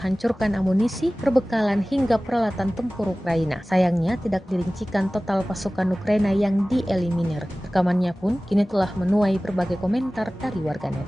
menghancurkan amunisi, perbekalan hingga peralatan tempur Ukraina. Sayangnya tidak dirincikan total pasukan Ukraina yang dieliminir. Rekamannya pun kini telah menuai berbagai komentar dari warganet.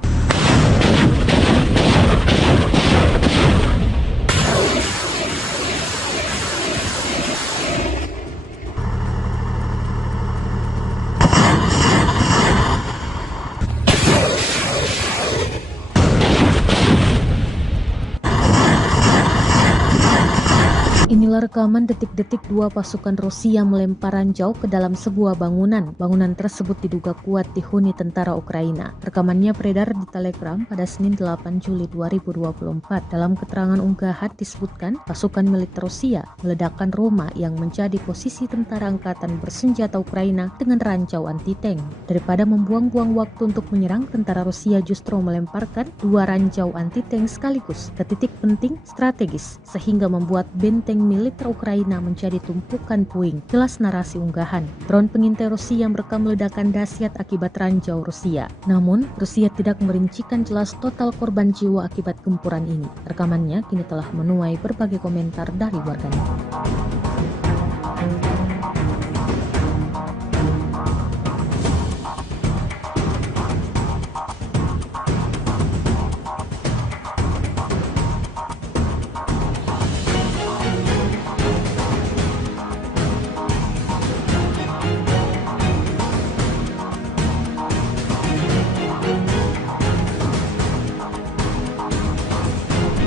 Inilah rekaman detik-detik dua pasukan Rusia melempar ranjau ke dalam sebuah bangunan. Bangunan tersebut diduga kuat dihuni tentara Ukraina. Rekamannya beredar di Telegram pada Senin 8 Juli 2024. Dalam keterangan unggahan disebutkan pasukan militer Rusia meledakkan rumah yang menjadi posisi tentara angkatan bersenjata Ukraina dengan ranjau anti-tank. Daripada membuang-buang waktu untuk menyerang, tentara Rusia justru melemparkan dua ranjau anti-tank sekaligus ke titik penting strategis sehingga membuat benteng militer Ukraina menjadi tumpukan puing. Jelas narasi unggahan. Drone pengintai Rusia merekam ledakan dahsyat akibat ranjau Rusia. Namun, Rusia tidak merincikan jelas total korban jiwa akibat gempuran ini. Rekamannya kini telah menuai berbagai komentar dari warganet.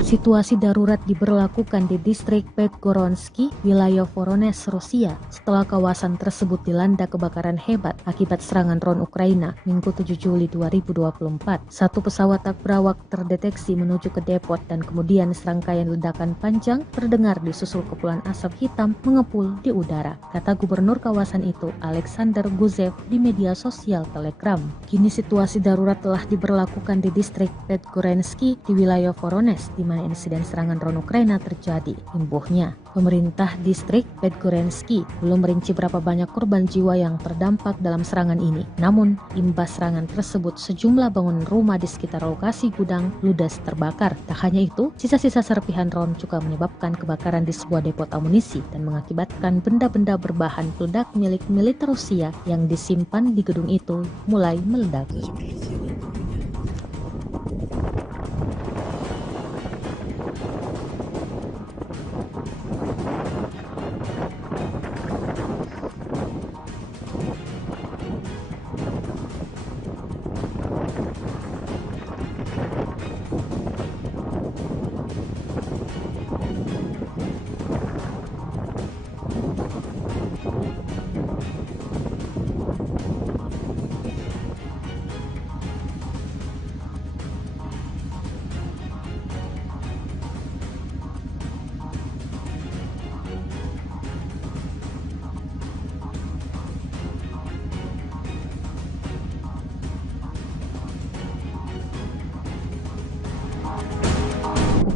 Situasi darurat diberlakukan di distrik Podgoronsky, wilayah Voronezh, Rusia, setelah kawasan tersebut dilanda kebakaran hebat akibat serangan drone Ukraina Minggu 7 Juli 2024. Satu pesawat tak berawak terdeteksi menuju ke depot dan kemudian serangkaian ledakan panjang terdengar disusul kepulan asap hitam mengepul di udara, kata gubernur kawasan itu, Alexander Guzev, di media sosial Telegram. Kini situasi darurat telah diberlakukan di distrik Podgoronsky di wilayah Voronezh, di mana insiden serangan drone Ukraina terjadi. Imbuhnya, pemerintah distrik Podgoronsky belum merinci berapa banyak korban jiwa yang terdampak dalam serangan ini. Namun, imbas serangan tersebut sejumlah bangunan rumah di sekitar lokasi gudang ludes terbakar. Tak hanya itu, sisa-sisa serpihan drone juga menyebabkan kebakaran di sebuah depot amunisi dan mengakibatkan benda-benda berbahan peledak milik militer Rusia yang disimpan di gedung itu mulai meledak.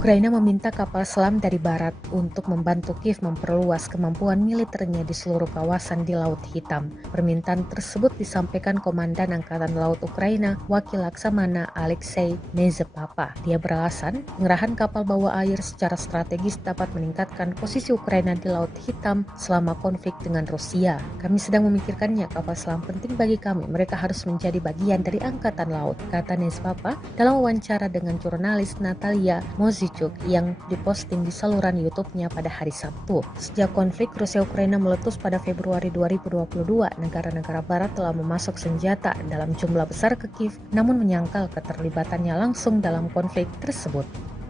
Ukraina meminta kapal selam dari barat untuk membantu Kiev memperluas kemampuan militernya di seluruh kawasan di Laut Hitam. Permintaan tersebut disampaikan Komandan Angkatan Laut Ukraina, Wakil Laksamana Alexei Nezepapa. Dia beralasan, pengerahan kapal bawah air secara strategis dapat meningkatkan posisi Ukraina di Laut Hitam selama konflik dengan Rusia. Kami sedang memikirkannya, kapal selam penting bagi kami. Mereka harus menjadi bagian dari Angkatan Laut, kata Nezepapa dalam wawancara dengan jurnalis Natalia Mozichuk yang diposting di saluran YouTube-nya pada hari Sabtu. Sejak konflik Rusia-Ukraina meletus pada Februari 2022, negara-negara barat telah memasok senjata dalam jumlah besar ke Kiev, namun menyangkal keterlibatannya langsung dalam konflik tersebut.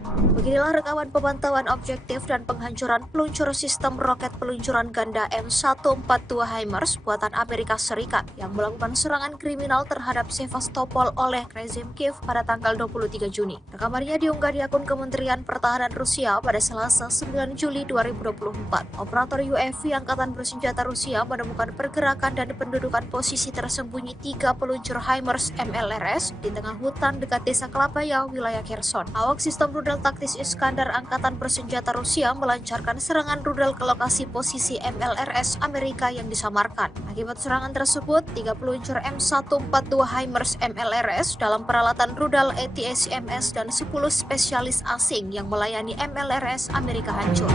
Beginilah rekaman pemantauan objektif dan penghancuran peluncur sistem roket peluncuran ganda M142 HIMARS buatan Amerika Serikat yang melakukan serangan kriminal terhadap Sevastopol oleh rezim Kiev pada tanggal 23 Juni. Rekamannya diunggah di akun Kementerian Pertahanan Rusia pada Selasa 9 Juli 2024. Operator UAV Angkatan Bersenjata Rusia menemukan pergerakan dan pendudukan posisi tersembunyi 3 peluncur HIMARS MLRS di tengah hutan dekat desa Klapaya, wilayah Kherson. Awak sistem rudal taktis Iskandar angkatan bersenjata Rusia melancarkan serangan rudal ke lokasi posisi MLRS Amerika yang disamarkan. Akibat serangan tersebut, 3 peluncur M142 HIMARS MLRS dalam peralatan rudal ATACMS dan 10 spesialis asing yang melayani MLRS Amerika hancur.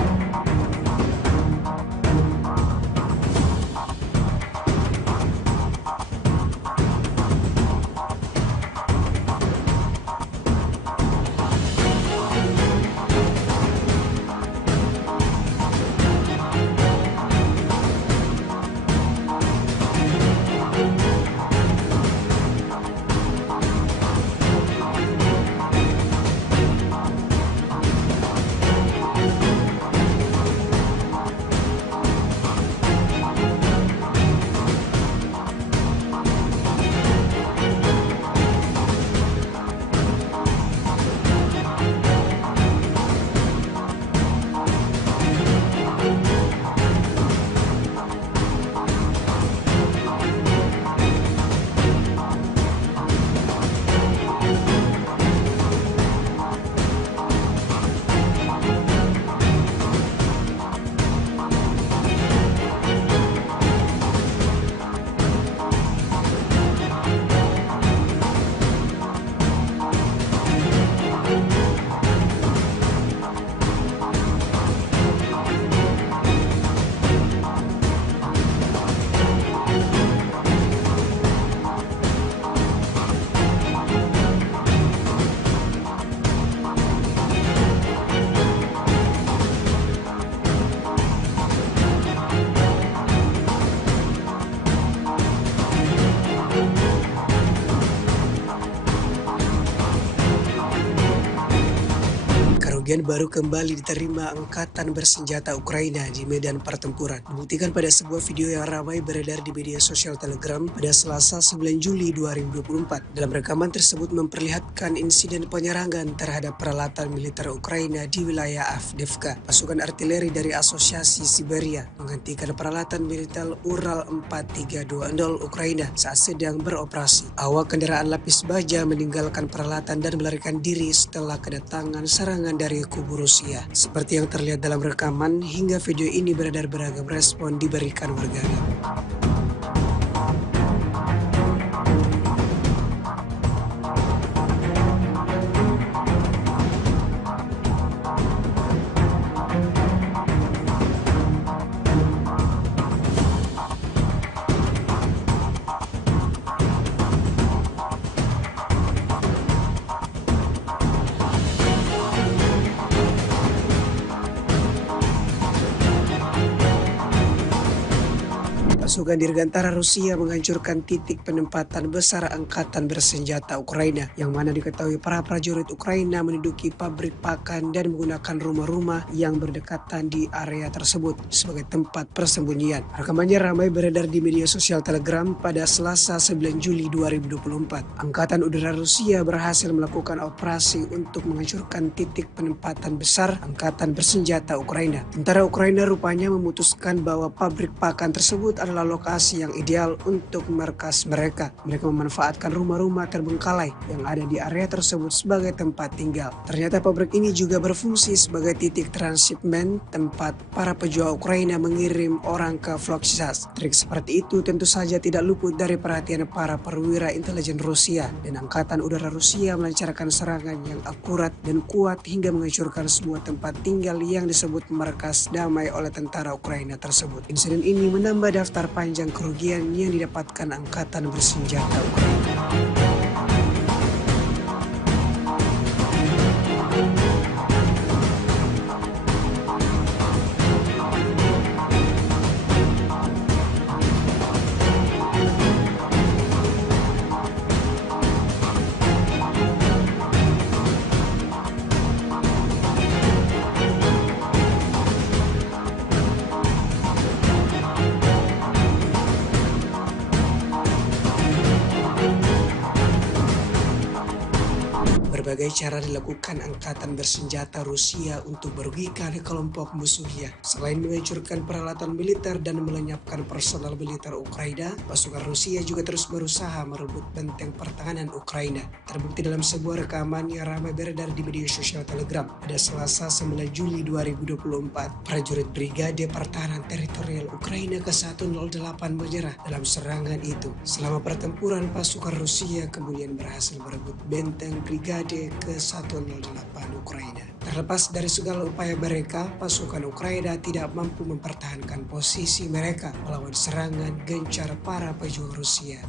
Kerugian baru kembali diterima Angkatan Bersenjata Ukraina di medan pertempuran. Dibuktikan pada sebuah video yang ramai beredar di media sosial Telegram pada Selasa 9 Juli 2024. Dalam rekaman tersebut memperlihatkan insiden penyerangan terhadap peralatan militer Ukraina di wilayah Avdiivka. Pasukan artileri dari Asosiasi Siberia menghentikan peralatan militer Ural 4320 Ukraina saat sedang beroperasi. Awak kendaraan lapis baja meninggalkan peralatan dan melarikan diri setelah kedatangan serangan dari kubu Rusia. Seperti yang terlihat dalam rekaman, hingga video ini beredar beragam respon diberikan warganet. Pasukan dirgantara Rusia menghancurkan titik penempatan besar Angkatan Bersenjata Ukraina, yang mana diketahui para prajurit Ukraina menduduki pabrik pakan dan menggunakan rumah-rumah yang berdekatan di area tersebut sebagai tempat persembunyian. Rekamannya ramai beredar di media sosial Telegram pada Selasa 9 Juli 2024. Angkatan Udara Rusia berhasil melakukan operasi untuk menghancurkan titik penempatan besar Angkatan Bersenjata Ukraina. Tentara Ukraina rupanya memutuskan bahwa pabrik pakan tersebut adalah lokasi yang ideal untuk markas mereka. Mereka memanfaatkan rumah-rumah terbengkalai yang ada di area tersebut sebagai tempat tinggal. Ternyata pabrik ini juga berfungsi sebagai titik transshipment, tempat para pejuang Ukraina mengirim orang ke Volochsas. Trik seperti itu tentu saja tidak luput dari perhatian para perwira intelijen Rusia, dan Angkatan Udara Rusia melancarkan serangan yang akurat dan kuat hingga menghancurkan semua tempat tinggal yang disebut markas damai oleh tentara Ukraina tersebut. Insiden ini menambah daftar panjang kerugian yang didapatkan Angkatan Bersenjata Ukraina. berbagai cara dilakukan angkatan bersenjata Rusia untuk merugikan kelompok musuhnya. Selain menghancurkan peralatan militer dan melenyapkan personal militer Ukraina, pasukan Rusia juga terus berusaha merebut benteng pertahanan Ukraina. Terbukti dalam sebuah rekaman yang ramai beredar di media sosial Telegram pada Selasa 9 Juli 2024. Prajurit Brigade Pertahanan Teritorial Ukraina ke-108 menyerah dalam serangan itu. Selama pertempuran, pasukan Rusia kemudian berhasil merebut benteng Brigade ke-108 Ukraina. Terlepas dari segala upaya mereka, pasukan Ukraina tidak mampu mempertahankan posisi mereka melawan serangan gencar para pejuang Rusia.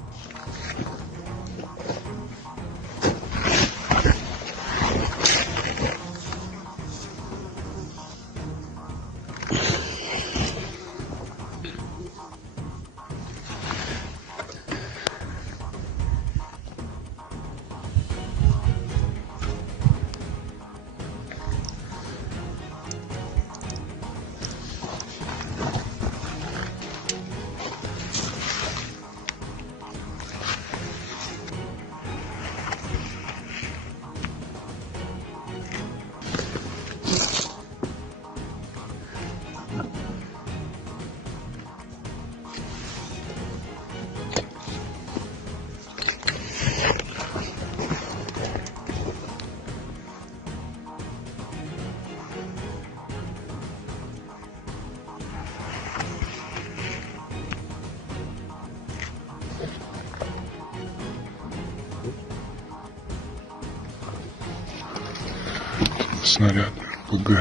Снаряды РПГ,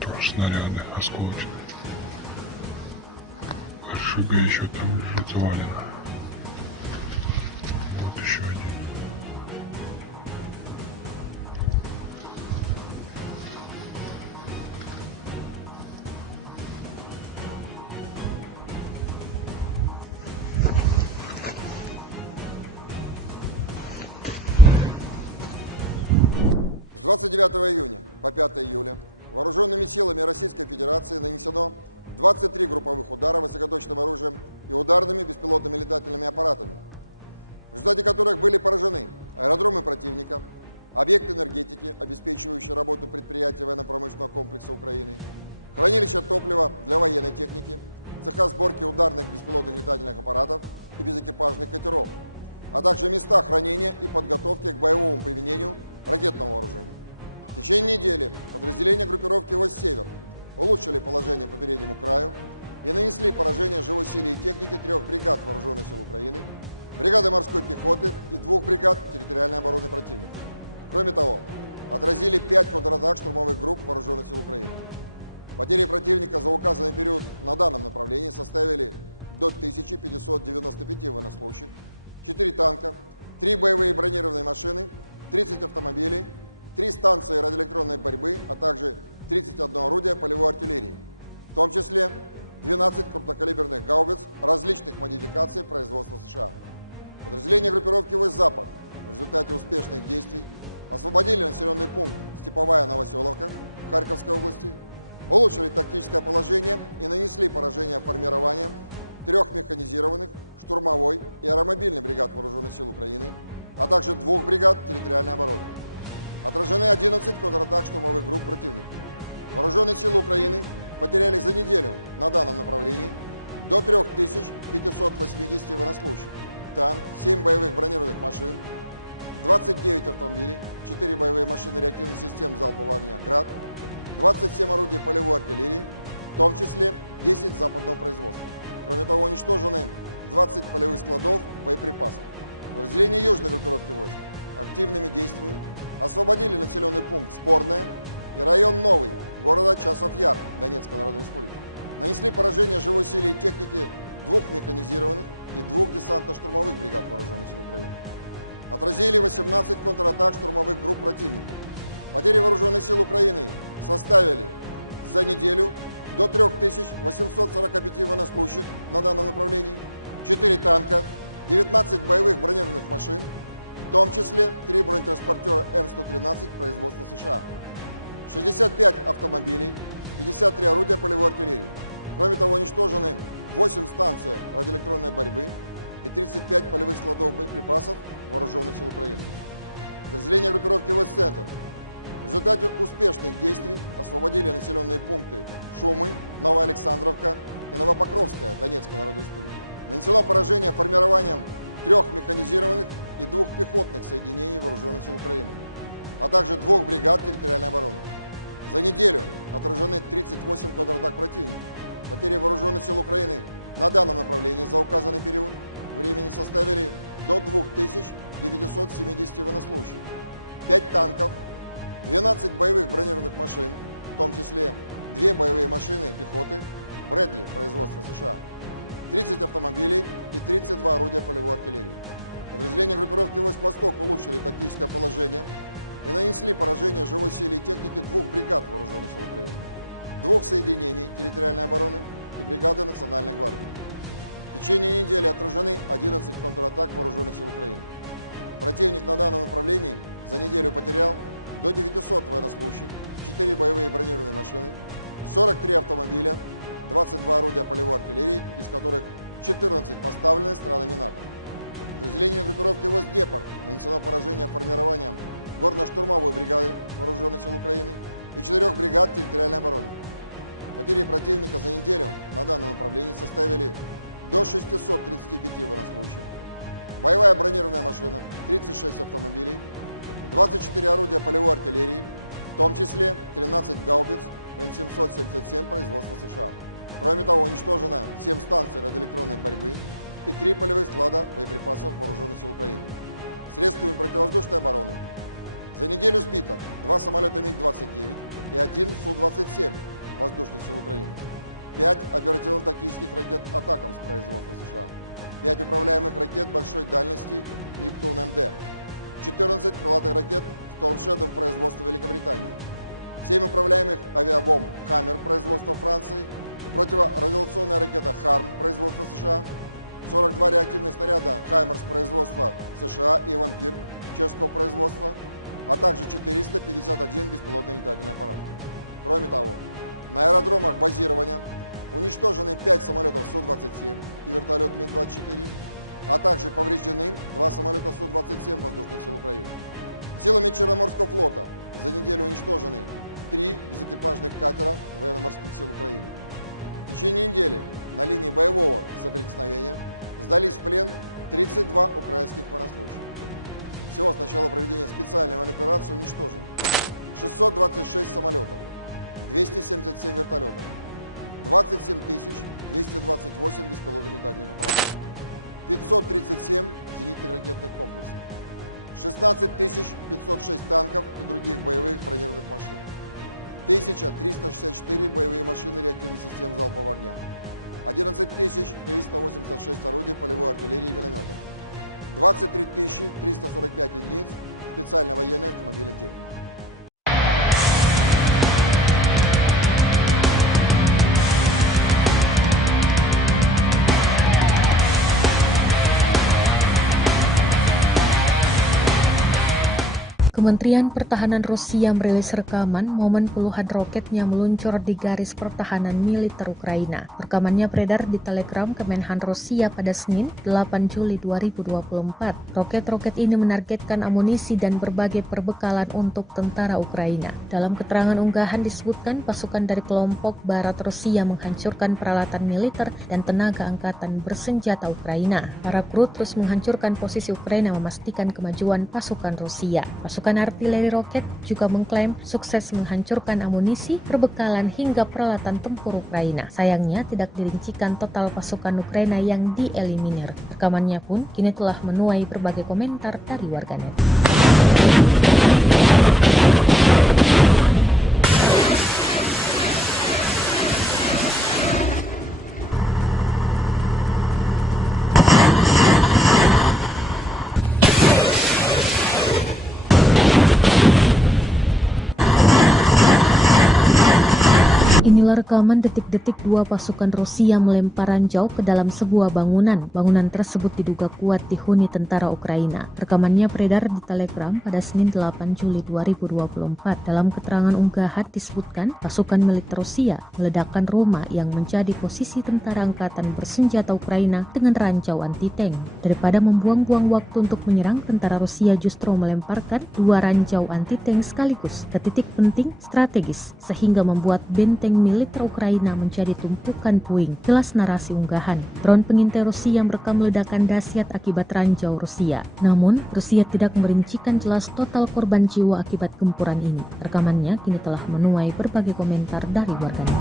тоже снаряды осколочные. РШГ еще там лежит завалено. Вот еще один. С 29 июня по 5 июля вооруженными силами Российской Федерации нанесено 23 групповых удара высокоточным оружием и ударными беспилотными летательными аппаратами, в результате которых были поражены аэродромы противника, объекты энергетики, обеспечивающие работу предприятий военно-промышленного комплекса Украины, хранилища топлива для военной техники, цеха сборки ударных беспилотных летательных аппаратов и безэкипажных катеров, а также места хранения и подготовки к боевому применению ракетного вооружения. В течение недели подразделения группировки «Востсевер» улучшили положение по переднему краю и нанесли поражение живой силе и технике 3 бригад Вооруженных сил Украины, бригады морской пехоты и 2 бригад территориальной обороны противника. Кроме того, отразили 5 контратак штурмовых групп Вооруженных сил Украины. Потери противника за указанный период на данном направлении составили до 1595 военнослужащих, 4 танка, 3 боевые бронированные машины, 30 автомобилей, 3 станции радиоэлектронной борьбы, а также 31 орудие полевой артиллерии, в том числе 12 крупнокалиберных гаубиц различных модификаций производства США. Подразделения группировки «Восток-Запад» в результате успешных действий освободили населенный пункт Степовая Новоселовка Харьковской области, улучшили тактическое положение и нанесли поражение формированием 3 механизированных, штурмовой и аэромобильных бригад Вооруженных сил Украины, а также 2 бригад территориальной обороны. Отражены 11 контратак штурмовых групп противника. Вооруженные силы Украины потеряли за неделю на данном направлении до 3580 военнослужащих, танк, 7 боевых бронированных машин, 29 автомобилей, 4 боевые машины реактивных систем залпового огня «Град», 27 орудий полевой артиллерии, в том числе 10 западного производства. Кроме того, уничтожены 20 полевых складов боеприпасов. Подразделения южной группировки войск активными действиями освободили населенный пункт Спорное и район Новый города Часов-Яр Донецкой Народной Республики. Нанесли поражение живой силе и технике 2 механизированных и 2 десантно-штурмовых бригад Вооруженных сил Украины. Отразили 18 контратак штурмовых групп противника. Потери Вооруженных сил Украины составили за неделю до 3845 военнослужащих на данном направлении, 4 танка, 19 боевых бронированных машин, в том числе 3 бронетранспортера М113 производства США, 65 автомобилей, 53 орудия полевой артиллерии. Кроме того, уничтожены 8 станций радиоэлектронной борьбы и 35 полевых складов боеприпасов Вооруженных сил Украины. подразделения группировки «Войск-Центр» в результате успешных действий освободили населенные пункты Шумы, Новоалександровка и Новопокровская Донецкой Народной Республики. Нанесено поражение формированием 3 механизированных и 2 пехотных соединений Вооруженных сил Украины, а также 2 бригад территориальной обороны. За неделю отражены 38 контратак противника. Потери Вооруженных сил Украины на данном направлении за указанный период времени составили до 2970 военнослужащих, 5 танков, 12 боевых бронированных машин, в том числе 2 боевые машины пехоты Брэдли производства США, 30 автомобилей и 32 орудия полевой артиллерии. Подразделения группировки войск «Восток» улучшили тактическое положение и нанесли поражение живой силе и технике 2 бригад Вооруженных сил Украины, 2 соединений территориальной обороны и бригады Национальной гвардии. В течение недели отражены 11 контратак Вооруженных сил Украины. Противник на данном направлении за неделю потерял до 900 военнослужащих, 4 боевые бронированные машины, 43 автомобиля, 22 орудия полевой артиллерии, из которых 14 поставлены странами НАТО. Подразделению группировки войск «Днепр» нанесено поражение формированием горно-штурмовой бригады Вооруженных сил Украины и 4 бригад территориальной обороны. Потери противника за неделю на данном направлении составили до 635 военнослужащих, боевая бронированная машина, 36 автомобилей, 24 орудия полевой артиллерии, в том числе 13 гаубиц М777 производства США. Кроме того, уничтожено 7 станций радиоэлектронной борьбы и 3 полевых склада боеприпасов Вооруженных сил Украины. Средствами противовоздушной обороны за неделю сбито 2 самолета МиГ-29 и 1 Су-27 Воздушных сил Украины, 5 оперативно-тактических ракет «Атакамс» производства США, 5 управляемых ракет большой дальности «Нептун МД», 14 крылатых ракет «Storm Shadow» производства Великобритании, 7 управляемых авиабомб «Хаммер» производства Франции, противорадиационная ракета «Харм» производства США, 42 реактивных снаряда «Хаймерс» производства США и «Вампир» чешского производства, а также 451 беспилотный летательный аппарат. Кроме того, на аэродромах базирования уничтожены 5 самолетов Су-27 и вертолет Ми-24, а также повреждены 2 самолета Су-27 Воздушных сил Украины. Силами Черноморского флота за неделю уничтожены 3 безэкипажных катера военно-морских сил Украины. В течение недели на линии боевого соприкосновения сдались в плен 32 украинских военнослужащих. Всего с начала проведения специальной военной операции уничтожено 626 самолетов, 277 вертолетов, 27 228 беспилотных летательных аппаратов, 537 зенитных ракетных комплексов, 16 506 танков и других боевых бронированных машин, 1364 боевые машины реактивных систем залпового огня, 11 386 орудий полевой артиллерии и минометов, 23 345 единиц специальной военной автомобильной техники. Kementerian Pertahanan Rusia merilis rekaman momen puluhan roketnya meluncur di garis pertahanan militer Ukraina. Rekamannya beredar di Telegram Kemenhan Rusia pada Senin, 8 Juli 2024. Roket-roket ini menargetkan amunisi dan berbagai perbekalan untuk tentara Ukraina. Dalam keterangan unggahan disebutkan pasukan dari kelompok Barat Rusia menghancurkan peralatan militer dan tenaga angkatan bersenjata Ukraina. Para kru terus menghancurkan posisi Ukraina memastikan kemajuan pasukan Rusia. Pasukan artileri roket juga mengklaim sukses menghancurkan amunisi, perbekalan hingga peralatan tempur Ukraina. Sayangnya tidak dirincikan total pasukan Ukraina yang dieliminir. Rekamannya pun kini telah menuai berbagai komentar dari warganet. Inilah rekaman detik-detik dua pasukan Rusia melempar ranjau ke dalam sebuah bangunan. Bangunan tersebut diduga kuat dihuni tentara Ukraina. Rekamannya beredar di Telegram pada Senin 8 Juli 2024. Dalam keterangan unggahan disebutkan pasukan militer Rusia meledakkan rumah yang menjadi posisi tentara angkatan bersenjata Ukraina dengan ranjau anti-tank. Daripada membuang-buang waktu untuk menyerang, tentara Rusia justru melemparkan dua ranjau anti-tank sekaligus ke titik penting strategis sehingga membuat benteng militer Ukraina menjadi tumpukan puing. Jelas narasi unggahan. Drone pengintai Rusia merekam ledakan dahsyat akibat ranjau Rusia. Namun, Rusia tidak merincikan jelas total korban jiwa akibat gempuran ini. Rekamannya kini telah menuai berbagai komentar dari warganet.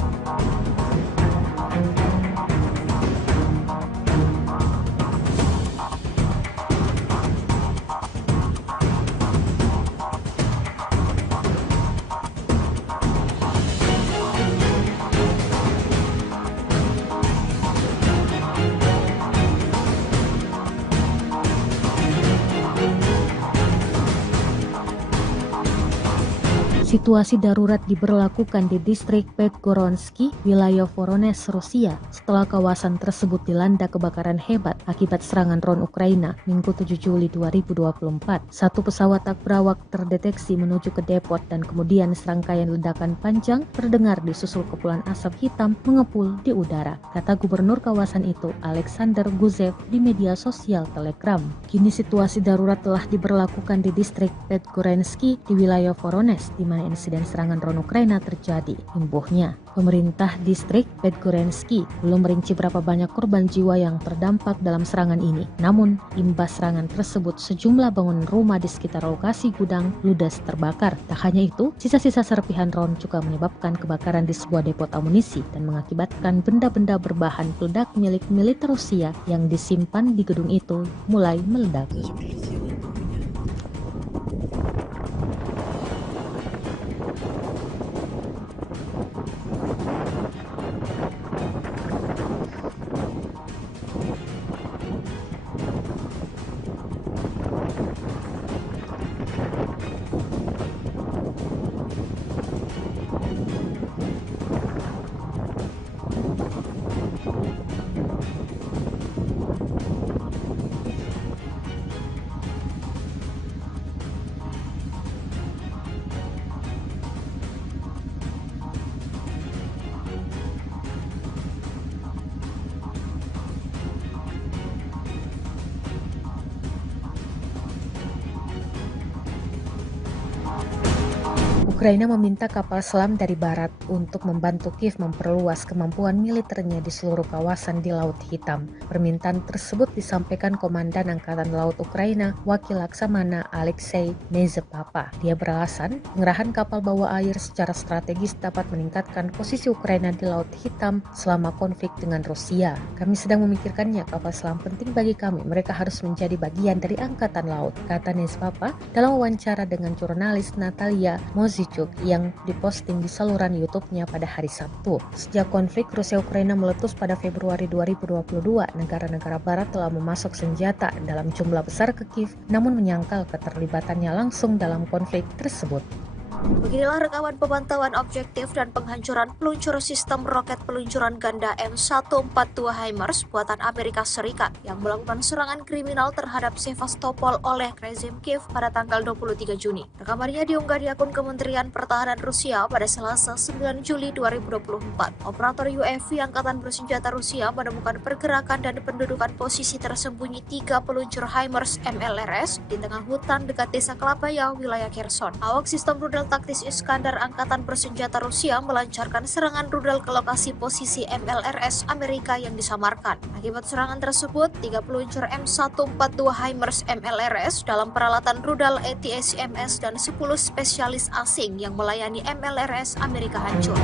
Situasi darurat diberlakukan di distrik Podgoronsky, wilayah Voronezh, Rusia, setelah kawasan tersebut dilanda kebakaran hebat akibat serangan drone Ukraina Minggu 7 Juli 2024. Satu pesawat tak berawak terdeteksi menuju ke depot dan kemudian serangkaian ledakan panjang terdengar disusul kepulan asap hitam mengepul di udara, kata gubernur kawasan itu, Alexander Guzev, di media sosial Telegram. Kini situasi darurat telah diberlakukan di distrik Podgoronsky di wilayah Voronezh, di mana insiden serangan drone Ukraina terjadi. Imbuhnya, pemerintah distrik Podgoronsky belum merinci berapa banyak korban jiwa yang terdampak dalam serangan ini. Namun, imbas serangan tersebut sejumlah bangunan rumah di sekitar lokasi gudang ludes terbakar. Tak hanya itu, sisa-sisa serpihan drone juga menyebabkan kebakaran di sebuah depot amunisi dan mengakibatkan benda-benda berbahan peledak milik militer Rusia yang disimpan di gedung itu mulai meledak. Ukraina meminta kapal selam dari barat untuk membantu Kiev memperluas kemampuan militernya di seluruh kawasan di Laut Hitam. Permintaan tersebut disampaikan Komandan Angkatan Laut Ukraina, Wakil Laksamana Alexei Nezepapa. Dia beralasan, pengerahan kapal bawah air secara strategis dapat meningkatkan posisi Ukraina di Laut Hitam selama konflik dengan Rusia. Kami sedang memikirkannya, kapal selam penting bagi kami. Mereka harus menjadi bagian dari Angkatan Laut, kata Nezepapa dalam wawancara dengan jurnalis Natalia Mozichuk yang diposting di saluran YouTube-nya pada hari Sabtu. Sejak konflik Rusia-Ukraina meletus pada Februari 2022, negara-negara barat telah memasok senjata dalam jumlah besar ke Kiev, namun menyangkal keterlibatannya langsung dalam konflik tersebut. Beginilah rekaman pemantauan objektif dan penghancuran peluncur sistem roket peluncuran ganda M142 HIMARS buatan Amerika Serikat yang melakukan serangan kriminal terhadap Sevastopol oleh rezim Kiev pada tanggal 23 Juni. Rekamannya diunggah di akun Kementerian Pertahanan Rusia pada Selasa 9 Juli 2024. Operator UAV Angkatan Bersenjata Rusia menemukan pergerakan dan pendudukan posisi tersembunyi 3 peluncur HIMARS MLRS di tengah hutan dekat desa Klapaya, wilayah Kherson. Awak sistem rudal taktis Iskandar Angkatan Bersenjata Rusia melancarkan serangan rudal ke lokasi posisi MLRS Amerika yang disamarkan. Akibat serangan tersebut, 3 peluncur M142 HIMARS MLRS dalam peralatan rudal ATACMS dan 10 spesialis asing yang melayani MLRS Amerika hancur.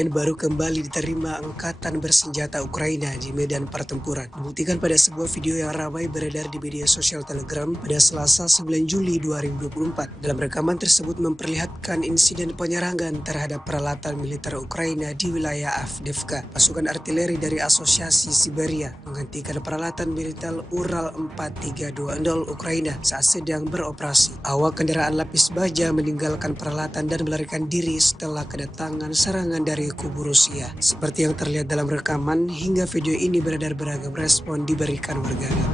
Kemudian baru kembali diterima Angkatan Bersenjata Ukraina di medan pertempuran. Dibuktikan pada sebuah video yang ramai beredar di media sosial Telegram pada Selasa 9 Juli 2024. Dalam rekaman tersebut memperlihatkan insiden penyerangan terhadap peralatan militer Ukraina di wilayah Avdiivka. Pasukan artileri dari Asosiasi Siberia menghentikan peralatan militer Ural 4320 Ukraina saat sedang beroperasi. Awak kendaraan lapis baja meninggalkan peralatan dan melarikan diri setelah kedatangan serangan dari kubu Rusia. Seperti yang terlihat dalam rekaman, hingga video ini beredar beragam respon diberikan warganet.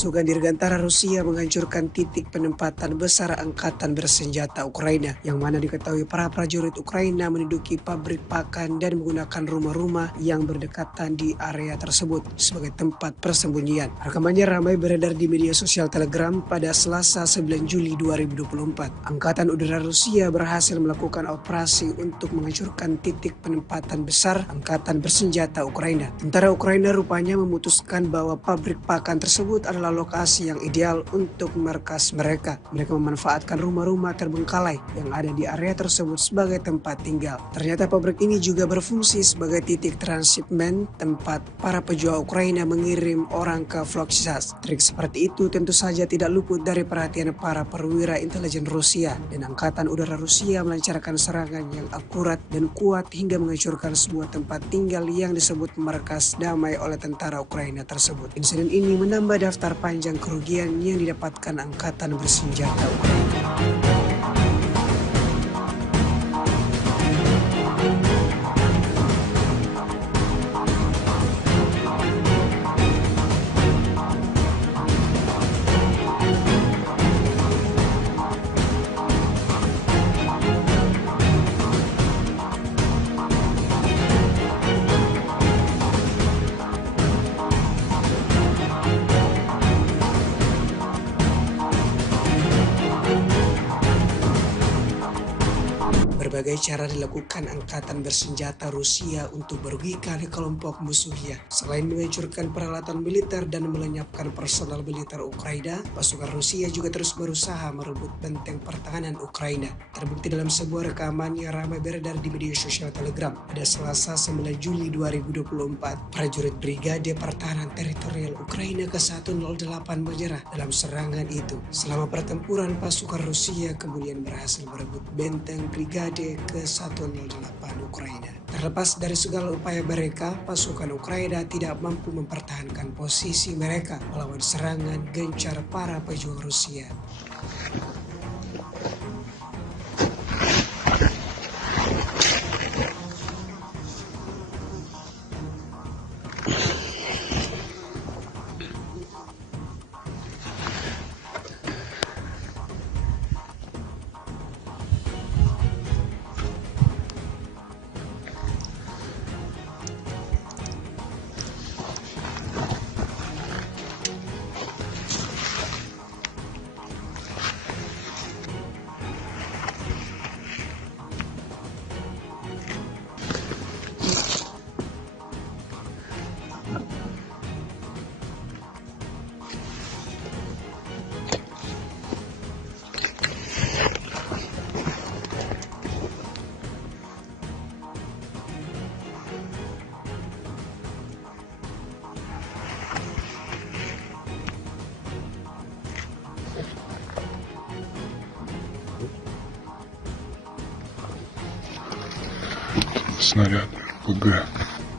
Pasukan dirgantara Rusia menghancurkan titik penempatan besar angkatan bersenjata Ukraina, yang mana diketahui para prajurit Ukraina menduduki pabrik pakan dan menggunakan rumah-rumah yang berdekatan di area tersebut sebagai tempat persembunyian. Rekamannya ramai beredar di media sosial Telegram pada Selasa 9 Juli 2024. Angkatan Udara Rusia berhasil melakukan operasi untuk menghancurkan titik penempatan besar angkatan bersenjata Ukraina. Tentara Ukraina rupanya memutuskan bahwa pabrik pakan tersebut adalah lokasi yang ideal untuk markas mereka. Mereka memanfaatkan rumah-rumah terbengkalai yang ada di area tersebut sebagai tempat tinggal. Ternyata pabrik ini juga berfungsi sebagai titik transshipment, tempat para pejuang Ukraina mengirim orang ke Volochas. Trik seperti itu tentu saja tidak luput dari perhatian para perwira intelijen Rusia, dan Angkatan Udara Rusia melancarkan serangan yang akurat dan kuat hingga menghancurkan sebuah tempat tinggal yang disebut markas damai oleh tentara Ukraina tersebut. Insiden ini menambah daftar panjang kerugian yang didapatkan angkatan bersenjata. Berbagai cara dilakukan angkatan bersenjata Rusia untuk merugikan kelompok musuhnya. Selain menghancurkan peralatan militer dan melenyapkan personal militer Ukraina, pasukan Rusia juga terus berusaha merebut benteng pertahanan Ukraina. Terbukti dalam sebuah rekaman yang ramai beredar di media sosial Telegram pada Selasa 9 Juli 2024. Prajurit Brigade Pertahanan Teritorial Ukraina ke-108 menyerah dalam serangan itu. Selama pertempuran, pasukan Rusia kemudian berhasil merebut benteng Brigade ke-108 Ukraina. Terlepas dari segala upaya mereka, pasukan Ukraina tidak mampu mempertahankan posisi mereka melawan serangan gencar para pejuang Rusia. Снаряды РПГ,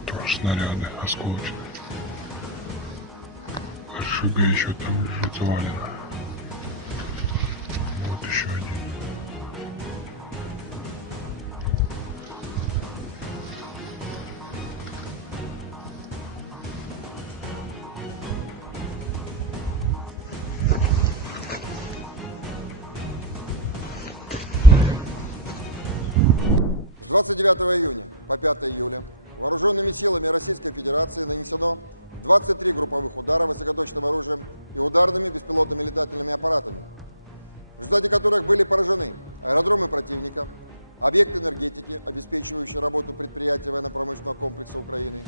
тоже снаряды осколочные. РШГ еще там лежит завалено. Вот еще один. 29 июня по 5 июля вооруженными силами Российской Федерации нанесено 23 групповых удара высокоточным оружием и ударными беспилотными летательными аппаратами, в результате которых были поражены аэродромы противника, объекты энергетики, обеспечивающие работу предприятий военно-промышленного комплекса Украины,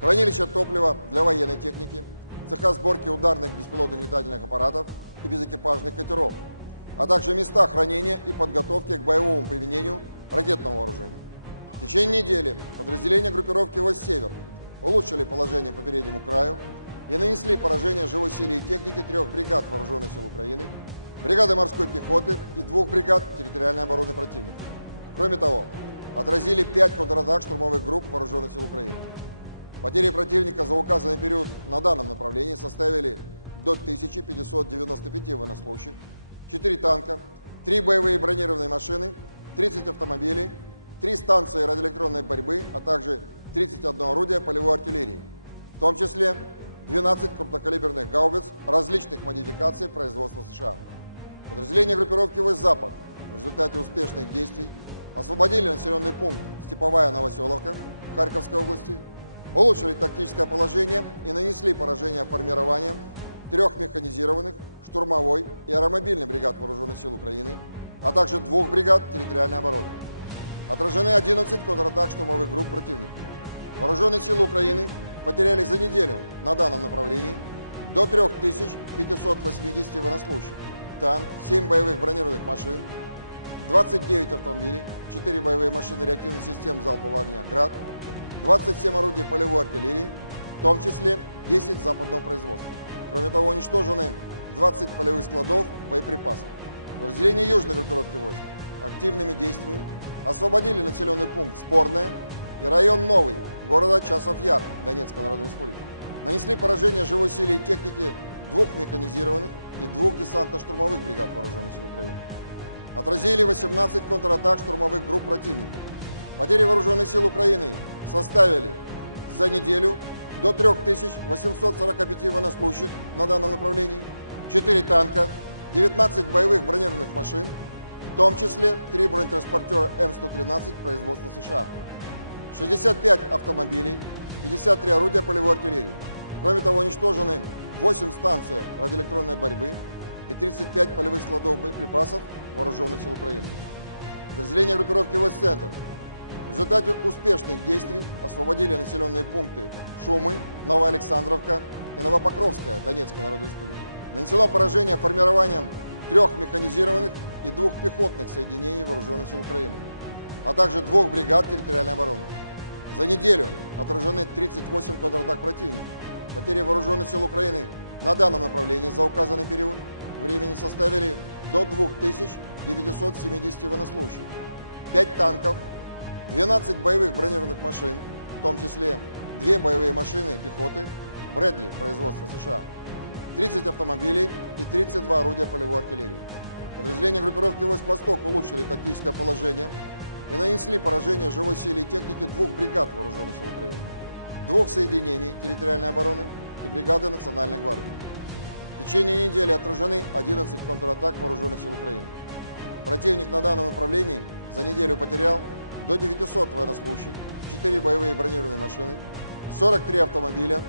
хранилища топлива для военной техники, цеха сборки ударных беспилотных летательных аппаратов и безэкипажных катеров, а также места хранения и подготовки к боевому применению ракетного вооружения. В течение недели подразделения группировки «Войск Север» улучшили положение по переднему краю и нанесли поражение живой силе и технике 3 бригад Вооруженных сил Украины, бригады морской пехоты и 2 бригад территориальной обороны противника. Кроме того, отразили 5 контратак штурмовых групп Вооруженных сил Украины. Потери противника за указанный период на данном направлении составили до 1595 военнослужащих, 4 танка, 3 боевые бронированные машины, 30 автомобилей, 3 станции радиоэлектронной борьбы, а также 31 орудие полевой артиллерии, в том числе 12 крупнокалиберных гаубиц различных модификаций производства США. Подразделения группировки «Войск Запад» в результате успешных действий освободили населенный пункт Степовая Новоселовка Харьковской области, улучшили тактическое положение и нанесли поражение формированием 3 механизированных, штурмовой и аэромобильной бригад Вооруженных сил Украины, а также 2 бригад территориальной обороны. Отражены 11 контратак штурмовых групп противника. Вооруженные силы Украины потеряли за неделю на данном направлении до 3580 военнослужащих, танк, 7 боевых бронированных машин, 29 автомобилей, 4 боевые машины реактивных систем залпового огня «Град», 27 орудий полевой артиллерии, в том числе 10 западного производства. Кроме того, уничтожены 20 полевых складов боеприпасов. Подразделения южной группировки войск активными действиями освободили населенный пункт Спорное и район Новый города Часов Яр Донецкой Народной Республики. Нанесли поражение живой силе и технике 2 механизированных и 2 десантно-штурмовых бригад Вооруженных сил Украины. Отразили 18 контратак штурмовых групп противника. Потери Вооруженных сил Украины составили за неделю до 3845 военнослужащих на данном направлении, 4 танка, 19 боевых бронированных машин, в том числе 3 бронетранспортера М113 производства США, 65 автомобилей, 53 орудия полевой артиллерии. Кроме того, уничтожены 8 станций радиоэлектронной борьбы и 35 полевых складов боеприпасов Вооруженных сил Украины. Подразделения группировки «Войск Центр» в результате успешных действий освободили населенные пункты Шумы, Новоалександровка и Новопокровская Донецкой Народной Республики. Нанесено поражение формированием 3 механизированных и 2 пехотных соединений Вооруженных сил Украины, а также 2 бригад территориальной обороны. За неделю отражены 38 контратак противника. Потери Вооруженных сил Украины на данном направлении за указанный период времени составили до 2970 военнослужащих, 5 танков, 12 боевых бронированных машин, в том числе 2 боевые машины пехоты Брэдли производства США, 30 автомобилей и 32 орудия полевой артиллерии. Подразделения группировки «Войск Восток» улучшили тактическое положение и нанесли поражение живой силе и технике 2 бригад Вооруженных сил Украины, 2 соединений территориальной обороны и бригады Национальной гвардии. В течение недели отражены 11 контратак Вооруженных сил Украины. Противник на данном направлении за неделю потерял до 900 военнослужащих, 4 боевые бронированные машины, 43 автомобиля,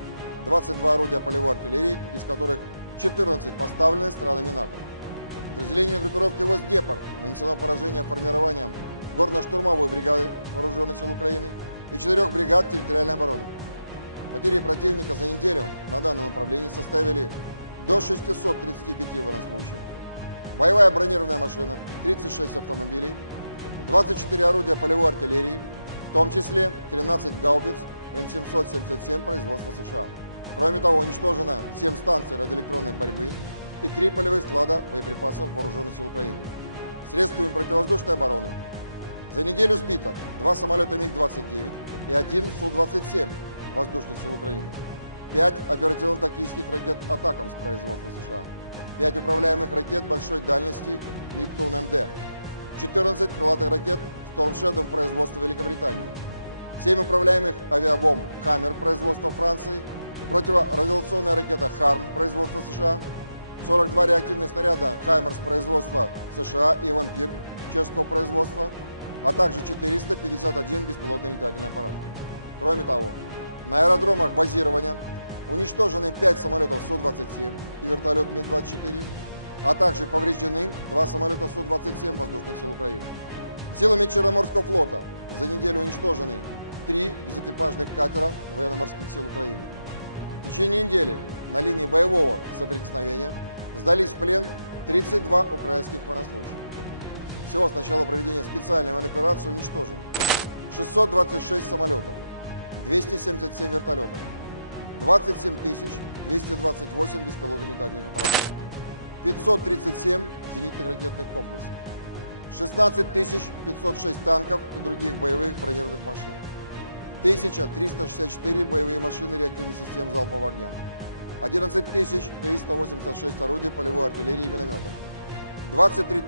22 орудия полевой артиллерии, из которых 14 поставлены странами НАТО. Подразделениями группировки «Войск Днепр» нанесено поражение формированием горно-штурмовой бригады Вооруженных сил Украины и 4 бригад территориальной обороны. Потери противника за неделю на данном направлении составили до 635 военнослужащих, боевая бронированная машина, 36 автомобилей, 24 орудия полевой артиллерии, в том числе 13 гаубиц М777 производства США. Кроме того, уничтожено 7 станций радиоэлектронной борьбы и 3 полевых склада боеприпасов Вооруженных сил Украины. Средствами противовоздушной обороны за неделю сбито 2 самолета МиГ-29 и 1 Су-27 воздушных сил Украины, 5 оперативно-тактических ракет «Атакамс» производства США, 5 управляемых ракет большой дальности «Нептун-МД», 14 крылатых ракет «Storm Shadow» производства Великобритании, 7 управляемых авиабомб «Хаммер» производства Франции, противорадиационная ракета «Харм» производства США, 42 реактивных снаряда «Хаймерс» производства США и «Вампир» чешского производства, а также 451 беспилотный летательный аппарат. Кроме того, на аэродромах базирования уничтожены 5 самолетов Су-27 и вертолет Ми-24, а также повреждены 2 самолета Су-27 воздушных сил Украины. Силами Черноморского флота за неделю уничтожены 3 безэкипажных катера военно-морских сил Украины. В течение недели на линии боевого соприкосновения сдались в плен 32 украинских военнослужащих. Всего с начала проведения специальной военной операции уничтожено 626 самолетов, 277 вертолетов, 27 228 беспилотных летательных аппаратов, 537 зенитных ракетных комплексов, 16 506 танков и других боевых бронированных машин, 1364 боевые машины реактивных систем залпового огня, 11 386 орудий полевой артиллерии и минометов, 23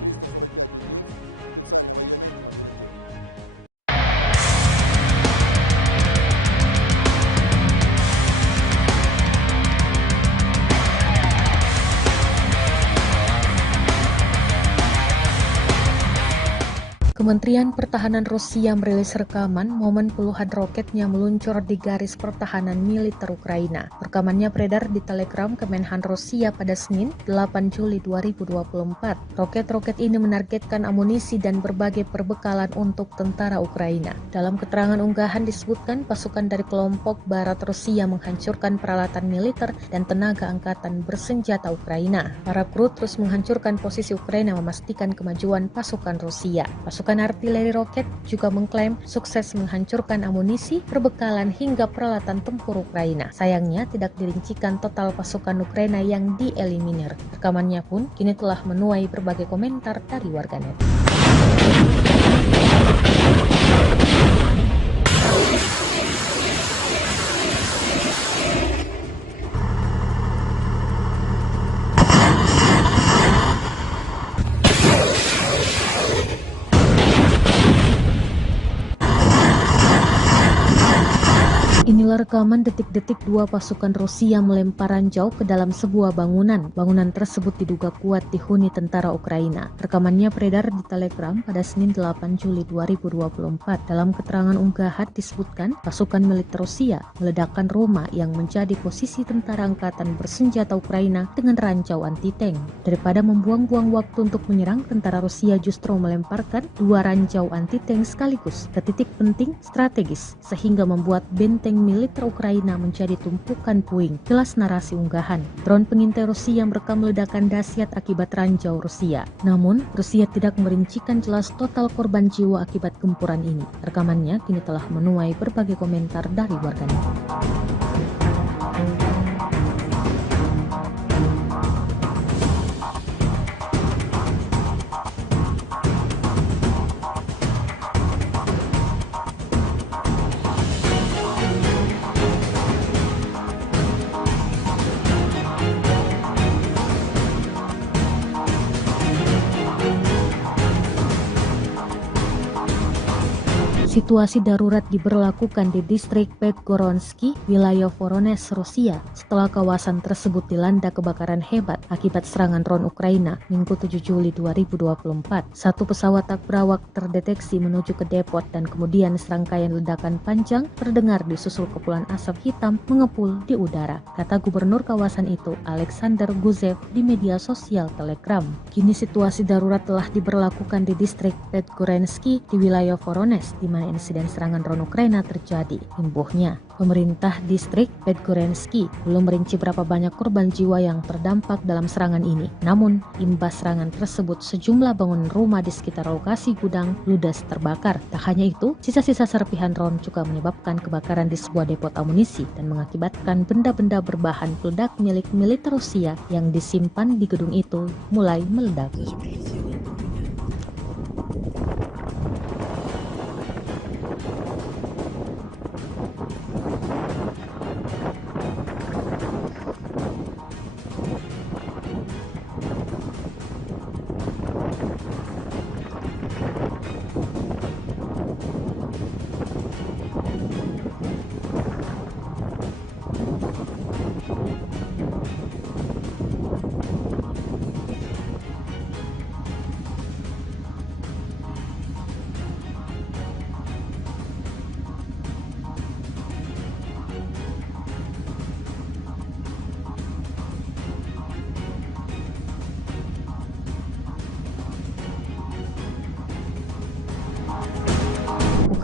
345 единиц специальной военной автомобильной техники. Kementerian Pertahanan Rusia merilis rekaman momen puluhan roketnya meluncur di garis pertahanan militer Ukraina. Rekamannya beredar di Telegram Kemenhan Rusia pada Senin, 8 Juli 2024. Roket-roket ini menargetkan amunisi dan berbagai perbekalan untuk tentara Ukraina. Dalam keterangan unggahan disebutkan pasukan dari kelompok Barat Rusia menghancurkan peralatan militer dan tenaga angkatan bersenjata Ukraina. Para kru terus menghancurkan posisi Ukraina memastikan kemajuan pasukan Rusia. Pasukan artileri roket juga mengklaim sukses menghancurkan amunisi, perbekalan hingga peralatan tempur Ukraina. Sayangnya tidak dirincikan total pasukan Ukraina yang dieliminir. Rekamannya pun kini telah menuai berbagai komentar dari warganet. Inilah rekaman detik-detik dua pasukan Rusia melempar ranjau ke dalam sebuah bangunan. Bangunan tersebut diduga kuat dihuni tentara Ukraina. Rekamannya beredar di Telegram pada Senin 8 Juli 2024. Dalam keterangan unggahan disebutkan pasukan militer Rusia meledakkan rumah yang menjadi posisi tentara angkatan bersenjata Ukraina dengan ranjau anti-tank. Daripada membuang-buang waktu untuk menyerang, tentara Rusia justru melemparkan 2 ranjau anti-tank sekaligus ke titik penting strategis sehingga membuat benteng militer Ukraina menjadi tumpukan puing. Jelas narasi unggahan. Drone pengintai Rusia merekam ledakan dahsyat akibat ranjau Rusia. Namun, Rusia tidak merincikan jelas total korban jiwa akibat gempuran ini. Rekamannya kini telah menuai berbagai komentar dari warganet. Situasi darurat diberlakukan di distrik Podgoronsky, wilayah Voronezh, Rusia, setelah kawasan tersebut dilanda kebakaran hebat akibat serangan drone Ukraina Minggu 7 Juli 2024. Satu pesawat tak berawak terdeteksi menuju ke depot dan kemudian serangkaian ledakan panjang terdengar disusul kepulan asap hitam mengepul di udara, kata gubernur kawasan itu, Alexander Guzev, di media sosial Telegram. Kini situasi darurat telah diberlakukan di distrik Podgoronsky di wilayah Voronezh, di mana insiden serangan drone Ukraina terjadi. Imbuhnya, pemerintah distrik Podgoronsky belum merinci berapa banyak korban jiwa yang terdampak dalam serangan ini. Namun, imbas serangan tersebut sejumlah bangunan rumah di sekitar lokasi gudang ludes terbakar. Tak hanya itu, sisa-sisa serpihan drone juga menyebabkan kebakaran di sebuah depot amunisi dan mengakibatkan benda-benda berbahan peledak milik militer Rusia yang disimpan di gedung itu mulai meledak.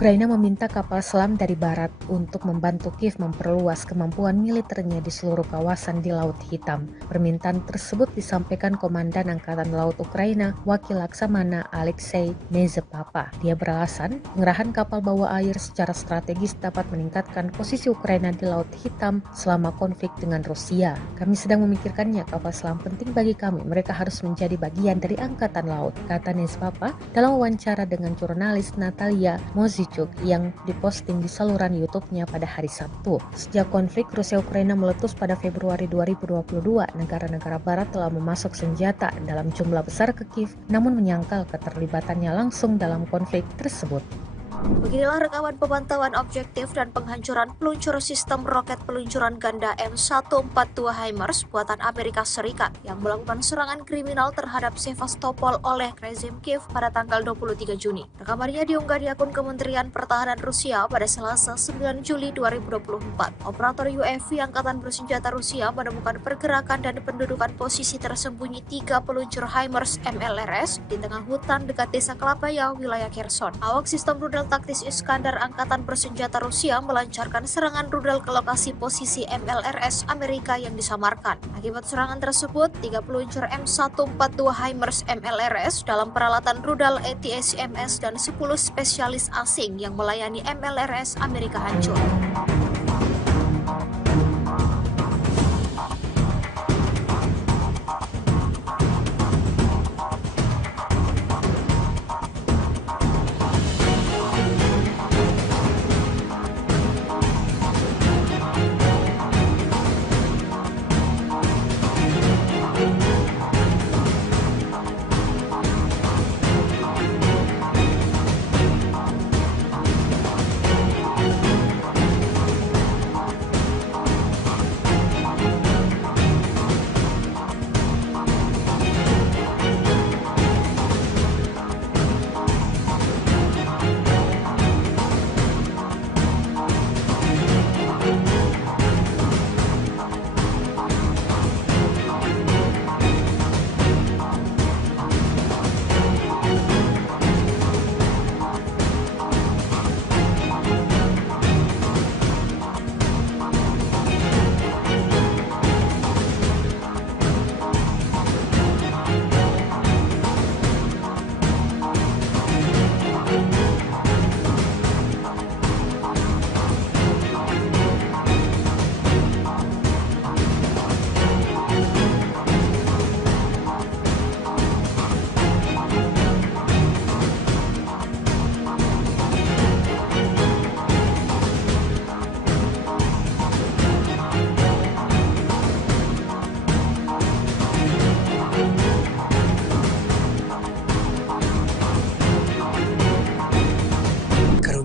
Ukraina meminta kapal selam dari barat untuk membantu Kiev memperluas kemampuan militernya di seluruh kawasan di Laut Hitam. Permintaan tersebut disampaikan Komandan Angkatan Laut Ukraina, Wakil Laksamana Alexei Nezepapa. Dia beralasan, pengerahan kapal bawah air secara strategis dapat meningkatkan posisi Ukraina di Laut Hitam selama konflik dengan Rusia. Kami sedang memikirkannya, kapal selam penting bagi kami. Mereka harus menjadi bagian dari Angkatan Laut, kata Nezepapa dalam wawancara dengan jurnalis Natalia Mozichuk yang diposting di saluran YouTube-nya pada hari Sabtu. Sejak konflik Rusia-Ukraina meletus pada Februari 2022, negara-negara barat telah memasok senjata dalam jumlah besar ke Kiev, namun menyangkal keterlibatannya langsung dalam konflik tersebut. Beginilah rekaman pemantauan objektif dan penghancuran peluncur sistem roket peluncuran ganda M142 HIMARS buatan Amerika Serikat yang melakukan serangan kriminal terhadap Sevastopol oleh rezim Kiev pada tanggal 23 Juni. Rekamannya diunggah di akun Kementerian Pertahanan Rusia pada Selasa 9 Juli 2024. Operator UAV Angkatan Bersenjata Rusia menemukan pergerakan dan pendudukan posisi tersembunyi 3 peluncur HIMARS MLRS di tengah hutan dekat desa Klapaya, wilayah Kherson. Awak sistem rudal taktis Iskandar Angkatan Bersenjata Rusia melancarkan serangan rudal ke lokasi posisi MLRS Amerika yang disamarkan. Akibat serangan tersebut, 3 peluncur M142 HIMARS MLRS dalam peralatan rudal ATACMS dan 10 spesialis asing yang melayani MLRS Amerika hancur.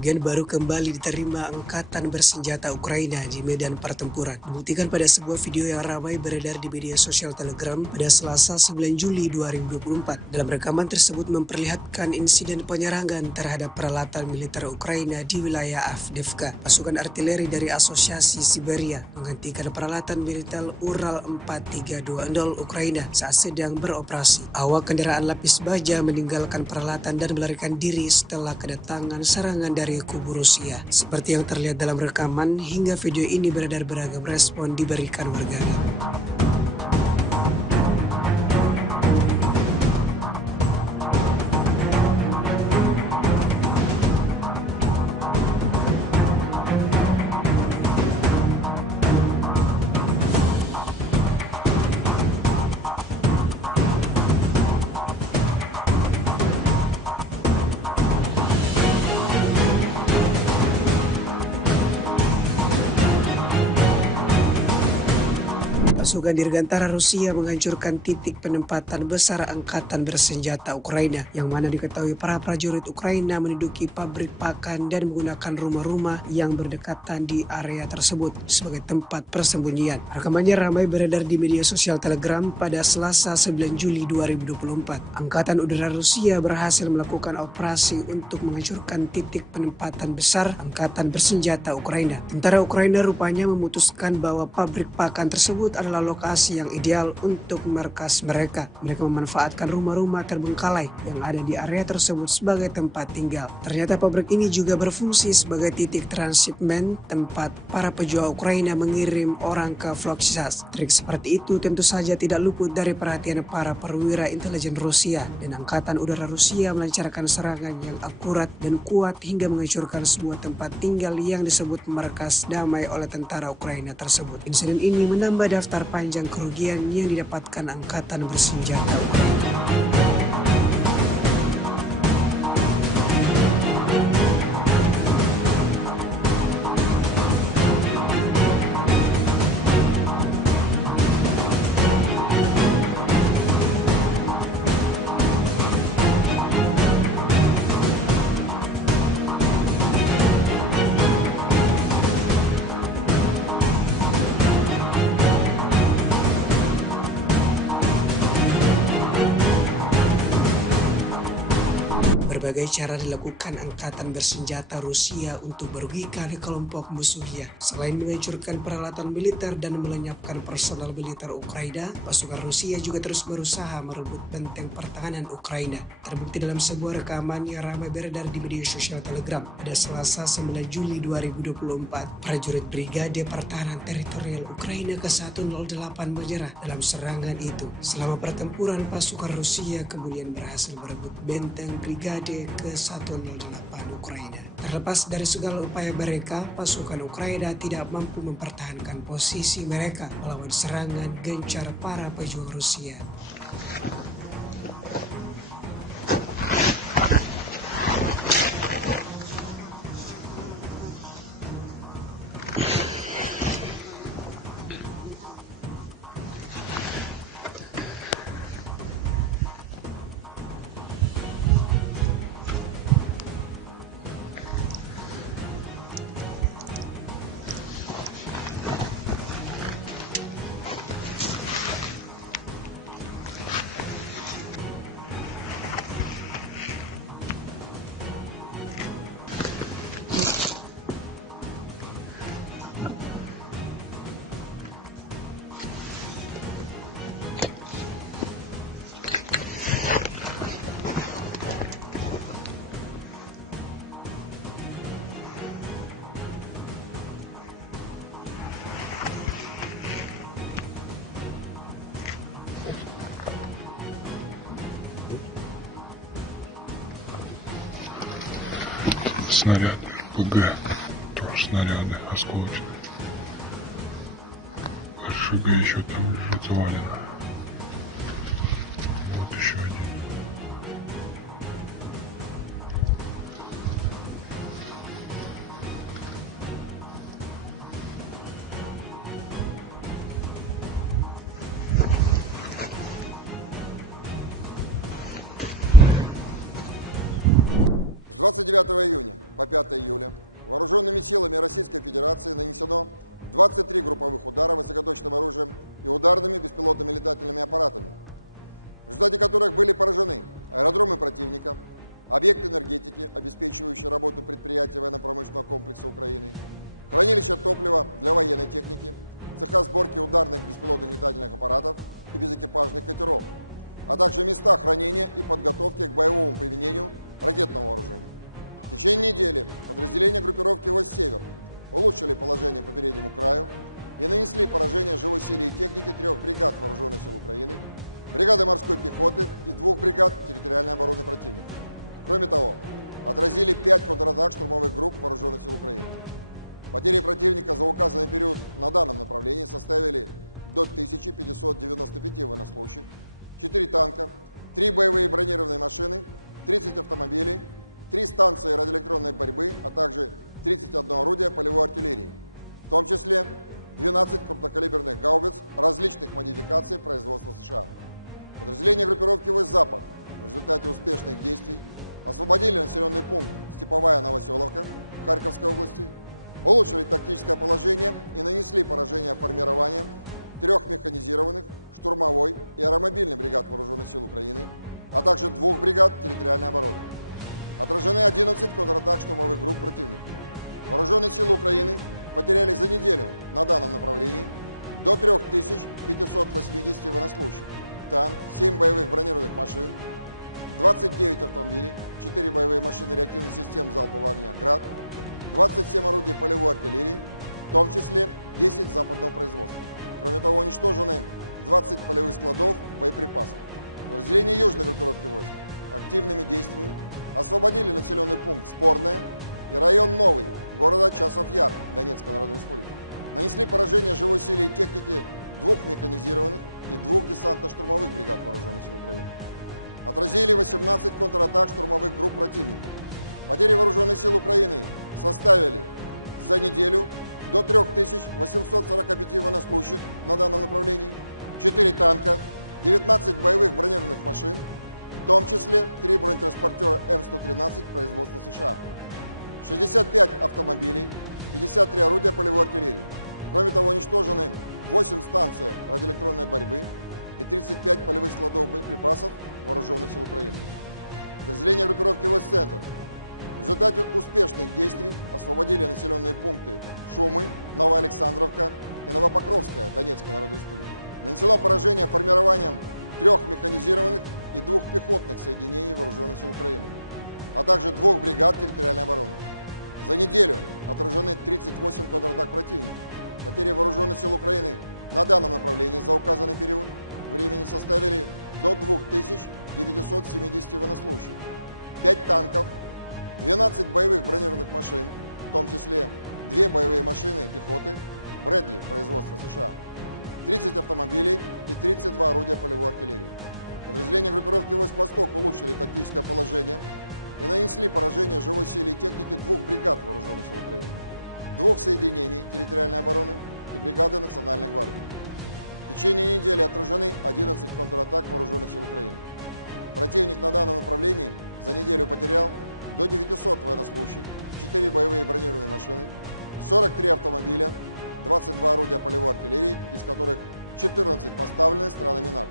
Kerugian baru kembali diterima Angkatan Bersenjata Ukraina di medan pertempuran. Dibuktikan pada sebuah video yang ramai beredar di media sosial Telegram pada Selasa 9 Juli 2024. Dalam rekaman tersebut memperlihatkan insiden penyerangan terhadap peralatan militer Ukraina di wilayah Avdiivka. Pasukan artileri dari Asosiasi Siberia menghentikan peralatan militer Ural 4320 Ukraina saat sedang beroperasi. Awak kendaraan lapis baja meninggalkan peralatan dan melarikan diri setelah kedatangan serangan dari kubu Rusia. Seperti yang terlihat dalam rekaman, hingga video ini beredar beragam respon diberikan warganet. Pasukan Dirgantara Rusia menghancurkan titik penempatan besar Angkatan Bersenjata Ukraina, yang mana diketahui para prajurit Ukraina menduduki pabrik pakan dan menggunakan rumah-rumah yang berdekatan di area tersebut sebagai tempat persembunyian. Rekamannya ramai beredar di media sosial Telegram pada Selasa 9 Juli 2024. Angkatan Udara Rusia berhasil melakukan operasi untuk menghancurkan titik penempatan besar Angkatan Bersenjata Ukraina. Tentara Ukraina rupanya memutuskan bahwa pabrik pakan tersebut adalah adalah lokasi yang ideal untuk markas mereka. Mereka memanfaatkan rumah-rumah terbengkalai yang ada di area tersebut sebagai tempat tinggal. Ternyata pabrik ini juga berfungsi sebagai titik transshipment tempat para pejuang Ukraina mengirim orang ke Vlorksas. Trik seperti itu tentu saja tidak luput dari perhatian para perwira intelijen Rusia, dan Angkatan Udara Rusia melancarkan serangan yang akurat dan kuat hingga menghancurkan sebuah tempat tinggal yang disebut markas damai oleh tentara Ukraina tersebut. Insiden ini menambah daftar panjang kerugian yang didapatkan angkatan bersenjata Ukraina. Berbagai cara dilakukan angkatan bersenjata Rusia untuk merugikan kelompok musuhnya. Selain menghancurkan peralatan militer dan melenyapkan personal militer Ukraina, pasukan Rusia juga terus berusaha merebut benteng pertahanan Ukraina. Terbukti dalam sebuah rekaman yang ramai beredar di media sosial Telegram pada Selasa 9 Juli 2024. Prajurit Brigade Pertahanan Teritorial Ukraina ke-108 menyerah dalam serangan itu. Selama pertempuran, pasukan Rusia kemudian berhasil merebut benteng Brigade ke-108 Ukraina. Terlepas dari segala upaya mereka, pasukan Ukraina tidak mampu mempertahankan posisi mereka melawan serangan gencar para pejuang Rusia. Снаряды РПГ, тоже снаряды осколочные. РШГ еще там лежит завалено. Вот еще один. С 29 июня по 5 июля вооруженными силами Российской Федерации нанесено 23 групповых удара высокоточным оружием и ударными беспилотными летательными аппаратами, в результате которых были поражены аэродромы противника, объекты энергетики, обеспечивающие работу предприятий военно-промышленного комплекса Украины, хранилища топлива для военной техники, цеха сборки ударных беспилотных летательных аппаратов и безэкипажных катеров, а также места хранения и подготовки к боевому применению ракетного вооружения. В течение недели подразделения группировки «Востсевер» улучшили положение по переднему краю и нанесли поражение живой силе и технике 3 бригад Вооруженных сил Украины, бригады морской пехоты и 2 бригад территориальной обороны противника. Кроме того, отразили 5 контратак штурмовых групп Вооруженных сил Украины. Потери противника за указанный период на данном направлении составили до 1595 военнослужащих, 4 танка, 3 боевые бронированные машины, 30 автомобилей, 3 станции радиоэлектронной борьбы, а также 31 орудие полевой артиллерии, в том числе 12 крупнокалиберных гаубиц различных модификаций производства США. Подразделения группировки «Восток-Запад» в результате успешных действий освободили населенный пункт Степовая Новоселовка Харьковской области, улучшили тактическое положение и нанесли поражение формированием 3 механизированных, штурмовой и аэромобильных бригад Вооруженных сил Украины, а также 2 бригад территориальной обороны. Отражены 11 контратак штурмовых групп противника. Вооруженные силы Украины потеряли за неделю на данном направлении до 3580 военнослужащих, танк, 7 боевых бронированных машин, 29 автомобилей, 4 боевые машины реактивных систем залпового огня «Град», 27 орудий полевой артиллерии, в том числе 10 западного производства. Кроме того, уничтожены 20 полевых складов боеприпасов. Подразделения южной группировки войск активными действиями освободили населенный пункт Спорное и район Новый города Часов-Яр Донецкой Народной Республики. Нанесли поражение живой силе и технике 2 механизированных и 2 десантно-штурмовых бригад вооруженных сил Украины. Отразили 18 контратак штурмовых групп противника. Потери вооруженных сил Украины составили за неделю до 3845 военнослужащих на данном направлении, 4 танка, 19 боевых бронированных машин, в том числе 3 бронетранспортера М113 производства США, 65 автомобилей, 53 орудия полевой артиллерии. Кроме того, уничтожены 8 станций радиоэлектронной борьбы и 35 полевых складов боеприпасов вооруженных сил Украины. Подразделения группировки войск «Центр» в результате успешных действий освободили населенные пункты Шумы, Новоалександровка и Новопокровская Донецкой Народной Республики. Нанесено поражение формированием 3 механизированных и 2 пехотных соединений вооруженных сил Украины, а также 2 бригад территориальной обороны. За неделю отражены 38 контратак противника. Потери вооруженных сил Украины на данном направлении за указанный период времени составили до 2970 военнослужащих, 5 танков, 12 боевых бронированных машин, в том числе 2 боевые машины пехоты Брэдли производства США, 30 автомобилей и 32 орудия полевой артиллерии. Подразделения группировки войск «Восток» улучшили тактическое положение и нанесли поражение живой силе и технике 2 бригад вооруженных сил Украины, 2 соединений территориальной обороны и бригады Национальной гвардии. В течение недели отражены 11 контратак вооруженных сил Украины. Противник на данном направлении за неделю потерял до 900 военнослужащих, 4 боевые бронированные машины, 43 автомобиля, 22 орудия полевой артиллерии, из которых 14 поставлены странами НАТО.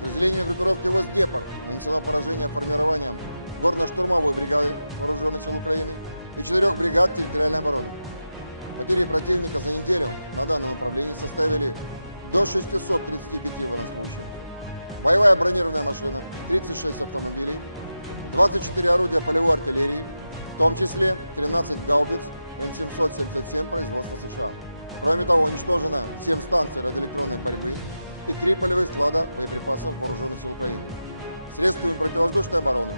Подразделению группировки войск «Днепр» нанесено поражение формированием горно-штурмовой бригады вооруженных сил Украины и 4 бригад территориальной обороны. Потери противника за неделю на данном направлении составили до 635 военнослужащих, боевая бронированная машина, 36 автомобилей, 24 орудия полевой артиллерии, в том числе 13 гаубиц М777 производства США. Кроме того, уничтожено 7 станций радиоэлектронной борьбы и 3 полевых склада боеприпасов вооруженных сил Украины. Средствами противовоздушной обороны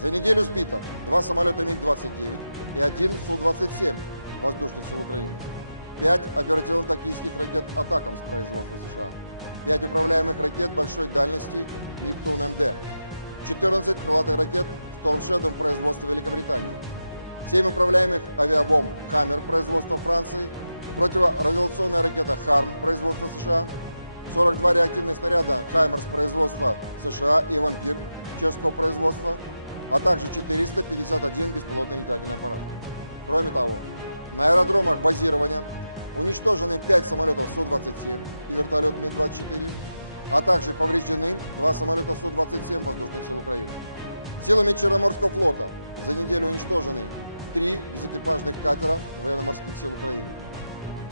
за неделю сбито 2 самолета МиГ-29 и 1 Су-27 воздушных сил Украины, 5 оперативно-тактических ракет «Атакамс» производства США, 5 управляемых ракет большой дальности «Нептун-МД», 14 крылатых ракет «Storm Shadow» производства Великобритании, 7 управляемых авиабомб «Хаммер» производства Франции, противорадиационная ракета «Харм» производства США, 42 реактивных снаряда «Хаймерс» производства США и «Вампир» чешского производства, а также 451 беспилотный летательный аппарат. Кроме того, на аэродромах базирования уничтожены 5 самолетов Су-27 и вертолет Ми-24, а также повреждены 2 самолета Су-27 воздушных сил Украины. Силами Черноморского флота за неделю уничтожены 3 безэкипажных катера военно-морских сил Украины.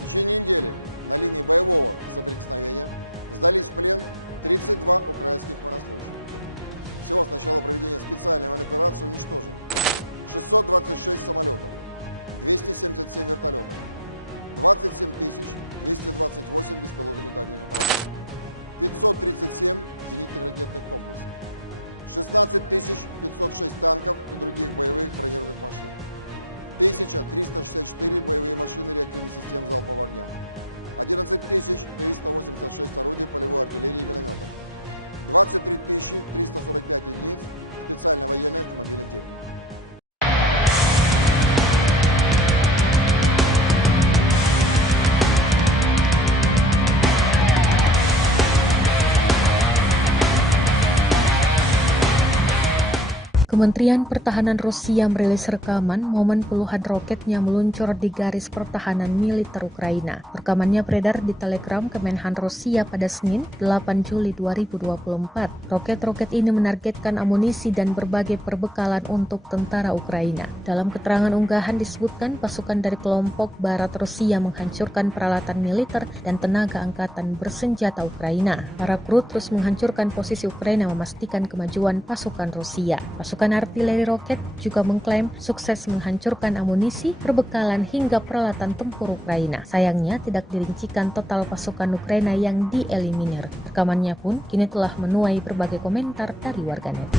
В течение недели на линии боевого соприкосновения сдались в плен 32 украинских военнослужащих. Всего с начала проведения специальной военной операции уничтожено 626 самолетов, 277 вертолетов, 27 228 беспилотных летательных аппаратов, 537 зенитных ракетных комплексов, 16 506 танков и других боевых бронированных машин, 1364 боевые машины реактивных систем залпового огня, 11 386 орудий полевой артиллерии и минометов, 23 345 единиц специальной военной автомобильной техники. Kementerian Pertahanan Rusia merilis rekaman momen puluhan roketnya meluncur di garis pertahanan militer Ukraina. Rekamannya beredar di Telegram Kemenhan Rusia pada Senin, 8 Juli 2024. Roket-roket ini menargetkan amunisi dan berbagai perbekalan untuk tentara Ukraina. Dalam keterangan unggahan disebutkan pasukan dari kelompok Barat Rusia menghancurkan peralatan militer dan tenaga angkatan bersenjata Ukraina. Para kru terus menghancurkan posisi Ukraina memastikan kemajuan pasukan Rusia. Pasukan artileri roket juga mengklaim sukses menghancurkan amunisi, perbekalan hingga peralatan tempur Ukraina. Sayangnya tidak dirincikan total pasukan Ukraina yang dieliminir. Rekamannya pun kini telah menuai berbagai komentar dari warganet.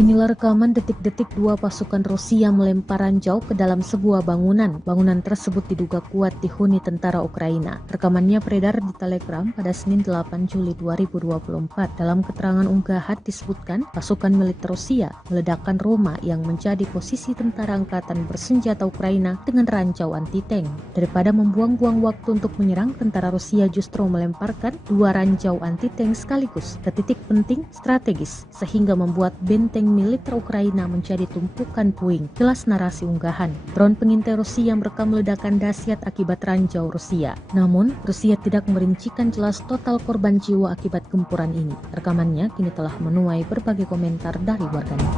Inilah rekaman detik-detik dua pasukan Rusia melempar ranjau ke dalam sebuah bangunan. Bangunan tersebut diduga kuat dihuni tentara Ukraina. Rekamannya beredar di Telegram pada Senin 8 Juli 2024. Dalam keterangan unggahan disebutkan pasukan militer Rusia meledakkan rumah yang menjadi posisi tentara angkatan bersenjata Ukraina dengan ranjau anti-tank. Daripada membuang-buang waktu untuk menyerang, tentara Rusia justru melemparkan dua ranjau anti-tank sekaligus ke titik penting strategis sehingga membuat benteng militer Ukraina menjadi tumpukan puing. Jelas narasi unggahan. Drone pengintai Rusia merekam ledakan dahsyat akibat ranjau Rusia. Namun, Rusia tidak merincikan jelas total korban jiwa akibat gempuran ini. Rekamannya kini telah menuai berbagai komentar dari warganet.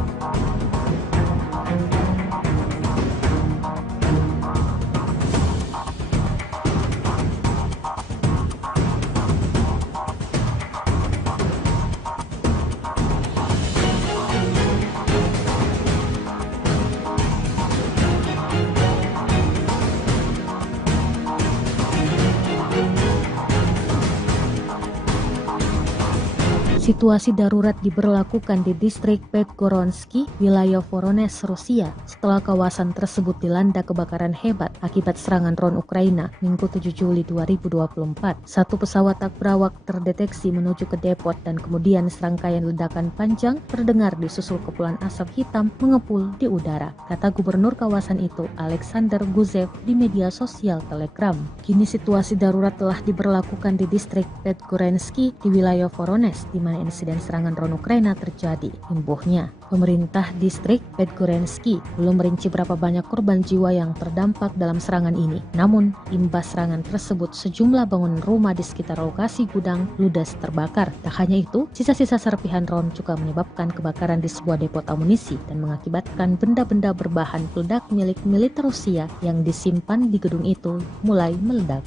Situasi darurat diberlakukan di distrik Podgoronsky, wilayah Voronezh, Rusia, setelah kawasan tersebut dilanda kebakaran hebat akibat serangan drone Ukraina Minggu 7 Juli 2024. Satu pesawat tak berawak terdeteksi menuju ke depot dan kemudian serangkaian ledakan panjang terdengar disusul kepulan asap hitam mengepul di udara, kata gubernur kawasan itu, Alexander Guzev, di media sosial Telegram. Kini situasi darurat telah diberlakukan di distrik Podgoronsky di wilayah Voronezh, di mana insiden serangan drone Ukraina terjadi. Imbuhnya, pemerintah distrik Podgoronsky belum merinci berapa banyak korban jiwa yang terdampak dalam serangan ini. Namun, imbas serangan tersebut sejumlah bangunan rumah di sekitar lokasi gudang ludes terbakar. Tak hanya itu, sisa-sisa serpihan drone juga menyebabkan kebakaran di sebuah depot amunisi dan mengakibatkan benda-benda berbahan peledak milik militer Rusia yang disimpan di gedung itu mulai meledak.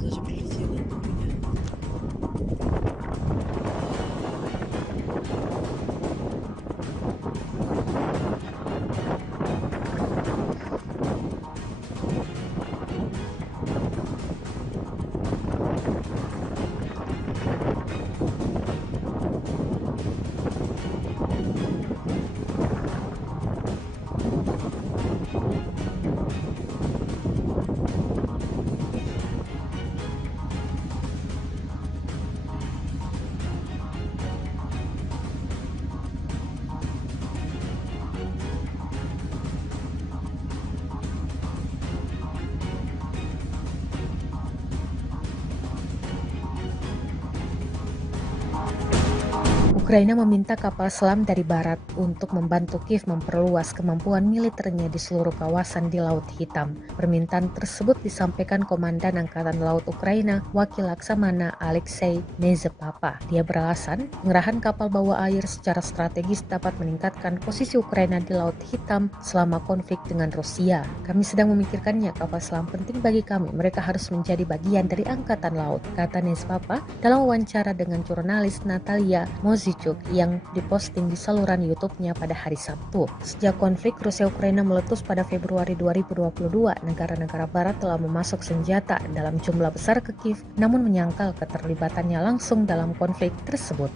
Ukraina meminta kapal selam dari barat untuk membantu Kiev memperluas kemampuan militernya di seluruh kawasan di Laut Hitam. Permintaan tersebut disampaikan Komandan Angkatan Laut Ukraina, Wakil Laksamana Alexei Nezepapa. Dia beralasan, pengerahan kapal bawah air secara strategis dapat meningkatkan posisi Ukraina di Laut Hitam selama konflik dengan Rusia. Kami sedang memikirkannya, kapal selam penting bagi kami. Mereka harus menjadi bagian dari Angkatan Laut, kata Nezepapa dalam wawancara dengan jurnalis Natalia Mozichuk yang diposting di saluran YouTube-nya pada hari Sabtu. Sejak konflik Rusia-Ukraina meletus pada Februari 2022, negara-negara barat telah memasok senjata dalam jumlah besar ke Kiev, namun menyangkal keterlibatannya langsung dalam konflik tersebut.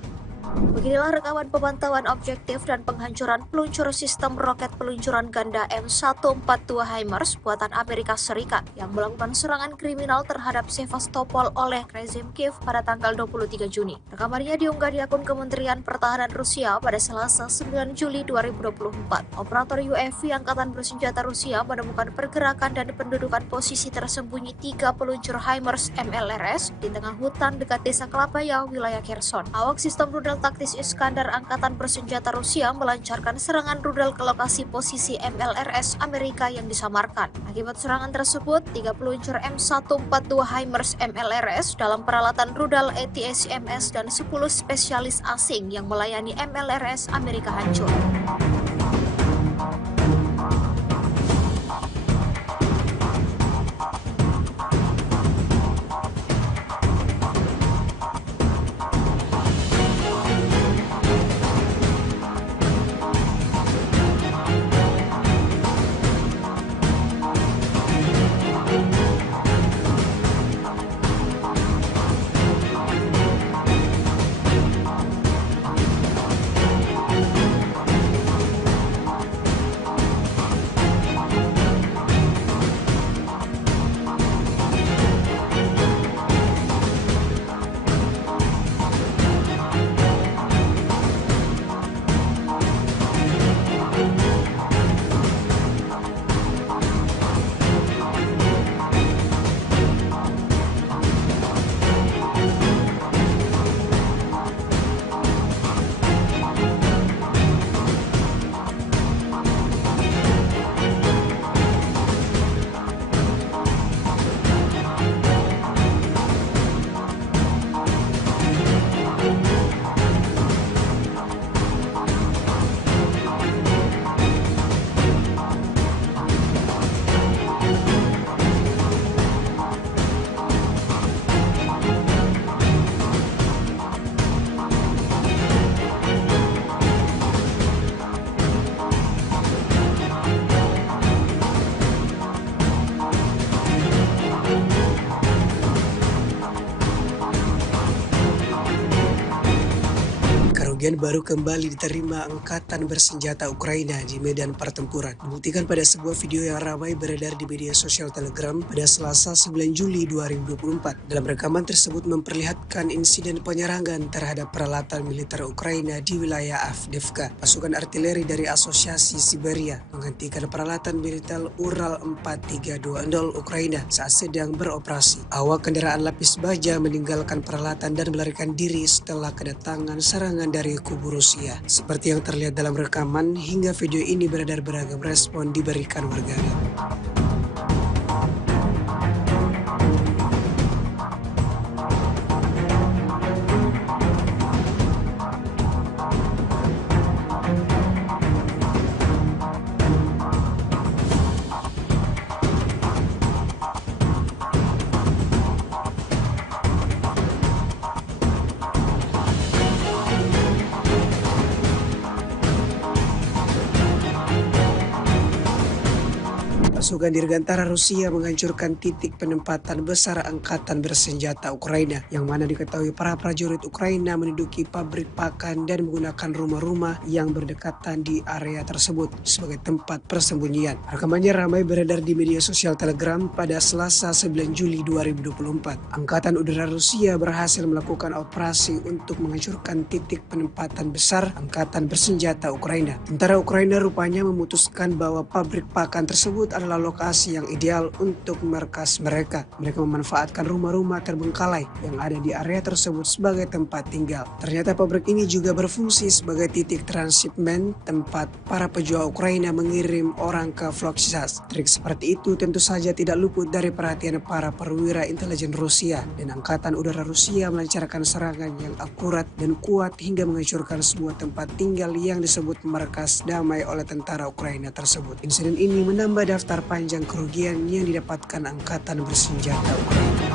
Beginilah rekaman pemantauan objektif dan penghancuran peluncur sistem roket peluncuran ganda M142 HIMARS buatan Amerika Serikat yang melakukan serangan kriminal terhadap Sevastopol oleh rezim Kiev pada tanggal 23 Juni. Rekamannya diunggah di akun Kementerian Pertahanan Rusia pada Selasa 9 Juli 2024. Operator UAV Angkatan Bersenjata Rusia menemukan pergerakan dan pendudukan posisi tersembunyi 3 peluncur HIMARS MLRS di tengah hutan dekat desa Klapaya, wilayah Kherson. Awak sistem rudal taktis Iskandar Angkatan Bersenjata Rusia melancarkan serangan rudal ke lokasi posisi MLRS Amerika yang disamarkan. Akibat serangan tersebut, 3 peluncur M142 HIMARS MLRS dalam peralatan rudal ATACMS dan 10 spesialis asing yang melayani MLRS Amerika hancur. Kerugian baru kembali diterima Angkatan Bersenjata Ukraina di medan pertempuran. Dibuktikan pada sebuah video yang ramai beredar di media sosial Telegram pada Selasa 9 Juli 2024. Dalam rekaman tersebut memperlihatkan insiden penyerangan terhadap peralatan militer Ukraina di wilayah Avdiivka. Pasukan artileri dari Asosiasi Siberia menghentikan peralatan militer Ural 4320 Ukraina saat sedang beroperasi. Awak kendaraan lapis baja meninggalkan peralatan dan melarikan diri setelah kedatangan serangan dari kubu Rusia. Seperti yang terlihat dalam rekaman, hingga video ini beredar beragam respon diberikan warganet. Pasukan Dirgantara Rusia menghancurkan titik penempatan besar Angkatan Bersenjata Ukraina, yang mana diketahui para prajurit Ukraina menduduki pabrik pakan dan menggunakan rumah-rumah yang berdekatan di area tersebut sebagai tempat persembunyian. Rekamannya ramai beredar di media sosial Telegram pada Selasa 9 Juli 2024. Angkatan Udara Rusia berhasil melakukan operasi untuk menghancurkan titik penempatan besar Angkatan Bersenjata Ukraina. Tentara Ukraina rupanya memutuskan bahwa pabrik pakan tersebut adalah lokasi yang ideal untuk markas mereka. Mereka memanfaatkan rumah-rumah terbengkalai yang ada di area tersebut sebagai tempat tinggal. Ternyata pabrik ini juga berfungsi sebagai titik transshipment, tempat para pejuang Ukraina mengirim orang ke Volochsas. Trik seperti itu tentu saja tidak luput dari perhatian para perwira intelijen Rusia, dan Angkatan Udara Rusia melancarkan serangan yang akurat dan kuat hingga menghancurkan sebuah tempat tinggal yang disebut markas damai oleh tentara Ukraina tersebut. Insiden ini menambah daftar panjang kerugian yang didapatkan Angkatan Bersenjata Ukraina.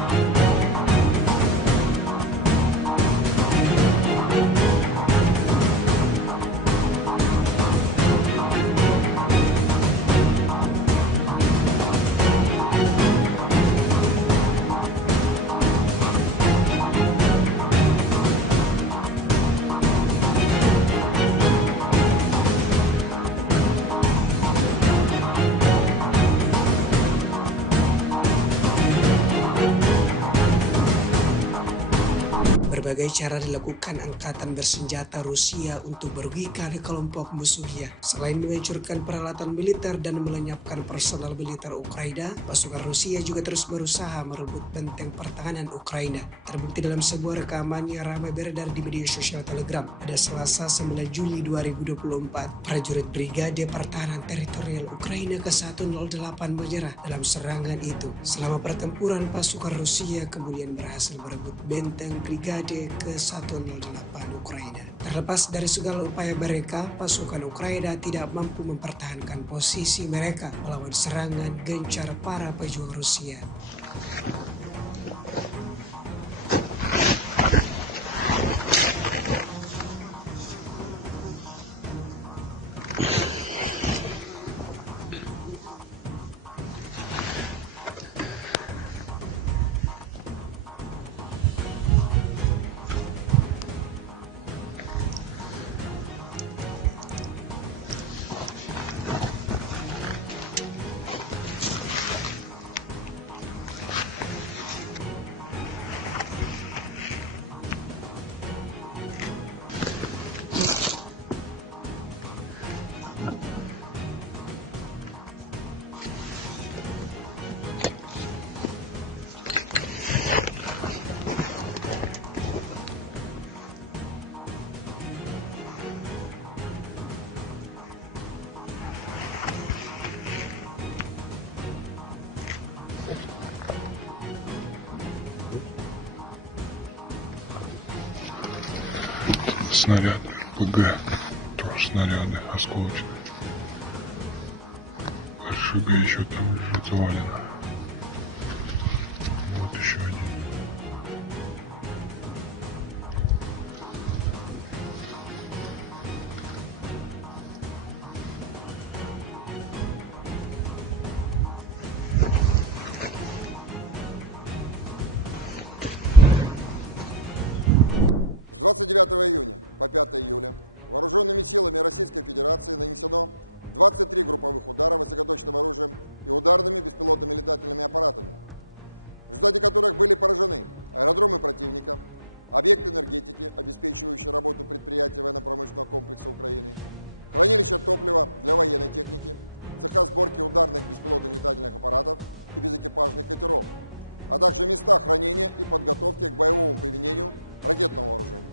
berbagai cara dilakukan angkatan bersenjata Rusia untuk merugikan kelompok musuhnya. Selain menghancurkan peralatan militer dan melenyapkan personal militer Ukraina, pasukan Rusia juga terus berusaha merebut benteng pertahanan Ukraina. Terbukti dalam sebuah rekaman yang ramai beredar di media sosial Telegram pada Selasa 9 Juli 2024. Prajurit Brigade Pertahanan Teritorial Ukraina ke-108 menyerah dalam serangan itu. Selama pertempuran, pasukan Rusia kemudian berhasil merebut benteng Brigade ke-108 Ukraina. Terlepas dari segala upaya mereka, pasukan Ukraina tidak mampu mempertahankan posisi mereka melawan serangan gencar para pejuang Rusia. Снаряды РПГ, тоже снаряды осколочные. РШГ еще там лежит завалено. Вот еще один. С 29 июня по 5 июля вооруженными силами Российской Федерации нанесено 23 групповых удара высокоточным оружием и ударными беспилотными летательными аппаратами, в результате которых были поражены аэродромы противника, объекты энергетики, обеспечивающие работу предприятий военно-промышленного комплекса Украины, хранилища топлива для военной техники, цеха сборки ударных беспилотных летательных аппаратов и безэкипажных катеров, а также места хранения и подготовки к боевому применению ракетного вооружения.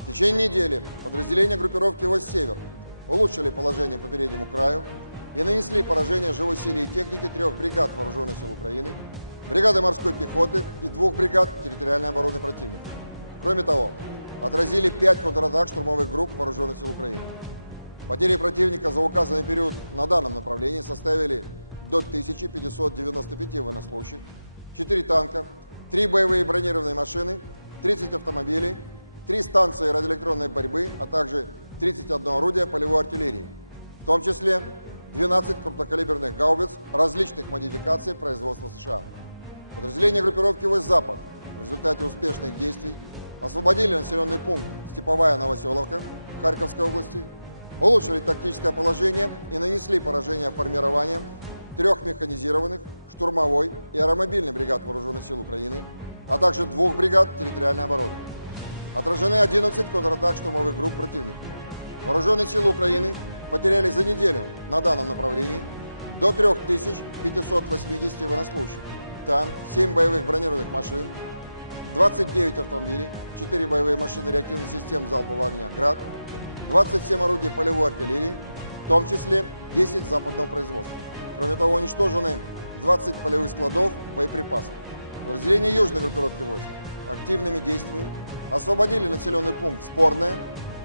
В течение недели подразделения группировки «Востсевер» улучшили положение по переднему краю и нанесли поражение живой силе и технике 3 бригад Вооруженных сил Украины, бригады морской пехоты и 2 бригад территориальной обороны противника. Кроме того, отразили 5 контратак штурмовых групп Вооруженных сил Украины. Потери противника за указанный период на данном направлении составили до 1595 военнослужащих, 4 танка, 3 боевые бронированные машины, 30 автомобилей, 3 станции радиоэлектронной борьбы, а также 31 орудие полевой артиллерии, в том числе 12 крупнокалиберных гаубиц различных модификаций производства США. Подразделения группировки «Войск Запад» в результате успешных действий освободили населенный пункт Степовая Новоселовка Харьковской области, улучшили тактическое положение и нанесли поражение формированием 3 механизированных, штурмовой и аэромобильных бригад Вооруженных сил Украины, а также 2 бригад территориальной обороны. Отражены 11 контратак штурмовых групп противника. Вооруженные силы Украины потеряли за неделю на данном направлении до 3580 военнослужащих, танк, 7 боевых бронированных машин, 29 автомобилей, 4 боевые машины реактивных систем залпового огня «Град», 27 орудий полевой артиллерии, в том числе 10 западного производства. Кроме того, уничтожены 20 полевых складов боеприпасов. Подразделения южной группировки войск активными действиями освободили населенный пункт Спорное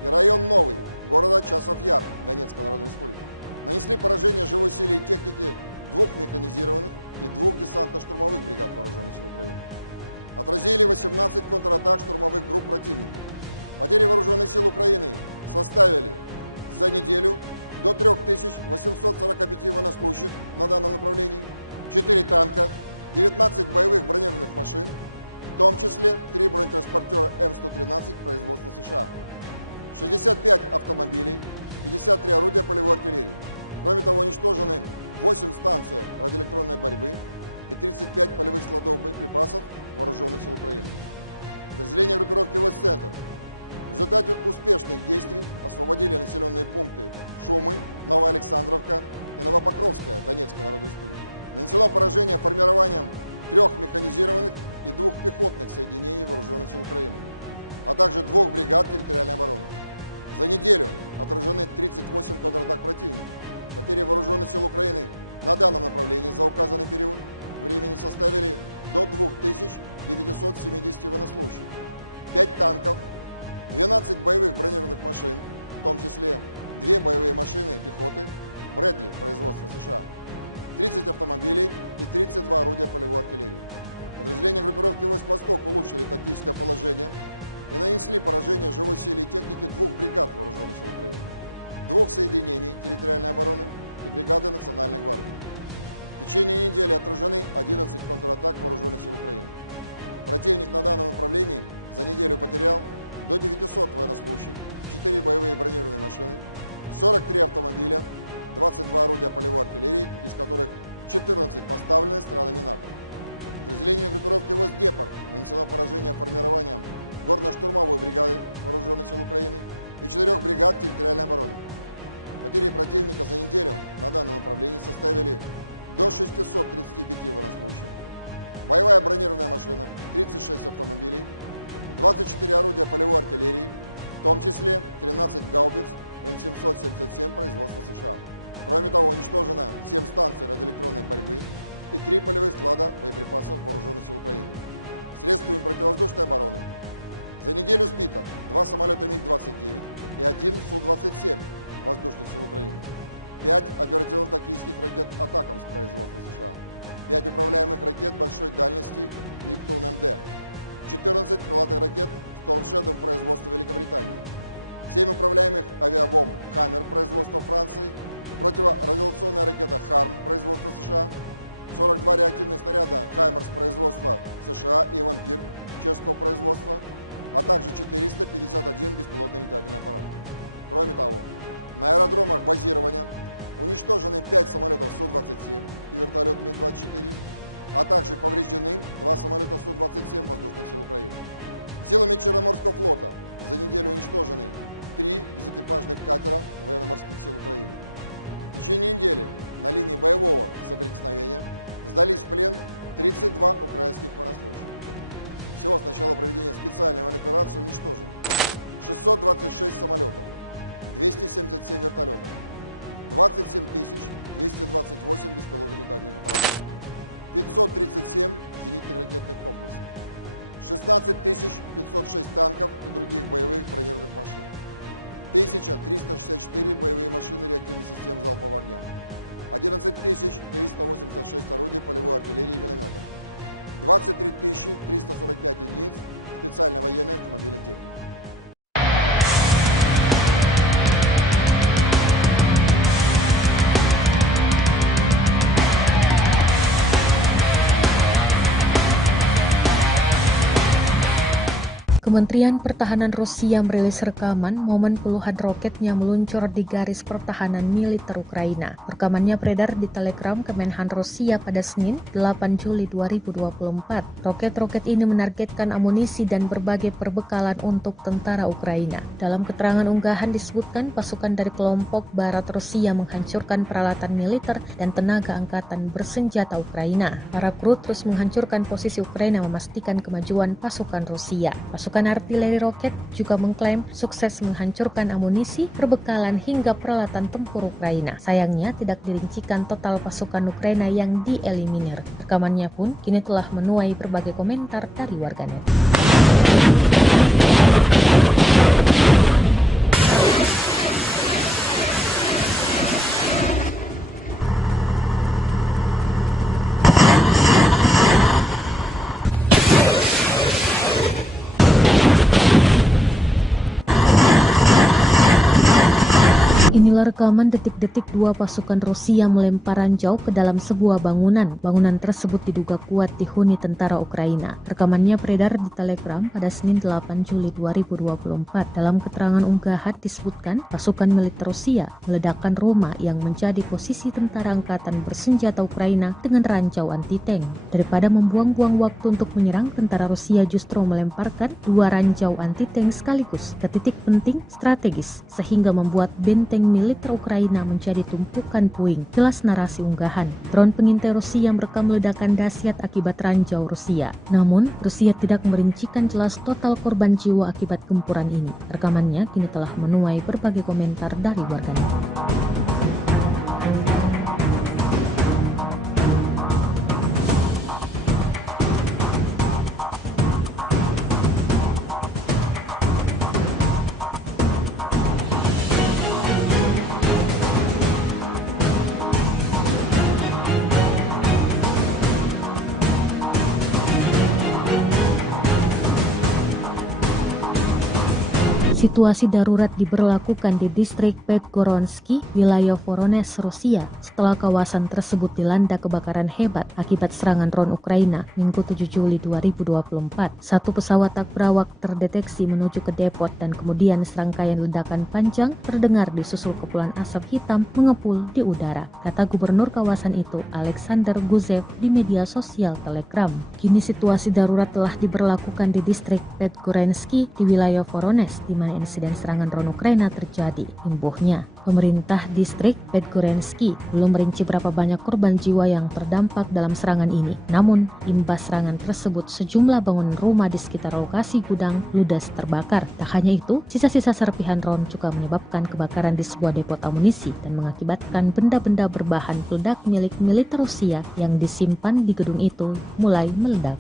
и район Новый города Часов-Яр Донецкой Народной Республики. Нанесли поражение живой силе и технике 2 механизированных и 2 десантно-штурмовых бригад Вооруженных сил Украины. Отразили 18 контратак штурмовых групп противника. Потери Вооруженных сил Украины составили за неделю до 3845 военнослужащих на данном направлении, 4 танка, 19 боевых бронированных машин, в том числе 3 бронетранспортера М113 производства США, 65 автомобилей, 53 орудия полевой артиллерии. Кроме того, уничтожены 8 станций радиоэлектронной борьбы и 35 полевых складов боеприпасов Вооруженных сил Украины. подразделения группировки войск «Центр» в результате успешных действий освободили населенные пункты Шумы, Новоалександровка и Новопокровская Донецкой Народной Республики. Нанесено поражение формированием 3 механизированных и 2 пехотных соединений Вооруженных сил Украины, а также 2 бригад территориальной обороны. За неделю отражены 38 контратак противника. Потери Вооруженных сил Украины на данном направлении за указанный период времени составили до 2970 военнослужащих, 5 танков, 12 боевых бронированных машин, в том числе 2 боевые машины пехоты Брэдли производства США, 30 автомобилей и 32 орудия полевой артиллерии. Подразделения группировки войск «Восток» улучшили тактическое положение и нанесли поражение живой силе и технике 2 бригад Вооруженных сил Украины, 2 соединений территориальной обороны и бригады Национальной гвардии. В течение недели отражены 11 контратак Вооруженных сил Украины. Противник на данном направлении за неделю потерял до 900 военнослужащих, 4 боевые бронированные машины, 43 автомобиля, 22 орудия полевой артиллерии, из которых 14 поставлены странами НАТО. Подразделению группировки войск «Днепр» нанесено поражение формированием горно-штурмовой бригады Вооруженных сил Украины и 4 бригад территориальной обороны. Потери противника за неделю на данном направлении составили до 635 военнослужащих, боевая бронированная машина, 36 автомобилей, 24 орудия полевой артиллерии, в том числе 13 гаубиц М777 производства США. Кроме того, уничтожено 7 станций радиоэлектронной борьбы и 3 полевых склада боеприпасов Вооруженных сил Украины. Средствами противовоздушной обороны за неделю сбито 2 самолета МиГ-29 и 1 Су-27 воздушных сил Украины, 5 оперативно-тактических ракет «Атакамс» производства США, 5 управляемых ракет большой дальности «Нептун-МД», 14 крылатых ракет «Storm Shadow» производства Великобритании, 7 управляемых авиабомб «Хаммер» производства Франции, противорадиационная ракета «Харм» производства США, 42 реактивных снаряда «Хаймерс» производства США и «Вампир» чешского производства, а также 451 беспилотный летательный аппарат. Кроме того, на аэродромах базирования уничтожены 5 самолетов Су-27 и вертолет Ми-24, а также повреждены 2 самолета Су-27 воздушных сил Украины. Силами Черноморского флота за неделю уничтожены 3 безэкипажных катера военно-морских сил Украины. В течение недели на линии боевого соприкосновения сдались в плен 32 украинских военнослужащих. Всего с начала проведения специальной военной операции уничтожено 626 самолетов, 277 вертолетов, 27 228 беспилотных летательных аппаратов, 537 зенитных ракетных комплексов, 16 506 танков и других боевых бронированных машин, 1364 боевые машины реактивной системы залпового огня, 11 386 орудий полевой артиллерии и минометов, 23 345 единиц специальной военной автомобильной техники. Kementerian Pertahanan Rusia merilis rekaman momen puluhan roketnya meluncur di garis pertahanan militer Ukraina. Rekamannya beredar di Telegram Kemenhan Rusia pada Senin, 8 Juli 2024. Roket-roket ini menargetkan amunisi dan berbagai perbekalan untuk tentara Ukraina. Dalam keterangan unggahan disebutkan pasukan dari kelompok barat Rusia menghancurkan peralatan militer dan tenaga angkatan bersenjata Ukraina. Para kru terus menghancurkan posisi Ukraina memastikan kemajuan pasukan Rusia. Pasukan artileri roket juga mengklaim sukses menghancurkan amunisi, perbekalan hingga peralatan tempur Ukraina. Sayangnya tidak dirincikan total pasukan Ukraina yang dieliminir. Rekamannya pun kini telah menuai berbagai komentar dari warganet. Inilah rekaman detik-detik dua pasukan Rusia melempar ranjau ke dalam sebuah bangunan. Bangunan tersebut diduga kuat dihuni tentara Ukraina. Rekamannya beredar di Telegram pada Senin 8 Juli 2024. Dalam keterangan unggahan disebutkan pasukan militer Rusia meledakkan rumah yang menjadi posisi tentara angkatan bersenjata Ukraina dengan ranjau anti-tank. Daripada membuang-buang waktu untuk menyerang, tentara Rusia justru melemparkan dua ranjau anti-tank sekaligus ke titik penting strategis sehingga membuat benteng militer Ukraina menjadi tumpukan puing. Jelas narasi unggahan. Drone pengintai Rusia merekam ledakan dahsyat akibat ranjau Rusia. Namun, Rusia tidak merincikan jelas total korban jiwa akibat gempuran ini. Rekamannya kini telah menuai berbagai komentar dari warganet. Situasi darurat diberlakukan di distrik Podgoronsky, wilayah Voronezh, Rusia, setelah kawasan tersebut dilanda kebakaran hebat akibat serangan drone Ukraina Minggu 7 Juli 2024. Satu pesawat tak berawak terdeteksi menuju ke depot dan kemudian serangkaian ledakan panjang terdengar disusul kepulan asap hitam mengepul di udara, kata gubernur kawasan itu, Alexander Guzev, di media sosial Telegram. Kini situasi darurat telah diberlakukan di distrik Podgoronsky di wilayah Voronezh, di mana insiden serangan drone Ukraina terjadi. Imbuhnya, pemerintah distrik Podgoronsky belum merinci berapa banyak korban jiwa yang terdampak dalam serangan ini. Namun, imbas serangan tersebut, sejumlah bangunan rumah di sekitar lokasi gudang ludes terbakar. Tak hanya itu, sisa-sisa serpihan drone juga menyebabkan kebakaran di sebuah depot amunisi dan mengakibatkan benda-benda berbahan peledak milik militer Rusia yang disimpan di gedung itu mulai meledak.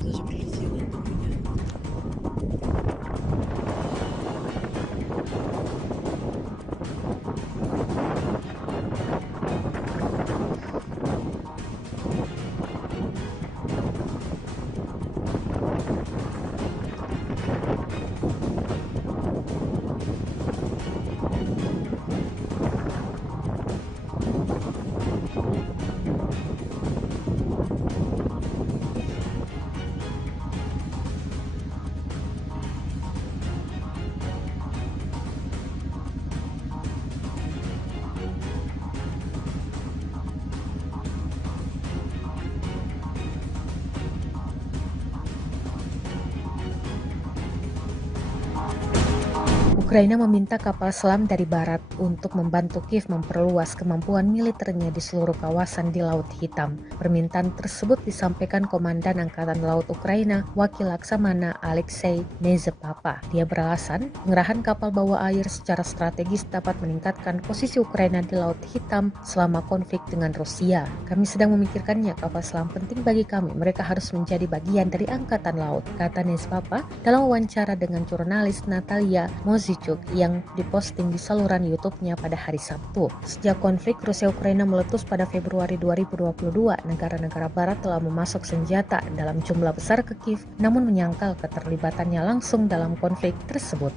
Ukraina meminta kapal selam dari barat untuk membantu Kiev memperluas kemampuan militernya di seluruh kawasan di Laut Hitam. Permintaan tersebut disampaikan Komandan Angkatan Laut Ukraina, Wakil Laksamana Alexei Nezepapa. Dia beralasan, pengerahan kapal bawah air secara strategis dapat meningkatkan posisi Ukraina di Laut Hitam selama konflik dengan Rusia. Kami sedang memikirkannya, kapal selam penting bagi kami. Mereka harus menjadi bagian dari Angkatan Laut, kata Nezepapa dalam wawancara dengan jurnalis Natalia Mozichuk yang diposting di saluran YouTube-nya pada hari Sabtu. Sejak konflik Rusia-Ukraina meletus pada Februari 2022, negara-negara barat telah memasok senjata dalam jumlah besar ke Kiev, namun menyangkal keterlibatannya langsung dalam konflik tersebut.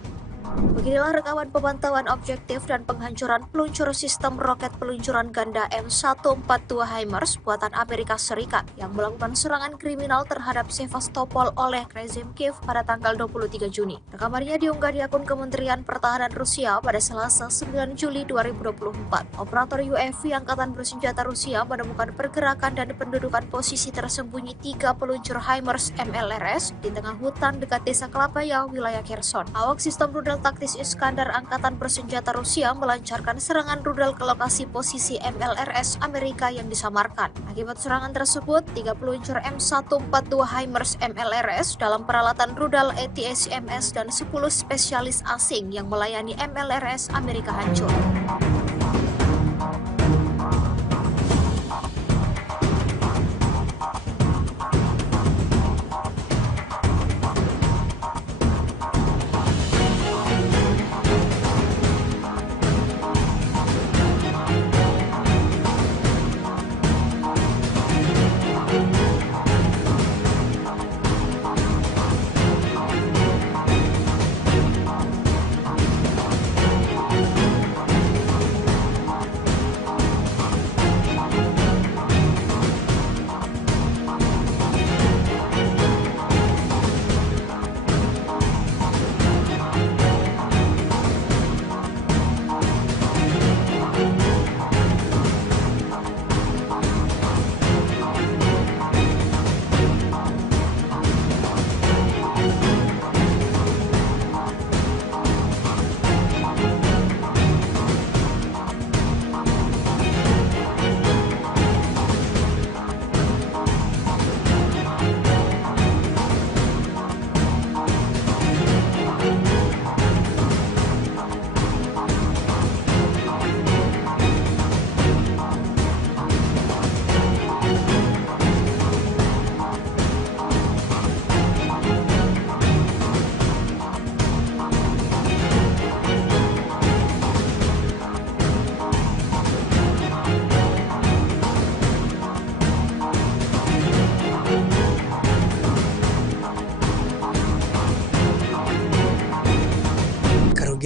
Beginilah rekaman pemantauan objektif dan penghancuran peluncur sistem roket peluncuran ganda M142 HIMARS buatan Amerika Serikat yang melakukan serangan kriminal terhadap Sevastopol oleh rezim Kiev pada tanggal 23 Juni. Rekamannya diunggah di akun Kementerian Pertahanan Rusia pada Selasa 9 Juli 2024. Operator UAV Angkatan Bersenjata Rusia menemukan pergerakan dan pendudukan posisi tersembunyi 3 peluncur HIMARS MLRS di tengah hutan dekat desa Klapaya, wilayah Kherson. Awak sistem rudal taktis Iskander Angkatan Bersenjata Rusia melancarkan serangan rudal ke lokasi posisi MLRS Amerika yang disamarkan. Akibat serangan tersebut, 3 peluncur M142 HIMARS MLRS dalam peralatan rudal ATACMS dan 10 spesialis asing yang melayani MLRS Amerika hancur.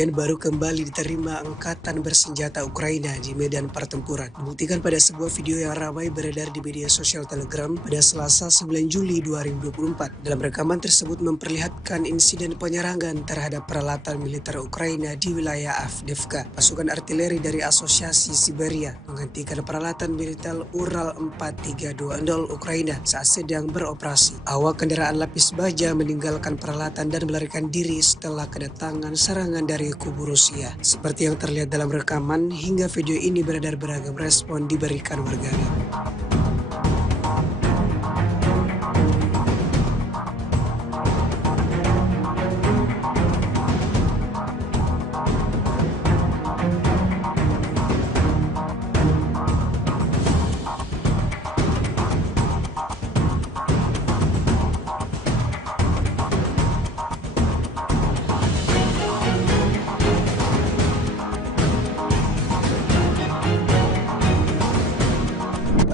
dan baru kembali diterima Angkatan Bersenjata Ukraina di medan pertempuran. Dibuktikan pada sebuah video yang ramai beredar di media sosial Telegram pada Selasa 9 Juli 2024. Dalam rekaman tersebut memperlihatkan insiden penyerangan terhadap peralatan militer Ukraina di wilayah Avdiivka. Pasukan artileri dari Asosiasi Siberia menghentikan peralatan militer Ural 4320 Ukraina saat sedang beroperasi. Awak kendaraan lapis baja meninggalkan peralatan dan melarikan diri setelah kedatangan serangan dari kubu Rusia. Seperti yang terlihat dalam rekaman, hingga video ini beredar beragam respon diberikan warganet.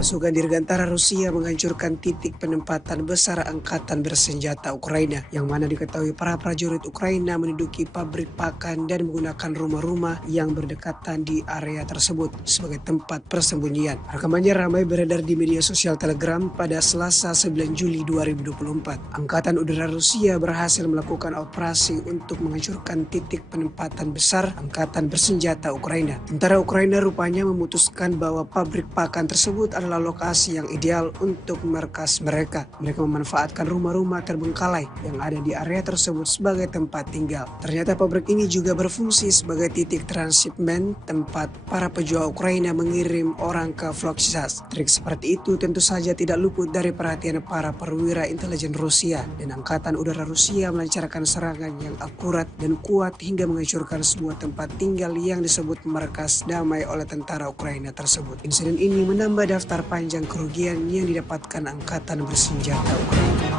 Pasukan dirgantara Rusia menghancurkan titik penempatan besar angkatan bersenjata Ukraina, yang mana diketahui para prajurit Ukraina menduduki pabrik pakan dan menggunakan rumah-rumah yang berdekatan di area tersebut sebagai tempat persembunyian. Rekamannya ramai beredar di media sosial Telegram pada Selasa 9 Juli 2024. Angkatan Udara Rusia berhasil melakukan operasi untuk menghancurkan titik penempatan besar angkatan bersenjata Ukraina. Tentara Ukraina rupanya memutuskan bahwa pabrik pakan tersebut adalah lokasi yang ideal untuk markas mereka. Mereka memanfaatkan rumah-rumah terbengkalai yang ada di area tersebut sebagai tempat tinggal. Ternyata pabrik ini juga berfungsi sebagai titik transshipment, tempat para pejuang Ukraina mengirim orang ke Volochsas. Trik seperti itu tentu saja tidak luput dari perhatian para perwira intelijen Rusia, dan Angkatan Udara Rusia melancarkan serangan yang akurat dan kuat hingga menghancurkan sebuah tempat tinggal yang disebut markas damai oleh tentara Ukraina tersebut. Insiden ini menambah daftar panjang kerugian yang didapatkan angkatan bersenjata Ukraina.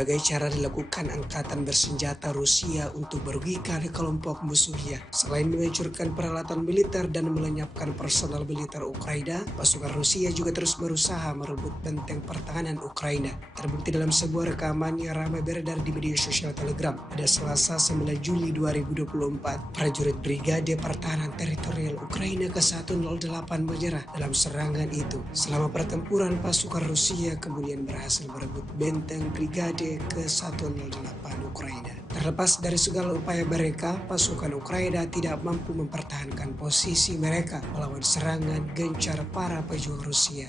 Berbagai cara dilakukan angkatan bersenjata Rusia untuk merugikan kelompok musuhnya. Selain menghancurkan peralatan militer dan melenyapkan personal militer Ukraina, pasukan Rusia juga terus berusaha merebut benteng pertahanan Ukraina. Terbukti dalam sebuah rekaman yang ramai beredar di media sosial Telegram pada Selasa 9 Juli 2024. Prajurit Brigade Pertahanan Teritorial Ukraina ke-108 menyerah dalam serangan itu. Selama pertempuran, pasukan Rusia kemudian berhasil merebut benteng Brigade ke-108 Ukraina. Terlepas dari segala upaya mereka, pasukan Ukraina tidak mampu mempertahankan posisi mereka melawan serangan gencar para pejuang Rusia.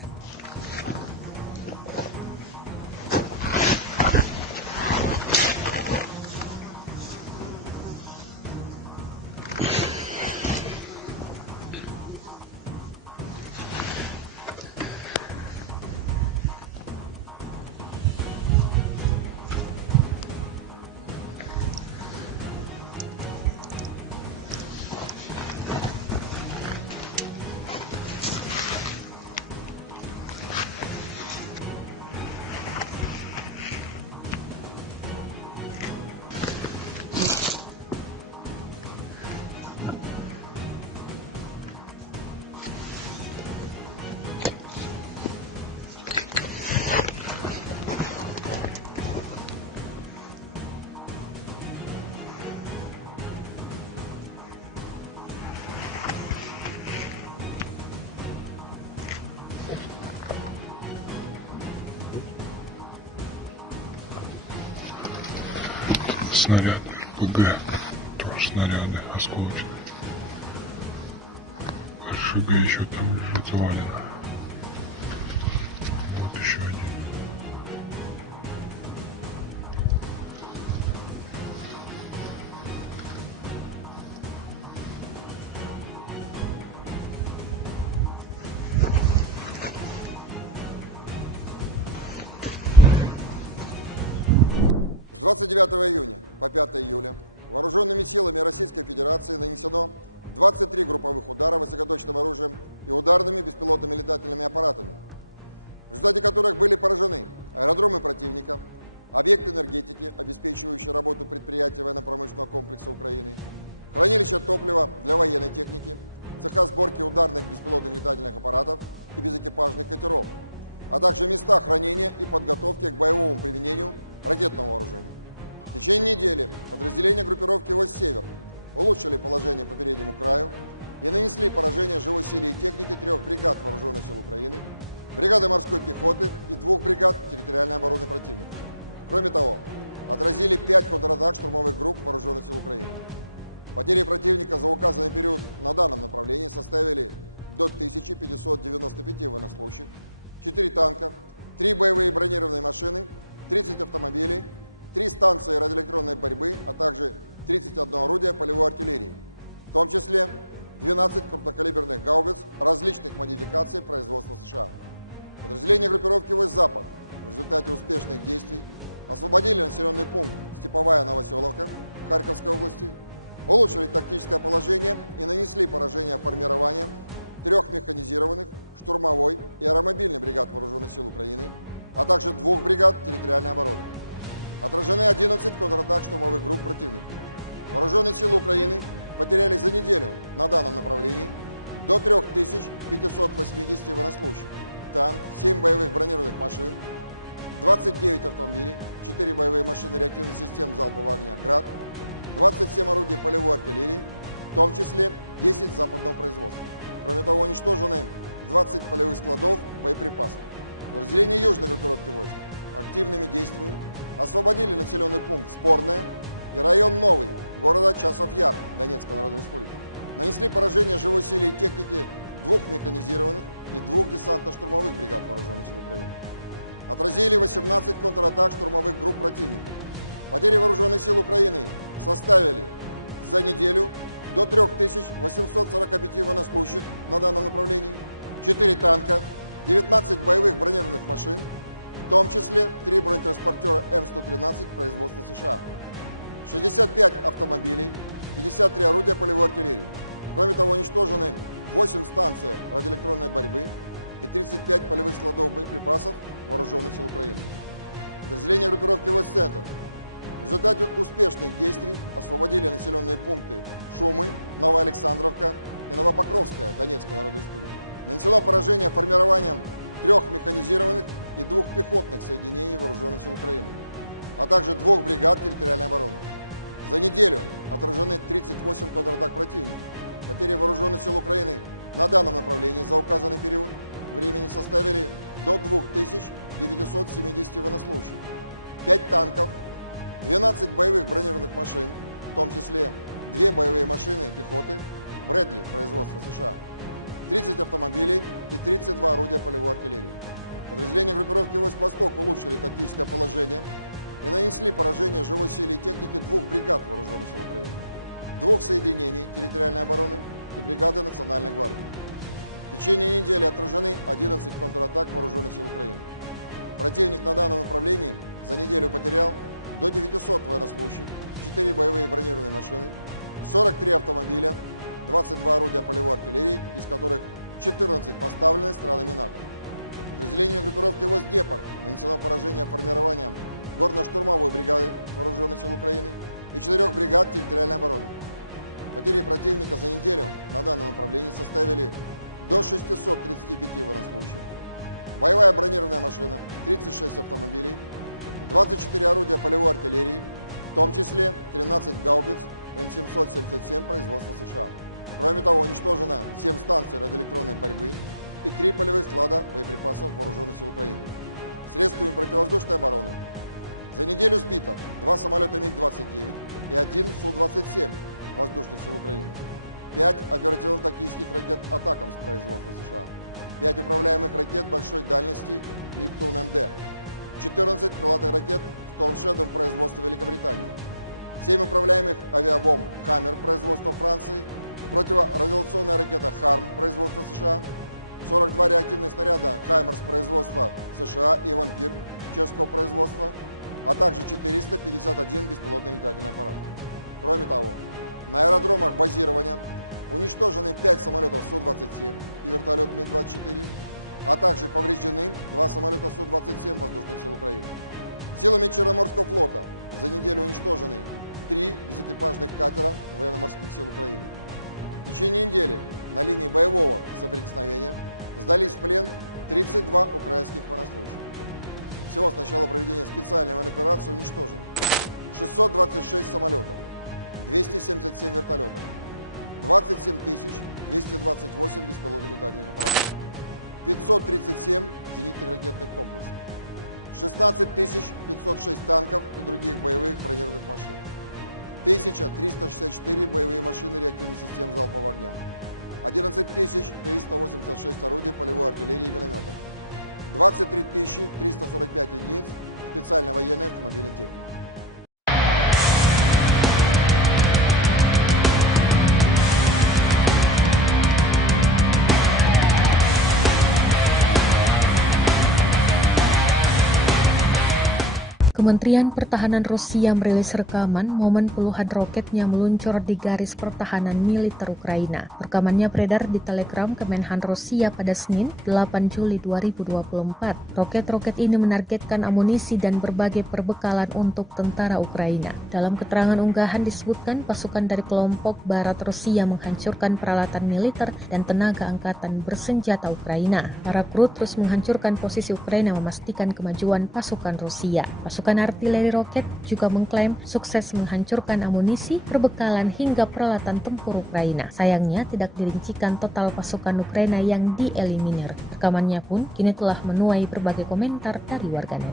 Снаряды РПГ, тоже снаряды осколочные. РШГ еще там лежит завалено. Вот еще один. С 29 июня по 5 июля вооруженными силами Российской Федерации нанесено 23 групповых удара высокоточным оружием и ударными беспилотными летательными аппаратами, в результате которых были поражены аэродромы противника, объекты энергетики, обеспечивающие работу предприятий военно-промышленного комплекса Украины, хранилища топлива для военной техники, цеха сборки ударных беспилотных летательных аппаратов и безэкипажных катеров, а также места хранения и подготовки к боевому применению ракетного вооружения. В течение недели подразделения группировки «Войск Север» улучшили положение по переднему краю и нанесли поражение живой силе и технике 3 бригад Вооруженных сил Украины, бригады морской пехоты и 2 бригад территориальной обороны противника. Кроме того, отразили 5 контратак штурмовых групп Вооруженных сил Украины. Потери противника за указанный период на данном направлении составили до 1595 военнослужащих, 4 танка, 3 боевые бронированные машины, 30 автомобилей, 3 станции радиоэлектронной борьбы, а также 31 орудие полевой артиллерии, в том числе 12 крупнокалиберных гаубиц различных модификаций производства США. Подразделения группировки «Войск Запад» в результате успешных действий освободили населенный пункт Степовая Новоселовка Харьковской области, улучшили тактическое положение и нанесли поражение формированием 3 механизированных, штурмовой и аэромобильной бригад Вооруженных сил Украины, а также 2 бригад территориальной обороны. Отражены 11 контратак штурмовых групп противника. Вооруженные силы Украины потеряли за неделю на данном направлении до 3580 военнослужащих, танк, 7 боевых бронированных машин, 29 автомобилей, 4 боевые машины реактивных систем залпового огня «Град», 27 орудий полевой артиллерии, в том числе 10 западного производства. Кроме того, уничтожены 20 полевых складов боеприпасов. Подразделения южной группировки войск активными действиями освободили населенный пункт Спорное и район Новый города Часов Яр Донецкой Народной Республики. Нанесли поражение живой силе и технике 2 механизированных и 2 десантно-штурмовых бригад Вооруженных сил Украины. Отразили 18 контратак штурмовых групп противника. Потери Вооруженных сил Украины составили за неделю до 3845 военнослужащих на данном направлении, 4 танка, 19 боевых бронированных машин, в том числе 3 бронетранспортера М113 производства США, 65 автомобилей, 53 орудия полевой артиллерии. Кроме того, уничтожены 8 станций радиоэлектронной борьбы и 35 полевых складов боеприпасов Вооруженных сил Украины. Подразделения группировки «Войск Центр» в результате успешных действий освободили населенные пункты Шумы, Новоалександровка и Новопокровская Донецкой Народной Республики. Нанесено поражение формированием 3 механизированных и 2 пехотных соединений Вооруженных сил Украины, а также 2 бригад территориальной обороны. За неделю отражены 38 контратак противника. Потери Вооруженных сил Украины на данном направлении за указанный период времени составили до 2970 военнослужащих, 5 танков, 12 боевых бронированных машин, в том числе 2 боевые машины пехоты Брэдли производства США, 30 автомобилей и 32 орудия полевой артиллерии. Подразделения группировки «Войск Восток» улучшили тактическое положение и нанесли поражение живой силе и технике 2 бригад Вооруженных сил Украины, 2 соединений территориальной обороны и бригады Национальной гвардии. В течение недели отражены 11 контратак Вооруженных сил Украины. Противник на данном направлении за неделю потерял до 900 военнослужащих, 4 боевые бронированные машины, 43 автомобиля, 22 орудия полевой артиллерии, из которых 14 поставлены странами НАТО. Подразделению группировки «Войск Днепр» нанесено поражение формированием горно-штурмовой бригады Вооруженных сил Украины и 4 бригад территориальной обороны. Потери противника за неделю на данном направлении составили до 635 военнослужащих, боевая бронированная машина, 36 автомобилей, 24 орудия полевой артиллерии, в том числе 13 гаубиц М777 производства США. Кроме того, уничтожено 7 станций радиоэлектронной борьбы и 3 полевых склада боеприпасов Вооруженных сил Украины. Средствами противовоздушной обороны за неделю сбито 2 самолета МиГ-29 и 1 Су-27 воздушных сил Украины, 5 оперативно-тактических ракет «Атакамс» производства США, 5 управляемых ракет большой дальности «Нептун-МД», 14 крылатых ракет «Storm Shadow» производства Великобритании, 7 управляемых авиабомб «Хаммер» производства Франции, противорадиационная ракета «Харм» производства США, 42 реактивных снаряда «Хаймерс» производства США и «Вампир» чешского производства, а также 451 беспилотный летательный аппарат. Кроме того, на аэродромах базирования уничтожены 5 самолетов Су-27 и вертолет Ми-24, а также повреждены 2 самолета Су-27 воздушных сил Украины. Силами Черноморского флота за неделю уничтожены 3 безэкипажных катера военно-морских сил Украины. В течение недели на линии боевого соприкосновения сдались в плен 32 украинских военнослужащих. Всего с начала проведения специальной военной операции уничтожено 626 самолетов, 277 вертолетов, 27 228 беспилотных летательных аппаратов, 537 зенитных ракетных комплексов, 16 506 танков и других боевых бронированных машин, 1364 боевые машины реактивных систем залпового огня, 11 386 орудий полевой артиллерии и минометов, 23 345 единиц специальной военной автомобильной техники. Kementerian Pertahanan Rusia merilis rekaman momen puluhan roketnya meluncur di garis pertahanan militer Ukraina. Rekamannya beredar di Telegram Kemenhan Rusia pada Senin, 8 Juli 2024. Roket-roket ini menargetkan amunisi dan berbagai perbekalan untuk tentara Ukraina. Dalam keterangan unggahan disebutkan pasukan dari kelompok Barat Rusia menghancurkan peralatan militer dan tenaga angkatan bersenjata Ukraina. Para kru terus menghancurkan posisi Ukraina memastikan kemajuan pasukan Rusia. Pasukan artileri roket juga mengklaim sukses menghancurkan amunisi, perbekalan hingga peralatan tempur Ukraina. Sayangnya tidak dirincikan total pasukan Ukraina yang dieliminir. Rekamannya pun kini telah menuai berbagai komentar dari warganet.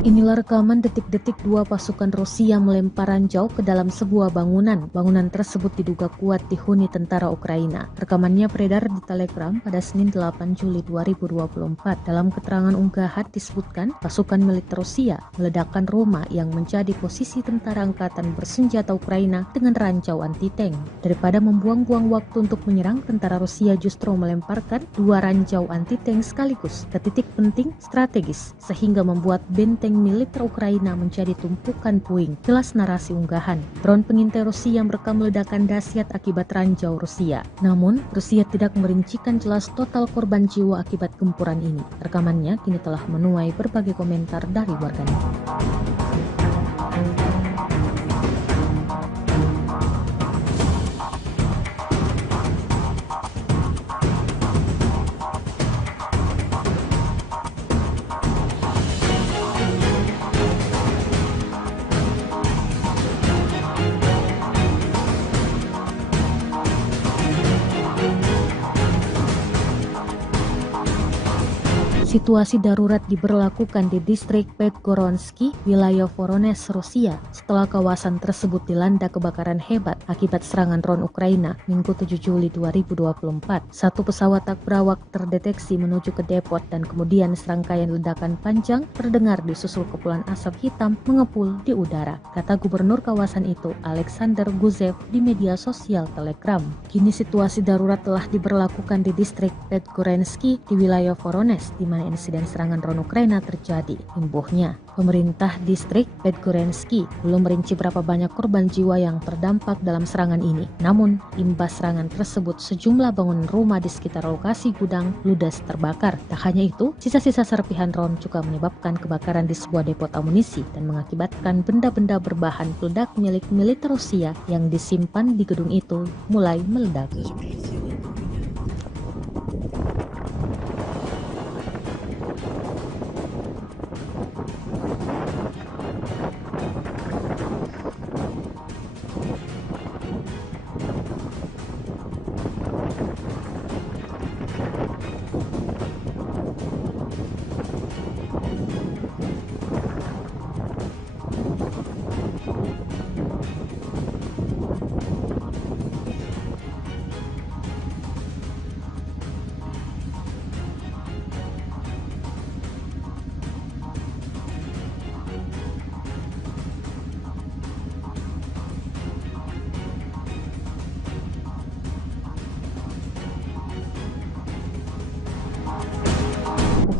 Inilah rekaman detik-detik dua pasukan Rusia melempar ranjau ke dalam sebuah bangunan. Bangunan tersebut diduga kuat dihuni tentara Ukraina. Rekamannya beredar di Telegram pada Senin 8 Juli 2024. Dalam keterangan unggahan disebutkan pasukan militer Rusia meledakkan rumah yang menjadi posisi tentara angkatan bersenjata Ukraina dengan ranjau anti-tank. Daripada membuang-buang waktu untuk menyerang, tentara Rusia justru melemparkan 2 ranjau anti-tank sekaligus ke titik penting strategis sehingga membuat benteng militer Ukraina menjadi tumpukan puing. Jelas narasi unggahan. Drone pengintai Rusia merekam ledakan dahsyat akibat ranjau Rusia. Namun, Rusia tidak merincikan jelas total korban jiwa akibat gempuran ini. Rekamannya kini telah menuai berbagai komentar dari warganet. Situasi darurat diberlakukan di distrik Podgoronsky, wilayah Voronezh, Rusia, setelah kawasan tersebut dilanda kebakaran hebat akibat serangan drone Ukraina Minggu 7 Juli 2024. Satu pesawat tak berawak terdeteksi menuju ke depot dan kemudian serangkaian ledakan panjang terdengar disusul kepulan asap hitam mengepul di udara, kata gubernur kawasan itu, Alexander Guzev, di media sosial Telegram. Kini situasi darurat telah diberlakukan di distrik Podgoronsky di wilayah Voronezh, di mana insiden serangan drone Ukraina terjadi. Imbuhnya, pemerintah distrik Podgoronsky belum merinci berapa banyak korban jiwa yang terdampak dalam serangan ini. Namun, imbas serangan tersebut sejumlah bangunan rumah di sekitar lokasi gudang ludes terbakar. Tak hanya itu, sisa-sisa serpihan drone juga menyebabkan kebakaran di sebuah depot amunisi dan mengakibatkan benda-benda berbahan peledak milik militer Rusia yang disimpan di gedung itu mulai meledak.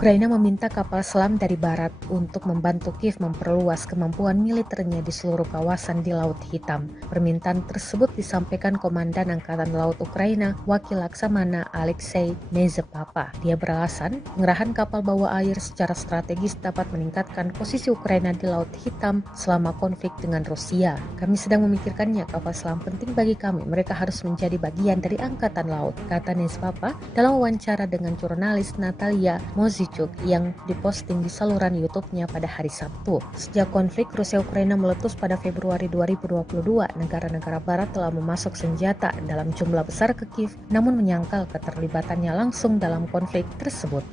Ukraina meminta kapal selam dari barat untuk membantu Kiev memperluas kemampuan militernya di seluruh kawasan di Laut Hitam. Permintaan tersebut disampaikan Komandan Angkatan Laut Ukraina, Wakil Laksamana Alexei Nezepapa. Dia beralasan, pengerahan kapal bawah air secara strategis dapat meningkatkan posisi Ukraina di Laut Hitam selama konflik dengan Rusia. Kami sedang memikirkannya, kapal selam penting bagi kami. Mereka harus menjadi bagian dari Angkatan Laut, kata Nezepapa dalam wawancara dengan jurnalis Natalia Mozichuk yang diposting di saluran YouTube-nya pada hari Sabtu. Sejak konflik Rusia-Ukraina meletus pada Februari 2022, negara-negara barat telah memasok senjata dalam jumlah besar ke Kiev, namun menyangkal keterlibatannya langsung dalam konflik tersebut.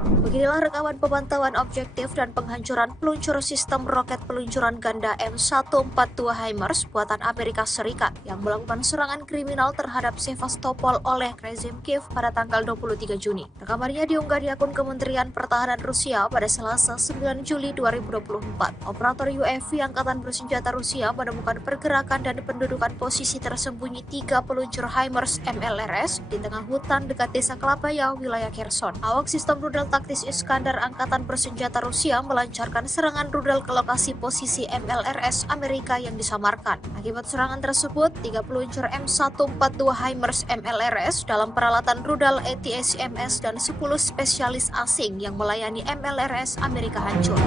Beginilah rekaman pemantauan objektif dan penghancuran peluncur sistem roket peluncuran ganda M142 HIMARS buatan Amerika Serikat yang melakukan serangan kriminal terhadap Sevastopol oleh rezim Kiev pada tanggal 23 Juni. Rekamannya diunggah di akun Kementerian Pertahanan Rusia pada Selasa 9 Juli 2024. Operator UAV Angkatan Bersenjata Rusia menemukan pergerakan dan pendudukan posisi tersembunyi 3 peluncur HIMARS MLRS di tengah hutan dekat desa Klapaya, wilayah Kherson. Awak sistem rudal taktis Iskandar Angkatan Bersenjata Rusia melancarkan serangan rudal ke lokasi posisi MLRS Amerika yang disamarkan. Akibat serangan tersebut, 3 peluncur M142 HIMARS MLRS dalam peralatan rudal ATACMS dan 10 spesialis asing yang melayani MLRS Amerika hancur.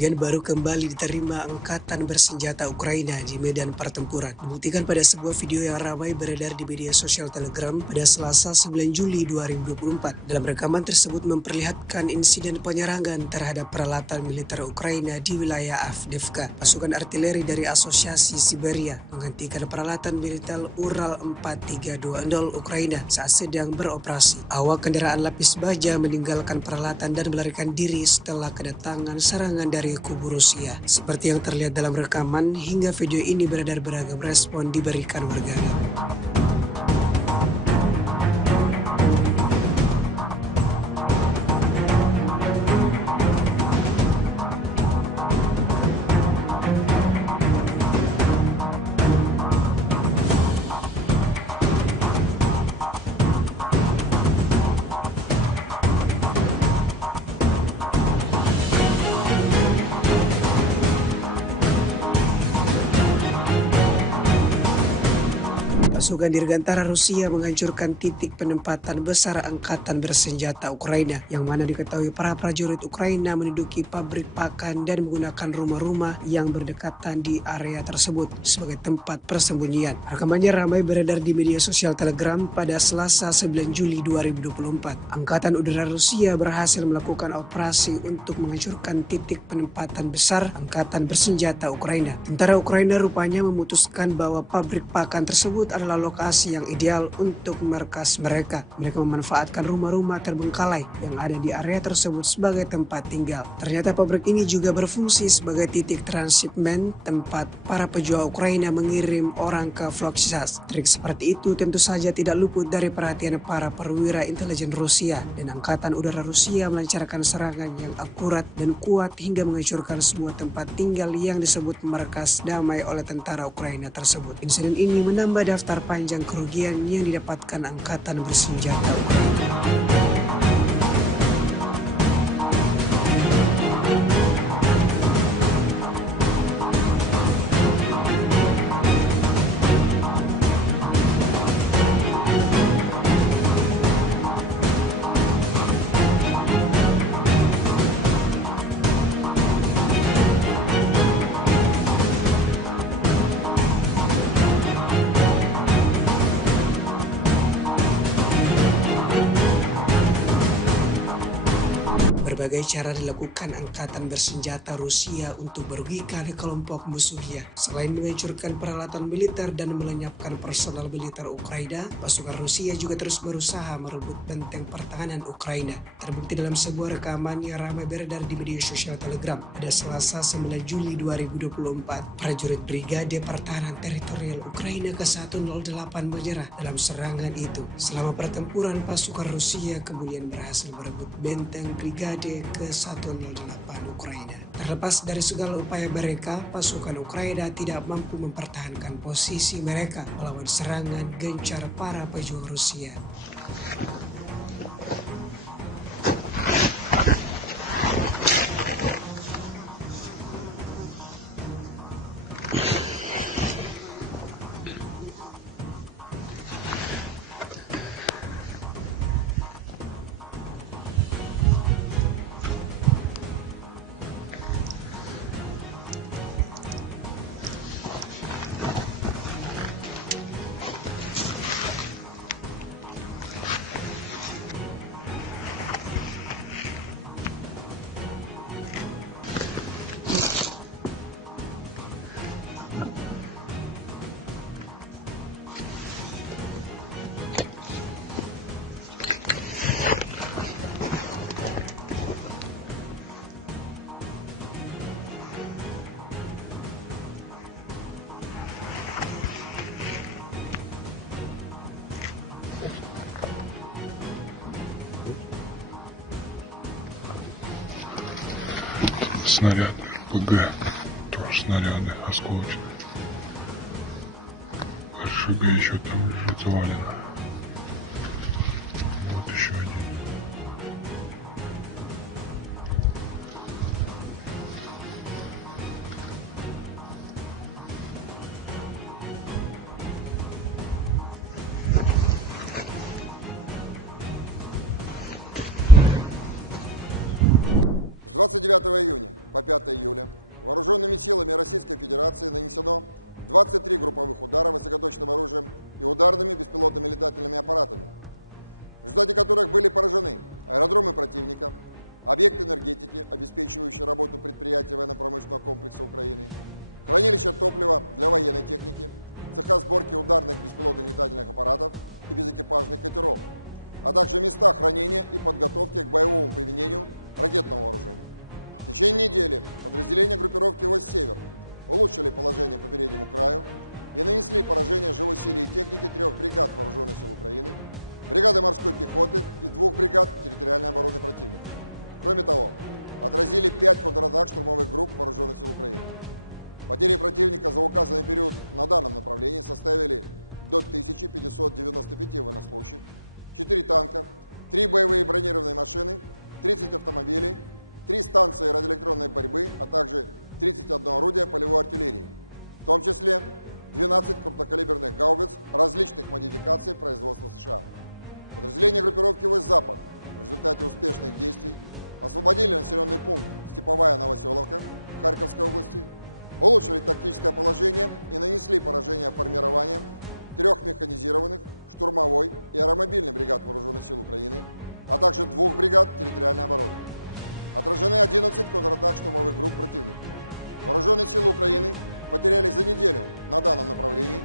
Kerugian baru kembali diterima Angkatan Bersenjata Ukraina di medan pertempuran. Dibuktikan pada sebuah video yang ramai beredar di media sosial Telegram pada Selasa 9 Juli 2024. Dalam rekaman tersebut memperlihatkan insiden penyerangan terhadap peralatan militer Ukraina di wilayah Avdiivka. Pasukan artileri dari Asosiasi Siberia menghentikan peralatan militer Ural 4320 Ukraina saat sedang beroperasi. Awak kendaraan lapis baja meninggalkan peralatan dan melarikan diri setelah kedatangan serangan dari kubu Rusia. Seperti yang terlihat dalam rekaman, hingga video ini beredar beragam respon diberikan warganet. Pasukan Dirgantara Rusia menghancurkan titik penempatan besar Angkatan Bersenjata Ukraina, yang mana diketahui para prajurit Ukraina menduduki pabrik pakan dan menggunakan rumah-rumah yang berdekatan di area tersebut sebagai tempat persembunyian. Rekamannya ramai beredar di media sosial Telegram pada Selasa 9 Juli 2024. Angkatan Udara Rusia berhasil melakukan operasi untuk menghancurkan titik penempatan besar Angkatan Bersenjata Ukraina. Tentara Ukraina rupanya memutuskan bahwa pabrik pakan tersebut adalah lokasi yang ideal untuk markas mereka. Mereka memanfaatkan rumah-rumah terbengkalai yang ada di area tersebut sebagai tempat tinggal. Ternyata pabrik ini juga berfungsi sebagai titik transshipment, tempat para pejuang Ukraina mengirim orang ke Volochsas. Trik seperti itu tentu saja tidak luput dari perhatian para perwira intelijen Rusia, dan Angkatan Udara Rusia melancarkan serangan yang akurat dan kuat hingga menghancurkan semua tempat tinggal yang disebut markas damai oleh tentara Ukraina tersebut. Insiden ini menambah daftar panjang kerugian yang didapatkan angkatan bersenjata Ukraina. Berbagai cara dilakukan angkatan bersenjata Rusia untuk merugikan kelompok musuhnya. Selain menghancurkan peralatan militer dan melenyapkan personal militer Ukraina, pasukan Rusia juga terus berusaha merebut benteng pertahanan Ukraina. Terbukti dalam sebuah rekaman yang ramai beredar di media sosial Telegram pada Selasa 9 Juli 2024. Prajurit Brigade Pertahanan Teritorial Ukraina ke-108 menyerah dalam serangan itu. Selama pertempuran, pasukan Rusia kemudian berhasil merebut benteng Brigade ke-108 Ukraina. Terlepas dari segala upaya mereka, pasukan Ukraina tidak mampu mempertahankan posisi mereka melawan serangan gencar para pejuang Rusia. Снаряды РПГ, тоже снаряды осколочные. РШГ еще там лежит завалено. Вот еще один. С 29 июня по 5 июля вооруженными силами Российской Федерации нанесено 23 групповых удара высокоточным оружием и ударными беспилотными летательными аппаратами, в результате которых были поражены аэродромы противника, объекты энергетики, обеспечивающие работу предприятий военно-промышленного комплекса Украины, хранилища топлива для военной техники, цеха сборки ударных беспилотных летательных аппаратов и безэкипажных катеров, а также места хранения и подготовки к боевому применению ракетного вооружения. В течение недели подразделения группировки «Востсевер» улучшили положение по переднему краю и нанесли поражение живой силе и технике 3 бригад Вооруженных сил Украины, бригады морской пехоты и 2 бригад территориальной обороны противника. Кроме того, отразили 5 контратак штурмовых групп Вооруженных сил Украины. Потери противника за указанный период на данном направлении составили до 1595 военнослужащих, 4 танка, 3 боевые бронированные машины, 30 автомобилей, 3 станции радиоэлектронной борьбы, а также 31 орудие полевой артиллерии, в том числе 12 крупнокалиберных гаубиц различных модификаций производства США. Подразделения группировки «Восток-Запад» в результате успешных действий освободили населенный пункт Степовая Новоселовка Харьковской области, улучшили тактическое положение и нанесли поражение формированием 3 механизированных, штурмовой и аэромобильных бригад Вооруженных сил Украины, а также 2 бригад территориальной обороны. Отражены 11 контратак штурмовых групп противника. Вооруженные силы Украины потеряли за неделю на данном направлении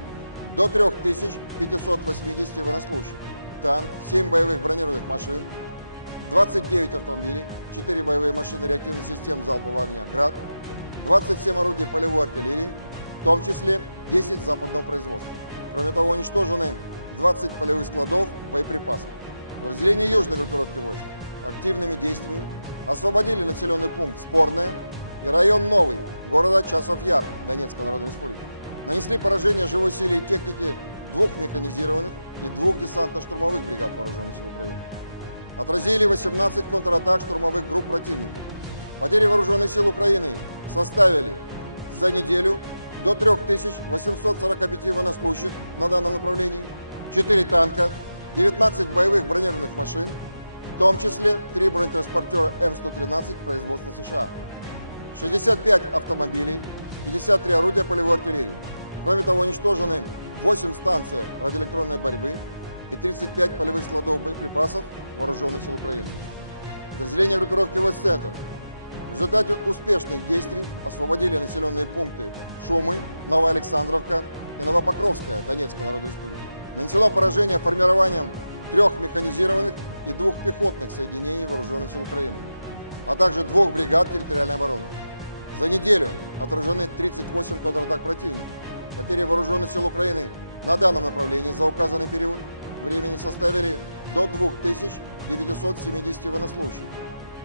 до 3580 военнослужащих, танк, 7 боевых бронированных машин, 29 автомобилей, 4 боевые машины реактивных систем залпового огня «Град», 27 орудий полевой артиллерии, в том числе 10 западного производства. Кроме того, уничтожены 20 полевых складов боеприпасов. Подразделения южной группировки войск активными действиями освободили населенный пункт Спорное и район Новый города Часов-Яр Донецкой Народной Республики. Нанесли поражение живой силе и технике 2 механизированных и 2 десантно-штурмовых бригад вооруженных сил Украины. Отразили 18 контратак штурмовых групп противника. Потери вооруженных сил Украины составили за неделю до 3845 военнослужащих на данном направлении, 4 танка, 19 боевых бронированных машин, в том числе 3 бронетранспортера М113 производства США, 65 автомобилей, 53 орудия полевой артиллерии. Кроме того, уничтожены 8 станций радиоэлектронной борьбы и 35 полевых складов боеприпасов вооруженных сил Украины. Подразделения группировки войск «Центр» в результате успешных действий освободили населенные пункты Шумы, Новоалександровка и Новопокровская Донецкой Народной Республики. Нанесло поражение формированием 3 механизированных и 2 пехотных соединений вооруженных сил Украины, а также 2 бригад территориальной обороны. За неделю отражены 38 контратак противника. Потери вооруженных сил Украины на данном направлении за указанный период времени составили до 2970 военнослужащих,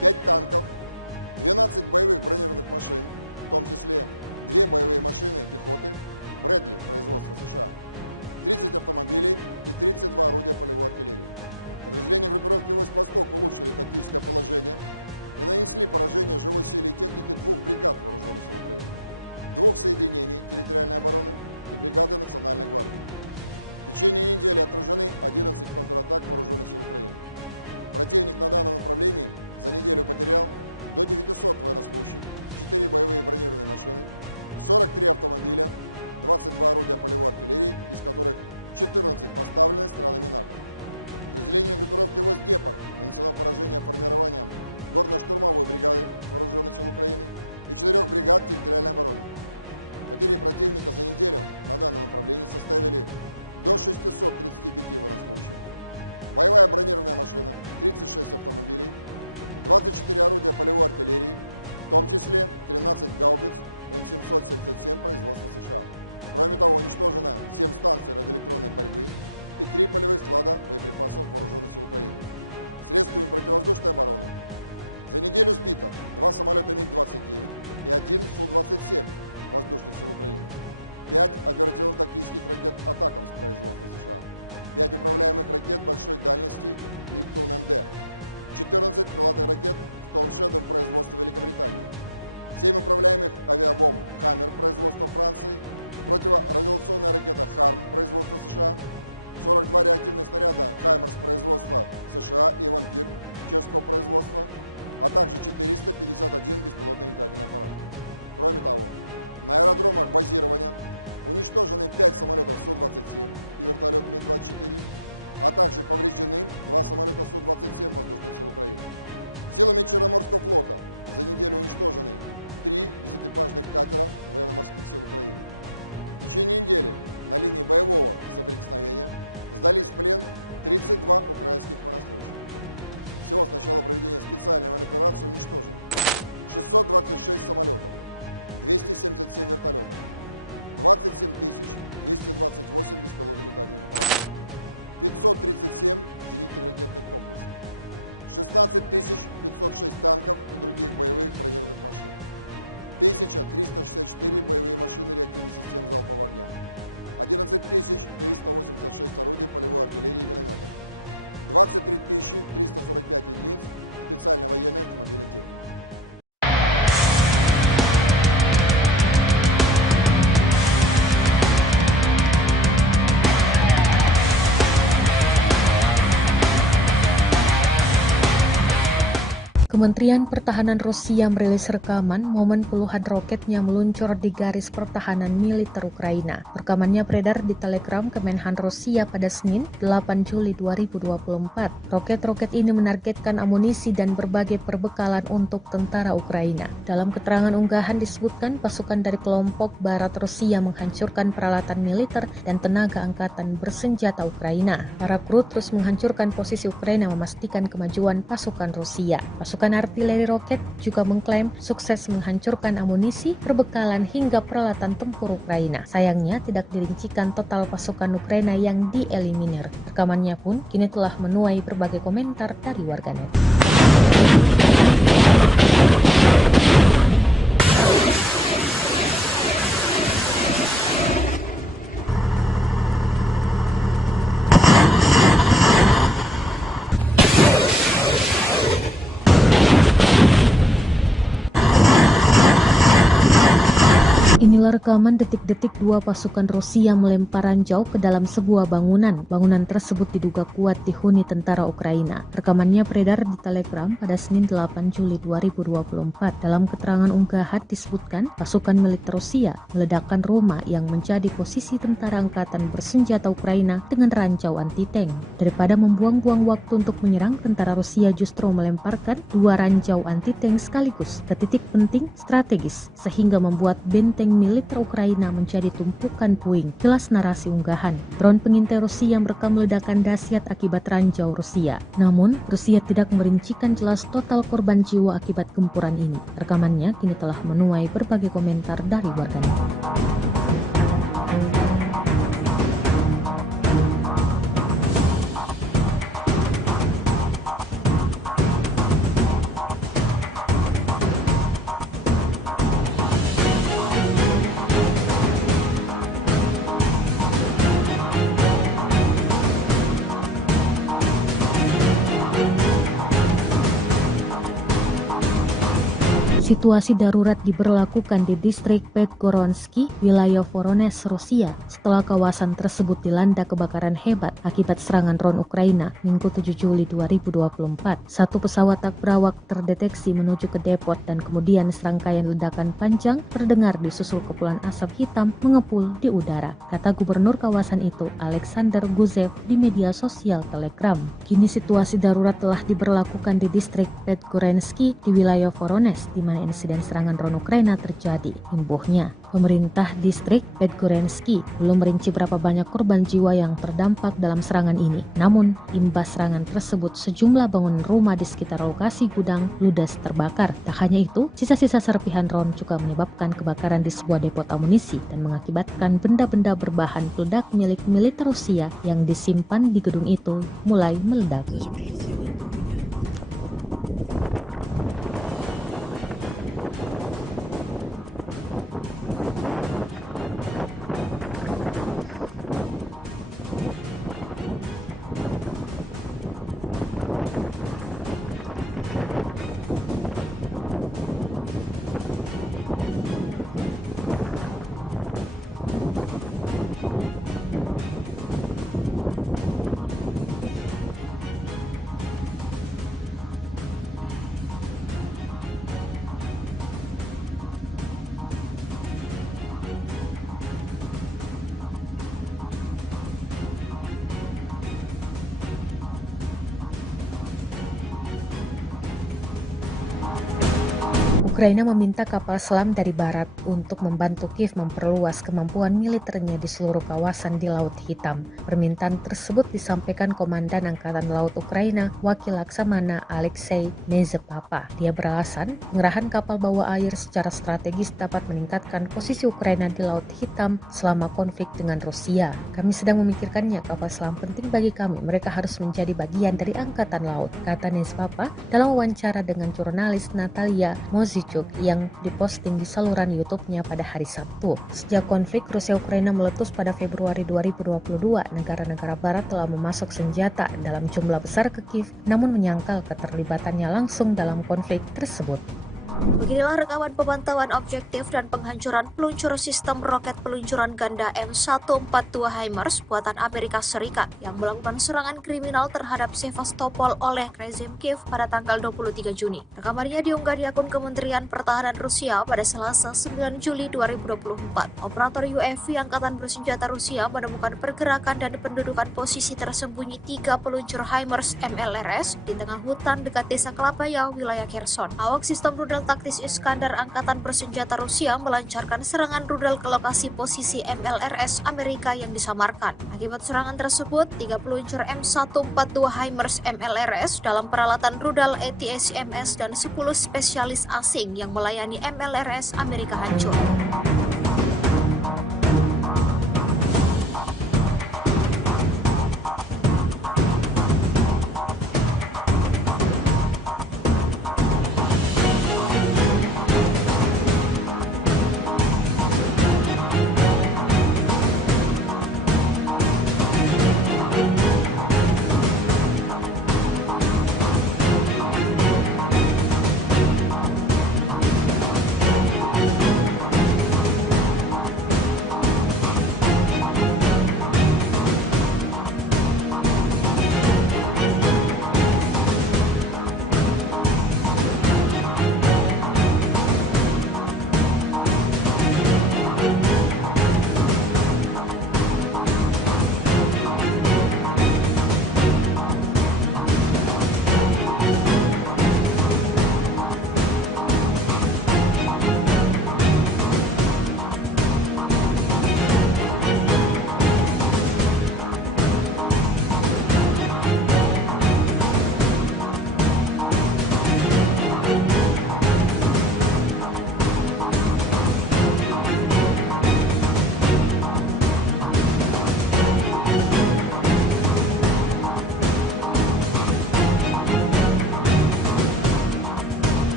5 танков, 12 боевых бронированных машин, в том числе 2 боевые машины пехоты Брэдли производства США, 30 автомобилей и 32 орудия полевой артиллерии. Подразделения группировки войск «Восток» улучшили тактическое положение и нанесли поражение живой силе и технике 2 бригад вооруженных сил Украины, 2 соединений территориальной обороны и бригады Национальной гвардии. В течение недели отражены 11 контратак вооруженных сил Украины. Противник на данном направлении за неделю потерял до 900 военнослужащих, 4 боевые бронированные машины, 43 автомобиля, 22 орудия полевой артиллерии, из которых 14 поставлены странами НАТО. Подразделение группировки войск «Днепр» нанесло поражение формированием горно-штурмовой бригады вооруженных сил Украины и 4 бригад территориальной обороны. Потери противника за неделю на данном направлении составили до 635 военнослужащих, боевая бронированная машина, 36 автомобилей, 24 орудия полевой артиллерии, в том числе 13 гаубиц М777 производства США. Кроме того, уничтожено 7 станций радиоэлектронной борьбы и 3 полевых склада боеприпасов вооруженных сил Украины. Средствами противовоздушной обороны за неделю сбито 2 самолета МиГ-29 и 1 Су-27 воздушных сил Украины, 5 оперативно-тактических ракет «Атакамс» производства США, 5 управляемых ракет большой дальности «Нептун-МД», 14 крылатых ракет «Storm Shadow» производства Великобритании, 7 управляемых авиабомб «Хаммер» производства Франции, противорадиационная ракета «Харм» производства США, 42 реактивных снаряда «Хаймерс» производства США и «Вампир» чешского производства, а также 451 беспилотный летательный аппарат. Кроме того, на аэродромах базирования уничтожены 5 самолетов Су-27 и вертолет Ми-24, а также повреждены 2 самолета Су-27 воздушных сил Украины. Силами Черноморского флота за неделю уничтожены 3 безэкипажных катера военно-морских сил Украины. В течение недели на линии боевого соприкосновения сдались в плен 32 украинских военнослужащих. Всего с начала проведения специальной военной операции уничтожено 626 самолетов, 277 вертолетов, 27 228 беспилотных летательных аппаратов, 537 зенитных ракетных комплексов, 16 506 танков и других боевых бронированных машин, 1364 боевые машины реактивных систем залпового огня, 11 386 орудий полевой артиллерии и минометов, 23 345 единиц специальной военной автомобильной техники. Kementerian Pertahanan Rusia merilis rekaman momen puluhan roketnya meluncur di garis pertahanan militer Ukraina. Rekamannya beredar di Telegram Kemenhan Rusia pada Senin, 8 Juli 2024. Roket-roket ini menargetkan amunisi dan berbagai perbekalan untuk tentara Ukraina. Dalam keterangan unggahan disebutkan pasukan dari kelompok Barat Rusia menghancurkan peralatan militer dan tenaga angkatan bersenjata Ukraina. Para kru terus menghancurkan posisi Ukraina memastikan kemajuan pasukan Rusia. Pasukan artileri roket juga mengklaim sukses menghancurkan amunisi, perbekalan hingga peralatan tempur Ukraina. Sayangnya tidak dirincikan total pasukan Ukraina yang dieliminir. Rekamannya pun kini telah menuai berbagai komentar dari warganet. Inilah rekaman detik-detik dua pasukan Rusia melempar ranjau ke dalam sebuah bangunan. Bangunan tersebut diduga kuat dihuni tentara Ukraina. Rekamannya beredar di Telegram pada Senin 8 Juli 2024. Dalam keterangan unggahan disebutkan pasukan militer Rusia meledakkan rumah yang menjadi posisi tentara angkatan bersenjata Ukraina dengan ranjau anti-tank. Daripada membuang-buang waktu untuk menyerang, tentara Rusia justru melemparkan dua ranjau anti-tank sekaligus ke titik penting strategis sehingga membuat benteng militer Ukraina menjadi tumpukan puing. Jelas narasi unggahan. Drone pengintai Rusia merekam ledakan dahsyat akibat ranjau Rusia. Namun, Rusia tidak merincikan jelas total korban jiwa akibat gempuran ini. Rekamannya kini telah menuai berbagai komentar dari warganet. Situasi darurat diberlakukan di distrik Podgoronsky, wilayah Voronezh, Rusia, setelah kawasan tersebut dilanda kebakaran hebat akibat serangan drone Ukraina Minggu 7 Juli 2024. Satu pesawat tak berawak terdeteksi menuju ke depot dan kemudian serangkaian ledakan panjang terdengar disusul kepulan asap hitam mengepul di udara, kata gubernur kawasan itu, Alexander Guzev, di media sosial Telegram. Kini situasi darurat telah diberlakukan di distrik Podgoronsky di wilayah Voronezh, di mana insiden serangan drone Ukraina terjadi. Imbuhnya, pemerintah distrik Podgoronsky belum merinci berapa banyak korban jiwa yang terdampak dalam serangan ini. Namun, imbas serangan tersebut, sejumlah bangunan rumah di sekitar lokasi gudang ludes terbakar. Tak hanya itu, sisa-sisa serpihan drone juga menyebabkan kebakaran di sebuah depot amunisi dan mengakibatkan benda-benda berbahan peledak milik militer Rusia yang disimpan di gedung itu mulai meledak. Ukraina meminta kapal selam dari barat untuk membantu Kiev memperluas kemampuan militernya di seluruh kawasan di Laut Hitam. Permintaan tersebut disampaikan Komandan Angkatan Laut Ukraina, Wakil Laksamana Alexei Mezepapa. Dia beralasan, pengerahan kapal bawah air secara strategis dapat meningkatkan posisi Ukraina di Laut Hitam selama konflik dengan Rusia. Kami sedang memikirkannya, kapal selam penting bagi kami. Mereka harus menjadi bagian dari Angkatan Laut, kata Mezepapa dalam wawancara dengan jurnalis Natalia Mozichuk yang diposting di saluran YouTube-nya pada hari Sabtu. Sejak konflik Rusia-Ukraina meletus pada Februari 2022, negara-negara barat telah memasok senjata dalam jumlah besar ke Kiev, namun menyangkal keterlibatannya langsung dalam konflik tersebut. Beginilah rekaman pemantauan objektif dan penghancuran peluncur sistem roket peluncuran ganda M142 HIMARS buatan Amerika Serikat yang melakukan serangan kriminal terhadap Sevastopol oleh rezim Kiev pada tanggal 23 Juni. Rekamannya diunggah di akun Kementerian Pertahanan Rusia pada Selasa 9 Juli 2024. Operator UAV Angkatan Bersenjata Rusia menemukan pergerakan dan pendudukan posisi tersembunyi 3 peluncur HIMARS MLRS di tengah hutan dekat desa Klapaya, wilayah Kherson. Awak sistem rudal taktis Iskandar Angkatan Bersenjata Rusia melancarkan serangan rudal ke lokasi posisi MLRS Amerika yang disamarkan. Akibat serangan tersebut, 3 peluncur M142 HIMARS MLRS dalam peralatan rudal ATACMS dan 10 spesialis asing yang melayani MLRS Amerika hancur.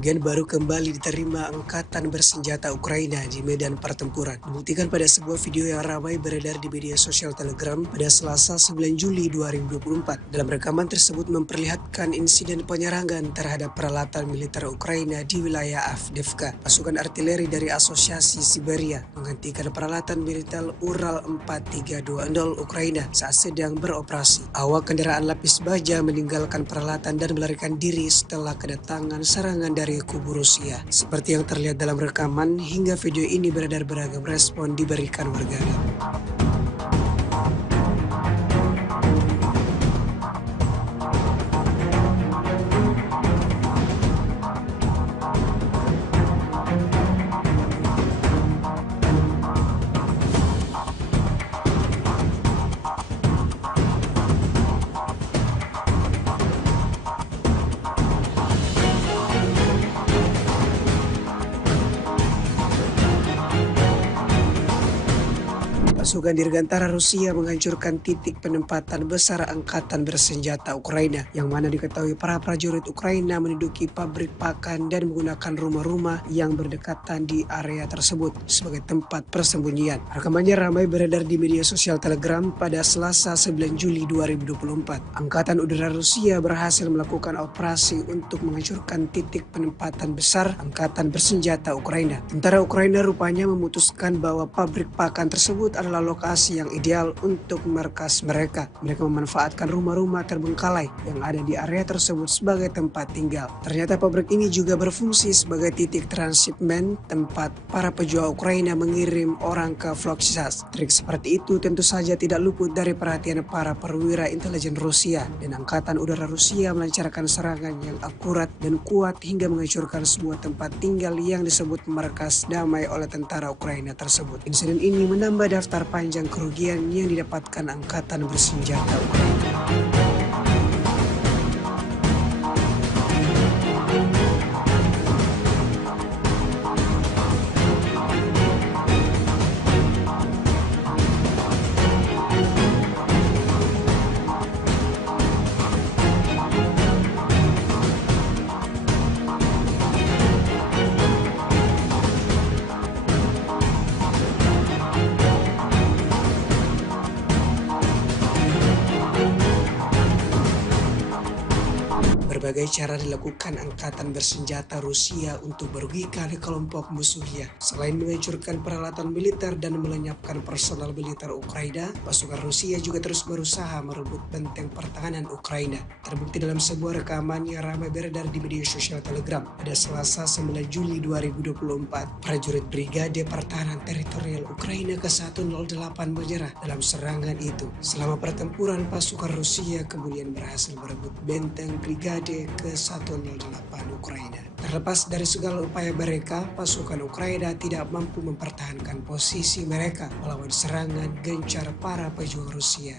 Kerugian baru kembali diterima Angkatan Bersenjata Ukraina di medan pertempuran. Dibuktikan pada sebuah video yang ramai beredar di media sosial Telegram pada Selasa 9 Juli 2024. Dalam rekaman tersebut memperlihatkan insiden penyerangan terhadap peralatan militer Ukraina di wilayah Avdiivka. Pasukan artileri dari Asosiasi Siberia menghentikan peralatan militer Ural 4320 Ukraina saat sedang beroperasi. Awak kendaraan lapis baja meninggalkan peralatan dan melarikan diri setelah kedatangan serangan dari kubu Rusia. Seperti yang terlihat dalam rekaman, hingga video ini beredar beragam respon diberikan warganet. Pasukan Dirgantara Rusia menghancurkan titik penempatan besar Angkatan Bersenjata Ukraina, yang mana diketahui para prajurit Ukraina menduduki pabrik pakan dan menggunakan rumah-rumah yang berdekatan di area tersebut sebagai tempat persembunyian. Rekamannya ramai beredar di media sosial Telegram pada Selasa 9 Juli 2024. Angkatan Udara Rusia berhasil melakukan operasi untuk menghancurkan titik penempatan besar Angkatan Bersenjata Ukraina. Tentara Ukraina rupanya memutuskan bahwa pabrik pakan tersebut adalah lokasi yang ideal untuk markas mereka. Mereka memanfaatkan rumah-rumah terbengkalai yang ada di area tersebut sebagai tempat tinggal. Ternyata pabrik ini juga berfungsi sebagai titik transshipment, tempat para pejuang Ukraina mengirim orang ke Volochsas. Trik seperti itu tentu saja tidak luput dari perhatian para perwira intelijen Rusia, dan Angkatan Udara Rusia melancarkan serangan yang akurat dan kuat hingga menghancurkan sebuah tempat tinggal yang disebut markas damai oleh tentara Ukraina tersebut. Insiden ini menambah daftar panjang kerugian yang didapatkan Angkatan Bersenjata Ukraina. Berbagai cara dilakukan angkatan bersenjata Rusia untuk merugikan kelompok musuhnya. Selain menghancurkan peralatan militer dan melenyapkan personal militer Ukraina, pasukan Rusia juga terus berusaha merebut benteng pertahanan Ukraina. Terbukti dalam sebuah rekaman yang ramai beredar di media sosial Telegram pada Selasa 9 Juli 2024. Prajurit Brigade Pertahanan Teritorial Ukraina ke-108 menyerah dalam serangan itu. Selama pertempuran, pasukan Rusia kemudian berhasil merebut benteng Brigade ke-108 Ukraina. Terlepas dari segala upaya mereka, pasukan Ukraina tidak mampu mempertahankan posisi mereka melawan serangan gencar para pejuang Rusia.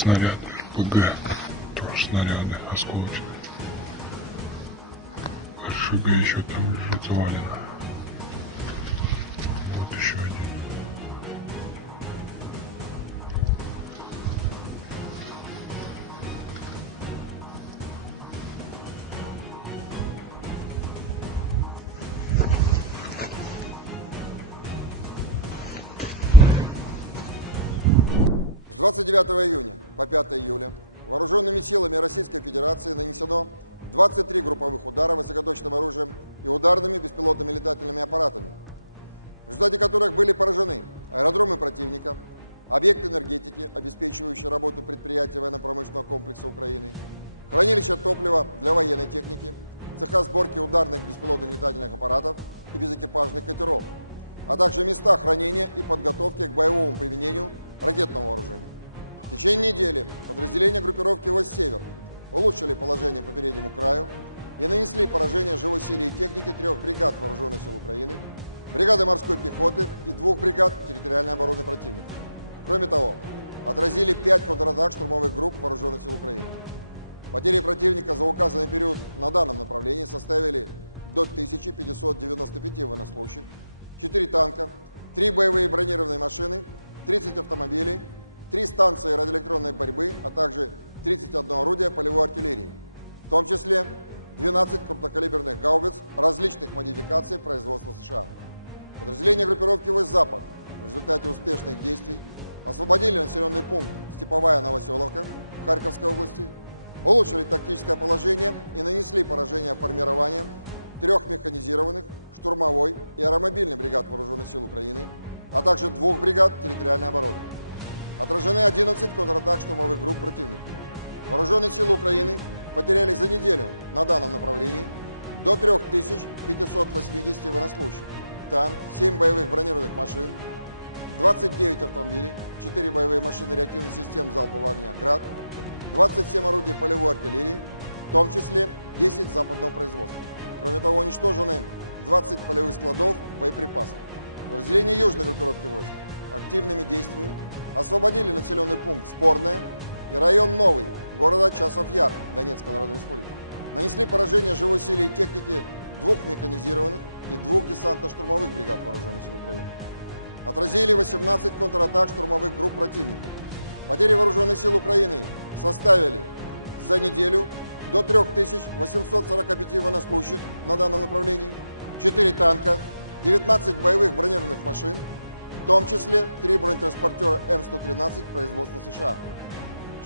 Снаряды РПГ, тоже снаряды осколочные. РШГ еще там лежит завалено. Вот еще один. С 29 июня по 5 июля вооруженными силами Российской Федерации нанесено 23 групповых удара высокоточным оружием и ударными беспилотными летательными аппаратами, в результате которых были поражены аэродромы противника, объекты энергетики, обеспечивающие работу предприятий военно-промышленного комплекса Украины, хранилища топлива для военной техники, цеха сборки ударных беспилотных летательных аппаратов и безэкипажных катеров, а также места хранения и подготовки к боевому применению ракетного вооружения. В течение недели подразделения группировки «Востсевер» улучшили положение по переднему краю и нанесли поражение живой силе и технике 3 бригад Вооруженных сил Украины, бригады морской пехоты и 2 бригад территориальной обороны противника. Кроме того, отразили 5 контратак штурмовых групп Вооруженных сил Украины. Потери противника за указанный период на данном направлении составили до 1595 военнослужащих, 4 танка, 3 боевые бронированные машины, 30 автомобилей, 3 станции радиоэлектронной борьбы, а также 31 орудие полевой артиллерии, в том числе 12 крупнокалиберных гаубиц различных модификаций производства США. Подразделения группировки «Восток-Запад» в результате успешных действий освободили населенный пункт Степовая Новоселовка Харьковской области, улучшили тактическое положение и нанесли поражение формированием 3 механизированных, штурмовой и аэромобильной бригад Вооруженных сил Украины, а также 2 бригад территориальной обороны. Отражены 11 контратак штурмовых групп противника. Вооруженные силы Украины потеряли за неделю на данном направлении до 3580 военнослужащих, танк, 7 боевых бронированных машин, 29 автомобилей, 4 боевые машины реактивных систем залпового огня «Град», 27 орудий полевой артиллерии, в том числе 10 западного производства. Кроме того, уничтожены 20 полевых складов боеприпасов. Подразделения южной группировки войск активными действиями освободили населенный пункт Спорное и район Новый города Часов Яр Донецкой Народной Республики. Нанесли поражение живой силе и технике 2 механизированных и 2 десантно-штурмовых бригад Вооруженных сил Украины. Отразили 18 контратак штурмовых групп противника. Потери Вооруженных сил Украины составили за неделю до 3845 военнослужащих на данном направлении, 4 танка, 19 боевых бронированных машин, в том числе 3 бронетранспортера М113 производства США,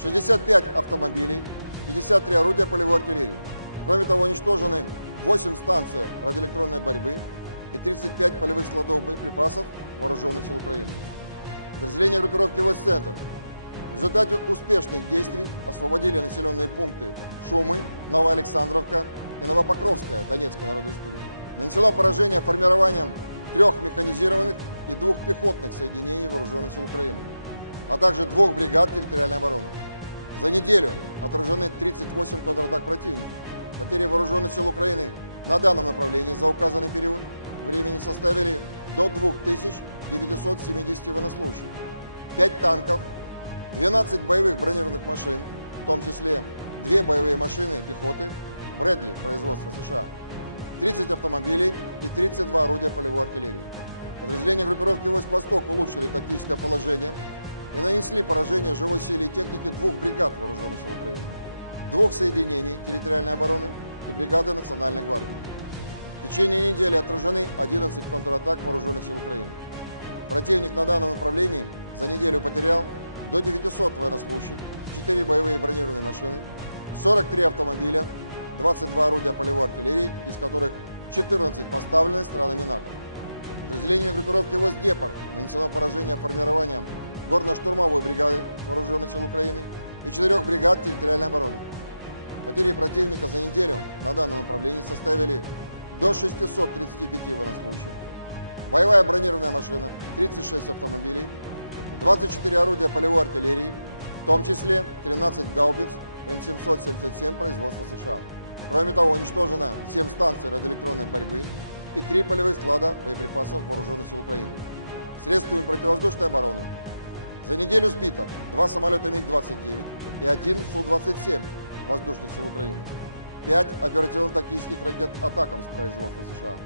65 автомобилей, 53 орудия полевой артиллерии. Кроме того, уничтожены 8 станций радиоэлектронной борьбы и 35 полевых складов боеприпасов Вооруженных сил Украины. Подразделения группировки войск «Центр» в результате успешных действий освободили населенные пункты Шумы, Новоалександровка и Новопокровская Донецкой Народной Республики. Нанесено поражение формированием 3 механизированных и 2 пехотных соединений Вооруженных сил Украины, а также 2 бригад территориальной обороны. За неделю отражены 38 контратак противника. Потери Вооруженных сил Украины на данном направлении за указанный период времени составили до 2970 военнослужащих, 5 танков, 12 боевых бронированных машин, в том числе 2 боевые машины пехоты Брэдли производства США, 30 автомобилей и 32 орудия полевой артиллерии. Подразделения группировки войск «Восток» улучшили тактическое положение и нанесли поражение живой силе и технике 2 бригад Вооруженных сил Украины, 2 соединений территориальной обороны и бригады Национальной гвардии. В течение недели отражены 11 контратак Вооруженных сил Украины. Противник на данном направлении за неделю потерял до 900 военнослужащих, 4 боевые бронированные машины, 43 автомобиля, 22 орудия полевой артиллерии, из которых 14 поставлены странами НАТО. Подразделению группировки войск «Гепард» нанесено поражение формированием горно-штурмовой бригады Вооруженных сил Украины и 4 бригад территориальной обороны. Потери противника за неделю на данном направлении составили до 635 военнослужащих, боевая бронированная машина, 36 автомобилей, 24 орудия полевой артиллерии, в том числе 13 гаубиц М777 производства США. Кроме того, уничтожено 7 станций радиоэлектронной борьбы и 3 полевых склада боеприпасов Вооруженных сил Украины. Средствами противовоздушной обороны за неделю сбито 2 самолета МиГ-29 и 1 Су-27 воздушных сил Украины, 5 оперативно-тактических ракет «Атакамс» производства США,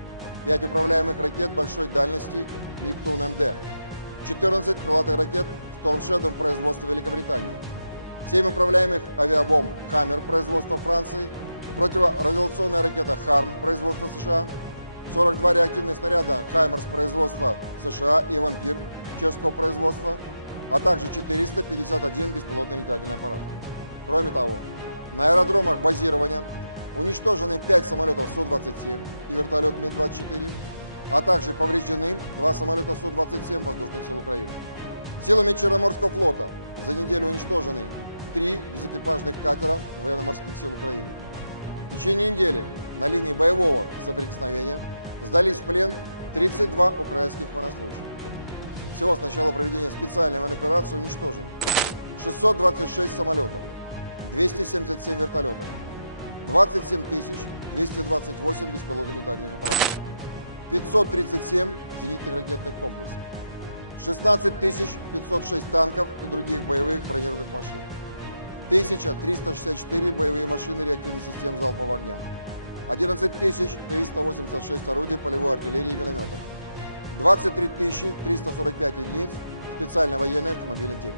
5 управляемых ракет большой дальности «Нептун-МД», 14 крылатых ракет «Storm Shadow» производства Великобритании, 7 управляемых авиабомб «Хаммер» производства Франции, противорадиационная ракета «Харм» производства США, 42 реактивных снаряда «Хаймерс» производства США и «Вампир» чешского производства, а также 451 беспилотный летательный аппарат. Кроме того, на аэродромах базирования уничтожены 5 самолетов Су-27 и вертолет Ми-24, а также повреждены 2 самолета Су-27 воздушных сил Украины. Силами Черноморского флота за неделю уничтожены 3 безэкипажных катера военно-морских сил Украины. В течение недели на линии боевого соприкосновения сдались в плен 32 украинских военнослужащих. Всего с начала проведения специальной военной операции уничтожено 626 самолетов, 277 вертолетов, 27 228 беспилотных летательных аппаратов, 537 зенитных ракетных комплексов, 16 506 танков и других боевых бронированных машин, 1364 боевые машины реактивных систем залпового огня, 11 386 орудий полевой артиллерии и минометов, 23 345 единиц специальной военной автомобильной техники.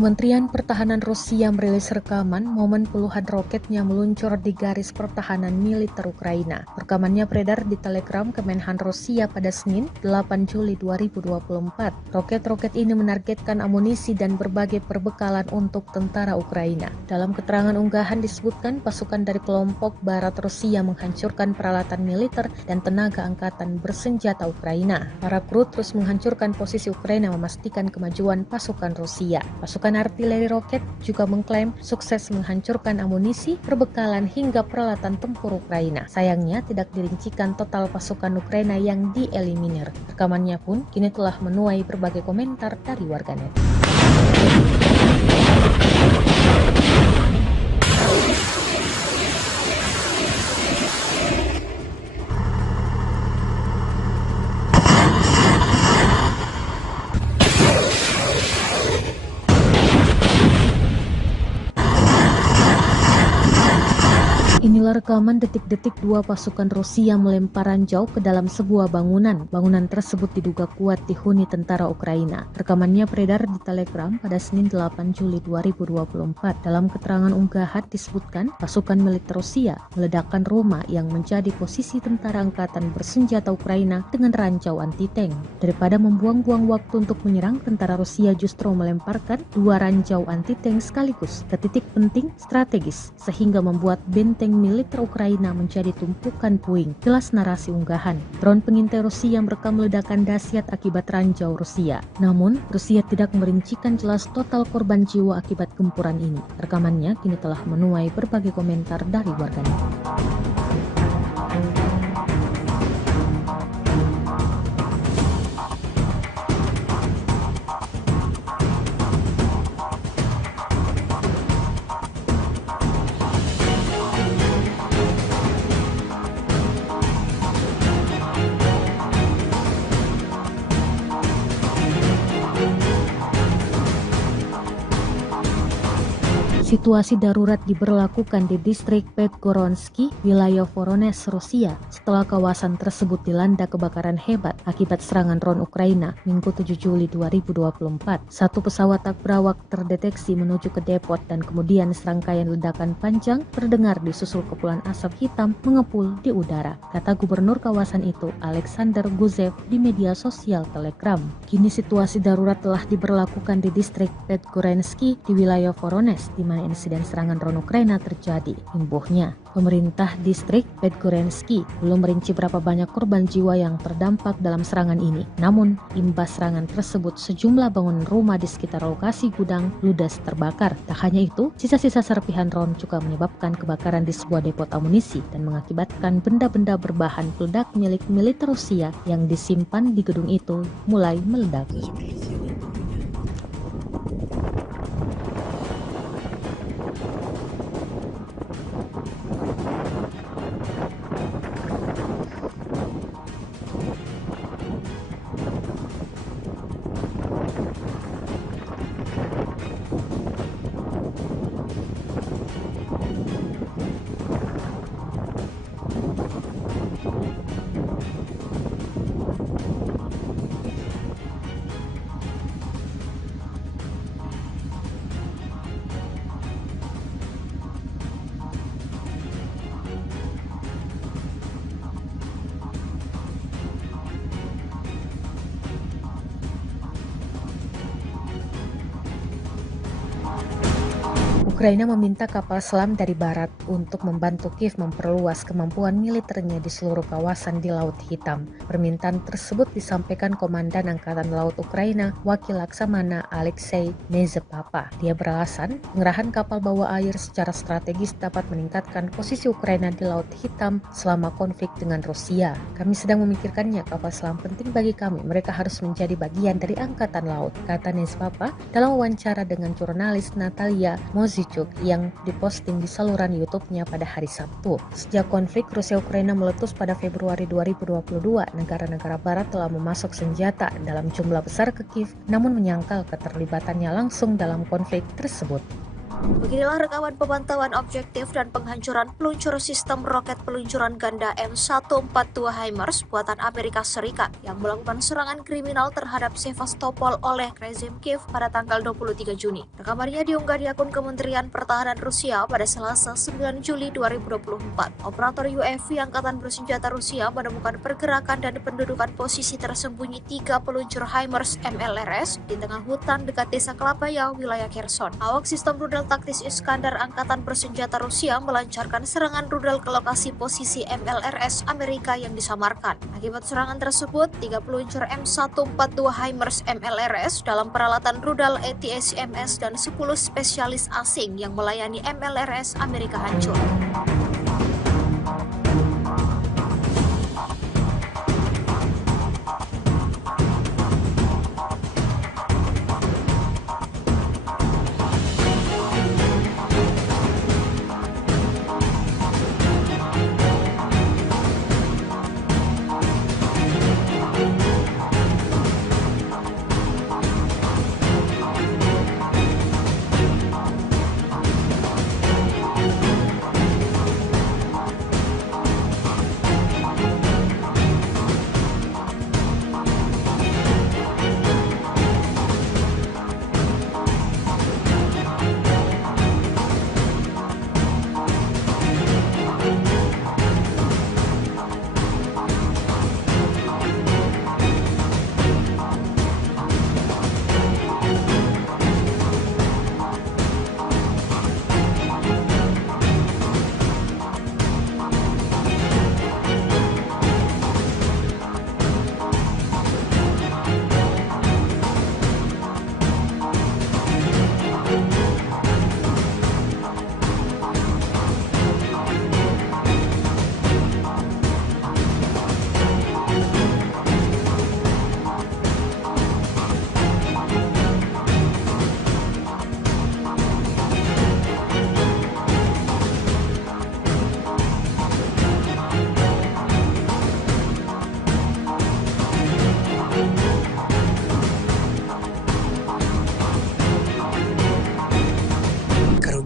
Kementerian Pertahanan Rusia merilis rekaman momen puluhan roketnya meluncur di garis pertahanan militer Ukraina. Rekamannya beredar di Telegram Kemenhan Rusia pada Senin, 8 Juli 2024. Roket-roket ini menargetkan amunisi dan berbagai perbekalan untuk tentara Ukraina. Dalam keterangan unggahan disebutkan pasukan dari kelompok Barat Rusia menghancurkan peralatan militer dan tenaga angkatan bersenjata Ukraina. Para kru terus menghancurkan posisi Ukraina memastikan kemajuan pasukan Rusia. Pasukan artileri roket juga mengklaim sukses menghancurkan amunisi, perbekalan hingga peralatan tempur Ukraina. Sayangnya tidak dirincikan total pasukan Ukraina yang dieliminir. Rekamannya pun kini telah menuai berbagai komentar dari warganet. Inilah Inilah rekaman detik-detik dua pasukan Rusia melempar ranjau ke dalam sebuah bangunan. Bangunan tersebut diduga kuat dihuni tentara Ukraina. Rekamannya beredar di Telegram pada Senin 8 Juli 2024. Dalam keterangan unggahan disebutkan pasukan militer Rusia meledakkan rumah yang menjadi posisi tentara angkatan bersenjata Ukraina dengan ranjau anti-tank. Daripada membuang-buang waktu untuk menyerang, tentara Rusia justru melemparkan dua ranjau anti-tank sekaligus ke titik penting strategis sehingga membuat benteng militer Ukraina menjadi tumpukan puing. Jelas narasi unggahan. Drone pengintai Rusia merekam ledakan dahsyat akibat ranjau Rusia. Namun, Rusia tidak merincikan jelas total korban jiwa akibat gempuran ini. Rekamannya kini telah menuai berbagai komentar dari warganet. Situasi darurat diberlakukan di distrik Podgoronsky, wilayah Voronezh, Rusia, setelah kawasan tersebut dilanda kebakaran hebat akibat serangan drone Ukraina Minggu 7 Juli 2024. Satu pesawat tak berawak terdeteksi menuju ke depot dan kemudian serangkaian ledakan panjang terdengar disusul kepulan asap hitam mengepul di udara, kata gubernur kawasan itu, Alexander Guzev, di media sosial Telegram. Kini situasi darurat telah diberlakukan di distrik Podgoronsky di wilayah Voronezh, di mana insiden serangan drone Ukraina terjadi. Imbuhnya, pemerintah distrik Podgoronsky belum merinci berapa banyak korban jiwa yang terdampak dalam serangan ini. Namun, imbas serangan tersebut sejumlah bangunan rumah di sekitar lokasi gudang ludes terbakar. Tak hanya itu, sisa-sisa serpihan drone juga menyebabkan kebakaran di sebuah depot amunisi dan mengakibatkan benda-benda berbahan peledak milik militer Rusia yang disimpan di gedung itu mulai meledak. Ukraina meminta kapal selam dari barat untuk membantu Kiev memperluas kemampuan militernya di seluruh kawasan di Laut Hitam. Permintaan tersebut disampaikan Komandan Angkatan Laut Ukraina, Wakil Laksamana Alexei Nezepapa. Dia beralasan, pengerahan kapal bawah air secara strategis dapat meningkatkan posisi Ukraina di Laut Hitam selama konflik dengan Rusia. Kami sedang memikirkannya, kapal selam penting bagi kami. Mereka harus menjadi bagian dari Angkatan Laut, kata Nezepapa dalam wawancara dengan jurnalis Natalia Mozichuk yang diposting di saluran YouTube-nya pada hari Sabtu. Sejak konflik Rusia-Ukraina meletus pada Februari 2022, negara-negara barat telah memasok senjata dalam jumlah besar ke Kiev, namun menyangkal keterlibatannya langsung dalam konflik tersebut. Beginilah rekaman pemantauan objektif dan penghancuran peluncur sistem roket peluncuran ganda M142 HIMARS buatan Amerika Serikat yang melakukan serangan kriminal terhadap Sevastopol oleh rezim Kiev pada tanggal 23 Juni. Rekamannya diunggah di akun Kementerian Pertahanan Rusia pada Selasa 9 Juli 2024. Operator UAV Angkatan Bersenjata Rusia menemukan pergerakan dan pendudukan posisi tersembunyi 3 peluncur HIMARS MLRS di tengah hutan dekat desa Klapaya, wilayah Kherson. Awak sistem rudal taktis Iskandar Angkatan Bersenjata Rusia melancarkan serangan rudal ke lokasi posisi MLRS Amerika yang disamarkan. Akibat serangan tersebut, 3 peluncur M142 HIMARS MLRS dalam peralatan rudal ATACMS dan 10 spesialis asing yang melayani MLRS Amerika hancur.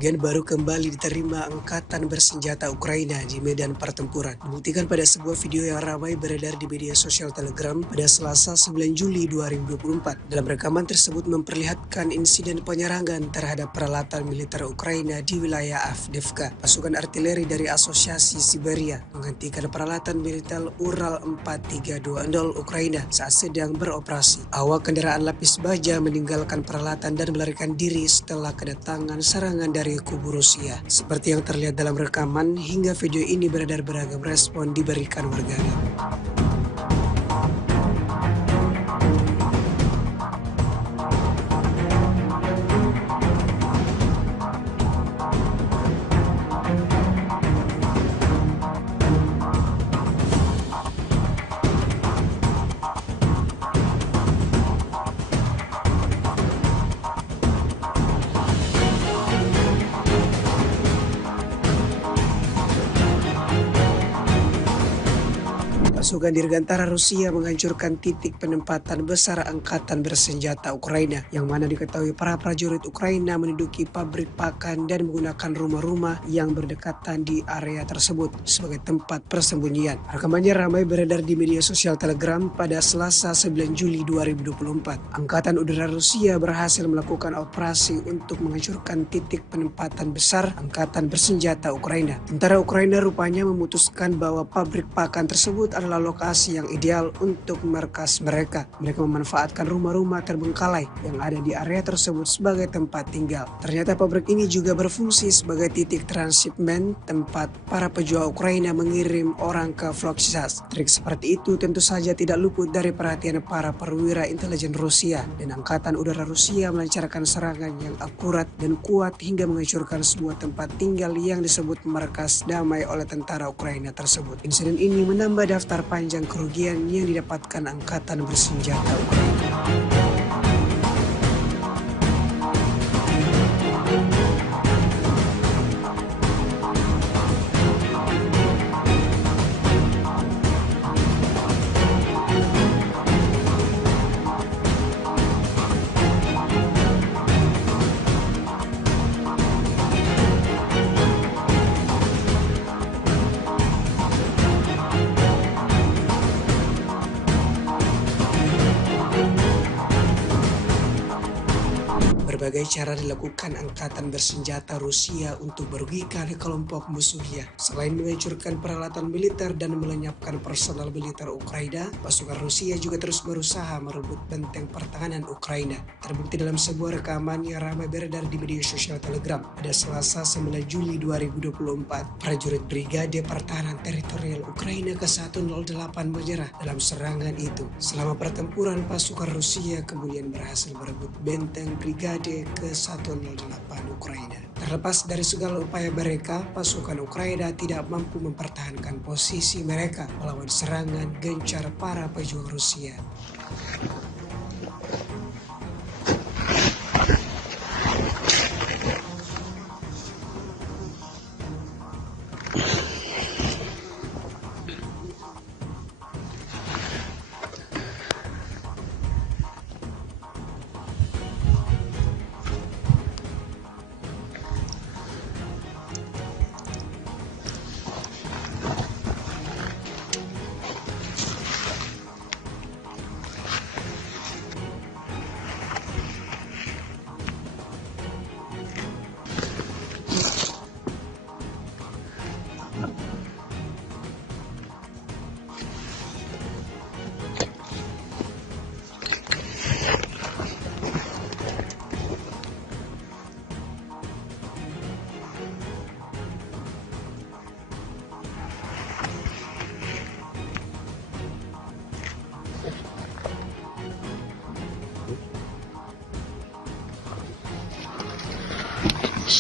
Kemudian baru kembali diterima angkatan bersenjata Ukraina di medan pertempuran. Dibuktikan pada sebuah video yang ramai beredar di media sosial Telegram pada Selasa 9 Juli 2024. Dalam rekaman tersebut memperlihatkan insiden penyerangan terhadap peralatan militer Ukraina di wilayah Avdiivka. Pasukan artileri dari Asosiasi Siberia menghentikan peralatan militer Ural 4320 Ukraina saat sedang beroperasi. Awak kendaraan lapis baja meninggalkan peralatan dan melarikan diri setelah kedatangan serangan dari kubu Rusia. Seperti yang terlihat dalam rekaman, hingga video ini beredar beragam respon diberikan warganet. Pasukan dirgantara Rusia menghancurkan titik penempatan besar angkatan bersenjata Ukraina, yang mana diketahui para prajurit Ukraina menduduki pabrik pakan dan menggunakan rumah-rumah yang berdekatan di area tersebut sebagai tempat persembunyian. Rekamannya ramai beredar di media sosial Telegram pada Selasa 9 Juli 2024. Angkatan Udara Rusia berhasil melakukan operasi untuk menghancurkan titik penempatan besar angkatan bersenjata Ukraina. Tentara Ukraina rupanya memutuskan bahwa pabrik pakan tersebut adalah lokasi yang ideal untuk markas mereka. Mereka memanfaatkan rumah-rumah terbengkalai yang ada di area tersebut sebagai tempat tinggal. Ternyata pabrik ini juga berfungsi sebagai titik transshipment, tempat para pejuang Ukraina mengirim orang ke Volochsas. Trik seperti itu tentu saja tidak luput dari perhatian para perwira intelijen Rusia, dan angkatan udara Rusia melancarkan serangan yang akurat dan kuat hingga menghancurkan sebuah tempat tinggal yang disebut markas damai oleh tentara Ukraina tersebut. Insiden ini menambah daftar panjang kerugian yang didapatkan angkatan bersenjata Ukraina. Berbagai cara dilakukan angkatan bersenjata Rusia untuk merugikan kelompok musuhnya. Selain menghancurkan peralatan militer dan melenyapkan personal militer Ukraina, pasukan Rusia juga terus berusaha merebut benteng pertahanan Ukraina. Terbukti dalam sebuah rekaman yang ramai beredar di media sosial Telegram pada Selasa 9 Juli 2024. Prajurit Brigade Pertahanan Teritorial Ukraina ke-108 menyerah dalam serangan itu. Selama pertempuran, pasukan Rusia kemudian berhasil merebut benteng Brigade ke-108 Ukraina. Terlepas dari segala upaya mereka, pasukan Ukraina tidak mampu mempertahankan posisi mereka melawan serangan gencar para pejuang Rusia.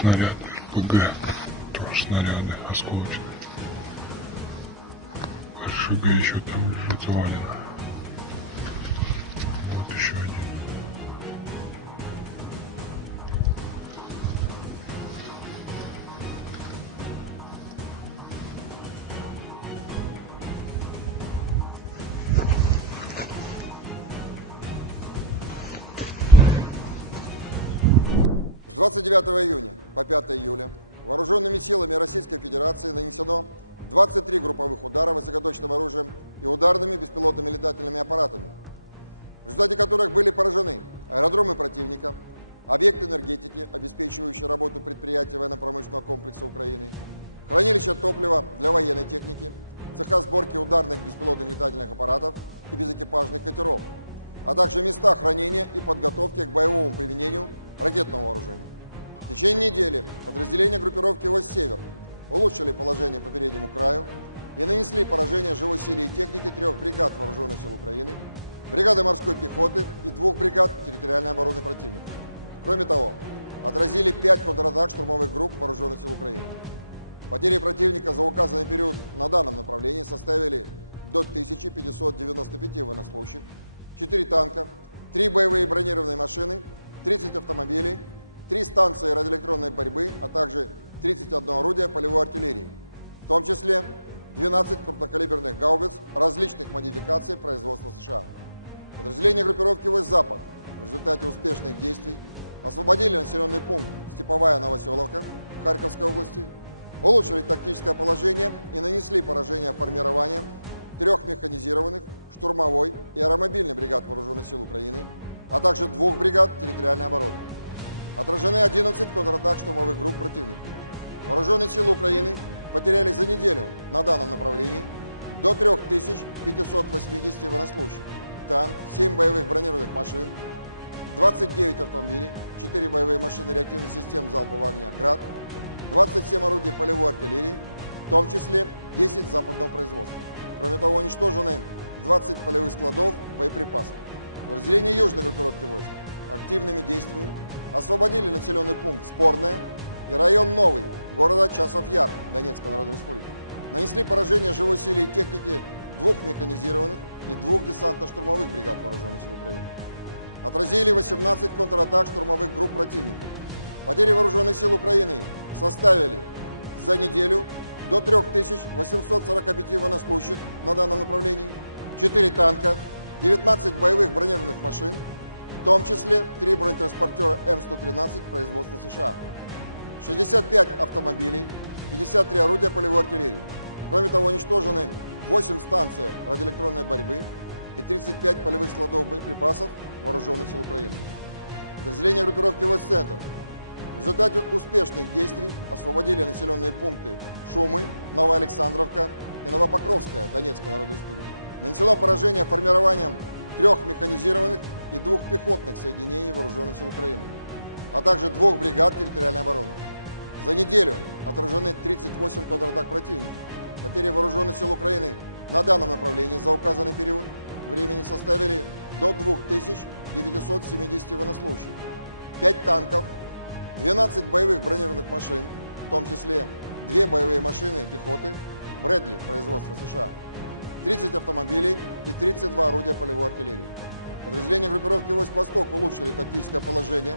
Снаряды ПГ, тоже снаряды осколочные. РШГ еще там лежит завалено. Вот еще один. В 29 июня по 5 июля вооруженными силами Российской Федерации нанесено 23 групповых удара высокоточным оружием и ударными беспилотными летательными аппаратами, в результате которых были поражены аэродромы противника, объекты энергетики, обеспечивающие работу предприятий военно-промышленного комплекса Украины, хранилища топлива для военной техники, цеха сборки ударных беспилотных летательных аппаратов и безэкипажных катеров, а также места хранения и подготовки к боевому применению ракетного вооружения. В течение недели подразделения группировки «Востсевер» улучшили положение по переднему краю и нанесли поражение живой силе и технике 3 бригад Вооруженных сил Украины, бригады морской пехоты и 2 бригад территориальной обороны противника. Кроме того, отразили 5 контратак штурмовых групп Вооруженных сил Украины. Потери противника за указанный период на данном направлении составили до 1595 военнослужащих, 4 танка, 3 боевые бронированные машины, 30 автомобилей, 3 станции радиоэлектронной борьбы, а также 31 орудие полевой артиллерии, в том числе 12 крупнокалиберных гаубиц различных модификаций производства США. Подразделения группировки «Войск Запад» в результате успешных действий освободили населенный пункт Степовая Новоселовка Харьковской области, улучшили тактическое положение и нанесли поражение формированием 3 механизированных, штурмовой и аэромобильной бригад Вооруженных сил Украины, а также 2 бригад территориальной обороны. Отражены 11 контратак штурмовых групп противника. Вооруженные силы Украины потеряли за неделю на данном направлении до 3580 военнослужащих, танк, 7 боевых бронированных машин, 29 автомобилей, 4 боевые машины реактивных систем залпового огня «Град», 27 орудий полевой артиллерии, в том числе 10 западного производства. Кроме того, уничтожены 20 полевых складов боеприпасов. Подразделения южной группировки войск активными действиями освободили населенный пункт Спорное и район Новый города Часов Яр Донецкой Народной Республики. Нанесли поражение живой силе и технике 2 механизированных и 2 десантно-штурмовых бригад Вооруженных сил Украины. Отразили 18 контратак штурмовых групп противника. Потери Вооруженных сил Украины составили за неделю до 3845 военнослужащих на данном направлении, 4 танка, 19 боевых бронированных машин, в том числе 3 бронетранспортера М113 производства США, 65 автомобилей, 53 орудия полевой артиллерии. Кроме того, уничтожены 8 станций радиоэлектронной борьбы и 35 полевых складов боеприпасов Вооруженных сил Украины. Подразделения группировки «Войск-Центр» в результате успешных действий освободили населенные пункты Шумы, Новоалександровка и Новопокровская Донецкой Народной Республики. Нанесено поражение формированием 3 механизированных и 2 пехотных соединений Вооруженных сил Украины, а также 2 бригад территориальной обороны. За неделю отражены 38 контратак противника. Потери Вооруженных сил Украины на данном направлении за указанный период времени составили до 2970 военнослужащих, 5 танков, 12 боевых бронированных машин, в том числе 2 боевые машины пехоты Брэдли производства США, 30 автомобилей и 32 орудия полевой артиллерии. Подразделения группировки «Войск Восток» улучшили тактическое положение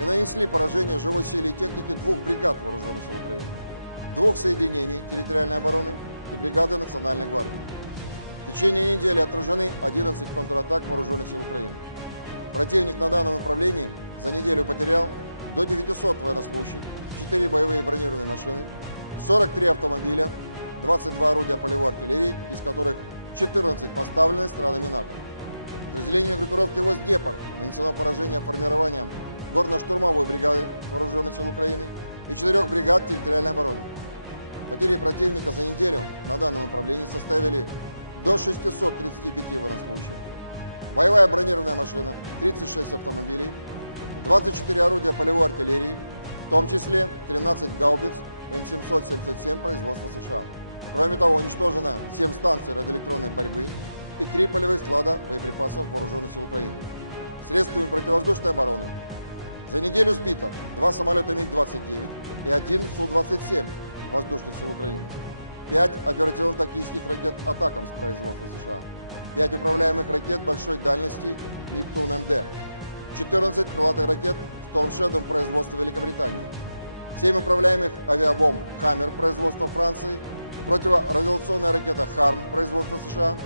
и нанесли поражение живой силе и технике 2 бригад Вооруженных сил Украины, 2 соединений территориальной обороны и бригады Национальной гвардии. В течение недели отражены 11 контратак Вооруженных сил Украины. Противник на данном направлении за неделю потерял до 900 военнослужащих, 4 боевые бронированные машины, 43 автомобиля, 22 орудия полевой артиллерии, из которых 14 поставлены странами НАТО. Подразделению группировки «Войск Днепр» нанесено поражение формированием горно-штурмовой бригады Вооруженных сил Украины и 4 бригад территориальной обороны. Потери противника за неделю на данном направлении составили до 635 военнослужащих, боевая бронированная машина, 36 автомобилей, 24 орудия полевой артиллерии, в том числе 13 гаубиц М777 производства США. Кроме того, уничтожено 7 станций радиоэлектронной борьбы и 3 полевых склада боеприпасов Вооруженных сил Украины. Средствами противовоздушной обороны за неделю сбито 2 самолета МиГ-29 и 1 Су-27 воздушных сил Украины, 5 оперативно-тактических ракет «Атакамс» производства США, 5 управляемых ракет большой дальности «Нептун-МД», 14 крылатых ракет «Storm Shadow» производства Великобритании, 7 управляемых авиабомб «Хаммер» производства Франции, противорадиационная ракета «Харм» производства США,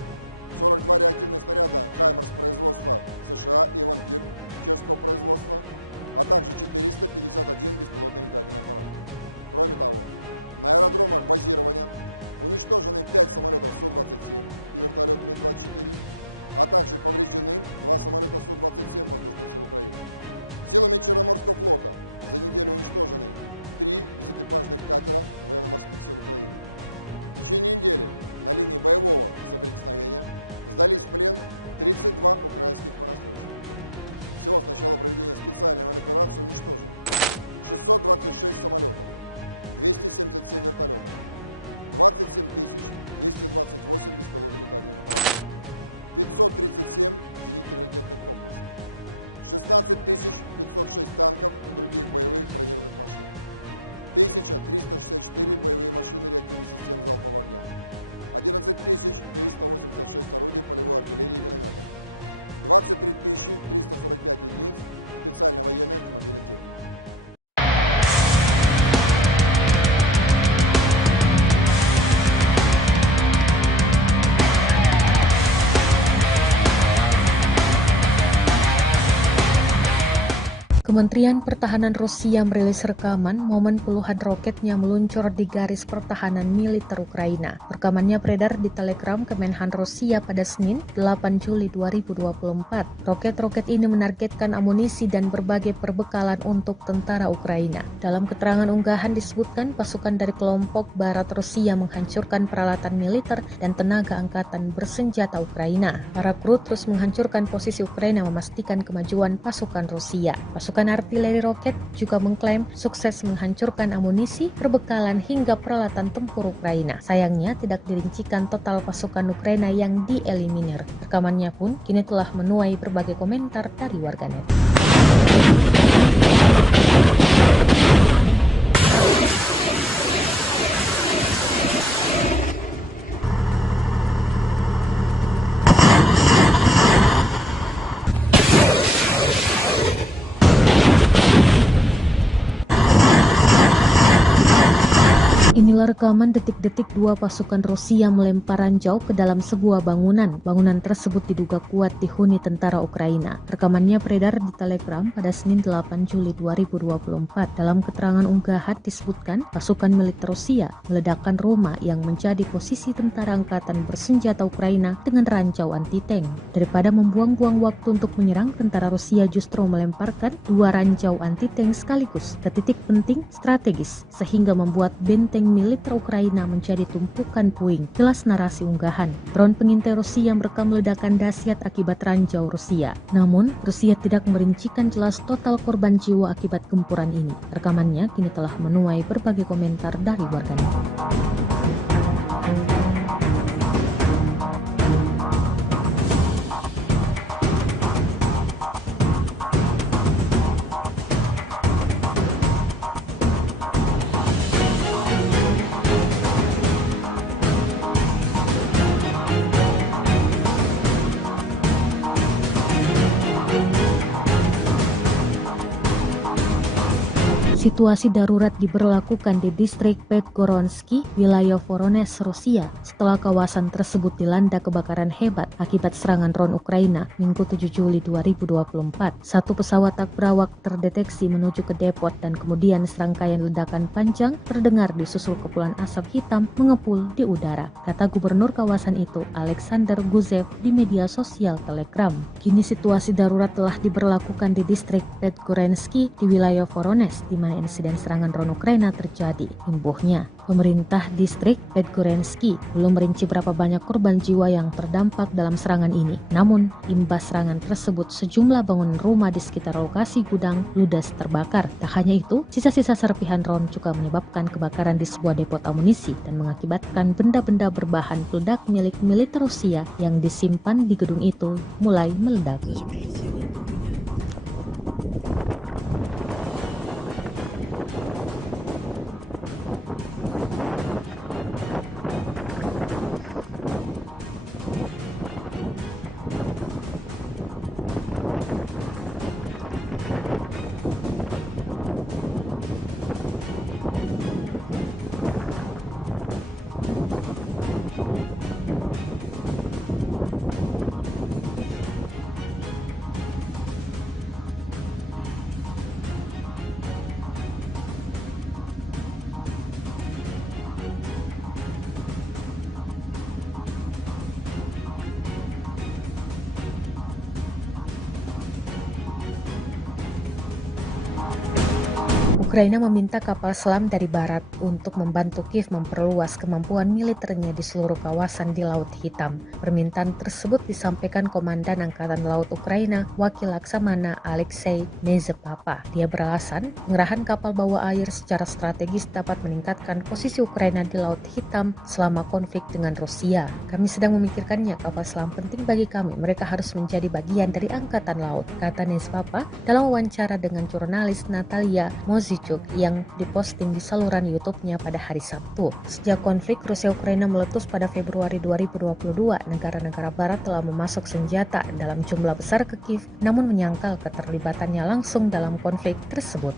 42 реактивных снаряда «Хаймерс» производства США и «Вампир» чешского производства, а также 451 беспилотный летательный аппарат. Кроме того, на аэродромах базирования уничтожены 5 самолетов Су-27 и вертолет Ми-24, а также повреждены 2 самолета Су-27 воздушных сил Украины. Силами Черноморского флота за неделю уничтожены 3 безэкипажных катера военно-морских сил Украины. В течение недели на линии боевого соприкосновения сдались в плен 32 украинских военнослужащих. Всего с начала проведения специальной военной операции уничтожено 626 самолетов, 277 вертолетов, 27 228 беспилотных летательных аппаратов, 537 зенитных ракетных комплексов, 16 506 танков и других боевых бронированных машин, 1364 боевые машины реактивных систем залпового огня, 11 386 орудий полевой артиллерии и минометов, 23 345 единиц специальной военной автомобильной техники. Kementerian Pertahanan Rusia merilis rekaman momen puluhan roketnya meluncur di garis pertahanan militer Ukraina. Rekamannya beredar di Telegram Kemenhan Rusia pada Senin, 8 Juli 2024. Roket-roket ini menargetkan amunisi dan berbagai perbekalan untuk tentara Ukraina. Dalam keterangan unggahan disebutkan pasukan dari kelompok Barat Rusia menghancurkan peralatan militer dan tenaga angkatan bersenjata Ukraina. Para kru terus menghancurkan posisi Ukraina memastikan kemajuan pasukan Rusia. Pasukan artileri roket juga mengklaim sukses menghancurkan amunisi, perbekalan hingga peralatan tempur Ukraina. Sayangnya tidak dirincikan total pasukan Ukraina yang dieliminir. Rekamannya pun kini telah menuai berbagai komentar dari warganet. Inilah rekaman detik-detik dua pasukan Rusia melempar ranjau ke dalam sebuah bangunan. Bangunan tersebut diduga kuat dihuni tentara Ukraina. Rekamannya beredar di Telegram pada Senin 8 Juli 2024. Dalam keterangan unggahan disebutkan pasukan militer Rusia meledakkan rumah yang menjadi posisi tentara angkatan bersenjata Ukraina dengan ranjau anti-tank. Daripada membuang-buang waktu untuk menyerang, tentara Rusia justru melemparkan 2 ranjau anti-tank sekaligus ke titik penting strategis sehingga membuat benteng militer Ukraina menjadi tumpukan puing. Jelas narasi unggahan. Drone pengintai Rusia merekam ledakan dahsyat akibat ranjau Rusia. Namun, Rusia tidak merincikan jelas total korban jiwa akibat gempuran ini. Rekamannya kini telah menuai berbagai komentar dari warganet. Situasi darurat diberlakukan di distrik Podgoronsky, wilayah Voronezh, Rusia, setelah kawasan tersebut dilanda kebakaran hebat akibat serangan drone Ukraina Minggu 7 Juli 2024. Satu pesawat tak berawak terdeteksi menuju ke depot dan kemudian serangkaian ledakan panjang terdengar disusul kepulan asap hitam mengepul di udara, kata gubernur kawasan itu, Alexander Guzev, di media sosial Telegram. Kini situasi darurat telah diberlakukan di distrik Podgoronsky di wilayah Voronezh, di mana insiden serangan drone Ukraina terjadi. Imbuhnya, pemerintah distrik Podgoronsky belum merinci berapa banyak korban jiwa yang terdampak dalam serangan ini. Namun, imbas serangan tersebut sejumlah bangunan rumah di sekitar lokasi gudang ludes terbakar. Tak hanya itu, sisa-sisa serpihan drone juga menyebabkan kebakaran di sebuah depot amunisi dan mengakibatkan benda-benda berbahan peledak milik militer Rusia yang disimpan di gedung itu mulai meledak. Ukraina meminta kapal selam dari barat untuk membantu Kiev memperluas kemampuan militernya di seluruh kawasan di Laut Hitam. Permintaan tersebut disampaikan Komandan Angkatan Laut Ukraina, Wakil Laksamana Alexei Nezepapa. Dia beralasan, pengerahan kapal bawah air secara strategis dapat meningkatkan posisi Ukraina di Laut Hitam selama konflik dengan Rusia. Kami sedang memikirkannya, kapal selam penting bagi kami. Mereka harus menjadi bagian dari Angkatan Laut, kata Nezepapa dalam wawancara dengan jurnalis Natalia Mozichuk yang diposting di saluran YouTube-nya pada hari Sabtu. Sejak konflik Rusia-Ukraina meletus pada Februari 2022, negara-negara barat telah memasok senjata dalam jumlah besar ke Kiev, namun menyangkal keterlibatannya langsung dalam konflik tersebut.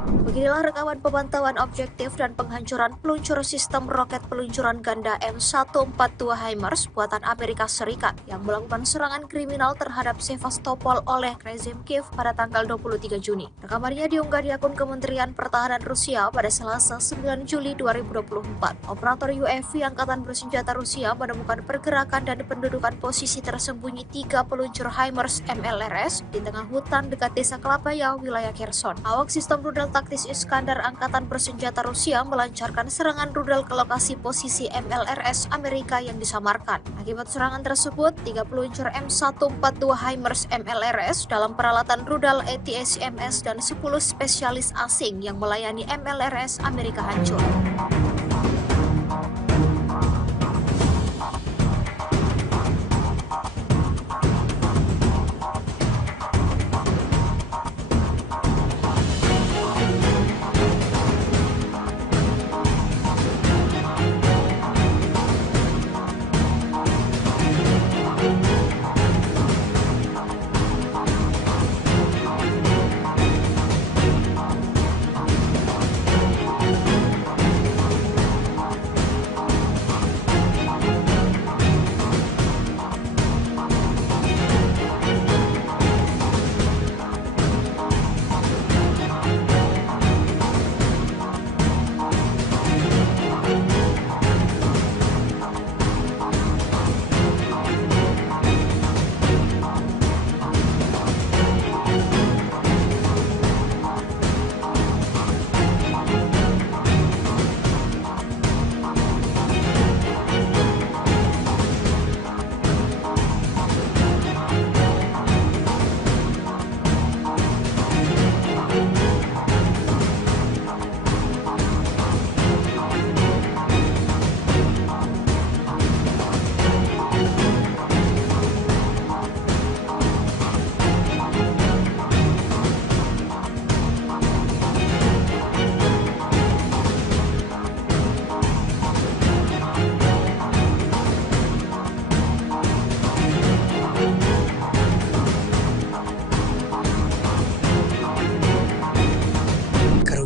Beginilah rekaman pemantauan objektif dan penghancuran peluncur sistem roket peluncuran ganda M142 HIMARS buatan Amerika Serikat yang melakukan serangan kriminal terhadap Sevastopol oleh rezim Kiev pada tanggal 23 Juni. Rekamannya diunggah di akun Kementerian Pertahanan Rusia pada Selasa 9 Juli 2024. Operator UAV Angkatan Bersenjata Rusia menemukan pergerakan dan pendudukan posisi tersembunyi 3 peluncur HIMARS MLRS di tengah hutan dekat desa Klapaya, wilayah Kherson. Awak sistem rudal taktis Iskandar Angkatan Bersenjata Rusia melancarkan serangan rudal ke lokasi posisi MLRS Amerika yang disamarkan. Akibat serangan tersebut, 3 peluncur M142 HIMARS MLRS dalam peralatan rudal ATACMS dan 10 spesialis asing yang melayani MLRS Amerika hancur.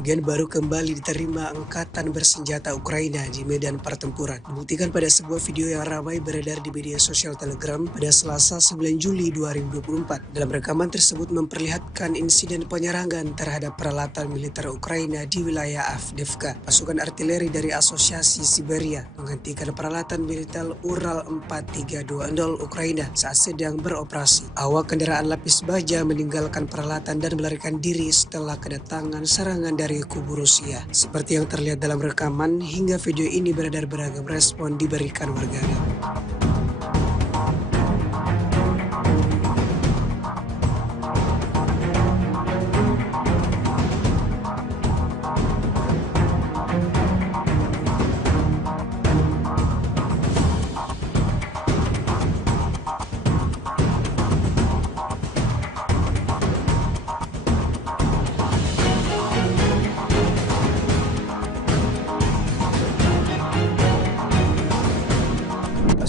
Kerugian baru kembali diterima Angkatan Bersenjata Ukraina di medan pertempuran. Dibuktikan pada sebuah video yang ramai beredar di media sosial Telegram pada Selasa 9 Juli 2024. Dalam rekaman tersebut memperlihatkan insiden penyerangan terhadap peralatan militer Ukraina di wilayah Avdiivka. Pasukan artileri dari Asosiasi Siberia menghentikan peralatan militer Ural 4320 Ukraina saat sedang beroperasi. Awak kendaraan lapis baja meninggalkan peralatan dan melarikan diri setelah kedatangan serangan dari kubu Rusia. Seperti yang terlihat dalam rekaman, hingga video ini beredar beragam respon diberikan warganet.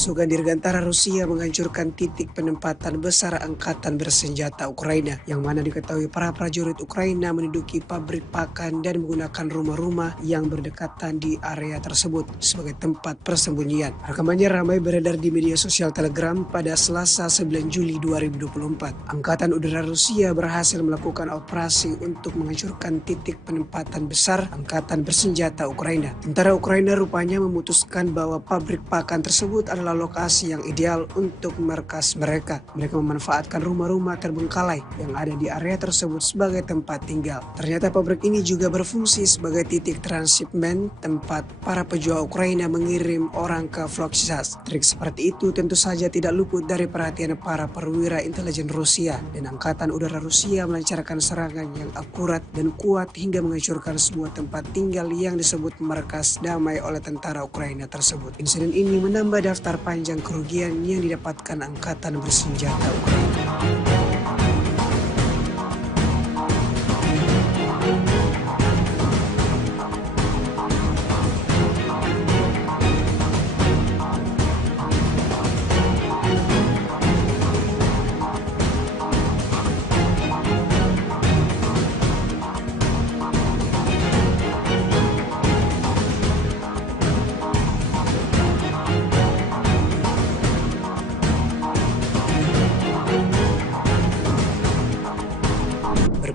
Pasukan Dirgantara Rusia menghancurkan titik penempatan besar Angkatan Bersenjata Ukraina, yang mana diketahui para prajurit Ukraina menduduki pabrik pakan dan menggunakan rumah-rumah yang berdekatan di area tersebut sebagai tempat persembunyian. Rekamannya ramai beredar di media sosial Telegram pada Selasa 9 Juli 2024. Angkatan Udara Rusia berhasil melakukan operasi untuk menghancurkan titik penempatan besar Angkatan Bersenjata Ukraina. Tentara Ukraina rupanya memutuskan bahwa pabrik pakan tersebut adalah adalah lokasi yang ideal untuk markas mereka. Mereka memanfaatkan rumah-rumah terbengkalai yang ada di area tersebut sebagai tempat tinggal. Ternyata pabrik ini juga berfungsi sebagai titik transshipment tempat para pejuang Ukraina mengirim orang ke Volochysas. Trik seperti itu tentu saja tidak luput dari perhatian para perwira intelijen Rusia, dan Angkatan Udara Rusia melancarkan serangan yang akurat dan kuat hingga menghancurkan semua tempat tinggal yang disebut markas damai oleh tentara Ukraina tersebut. Insiden ini menambah daftar panjang kerugian yang didapatkan angkatan bersenjata.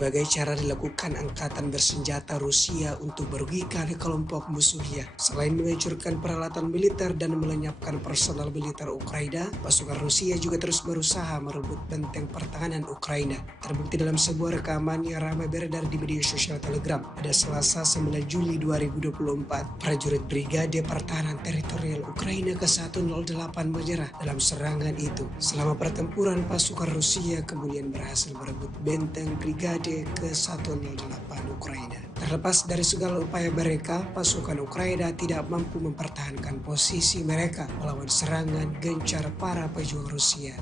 Berbagai cara dilakukan angkatan bersenjata Rusia untuk merugikan kelompok musuhnya. Selain menghancurkan peralatan militer dan melenyapkan personal militer Ukraina, pasukan Rusia juga terus berusaha merebut benteng pertahanan Ukraina. Terbukti dalam sebuah rekaman yang ramai beredar di media sosial Telegram pada Selasa 9 Juli 2024. Prajurit Brigade Pertahanan Teritorial Ukraina ke-108 menyerah dalam serangan itu. Selama pertempuran, pasukan Rusia kemudian berhasil merebut benteng Brigade ke-108 Ukraina. Terlepas dari segala upaya mereka, pasukan Ukraina tidak mampu mempertahankan posisi mereka melawan serangan gencar para pejuang Rusia.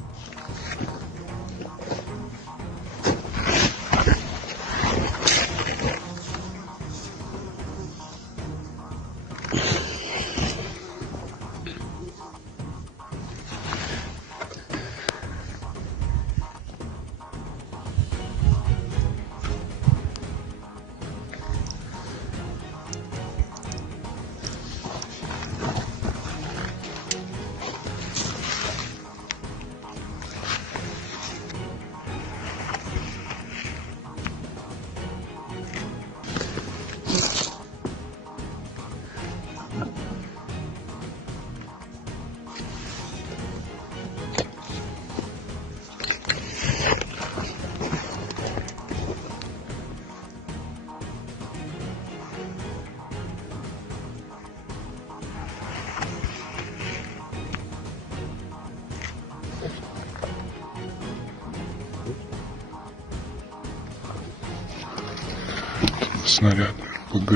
Снаряды РПГ,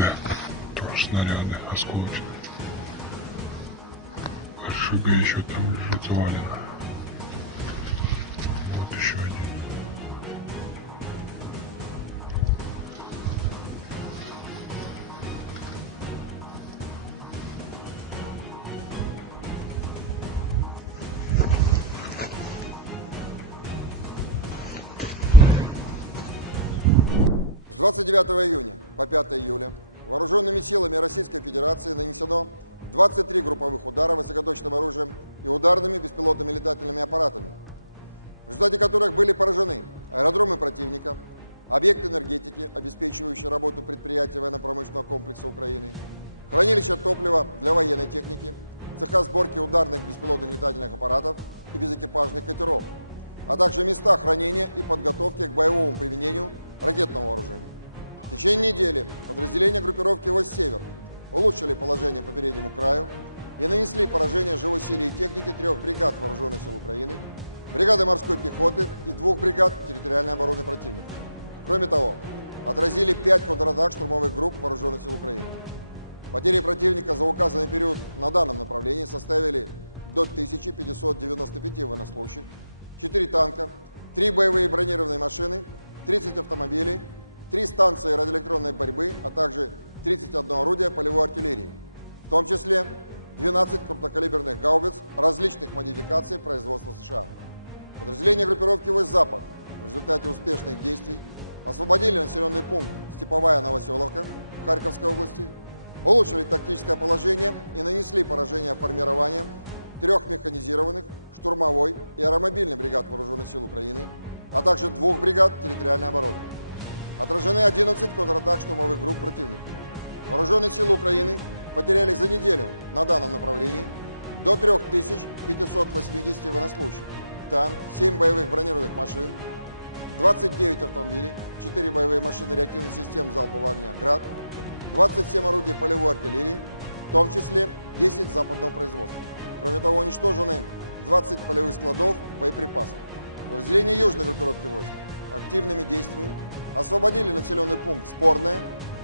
тоже снаряды осколочные. РШГ еще там лежит завалено. Вот еще один. С 29 июня по 5 июля вооруженными силами Российской Федерации нанесено 23 групповых удара высокоточным оружием и ударными беспилотными летательными аппаратами, в результате которых были поражены аэродромы противника, объекты энергетики, обеспечивающие работу предприятий военно-промышленного комплекса Украины, хранилища топлива для военной техники, цеха сборки ударных беспилотных летательных аппаратов и безэкипажных катеров, а также места хранения и подготовки к боевому применению ракетного вооружения. В течение недели подразделения группировки «Востсевер» улучшили положение по переднему краю и нанесли поражение живой силе и технике 3 бригад Вооруженных сил Украины, бригады морской пехоты и 2 бригад территориальной обороны противника. Кроме того, отразили 5 контратак штурмовых групп Вооруженных сил Украины. Потери противника за указанный период на данном направлении составили до 1595 военнослужащих, 4 танка, 3 боевые бронированные машины, 30 автомобилей, 3 станции радиоэлектронной борьбы, а также 31 орудие полевой артиллерии, в том числе 12 крупнокалиберных гаубиц различных модификаций производства США. Подразделения группировки «Восток-Запад» в результате успешных действий освободили населенный пункт Степовая Новоселовка Харьковской области, улучшили тактическое положение и нанесли поражение формированием 3 механизированных, штурмовой и аэромобильных бригад Вооруженных сил Украины, а также 2 бригад территориальной обороны. Отражены 11 контратак штурмовых групп противника. Вооруженные силы Украины потеряли за неделю на данном направлении до 3580 военнослужащих, танк, 7 боевых бронированных машин, 29 автомобилей, 4 боевые машины реактивных систем залпового огня «Град», 27 орудий полевой артиллерии, в том числе 10 западного производства. Кроме того, уничтожены 20 полевых складов боеприпасов. Подразделения южной группировки войск активными действиями освободили населенный пункт Спорное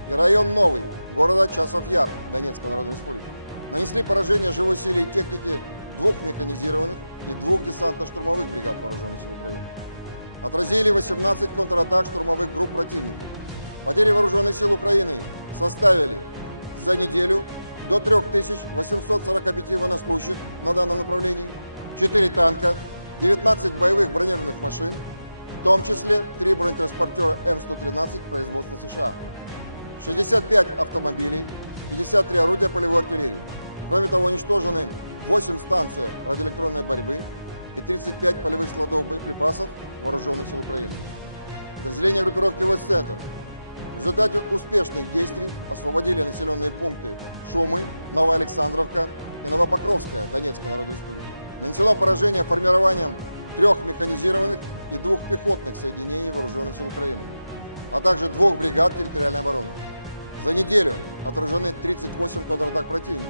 и район Новый города Часов-Яр Донецкой Народной Республики. Нанесли поражение живой силе и технике 2 механизированных и 2 десантно-штурмовых бригад вооруженных сил Украины. Отразили 18 контратак штурмовых групп противника. Потери вооруженных сил Украины составили за неделю до 3845 военнослужащих на данном направлении, 4 танка, 19 боевых бронированных машин, в том числе 3 бронетранспортера М113 производства США, 65 автомобилей, 53 орудия полевой артиллерии. Кроме того, уничтожены 8 станций радиоэлектронной борьбы и 35 полевых складов боеприпасов вооруженных сил Украины. Подразделения группировки войск «Центр» в результате успешных действий освободили населенные пункты Шумы, Новоалександровка и Новопокровская Донецкой Народной Республики. Нанесено поражение формированием 3 механизированных и 2 пехотных соединений вооруженных сил Украины, а также 2 бригад территориальной обороны. За неделю отражены 38 контратак противника.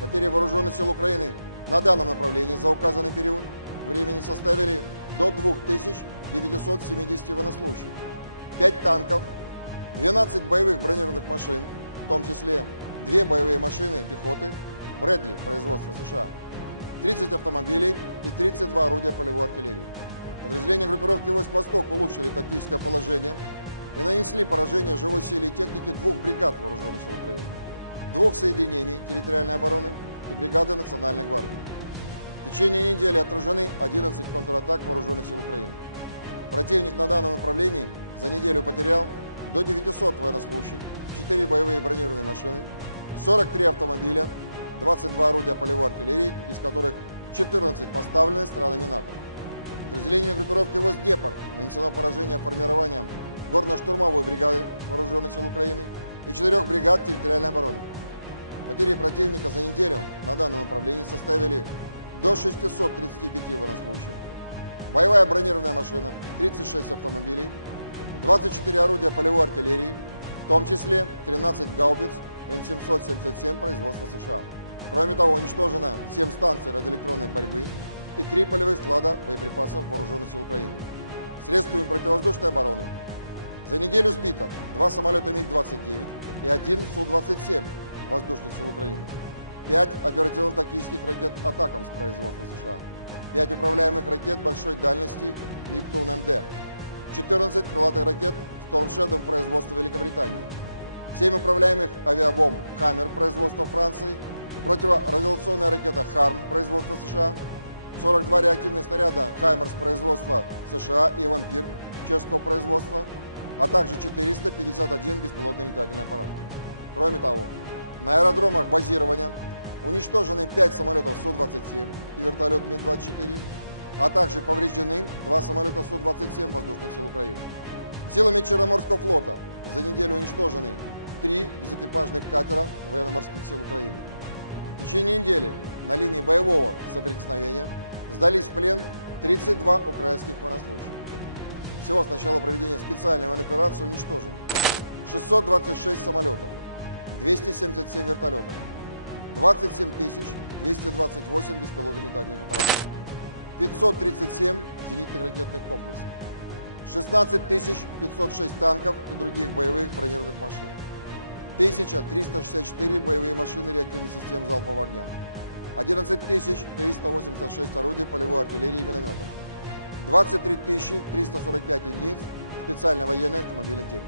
Потери вооруженных сил Украины на данном направлении за указанный период времени составили до 2970 военнослужащих, 5 танков, 12 боевых бронированных машин, в том числе 2 боевые машины пехоты Брэдли производства США, 30 автомобилей и 32 орудия полевой артиллерии. Подразделения группировки войск «Восток» улучшили тактическое положение и нанесли поражение живой силе и технике 2 бригад вооруженных сил Украины, 2 соединений территориальной обороны и бригады Национальной гвардии. В течение недели отражены 11 контратак вооруженных сил Украины. Противник на данном направлении за неделю потерял до 900 военнослужащих, 4 боевые бронированные машины, 43 автомобиля, 22 орудия полевой артиллерии, из которых 14 поставлены странами НАТО. Подразделению группировки войск «Днепр» нанесено поражение формированием горно-штурмовой бригады вооруженных сил Украины и 4 бригад территориальной обороны. Потери противника за неделю на данном направлении составили до 635 военнослужащих, боевая бронированная машина, 36 автомобилей, 24 орудия полевой артиллерии, в том числе 13 гаубиц М777 производства США. Кроме того, уничтожено 7 станций радиоэлектронной борьбы и 3 полевых склада боеприпасов вооруженных сил Украины. Средствами противовоздушной обороны за неделю сбито 2 самолета МиГ-29 и 1 Су-27 воздушных сил Украины, 5 оперативно-тактических ракет «Атакамс» производства США, 5 управляемых ракет большой дальности «Нептун-МД», 14 крылатых ракет «Storm Shadow» производства Великобритании, 7 управляемых авиабомб «Хаммер» производства Франции, противорадиационная ракета «Харм» производства США, 42 реактивных снаряда «Хаймерс» производства США и «Вампир» чешского производства, а также 451 беспилотный летательный аппарат. Кроме того, на аэродромах базирования уничтожены 5 самолетов Су-27 и вертолет Ми-24, а также повреждены 2 самолета Су-27 воздушных сил Украины. Силами Черноморского флота за неделю уничтожены 3 безэкипажных катера военно-морских сил Украины. В течение недели на линии боевого соприкосновения сдались в плен 32 украинских военнослужащих. Всего с начала проведения специальной военной операции уничтожено 626 самолетов, 277 вертолетов, 27 228 беспилотных летательных аппаратов, 537 зенитных ракетных комплексов, 16 506 танков и других боевых бронированных машин, 1364 боевые машины реактивных систем залпового огня, 11 386 орудий полевой артиллерии и минометов, 23 345 единиц специальной военной автомобильной техники.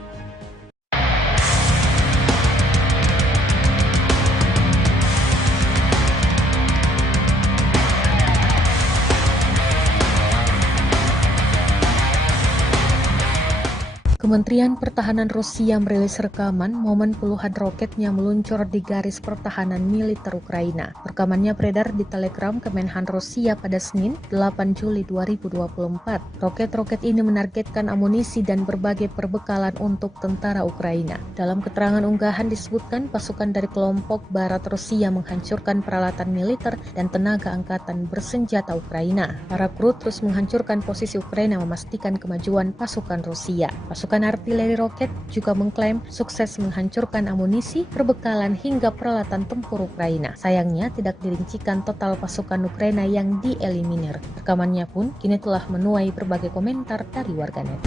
Kementerian Pertahanan Rusia merilis rekaman momen puluhan roketnya meluncur di garis pertahanan militer Ukraina. Rekamannya beredar di Telegram Kemenhan Rusia pada Senin, 8 Juli 2024. Roket-roket ini menargetkan amunisi dan berbagai perbekalan untuk tentara Ukraina. Dalam keterangan unggahan disebutkan pasukan dari kelompok Barat Rusia menghancurkan peralatan militer dan tenaga angkatan bersenjata Ukraina. Para kru terus menghancurkan posisi Ukraina memastikan kemajuan pasukan Rusia. Pasukan artileri roket juga mengklaim sukses menghancurkan amunisi, perbekalan hingga peralatan tempur Ukraina. Sayangnya tidak dirincikan total pasukan Ukraina yang dieliminir. Rekamannya pun kini telah menuai berbagai komentar dari warganet.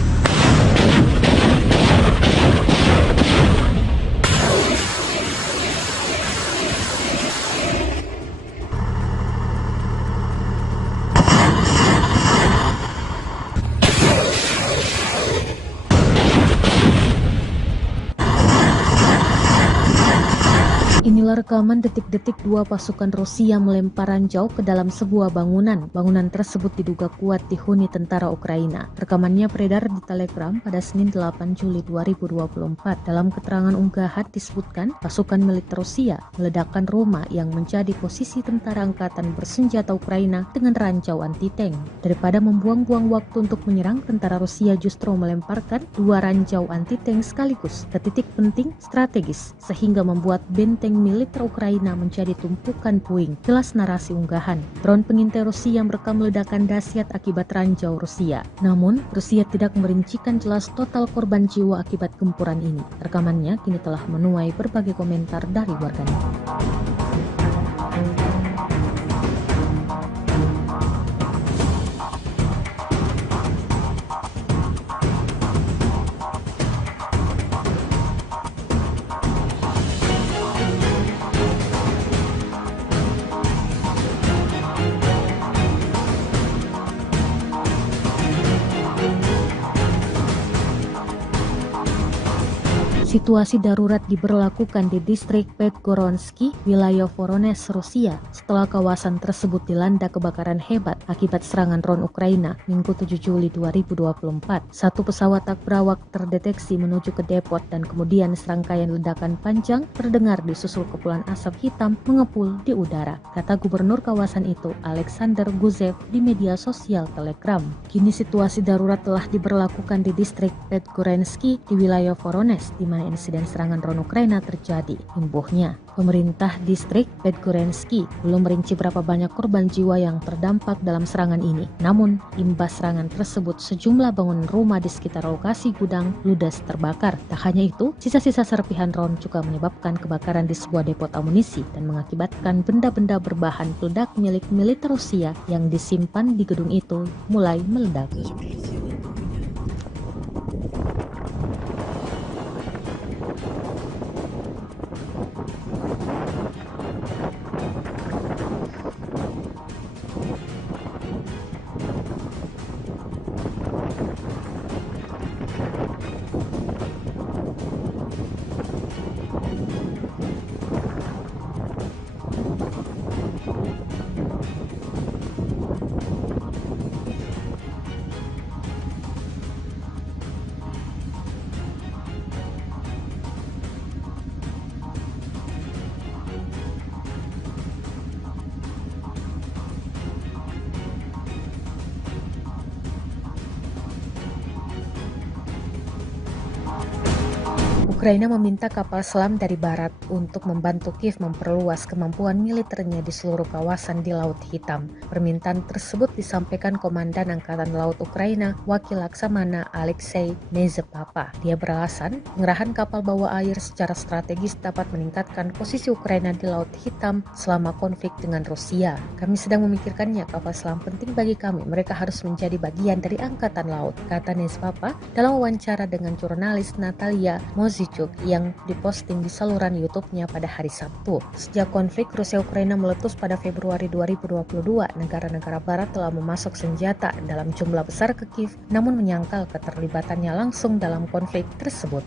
Inilah rekaman detik-detik dua pasukan Rusia melempar ranjau ke dalam sebuah bangunan. Bangunan tersebut diduga kuat dihuni tentara Ukraina. Rekamannya beredar di Telegram pada Senin 8 Juli 2024. Dalam keterangan unggahan disebutkan pasukan militer Rusia meledakkan rumah yang menjadi posisi tentara angkatan bersenjata Ukraina dengan ranjau anti-tank. Daripada membuang-buang waktu untuk menyerang, tentara Rusia justru melemparkan dua ranjau anti-tank sekaligus ke titik penting strategis sehingga membuat benteng militer Ukraina menjadi tumpukan puing. Jelas narasi unggahan. Drone pengintai Rusia merekam ledakan dahsyat akibat ranjau Rusia. Namun, Rusia tidak merincikan jelas total korban jiwa akibat gempuran ini. Rekamannya kini telah menuai berbagai komentar dari warganet. Situasi darurat diberlakukan di distrik Podgoronsky, wilayah Voronezh, Rusia, setelah kawasan tersebut dilanda kebakaran hebat akibat serangan drone Ukraina Minggu 7 Juli 2024. Satu pesawat tak berawak terdeteksi menuju ke depot dan kemudian serangkaian ledakan panjang terdengar disusul kepulan asap hitam mengepul di udara, kata gubernur kawasan itu, Alexander Guzev, di media sosial Telegram. Kini situasi darurat telah diberlakukan di distrik Podgoronsky di wilayah Voronezh, di mana insiden serangan drone Ukraina terjadi. Imbuhnya, pemerintah distrik Podgoronsky belum merinci berapa banyak korban jiwa yang terdampak dalam serangan ini. Namun, imbas serangan tersebut sejumlah bangunan rumah di sekitar lokasi gudang ludes terbakar. Tak hanya itu, sisa-sisa serpihan drone juga menyebabkan kebakaran di sebuah depot amunisi dan mengakibatkan benda-benda berbahan peledak milik militer Rusia yang disimpan di gedung itu mulai meledak. Ukraina meminta kapal selam dari barat untuk membantu Kiev memperluas kemampuan militernya di seluruh kawasan di Laut Hitam. Permintaan tersebut disampaikan Komandan Angkatan Laut Ukraina, Wakil Laksamana Alexei Nezepapa. Dia beralasan, pengerahan kapal bawah air secara strategis dapat meningkatkan posisi Ukraina di Laut Hitam selama konflik dengan Rusia. Kami sedang memikirkannya, kapal selam penting bagi kami. Mereka harus menjadi bagian dari Angkatan Laut, kata Nezepapa dalam wawancara dengan jurnalis Natalia Mozichuk yang diposting di saluran YouTube-nya pada hari Sabtu. Sejak konflik Rusia-Ukraina meletus pada Februari 2022, negara-negara barat telah memasok senjata dalam jumlah besar ke Kiev, namun menyangkal keterlibatannya langsung dalam konflik tersebut.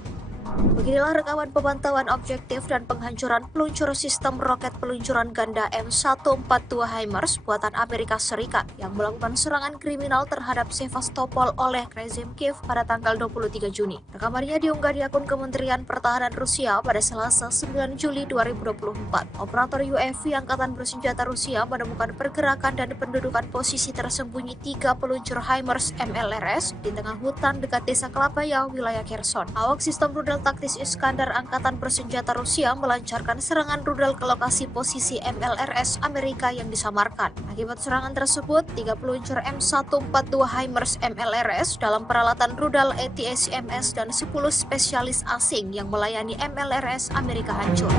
Beginilah rekaman pemantauan objektif dan penghancuran peluncur sistem roket peluncuran ganda M142 HIMARS buatan Amerika Serikat yang melakukan serangan kriminal terhadap Sevastopol oleh rezim Kiev pada tanggal 23 Juni. Rekamannya diunggah di akun Kementerian Pertahanan Rusia pada Selasa 9 Juli 2024. Operator UAV Angkatan Bersenjata Rusia menemukan pergerakan dan pendudukan posisi tersembunyi 3 peluncur HIMARS MLRS di tengah hutan dekat desa Kalabaya, wilayah Kherson. Awak sistem rudal taktis Iskandar Angkatan Bersenjata Rusia melancarkan serangan rudal ke lokasi posisi MLRS Amerika yang disamarkan. Akibat serangan tersebut, 3 peluncur M142 HIMARS MLRS dalam peralatan rudal ATACMS dan 10 spesialis asing yang melayani MLRS Amerika hancur.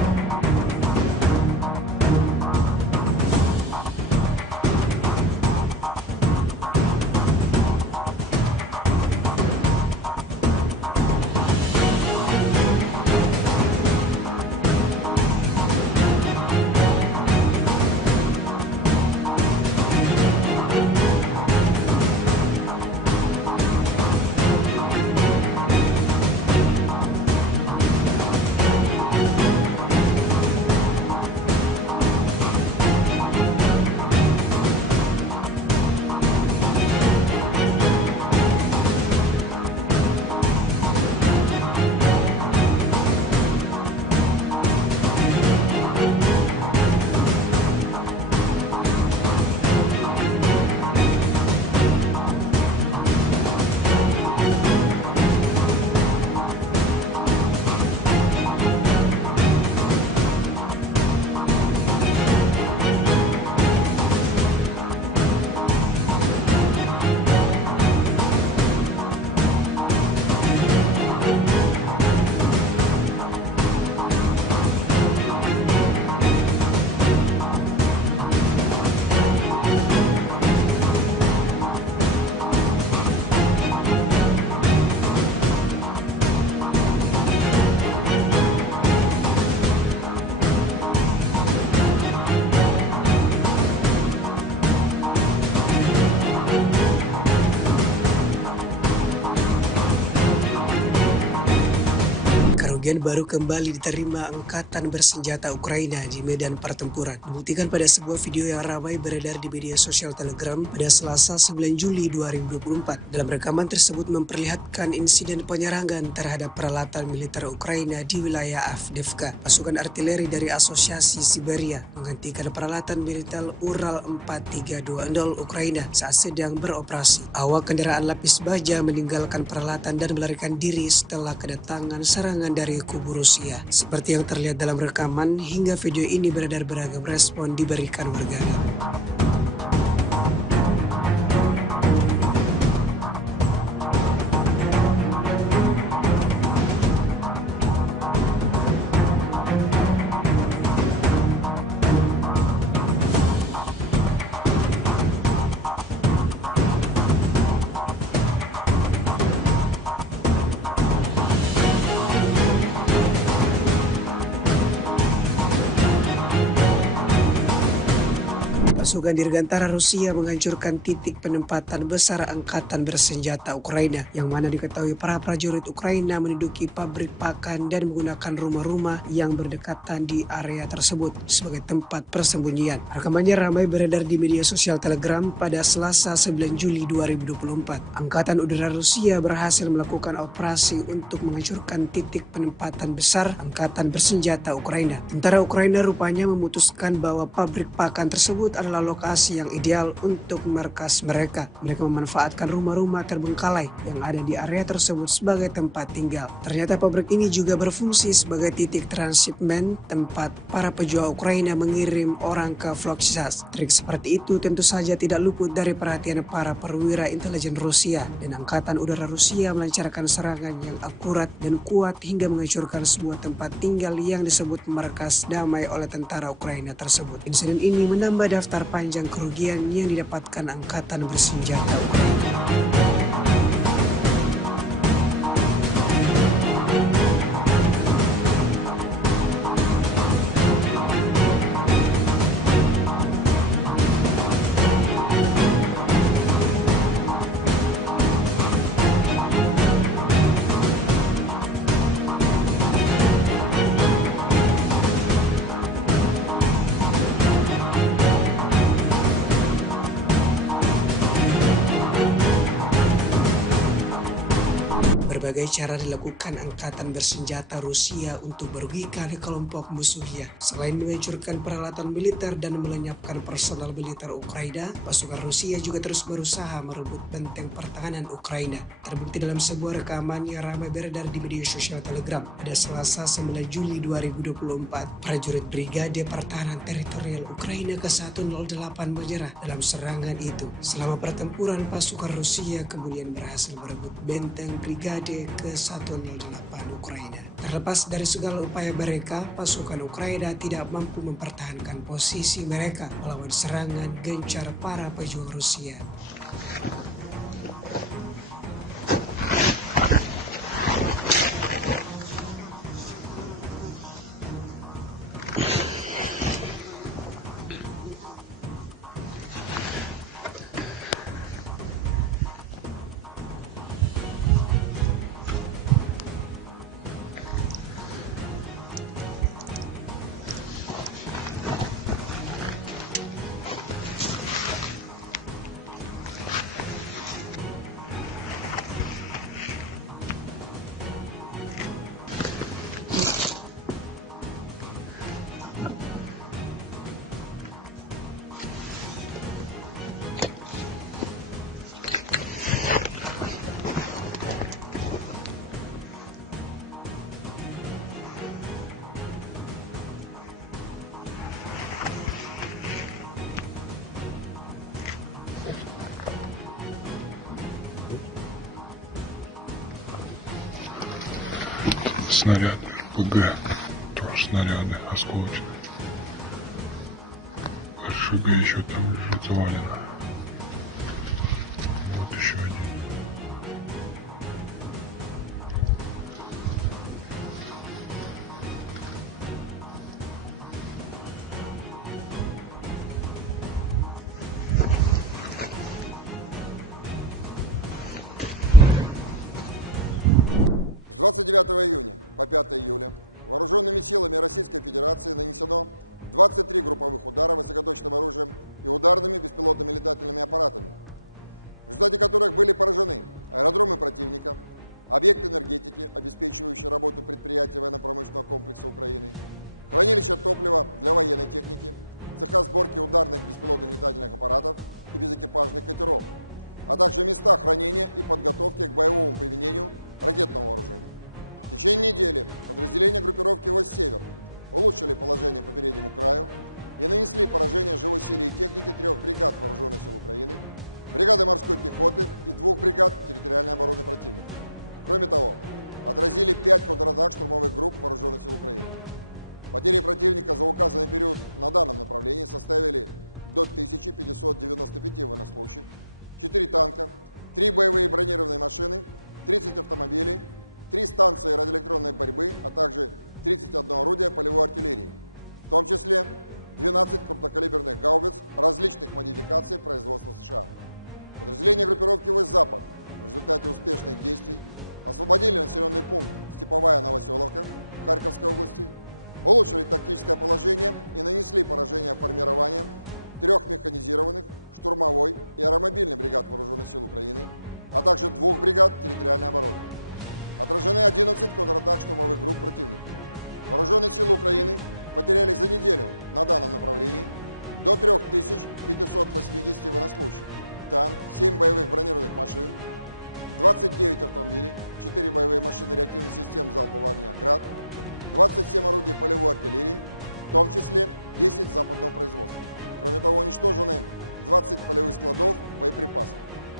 Kerugian baru kembali diterima Angkatan Bersenjata Ukraina di medan pertempuran. Dibuktikan pada sebuah video yang ramai beredar di media sosial Telegram pada Selasa 9 Juli 2024. Dalam rekaman tersebut memperlihatkan insiden penyerangan terhadap peralatan militer Ukraina di wilayah Avdiivka. Pasukan artileri dari Asosiasi Siberia menghentikan peralatan militer Ural 4320 Ukraina saat sedang beroperasi. Awak kendaraan lapis baja meninggalkan peralatan dan melarikan diri setelah kedatangan serangan dari kubu Rusia. Seperti yang terlihat dalam rekaman, hingga video ini beredar beragam respon diberikan warganet. Pasukan Dirgantara Rusia menghancurkan titik penempatan besar Angkatan Bersenjata Ukraina, yang mana diketahui para prajurit Ukraina menduduki pabrik pakan dan menggunakan rumah-rumah yang berdekatan di area tersebut sebagai tempat persembunyian. Rekamannya ramai beredar di media sosial Telegram pada Selasa 9 Juli 2024. Angkatan Udara Rusia berhasil melakukan operasi untuk menghancurkan titik penempatan besar Angkatan Bersenjata Ukraina. Tentara Ukraina rupanya memutuskan bahwa pabrik pakan tersebut adalah lokasi yang ideal untuk markas mereka. Mereka memanfaatkan rumah-rumah terbengkalai yang ada di area tersebut sebagai tempat tinggal. Ternyata pabrik ini juga berfungsi sebagai titik transshipment, tempat para pejuang Ukraina mengirim orang ke Volochsas. Trik seperti itu tentu saja tidak luput dari perhatian para perwira intelijen Rusia, dan Angkatan Udara Rusia melancarkan serangan yang akurat dan kuat hingga menghancurkan sebuah tempat tinggal yang disebut markas damai oleh tentara Ukraina tersebut. Insiden ini menambah daftar panjang kerugian yang didapatkan Angkatan Bersenjata Ukraina. cara dilakukan angkatan bersenjata Rusia untuk merugikan kelompok musuhnya. Selain menghancurkan peralatan militer dan melenyapkan personal militer Ukraina, pasukan Rusia juga terus berusaha merebut benteng pertahanan Ukraina. Terbukti dalam sebuah rekaman yang ramai beredar di media sosial Telegram pada Selasa 9 Juli 2024. Prajurit Brigade Pertahanan Teritorial Ukraina ke-108 menyerah dalam serangan itu. Selama pertempuran, pasukan Rusia kemudian berhasil merebut benteng Brigade ke-108 Ukraina. Terlepas dari segala upaya mereka, pasukan Ukraina tidak mampu mempertahankan posisi mereka melawan serangan gencar para pejuang Rusia. Снаряды РПГ, тоже снаряды осколочные. РШГ еще там лежит завалено. Вот еще один. С 29 июня по 5 июля вооруженными силами Российской Федерации нанесено 23 групповых удара высокоточным оружием и ударными беспилотными летательными аппаратами, в результате которых были поражены аэродромы противника, объекты энергетики, обеспечивающие работу предприятий военно-промышленного комплекса Украины, хранилища топлива для военной техники, цеха сборки ударных беспилотных летательных аппаратов и безэкипажных катеров, а также места хранения и подготовки к боевому применению ракетного вооружения. В течение недели подразделения группировки «Вось-Север» улучшили положение по переднему краю и нанесли поражение живой силе и технике 3 бригад Вооруженных сил Украины, бригады морской пехоты и 2 бригад территориальной обороны противника. Кроме того, отразили 5 контратак штурмовых групп Вооруженных сил Украины. Потери противника за указанный период на данном направлении составили до 1595 военнослужащих, 4 танка, 3 боевые бронированные машины, 30 автомобилей, 3 станции радиоэлектронной борьбы, а также 31 орудие полевой артиллерии, в том числе 12 крупнокалиберных гаубиц различных модификаций производства США. Подразделения группировки «Вось-Запад» в результате успешных действий освободили населенный пункт Степовая Новоселовка Харьковской области, улучшили тактическое положение и нанесли поражение формированием 3 механизированных, штурмовой и аэромобильной бригад Вооруженных сил Украины, а также 2 бригад территориальной обороны. Отражены 11 контратак штурмовых групп противника. Вооруженные силы Украины потеряли за неделю на данном направлении до 3580 военнослужащих, танк, 7 боевых бронированных машин, 29 автомобилей, 4 боевые машины реактивных систем залпового огня «Град», 27 орудий полевой артиллерии, в том числе 10 западного производства. Кроме того, уничтожены 20 полевых складов боеприпасов.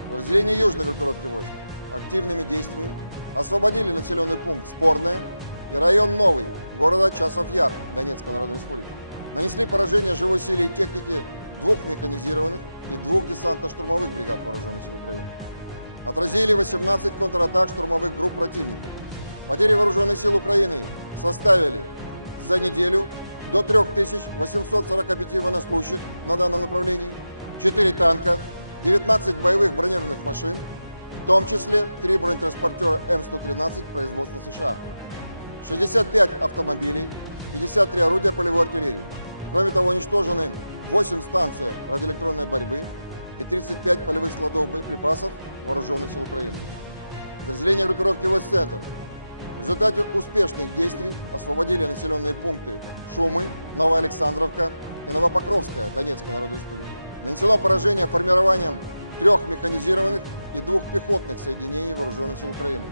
Подразделения южной группировки войск активными действиями освободили населенный пункт Спорное и район Новый города Часов-Яр Донецкой Народной Республики. Нанесли поражение живой силе и технике 2 механизированных и 2 десантно-штурмовых бригад Вооруженных сил Украины. Отразили 18 контратак штурмовых групп противника. Потери Вооруженных сил Украины составили за неделю до 3845 военнослужащих на данном направлении, 4 танка, 19 боевых бронированных машин, в том числе 3 бронетранспортера М113 производства США, 65 автомобилей, 53 орудия полевой артиллерии. Кроме того, уничтожены 8 станций радиоэлектронной борьбы и 35 полевых складов боеприпасов Вооруженных сил Украины. Подразделения группировки войск «Центр» в результате успешных действий освободили населенные пункты Шумы, Новоалександровка и Новопокровская Донецкой Народной Республики. Нанесено поражение формированием 3 механизированных и 2 пехотных соединений Вооруженных сил Украины,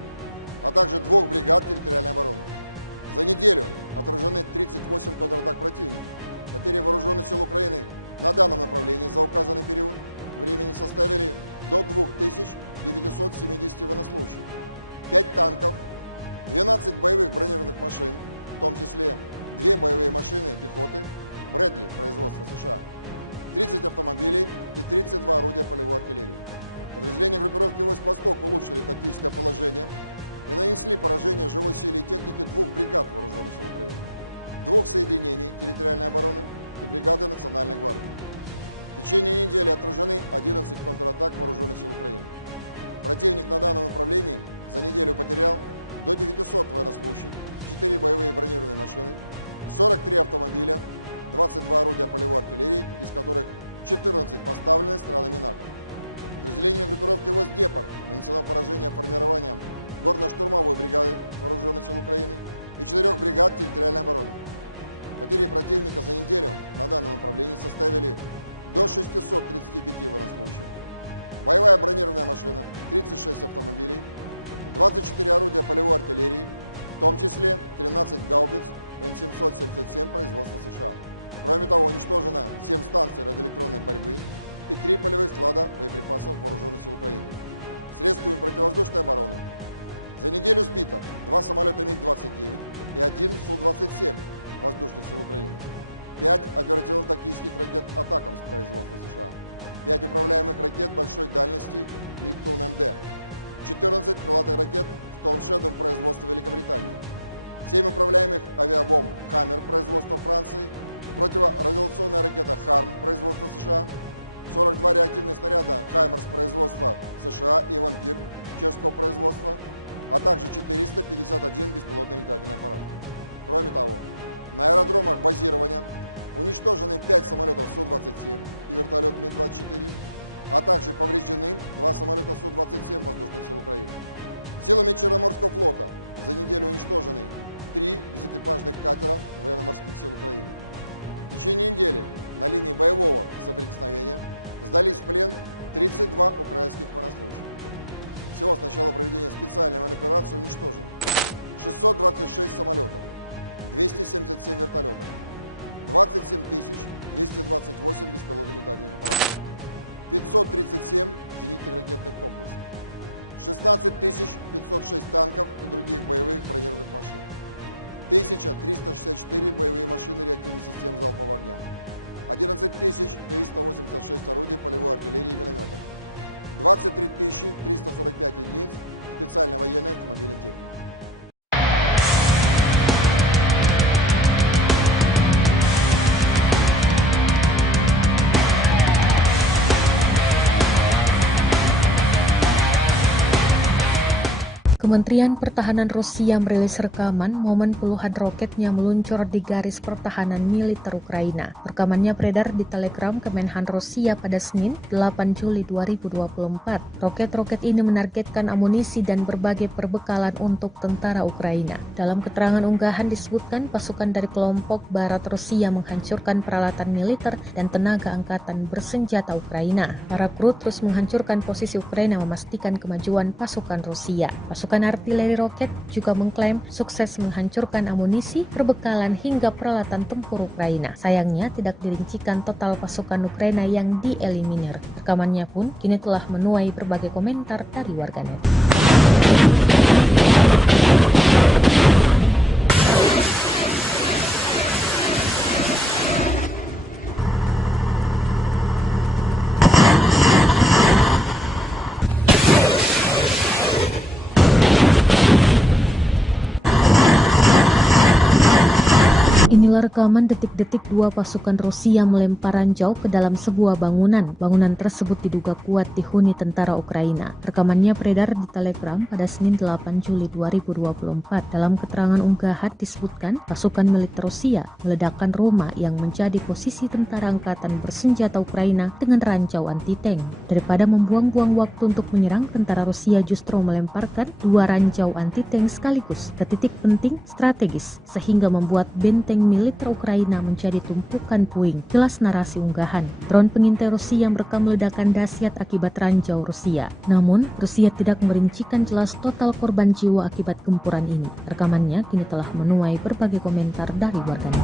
а также 2 бригад территориальной обороны. За неделю отражены 38 контратак противника. Потери Вооруженных сил Украины на данном направлении за указанный период времени составили до 2970 военнослужащих, 5 танков, 12 боевых бронированных машин, в том числе 2 боевые машины пехоты Брэдли производства США, 30 автомобилей и 32 орудия полевой артиллерии. Подразделения группировки войск «Восток» улучшили тактическое положение и нанесли поражение живой силе и технике 2 бригад Вооруженных сил Украины, 2 соединений территориальной обороны и бригады Национальной гвардии. В течение недели отражены 11 контратак Вооруженных сил Украины. Противник на данном направлении за неделю потерял до 900 военнослужащих, 4 боевые бронированные машины, 43 автомобиля, 22 орудия полевой артиллерии, из которых 14 поставлены странами НАТО. Подразделениями группировки войск «Гепард» нанесено поражение формированием горно-штурмовой бригады Вооруженных сил Украины и 4 бригад территориальной обороны. Потери противника за неделю на данном направлении составили до 635 военнослужащих, боевая бронированная машина, 36 автомобилей, 24 орудия полевой артиллерии, в том числе 13 гаубиц М777 производства США. Кроме того, уничтожено 7 станций радиоэлектронной борьбы и 3 полевых склада боеприпасов Вооруженных сил Украины. Средствами противовоздушной обороны за неделю сбито 2 самолета МиГ-29 и 1 Су-27 воздушных сил Украины, 5 оперативно-тактических ракет «Атакамс» производства США, 5 управляемых ракет большой дальности «Нептун-МД», 14 крылатых ракет «Storm Shadow» производства Великобритании, 7 управляемых авиабомб «Хаммер» производства Франции, противорадиационная ракета «Харм» производства США, 42 реактивных снаряда «Хаймерс» производства США и «Вампир» чешского производства, а также 451 беспилотный летательный аппарат. Кроме того, на аэродромах базирования уничтожены 5 самолетов Су-27 и вертолет Ми-24, а также повреждены 2 самолета Су-27 воздушных сил Украины. Силами Черноморского флота за неделю уничтожены 3 безэкипажных катера военно-морских сил Украины. В течение недели на линии боевого соприкосновения сдались в плен 32 украинских военнослужащих. Всего с начала проведения специальной военной операции уничтожено 626 самолетов, 277 вертолетов, 27 228 беспилотных летательных аппаратов, 537 зенитных ракетных комплексов, 16 506 танков и других боевых бронированных машин, 1364 боевые машины реактивных систем залпового огня, 11 386 орудий полевой артиллерии и минометов, 23 345 единиц специальной военной автомобильной техники. Kementerian Pertahanan Rusia merilis rekaman momen puluhan roketnya meluncur di garis pertahanan militer Ukraina. Rekamannya beredar di Telegram Kemenhan Rusia pada Senin, 8 Juli 2024. Roket-roket ini menargetkan amunisi dan berbagai perbekalan untuk tentara Ukraina. Dalam keterangan unggahan disebutkan pasukan dari kelompok Barat Rusia menghancurkan peralatan militer dan tenaga angkatan bersenjata Ukraina. Para kru terus menghancurkan posisi Ukraina memastikan kemajuan pasukan Rusia. Pasukan artileri roket juga mengklaim sukses menghancurkan amunisi, perbekalan hingga peralatan tempur Ukraina. Sayangnya tidak dirincikan total pasukan Ukraina yang dieliminir. Rekamannya pun kini telah menuai berbagai komentar dari warganet. Inilah Inilah rekaman detik-detik dua pasukan Rusia melempar ranjau ke dalam sebuah bangunan. Bangunan tersebut diduga kuat dihuni tentara Ukraina. Rekamannya beredar di Telegram pada Senin 8 Juli 2024. Dalam keterangan unggahan disebutkan pasukan militer Rusia meledakkan rumah yang menjadi posisi tentara angkatan bersenjata Ukraina dengan ranjau anti-tank. Daripada membuang-buang waktu untuk menyerang, tentara Rusia justru melemparkan dua ranjau anti-tank sekaligus ke titik penting strategis sehingga membuat benteng militer Ukraina menjadi tumpukan puing. Jelas narasi unggahan. Drone pengintai Rusia merekam ledakan dahsyat akibat ranjau Rusia. Namun, Rusia tidak merincikan jelas total korban jiwa akibat gempuran ini. Rekamannya kini telah menuai berbagai komentar dari warganet.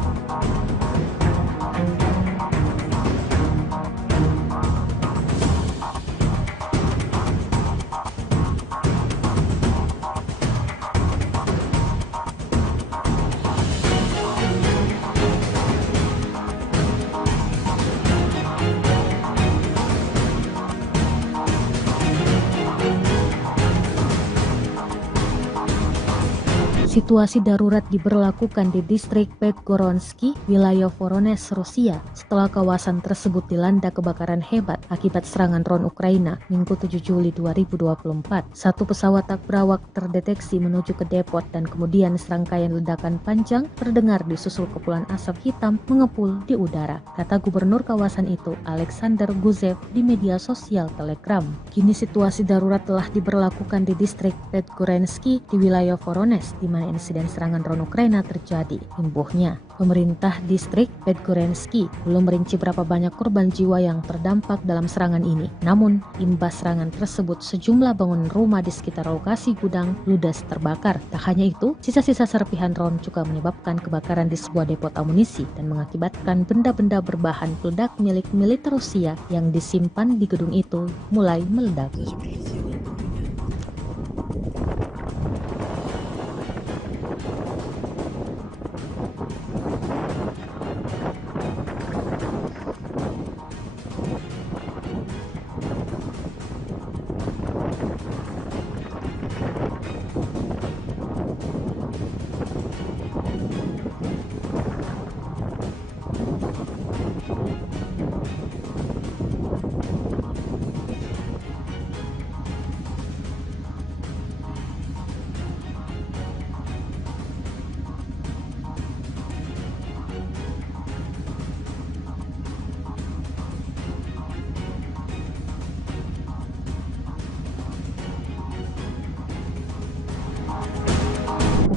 Situasi darurat diberlakukan di distrik Podgoronsky, wilayah Voronezh, Rusia, setelah kawasan tersebut dilanda kebakaran hebat akibat serangan drone Ukraina Minggu 7 Juli 2024. Satu pesawat tak berawak terdeteksi menuju ke depot dan kemudian serangkaian ledakan panjang terdengar disusul kepulan asap hitam mengepul di udara, kata gubernur kawasan itu, Alexander Guzev, di media sosial Telegram. Kini situasi darurat telah diberlakukan di distrik Podgoronsky di wilayah Voronezh, di mana insiden serangan drone Ukraina terjadi. Imbuhnya, pemerintah distrik Podgoronsky belum merinci berapa banyak korban jiwa yang terdampak dalam serangan ini. Namun, imbas serangan tersebut sejumlah bangunan rumah di sekitar lokasi gudang ludes terbakar. Tak hanya itu, sisa-sisa serpihan drone juga menyebabkan kebakaran di sebuah depot amunisi dan mengakibatkan benda-benda berbahan peledak milik militer Rusia yang disimpan di gedung itu mulai meledak.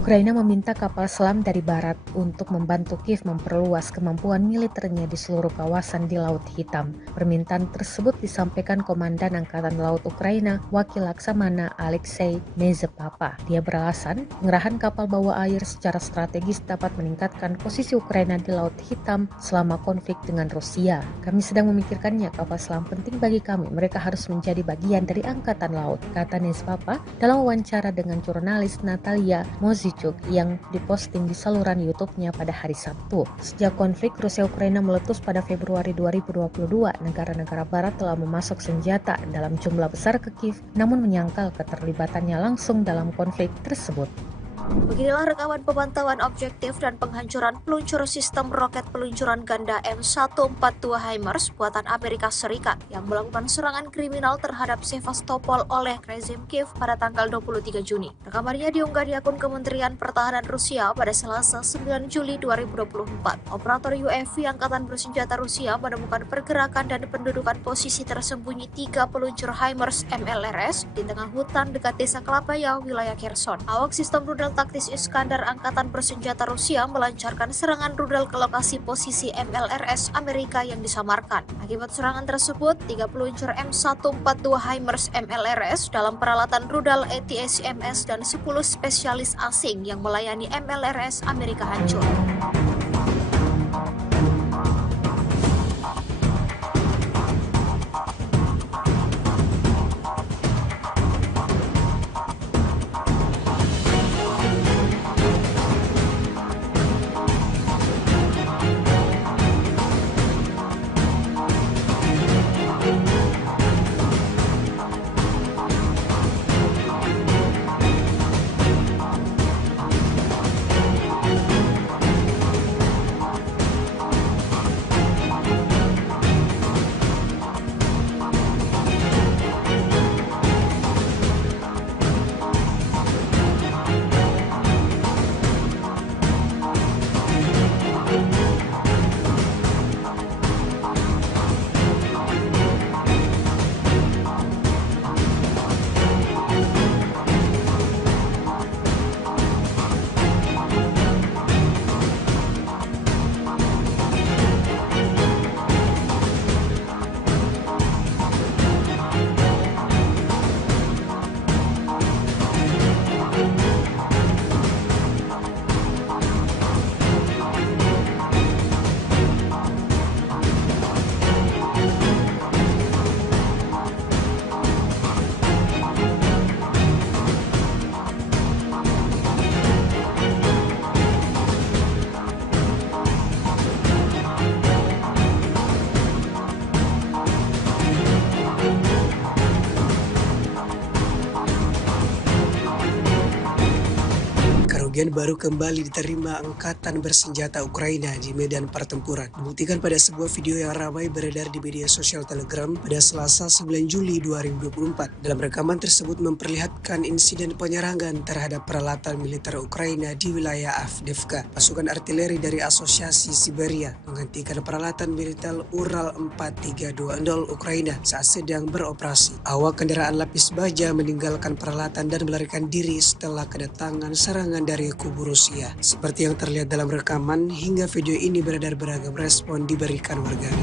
Ukraina meminta kapal selam dari barat untuk membantu Kiev memperluas kemampuan militernya di seluruh kawasan di Laut Hitam. Permintaan tersebut disampaikan Komandan Angkatan Laut Ukraina, Wakil Laksamana Alexei Nezepapa. Dia beralasan, pengerahan kapal bawah air secara strategis dapat meningkatkan posisi Ukraina di Laut Hitam selama konflik dengan Rusia. Kami sedang memikirkannya, kapal selam penting bagi kami. Mereka harus menjadi bagian dari Angkatan Laut, kata Nezepapa dalam wawancara dengan jurnalis Natalia Mozichuk yang diposting di saluran YouTube-nya pada hari Sabtu. Sejak konflik Rusia-Ukraina meletus pada Februari 2022, negara-negara barat telah memasok senjata dalam jumlah besar ke Kiev, namun menyangkal keterlibatannya langsung dalam konflik tersebut. Beginilah rekaman pemantauan objektif dan penghancuran peluncur sistem roket peluncuran ganda M142 HIMARS buatan Amerika Serikat yang melakukan serangan kriminal terhadap Sevastopol oleh rezim Kiev pada tanggal 23 Juni. Rekamannya diunggah di akun Kementerian Pertahanan Rusia pada Selasa 9 Juli 2024. Operator UAV Angkatan Bersenjata Rusia menemukan pergerakan dan pendudukan posisi tersembunyi 3 peluncur HIMARS MLRS di tengah hutan dekat desa Klapaya, wilayah Kherson. Awak sistem rudal taktis Iskandar Angkatan Bersenjata Rusia melancarkan serangan rudal ke lokasi posisi MLRS Amerika yang disamarkan. Akibat serangan tersebut, 3 peluncur M142 HIMARS MLRS dalam peralatan rudal ATACMS dan 10 spesialis asing yang melayani MLRS Amerika hancur. Kerugian baru kembali diterima Angkatan Bersenjata Ukraina di medan pertempuran. Dibuktikan pada sebuah video yang ramai beredar di media sosial Telegram pada Selasa 9 Juli 2024. Dalam rekaman tersebut memperlihatkan insiden penyerangan terhadap peralatan militer Ukraina di wilayah Avdiivka. Pasukan artileri dari Asosiasi Siberia menghentikan peralatan militer Ural 4320 Ukraina saat sedang beroperasi. Awak kendaraan lapis baja meninggalkan peralatan dan melarikan diri setelah kedatangan serangan dari kubu Rusia. Seperti yang terlihat dalam rekaman, hingga video ini beredar beragam respon diberikan warganet.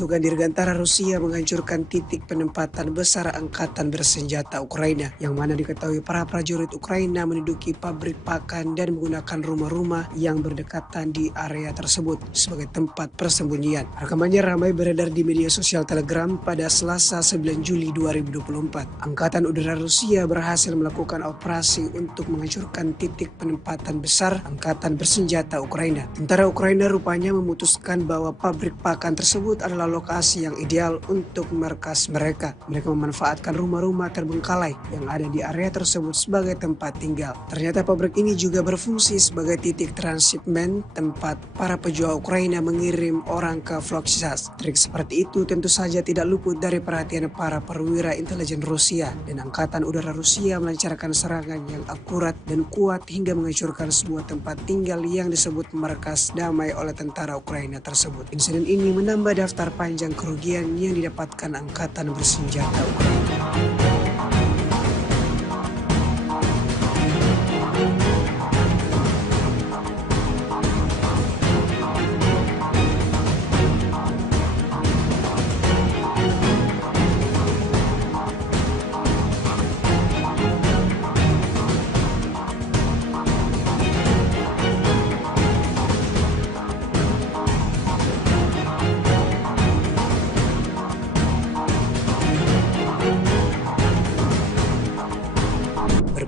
Pasukan Dirgantara Rusia menghancurkan titik penempatan besar Angkatan Bersenjata Ukraina, yang mana diketahui para prajurit Ukraina menduduki pabrik pakan dan menggunakan rumah-rumah yang berdekatan di area tersebut sebagai tempat persembunyian. Rekamannya ramai beredar di media sosial Telegram pada Selasa 9 Juli 2024. Angkatan Udara Rusia berhasil melakukan operasi untuk menghancurkan titik penempatan besar Angkatan Bersenjata Ukraina. Tentara Ukraina rupanya memutuskan bahwa pabrik pakan tersebut adalah lokasi yang ideal untuk markas mereka. Mereka memanfaatkan rumah-rumah terbengkalai yang ada di area tersebut sebagai tempat tinggal. Ternyata pabrik ini juga berfungsi sebagai titik transshipment, tempat para pejuang Ukraina mengirim orang ke Volochsas. Trik seperti itu tentu saja tidak luput dari perhatian para perwira intelijen Rusia, dan Angkatan Udara Rusia melancarkan serangan yang akurat dan kuat hingga menghancurkan sebuah tempat tinggal yang disebut markas damai oleh tentara Ukraina tersebut. Insiden ini menambah daftar panjang kerugian yang didapatkan Angkatan Bersenjata Ukraina.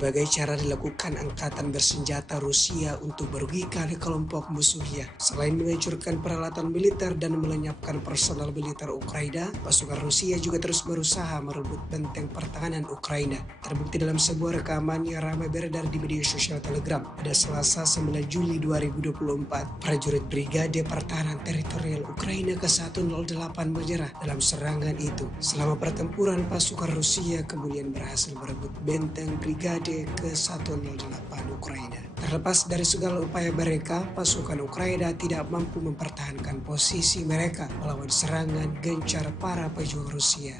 Berbagai cara dilakukan Angkatan Bersenjata Rusia untuk merugikan kelompok musuhnya. Selain menghancurkan peralatan militer dan melenyapkan personal militer Ukraina, pasukan Rusia juga terus berusaha merebut benteng pertahanan Ukraina. Terbukti dalam sebuah rekaman yang ramai beredar di media sosial Telegram pada Selasa 9 Juli 2024. Prajurit Brigade Pertahanan Teritorial Ukraina ke-108 menyerah dalam serangan itu. Selama pertempuran, pasukan Rusia kemudian berhasil merebut benteng Brigade ke-108 Ukraina. Terlepas dari segala upaya mereka, pasukan Ukraina tidak mampu mempertahankan posisi mereka melawan serangan gencar para pejuang Rusia.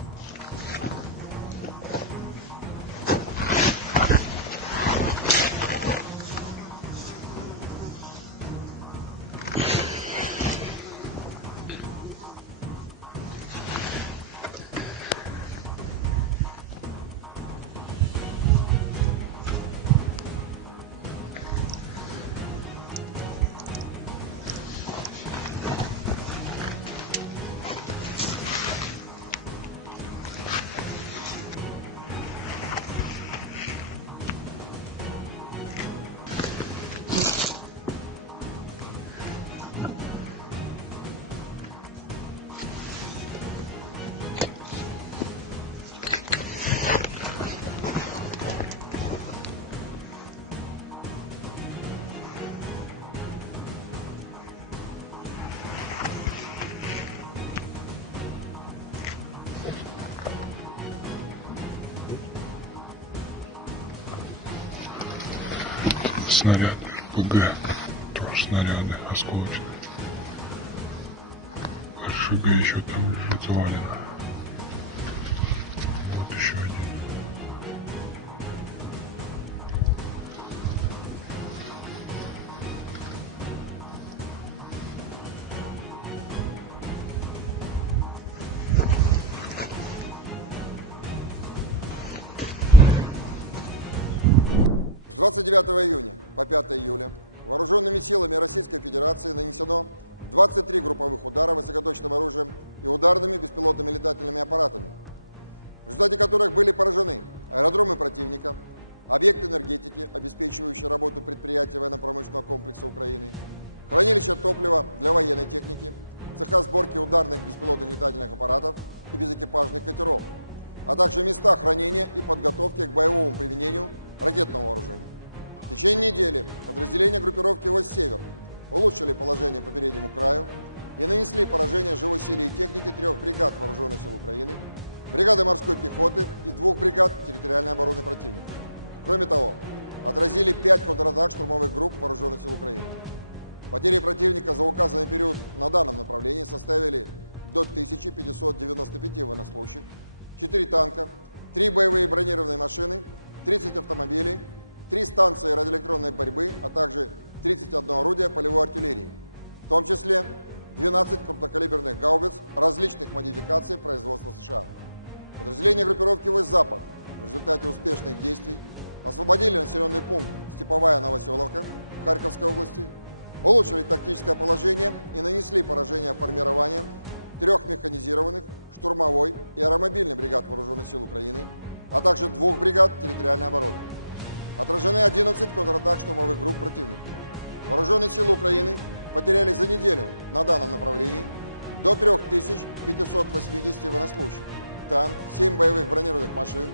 Снаряды РПГ, тоже снаряды осколочные. РШГ еще там лежит завалено. Вот еще один. С 29 июня по 5 июля вооруженными силами Российской Федерации нанесено 23 групповых удара высокоточным оружием и ударными беспилотными летательными аппаратами, в результате которых были поражены аэродромы противника, объекты энергетики, обеспечивающие работу предприятий военно-промышленного комплекса Украины, хранилища топлива для военной техники, цеха сборки ударных беспилотных летательных аппаратов и безэкипажных катеров, а также места хранения и подготовки к боевому применению ракетного вооружения. В течение недели подразделения группировки «Войск-Север» улучшили положение по переднему краю и нанесли поражение живой силе и технике 3 бригад Вооруженных сил Украины, бригады морской пехоты и 2 бригад территориальной обороны противника. Кроме того, отразили 5 контратак штурмовых групп Вооруженных сил Украины. Потери противника за указанный период на данном направлении составили до 1595 военнослужащих, 4 танка, 3 боевые бронированные машины, 30 автомобилей, 3 станции радиоэлектронной борьбы, а также 31 орудие полевой артиллерии, в том числе 12 крупнокалиберных гаубиц различных модификаций производства США. Подразделения группировки «Войск Запад» в результате успешных действий освободили населенный пункт Степовая Новоселовка Харьковской области, улучшили тактическое положение и нанесли поражение формированием 3 механизированных, штурмовой и аэромобильных бригад Вооруженных сил Украины, а также 2 бригад территориальной обороны. Отражены 11 контратак штурмовых групп противника. Вооруженные силы Украины потеряли за неделю на данном направлении до 3580 военнослужащих, танк, 7 боевых бронированных машин,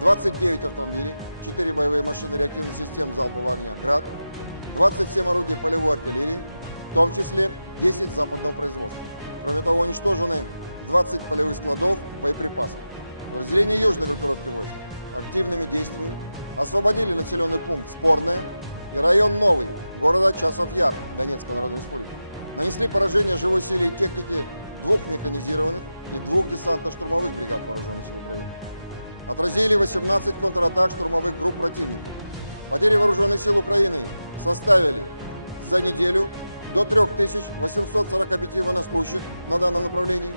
29 автомобилей, 4 боевые машины реактивных систем залпового огня «Град», 27 орудий полевой артиллерии, в том числе 10 западного производства. Кроме того, уничтожены 20 полевых складов боеприпасов. Подразделения южной группировки войск активными действиями освободили населенный пункт Спорное и район Новый города Часов-Яр Донецкой Народной Республики. Нанесли поражение живой силе и технике 2 механизированных и 2 десантно-штурмовых бригад Вооруженных сил Украины. Отразили 18 контратак штурмовых групп противника. Потери Вооруженных сил Украины составили за неделю до 3845 военнослужащих на данном направлении,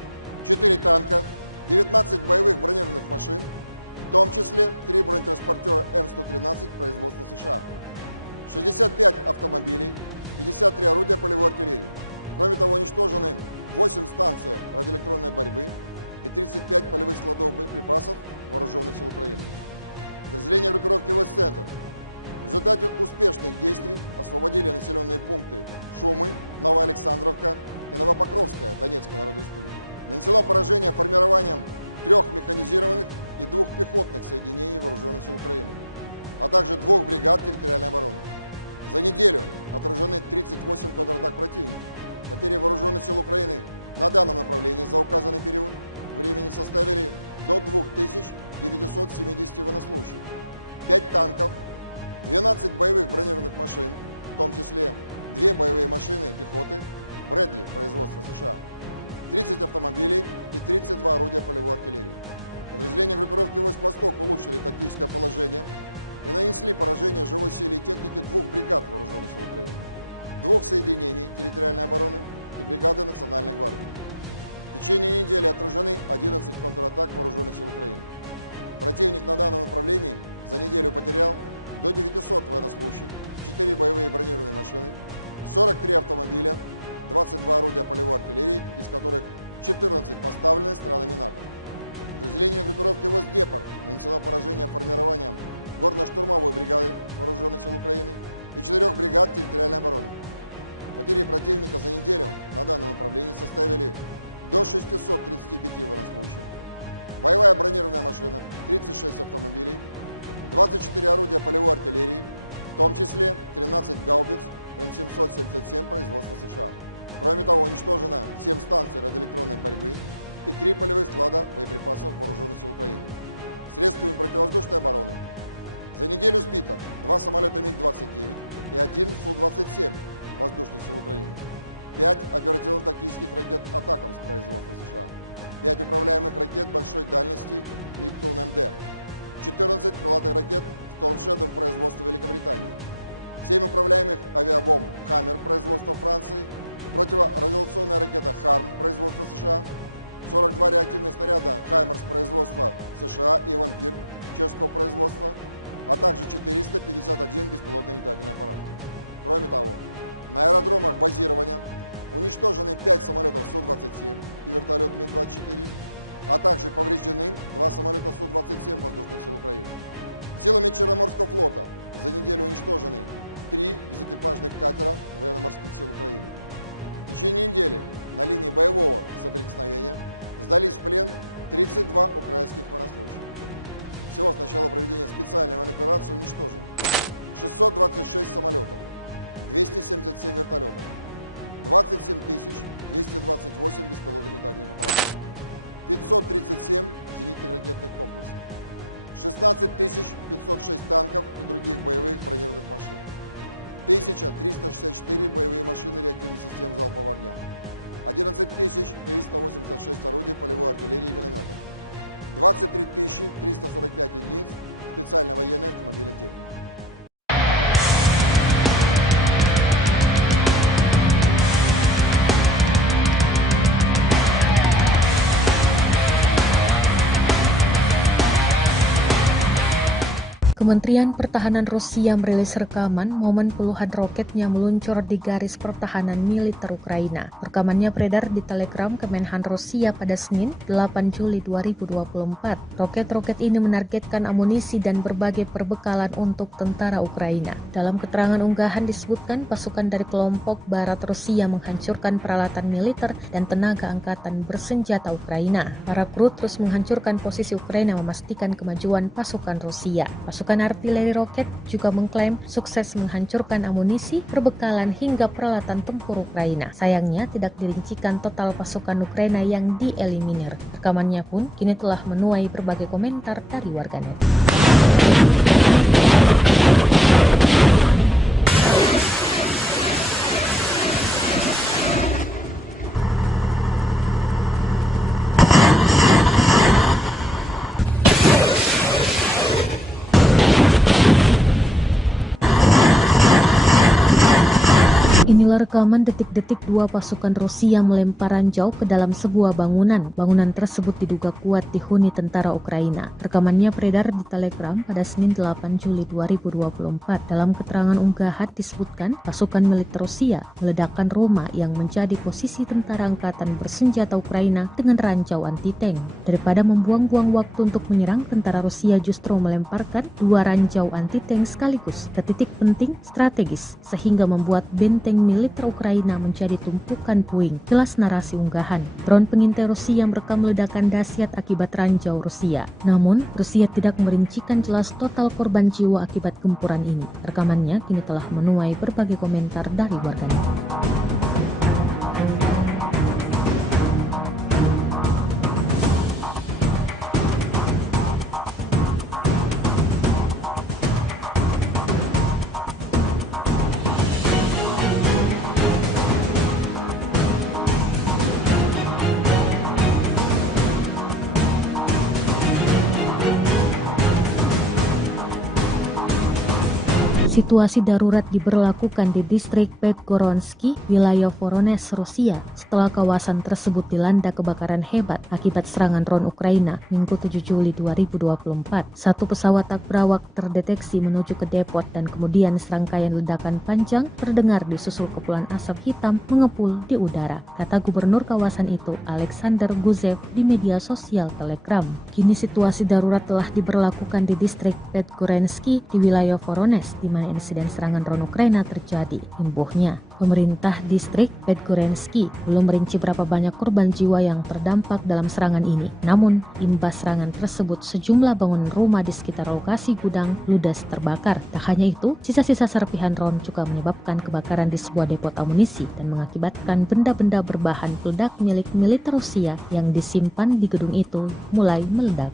4 танка, 19 боевых бронированных машин, в том числе 3 бронетранспортера М113 производства США, 65 автомобилей, 53 орудия полевой артиллерии. Кроме того, уничтожены 8 станций радиоэлектронной борьбы и 35 полевых складов боеприпасов Вооруженных сил Украины. Подразделения группировки «Войск-Центр» в результате успешных действий освободили населенные пункты Шумы, Новоалександровка и Новопокровская Донецкой Народной Республики. Нанесло поражение формированием 3 механизированных и 2 пехотных соединений Вооруженных сил Украины, а также 2 бригад территориальной обороны. За неделю отражены 38 контратак противника. Потери Вооруженных сил Украины на данном направлении за указанный период времени составили до 2970 военнослужащих, 5 танков, 12 боевых бронированных машин, в том числе 2 боевые машины пехоты Брэдли производства США, 30 автомобилей и 32 орудия полевой артиллерии. Подразделения группировки «Войск Восток» улучшили тактическое положение и нанесли поражение живой силе и технике 2 бригад Вооруженных сил Украины, 2 соединений территориальной обороны и бригады Национальной гвардии. В течение недели отражены 11 контратак Вооруженных сил Украины. Противник на данном направлении за неделю потерял до 900 военнослужащих, 4 боевые бронированные машины, 43 автомобиля, 22 орудия полевой артиллерии, из которых 14 поставлены странами НАТО. Подразделение группировки «Войск Днепр» нанесло поражение формированием горно-штурмовой бригады Вооруженных сил Украины и 4 бригад территориальной обороны. Потери противника за неделю на данном направлении составили до 635 военнослужащих, боевая бронированная машина, 36 автомобилей, 24 орудия полевой артиллерии, в том числе 13 гаубиц М777 производства США. Кроме того, уничтожено 7 станций радиоэлектронной борьбы и 3 полевых склада боеприпасов Вооруженных сил Украины. Средствами противовоздушной обороны за неделю сбито 2 самолета МиГ-29 и 1 Су-27 воздушных сил Украины, 5 оперативно-тактических ракет «Атакамс» производства США, 5 управляемых ракет большой дальности «Нептун-МД», 14 крылатых ракет «Storm Shadow» производства Великобритании, 7 управляемых авиабомб «Хаммер» производства Франции, противорадиационная ракета «Харм» производства США, 42 реактивных снаряда «Хаймерс» производства США и «Вампир» чешского производства, а также 451 беспилотный летательный аппарат. Кроме того, на аэродромах базирования уничтожены 5 самолетов Су-27 и вертолет Ми-24, а также повреждены 2 самолета Су-27 воздушных сил Украины. Силами Черноморского флота за неделю уничтожены 3 безэкипажных катера военно-морских сил Украины. В течение недели на линии боевого соприкосновения сдались в плен 32 украинских военнослужащих. Всего с начала проведения специальной военной операции уничтожено 626 самолетов, 277 вертолетов, 27 228 беспилотных летательных аппаратов, 537 зенитных ракетных комплексов, 16 506 танков и других боевых бронированных машин, 1364 боевые машины реактивных систем залпового огня, 11 386 орудий полевой артиллерии и минометов, 23 345 единиц специальной военной автомобильной техники. Kementerian Pertahanan Rusia merilis rekaman momen puluhan roketnya meluncur di garis pertahanan militer Ukraina. Rekamannya beredar di Telegram Kemenhan Rusia pada Senin, 8 Juli 2024. Roket-roket ini menargetkan amunisi dan berbagai perbekalan untuk tentara Ukraina. Dalam keterangan unggahan disebutkan pasukan dari kelompok barat Rusia menghancurkan peralatan militer dan tenaga angkatan bersenjata Ukraina. Para kru terus menghancurkan posisi Ukraina memastikan kemajuan pasukan Rusia. Pasukan artileri roket juga mengklaim sukses menghancurkan amunisi, perbekalan hingga peralatan tempur Ukraina. Sayangnya tidak dirincikan total pasukan Ukraina yang dieliminir. Rekamannya pun kini telah menuai berbagai komentar dari warganet. Inilah rekaman detik-detik dua pasukan Rusia melempar ranjau ke dalam sebuah bangunan. Bangunan tersebut diduga kuat dihuni tentara Ukraina. Rekamannya beredar di Telegram pada Senin 8 Juli 2024. Dalam keterangan unggahan disebutkan pasukan militer Rusia meledakkan rumah yang menjadi posisi tentara angkatan bersenjata Ukraina dengan ranjau anti-tank. Daripada membuang-buang waktu untuk menyerang, tentara Rusia justru melemparkan 2 ranjau anti-tank sekaligus ke titik penting strategis sehingga membuat benteng militer Ukraina menjadi tumpukan puing. Jelas narasi unggahan. Drone pengintai Rusia merekam ledakan dahsyat akibat ranjau Rusia. Namun, Rusia tidak merincikan jelas total korban jiwa akibat gempuran ini. Rekamannya kini telah menuai berbagai komentar dari warganet. Situasi darurat diberlakukan di distrik Podgoronsky, wilayah Voronezh, Rusia, setelah kawasan tersebut dilanda kebakaran hebat akibat serangan drone Ukraina Minggu 7 Juli 2024. Satu pesawat tak berawak terdeteksi menuju ke depot dan kemudian serangkaian ledakan panjang terdengar disusul kepulan asap hitam mengepul di udara, kata gubernur kawasan itu, Alexander Guzev, di media sosial Telegram. Kini situasi darurat telah diberlakukan di distrik Podgoronsky di wilayah Voronezh, di mana insiden serangan drone Ukraina terjadi. Imbuhnya, pemerintah distrik Podgoronsky belum merinci berapa banyak korban jiwa yang terdampak dalam serangan ini. Namun, imbas serangan tersebut sejumlah bangunan rumah di sekitar lokasi gudang ludes terbakar. Tak hanya itu, sisa-sisa serpihan drone juga menyebabkan kebakaran di sebuah depot amunisi dan mengakibatkan benda-benda berbahan peledak milik militer Rusia yang disimpan di gedung itu mulai meledak.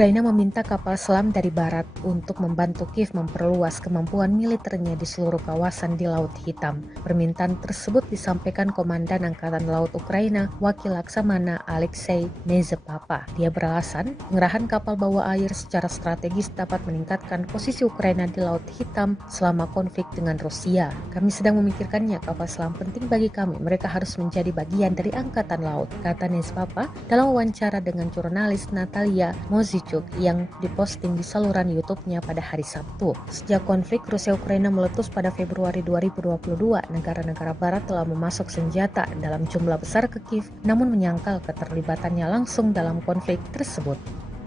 Ukraina meminta kapal selam dari barat untuk membantu Kiev memperluas kemampuan militernya di seluruh kawasan di Laut Hitam. Permintaan tersebut disampaikan Komandan Angkatan Laut Ukraina, Wakil Laksamana Alexei Nezepapa. Dia beralasan, pengerahan kapal bawah air secara strategis dapat meningkatkan posisi Ukraina di Laut Hitam selama konflik dengan Rusia. Kami sedang memikirkannya, kapal selam penting bagi kami. Mereka harus menjadi bagian dari Angkatan Laut, kata Nezepapa dalam wawancara dengan jurnalis Natalia Mozichuk yang diposting di saluran YouTube-nya pada hari Sabtu. Sejak konflik Rusia-Ukraina meletus pada Februari 2022, negara-negara barat telah memasok senjata dalam jumlah besar ke Kiev, namun menyangkal keterlibatannya langsung dalam konflik tersebut.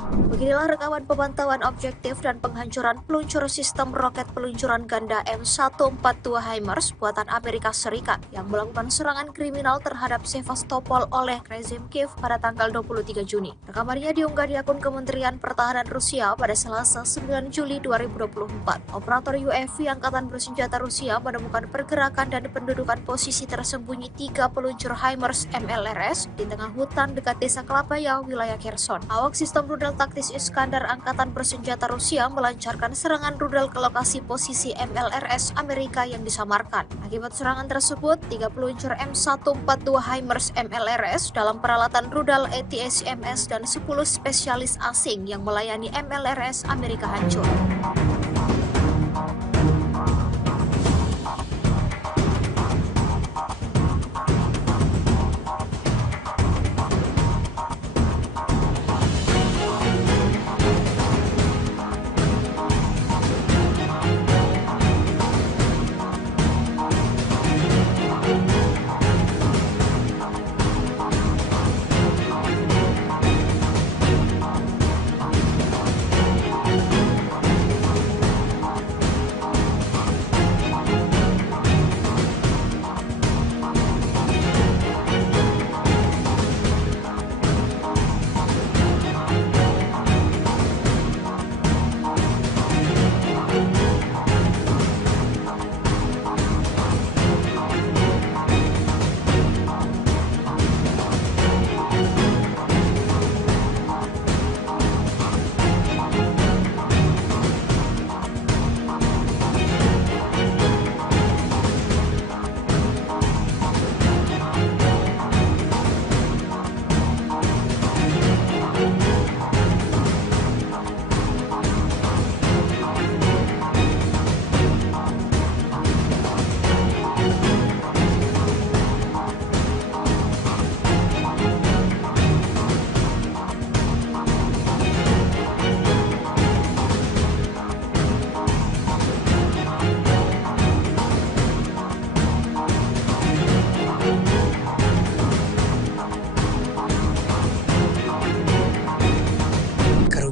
Beginilah rekaman pemantauan objektif dan penghancuran peluncur sistem roket peluncuran ganda M142 HIMARS buatan Amerika Serikat yang melakukan serangan kriminal terhadap Sevastopol oleh rezim Kiev pada tanggal 23 Juni. Rekamannya diunggah di akun Kementerian Pertahanan Rusia pada Selasa 9 Juli 2024. Operator UAV Angkatan Bersenjata Rusia menemukan pergerakan dan pendudukan posisi tersembunyi 3 peluncur HIMARS MLRS di tengah hutan dekat desa Klapaya, wilayah Kherson. Awak sistem rudal taktis Iskandar Angkatan Bersenjata Rusia melancarkan serangan rudal ke lokasi posisi MLRS Amerika yang disamarkan. Akibat serangan tersebut, 3 peluncur M142 HIMARS MLRS dalam peralatan rudal ATACMS dan 10 spesialis asing yang melayani MLRS Amerika hancur.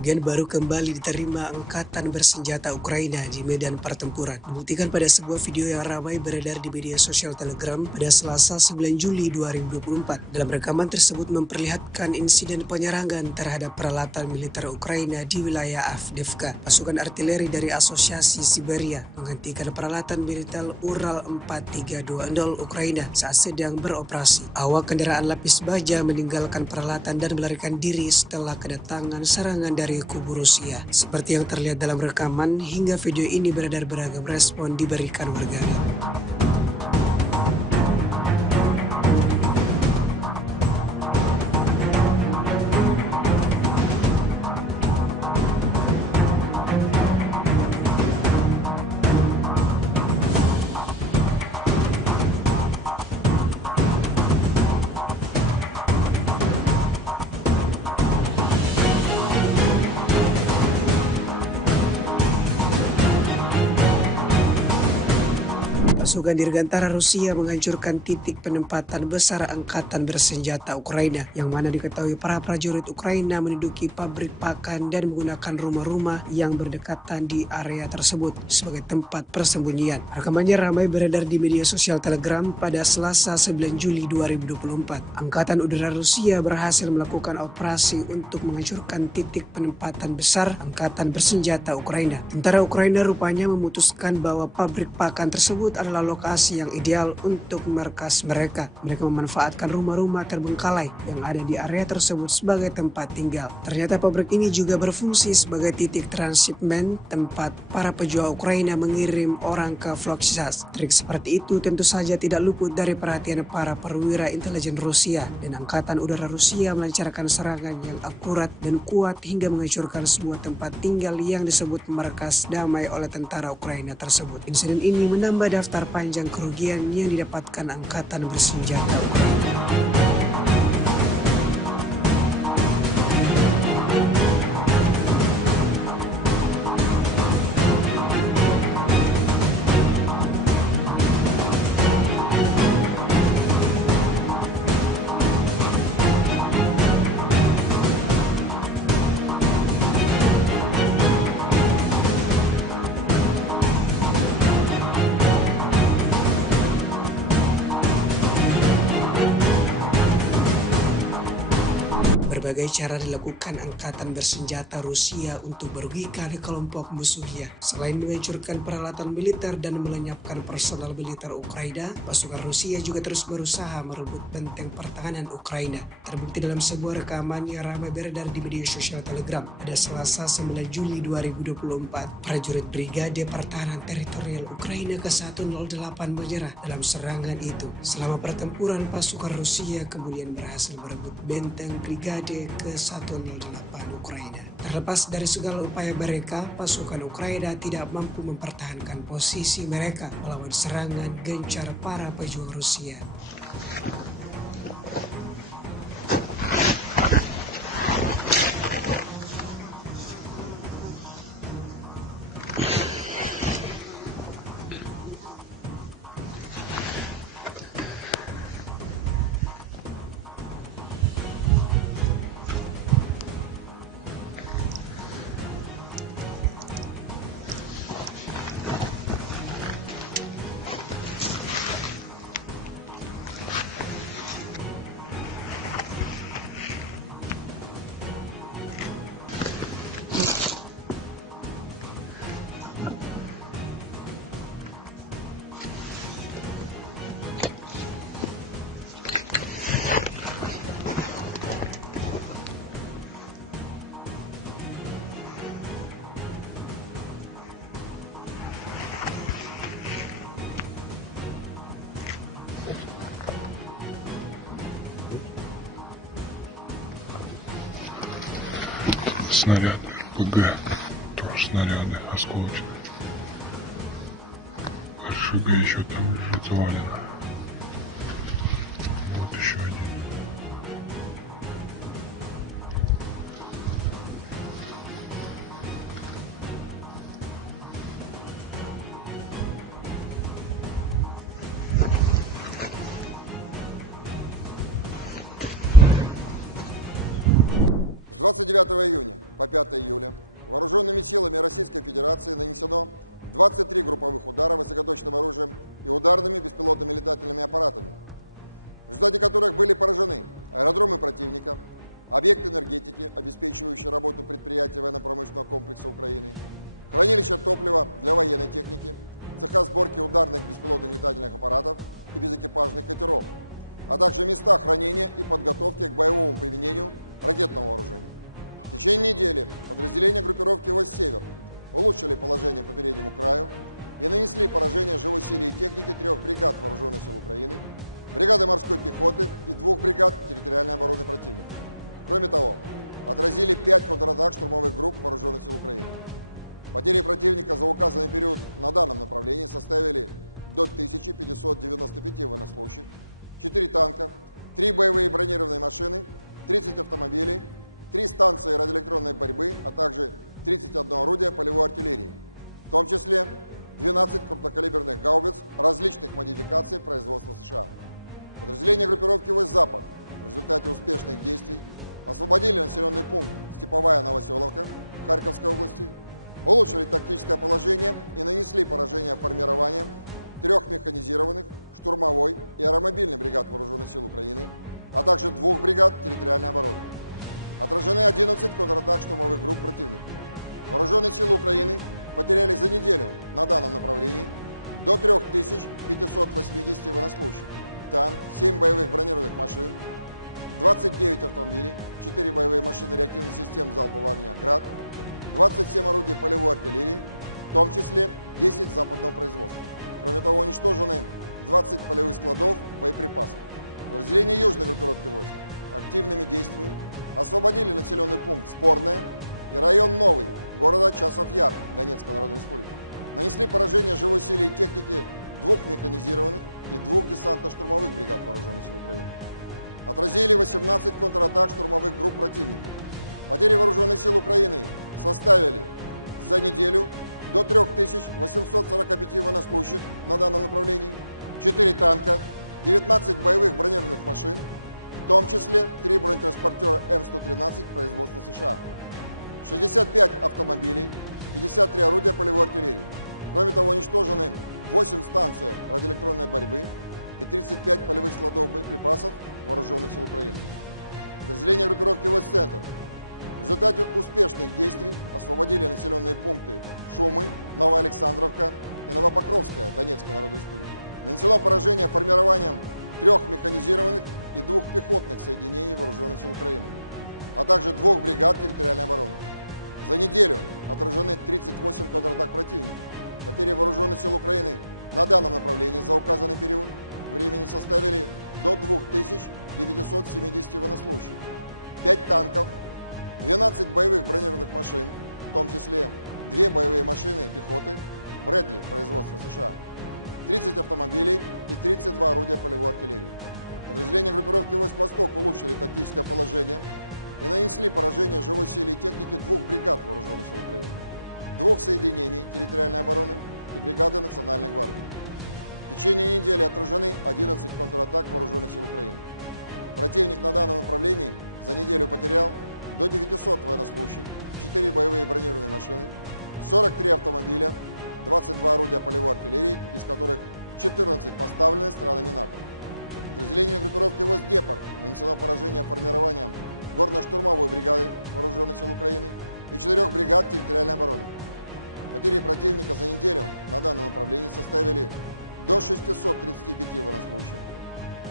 Kerugian baru kembali diterima Angkatan Bersenjata Ukraina di medan pertempuran. Dibuktikan pada sebuah video yang ramai beredar di media sosial Telegram pada Selasa 9 Juli 2024. Dalam rekaman tersebut memperlihatkan insiden penyerangan terhadap peralatan militer Ukraina di wilayah Avdiivka. Pasukan artileri dari Asosiasi Siberia menghentikan peralatan militer Ural 4320 Ukraina saat sedang beroperasi. Awak kendaraan lapis baja meninggalkan peralatan dan melarikan diri setelah kedatangan serangan dari kubu Rusia. Seperti yang terlihat dalam rekaman, hingga video ini beredar beragam respon diberikan warganet. Pasukan Dirgantara Rusia menghancurkan titik penempatan besar Angkatan Bersenjata Ukraina, yang mana diketahui para prajurit Ukraina menduduki pabrik pakan dan menggunakan rumah-rumah yang berdekatan di area tersebut sebagai tempat persembunyian. Rekamannya ramai beredar di media sosial Telegram pada Selasa 9 Juli 2024. Angkatan Udara Rusia berhasil melakukan operasi untuk menghancurkan titik penempatan besar Angkatan Bersenjata Ukraina. Tentara Ukraina rupanya memutuskan bahwa pabrik pakan tersebut adalah lokasi yang ideal untuk markas mereka. Mereka memanfaatkan rumah-rumah terbengkalai yang ada di area tersebut sebagai tempat tinggal. Ternyata pabrik ini juga berfungsi sebagai titik transshipment tempat para pejuang Ukraina mengirim orang ke Volochsas. Trik seperti itu tentu saja tidak luput dari perhatian para perwira intelijen Rusia, dan Angkatan Udara Rusia melancarkan serangan yang akurat dan kuat hingga menghancurkan sebuah tempat tinggal yang disebut markas damai oleh tentara Ukraina tersebut. Insiden ini menambah daftar panjang kerugian yang didapatkan angkatan bersenjata Ukraina. Berbagai cara dilakukan angkatan bersenjata Rusia untuk merugikan kelompok musuhnya. Selain menghancurkan peralatan militer dan melenyapkan personal militer Ukraina, pasukan Rusia juga terus berusaha merebut benteng pertahanan Ukraina. Terbukti dalam sebuah rekaman yang ramai beredar di media sosial Telegram pada Selasa 9 Juli 2024. Prajurit Brigade Pertahanan Teritorial Ukraina ke-108 menyerah dalam serangan itu. Selama pertempuran, pasukan Rusia kemudian berhasil merebut benteng Brigade ke-108 Ukraina. Terlepas dari segala upaya mereka, pasukan Ukraina tidak mampu mempertahankan posisi mereka melawan serangan gencar para pejuang Rusia. Снаряды РПГ, тоже снаряды осколочные. РШГ еще там лежит завалено. Вот еще один. С 29 июня по 5 июля вооруженными силами Российской Федерации нанесено 23 групповых удара высокоточным оружием и ударными беспилотными летательными аппаратами, в результате которых были поражены аэродромы противника, объекты энергетики, обеспечивающие работу предприятий военно-промышленного комплекса Украины, хранилища топлива для военной техники, цеха сборки ударных беспилотных летательных аппаратов и безэкипажных катеров, а также места хранения и подготовки к боевому применению ракетного вооружения. В течение недели подразделения группировки «Востсевер» улучшили положение по переднему краю и нанесли поражение живой силе и технике 3 бригад Вооруженных сил Украины, бригады морской пехоты и 2 бригад территориальной обороны противника. Кроме того, отразили 5 контратак штурмовых групп Вооруженных сил Украины. Потери противника за указанный период на данном направлении составили до 1595 военнослужащих, 4 танка, 3 боевые бронированные машины, 30 автомобилей, 3 станции радиоэлектронной борьбы, а также 31 орудие полевой артиллерии, в том числе 12 крупнокалиберных гаубиц различных модификаций производства США. Подразделения группировки «Восток-Запад» в результате успешных действий освободили населенный пункт Степовая Новоселовка Харьковской области, улучшили тактическое положение и нанесли поражение формированием 3 механизированных, штурмовой и аэромобильных бригад Вооруженных сил Украины, а также 2 бригад территориальной обороны. Отражены 11 контратак штурмовых групп противника. Вооруженные силы Украины потеряли за неделю на данном направлении до 3580 военнослужащих, танк, 7 боевых бронированных машин, 29 автомобилей, 4 боевые машины реактивных систем залпового огня «Град», 27 орудий полевой артиллерии, в том числе 10 западного производства. Кроме того, уничтожены 20 полевых складов боеприпасов. Подразделения южной группировки войск активными действиями освободили населенный пункт Спорное и район Новый города Часов-Яр Донецкой Народной Республики. Нанесли поражение живой силе и технике 2 механизированных и 2 десантно-штурмовых бригад вооруженных сил Украины. Отразили 18 контратак штурмовых групп противника. Потери вооруженных сил Украины составили за неделю до 3845 военнослужащих на данном направлении, 4 танка, 19 боевых бронированных машин, в том числе 3 бронетранспортера М113 производства США, 65 автомобилей, 53 орудия полевой артиллерии. Кроме того, уничтожены 8 станций радиоэлектронной борьбы и 35 полевых складов боеприпасов вооруженных сил Украины. Подразделения группировки войск «Центр» в результате успешных действий освободили населенные пункты Шумы, Новоалександровка и Новопокровская Донецкой Народной Республики. Нанесено поражение формированием 3 механизированных и 2 пехотных соединений вооруженных сил Украины, а также 2 бригад территориальной обороны. За неделю отражены 38 контратак противника. Потери вооруженных сил Украины на данном направлении за указанный период времени составили до 2970 военнослужащих, 5 танков, 12 боевых бронированных машин, в том числе 2 боевые машины пехоты Брэдли производства США, 30 автомобилей и 32 орудия полевой артиллерии. Подразделения группировки войск «Восток» улучшили тактическое положение и нанесли поражение живой силе и технике 2 бригад вооруженных сил Украины, 2 соединений территориальной обороны и бригады Национальной гвардии. В течение недели отражены 11 контратак вооруженных сил Украины. Противник на данном направлении за неделю потерял до 900 военнослужащих, 4 боевые бронированные машины, 43 автомобиля, 22 орудия полевой артиллерии, из которых 14 поставлены странами НАТО. Подразделению группировки войск «Днепр» нанесено поражение формированием горно-штурмовой бригады вооруженных сил Украины и 4 бригад территориальной обороны. Потери противника за неделю на данном направлении составили до 635 военнослужащих,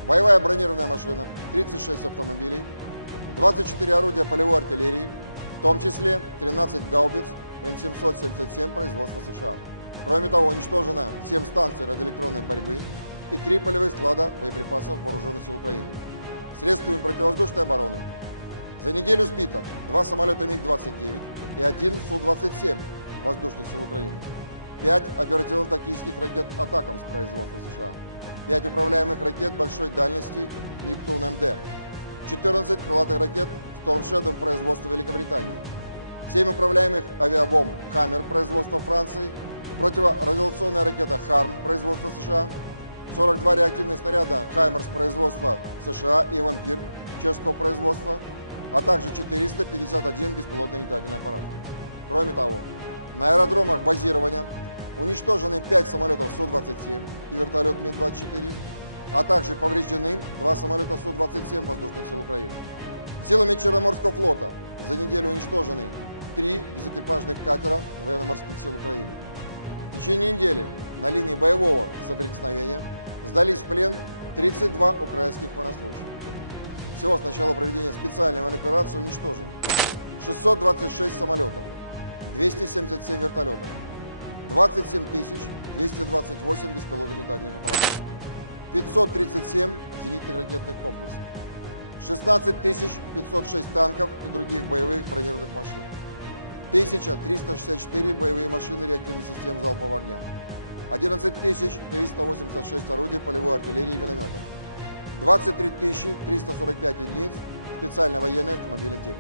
боевая бронированная машина, 36 автомобилей, 24 орудия полевой артиллерии, в том числе 13 гаубиц М777 производства США. Кроме того, уничтожено 7 станций радиоэлектронной борьбы и 3 полевых склада боеприпасов вооруженных сил Украины. Средствами противовоздушной обороны за неделю сбито 2 самолета МиГ-29 и 1 Су-27 воздушных сил Украины, 5 оперативно-тактических ракет «Атакамс» производства США, 5 управляемых ракет большой дальности «Нептун-МД», 14 крылатых ракет «Storm Shadow» производства Великобритании, 7 управляемых авиабомб «Хаммер» производства Франции, противорадиационная ракета «Харм» производства США, 42 реактивных снаряда «Хаймерс» производства США и «Вампир» чешского производства, а также 451 беспилотный летательный аппарат. Кроме того, на аэродромах базирования уничтожены 5 самолетов Су-27 и вертолет Ми-24, а также повреждены 2 самолета Су-27 воздушных сил Украины. Силами Черноморского флота за неделю уничтожены 3 безэкипажных катера военно-морских сил Украины. В течение недели на линии боевого соприкосновения сдались в плен 32 украинских военнослужащих. Всего с начала проведения специальной военной операции уничтожено 626 самолетов, 277 вертолетов, 27 228 беспилотных летательных аппаратов, 537 зенитных ракетных комплексов, 16 506 танков и других боевых бронированных машин, 1364 боевые машины реактивных систем залпового огня, 11 386 орудий полевой артиллерии и минометов, 23 345 единиц специальной военной автомобильной техники.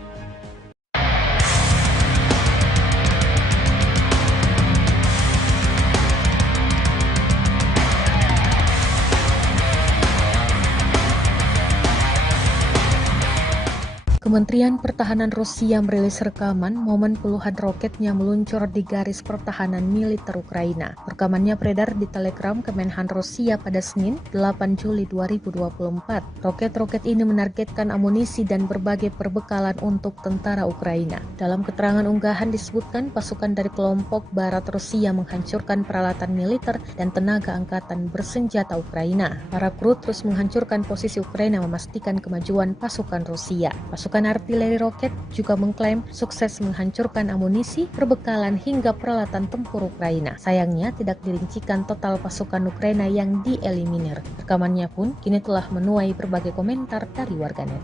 Kementerian Pertahanan Rusia merilis rekaman momen puluhan roketnya meluncur di garis pertahanan militer Ukraina. Rekamannya beredar di Telegram Kemenhan Rusia pada Senin, 8 Juli 2024. Roket-roket ini menargetkan amunisi dan berbagai perbekalan untuk tentara Ukraina. Dalam keterangan unggahan disebutkan pasukan dari kelompok Barat Rusia menghancurkan peralatan militer dan tenaga angkatan bersenjata Ukraina. Para kru terus menghancurkan posisi Ukraina memastikan kemajuan pasukan Rusia. Pasukan artileri roket juga mengklaim sukses menghancurkan amunisi, perbekalan hingga peralatan tempur Ukraina. Sayangnya tidak dirincikan total pasukan Ukraina yang dieliminir. Rekamannya pun kini telah menuai berbagai komentar dari warganet.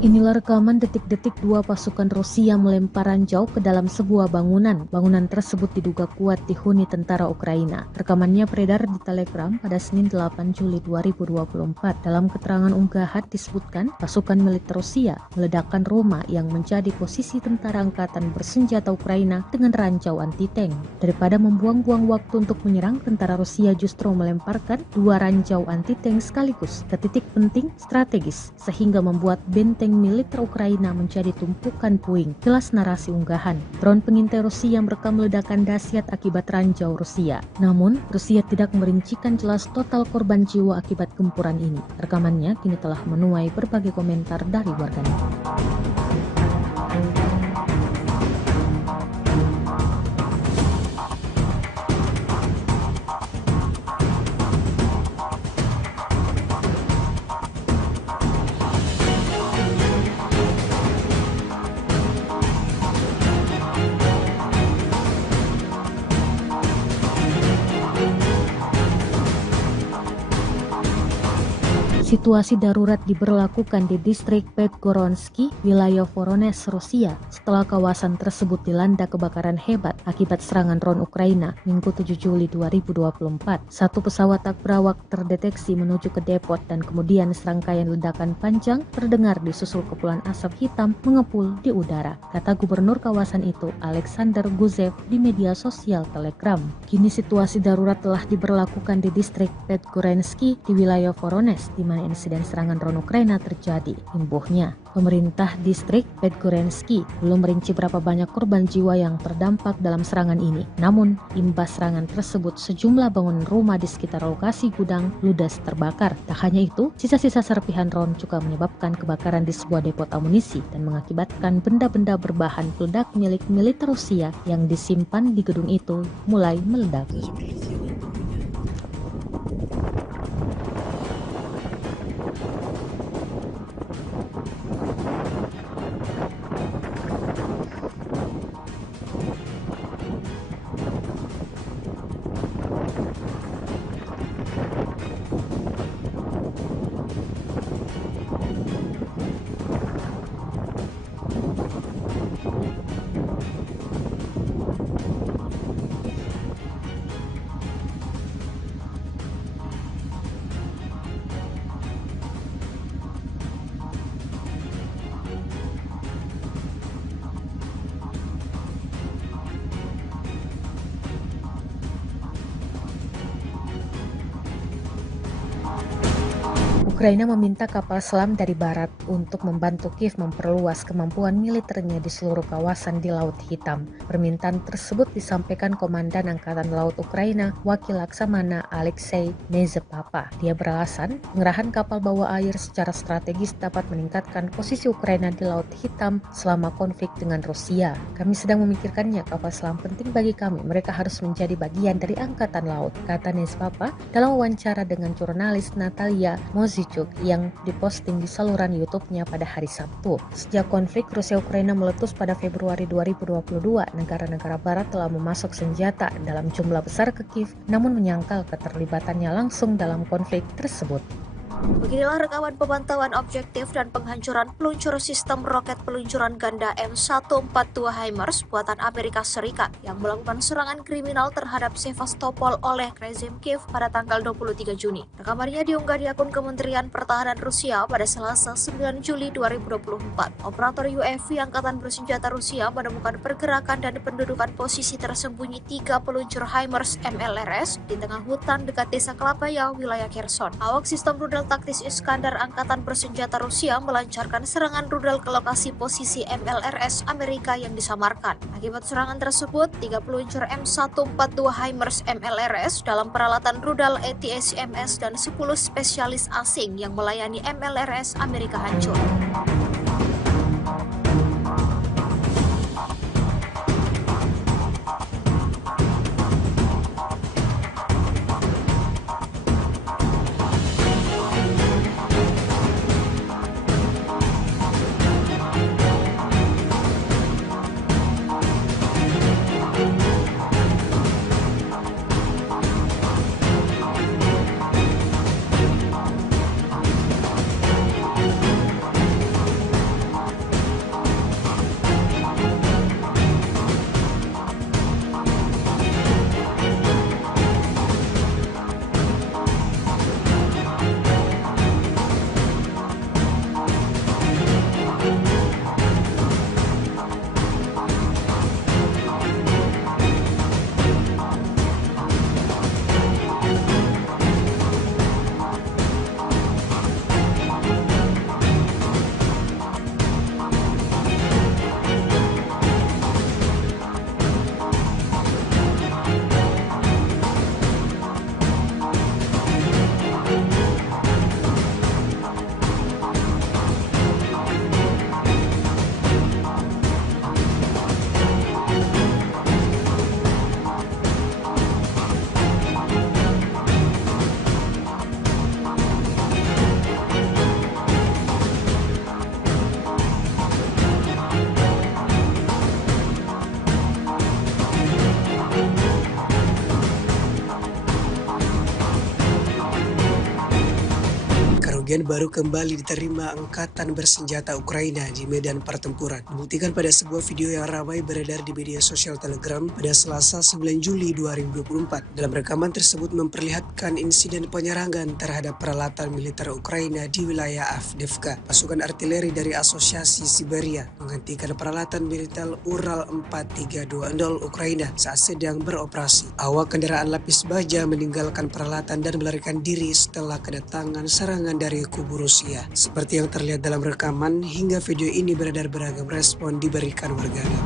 Inilah rekaman detik-detik dua pasukan Rusia melempar ranjau ke dalam sebuah bangunan. Bangunan tersebut diduga kuat dihuni tentara Ukraina. Rekamannya beredar di Telegram pada Senin 8 Juli 2024. Dalam keterangan unggahan disebutkan pasukan militer Rusia meledakkan rumah yang menjadi posisi tentara angkatan bersenjata Ukraina dengan ranjau anti-tank. Daripada membuang-buang waktu untuk menyerang, tentara Rusia justru melemparkan dua ranjau anti-tank sekaligus ke titik penting strategis sehingga membuat benteng militer Ukraina menjadi tumpukan puing. Jelas narasi unggahan. Drone pengintai Rusia merekam ledakan dahsyat akibat ranjau Rusia. Namun, Rusia tidak merincikan jelas total korban jiwa akibat gempuran ini. Rekamannya kini telah menuai berbagai komentar dari warganet. Situasi darurat diberlakukan di distrik Podgoronsky, wilayah Voronezh, Rusia, setelah kawasan tersebut dilanda kebakaran hebat akibat serangan drone Ukraina Minggu 7 Juli 2024. Satu pesawat tak berawak terdeteksi menuju ke depot dan kemudian serangkaian ledakan panjang terdengar disusul kepulan asap hitam mengepul di udara, kata gubernur kawasan itu, Alexander Guzev, di media sosial Telegram. Kini situasi darurat telah diberlakukan di distrik Podgoronsky di wilayah Voronezh, di mana insiden serangan drone Ukraina terjadi. Imbuhnya, pemerintah distrik Podgoronsky belum merinci berapa banyak korban jiwa yang terdampak dalam serangan ini. Namun, imbas serangan tersebut sejumlah bangunan rumah di sekitar lokasi gudang ludes terbakar. Tak hanya itu, sisa-sisa serpihan drone juga menyebabkan kebakaran di sebuah depot amunisi dan mengakibatkan benda-benda berbahan peledak milik militer Rusia yang disimpan di gedung itu mulai meledak. Ukraina meminta kapal selam dari barat untuk membantu Kiev memperluas kemampuan militernya di seluruh kawasan di Laut Hitam. Permintaan tersebut disampaikan Komandan Angkatan Laut Ukraina, Wakil Laksamana Alexei Nezepapa. Dia beralasan, pengerahan kapal bawah air secara strategis dapat meningkatkan posisi Ukraina di Laut Hitam selama konflik dengan Rusia. Kami sedang memikirkannya, kapal selam penting bagi kami. Mereka harus menjadi bagian dari Angkatan Laut, kata Nezepapa dalam wawancara dengan jurnalis Natalia Mozichuk yang diposting di saluran YouTube-nya pada hari Sabtu. Sejak konflik Rusia-Ukraina meletus pada Februari 2022, negara-negara barat telah memasok senjata dalam jumlah besar ke Kiev, namun menyangkal keterlibatannya langsung dalam konflik tersebut. Beginilah rekaman pemantauan objektif dan penghancuran peluncur sistem roket peluncuran ganda M142 HIMARS buatan Amerika Serikat yang melakukan serangan kriminal terhadap Sevastopol oleh rezim Kiev pada tanggal 23 Juni. Rekamannya diunggah di akun Kementerian Pertahanan Rusia pada Selasa 9 Juli 2024. Operator UAV Angkatan Bersenjata Rusia menemukan pergerakan dan pendudukan posisi tersembunyi 3 peluncur HIMARS MLRS di tengah hutan dekat desa Klapaya, wilayah Kherson. Awak sistem rudal taktis Iskandar Angkatan Bersenjata Rusia melancarkan serangan rudal ke lokasi posisi MLRS Amerika yang disamarkan. Akibat serangan tersebut, 3 peluncur M142 HIMARS MLRS dalam peralatan rudal ATACMS dan 10 spesialis asing yang melayani MLRS Amerika hancur. Kerugian baru kembali diterima Angkatan Bersenjata Ukraina di medan pertempuran. Dibuktikan pada sebuah video yang ramai beredar di media sosial Telegram pada Selasa 9 Juli 2024. Dalam rekaman tersebut memperlihatkan insiden penyerangan terhadap peralatan militer Ukraina di wilayah Avdiivka. Pasukan artileri dari Asosiasi Siberia menghentikan peralatan militer Ural 4320 Ukraina saat sedang beroperasi. Awak kendaraan lapis baja meninggalkan peralatan dan melarikan diri setelah kedatangan serangan dari kubu Rusia. Seperti yang terlihat dalam rekaman, hingga video ini beredar beragam respon diberikan warganet.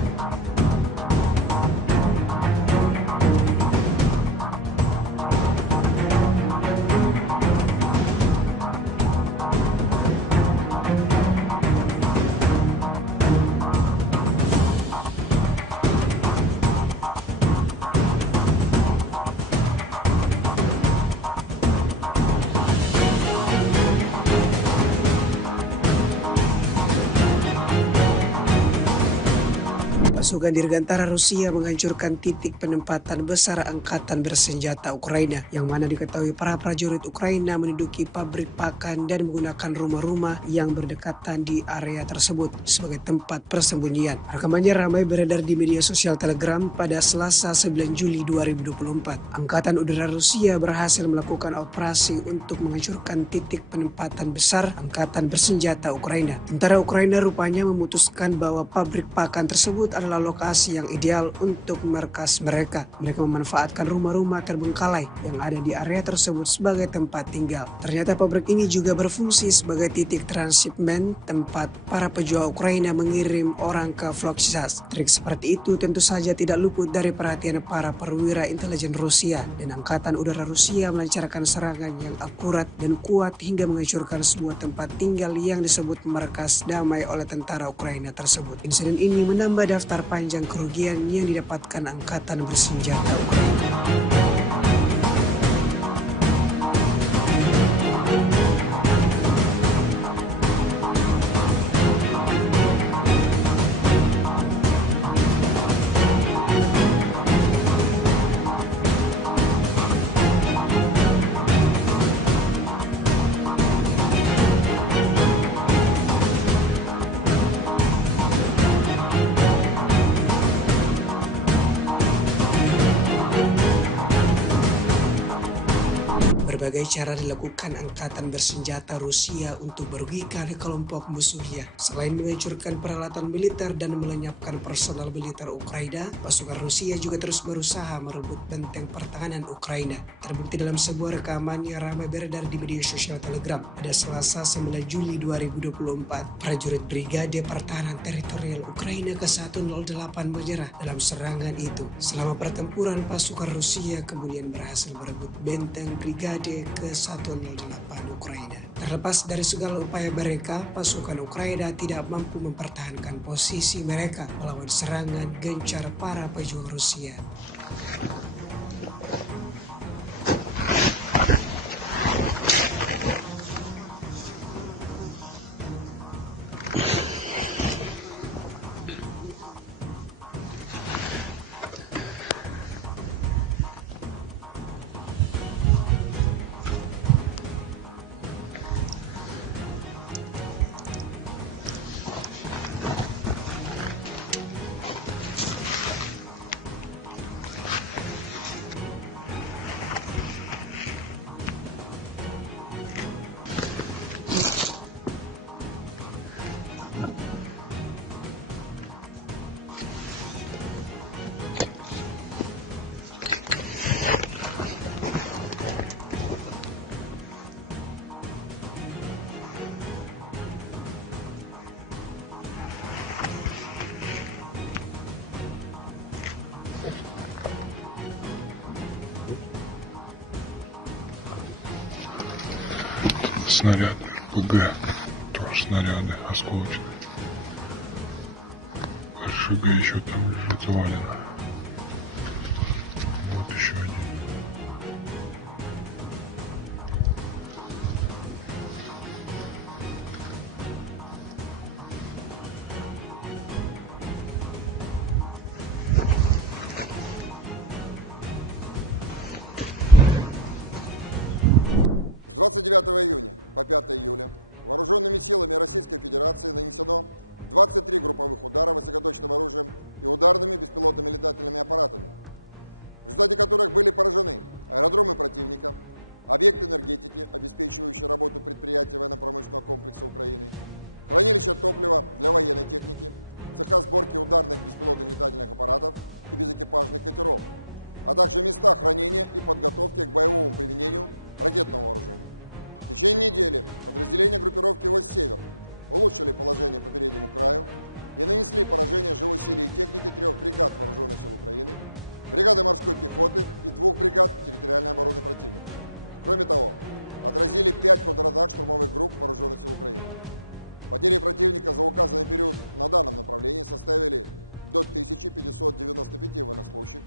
Pasukan Dirgantara Rusia menghancurkan titik penempatan besar Angkatan Bersenjata Ukraina, yang mana diketahui para prajurit Ukraina menduduki pabrik pakan dan menggunakan rumah-rumah yang berdekatan di area tersebut sebagai tempat persembunyian. Rekamannya ramai beredar di media sosial Telegram pada Selasa 9 Juli 2024. Angkatan Udara Rusia berhasil melakukan operasi untuk menghancurkan titik penempatan besar Angkatan Bersenjata Ukraina. Tentara Ukraina rupanya memutuskan bahwa pabrik pakan tersebut adalah lokasi yang ideal untuk markas mereka. Mereka memanfaatkan rumah-rumah terbengkalai yang ada di area tersebut sebagai tempat tinggal. Ternyata pabrik ini juga berfungsi sebagai titik transshipment, tempat para pejuang Ukraina mengirim orang ke Volochsas. Trik seperti itu tentu saja tidak luput dari perhatian para perwira intelijen Rusia, dan Angkatan Udara Rusia melancarkan serangan yang akurat dan kuat hingga menghancurkan sebuah tempat tinggal yang disebut markas damai oleh tentara Ukraina tersebut. Insiden ini menambah daftar panjang kerugian yang didapatkan Angkatan Bersenjata Ukraina. berbagai cara dilakukan angkatan bersenjata Rusia untuk merugikan kelompok musuhnya. Selain menghancurkan peralatan militer dan melenyapkan personal militer Ukraina, pasukan Rusia juga terus berusaha merebut benteng pertahanan Ukraina. Terbukti dalam sebuah rekaman yang ramai beredar di media sosial Telegram pada Selasa 9 Juli 2024. Prajurit Brigade Pertahanan Teritorial Ukraina ke-108 menyerah dalam serangan itu. Selama pertempuran, pasukan Rusia kemudian berhasil merebut benteng Brigade ke-108 Ukraina. Terlepas dari segala upaya mereka, pasukan Ukraina tidak mampu mempertahankan posisi mereka melawan serangan gencar para pejuang Rusia. Снаряды РПГ, тоже снаряды осколочные. РШГ еще там лежит завалено. Вот еще один. С 29 июня по 5 июля вооруженными силами Российской Федерации нанесено 23 групповых удара высокоточным оружием и ударными беспилотными летательными аппаратами, в результате которых были поражены аэродромы противника, объекты энергетики, обеспечивающие работу предприятий военно-промышленного комплекса Украины, хранилища топлива для военной техники, цеха сборки ударных беспилотных летательных аппаратов и безэкипажных катеров, а также места хранения и подготовки к боевому применению ракетного вооружения. В течение недели подразделения группировки «Вось-Север» улучшили положение по переднему краю и нанесли поражение живой силе и технике 3 бригад Вооруженных сил Украины, бригады морской пехоты и 2 бригад территориальной обороны противника. Кроме того, отразили 5 контратак штурмовых групп Вооруженных сил Украины. Потери противника за указанный период на данном направлении составили до 1595 военнослужащих,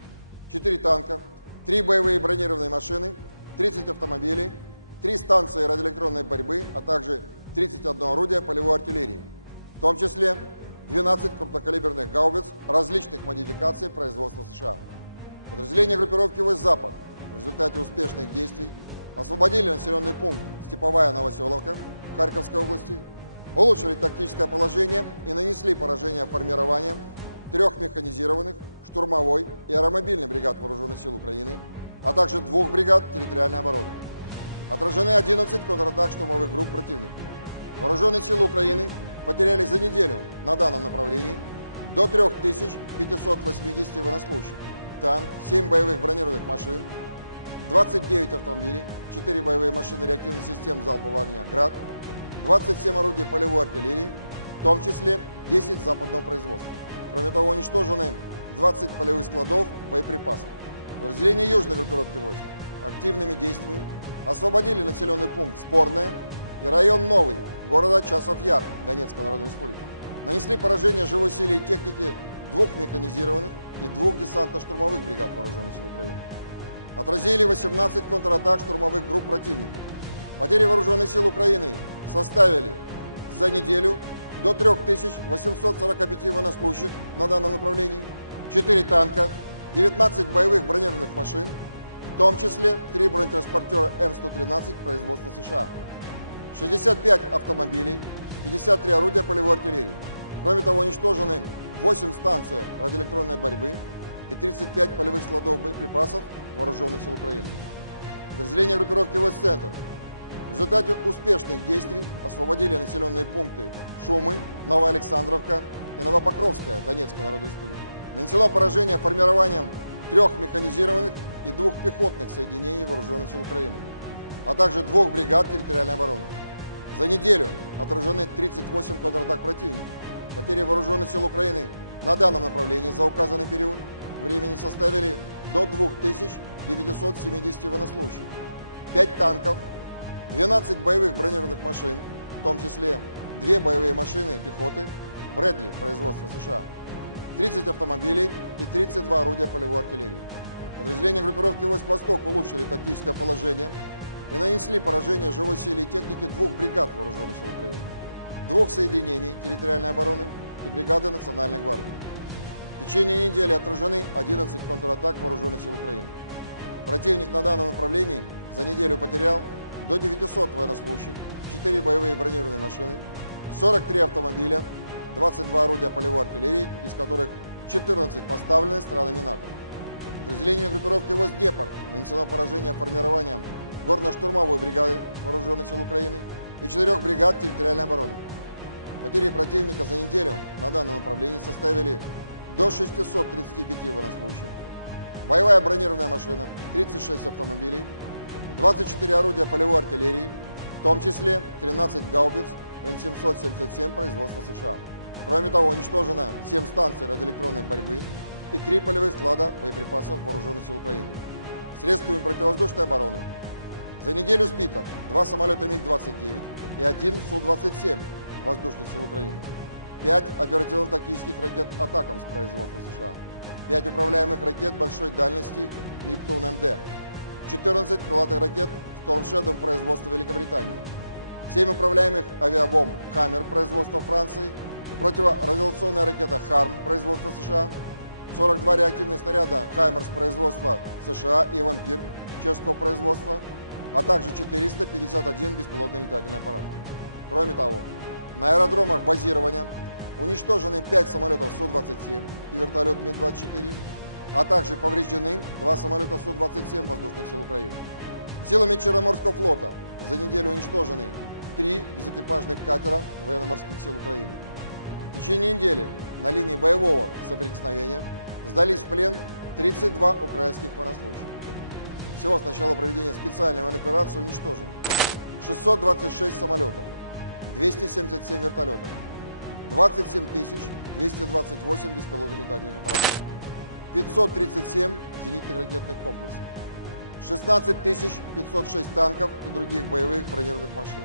4 танка, 3 боевые бронированные машины, 30 автомобилей, 3 станции радиоэлектронной борьбы, а также 31 орудие полевой артиллерии, в том числе 12 крупнокалиберных гаубиц различных модификаций производства США. Подразделения группировки «Вось-Запад» в результате успешных действий освободили населенный пункт Степовая Новоселовка Харьковской области, улучшили тактическое положение и нанесли поражение формированием 3 механизированных, штурмовой и аэромобильной бригад Вооруженных сил Украины, а также 2 бригад территориальной обороны. Отражены 11 контратак штурмовых групп противника. Вооруженные силы Украины потеряли за неделю на данном направлении до 3580 военнослужащих, танк, 7 боевых бронированных машин, 29 автомобилей, 4 боевые машины реактивных систем залпового огня «Град», 27 орудий полевой артиллерии, в том числе 10 западного производства. Кроме того, уничтожены 20 полевых складов боеприпасов. Подразделения южной группировки войск активными действиями освободили населенный пункт Спорное и район Новый города Часов Яр Донецкой Народной Республики. Нанесли поражение живой силе и технике 2 механизированных и 2 десантно-штурмовых бригад Вооруженных сил Украины. Отразили 18 контратак штурмовых групп противника. Потери Вооруженных сил Украины составили за неделю до 3845 военнослужащих на данном направлении, 4 танка, 19 боевых бронированных машин, в том числе 3 бронетранспортера М113 производства США, 65 автомобилей, 53 орудия полевой артиллерии. Кроме того, уничтожены 8 станций радиоэлектронной борьбы и 35 полевых складов боеприпасов Вооруженных сил Украины. Подразделения группировки войск «Центр» в результате успешных действий освободили населенные пункты Шумы, Новоалександровка и Новопокровская Донецкой Народной Республики. Нанесено поражение формированием 3 механизированных и 2 пехотных соединений Вооруженных сил Украины, а также 2 бригад территориальной обороны. За неделю отражены 38 контратак противника. Потери Вооруженных сил Украины на данном направлении за указанный период времени составили до 2970 военнослужащих, 5 танков, 12 боевых бронированных машин, в том числе 2 боевые машины пехоты Брэдли производства США, 30 автомобилей и 32 орудия полевой артиллерии. Подразделения группировки войск «Восток» улучшили тактическое положение и нанесли поражение живой силе и технике 2 бригад Вооруженных сил Украины, 2 соединений территориальной обороны и бригады Национальной гвардии. В течение недели отражены 11 контратак Вооруженных сил Украины. Противник на данном направлении за неделю потерял до 900 военнослужащих, 4 боевые бронированные машины, 43 автомобиля, 22 орудия полевой артиллерии, из которых 14 поставлены странами НАТО. Подразделению группировки войск «Гепард» нанесено поражение формированием горно-штурмовой бригады Вооруженных сил Украины и 4 бригад территориальной обороны. Потери противника за неделю на данном направлении составили до 635 военнослужащих, боевая бронированная машина, 36 автомобилей, 24 орудия полевой артиллерии, в том числе 13 гаубиц М777 производства США. Кроме того, уничтожено 7 станций радиоэлектронной борьбы и 3 полевых склада боеприпасов Вооруженных сил Украины. Средствами противовоздушной обороны за неделю сбито 2 самолета МиГ-29 и 1 Су-27 воздушных сил Украины, 5 оперативно-тактических ракет «Атакамс» производства США, 5 управляемых ракет большой дальности «Нептун-МД», 14 крылатых ракет «Storm Shadow» производства Великобритании, 7 управляемых авиабомб «Хаммер» производства Франции, противорадиационная ракета «Харм» производства США, 42 реактивных снаряда «Хаймерс» производства США и «Вампир» чешского производства, а также 451 беспилотный летательный аппарат. Кроме того, на аэродромах базирования уничтожены 5 самолетов Су-27 и вертолет Ми-24, а также повреждены 2 самолета Су-27 воздушных сил Украины. Силами Черноморского флота за неделю уничтожены 3 безэкипажных катера военно-морских сил Украины. В течение недели на линии боевого соприкосновения сдались в плен 32 украинских военнослужащих. Всего с начала проведения специальной военной операции уничтожено 626 самолетов, 277 вертолетов, 27 228 беспилотных летательных аппаратов, 537 зенитных ракетных комплексов, 16 506 танков и других боевых бронированных машин,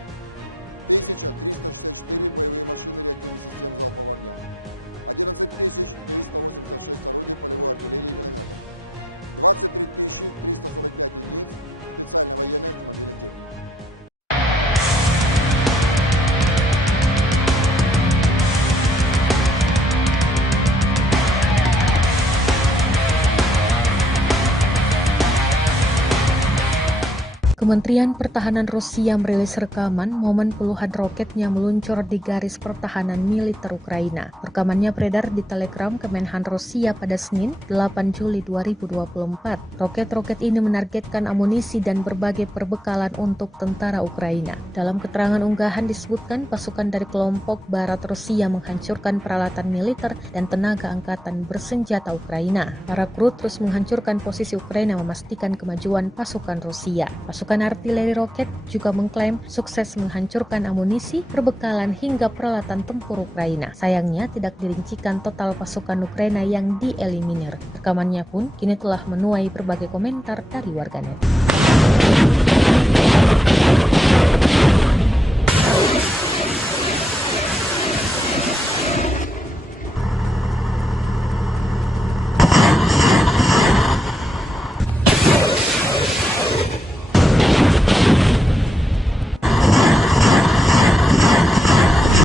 1364 боевые машины реактивных систем залпового огня, 11 386 орудий полевой артиллерии и минометов, 23 345 единиц специальной военной автомобильной техники. Kementerian Pertahanan Rusia merilis rekaman momen puluhan roketnya meluncur di garis pertahanan militer Ukraina. Rekamannya beredar di Telegram Kemenhan Rusia pada Senin, 8 Juli 2024. Roket-roket ini menargetkan amunisi dan berbagai perbekalan untuk tentara Ukraina. Dalam keterangan unggahan disebutkan pasukan dari kelompok Barat Rusia menghancurkan peralatan militer dan tenaga angkatan bersenjata Ukraina. Para kru terus menghancurkan posisi Ukraina memastikan kemajuan pasukan Rusia. Pasukan artileri roket juga mengklaim sukses menghancurkan amunisi, perbekalan hingga peralatan tempur Ukraina. Sayangnya tidak dirincikan total pasukan Ukraina yang dieliminir. Rekamannya pun kini telah menuai berbagai komentar dari warganet.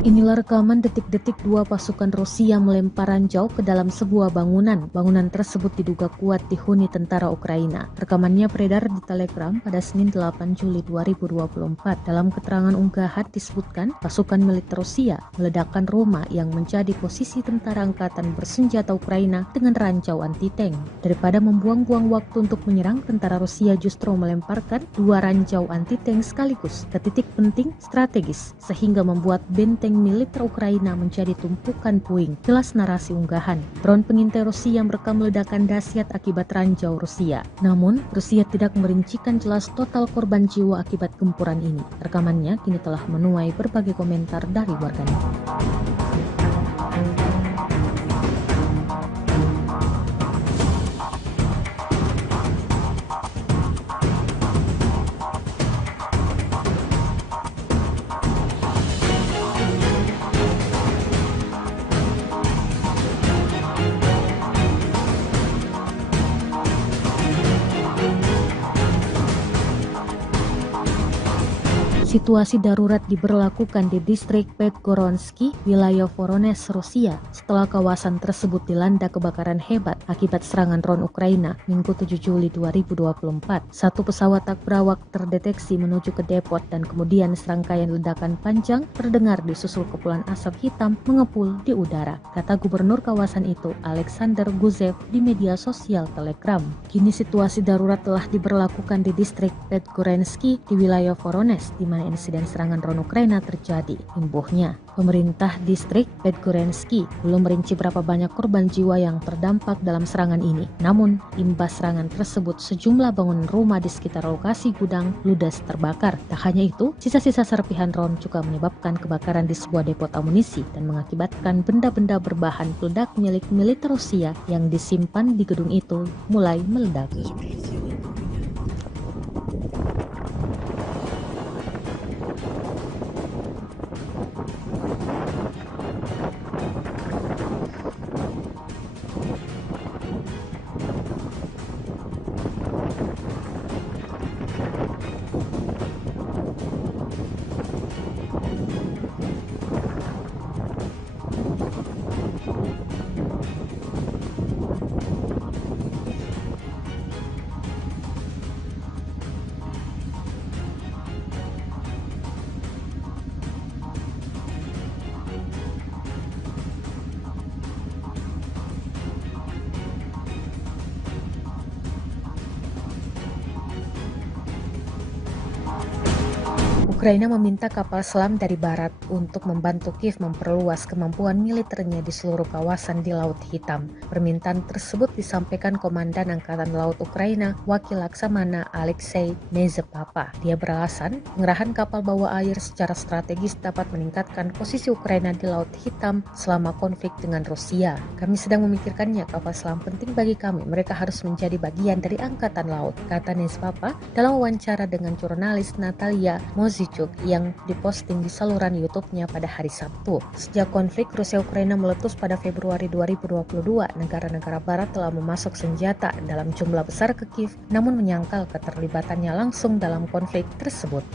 Inilah Inilah rekaman detik-detik dua pasukan Rusia melempar ranjau ke dalam sebuah bangunan. Bangunan tersebut diduga kuat dihuni tentara Ukraina. Rekamannya beredar di Telegram pada Senin 8 Juli 2024. Dalam keterangan unggahan disebutkan pasukan militer Rusia meledakkan rumah yang menjadi posisi tentara angkatan bersenjata Ukraina dengan ranjau anti-tank. Daripada membuang-buang waktu untuk menyerang, tentara Rusia justru melemparkan dua ranjau anti-tank sekaligus ke titik penting strategis sehingga membuat benteng militer Ukraina menjadi tumpukan puing. Jelas narasi unggahan. Drone pengintai Rusia merekam ledakan dahsyat akibat ranjau Rusia. Namun, Rusia tidak merincikan jelas total korban jiwa akibat gempuran ini. Rekamannya kini telah menuai berbagai komentar dari warganet. Situasi darurat diberlakukan di distrik Podgoronsky, wilayah Voronezh, Rusia, setelah kawasan tersebut dilanda kebakaran hebat akibat serangan drone Ukraina Minggu 7 Juli 2024. Satu pesawat tak berawak terdeteksi menuju ke depot dan kemudian serangkaian ledakan panjang terdengar disusul kepulan asap hitam mengepul di udara, kata gubernur kawasan itu, Alexander Guzev, di media sosial Telegram. Kini situasi darurat telah diberlakukan di distrik Podgoronsky di wilayah Voronezh, di mana insiden serangan drone Ukraina terjadi. Imbuhnya, pemerintah distrik Podgoronsky belum merinci berapa banyak korban jiwa yang terdampak dalam serangan ini. Namun, imbas serangan tersebut sejumlah bangunan rumah di sekitar lokasi gudang ludes terbakar. Tak hanya itu, sisa-sisa serpihan drone juga menyebabkan kebakaran di sebuah depot amunisi dan mengakibatkan benda-benda berbahan peledak milik militer Rusia yang disimpan di gedung itu mulai meledak. Ukraina meminta kapal selam dari barat untuk membantu Kiev memperluas kemampuan militernya di seluruh kawasan di Laut Hitam. Permintaan tersebut disampaikan Komandan Angkatan Laut Ukraina, Wakil Laksamana Alexei Nezepapa. Dia beralasan, pengerahan kapal bawah air secara strategis dapat meningkatkan posisi Ukraina di Laut Hitam selama konflik dengan Rusia. Kami sedang memikirkannya, kapal selam penting bagi kami. Mereka harus menjadi bagian dari Angkatan Laut, kata Nezepapa dalam wawancara dengan jurnalis Natalia Mozichuk yang diposting di saluran YouTube-nya pada hari Sabtu. Sejak konflik Rusia-Ukraina meletus pada Februari 2022, negara-negara barat telah memasok senjata dalam jumlah besar ke Kiev, namun menyangkal keterlibatannya langsung dalam konflik tersebut.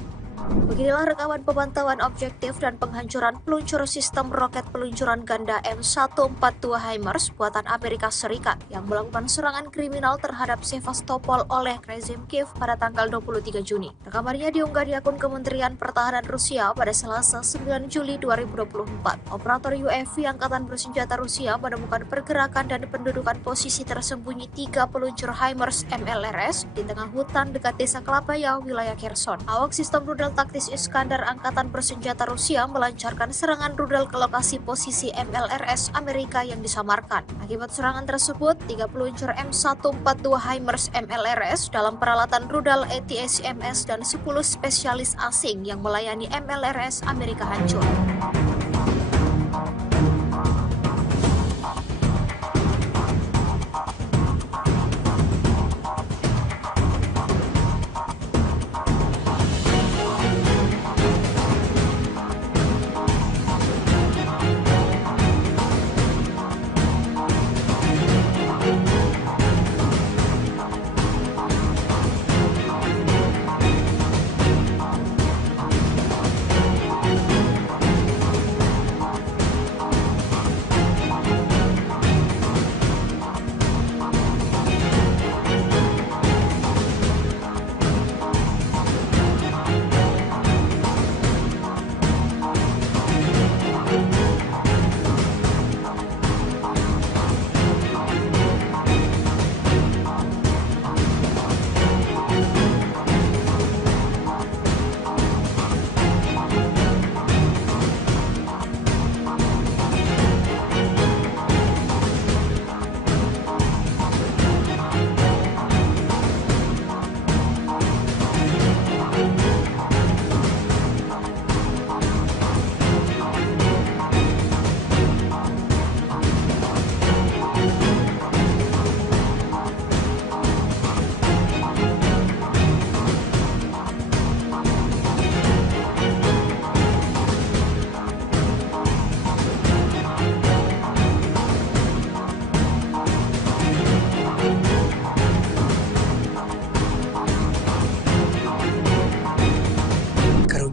Beginilah rekaman pemantauan objektif dan penghancuran peluncur sistem roket peluncuran ganda M142 HIMARS buatan Amerika Serikat yang melakukan serangan kriminal terhadap Sevastopol oleh rezim Kiev pada tanggal 23 Juni. Rekamannya diunggah di akun Kementerian Pertahanan Rusia pada Selasa 9 Juli 2024. Operator UAV Angkatan Bersenjata Rusia menemukan pergerakan dan pendudukan posisi tersembunyi 3 peluncur HIMARS MLRS di tengah hutan dekat desa Klapaya, wilayah Kherson. Awak sistem rudal taktis Iskandar Angkatan Bersenjata Rusia melancarkan serangan rudal ke lokasi posisi MLRS Amerika yang disamarkan. Akibat serangan tersebut, 3 peluncur M142 HIMARS MLRS dalam peralatan rudal ATACMS dan 10 spesialis asing yang melayani MLRS Amerika hancur.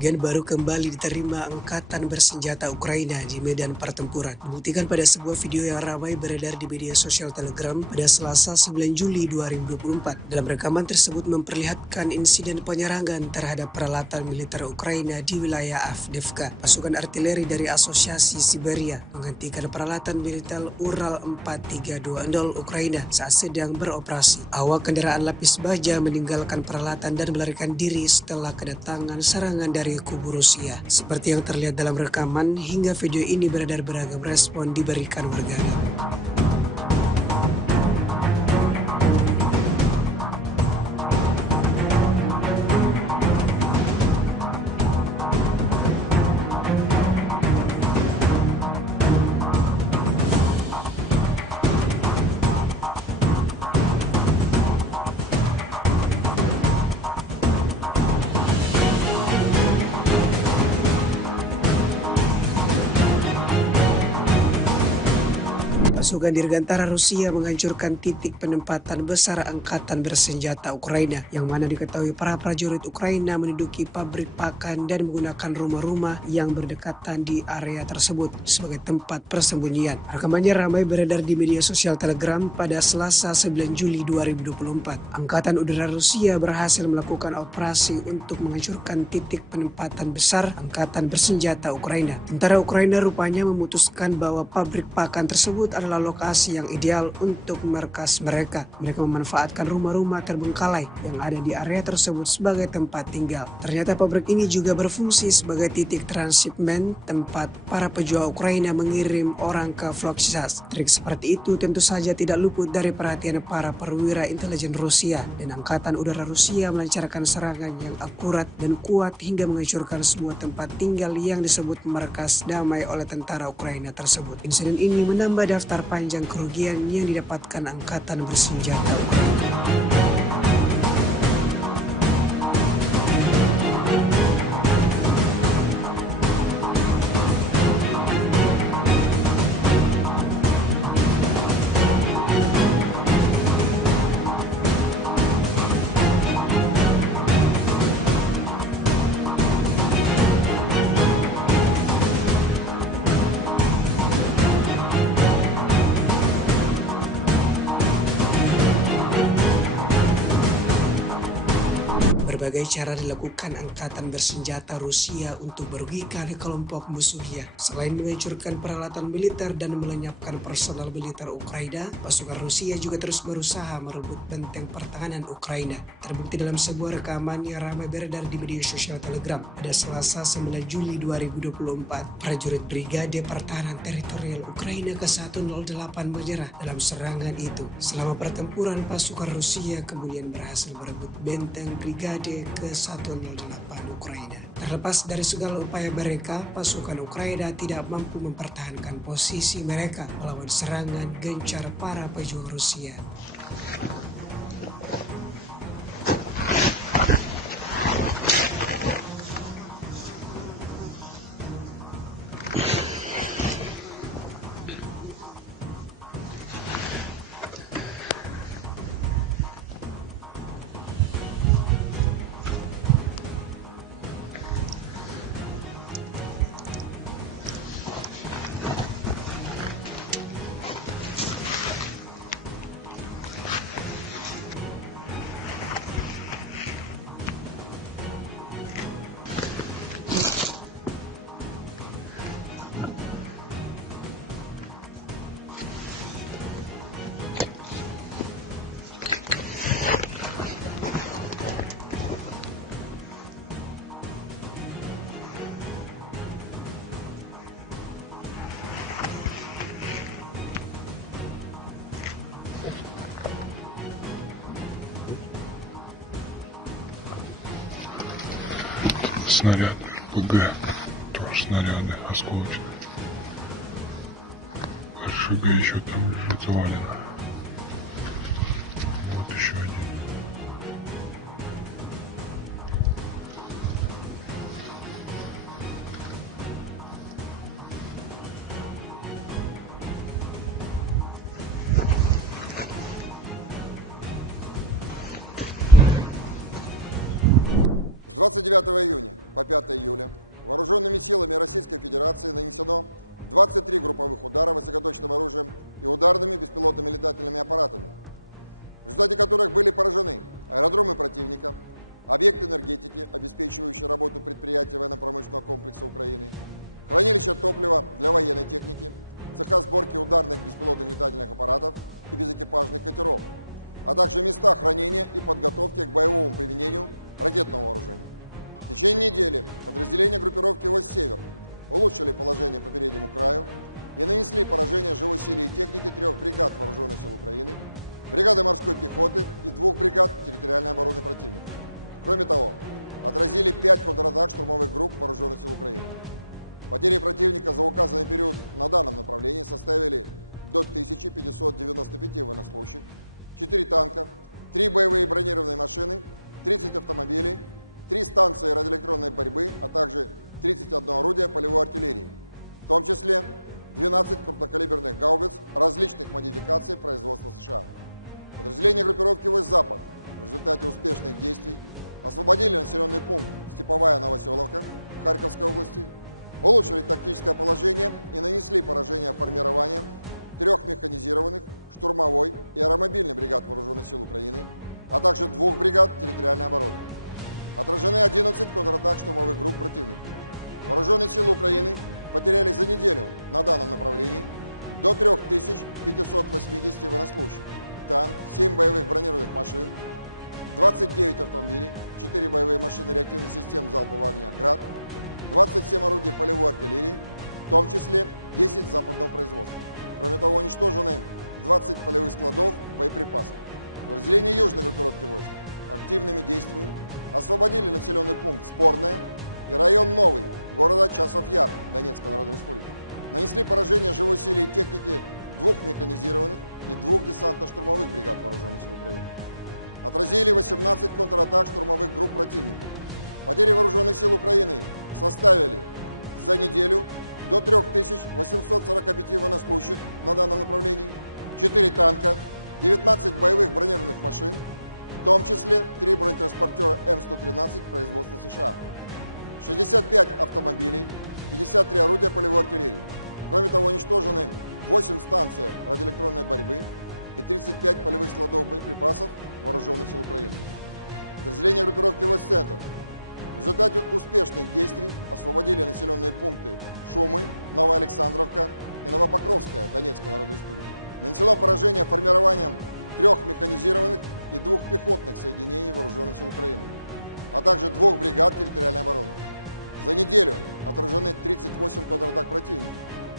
Kerugian baru kembali diterima Angkatan Bersenjata Ukraina di medan pertempuran. Dibuktikan pada sebuah video yang ramai beredar di media sosial Telegram pada Selasa 9 Juli 2024. Dalam rekaman tersebut memperlihatkan insiden penyerangan terhadap peralatan militer Ukraina di wilayah Avdiivka. Pasukan artileri dari Asosiasi Siberia menghentikan peralatan militer Ural 4320 Ukraina saat sedang beroperasi. Awak kendaraan lapis baja meninggalkan peralatan dan melarikan diri setelah kedatangan serangan dari kubu Rusia. Seperti yang terlihat dalam rekaman, hingga video ini beredar beragam respon diberikan warganet. Pasukan dirgantara Rusia menghancurkan titik penempatan besar Angkatan Bersenjata Ukraina, yang mana diketahui para prajurit Ukraina menduduki pabrik pakan dan menggunakan rumah-rumah yang berdekatan di area tersebut sebagai tempat persembunyian. Rekamannya ramai beredar di media sosial Telegram pada Selasa 9 Juli 2024. Angkatan Udara Rusia berhasil melakukan operasi untuk menghancurkan titik penempatan besar Angkatan Bersenjata Ukraina. Tentara Ukraina rupanya memutuskan bahwa pabrik pakan tersebut adalah lokasi yang ideal untuk markas mereka. Mereka memanfaatkan rumah-rumah terbengkalai yang ada di area tersebut sebagai tempat tinggal. Ternyata pabrik ini juga berfungsi sebagai titik transshipment, tempat para pejuang Ukraina mengirim orang ke Volochsas. Trik seperti itu tentu saja tidak luput dari perhatian para perwira intelijen Rusia, dan Angkatan Udara Rusia melancarkan serangan yang akurat dan kuat hingga menghancurkan semua tempat tinggal yang disebut markas damai oleh tentara Ukraina tersebut. Insiden ini menambah daftar panjang kerugian yang didapatkan Angkatan Bersenjata Ukraina. Berbagai cara dilakukan Angkatan Bersenjata Rusia untuk merugikan kelompok musuhnya. Selain menghancurkan peralatan militer dan melenyapkan personal militer Ukraina, pasukan Rusia juga terus berusaha merebut benteng pertahanan Ukraina. Terbukti dalam sebuah rekaman yang ramai beredar di media sosial Telegram pada Selasa 9 Juli 2024. Prajurit Brigade Pertahanan Teritorial Ukraina ke-108 menyerah dalam serangan itu. Selama pertempuran, pasukan Rusia kemudian berhasil merebut benteng Brigade ke-108 Ukraina. Terlepas dari segala upaya mereka, pasukan Ukraina tidak mampu mempertahankan posisi mereka melawan serangan gencar para pejuang Rusia. Снаряды РПГ, тоже снаряды осколочные. РШГ еще там лежит завалено. Вот еще один. В 29 июня по 5 июля вооруженными силами Российской Федерации нанесено 23 групповых удара высокоточным оружием и ударными беспилотными летательными аппаратами, в результате которых были поражены аэродромы противника, объекты энергетики, обеспечивающие работу предприятий военно-промышленного комплекса Украины, хранилища топлива для военной техники, цеха сборки ударных беспилотных летательных аппаратов и безэкипажных катеров, а также места хранения и подготовки к боевому применению ракетного вооружения. В течение недели подразделения группировки «Войск Север» улучшили положение по переднему краю и нанесли поражение живой силе и технике 3 бригад Вооруженных сил Украины, бригады морской пехоты и 2 бригад территориальной обороны противника. Кроме того, отразили 5 контратак штурмовых групп Вооруженных сил Украины. Потери противника за указанный период на данном направлении составили до 1595 военнослужащих, 4 танка, 3 боевые бронированные машины, 30 автомобилей, 3 станции радиоэлектронной борьбы, а также 31 орудие полевой артиллерии, в том числе 12 крупнокалиберных гаубиц различных модификаций производства США. Подразделения группировки «Войск Запад» в результате успешных действий освободили населенный пункт Степовая Новоселовка Харьковской области, улучшили тактическое положение и нанесли поражение формированием 3 механизированных, штурмовой и аэромобильных бригад Вооруженных сил Украины, а также 2 бригад территориальной обороны. Отражены 11 контратак штурмовых групп противника. Вооруженные силы Украины потеряли за неделю на данном направлении до 3580 военнослужащих, танк, 7 боевых бронированных машин, 29 автомобилей, 4 боевые машины реактивных систем залпового огня «Град», 27 орудий полевой артиллерии, в том числе 10 западного производства. Кроме того, уничтожены 20 полевых складов боеприпасов. Подразделения южной группировки войск активными действиями освободили населенный пункт Спорное и район Новый города Часов Яр Донецкой Народной Республики. Нанесли поражение живой силе и технике 2 механизированных и 2 десантно-штурмовых бригад Вооруженных сил Украины. Отразили 18 контратак штурмовых групп противника. Потери Вооруженных сил Украины составили за неделю до 3845 военнослужащих на данном направлении, 4 танка, 19 боевых бронированных машин, в том числе 3 бронетранспортера М113 производства США, 65 автомобилей, 53 орудия полевой артиллерии. Кроме того, уничтожены 8 станций радиоэлектронной борьбы и 35 полевых складов боеприпасов Вооруженных сил Украины. Подразделения группировки «Войск Центр» в результате успешных действий освободили населенные пункты Шумы, Новоалександровка и Новопокровская Донецкой Народной Республики. Нанесено поражение формированием 3 механизированных и 2 пехотных соединений Вооруженных сил Украины, а также 2 бригад территориальной обороны. За неделю отражены 38 контратак противника.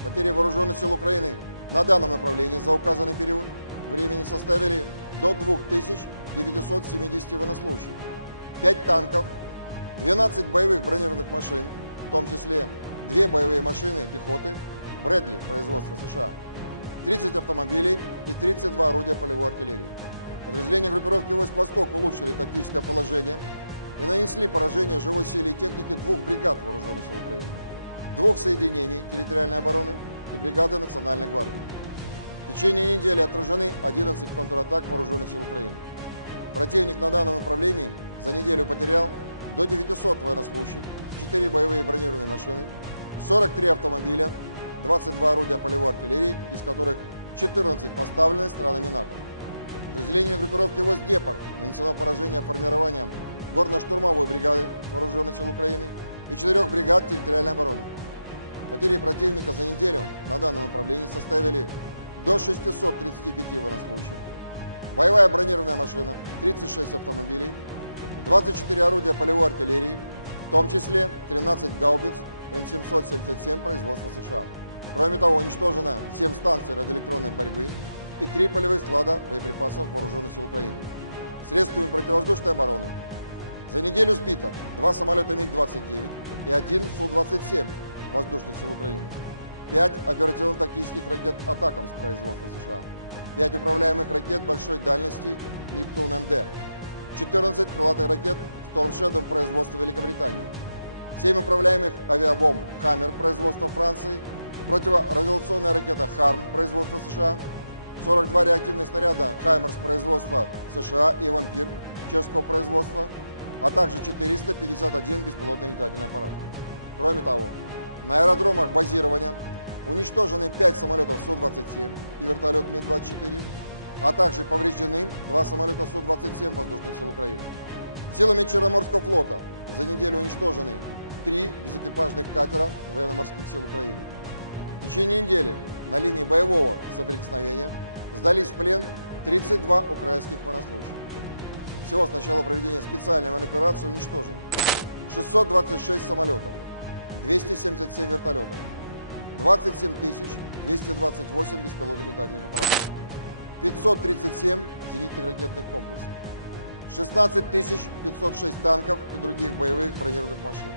Потери Вооруженных сил Украины на данном направлении за указанный период времени составили до 2970 военнослужащих, 5 танков, 12 боевых бронированных машин, в том числе 2 боевые машины пехоты Брэдли производства США, 30 автомобилей и 32 орудия полевой артиллерии. Подразделения группировки «Войск Восток» улучшили тактическое положение и нанесли поражение живой силе и технике 2 бригад Вооруженных сил Украины, 2 соединений территориальной обороны и бригады Национальной гвардии. В течение недели отражены 11 контратак Вооруженных сил Украины. Противник на данном направлении за неделю потерял до 900 военнослужащих, 4 боевые бронированные машины, 43 автомобиля, 22 орудия полевой артиллерии, из которых 14 поставлены странами НАТО. Подразделению группировки «Войск Днепр» нанесено поражение формированием горно-штурмовой бригады Вооруженных сил Украины и 4 бригад территориальной обороны. Потери противника за неделю на данном направлении составили до 635 военнослужащих, боевая бронированная машина, 36 автомобилей, 24 орудия полевой артиллерии, в том числе 13 гаубиц М777 производства США. Кроме того, уничтожено 7 станций радиоэлектронной борьбы и 3 полевых склада боеприпасов Вооруженных сил Украины. Средствами противовоздушной обороны за неделю сбито 2 самолета МиГ-29 и 1 Су-27 воздушных сил Украины, 5 оперативно-тактических ракет «Атакамс» производства США, 5 управляемых ракет большой дальности «Нептун-МД», 14 крылатых ракет «Storm Shadow» производства Великобритании, 7 управляемых авиабомб «Хаммер» производства Франции, противорадиационная ракета «Харм» производства США, 42 реактивных снаряда «Хаймерс» производства США и «Вампир» чешского производства, а также 451 беспилотный летательный аппарат. Кроме того, на аэродромах базирования уничтожены 5 самолетов Су-27 и вертолет Ми-24, а также повреждены 2 самолета Су-27 воздушных сил Украины. Силами Черноморского флота за неделю уничтожены 3 безэкипажных катера военно-морских сил Украины. В течение недели на линии боевого соприкосновения сдались в плен 32 украинских военнослужащих. Всего с начала проведения специальной военной операции уничтожено 626 самолетов, 277 вертолетов, 27 228 беспилотных летательных аппаратов, 537 зенитных ракетных комплексов, 16 506 танков и других боевых бронированных машин,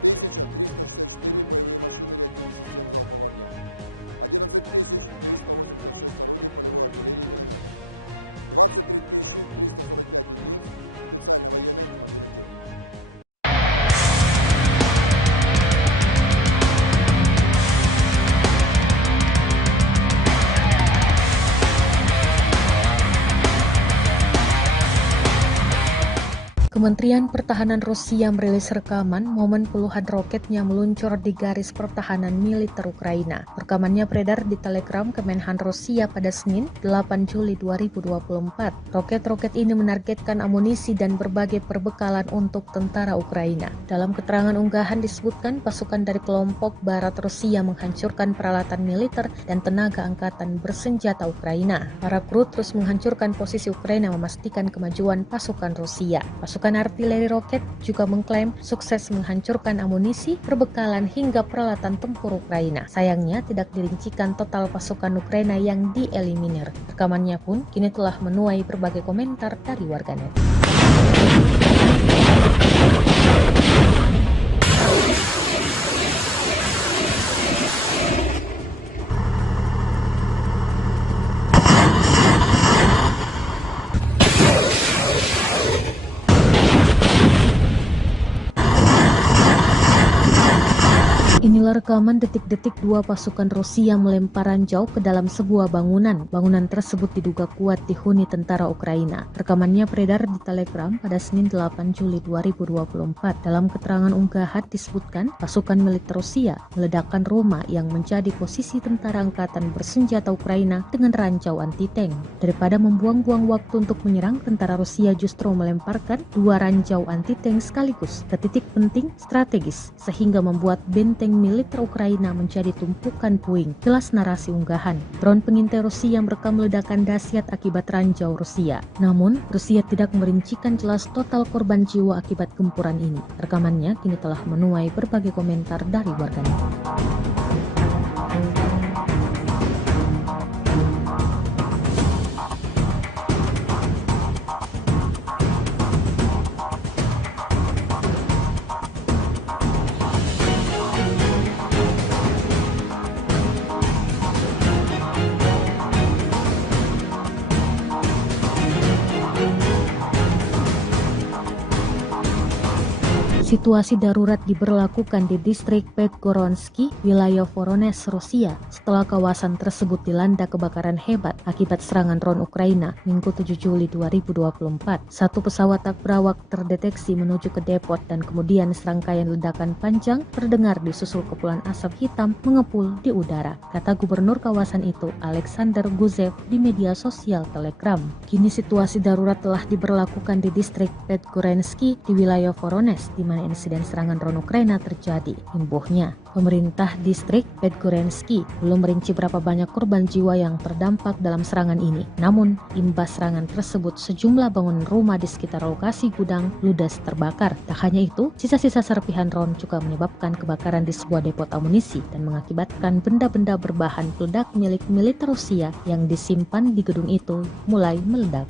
1364 боевые машины реактивных систем залпового огня, 11 386 орудий полевой артиллерии и минометов, 23 345 единиц специальной военной автомобильной техники. Kementerian Pertahanan Rusia merilis rekaman momen puluhan roketnya meluncur di garis pertahanan militer Ukraina. Rekamannya beredar di Telegram Kemenhan Rusia pada Senin, 8 Juli 2024. Roket-roket ini menargetkan amunisi dan berbagai perbekalan untuk tentara Ukraina. Dalam keterangan unggahan disebutkan pasukan dari kelompok barat Rusia menghancurkan peralatan militer dan tenaga angkatan bersenjata Ukraina. Para kru terus menghancurkan posisi Ukraina memastikan kemajuan pasukan Rusia. Pasukan artileri roket juga mengklaim sukses menghancurkan amunisi, perbekalan hingga peralatan tempur Ukraina. Sayangnya tidak dirincikan total pasukan Ukraina yang dieliminir. Rekamannya pun kini telah menuai berbagai komentar dari warganet. Inilah rekaman detik-detik dua pasukan Rusia melempar ranjau ke dalam sebuah bangunan. Bangunan tersebut diduga kuat dihuni tentara Ukraina. Rekamannya beredar di Telegram pada Senin 8 Juli 2024. Dalam keterangan unggahan disebutkan pasukan militer Rusia meledakkan rumah yang menjadi posisi tentara angkatan bersenjata Ukraina dengan ranjau anti-tank. Daripada membuang-buang waktu untuk menyerang, tentara Rusia justru melemparkan dua ranjau anti-tank sekaligus ke titik penting strategis sehingga membuat benteng militer Ukraina menjadi tumpukan puing. Jelas narasi unggahan. Drone pengintai Rusia merekam ledakan dahsyat akibat ranjau Rusia. Namun, Rusia tidak merincikan jelas total korban jiwa akibat gempuran ini. Rekamannya kini telah menuai berbagai komentar dari warganet. Situasi darurat diberlakukan di distrik Podgoronsky, wilayah Voronezh, Rusia, setelah kawasan tersebut dilanda kebakaran hebat akibat serangan drone Ukraina Minggu 7 Juli 2024. Satu pesawat tak berawak terdeteksi menuju ke depot dan kemudian serangkaian ledakan panjang terdengar disusul kepulan asap hitam mengepul di udara, kata gubernur kawasan itu, Alexander Guzev, di media sosial Telegram. Kini situasi darurat telah diberlakukan di distrik Podgoronsky di wilayah Voronezh, di mana insiden serangan drone Ukraina terjadi. Imbuhnya, pemerintah distrik Podgoronsky belum merinci berapa banyak korban jiwa yang terdampak dalam serangan ini. Namun, imbas serangan tersebut sejumlah bangunan rumah di sekitar lokasi gudang ludes terbakar. Tak hanya itu, sisa-sisa serpihan drone juga menyebabkan kebakaran di sebuah depot amunisi dan mengakibatkan benda-benda berbahan peledak milik militer Rusia yang disimpan di gedung itu mulai meledak.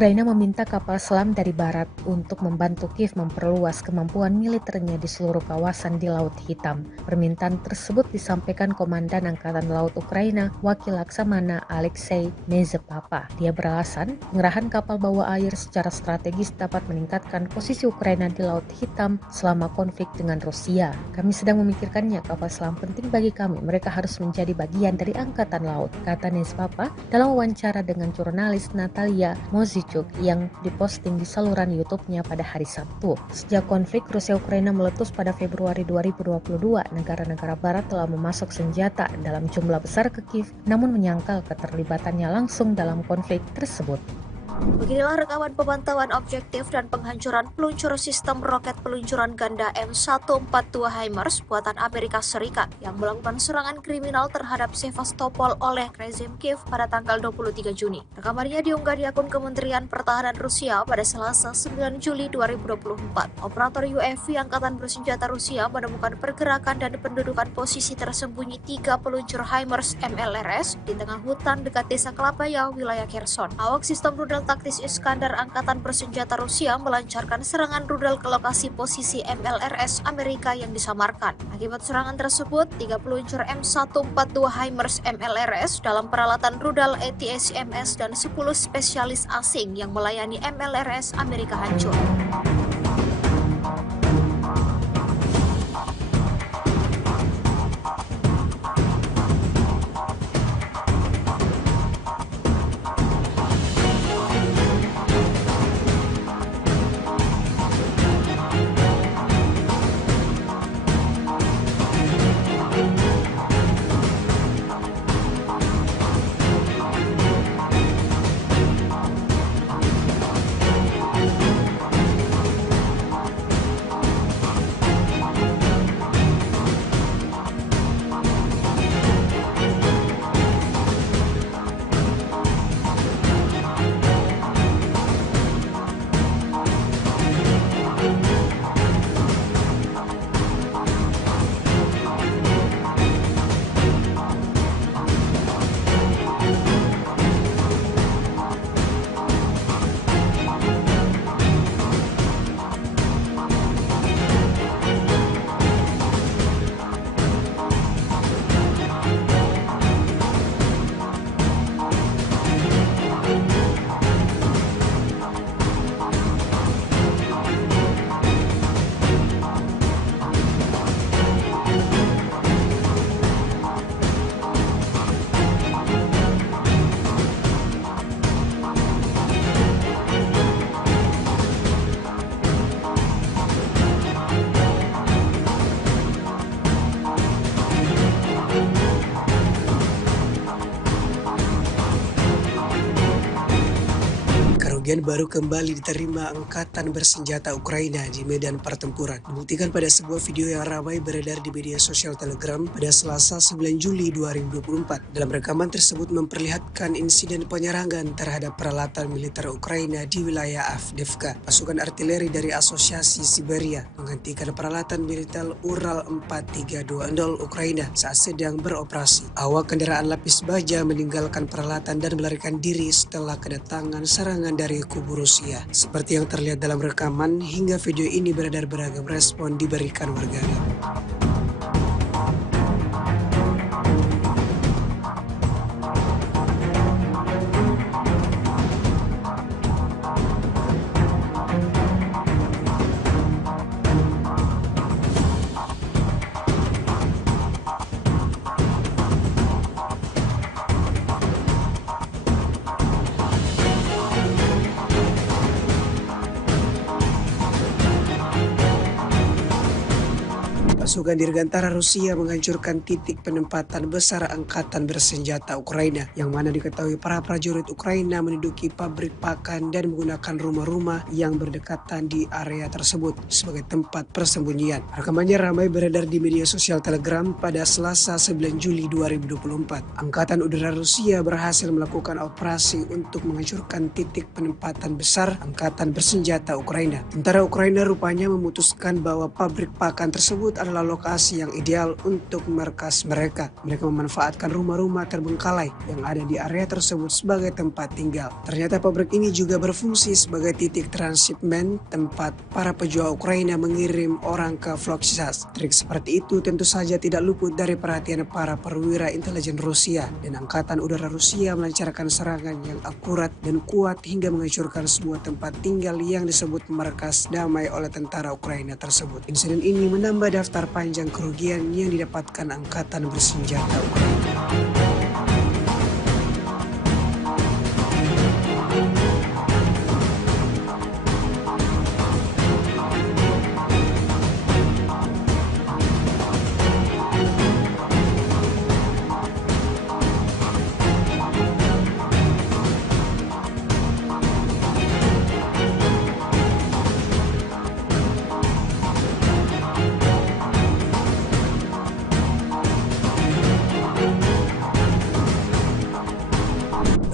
Ukraina meminta kapal selam dari barat untuk membantu Kiev memperluas kemampuan militernya di seluruh kawasan di Laut Hitam. Permintaan tersebut disampaikan Komandan Angkatan Laut Ukraina, Wakil Laksamana Alexei Nezepapa. Dia beralasan, pengerahan kapal bawah air secara strategis dapat meningkatkan posisi Ukraina di Laut Hitam selama konflik dengan Rusia. Kami sedang memikirkannya, kapal selam penting bagi kami. Mereka harus menjadi bagian dari Angkatan Laut, kata Nezepapa dalam wawancara dengan jurnalis Natalia Mozichuk yang diposting di saluran YouTube-nya pada hari Sabtu. Sejak konflik Rusia-Ukraina meletus pada Februari 2022, negara-negara barat telah memasok senjata dalam jumlah besar ke Kiev, namun menyangkal keterlibatannya langsung dalam konflik tersebut. Beginilah rekaman pemantauan objektif dan penghancuran peluncur sistem roket peluncuran ganda M142 HIMARS buatan Amerika Serikat yang melakukan serangan kriminal terhadap Sevastopol oleh rezim Kiev pada tanggal 23 Juni. Rekamannya diunggah di akun Kementerian Pertahanan Rusia pada Selasa 9 Juli 2024. Operator UAV Angkatan Bersenjata Rusia menemukan pergerakan dan pendudukan posisi tersembunyi 3 peluncur HIMARS MLRS di tengah hutan dekat desa Klapaya, wilayah Kherson. Awak sistem rudal taktis Iskander Angkatan Bersenjata Rusia melancarkan serangan rudal ke lokasi posisi MLRS Amerika yang disamarkan. Akibat serangan tersebut, 3 peluncur M142 HIMARS MLRS dalam peralatan rudal ATACMS dan 10 spesialis asing yang melayani MLRS Amerika hancur. Kerugian baru kembali diterima Angkatan Bersenjata Ukraina di medan pertempuran. Dibuktikan pada sebuah video yang ramai beredar di media sosial Telegram pada Selasa 9 Juli 2024. Dalam rekaman tersebut memperlihatkan insiden penyerangan terhadap peralatan militer Ukraina di wilayah Avdiivka. Pasukan artileri dari Asosiasi Siberia menghentikan peralatan militer Ural 4320 Ukraina saat sedang beroperasi. Awak kendaraan lapis baja meninggalkan peralatan dan melarikan diri setelah kedatangan serangan dari kubu Rusia. Seperti yang terlihat dalam rekaman, hingga video ini beredar beragam respon diberikan warganet. Pasukan dirgantara Rusia menghancurkan titik penempatan besar Angkatan Bersenjata Ukraina, yang mana diketahui para prajurit Ukraina menduduki pabrik pakan dan menggunakan rumah-rumah yang berdekatan di area tersebut sebagai tempat persembunyian. Rekamannya ramai beredar di media sosial Telegram pada Selasa 9 Juli 2024. Angkatan Udara Rusia berhasil melakukan operasi untuk menghancurkan titik penempatan besar Angkatan Bersenjata Ukraina. Tentara Ukraina rupanya memutuskan bahwa pabrik pakan tersebut adalah lokasi yang ideal untuk markas mereka. Mereka memanfaatkan rumah-rumah terbengkalai yang ada di area tersebut sebagai tempat tinggal. Ternyata pabrik ini juga berfungsi sebagai titik transshipment tempat para pejuang Ukraina mengirim orang ke Volochsas. Trik seperti itu tentu saja tidak luput dari perhatian para perwira intelijen Rusia, dan Angkatan Udara Rusia melancarkan serangan yang akurat dan kuat hingga menghancurkan sebuah tempat tinggal yang disebut markas damai oleh tentara Ukraina tersebut. Insiden ini menambah daftar panjang kerugian yang didapatkan angkatan bersenjata Ukraina.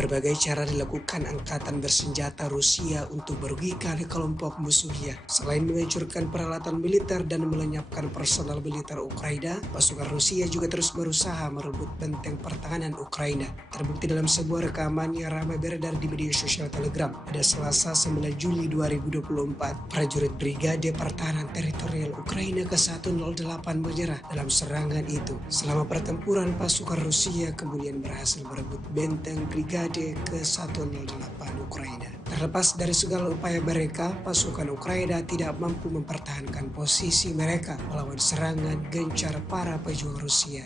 Berbagai cara dilakukan angkatan bersenjata Rusia untuk merugikan kelompok musuhnya. Selain menghancurkan peralatan militer dan melenyapkan personal militer Ukraina, pasukan Rusia juga terus berusaha merebut benteng pertahanan Ukraina. Terbukti dalam sebuah rekaman yang ramai beredar di media sosial Telegram pada Selasa 9 Juli 2024. Prajurit Brigade Pertahanan Teritorial Ukraina ke-108 menyerah dalam serangan itu. Selama pertempuran, pasukan Rusia kemudian berhasil merebut benteng Brigade ke-108 Ukraina. Terlepas dari segala upaya mereka, pasukan Ukraina tidak mampu mempertahankan posisi mereka melawan serangan gencar para pejuang Rusia.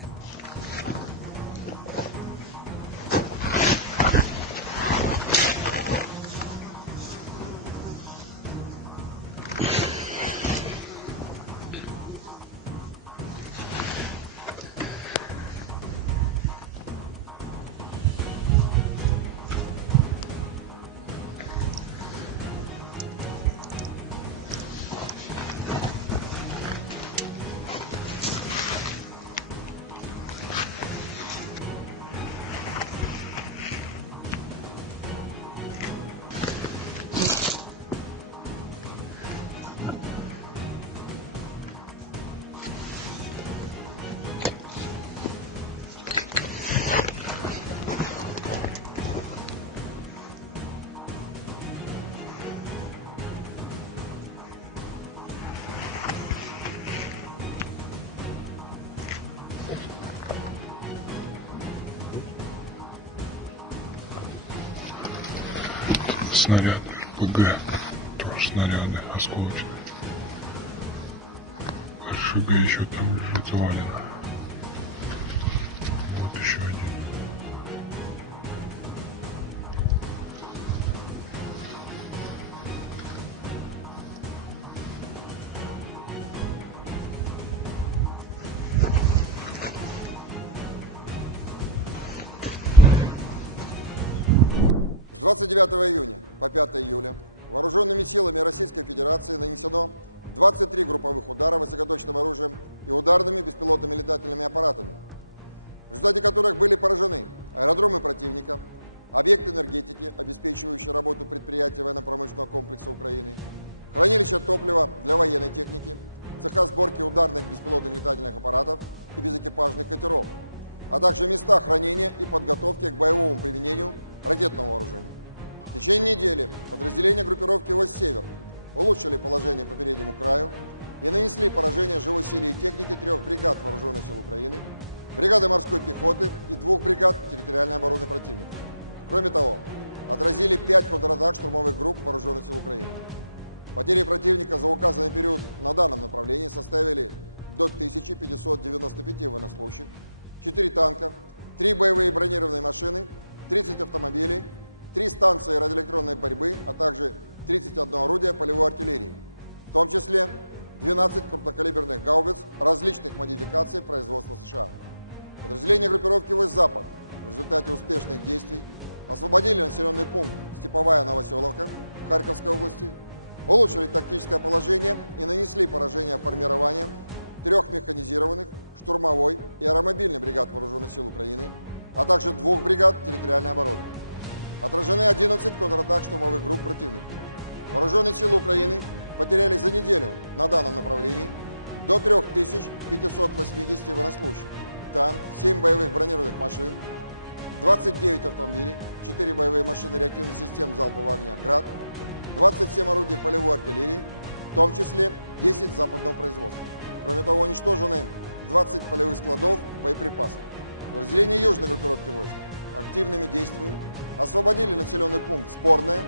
Снаряды РПГ, тоже снаряды осколочные. РШГ еще там лежит завалено. Вот еще один. С 29 июня по 5 июля вооруженными силами Российской Федерации нанесено 23 групповых удара высокоточным оружием и ударными беспилотными летательными аппаратами, в результате которых были поражены аэродромы противника, объекты энергетики, обеспечивающие работу предприятий военно-промышленного комплекса Украины, хранилища топлива для военной техники, цеха сборки ударных беспилотных летательных аппаратов и безэкипажных катеров, а также места хранения и подготовки к боевому применению ракетного вооружения. В течение недели подразделения группировки «Вось-Север» улучшили положение по переднему краю и нанесли поражение живой силе и технике 3 бригад Вооруженных сил Украины, бригады морской пехоты и 2 бригад территориальной обороны противника. Кроме того, отразили 5 контратак штурмовых групп Вооруженных сил Украины. Потери противника за указанный период на данном направлении составили до 1595 военнослужащих, 4 танка, 3 боевые бронированные машины, 30 автомобилей, 3 станции радиоэлектронной борьбы, а также 31 орудие полевой артиллерии, в том числе 12 крупнокалиберных гаубиц различных модификаций производства США. Подразделения группировки «Вось-Запад» в результате успешных действий освободили населенный пункт Степовая Новоселовка Харьковской области, улучшили тактическое положение и нанесли поражение формированием 3 механизированных, штурмовой и аэромобильной бригад Вооруженных сил Украины, а также 2 бригад территориальной обороны. Отражены 11 контратак штурмовых групп противника. Вооруженные силы Украины потеряли за неделю на данном направлении до 3580 военнослужащих, танк, 7 боевых бронированных машин, 29 автомобилей, 4 боевые машины реактивных систем залпового огня «Град», 27 орудий полевой артиллерии, в том числе 10 западного производства. Кроме того, уничтожены 20 полевых складов боеприпасов. Подразделения южной группировки войск активными действиями освободили населенный пункт Спорное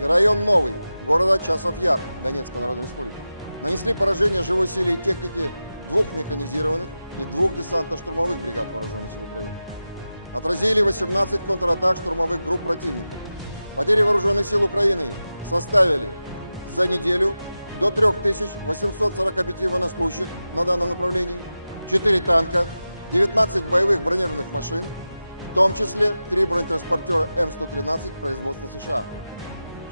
и район Новый города Часов-Яр Донецкой Народной Республики. Нанесли поражение живой силе и технике 2 механизированных и 2 десантно-штурмовых бригад вооруженных сил Украины. Отразили 18 контратак штурмовых групп противника. Потери вооруженных сил Украины составили за неделю до 3845 военнослужащих на данном направлении, 4 танка, 19 боевых бронированных машин, в том числе 3 бронетранспортера М113 производства США,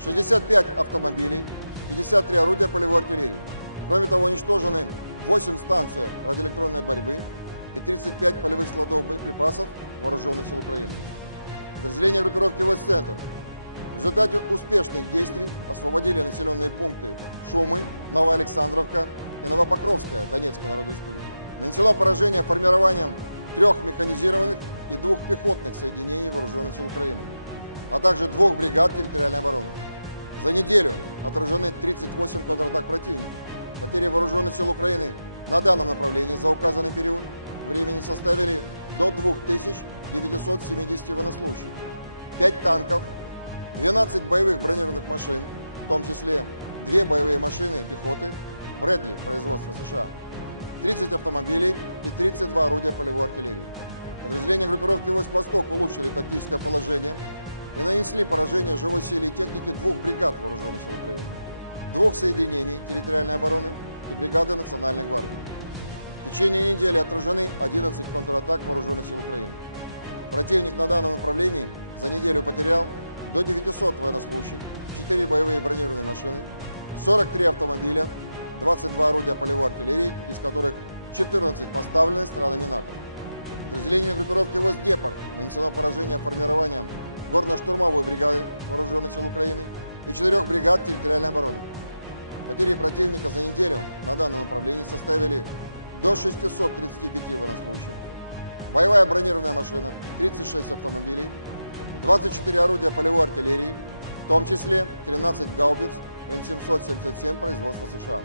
65 автомобилей, 53 орудия полевой артиллерии. Кроме того, уничтожены 8 станций радиоэлектронной борьбы и 35 полевых складов боеприпасов вооруженных сил Украины. Подразделения группировки войск «Центр» в результате успешных действий освободили населенные пункты Шумы, Новоалександровка и Новопокровская Донецкой Народной Республики. Нанесено поражение формированием 3 механизированных и 2 пехотных соединений вооруженных сил Украины, а также 2 бригад территориальной обороны. За неделю отражены 38 контратак противника. Потери вооруженных сил Украины на данном направлении за указанный период времени составили до 2970 военнослужащих, 5 танков, 12 боевых бронированных машин, в том числе 2 боевые машины пехоты Брэдли производства США, 30 автомобилей и 32 орудия полевой артиллерии. Подразделения группировки войск «Восток» улучшили тактическое положение и нанесли поражение живой силе и технике 2 бригад вооруженных сил Украины, 2 соединений территориальной обороны и бригады Национальной гвардии. В течение недели отражены 11 контратак вооруженных сил Украины. Противник на данном направлении за неделю потерял до 900 военнослужащих, 4 боевые бронированные машины, 43 автомобиля, 22 орудия полевой артиллерии, из которых 14 поставлены странами НАТО. Подразделению группировки войск «Гепард» нанесено поражение формированием горно-штурмовой бригады вооруженных сил Украины и 4 бригад территориальной обороны. Потери противника за неделю на данном направлении составили до 635 военнослужащих, боевая бронированная машина, 36 автомобилей, 24 орудия полевой артиллерии, в том числе 13 гаубиц М777 производства США.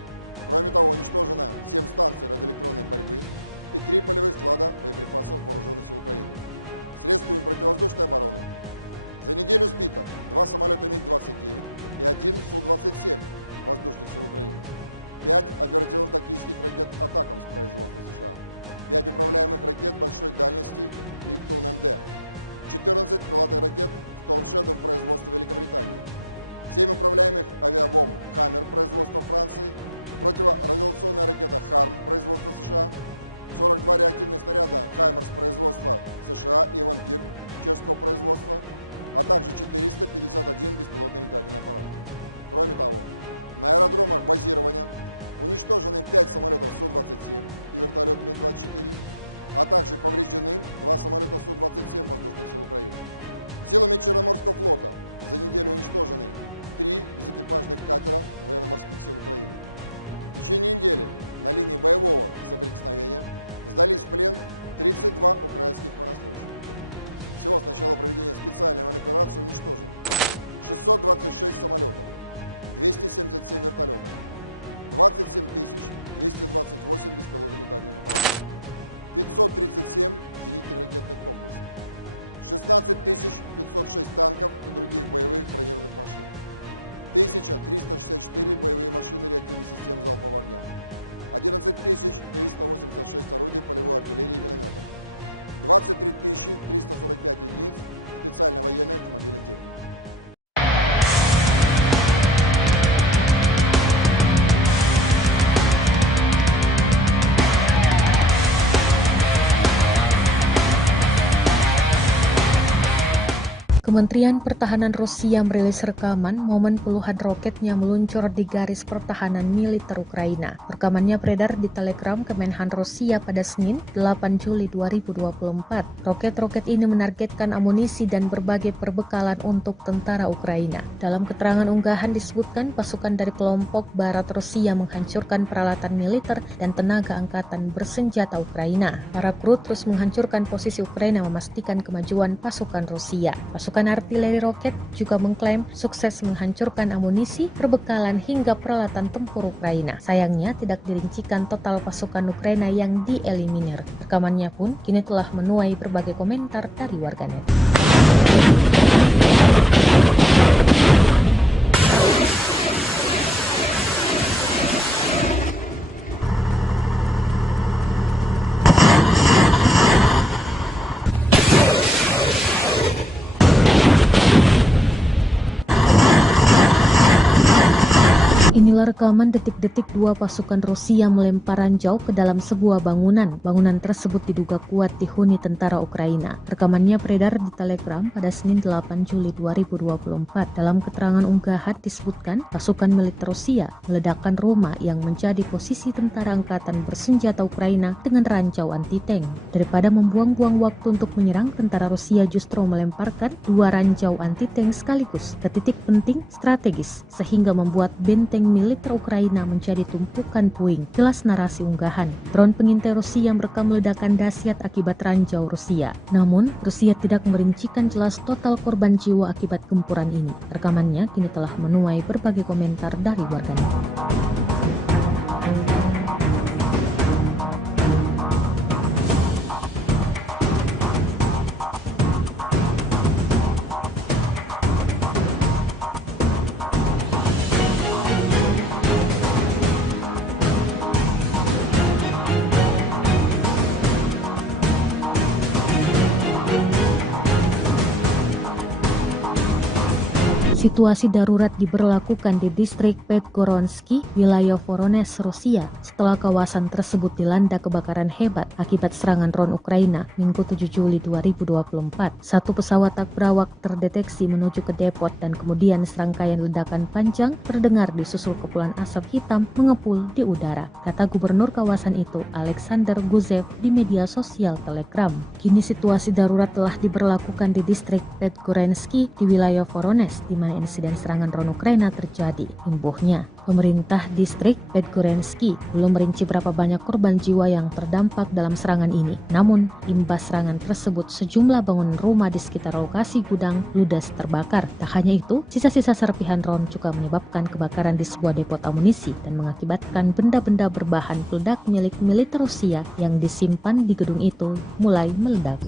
Кроме того, уничтожено 7 станций радиоэлектронной борьбы и 3 полевых склада боеприпасов вооруженных сил Украины. Средствами противовоздушной обороны за неделю сбито 2 самолета МиГ-29 и 1 Су-27 воздушных сил Украины, 5 оперативно-тактических ракет «Атакамс» производства США, 5 управляемых ракет большой дальности «Нептун-МД», 14 крылатых ракет «Storm Shadow» производства Великобритании, 7 управляемых авиабомб «Хаммер» производства Франции, противорадиационная ракета «Харм» производства США, 42 реактивных снаряда «Хаймерс» производства США и «Вампир» чешского производства, а также 451 беспилотный летательный аппарат. Кроме того, на аэродромах базирования уничтожены 5 самолетов Су-27 и вертолет Ми-24, а также повреждены 2 самолета Су-27 воздушных сил Украины. Силами Черноморского флота за неделю уничтожены 3 безэкипажных катера военно-морских сил Украины. В течение недели на линии боевого соприкосновения сдались в плен 32 украинских военнослужащих. Всего с начала проведения специальной военной операции уничтожено 626 самолетов, 277 вертолетов, 27 228 беспилотных летательных аппаратов, 537 зенитных ракетных комплексов, 16 506 танков и других боевых бронированных машин, 1364 боевые машины реактивных систем залпового огня, 11 386 орудий полевой артиллерии и минометов, 23 345 единиц специальной военной автомобильной техники. Kementerian Pertahanan Rusia merilis rekaman momen puluhan roketnya meluncur di garis pertahanan militer Ukraina. Rekamannya beredar di Telegram Kemenhan Rusia pada Senin, 8 Juli 2024. Roket-roket ini menargetkan amunisi dan berbagai perbekalan untuk tentara Ukraina. Dalam keterangan unggahan disebutkan pasukan dari kelompok barat Rusia menghancurkan peralatan militer dan tenaga angkatan bersenjata Ukraina. Para kru terus menghancurkan posisi Ukraina memastikan kemajuan pasukan Rusia. Pasukan artileri roket juga mengklaim sukses menghancurkan amunisi, perbekalan hingga peralatan tempur Ukraina. Sayangnya tidak dirincikan total pasukan Ukraina yang dieliminir. Rekamannya pun kini telah menuai berbagai komentar dari warganet. Inilah rekaman detik-detik dua pasukan Rusia melempar ranjau ke dalam sebuah bangunan. Bangunan tersebut diduga kuat dihuni tentara Ukraina. Rekamannya beredar di Telegram pada Senin 8 Juli 2024. Dalam keterangan unggahan disebutkan pasukan militer Rusia meledakkan rumah yang menjadi posisi tentara angkatan bersenjata Ukraina dengan ranjau anti-tank. Daripada membuang-buang waktu untuk menyerang, tentara Rusia justru melemparkan dua ranjau anti-tank sekaligus ke titik penting strategis sehingga membuat benteng militer Ukraina menjadi tumpukan puing. Jelas narasi unggahan. Drone pengintai Rusia merekam ledakan dahsyat akibat ranjau Rusia. Namun, Rusia tidak merincikan jelas total korban jiwa akibat gempuran ini. Rekamannya kini telah menuai berbagai komentar dari warganet. Situasi darurat diberlakukan di distrik Podgoronsky, wilayah Voronezh, Rusia, setelah kawasan tersebut dilanda kebakaran hebat akibat serangan drone Ukraina Minggu 7 Juli 2024. Satu pesawat tak berawak terdeteksi menuju ke depot dan kemudian serangkaian ledakan panjang terdengar disusul kepulan asap hitam mengepul di udara, kata gubernur kawasan itu, Alexander Guzev, di media sosial Telegram. Kini situasi darurat telah diberlakukan di distrik Podgoronsky di wilayah Voronezh, di mana insiden serangan drone Ukraina terjadi. Imbuhnya, pemerintah distrik Podgoronsky belum merinci berapa banyak korban jiwa yang terdampak dalam serangan ini. Namun, imbas serangan tersebut sejumlah bangunan rumah di sekitar lokasi gudang ludes terbakar. Tak hanya itu, sisa-sisa serpihan drone juga menyebabkan kebakaran di sebuah depot amunisi dan mengakibatkan benda-benda berbahan peledak milik militer Rusia yang disimpan di gedung itu mulai meledak.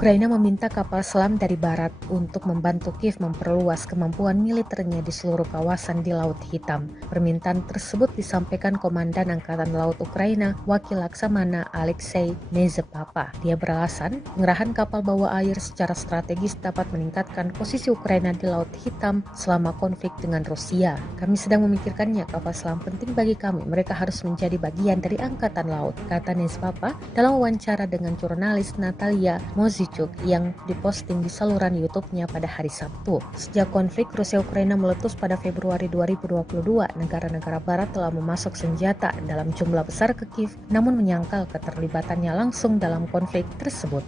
Ukraina meminta kapal selam dari barat untuk membantu Kiev memperluas kemampuan militernya di seluruh kawasan di Laut Hitam. Permintaan tersebut disampaikan Komandan Angkatan Laut Ukraina, Wakil Laksamana Alexei Nezepapa. Dia beralasan, pengerahan kapal bawah air secara strategis dapat meningkatkan posisi Ukraina di Laut Hitam selama konflik dengan Rusia. Kami sedang memikirkannya, kapal selam penting bagi kami. Mereka harus menjadi bagian dari Angkatan Laut, kata Nezepapa dalam wawancara dengan jurnalis Natalia Mozichuk yang diposting di saluran YouTube-nya pada hari Sabtu. Sejak konflik Rusia-Ukraina meletus pada Februari 2022, negara-negara barat telah memasok senjata dalam jumlah besar ke Kiev, namun menyangkal keterlibatannya langsung dalam konflik tersebut.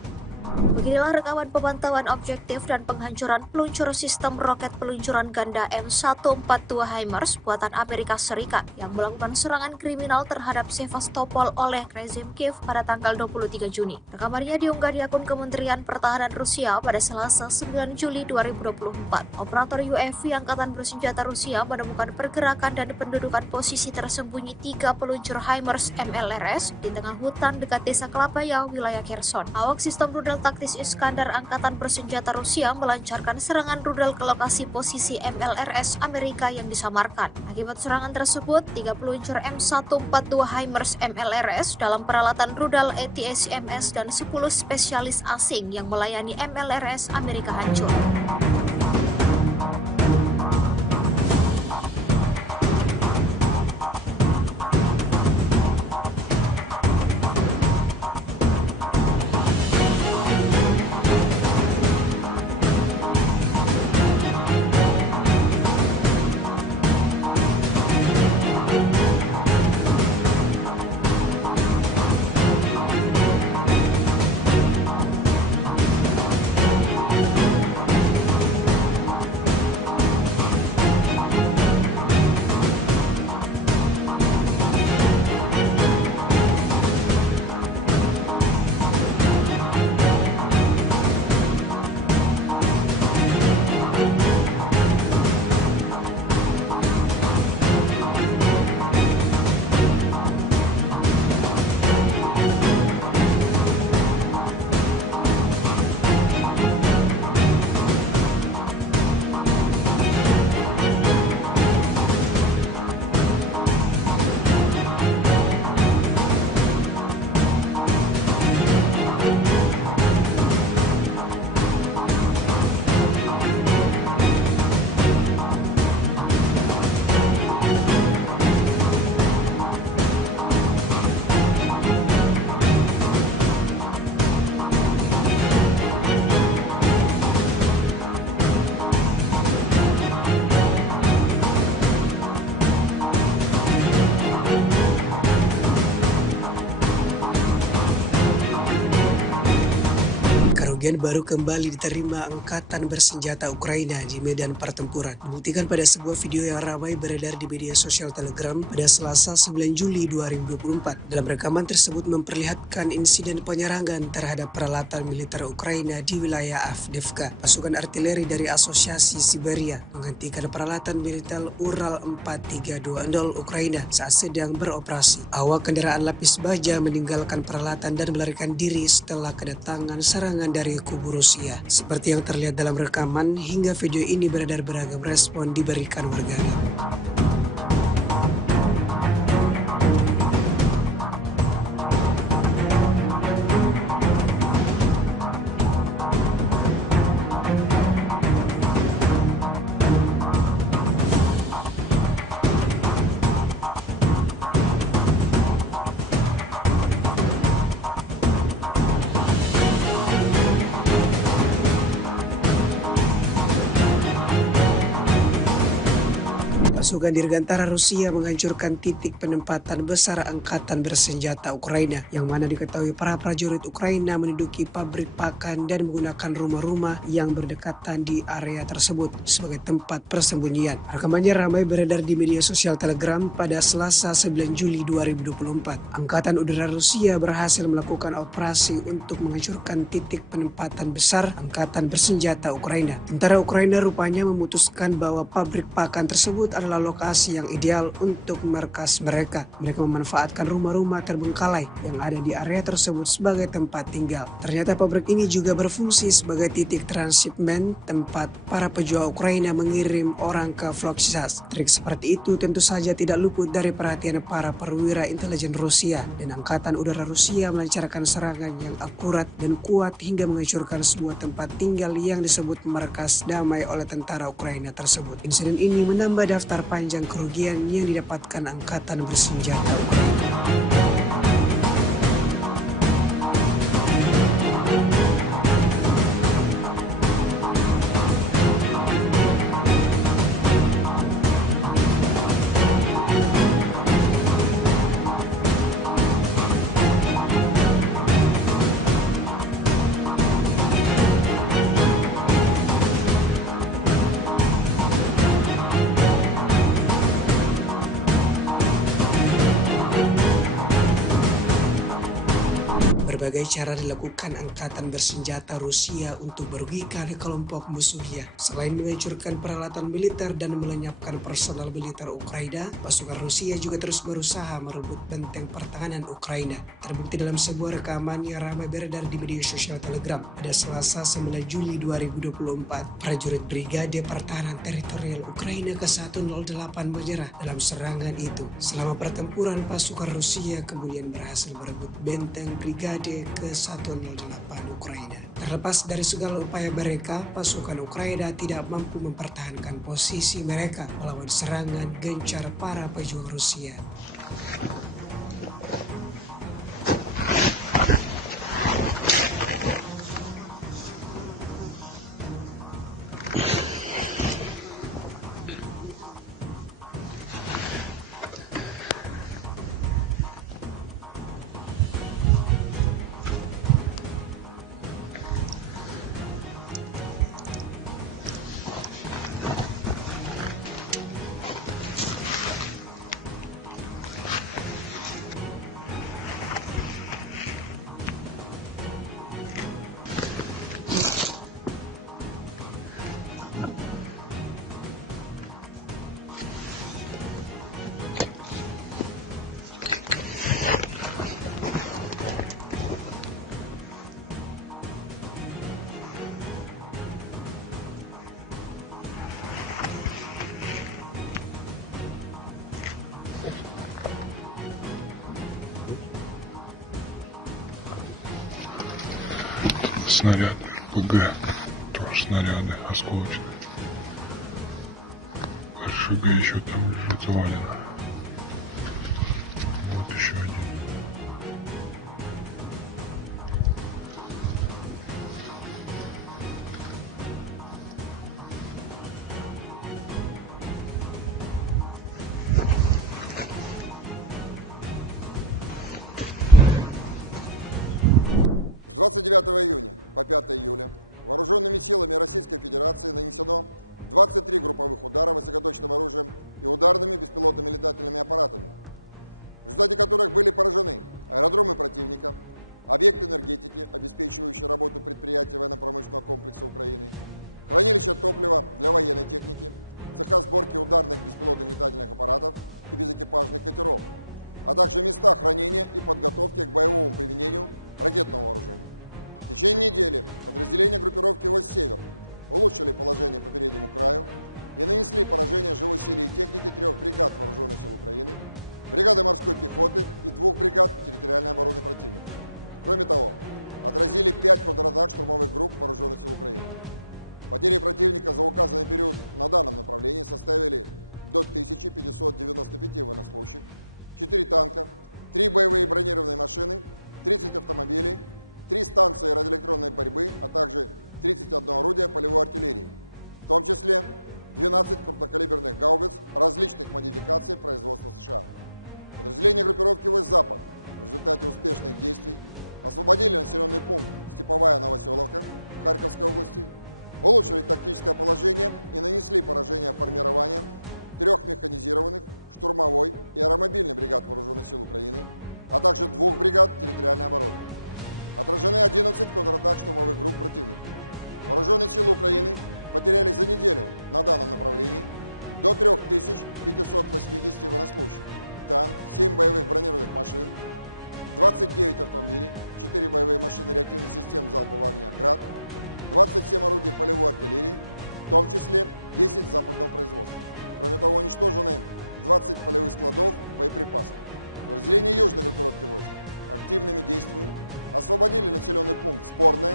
Beginilah rekaman pemantauan objektif dan penghancuran peluncur sistem roket peluncuran ganda M142 HIMARS buatan Amerika Serikat yang melakukan serangan kriminal terhadap Sevastopol oleh rezim Kiev pada tanggal 23 Juni. Rekamannya diunggah di akun Kementerian Pertahanan Rusia pada Selasa 9 Juli 2024. Operator UAV Angkatan Bersenjata Rusia menemukan pergerakan dan pendudukan posisi tersembunyi 3 peluncur HIMARS MLRS di tengah hutan dekat desa Klapaya, wilayah Kherson. Awak sistem rudal taktis Iskandar Angkatan Bersenjata Rusia melancarkan serangan rudal ke lokasi posisi MLRS Amerika yang disamarkan. Akibat serangan tersebut, 3 peluncur M142 HIMARS MLRS dalam peralatan rudal ATACMS dan 10 spesialis asing yang melayani MLRS Amerika hancur. Kerugian baru kembali diterima Angkatan Bersenjata Ukraina di medan pertempuran. Dibuktikan pada sebuah video yang ramai beredar di media sosial Telegram pada Selasa 9 Juli 2024. Dalam rekaman tersebut memperlihatkan insiden penyerangan terhadap peralatan militer Ukraina di wilayah Avdiivka. Pasukan artileri dari Asosiasi Siberia menghentikan peralatan militer Ural 4320 Ukraina saat sedang beroperasi. Awak kendaraan lapis baja meninggalkan peralatan dan melarikan diri setelah kedatangan serangan dari kubu Rusia. Seperti yang terlihat dalam rekaman, hingga video ini beredar beragam respon diberikan warganet. Pasukan Dirgantara Rusia menghancurkan titik penempatan besar Angkatan Bersenjata Ukraina, yang mana diketahui para prajurit Ukraina menduduki pabrik pakan dan menggunakan rumah-rumah yang berdekatan di area tersebut sebagai tempat persembunyian. Rekamannya ramai beredar di media sosial Telegram pada Selasa 9 Juli 2024. Angkatan Udara Rusia berhasil melakukan operasi untuk menghancurkan titik penempatan besar Angkatan Bersenjata Ukraina. Tentara Ukraina rupanya memutuskan bahwa pabrik pakan tersebut adalah lokasi yang ideal untuk markas mereka. Mereka memanfaatkan rumah-rumah terbengkalai yang ada di area tersebut sebagai tempat tinggal. Ternyata pabrik ini juga berfungsi sebagai titik transshipment, tempat para pejuang Ukraina mengirim orang ke Volochsas. Trik seperti itu tentu saja tidak luput dari perhatian para perwira intelijen Rusia, dan Angkatan Udara Rusia melancarkan serangan yang akurat dan kuat hingga menghancurkan sebuah tempat tinggal yang disebut markas damai oleh tentara Ukraina tersebut. Insiden ini menambah daftar panjang kerugian yang didapatkan Angkatan Bersenjata Ukraina. berbagai cara dilakukan angkatan bersenjata Rusia untuk merugikan kelompok musuhnya. Selain menghancurkan peralatan militer dan melenyapkan personal militer Ukraina, pasukan Rusia juga terus berusaha merebut benteng pertahanan Ukraina. Terbukti dalam sebuah rekaman yang ramai beredar di media sosial Telegram pada Selasa 9 Juli 2024. Prajurit Brigade Pertahanan Teritorial Ukraina ke-108 menyerah dalam serangan itu. Selama pertempuran, pasukan Rusia kemudian berhasil merebut benteng Brigade ke-108 Ukraina. Terlepas dari segala upaya mereka, pasukan Ukraina tidak mampu mempertahankan posisi mereka melawan serangan gencar para pejuang Rusia. Снаряды РПГ, тоже снаряды осколочные. РШГ еще там лежит завалено. Вот еще один. С 29 июня по 5 июля вооруженными силами Российской Федерации нанесено 23 групповых удара высокоточным оружием и ударными беспилотными летательными аппаратами, в результате которых были поражены аэродромы противника, объекты энергетики, обеспечивающие работу предприятий военно-промышленного комплекса Украины, хранилища топлива для военной техники, цеха сборки ударных беспилотных летательных аппаратов и безэкипажных катеров, а также места хранения и подготовки к боевому применению ракетного вооружения. В течение недели подразделения группировки «Востсевер» улучшили положение по переднему краю и нанесли поражение живой силе и технике 3 бригад Вооруженных сил Украины, бригады морской пехоты и 2 бригад территориальной обороны противника. Кроме того, отразили 5 контратак штурмовых групп Вооруженных сил Украины. Потери противника за указанный период на данном направлении составили до 1595 военнослужащих, 4 танка, 3 боевые бронированные машины, 30 автомобилей, 3 станции радиоэлектронной борьбы, а также 31 орудие полевой артиллерии, в том числе 12 крупнокалиберных гаубиц различных модификаций производства США. Подразделения группировки «Восток-Запад» в результате успешных действий освободили населенный пункт Степовая Новоселовка Харьковской области, улучшили тактическое положение и нанесли поражение формированием 3 механизированных, штурмовой и аэромобильных бригад Вооруженных сил Украины, а также 2 бригад территориальной обороны. Отражены 11 контратак штурмовых групп противника. Вооруженные силы Украины потеряли за неделю на данном направлении до 3580 военнослужащих, танк, 7 боевых бронированных машин, 29 автомобилей, 4 боевые машины реактивных систем залпового огня «Град», 27 орудий полевой артиллерии, в том числе 10 западного производства. Кроме того, уничтожены 20 полевых складов боеприпасов. Подразделения южной группировки войск активными действиями освободили населенный пункт Спорное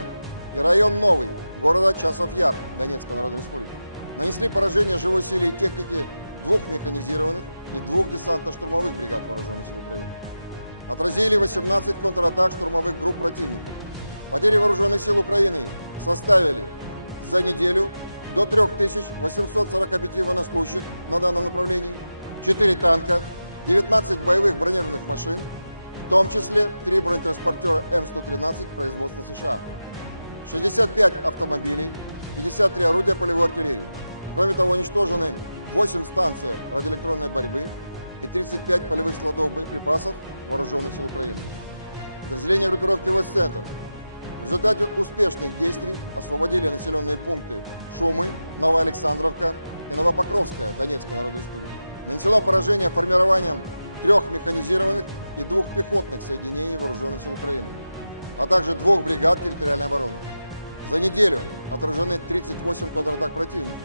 и район Новый города Часов-Яр Донецкой Народной Республики. Нанесли поражение живой силе и технике 2 механизированных и 2 десантно-штурмовых бригад Вооруженных сил Украины. Отразили 18 контратак штурмовых групп противника. Потери Вооруженных сил Украины составили за неделю до 3845 военнослужащих на данном направлении, 4 танка, 19 боевых бронированных машин, в том числе 3 бронетранспортера М113 производства США, 65 автомобилей, 53 орудия полевой артиллерии. Кроме того, уничтожены 8 станций радиоэлектронной борьбы и 35 полевых складов боеприпасов Вооруженных сил Украины. подразделения группировки войск «Центр» в результате успешных действий освободили населенные пункты Шумы, Новоалександровка и Новопокровская Донецкой Народной Республики. Нанесено поражение формированием 3 механизированных и 2 пехотных соединений Вооруженных сил Украины, а также 2 бригад территориальной обороны. За неделю отражены 38 контратак противника.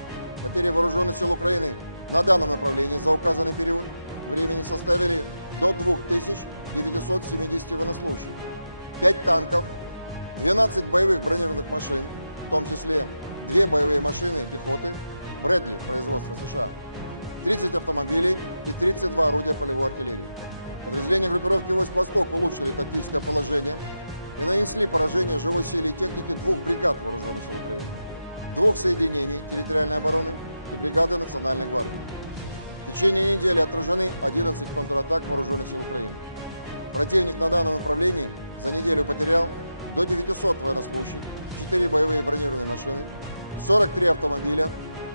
Потери Вооруженных сил Украины на данном направлении за указанный период времени составили до 2970 военнослужащих, 5 танков, 12 боевых бронированных машин, в том числе 2 боевые машины пехоты Брэдли производства США, 30 автомобилей и 32 орудия полевой артиллерии. Подразделения группировки войск «Восток» улучшили тактическое положение и нанесли поражение живой силе и технике 2 бригад Вооруженных сил Украины, 2 соединений территориальной обороны и бригады Национальной гвардии. В течение недели отражены 11 контратак Вооруженных сил Украины. Противник на данном направлении за неделю потерял до 900 военнослужащих, 4 боевые бронированные машины, 43 автомобиля,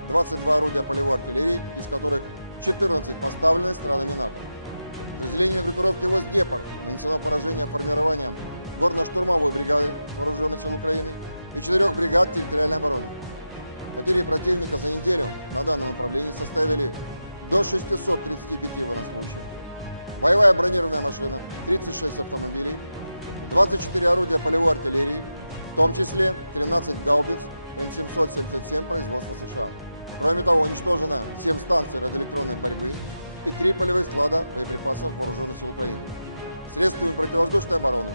22 орудия полевой артиллерии, из которых 14 поставлены странами НАТО. Подразделению группировки войск «Днепр» нанесено поражение формированием горно-штурмовой бригады Вооруженных сил Украины и 4 бригад территориальной обороны. Потери противника за неделю на данном направлении составили до 635 военнослужащих, боевая бронированная машина, 36 автомобилей, 24 орудия полевой артиллерии, в том числе 13 гаубиц М777 производства США. Кроме того, уничтожено 7 станций радиоэлектронной борьбы и 3 полевых склада боеприпасов Вооруженных сил Украины. Средствами противовоздушной обороны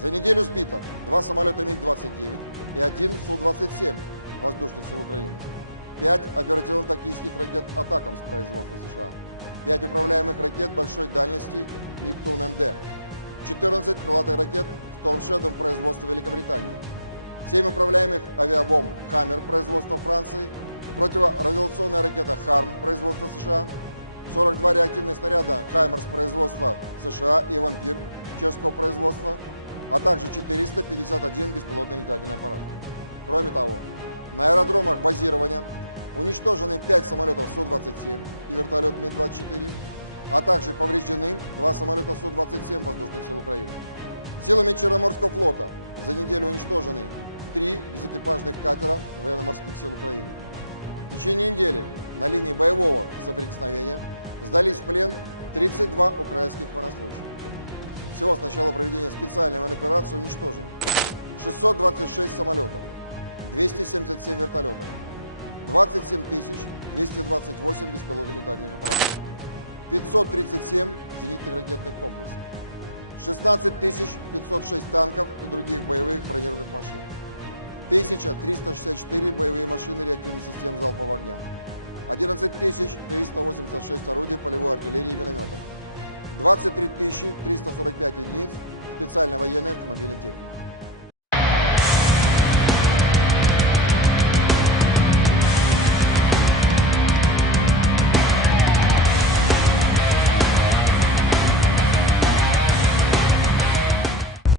за неделю сбито 2 самолета МиГ-29 и 1 Су-27 воздушных сил Украины, 5 оперативно-тактических ракет «Атакамс» производства США, 5 управляемых ракет большой дальности «Нептун-МД», 14 крылатых ракет «Storm Shadow» производства Великобритании, 7 управляемых авиабомб «Хаммер» производства Франции, противорадиационная ракета «Харм» производства США, 42 реактивных снаряда «Хаймерс» производства США и «Вампир» чешского производства, а также 451 беспилотный летательный аппарат. Кроме того, на аэродромах базирования уничтожены 5 самолетов Су-27 и вертолет Ми-24, а также повреждены 2 самолета Су-27 воздушных сил Украины. Силами Черноморского флота за неделю уничтожены 3 безэкипажных катера военно-морских сил Украины. В течение недели на линии боевого соприкосновения сдались в плен 32 украинских военнослужащих. Всего с начала проведения специальной военной операции уничтожено 626 самолетов, 277 вертолетов, 27 228 беспилотных летательных аппаратов, 537 зенитных ракетных комплексов, 16 506 танков и других боевых бронированных машин, 1364 боевые машины реактивных систем залпового огня, 11 386 орудий полевой артиллерии и минометов, 23 345 единиц специальной военной автомобильной техники.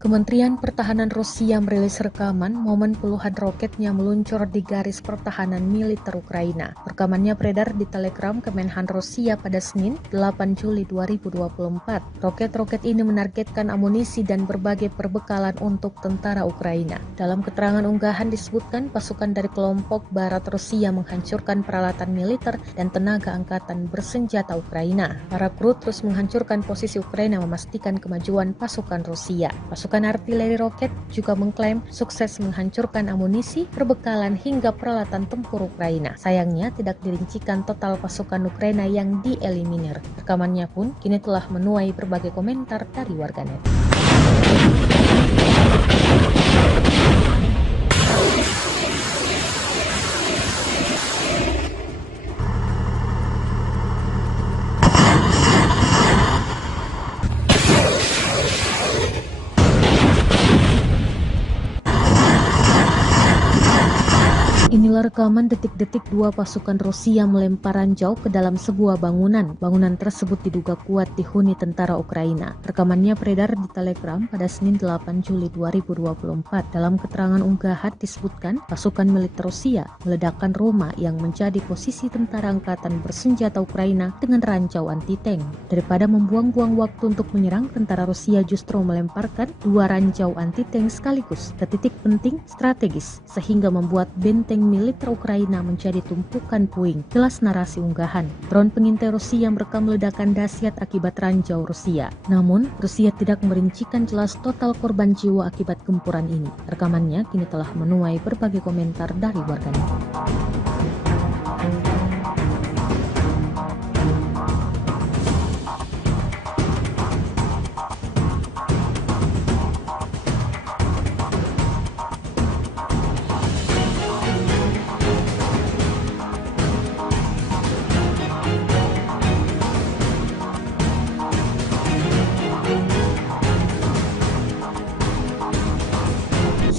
Kementerian Pertahanan Rusia merilis rekaman momen puluhan roketnya meluncur di garis pertahanan militer Ukraina. Rekamannya beredar di Telegram Kemenhan Rusia pada Senin, 8 Juli 2024. Roket-roket ini menargetkan amunisi dan berbagai perbekalan untuk tentara Ukraina. Dalam keterangan unggahan disebutkan pasukan dari kelompok barat Rusia menghancurkan peralatan militer dan tenaga angkatan bersenjata Ukraina. Para kru terus menghancurkan posisi Ukraina memastikan kemajuan pasukan Rusia. Pasukan artileri roket juga mengklaim sukses menghancurkan amunisi, perbekalan hingga peralatan tempur Ukraina. Sayangnya tidak dirincikan total pasukan Ukraina yang dieliminir. Rekamannya pun kini telah menuai berbagai komentar dari warganet. Inilah rekaman detik-detik dua pasukan Rusia melempar ranjau ke dalam sebuah bangunan. Bangunan tersebut diduga kuat dihuni tentara Ukraina. Rekamannya beredar di Telegram pada Senin 8 Juli 2024. Dalam keterangan unggahan disebutkan pasukan militer Rusia meledakkan rumah yang menjadi posisi tentara angkatan bersenjata Ukraina dengan ranjau anti-tank. Daripada membuang-buang waktu untuk menyerang, tentara Rusia justru melemparkan dua ranjau anti-tank sekaligus ke titik penting strategis sehingga membuat benteng militer Ukraina menjadi tumpukan puing. Jelas narasi unggahan. Drone pengintai Rusia merekam ledakan dahsyat akibat ranjau Rusia. Namun, Rusia tidak merincikan jelas total korban jiwa akibat gempuran ini. Rekamannya kini telah menuai berbagai komentar dari warganet.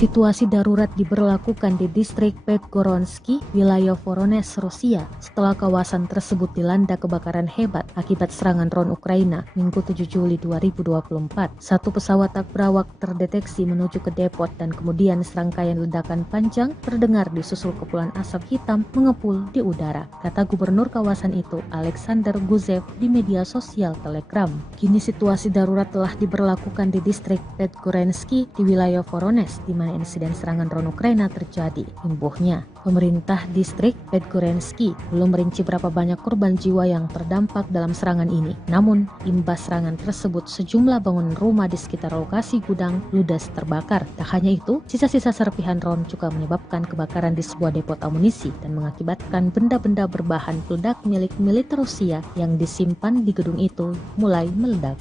Situasi darurat diberlakukan di distrik Podgoronsky, wilayah Voronezh, Rusia, setelah kawasan tersebut dilanda kebakaran hebat akibat serangan drone Ukraina Minggu 7 Juli 2024. Satu pesawat tak berawak terdeteksi menuju ke depot dan kemudian serangkaian ledakan panjang terdengar disusul kepulan asap hitam mengepul di udara, kata gubernur kawasan itu, Alexander Guzev, di media sosial Telegram. Kini situasi darurat telah diberlakukan di distrik Podgoronsky di wilayah Voronezh, di mana insiden serangan drone Ukraina terjadi. Imbuhnya, pemerintah distrik Podgoronsky belum merinci berapa banyak korban jiwa yang terdampak dalam serangan ini. Namun, imbas serangan tersebut sejumlah bangunan rumah di sekitar lokasi gudang ludes terbakar. Tak hanya itu, sisa-sisa serpihan drone juga menyebabkan kebakaran di sebuah depot amunisi dan mengakibatkan benda-benda berbahan peledak milik militer Rusia yang disimpan di gedung itu mulai meledak.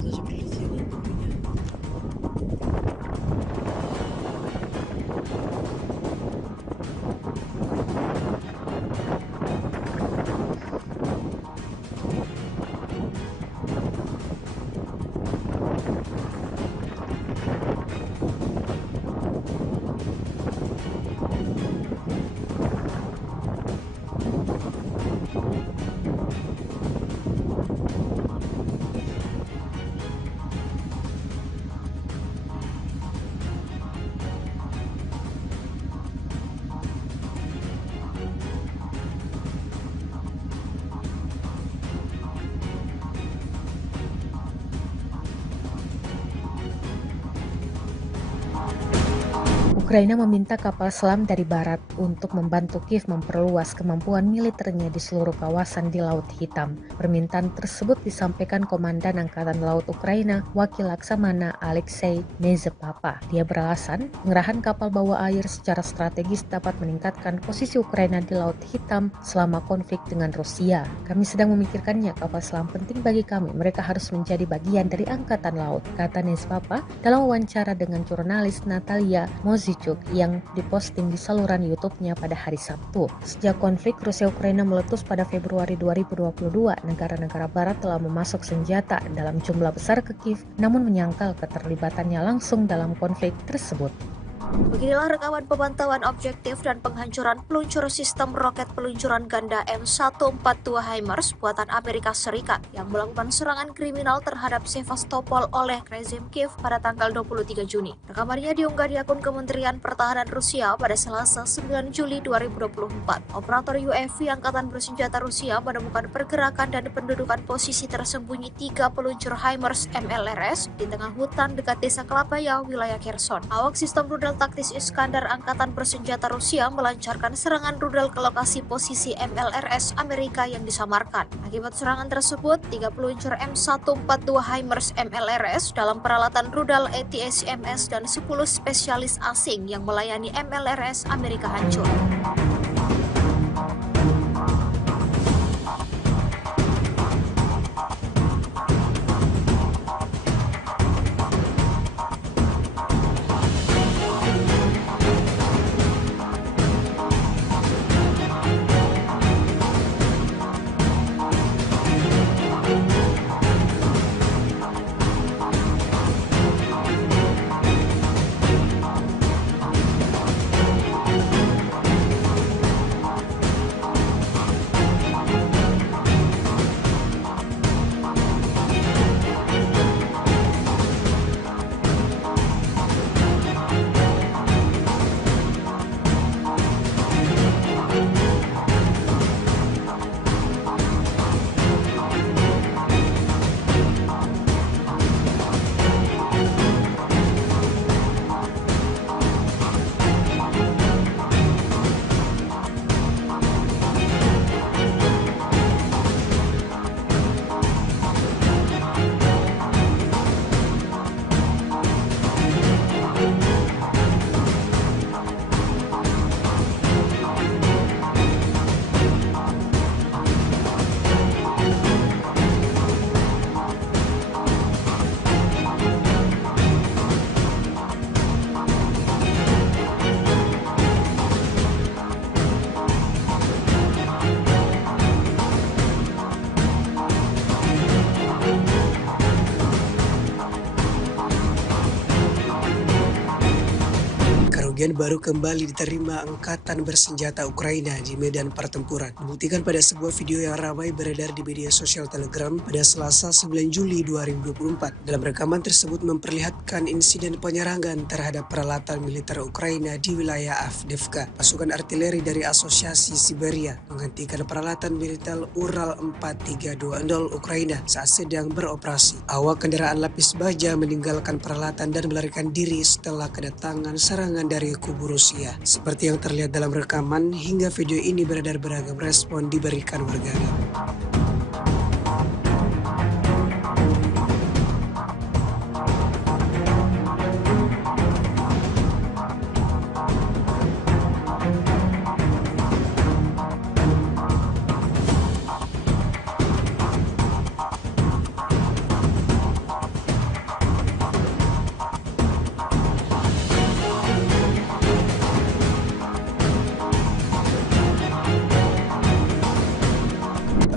Ukraina meminta kapal selam dari barat untuk membantu Kiev memperluas kemampuan militernya di seluruh kawasan di Laut Hitam. Permintaan tersebut disampaikan Komandan Angkatan Laut Ukraina, Wakil Laksamana Alexei Nezepapa. Dia beralasan, pengerahan kapal bawah air secara strategis dapat meningkatkan posisi Ukraina di Laut Hitam selama konflik dengan Rusia. Kami sedang memikirkannya, kapal selam penting bagi kami. Mereka harus menjadi bagian dari Angkatan Laut, kata Nezepapa dalam wawancara dengan jurnalis Natalia Mozichuk yang diposting di saluran YouTube-nya pada hari Sabtu. Sejak konflik Rusia-Ukraina meletus pada Februari 2022, negara-negara barat telah memasok senjata dalam jumlah besar ke Kiev, namun menyangkal keterlibatannya langsung dalam konflik tersebut. Beginilah rekaman pemantauan objektif dan penghancuran peluncur sistem roket peluncuran ganda M142 HIMARS buatan Amerika Serikat yang melakukan serangan kriminal terhadap Sevastopol oleh rezim Kiev pada tanggal 23 Juni. Rekamannya diunggah di akun Kementerian Pertahanan Rusia pada Selasa 9 Juli 2024. Operator UAV Angkatan Bersenjata Rusia menemukan pergerakan dan pendudukan posisi tersembunyi 3 peluncur HIMARS MLRS di tengah hutan dekat desa Klapaya, wilayah Kherson. Awak sistem rudal taktis Iskandar Angkatan Bersenjata Rusia melancarkan serangan rudal ke lokasi posisi MLRS Amerika yang disamarkan. Akibat serangan tersebut, 3 peluncur M142 HIMARS MLRS dalam peralatan rudal ATACMS dan 10 spesialis asing yang melayani MLRS Amerika hancur. Serangan baru kembali diterima Angkatan Bersenjata Ukraina di medan pertempuran. Dibuktikan pada sebuah video yang ramai beredar di media sosial Telegram pada Selasa 9 Juli 2024. Dalam rekaman tersebut memperlihatkan insiden penyerangan terhadap peralatan militer Ukraina di wilayah Avdiivka. Pasukan artileri dari Asosiasi Siberia menghentikan peralatan militer Ural 4320 Ukraina saat sedang beroperasi. Awak kendaraan lapis baja meninggalkan peralatan dan melarikan diri setelah kedatangan serangan dari kubu Rusia. Seperti yang terlihat dalam rekaman, hingga video ini beredar beragam respon diberikan warganet.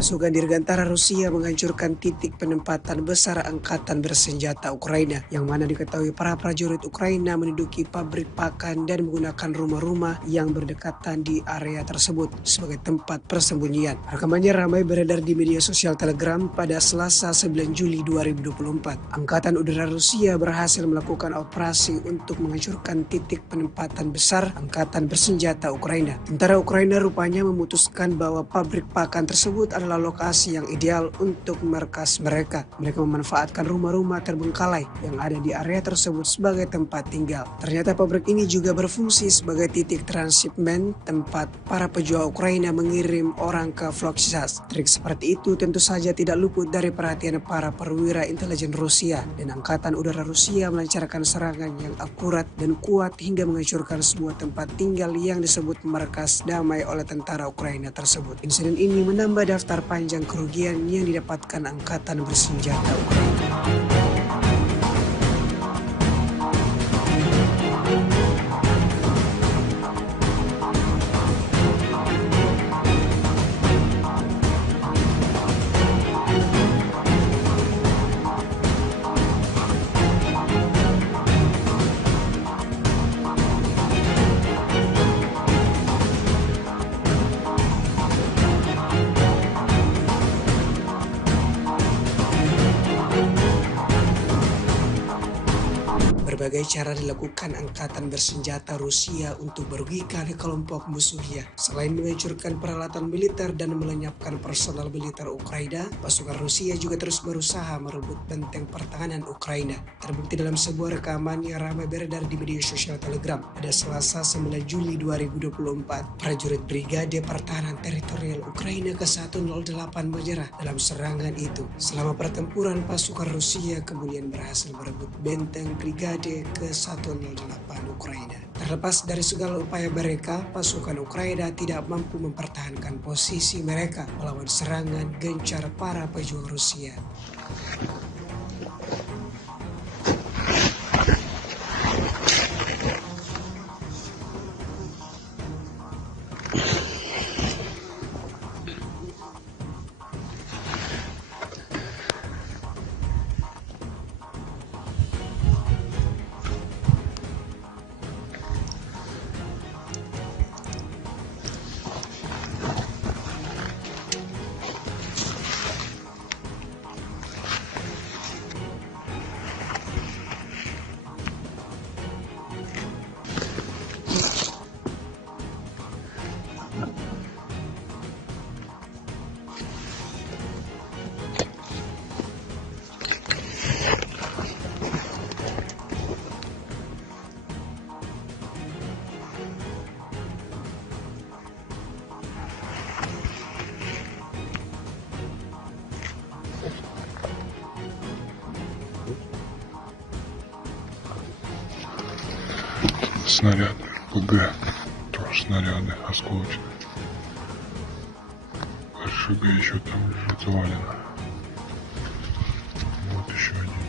Pasukan dirgantara Rusia menghancurkan titik penempatan besar Angkatan Bersenjata Ukraina, yang mana diketahui para prajurit Ukraina menduduki pabrik pakan dan menggunakan rumah-rumah yang berdekatan di area tersebut sebagai tempat persembunyian. Rekamannya ramai beredar di media sosial Telegram pada Selasa 9 Juli 2024. Angkatan Udara Rusia berhasil melakukan operasi untuk menghancurkan titik penempatan besar Angkatan Bersenjata Ukraina. Tentara Ukraina rupanya memutuskan bahwa pabrik pakan tersebut adalah lokasi yang ideal untuk markas mereka. Mereka memanfaatkan rumah-rumah terbengkalai yang ada di area tersebut sebagai tempat tinggal. Ternyata pabrik ini juga berfungsi sebagai titik transshipment, tempat para pejuang Ukraina mengirim orang ke Volochas. Trik seperti itu tentu saja tidak luput dari perhatian para perwira intelijen Rusia, dan Angkatan Udara Rusia melancarkan serangan yang akurat dan kuat hingga menghancurkan sebuah tempat tinggal yang disebut markas damai oleh tentara Ukraina tersebut. Insiden ini menambah daftar panjang kerugian yang didapatkan Angkatan Bersenjata Ukraina. Berbagai cara dilakukan Angkatan Bersenjata Rusia untuk merugikan kelompok musuhnya. Selain menghancurkan peralatan militer dan melenyapkan personal militer Ukraina, pasukan Rusia juga terus berusaha merebut benteng pertahanan Ukraina. Terbukti dalam sebuah rekaman yang ramai beredar di media sosial Telegram pada Selasa 9 Juli 2024. Prajurit Brigade Pertahanan Teritorial Ukraina ke-108 menyerah dalam serangan itu. Selama pertempuran, pasukan Rusia kemudian berhasil merebut benteng Brigade ke-108 Ukraina. Terlepas dari segala upaya mereka, pasukan Ukraina tidak mampu mempertahankan posisi mereka melawan serangan gencar para pejuang Rusia. Снаряды РПГ, тоже снаряды осколочные. РШГ еще там лежит завалено. Вот еще один.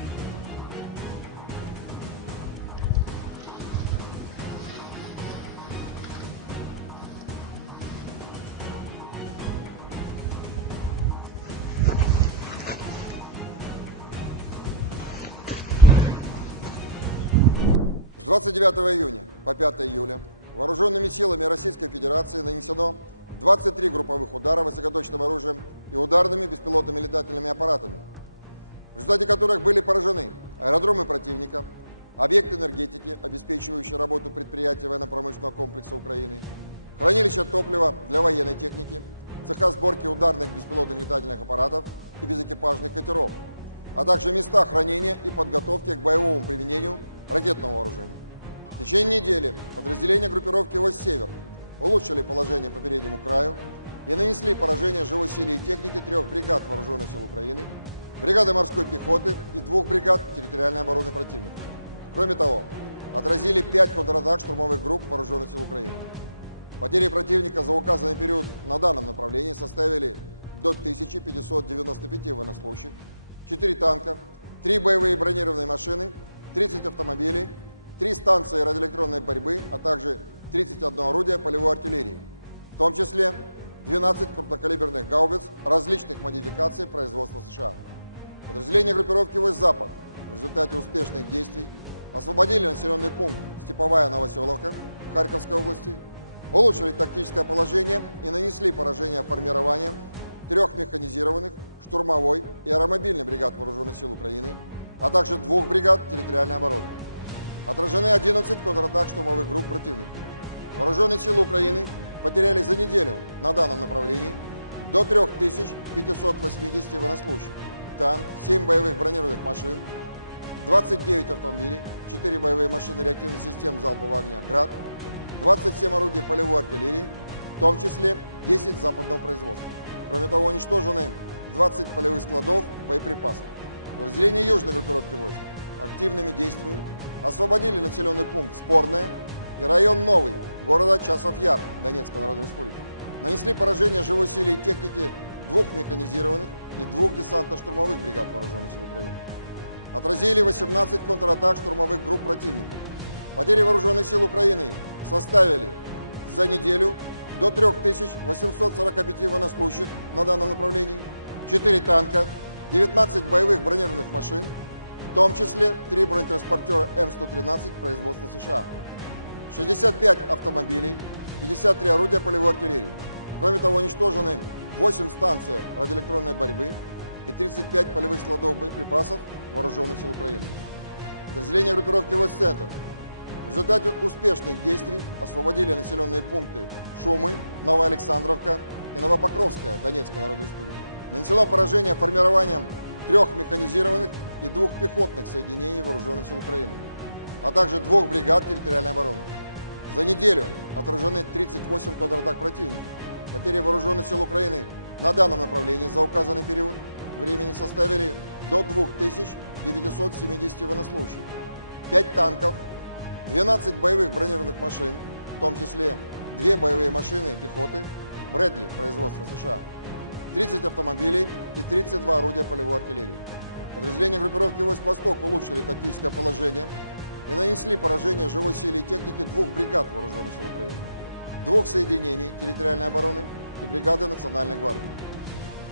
29 июня по 5 июля вооруженными силами Российской Федерации нанесено 23 групповых удара высокоточным оружием и ударными беспилотными летательными аппаратами, в результате которых были поражены аэродромы противника, объекты энергетики, обеспечивающие работу предприятий военно-промышленного комплекса Украины, хранилища топлива для военной техники, цеха сборки ударных беспилотных летательных аппаратов и безэкипажных катеров, а также места хранения и подготовки к боевому применению ракетного вооружения. В течение недели подразделения группировки «Войск Север» улучшили положение по переднему краю и нанесли поражение живой силе и технике 3 бригад Вооруженных сил Украины, бригады морской пехоты и 2 бригад территориальной обороны противника. Кроме того, отразили 5 контратак штурмовых групп Вооруженных сил Украины. Потери противника за указанный период на данном направлении составили до 1595 военнослужащих, 4 танка, 3 боевые бронированные машины, 30 автомобилей, 3 станции радиоэлектронной борьбы, а также 31 орудие полевой артиллерии, в том числе 12 крупнокалиберных гаубиц различных модификаций производства США. Подразделения группировки «Войск Запад» в результате успешных действий освободили населенный пункт Степовая Новоселовка Харьковской области, улучшили тактическое положение и нанесли поражение формированием 3 механизированных, штурмовой и аэромобильной бригад Вооруженных сил Украины, а также 2 бригад территориальной обороны. Отражены 11 контратак штурмовых групп противника. Вооруженные силы Украины потеряли за неделю на данном направлении до 3580 военнослужащих, танк, 7 боевых бронированных машин, 29 автомобилей, 4 боевые машины реактивных систем залпового огня «Град», 27 орудий полевой артиллерии, в том числе 10 западного производства. Кроме того, уничтожены 20 полевых складов боеприпасов. Подразделения южной группировки войск активными действиями освободили населенный пункт Спорное и район Новый города Часов-Яр Донецкой Народной Республики. Нанесли поражение живой силе и технике 2 механизированных и 2 десантно-штурмовых бригад Вооруженных сил Украины. Отразили 18 контратак штурмовых групп противника. Потери Вооруженных сил Украины составили за неделю до 3845 военнослужащих на данном направлении, 4 танка, 19 боевых бронированных машин, в том числе 3 бронетранспортера М113 производства США, 65 автомобилей, 53 орудия полевой артиллерии. Кроме того, уничтожены 8 станций радиоэлектронной борьбы и 35 полевых складов боеприпасов Вооруженных сил Украины. Подразделения группировки «Войск Центр» в результате успешных действий освободили населенные пункты Шумы, Новоалександровка и Новопокровская Донецкой Народной Республики. Нанесено поражение формированием 3 механизированных и 2 пехотных соединений Вооруженных сил Украины, а также 2 бригад территориальной обороны. За неделю отражены 38 контратак противника. Потери Вооруженных сил Украины на данном направлении за указанный период времени составили до 2970 военнослужащих, 5 танков, 12 боевых бронированных машин, в том числе 2 боевые машины пехоты Брэдли производства США, 30 автомобилей и 32 орудия полевой артиллерии. Подразделения группировки «Войск Восток» улучшили тактическое положение и нанесли поражение живой силе и технике 2 бригад Вооруженных сил Украины, 2 соединений территориальной обороны и бригады Национальной гвардии.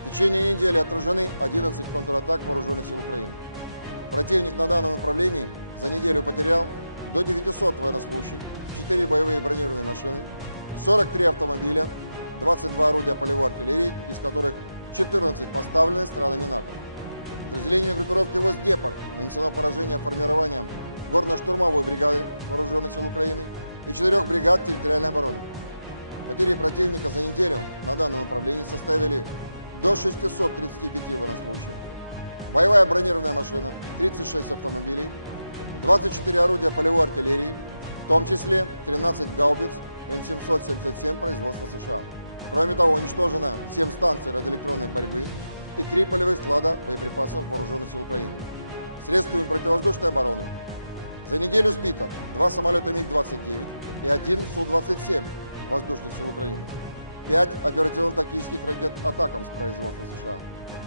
В течение недели отражены 11 контратак Вооруженных сил Украины. Противник на данном направлении за неделю потерял до 900 военнослужащих, 4 боевые бронированные машины, 43 автомобиля, 22 орудия полевой артиллерии, из которых 14 поставлены странами НАТО. Подразделениями группировки «Войск Днепр» нанесено поражение формированием горно-штурмовой бригады Вооруженных сил Украины и 4 бригад территориальной обороны. Потери противника за неделю на данном направлении составили до 635 военнослужащих, боевая бронированная машина, 36 автомобилей, 24 орудия полевой артиллерии, в том числе 13 гаубиц М777 производства США. Кроме того, уничтожено 7 станций радиоэлектронной борьбы и 3 полевых склада боеприпасов Вооруженных сил Украины. Средствами противовоздушной обороны за неделю сбито 2 самолета МиГ-29 и 1 Су-27 воздушных сил Украины, 5 оперативно-тактических ракет «Атакамс» производства США,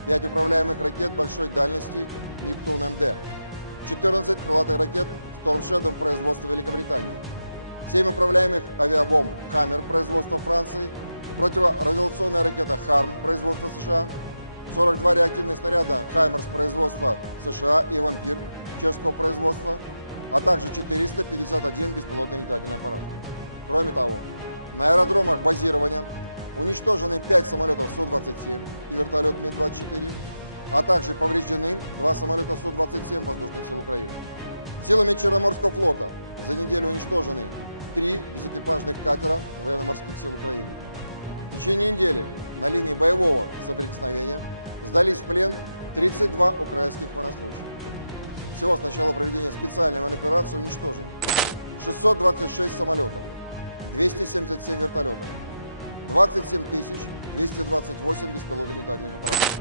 5 управляемых ракет большой дальности «Нептун-МД», 14 крылатых ракет «Storm Shadow» производства Великобритании, 7 управляемых авиабомб «Хаммер» производства Франции, противорадиационная ракета «Харм» производства США, 42 реактивных снаряда «Хаймерс» производства США и «Вампир» чешского производства, а также 451 беспилотный летательный аппарат. Кроме того, на аэродромах базирования уничтожены 5 самолетов Су-27 и вертолет Ми-24, а также повреждены 2 самолета Су-27 воздушных сил Украины. Силами Черноморского флота за неделю уничтожены 3 безэкипажных катера военно-морских сил Украины. В течение недели на линии боевого соприкосновения сдались в плен 32 украинских военнослужащих. Всего с начала проведения специальной военной операции уничтожено 626 самолетов, 277 вертолетов, 27 228 беспилотных летательных аппаратов,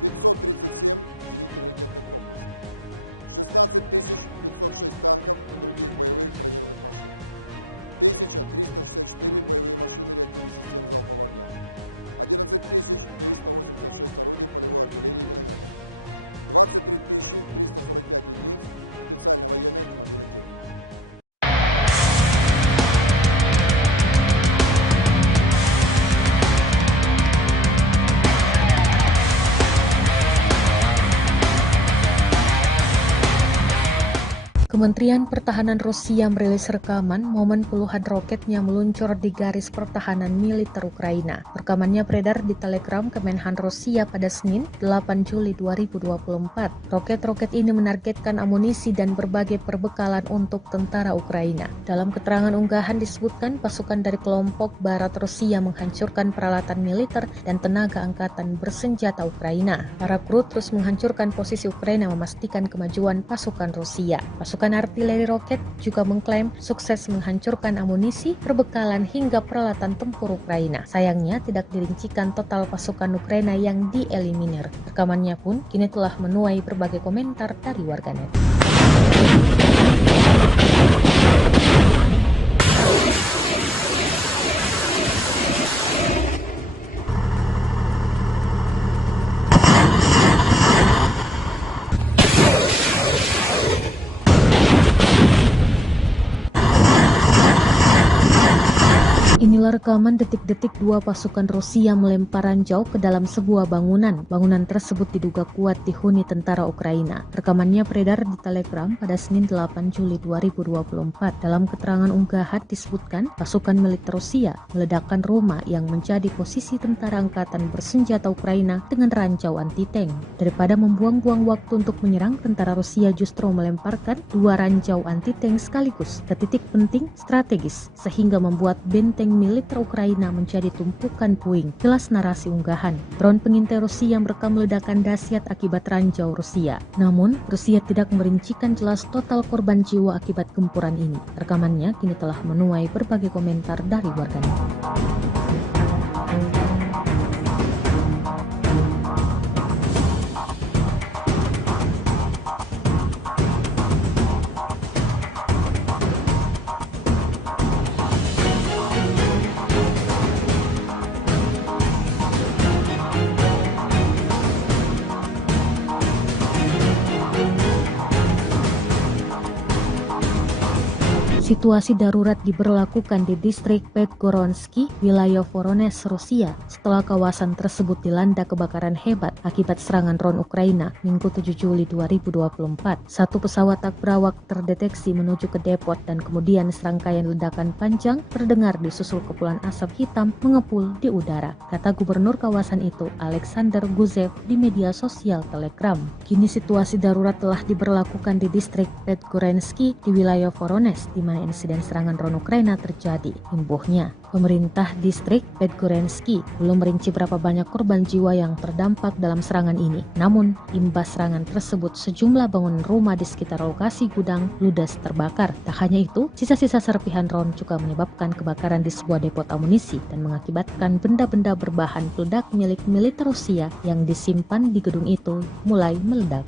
537 зенитных ракетных комплексов, 16 506 танков и других боевых бронированных машин, 1364 боевые машины реактивных систем залпового огня, 11 386 орудий полевой артиллерии и минометов, 23 345 единиц специальной военной автомобильной техники. Kementerian Pertahanan Rusia merilis rekaman momen puluhan roketnya meluncur di garis pertahanan militer Ukraina. Rekamannya beredar di Telegram Kemenhan Rusia pada Senin, 8 Juli 2024. Roket-roket ini menargetkan amunisi dan berbagai perbekalan untuk tentara Ukraina. Dalam keterangan unggahan disebutkan pasukan dari kelompok Barat Rusia menghancurkan peralatan militer dan tenaga angkatan bersenjata Ukraina. Para kru terus menghancurkan posisi Ukraina memastikan kemajuan pasukan Rusia. Pasukan artileri roket juga mengklaim sukses menghancurkan amunisi, perbekalan hingga peralatan tempur Ukraina. Sayangnya tidak dirincikan total pasukan Ukraina yang dieliminir. Rekamannya pun kini telah menuai berbagai komentar dari warganet. Inilah rekaman detik-detik dua pasukan Rusia melempar ranjau ke dalam sebuah bangunan. Bangunan tersebut diduga kuat dihuni tentara Ukraina. Rekamannya beredar di Telegram pada Senin 8 Juli 2024. Dalam keterangan unggahan disebutkan pasukan militer Rusia meledakkan rumah yang menjadi posisi tentara angkatan bersenjata Ukraina dengan ranjau anti-tank. Daripada membuang-buang waktu untuk menyerang, tentara Rusia justru melemparkan 2 ranjau anti-tank sekaligus ke titik penting strategis sehingga membuat benteng militer Ukraina menjadi tumpukan puing. Jelas narasi unggahan. Drone pengintai Rusia merekam ledakan dahsyat akibat ranjau Rusia. Namun, Rusia tidak merincikan jelas total korban jiwa akibat gempuran ini. Rekamannya kini telah menuai berbagai komentar dari warganet. Situasi darurat diberlakukan di distrik Podgoronsky, wilayah Voronezh, Rusia, setelah kawasan tersebut dilanda kebakaran hebat akibat serangan drone Ukraina Minggu 7 Juli 2024. Satu pesawat tak berawak terdeteksi menuju ke depot dan kemudian serangkaian ledakan panjang terdengar disusul kepulan asap hitam mengepul di udara, kata gubernur kawasan itu, Alexander Guzev, di media sosial Telegram. Kini situasi darurat telah diberlakukan di distrik Podgoronsky di wilayah Voronezh, di mana insiden serangan drone Ukraina terjadi. Imbuhnya, pemerintah distrik Podgoronsky belum merinci berapa banyak korban jiwa yang terdampak dalam serangan ini. Namun, imbas serangan tersebut sejumlah bangunan rumah di sekitar lokasi gudang ludes terbakar. Tak hanya itu, sisa-sisa serpihan drone juga menyebabkan kebakaran di sebuah depot amunisi dan mengakibatkan benda-benda berbahan peledak milik militer Rusia yang disimpan di gedung itu mulai meledak.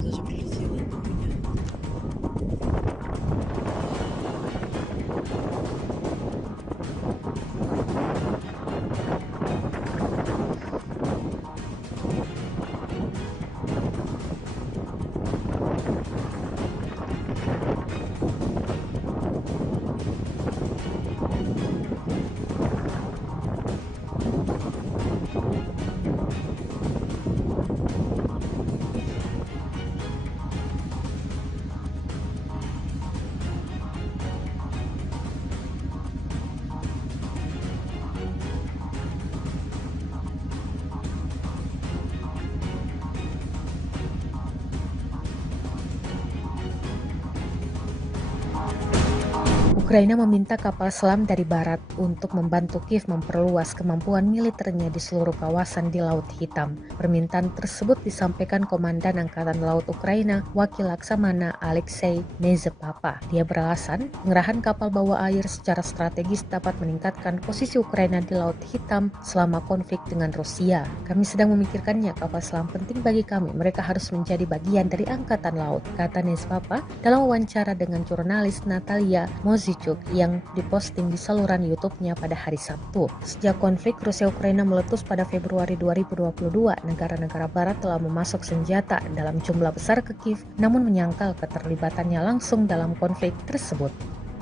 Ukraina meminta kapal selam dari barat untuk membantu Kiev memperluas kemampuan militernya di seluruh kawasan di Laut Hitam. Permintaan tersebut disampaikan Komandan Angkatan Laut Ukraina, Wakil Laksamana Alexei Nezepapa. Dia beralasan, pengerahan kapal bawah air secara strategis dapat meningkatkan posisi Ukraina di Laut Hitam selama konflik dengan Rusia. Kami sedang memikirkannya, kapal selam penting bagi kami. Mereka harus menjadi bagian dari Angkatan Laut, kata Nezepapa dalam wawancara dengan jurnalis Natalia Mozichuk yang diposting di saluran YouTube-nya pada hari Sabtu. Sejak konflik Rusia-Ukraina meletus pada Februari 2022, negara-negara barat telah memasok senjata dalam jumlah besar ke Kiev, namun menyangkal keterlibatannya langsung dalam konflik tersebut.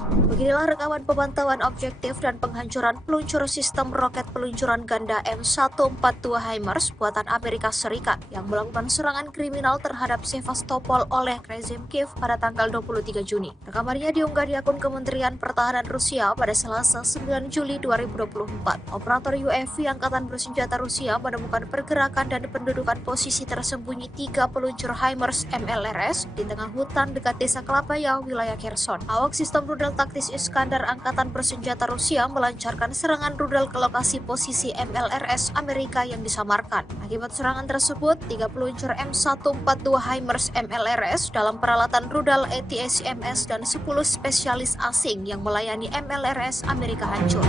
Beginilah rekaman pemantauan objektif dan penghancuran peluncur sistem roket peluncuran ganda M142 HIMARS buatan Amerika Serikat yang melakukan serangan kriminal terhadap Sevastopol oleh rezim Kiev pada tanggal 23 Juni. Rekamannya diunggah di akun Kementerian Pertahanan Rusia pada Selasa 9 Juli 2024. Operator UAV Angkatan Bersenjata Rusia menemukan pergerakan dan pendudukan posisi tersembunyi 3 peluncur HIMARS MLRS di tengah hutan dekat desa Klapaya, wilayah Kherson. Awak sistem rudal taktis Iskandar Angkatan Bersenjata Rusia melancarkan serangan rudal ke lokasi posisi MLRS Amerika yang disamarkan. Akibat serangan tersebut, 3 peluncur M142 HIMARS MLRS dalam peralatan rudal ATACMS dan 10 spesialis asing yang melayani MLRS Amerika hancur.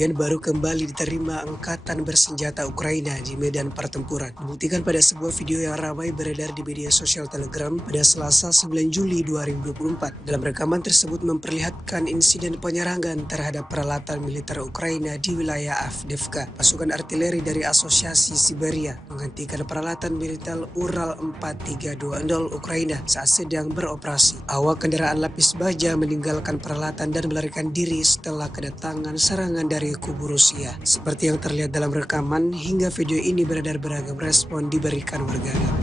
Kerugian baru kembali diterima Angkatan Bersenjata Ukraina di medan pertempuran. Dibuktikan pada sebuah video yang ramai beredar di media sosial Telegram pada Selasa 9 Juli 2024. Dalam rekaman tersebut memperlihatkan insiden penyerangan terhadap peralatan militer Ukraina di wilayah Avdiivka. Pasukan artileri dari Asosiasi Siberia menghentikan peralatan militer Ural 4320 Ukraina saat sedang beroperasi. Awak kendaraan lapis baja meninggalkan peralatan dan melarikan diri setelah kedatangan serangan dari kubu Rusia. Seperti yang terlihat dalam rekaman, hingga video ini beredar beragam respon diberikan warganet.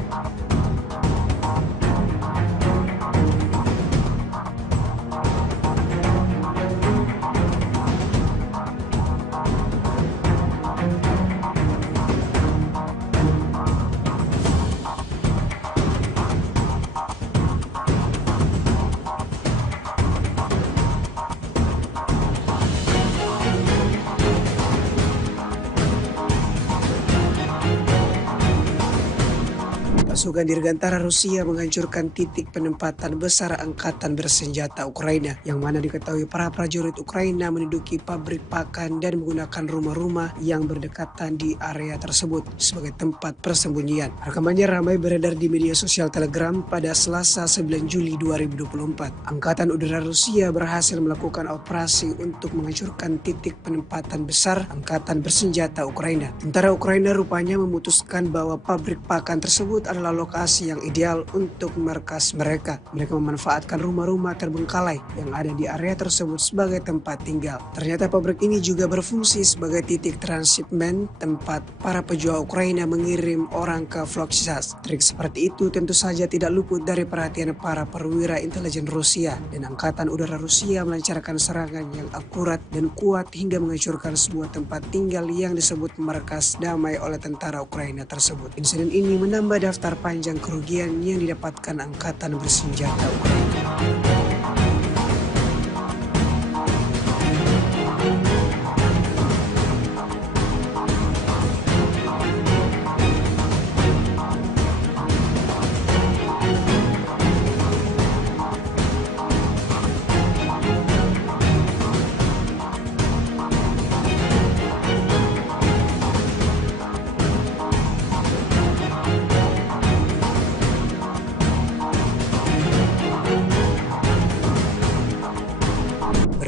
Pasukan Dirgantara Rusia menghancurkan titik penempatan besar Angkatan Bersenjata Ukraina, yang mana diketahui para prajurit Ukraina menduduki pabrik pakan dan menggunakan rumah-rumah yang berdekatan di area tersebut sebagai tempat persembunyian. Rekamannya ramai beredar di media sosial Telegram pada Selasa 9 Juli 2024. Angkatan Udara Rusia berhasil melakukan operasi untuk menghancurkan titik penempatan besar Angkatan Bersenjata Ukraina. Tentara Ukraina rupanya memutuskan bahwa pabrik pakan tersebut adalah adalah lokasi yang ideal untuk markas mereka. Mereka memanfaatkan rumah-rumah terbengkalai yang ada di area tersebut sebagai tempat tinggal. Ternyata pabrik ini juga berfungsi sebagai titik transshipment tempat para pejuang Ukraina mengirim orang ke Volochsas. Trik seperti itu tentu saja tidak luput dari perhatian para perwira intelijen Rusia, dan Angkatan Udara Rusia melancarkan serangan yang akurat dan kuat hingga menghancurkan sebuah tempat tinggal yang disebut markas damai oleh tentara Ukraina tersebut. Insiden ini menambah daftar panjang kerugian yang didapatkan angkatan bersenjata Ukraina.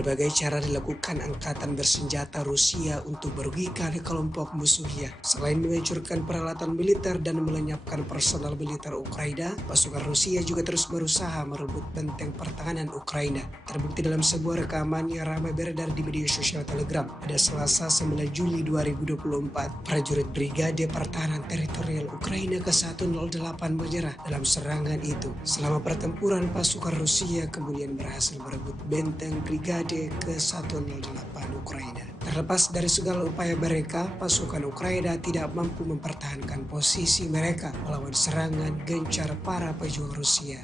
Berbagai cara dilakukan angkatan bersenjata Rusia untuk merugikan kelompok musuhnya. Selain menghancurkan peralatan militer dan melenyapkan personal militer Ukraina, pasukan Rusia juga terus berusaha merebut benteng pertahanan Ukraina. Terbukti dalam sebuah rekaman yang ramai beredar di media sosial Telegram pada Selasa 9 Juli 2024. Prajurit Brigade Pertahanan Teritorial Ukraina ke-108 menyerah dalam serangan itu. Selama pertempuran, pasukan Rusia kemudian berhasil merebut benteng Brigade ke-108 Ukraina. Terlepas dari segala upaya mereka, pasukan Ukraina tidak mampu mempertahankan posisi mereka melawan serangan gencar para pejuang Rusia.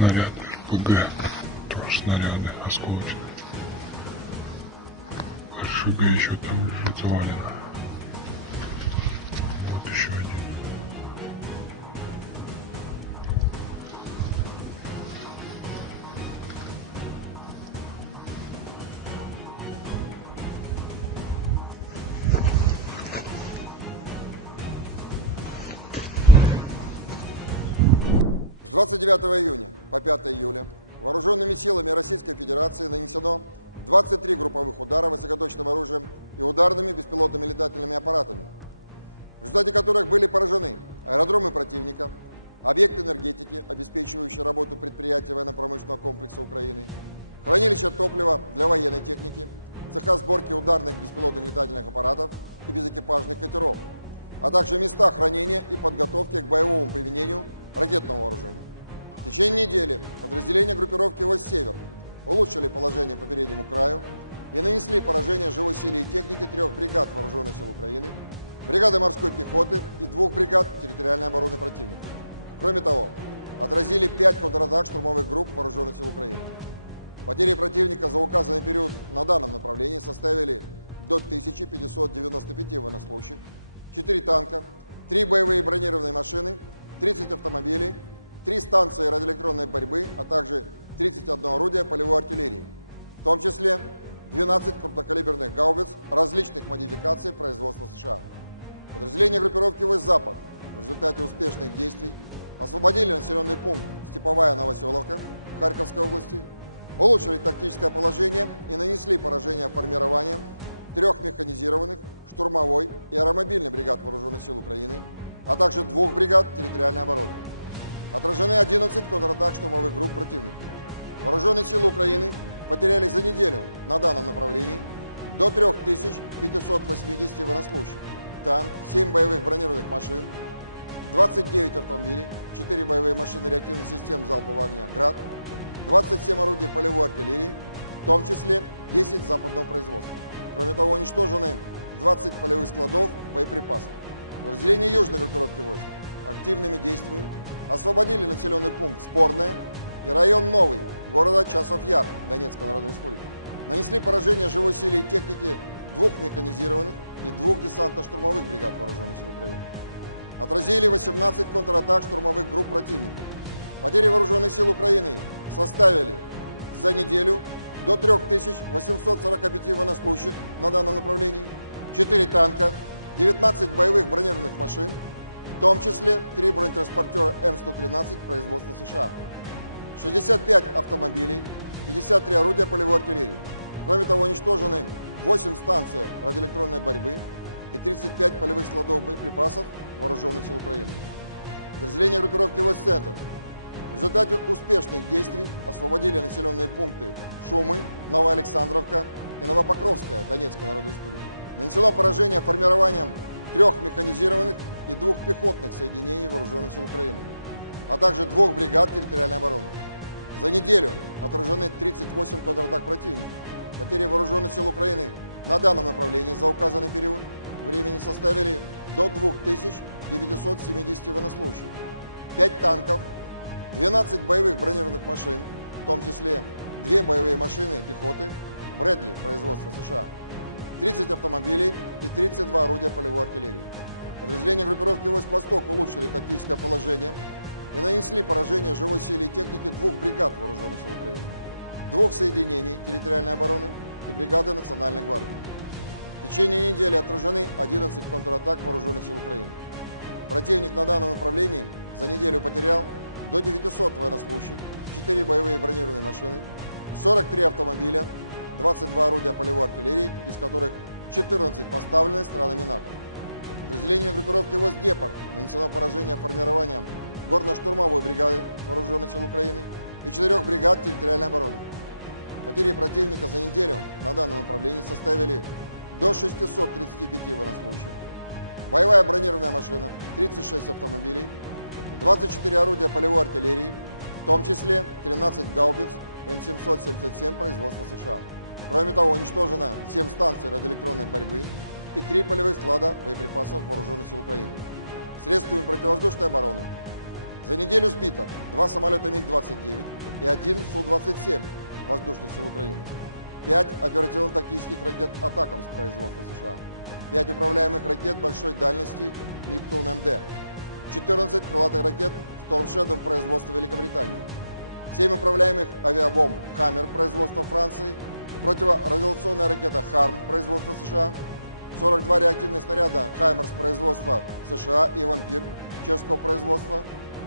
Снаряды РПГ, тоже снаряды осколочные. РШГ еще там лежит завалено. Вот еще один. С 29 июня по 5 июля вооруженными силами Российской Федерации нанесено 23 групповых удара высокоточным оружием и ударными беспилотными летательными аппаратами, в результате которых были поражены аэродромы противника, объекты энергетики, обеспечивающие работу предприятий военно-промышленного комплекса Украины, хранилища топлива для военной техники, цеха сборки ударных беспилотных летательных аппаратов и безэкипажных катеров, а также места хранения и подготовки к боевому применению ракетного вооружения. В течение недели подразделения группировки «Востсевер» улучшили положение по переднему краю и нанесли поражение живой силе и технике 3 бригад Вооруженных сил Украины, бригады морской пехоты и 2 бригад территориальной обороны противника. Кроме того, отразили 5 контратак штурмовых групп Вооруженных сил Украины. Потери противника за указанный период на данном направлении составили до 1595 военнослужащих, 4 танка, 3 боевые бронированные машины, 30 автомобилей, 3 станции радиоэлектронной борьбы, а также 31 орудие полевой артиллерии, в том числе 12 крупнокалиберных гаубиц различных модификаций производства США. Подразделения группировки «Восток-Запад» в результате успешных действий освободили населенный пункт Степовая Новоселовка Харьковской области, улучшили тактическое положение и нанесли поражение формированием 3 механизированных, штурмовой и аэромобильной бригад Вооруженных сил Украины, а также 2 бригад территориальной обороны. Отражены 11 контратак штурмовых групп противника. Вооруженные силы Украины потеряли за неделю на данном направлении до 3580 военнослужащих, танк, 7 боевых бронированных машин, 29 автомобилей, 4 боевые машины реактивных систем залпового огня «Град», 27 орудий полевой артиллерии, в том числе 10 западного производства. Кроме того, уничтожены 20 полевых складов боеприпасов. Подразделения южной группировки войск активными действиями освободили населенный пункт Спорное и район Новый города Часов-Яр Донецкой Народной Республики. Нанесли поражение живой силе и технике 2 механизированных и 2 десантно-штурмовых бригад вооруженных сил Украины. Отразили 18 контратак штурмовых групп противника. Потери вооруженных сил Украины составили за неделю до 3845 военнослужащих на данном направлении, 4 танка, 19 боевых бронированных машин, в том числе 3 бронетранспортера М113 производства США, 65 автомобилей, 53 орудия полевой артиллерии. Кроме того, уничтожены 8 станций радиоэлектронной борьбы и 35 полевых складов боеприпасов вооруженных сил Украины. Подразделения группировки войск «Центр» в результате успешных действий освободили населенные пункты Шумы, Новоалександровка и Новопокровская Донецкой Народной Республики. Нанесено поражение формированием 3 механизированных и 2 пехотных соединений вооруженных сил Украины, а также 2 бригад территориальной обороны. За неделю отражены 38 контратак противника. Потери вооруженных сил Украины на данном направлении за указанный период времени составили до 2970 военнослужащих, 5 танков, 12 боевых бронированных машин, в том числе 2 боевые машины пехоты Брэдли производства США, 30 автомобилей и 32 орудия полевой артиллерии. Подразделения группировки войск «Восток» улучшили тактическое положение и нанесли поражение живой силе и технике 2 бригад вооруженных сил Украины, 2 соединений территориальной обороны и бригады Национальной гвардии. В течение недели отражены 11 контратак вооруженных сил Украины. Противник на данном направлении за неделю потерял до 900 военнослужащих, 4 боевые бронированные машины, 43 автомобиля, 22 орудия полевой артиллерии, из которых 14 поставлены странами НАТО. Подразделению группировки войск «Гепард» нанесено поражение формированием горно-штурмовой бригады вооруженных сил Украины и 4 бригад территориальной обороны. Потери противника за неделю на данном направлении составили до 635 военнослужащих, боевая бронированная машина, 36 автомобилей, 24 орудия полевой артиллерии, в том числе 13 гаубиц М777 производства США. Кроме того, уничтожено 7 станций радиоэлектронной борьбы и 3 полевых склада боеприпасов вооруженных сил Украины. Средствами противовоздушной обороны за неделю сбито 2 самолета МиГ-29 и 1 Су-27 воздушных сил Украины, 5 оперативно-тактических ракет «Атакамс» производства США, 5 управляемых ракет большой дальности «Нептун-МД», 14 крылатых ракет «Storm Shadow» производства Великобритании, 7 управляемых авиабомб «Хаммер» производства Франции, противорадиационная ракета «Харм» производства США, 42 реактивных снаряда «Хаймерс» производства США и «Вампир» чешского производства,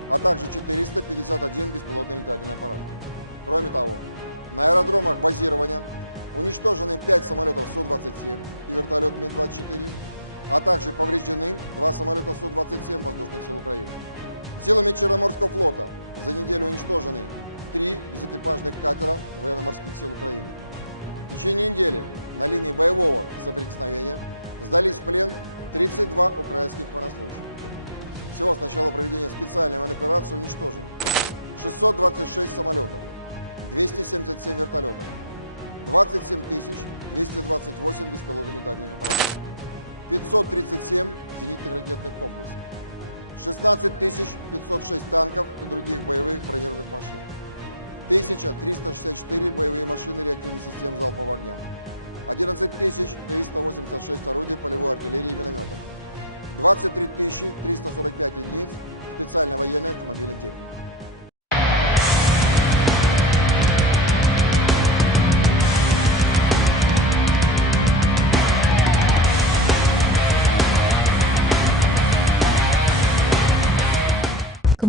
а также 451 беспилотный летательный аппарат. Кроме того, на аэродромах базирования уничтожены 5 самолетов Су-27 и вертолет Ми-24, а также повреждены 2 самолета Су-27 воздушных сил Украины. Силами Черноморского флота за неделю уничтожены 3 безэкипажных катера военно-морских сил Украины. В течение недели на линии боевого соприкосновения сдались в плен 32 украинских военнослужащих. Всего с начала проведения специальной военной операции уничтожено 626 самолетов, 277 вертолетов, 27 228 беспилотных летательных аппаратов, 537 зенитных ракетных комплексов, 16 506 танков и других боевых бронированных машин, 1364 боевые машины реактивных систем залпового огня, 11 386 орудий полевой артиллерии и минометов, 23 345 единиц специальной военной автомобильной техники.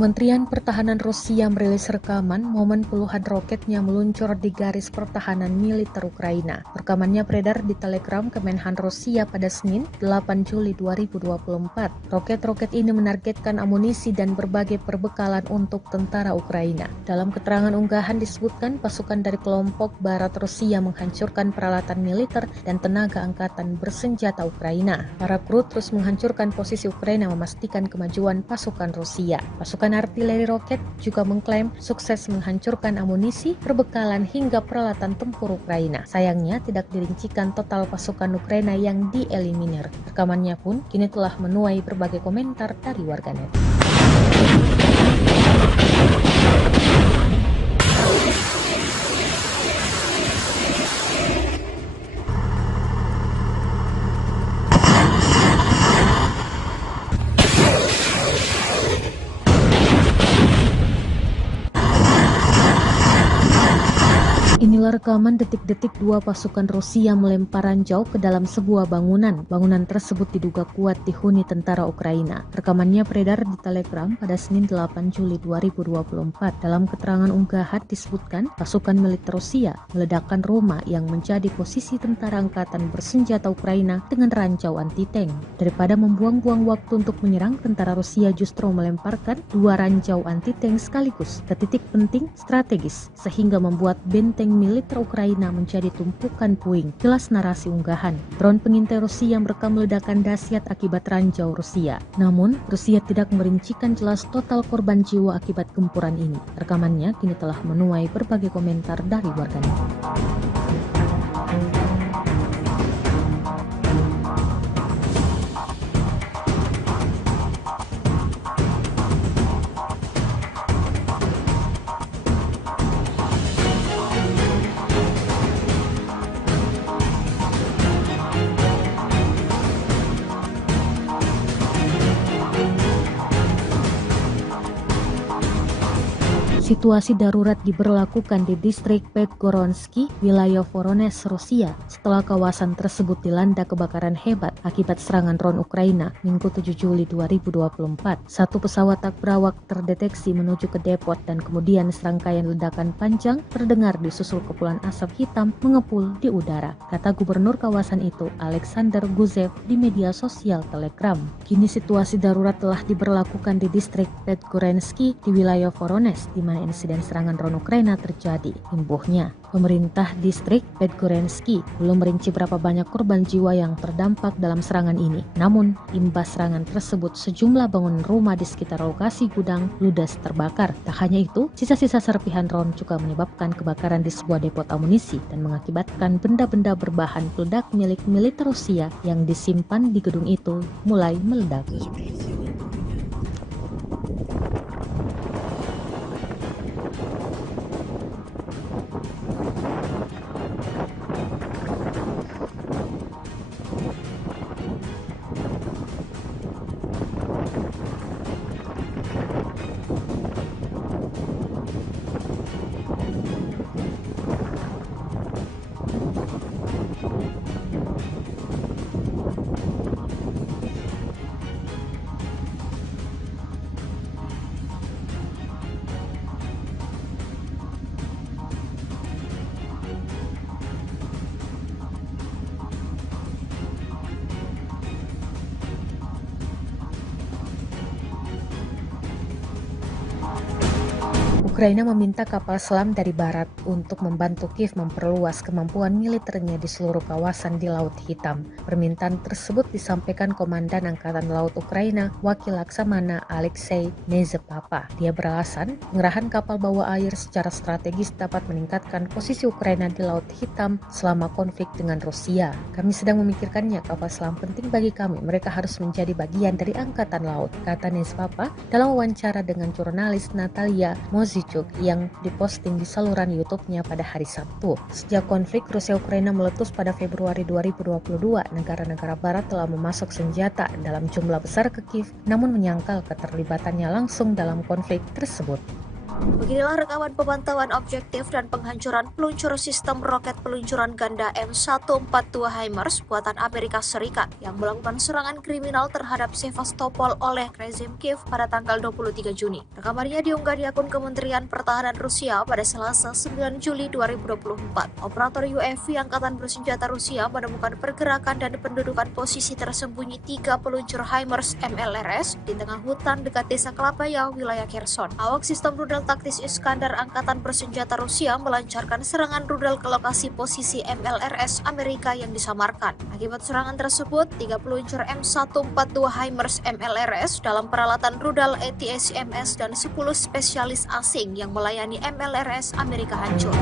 Kementerian Pertahanan Rusia merilis rekaman momen puluhan roketnya meluncur di garis pertahanan militer Ukraina. Rekamannya beredar di Telegram Kemenhan Rusia pada Senin, 8 Juli 2024. Roket-roket ini menargetkan amunisi dan berbagai perbekalan untuk tentara Ukraina. Dalam keterangan unggahan disebutkan pasukan dari kelompok Barat Rusia menghancurkan peralatan militer dan tenaga angkatan bersenjata Ukraina. Para kru terus menghancurkan posisi Ukraina memastikan kemajuan pasukan Rusia. Pasukan artileri roket juga mengklaim sukses menghancurkan amunisi, perbekalan hingga peralatan tempur Ukraina. Sayangnya tidak dirincikan total pasukan Ukraina yang dieliminir. Rekamannya pun kini telah menuai berbagai komentar dari warganet. Inilah rekaman detik-detik dua pasukan Rusia melempar ranjau ke dalam sebuah bangunan. Bangunan tersebut diduga kuat dihuni tentara Ukraina. Rekamannya beredar di Telegram pada Senin 8 Juli 2024. Dalam keterangan unggahan disebutkan pasukan militer Rusia meledakkan rumah yang menjadi posisi tentara angkatan bersenjata Ukraina dengan ranjau anti-tank. Daripada membuang-buang waktu untuk menyerang, tentara Rusia justru melemparkan dua ranjau anti-tank sekaligus ke titik penting strategis sehingga membuat benteng militer Ukraina menjadi tumpukan puing. Jelas narasi unggahan. Drone pengintai Rusia merekam ledakan dahsyat akibat ranjau Rusia. Namun, Rusia tidak merincikan jelas total korban jiwa akibat gempuran ini. Rekamannya kini telah menuai berbagai komentar dari warganet. Situasi darurat diberlakukan di distrik Podgoronsky, wilayah Voronezh, Rusia, setelah kawasan tersebut dilanda kebakaran hebat akibat serangan drone Ukraina Minggu 7 Juli 2024. Satu pesawat tak berawak terdeteksi menuju ke depot dan kemudian serangkaian ledakan panjang terdengar disusul kepulan asap hitam mengepul di udara, kata gubernur kawasan itu, Alexander Guzev, di media sosial Telegram. Kini situasi darurat telah diberlakukan di distrik Podgoronsky di wilayah Voronezh, di mana insiden serangan drone Ukraina terjadi. Imbuhnya, pemerintah distrik Podgoronsky belum merinci berapa banyak korban jiwa yang terdampak dalam serangan ini. Namun, imbas serangan tersebut sejumlah bangunan rumah di sekitar lokasi gudang ludes terbakar. Tak hanya itu, sisa-sisa serpihan drone juga menyebabkan kebakaran di sebuah depot amunisi dan mengakibatkan benda-benda berbahan peledak milik militer Rusia yang disimpan di gedung itu mulai meledak. Ukraina meminta kapal selam dari barat untuk membantu Kiev memperluas kemampuan militernya di seluruh kawasan di Laut Hitam. Permintaan tersebut disampaikan Komandan Angkatan Laut Ukraina, Wakil Laksamana Alexei Nezepapa. Dia beralasan, pengerahan kapal bawah air secara strategis dapat meningkatkan posisi Ukraina di Laut Hitam selama konflik dengan Rusia. Kami sedang memikirkannya, kapal selam penting bagi kami. Mereka harus menjadi bagian dari Angkatan Laut, kata Nezepapa dalam wawancara dengan jurnalis Natalia Mozichuk yang diposting di saluran YouTube-nya pada hari Sabtu. Sejak konflik Rusia-Ukraina meletus pada Februari 2022, negara-negara barat telah memasok senjata dalam jumlah besar ke Kiev, namun menyangkal keterlibatannya langsung dalam konflik tersebut. Beginilah rekaman pemantauan objektif dan penghancuran peluncur sistem roket peluncuran ganda M142 HIMARS buatan Amerika Serikat yang melakukan serangan kriminal terhadap Sevastopol oleh rezim Kiev pada tanggal 23 Juni. Rekamannya diunggah di akun Kementerian Pertahanan Rusia pada Selasa 9 Juli 2024. Operator UAV Angkatan Bersenjata Rusia menemukan pergerakan dan pendudukan posisi tersembunyi 3 peluncur HIMARS MLRS di tengah hutan dekat desa Klapaya, wilayah Kherson. Awak sistem rudal taktis Iskandar Angkatan Bersenjata Rusia melancarkan serangan rudal ke lokasi posisi MLRS Amerika yang disamarkan. Akibat serangan tersebut, 3 peluncur M142 HIMARS MLRS dalam peralatan rudal ATACMS dan 10 spesialis asing yang melayani MLRS Amerika hancur.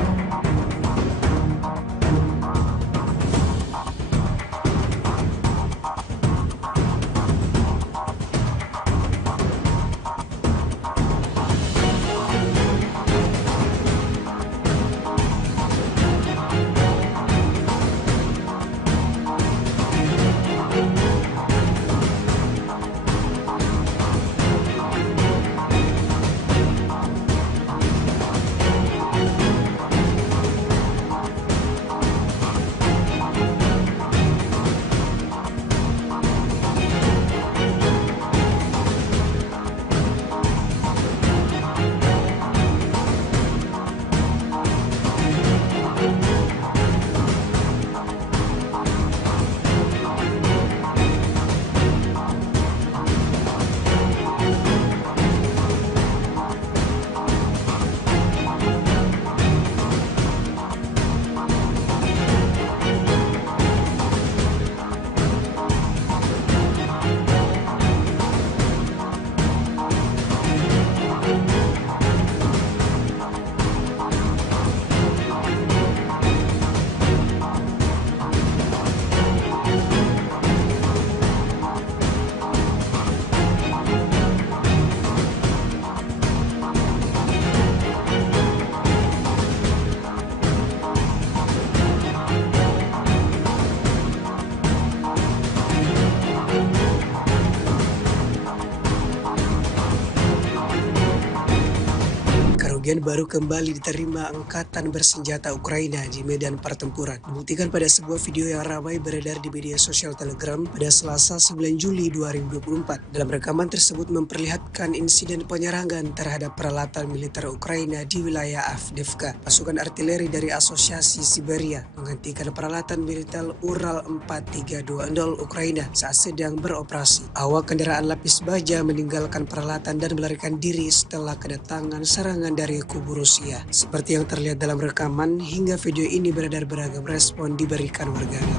Kerugian baru kembali diterima Angkatan Bersenjata Ukraina di medan pertempuran. Dibuktikan pada sebuah video yang ramai beredar di media sosial Telegram pada Selasa 9 Juli 2024. Dalam rekaman tersebut memperlihatkan insiden penyerangan terhadap peralatan militer Ukraina di wilayah Avdiivka. Pasukan artileri dari Asosiasi Siberia menghentikan peralatan militer Ural 4320 Ukraina saat sedang beroperasi. Awak kendaraan lapis baja meninggalkan peralatan dan melarikan diri setelah kedatangan serangan dari kubu Rusia. Seperti yang terlihat dalam rekaman, hingga video ini beredar beragam respon diberikan warganet.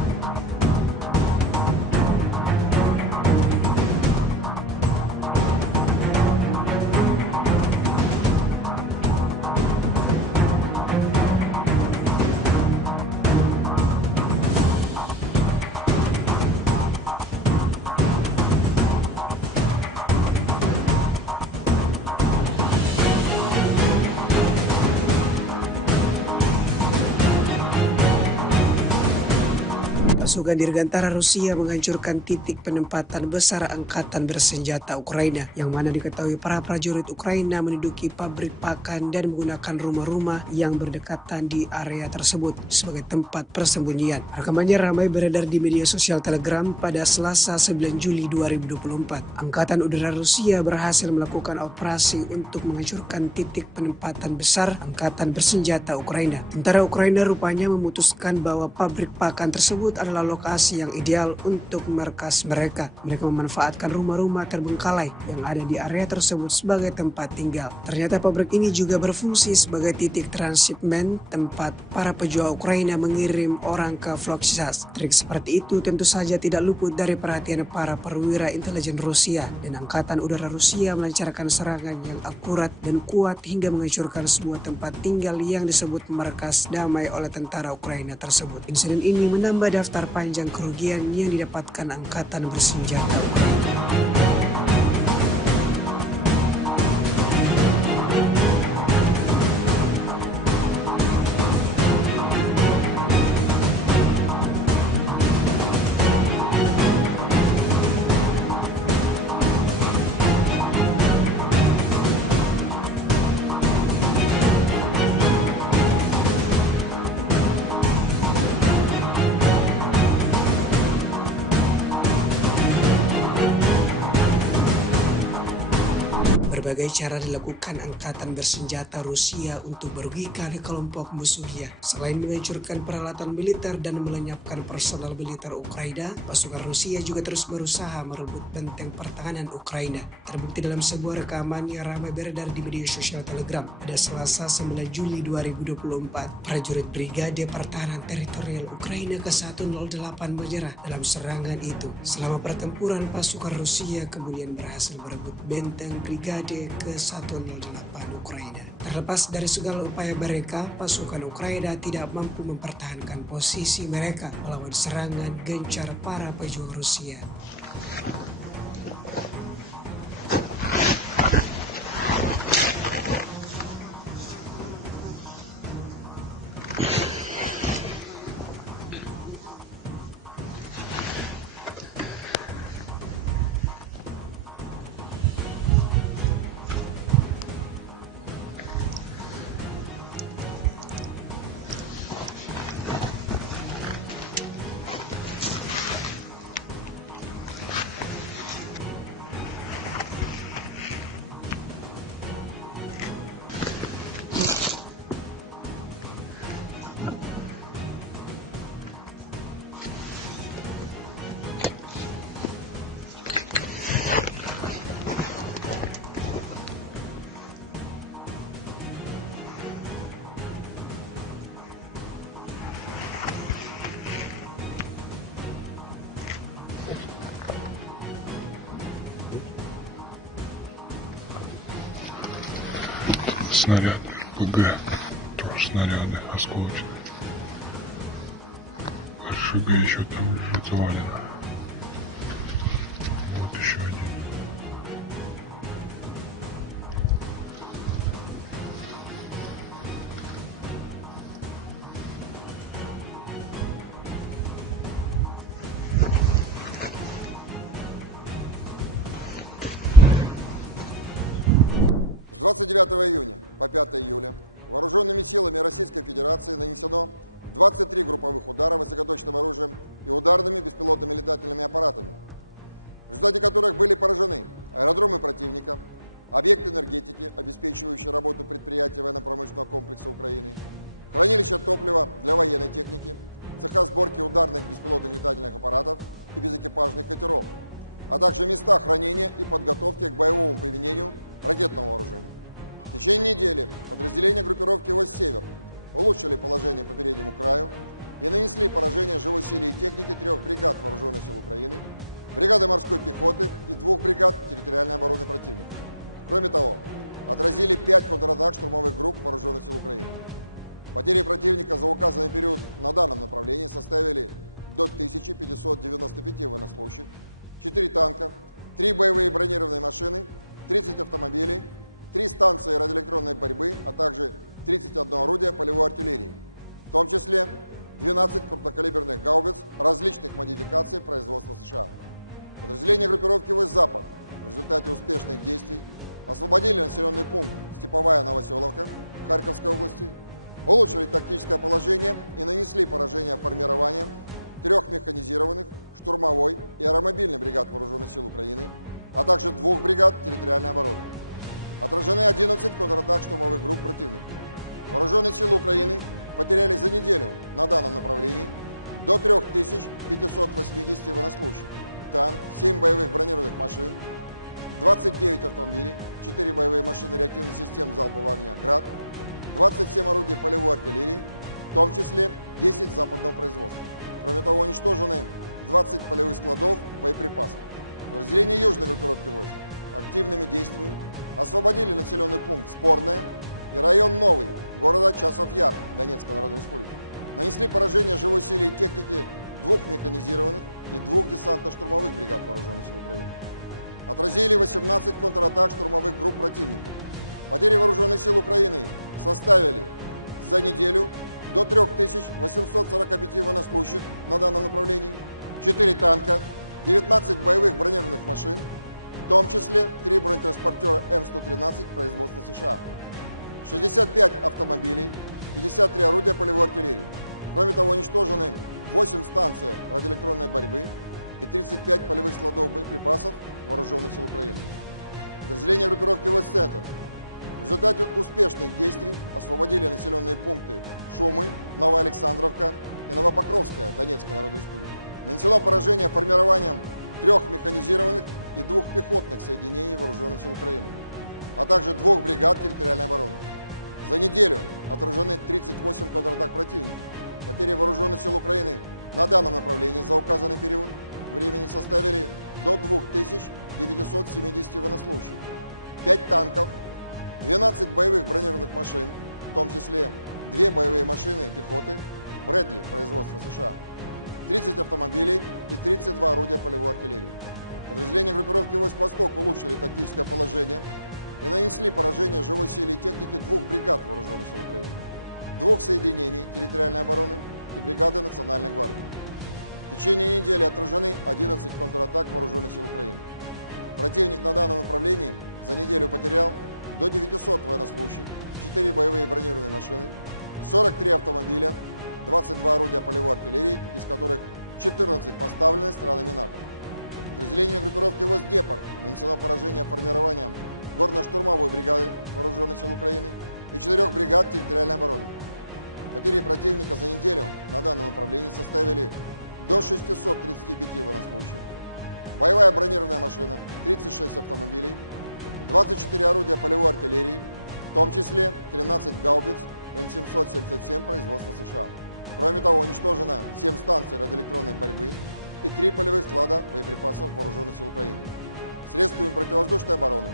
Pasukan Dirgantara Rusia menghancurkan titik penempatan besar Angkatan Bersenjata Ukraina, yang mana diketahui para prajurit Ukraina menduduki pabrik pakan dan menggunakan rumah-rumah yang berdekatan di area tersebut sebagai tempat persembunyian. Rekamannya ramai beredar di media sosial Telegram pada Selasa 9 Juli 2024. Angkatan Udara Rusia berhasil melakukan operasi untuk menghancurkan titik penempatan besar Angkatan Bersenjata Ukraina. Tentara Ukraina rupanya memutuskan bahwa pabrik pakan tersebut adalah lokasi yang ideal untuk markas mereka. Mereka memanfaatkan rumah-rumah terbengkalai yang ada di area tersebut sebagai tempat tinggal. Ternyata pabrik ini juga berfungsi sebagai titik transshipment, tempat para pejuang Ukraina mengirim orang ke Volochsas. Trik seperti itu tentu saja tidak luput dari perhatian para perwira intelijen Rusia, dan Angkatan Udara Rusia melancarkan serangan yang akurat dan kuat hingga menghancurkan sebuah tempat tinggal yang disebut markas damai oleh tentara Ukraina tersebut. Insiden ini menambah daftar panjang kerugian yang didapatkan Angkatan Bersenjata Ukraina. berbagai cara dilakukan angkatan bersenjata Rusia untuk merugikan kelompok musuhnya. Selain menghancurkan peralatan militer dan melenyapkan personel militer Ukraina, pasukan Rusia juga terus berusaha merebut benteng pertahanan Ukraina. Terbukti dalam sebuah rekaman yang ramai beredar di media sosial Telegram pada Selasa 9 Juli 2024, prajurit Brigade Pertahanan Teritorial Ukraina ke-108 menyerah dalam serangan itu. Selama pertempuran, pasukan Rusia kemudian berhasil merebut benteng Brigade ke-108 Ukraina. Terlepas dari segala upaya mereka, pasukan Ukraina tidak mampu mempertahankan posisi mereka melawan serangan gencar para pejuang Rusia. Снаряды РПГ, тоже снаряды осколочные. РШГ еще там лежит завалено. Вот еще один. С 29 июня по 5 июля вооруженными силами Российской Федерации нанесено 23 групповых удара высокоточным оружием и ударными беспилотными летательными аппаратами, в результате которых были поражены аэродромы противника, объекты энергетики, обеспечивающие работу предприятий военно-промышленного комплекса Украины, хранилища топлива для военной техники, цеха сборки ударных беспилотных летательных аппаратов и безэкипажных катеров, а также места хранения и подготовки к боевому применению ракетного вооружения. В течение недели подразделения группировки «Востсевер» улучшили положение по переднему краю и нанесли поражение живой силе и технике 3 бригад Вооруженных сил Украины, бригады морской пехоты и 2 бригад территориальной обороны противника. Кроме того, отразили 5 контратак штурмовых групп Вооруженных сил Украины. Потери противника за указанный период на данном направлении составили до 1595 военнослужащих, 4 танка, 3 боевые бронированные машины, 30 автомобилей, 3 станции радиоэлектронной борьбы, а также 31 орудие полевой артиллерии, в том числе 12 крупнокалиберных гаубиц различных модификаций производства США. Подразделения группировки «Восток-Запад» в результате успешных действий освободили населенный пункт Степовая Новоселовка Харьковской области, улучшили тактическое положение и нанесли поражение формированием 3 механизированных, штурмовой и аэромобильных бригад Вооруженных сил Украины, а также 2 бригад территориальной обороны. Отражены 11 контратак штурмовых групп противника. Вооруженные силы Украины потеряли за неделю на данном направлении до 3580 военнослужащих, танк, 7 боевых бронированных машин, 29 автомобилей, 4 боевые машины реактивных систем залпового огня «Град», 27 орудий полевой артиллерии, в том числе 10 западного производства. Кроме того, уничтожены 20 полевых складов боеприпасов. Подразделения южной группировки войск активными действиями освободили населенный пункт Спорное и район Новый города Часов-Яр Донецкой Народной Республики. Нанесли поражение живой силе и технике 2 механизированных и 2 десантно-штурмовых бригад Вооруженных сил Украины. Отразили 18 контратак штурмовых групп противника. Потери Вооруженных сил Украины составили за неделю до 3845 военнослужащих на данном направлении, 4 танка, 19 боевых бронированных машин, в том числе 3 бронетранспортера М113 производства США, 65 автомобилей, 53 орудия полевой артиллерии. Кроме того, уничтожены 8 станций радиоэлектронной борьбы и 35 полевых складов боеприпасов Вооруженных сил Украины. подразделения группировки войск «Центр» в результате успешных действий освободили населенные пункты Шумы, Новоалександровка и Новопокровская Донецкой Народной Республики. Нанесено поражение формированием 3 механизированных и 2 пехотных соединений Вооруженных сил Украины, а также 2 бригад территориальной обороны. За неделю отражены 38 контратак противника. Потери Вооруженных сил Украины на данном направлении за указанный период времени составили до 2970 военнослужащих, 5 танков, 12 боевых бронированных машин, в том числе 2 боевые машины пехоты Брэдли производства США, 30 автомобилей и 32 орудия полевой артиллерии. Подразделения группировки войск «Восток» улучшили тактическое положение и нанесли поражение живой силе и технике 2 бригад Вооруженных сил Украины, 2 соединений территориальной обороны и бригады Национальной гвардии. В течение недели отражены 11 контратак Вооруженных сил Украины. Противник на данном направлении за неделю потерял до 900 военнослужащих, 4 боевые бронированные машины, 43 автомобиля, 22 орудия полевой артиллерии, из которых 14 поставлены странами НАТО. Подразделению группировки войск «Днепр» нанесено поражение формированием горно-штурмовой бригады Вооруженных сил Украины и 4 бригад территориальной обороны. Потери противника за неделю на данном направлении составили до 635 военнослужащих, боевая бронированная машина, 36 автомобилей, 24 орудия полевой артиллерии, в том числе 13 гаубиц М777 производства США. Кроме того, уничтожено 7 станций радиоэлектронной борьбы и 3 полевых склада боеприпасов Вооруженных сил Украины. Средствами противовоздушной обороны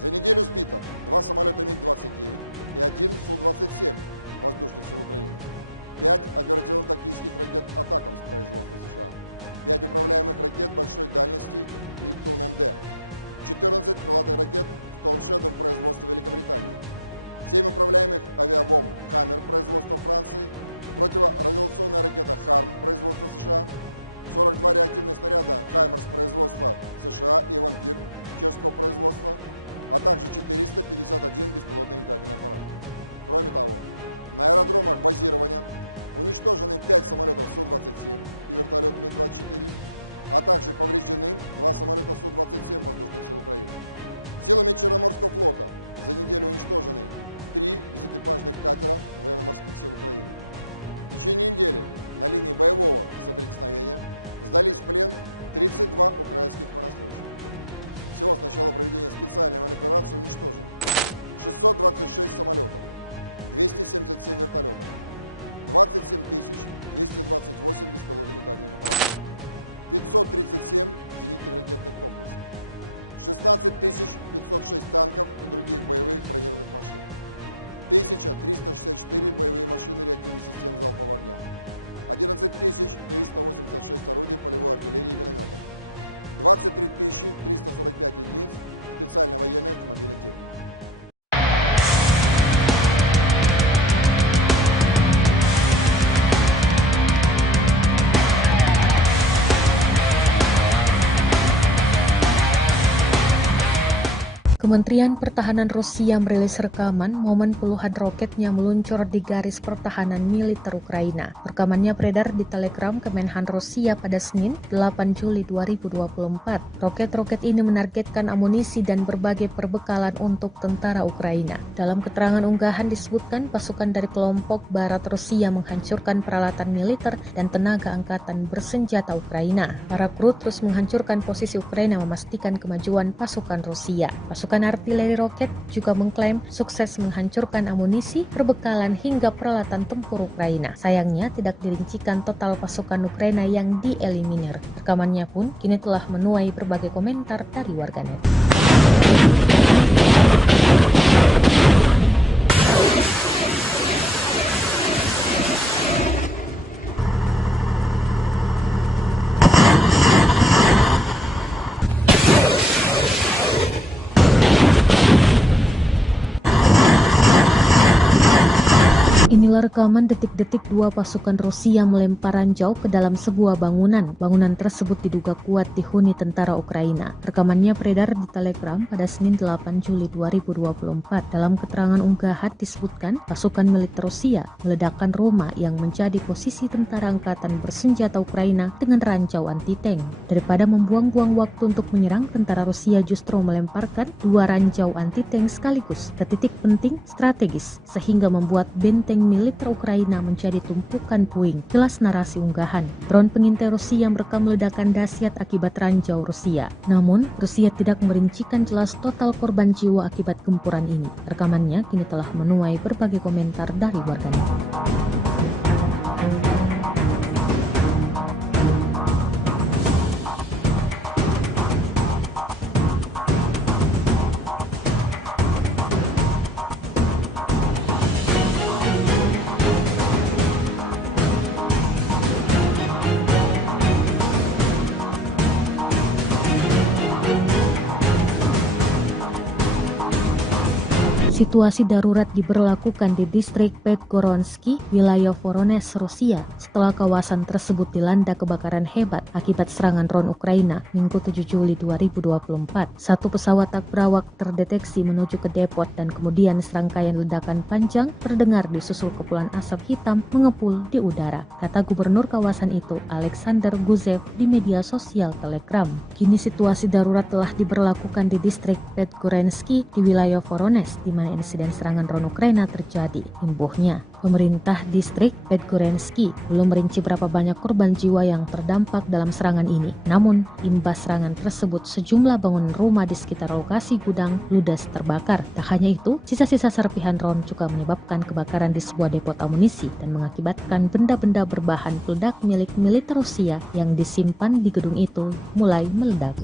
за неделю сбито 2 самолета МиГ-29 и 1 Су-27 воздушных сил Украины, 5 оперативно-тактических ракет «Атакамс» производства США, 5 управляемых ракет большой дальности «Нептун-МД», 14 крылатых ракет «Storm Shadow» производства Великобритании, 7 управляемых авиабомб «Хаммер» производства Франции, противорадиационная ракета «Харм» производства США, 42 реактивных снаряда «Хаймерс» производства США и «Вампир» чешского производства, а также 451 беспилотный летательный аппарат. Кроме того, на аэродромах базирования уничтожены 5 самолетов Су-27 и вертолет Ми-24, а также повреждены 2 самолета Су-27 воздушных сил Украины. Силами Черноморского флота за неделю уничтожены 3 безэкипажных катера военно-морских сил Украины. В течение недели на линии боевого соприкосновения сдались в плен 32 украинских военнослужащих. Всего с начала проведения специальной военной операции уничтожено 626 самолетов, 277 вертолетов, 27 228 беспилотных летательных аппаратов, 537 зенитных ракетных комплексов, 16 506 танков и других боевых бронированных машин, 1364 боевые машины реактивных систем залпового огня, 11 386 орудий полевой артиллерии и минометов, 23 345 единиц специальной военной автомобильной техники. Kementerian Pertahanan Rusia merilis rekaman momen puluhan roketnya meluncur di garis pertahanan militer Ukraina. Rekamannya beredar di Telegram Kemenhan Rusia pada Senin, 8 Juli 2024. Roket-roket ini menargetkan amunisi dan berbagai perbekalan untuk tentara Ukraina. Dalam keterangan unggahan disebutkan pasukan dari kelompok barat Rusia menghancurkan peralatan militer dan tenaga angkatan bersenjata Ukraina. Para kru terus menghancurkan posisi Ukraina memastikan kemajuan pasukan Rusia. Pasukan artileri roket juga mengklaim sukses menghancurkan amunisi, perbekalan hingga peralatan tempur Ukraina. Sayangnya tidak dirincikan total pasukan Ukraina yang dieliminir. Rekamannya pun kini telah menuai berbagai komentar dari warganet. Inilah Inilah rekaman detik-detik dua pasukan Rusia melempar ranjau ke dalam sebuah bangunan. Bangunan tersebut diduga kuat dihuni tentara Ukraina. Rekamannya beredar di Telegram pada Senin 8 Juli 2024. Dalam keterangan unggahan disebutkan pasukan militer Rusia meledakkan rumah yang menjadi posisi tentara angkatan bersenjata Ukraina dengan ranjau anti-tank. Daripada membuang-buang waktu untuk menyerang, tentara Rusia justru melemparkan dua ranjau anti-tank sekaligus ke titik penting strategis sehingga membuat benteng militer Ukraina menjadi tumpukan puing. Jelas narasi unggahan. Drone pengintai Rusia merekam ledakan dahsyat akibat ranjau Rusia. Namun, Rusia tidak merincikan jelas total korban jiwa akibat gempuran ini. Rekamannya kini telah menuai berbagai komentar dari warganet. Situasi darurat diberlakukan di distrik Podgoronsky, wilayah Voronezh, Rusia, setelah kawasan tersebut dilanda kebakaran hebat akibat serangan drone Ukraina Minggu 7 Juli 2024. Satu pesawat tak berawak terdeteksi menuju ke depot dan kemudian serangkaian ledakan panjang terdengar disusul kepulan asap hitam mengepul di udara, kata gubernur kawasan itu, Alexander Guzev, di media sosial Telegram. Kini situasi darurat telah diberlakukan di distrik Podgoronsky di wilayah Voronezh, di mana insiden serangan drone Ukraina terjadi. Imbuhnya, pemerintah distrik Podgoronsky belum merinci berapa banyak korban jiwa yang terdampak dalam serangan ini. Namun, imbas serangan tersebut, sejumlah bangunan rumah di sekitar lokasi gudang ludes terbakar. Tak hanya itu, sisa-sisa serpihan drone juga menyebabkan kebakaran di sebuah depot amunisi dan mengakibatkan benda-benda berbahan peledak milik militer Rusia yang disimpan di gedung itu mulai meledak.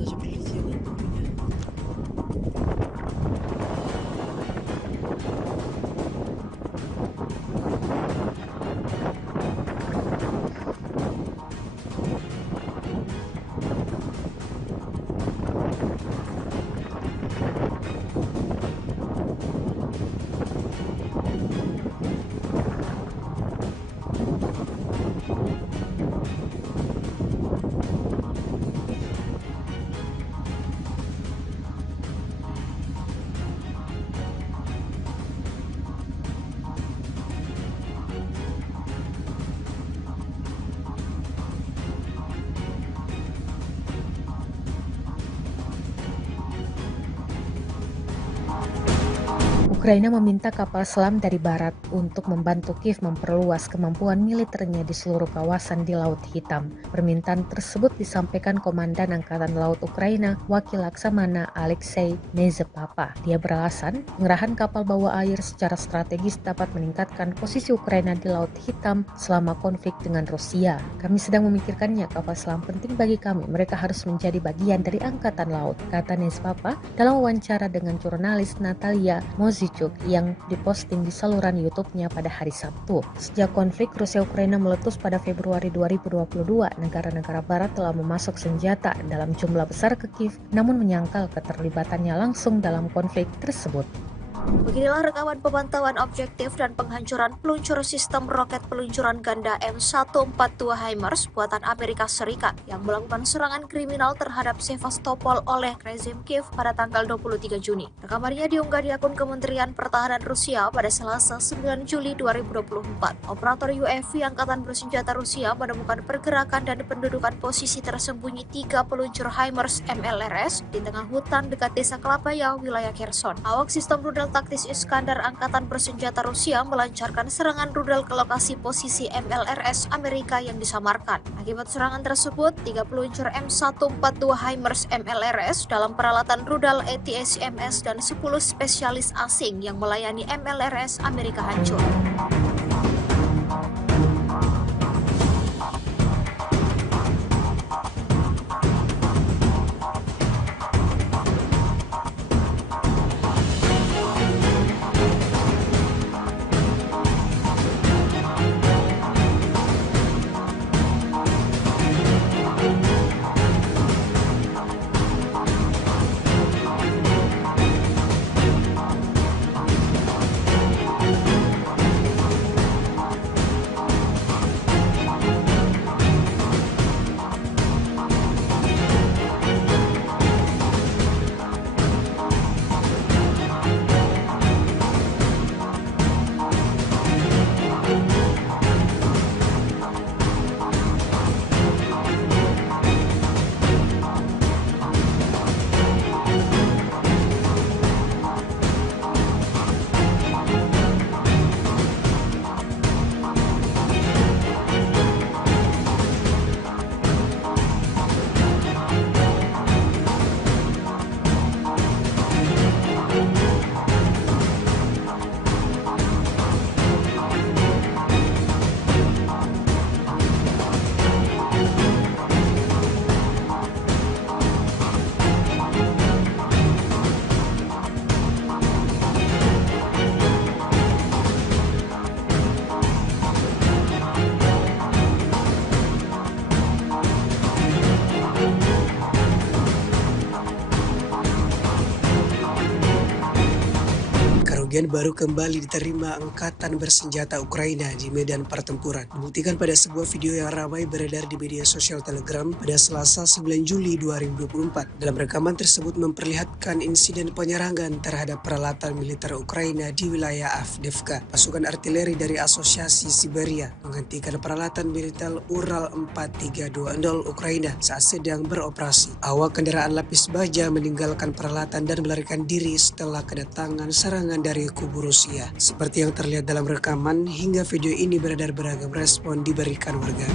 Ukraina meminta kapal selam dari barat untuk membantu Kiev memperluas kemampuan militernya di seluruh kawasan di Laut Hitam. Permintaan tersebut disampaikan Komandan Angkatan Laut Ukraina, Wakil Laksamana Alexei Nezepapa. Dia beralasan, pengerahan kapal bawah air secara strategis dapat meningkatkan posisi Ukraina di Laut Hitam selama konflik dengan Rusia. Kami sedang memikirkannya, kapal selam penting bagi kami. Mereka harus menjadi bagian dari Angkatan Laut, kata Nezepapa dalam wawancara dengan jurnalis Natalia Mozichuk yang diposting di saluran YouTube-nya pada hari Sabtu. Sejak konflik Rusia-Ukraina meletus pada Februari 2022, negara-negara barat telah memasok senjata dalam jumlah besar ke Kiev, namun menyangkal keterlibatannya langsung dalam konflik tersebut. Beginilah rekaman pemantauan objektif dan penghancuran peluncur sistem roket peluncuran ganda M142 HIMARS buatan Amerika Serikat yang melakukan serangan kriminal terhadap Sevastopol oleh rezim Kiev pada tanggal 23 Juni. Rekamannya diunggah di akun Kementerian Pertahanan Rusia pada Selasa 9 Juli 2024. Operator UAV Angkatan Bersenjata Rusia menemukan pergerakan dan pendudukan posisi tersembunyi 3 peluncur HIMARS MLRS di tengah hutan dekat desa Klapaya, wilayah Kherson. Awak sistem rudal taktis Iskandar Angkatan Bersenjata Rusia melancarkan serangan rudal ke lokasi posisi MLRS Amerika yang disamarkan. Akibat serangan tersebut, 3 peluncur M142 HIMARS MLRS dalam peralatan rudal ATACMS dan 10 spesialis asing yang melayani MLRS Amerika hancur. kemudian baru kembali diterima Angkatan Bersenjata Ukraina di medan pertempuran. Dibuktikan pada sebuah video yang ramai beredar di media sosial Telegram pada Selasa 9 Juli 2024. Dalam rekaman tersebut memperlihatkan insiden penyerangan terhadap peralatan militer Ukraina di wilayah Avdiivka. Pasukan artileri dari Asosiasi Siberia menghentikan peralatan militer Ural 4320 Ukraina saat sedang beroperasi. Awak kendaraan lapis baja meninggalkan peralatan dan melarikan diri setelah kedatangan serangan dari kubu Rusia. Seperti yang terlihat dalam rekaman, hingga video ini beredar beragam respon diberikan warganet.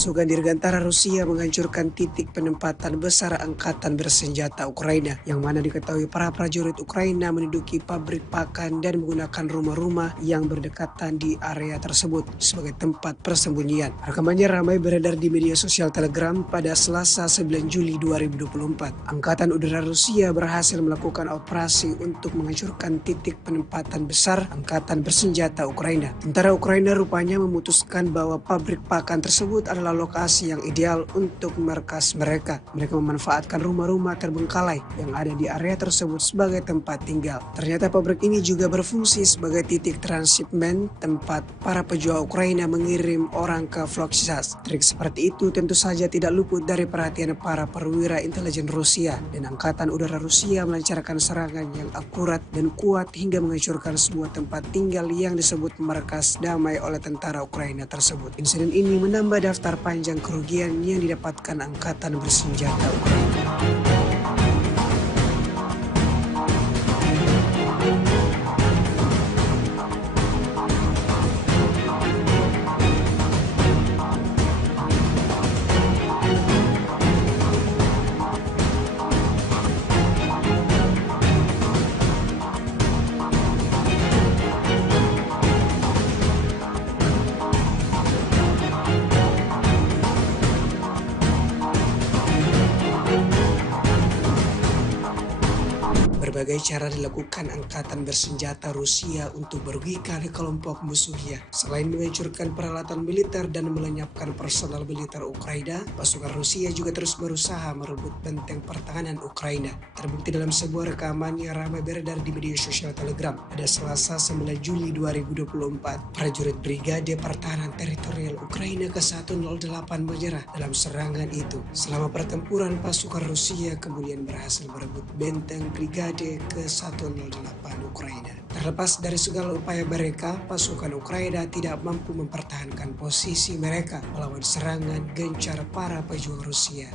Pasukan dirgantara Rusia menghancurkan titik penempatan besar angkatan bersenjata Ukraina, yang mana diketahui para prajurit Ukraina menduduki pabrik pakan dan menggunakan rumah-rumah yang berdekatan di area tersebut sebagai tempat persembunyian. Rekamannya ramai beredar di media sosial Telegram pada Selasa 9 Juli 2024. Angkatan Udara Rusia berhasil melakukan operasi untuk menghancurkan titik penempatan besar angkatan bersenjata Ukraina. Tentara Ukraina rupanya memutuskan bahwa pabrik pakan tersebut adalah lokasi yang ideal untuk markas mereka. Mereka memanfaatkan rumah-rumah terbengkalai yang ada di area tersebut sebagai tempat tinggal. Ternyata pabrik ini juga berfungsi sebagai titik transshipment, tempat para pejuang Ukraina mengirim orang ke Volochsas. Trik seperti itu tentu saja tidak luput dari perhatian para perwira intelijen Rusia, dan Angkatan Udara Rusia melancarkan serangan yang akurat dan kuat hingga menghancurkan sebuah tempat tinggal yang disebut markas damai oleh tentara Ukraina tersebut. Insiden ini menambah daftar panjang kerugian yang didapatkan angkatan bersenjata Ukraina. Berbagai cara dilakukan angkatan bersenjata Rusia untuk merugikan kelompok musuhnya. Selain menghancurkan peralatan militer dan melenyapkan personal militer Ukraina, pasukan Rusia juga terus berusaha merebut benteng pertahanan Ukraina. Terbukti dalam sebuah rekaman yang ramai beredar di media sosial Telegram pada Selasa 9 Juli 2024. Prajurit Brigade Pertahanan Teritorial Ukraina ke-108 menyerah dalam serangan itu. Selama pertempuran, pasukan Rusia kemudian berhasil merebut benteng Brigade ke-108 Ukraina. Terlepas dari segala upaya mereka, pasukan Ukraina tidak mampu mempertahankan posisi mereka melawan serangan gencar para pejuang Rusia.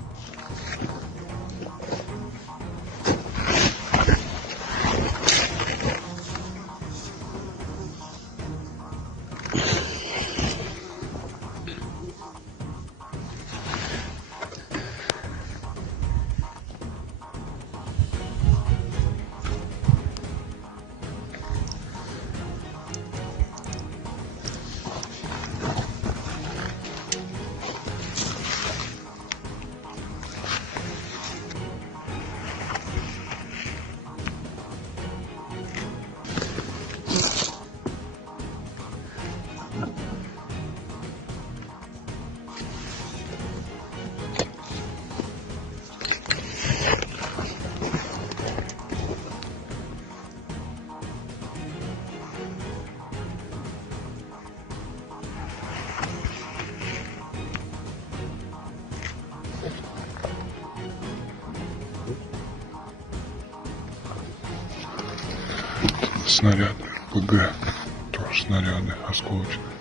Снаряды РПГ, тоже снаряды осколочные.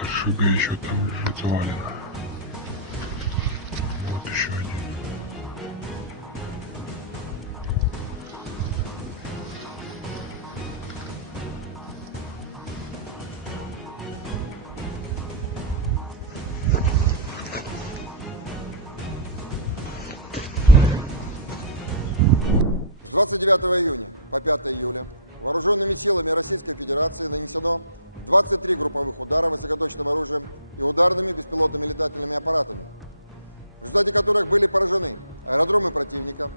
РШГ еще там лежит завалено. Вот еще один. С 29 июня по 5 июля вооруженными силами Российской Федерации нанесено 23 групповых удара высокоточным оружием и ударными беспилотными летательными аппаратами, в результате которых были поражены аэродромы противника,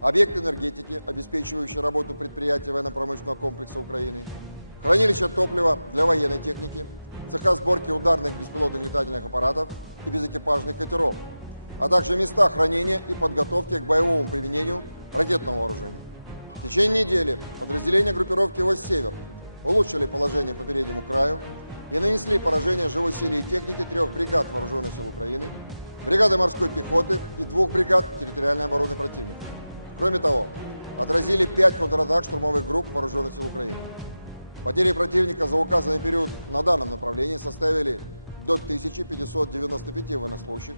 объекты энергетики, обеспечивающие работу предприятий военно-промышленного комплекса Украины, хранилища топлива для военной техники, цеха сборки ударных беспилотных летательных аппаратов и безэкипажных катеров, а также места хранения и подготовки к боевому применению ракетного вооружения. В течение недели подразделения группировки «Войск Север» улучшили положение по переднему краю и нанесли поражение живой силе и технике 3 бригад Вооруженных сил Украины, бригады морской пехоты и 2 бригад территориальной обороны противника. Кроме того, отразили 5 контратак штурмовых групп Вооруженных сил Украины. Потери противника за указанный период на данном направлении составили до 1595 военнослужащих,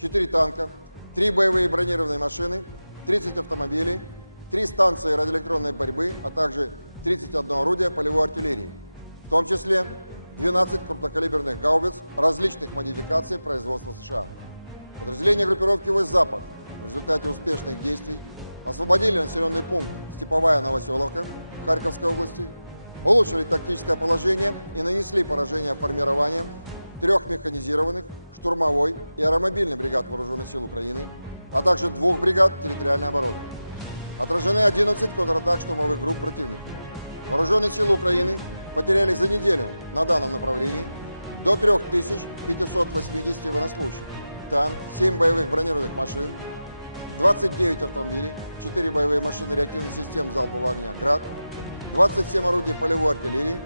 4 танка, 3 боевые бронированные машины, 30 автомобилей, 3 станции радиоэлектронной борьбы, а также 31 орудие полевой артиллерии, в том числе 12 крупнокалиберных гаубиц различных модификаций производства США. Подразделения группировки «Войск Запад» в результате успешных действий освободили населенный пункт Степовая Новоселовка Харьковской области, улучшили тактическое положение и нанесли поражение формированием 3 механизированных, штурмовой и аэромобильной бригад Вооруженных сил Украины, а также 2 бригад территориальной обороны. Отражены 11 контратак штурмовых групп противника. Вооруженные силы Украины потеряли за неделю на данном направлении до 3580 военнослужащих, танк, 7 боевых бронированных машин, 29 автомобилей, 4 боевые машины реактивных систем залпового огня «Град», 27 орудий полевой артиллерии,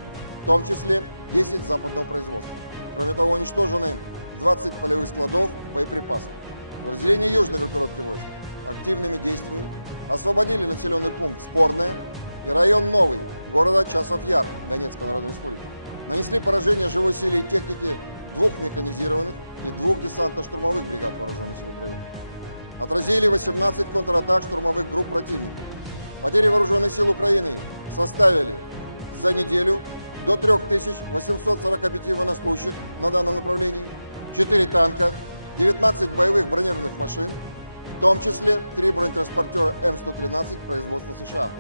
в том числе 10 западного производства. Кроме того, уничтожены 20 полевых складов боеприпасов. Подразделения южной группировки войск активными действиями освободили населенный пункт Спорное и район Новый города Часов Яр Донецкой Народной Республики. Нанесли поражение живой силе и технике 2 механизированных и 2 десантно-штурмовых бригад Вооруженных сил Украины. Отразили 18 контратак штурмовых групп противника. Потери Вооруженных сил Украины составили за неделю до 3845 военнослужащих на данном направлении, 4 танка, 19 боевых бронированных машин, в том числе 3 бронетранспортера М113 производства США,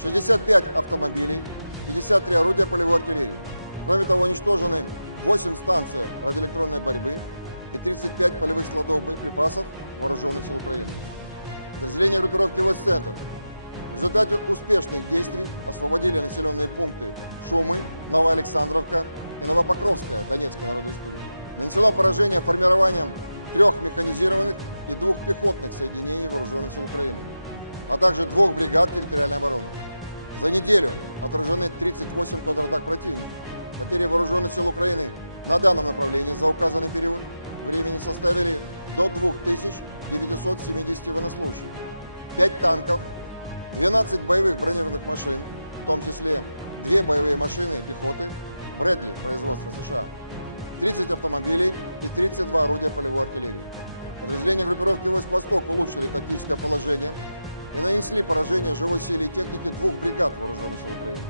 65 автомобилей, 53 орудия полевой артиллерии. Кроме того, уничтожены 8 станций радиоэлектронной борьбы и 35 полевых складов боеприпасов Вооруженных сил Украины. Подразделения группировки «Войск Центр» в результате успешных действий освободили населенные пункты Шумы, Новоалександровка и Новопокровская Донецкой Народной Республики. Нанесено поражение формированием 3 механизированных и 2 пехотных соединений Вооруженных сил Украины, а также 2 бригад территориальной обороны. За неделю отражены 38 контратак противника. Потери Вооруженных сил Украины на данном направлении за указанный период времени составили до 2970 военнослужащих, 5 танков, 12 боевых бронированных машин, в том числе 2 боевые машины пехоты Брэдли производства США, 30 автомобилей и 32 орудия полевой артиллерии. Подразделения группировки «Войск Восток» улучшили тактическое положение и нанесли поражение живой силе и технике 2 бригад Вооруженных сил Украины,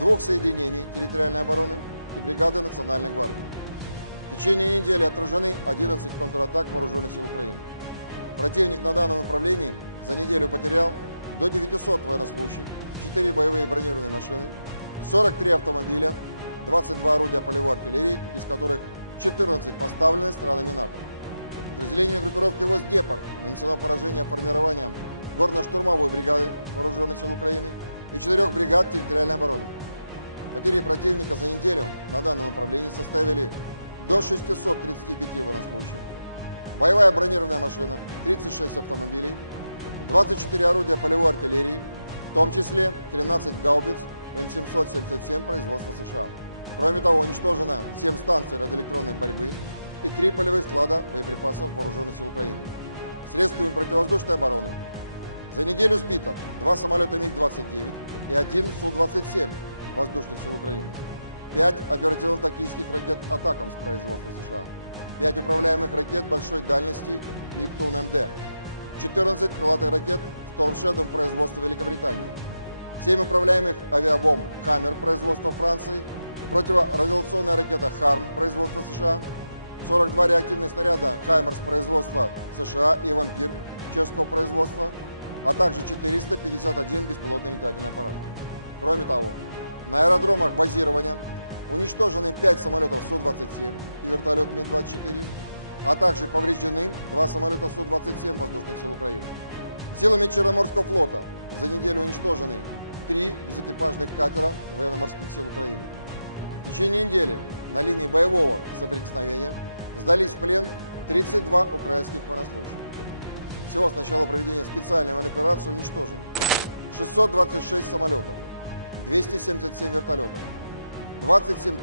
2 соединений территориальной обороны и бригады Национальной гвардии. В течение недели отражены 11 контратак Вооруженных сил Украины. Противник на данном направлении за неделю потерял до 900 военнослужащих, 4 боевые бронированные машины, 43 автомобиля, 22 орудия полевой артиллерии, из которых 14 поставлены странами НАТО. Подразделению группировки «Войск Днепр» нанесено поражение формированием горно-штурмовой бригады Вооруженных сил Украины и 4 бригад территориальной обороны. Потери противника за неделю на данном направлении составили до 635 военнослужащих, боевая бронированная машина, 36 автомобилей, 24 орудия полевой артиллерии, в том числе 13 гаубиц М777 производства США. Кроме того, уничтожено 7 станций радиоэлектронной борьбы и 3 полевых склада боеприпасов Вооруженных сил Украины. Средствами противовоздушной обороны за неделю сбито 2 самолета МиГ-29 и 1 Су-27 воздушных сил Украины, 5 оперативно-тактических ракет «Атакамс» производства США, 5 управляемых ракет большой дальности «Нептун-МД», 14 крылатых ракет «Storm Shadow» производства Великобритании, 7 управляемых авиабомб «Хаммер» производства Франции, противорадиационная ракета «Харм» производства США, 42 реактивных снаряда «Хаймерс» производства США и «Вампир» чешского производства, а также 451 беспилотный летательный аппарат. Кроме того, на аэродромах базирования уничтожены 5 самолетов Су-27 и вертолет Ми-24, а также повреждены 2 самолета Су-27 воздушных сил Украины. Силами Черноморского флота за неделю уничтожены 3 безэкипажных катера военно-морских сил Украины. В течение недели на линии боевого соприкосновения сдались в плен 32 украинских военнослужащих. Всего с начала проведения специальной военной операции уничтожено 626 самолетов, 277 вертолетов, 27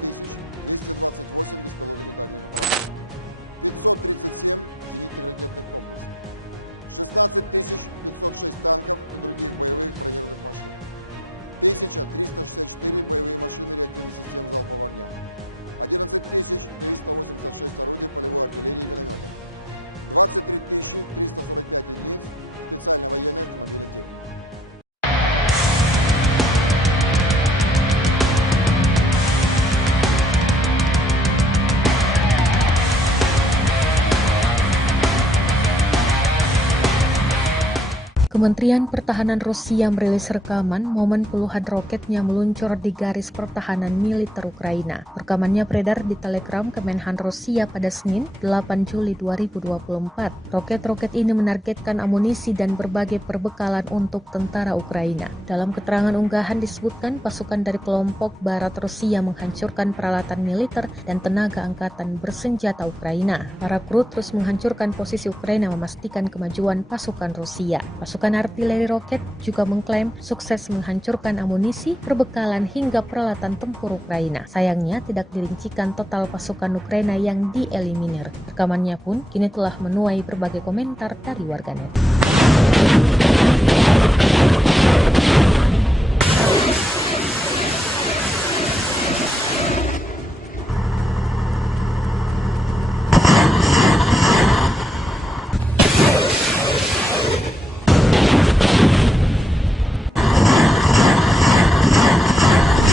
228 беспилотных летательных аппаратов, 537 зенитных ракетных комплексов, 16 506 танков и других боевых бронированных машин, 1364 боевые машины реактивных систем залпового огня, 11 386 орудий полевой артиллерии и минометов, 23 345 единиц специальной военной автомобильной техники. Kementerian Pertahanan Rusia merilis rekaman momen puluhan roketnya meluncur di garis pertahanan militer Ukraina. Rekamannya beredar di Telegram Kemenhan Rusia pada Senin, 8 Juli 2024. Roket-roket ini menargetkan amunisi dan berbagai perbekalan untuk tentara Ukraina. Dalam keterangan unggahan disebutkan pasukan dari kelompok Barat Rusia menghancurkan peralatan militer dan tenaga angkatan bersenjata Ukraina. Para kru terus menghancurkan posisi Ukraina memastikan kemajuan pasukan Rusia. Pasukan artileri roket juga mengklaim sukses menghancurkan amunisi, perbekalan hingga peralatan tempur Ukraina. Sayangnya tidak dirincikan total pasukan Ukraina yang dieliminir. Rekamannya pun kini telah menuai berbagai komentar dari warganet.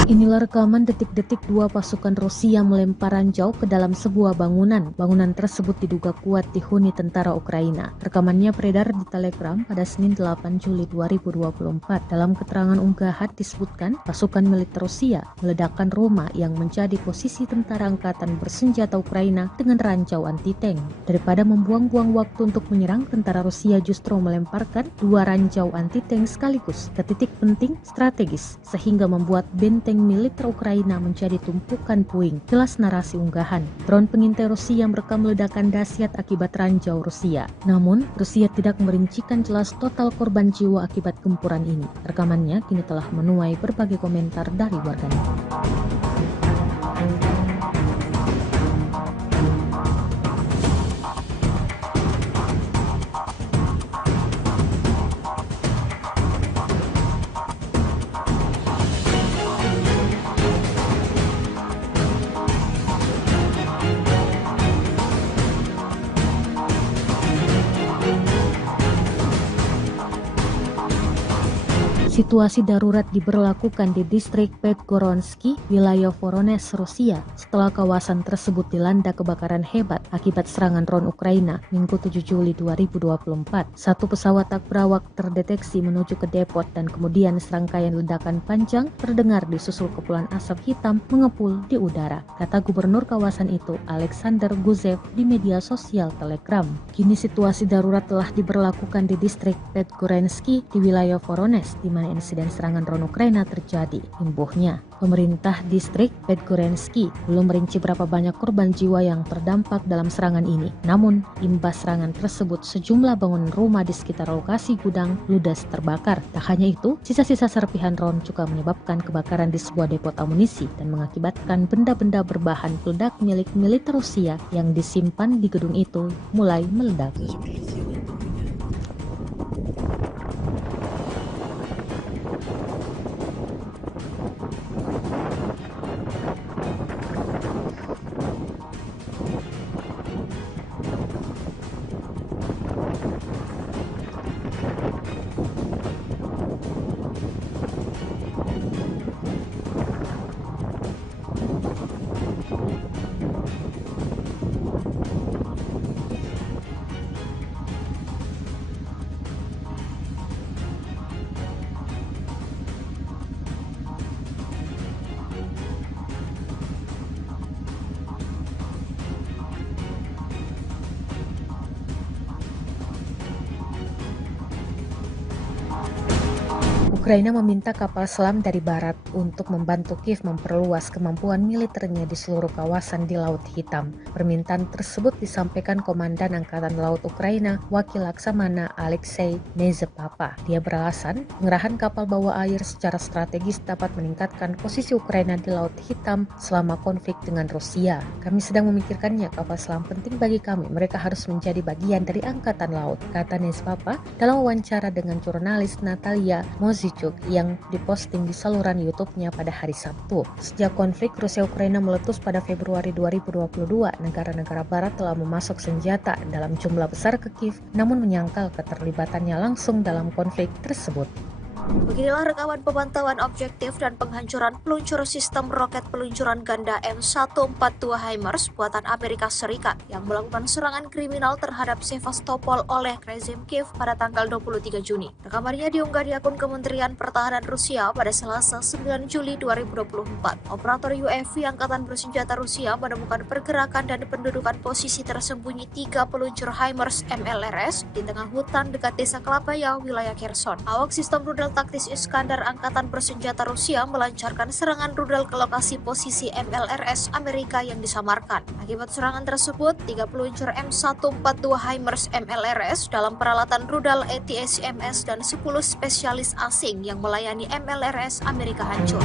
Inilah rekaman detik-detik dua pasukan Rusia melempar ranjau ke dalam sebuah bangunan. Bangunan tersebut diduga kuat dihuni tentara Ukraina. Rekamannya beredar di Telegram pada Senin 8 Juli 2024. Dalam keterangan unggahan disebutkan pasukan militer Rusia meledakkan rumah yang menjadi posisi tentara angkatan bersenjata Ukraina dengan ranjau anti-tank. Daripada membuang-buang waktu untuk menyerang, tentara Rusia justru melemparkan 2 ranjau anti-tank sekaligus ke titik penting strategis sehingga membuat benteng militer Ukraina menjadi tumpukan puing. Jelas narasi unggahan. Drone pengintai Rusia merekam ledakan dahsyat akibat ranjau Rusia. Namun, Rusia tidak merincikan jelas total korban jiwa akibat gempuran ini. Rekamannya kini telah menuai berbagai komentar dari warganet. Situasi darurat diberlakukan di distrik Podgoronsky, wilayah Voronezh, Rusia, setelah kawasan tersebut dilanda kebakaran hebat akibat serangan drone Ukraina Minggu 7 Juli 2024. Satu pesawat tak berawak terdeteksi menuju ke depot dan kemudian serangkaian ledakan panjang terdengar disusul kepulan asap hitam mengepul di udara, kata gubernur kawasan itu, Alexander Guzev, di media sosial Telegram. Kini situasi darurat telah diberlakukan di distrik Podgoronsky di wilayah Voronezh, di mana insiden serangan drone Ukraina terjadi. Imbuhnya, pemerintah distrik Podgoronsky belum merinci berapa banyak korban jiwa yang terdampak dalam serangan ini. Namun, imbas serangan tersebut sejumlah bangunan rumah di sekitar lokasi gudang ludes terbakar. Tak hanya itu, sisa-sisa serpihan drone juga menyebabkan kebakaran di sebuah depot amunisi dan mengakibatkan benda-benda berbahan peledak milik militer Rusia yang disimpan di gedung itu mulai meledak. Ukraina meminta kapal selam dari barat untuk membantu Kiev memperluas kemampuan militernya di seluruh kawasan di Laut Hitam. Permintaan tersebut disampaikan Komandan Angkatan Laut Ukraina, Wakil Laksamana Alexei Nezepapa. Dia beralasan, pengerahan kapal bawah air secara strategis dapat meningkatkan posisi Ukraina di Laut Hitam selama konflik dengan Rusia. Kami sedang memikirkannya, kapal selam penting bagi kami. Mereka harus menjadi bagian dari Angkatan Laut, kata Nezepapa dalam wawancara dengan jurnalis Natalia Mozichuk yang diposting di saluran YouTube-nya pada hari Sabtu. Sejak konflik Rusia-Ukraina meletus pada Februari 2022, negara-negara barat telah memasok senjata dalam jumlah besar ke Kiev, namun menyangkal keterlibatannya langsung dalam konflik tersebut. Beginilah rekaman pemantauan objektif dan penghancuran peluncur sistem roket peluncuran ganda M142 HIMARS buatan Amerika Serikat yang melakukan serangan kriminal terhadap Sevastopol oleh rezim Kiev pada tanggal 23 Juni. Rekamannya diunggah di akun Kementerian Pertahanan Rusia pada Selasa 9 Juli 2024. Operator UAV Angkatan Bersenjata Rusia menemukan pergerakan dan pendudukan posisi tersembunyi 3 peluncur HIMARS MLRS di tengah hutan dekat desa Klapaya, wilayah Kherson. Awak sistem rudal taktis Iskandar Angkatan Bersenjata Rusia melancarkan serangan rudal ke lokasi posisi MLRS Amerika yang disamarkan. Akibat serangan tersebut, 3 peluncur M142 HIMARS MLRS dalam peralatan rudal ATACMS dan 10 spesialis asing yang melayani MLRS Amerika hancur.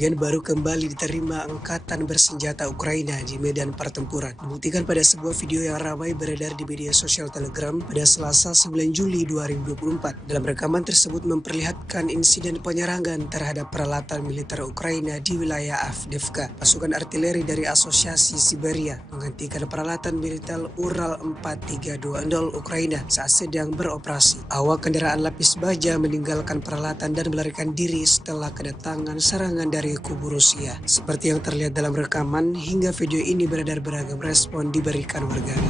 Kerugian baru kembali diterima Angkatan Bersenjata Ukraina di medan pertempuran. Dibuktikan pada sebuah video yang ramai beredar di media sosial Telegram pada Selasa 9 Juli 2024. Dalam rekaman tersebut memperlihatkan insiden penyerangan terhadap peralatan militer Ukraina di wilayah Avdiivka. Pasukan artileri dari Asosiasi Siberia menghentikan peralatan militer Ural 4320 Ukraina saat sedang beroperasi. Awak kendaraan lapis baja meninggalkan peralatan dan melarikan diri setelah kedatangan serangan dari kubu Rusia. Seperti yang terlihat dalam rekaman, hingga video ini beredar beragam respon diberikan warganet.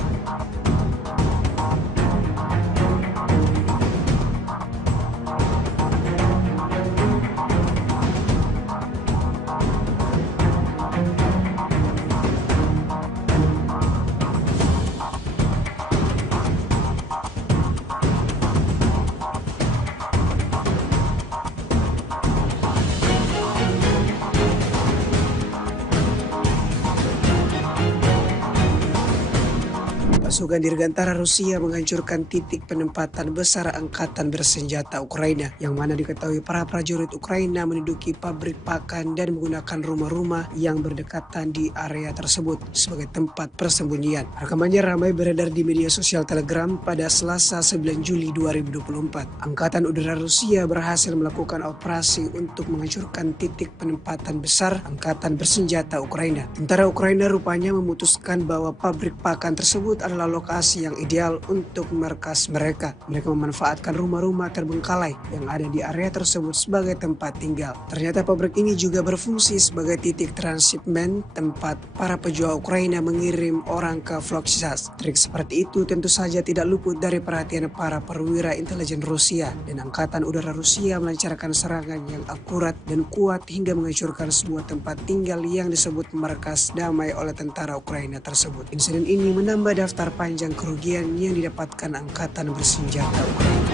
Pasukan Dirgantara Rusia menghancurkan titik penempatan besar Angkatan Bersenjata Ukraina, yang mana diketahui para prajurit Ukraina menduduki pabrik pakan dan menggunakan rumah-rumah yang berdekatan di area tersebut sebagai tempat persembunyian. Rekamannya ramai beredar di media sosial Telegram pada Selasa 9 Juli 2024. Angkatan Udara Rusia berhasil melakukan operasi untuk menghancurkan titik penempatan besar Angkatan Bersenjata Ukraina. Tentara Ukraina rupanya memutuskan bahwa pabrik pakan tersebut adalah lokasi yang ideal untuk markas mereka. Mereka memanfaatkan rumah-rumah terbengkalai yang ada di area tersebut sebagai tempat tinggal. Ternyata pabrik ini juga berfungsi sebagai titik transshipment tempat para pejuang Ukraina mengirim orang ke Volochsas. Trik seperti itu tentu saja tidak luput dari perhatian para perwira intelijen Rusia, dan Angkatan Udara Rusia melancarkan serangan yang akurat dan kuat hingga menghancurkan sebuah tempat tinggal yang disebut markas damai oleh tentara Ukraina tersebut. Insiden ini menambah daftar panjang kerugian yang didapatkan angkatan bersenjata Ukraina.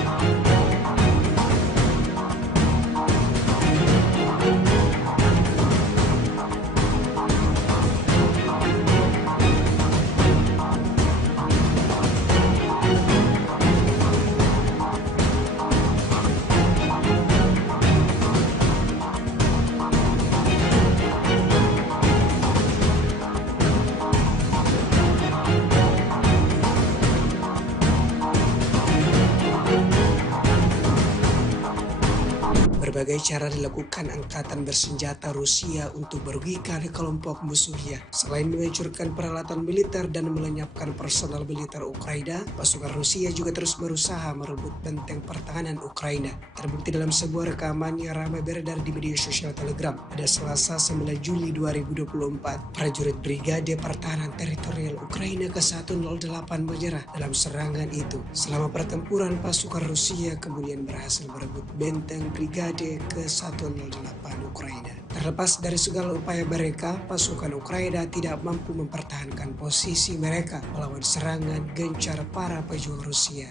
Berbagai cara dilakukan angkatan bersenjata Rusia untuk merugikan kelompok musuhnya. Selain menghancurkan peralatan militer dan melenyapkan personal militer Ukraina, pasukan Rusia juga terus berusaha merebut benteng pertahanan Ukraina. Terbukti dalam sebuah rekaman yang ramai beredar di media sosial Telegram pada Selasa 9 Juli 2024. Prajurit Brigade Pertahanan Teritorial Ukraina ke-108 menyerah dalam serangan itu. Selama pertempuran, pasukan Rusia kemudian berhasil merebut benteng Brigade ke-108 Ukraina. Terlepas dari segala upaya mereka, pasukan Ukraina tidak mampu mempertahankan posisi mereka melawan serangan gencar para pejuang Rusia.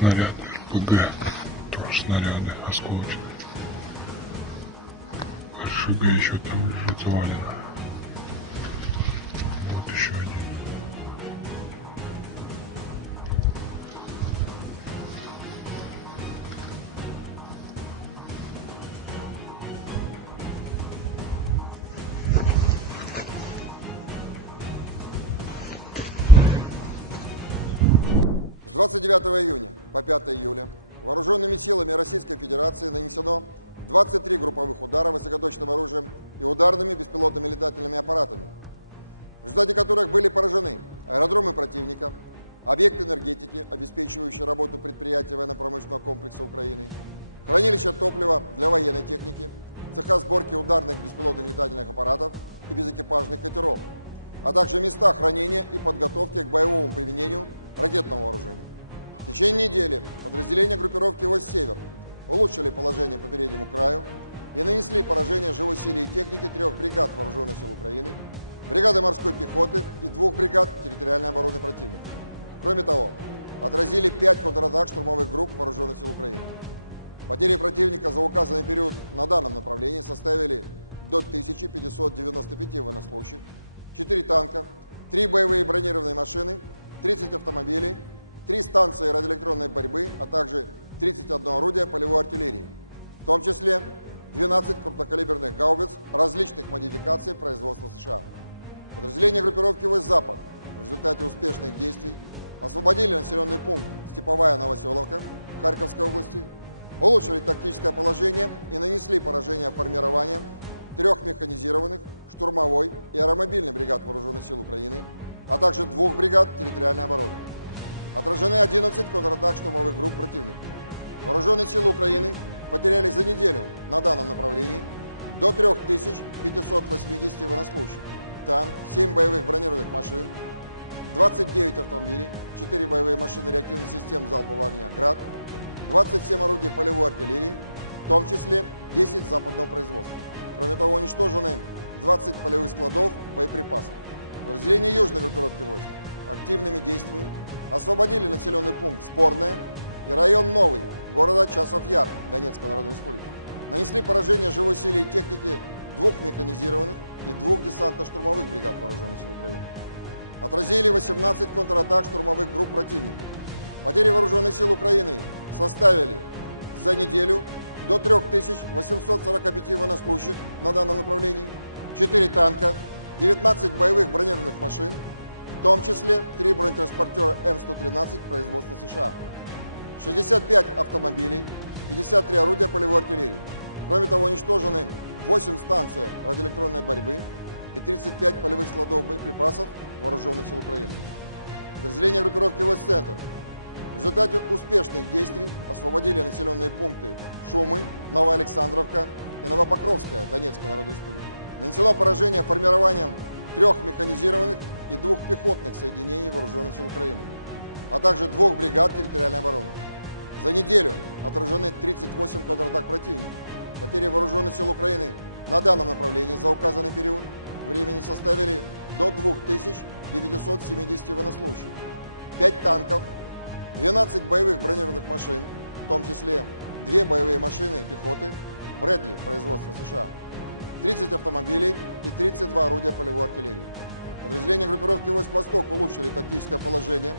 Снаряды РПГ, тоже снаряды осколочные. РШГ еще там лежит завалено. Вот еще один. С 29 июня по 5 июля вооруженными силами Российской Федерации нанесено 23 групповых удара высокоточным оружием и ударными беспилотными летательными аппаратами, в результате которых были поражены аэродромы противника, объекты энергетики, обеспечивающие работу предприятий военно-промышленного комплекса Украины, хранилища топлива для военной техники, цеха сборки ударных беспилотных летательных аппаратов и безэкипажных катеров, а также места хранения и подготовки к боевому применению ракетного вооружения. В течение недели подразделения группировки «Востсевер» улучшили положение по переднему краю и нанесли поражение живой силе и технике 3 бригад Вооруженных сил Украины, бригады морской пехоты и 2 бригад территориальной обороны противника. Кроме того, отразили 5 контратак штурмовых групп Вооруженных сил Украины. Потери противника за указанный период на данном направлении составили до 1595 военнослужащих, 4 танка, 3 боевые бронированные машины, 30 автомобилей, 3 станции радиоэлектронной борьбы, а также 31 орудие полевой артиллерии, в том числе 12 крупнокалиберных гаубиц различных модификаций производства США. Подразделения группировки «Восток-Запад» в результате успешных действий освободили населенный пункт Степовая Новоселовка Харьковской области, улучшили тактическое положение и нанесли поражение формированием 3 механизированных, штурмовой и аэромобильных бригад Вооруженных сил Украины, а также 2 бригад территориальной обороны. Отражены 11 контратак штурмовых групп противника. Вооруженные силы Украины потеряли за неделю на данном направлении до 3580 военнослужащих, танк, 7 боевых бронированных машин, 29 автомобилей, 4 боевые машины реактивных систем залпового огня «Град», 27 орудий полевой артиллерии, в том числе 10 западного производства. Кроме того, уничтожены 20 полевых складов боеприпасов. Подразделения южной группировки войск активными действиями освободили населенный пункт Спорное и район Новый города Часов-Яр Донецкой Народной Республики. Нанесли поражение живой силе и технике 2 механизированных и 2 десантно-штурмовых бригад вооруженных сил Украины. Отразили 18 контратак штурмовых групп противника. Потери вооруженных сил Украины составили за неделю до 3845 военнослужащих на данном направлении, 4 танка, 19 боевых бронированных машин, в том числе 3 бронетранспортера М113 производства США, 65 автомобилей, 53 орудия полевой артиллерии. Кроме того, уничтожены 8 станций радиоэлектронной борьбы и 35 полевых складов боеприпасов вооруженных сил Украины. Подразделения группировки войск «Центр» в результате успешных действий освободили населенные пункты Шумы, Новоалександровка и Новопокровская Донецкой Народной Республики. Нанесено поражение формированием 3 механизированных и 2 пехотных соединений вооруженных сил Украины, а также 2 бригад территориальной обороны. За неделю отражены 38 контратак противника. Потери вооруженных сил Украины на данном направлении за указанный период времени составили до 2970 военнослужащих, 5 танков, 12 боевых бронированных машин, в том числе 2 боевые машины пехоты Брэдли производства США, 30 автомобилей и 32 орудия полевой артиллерии. Подразделения группировки войск «Восток» улучшили тактическое положение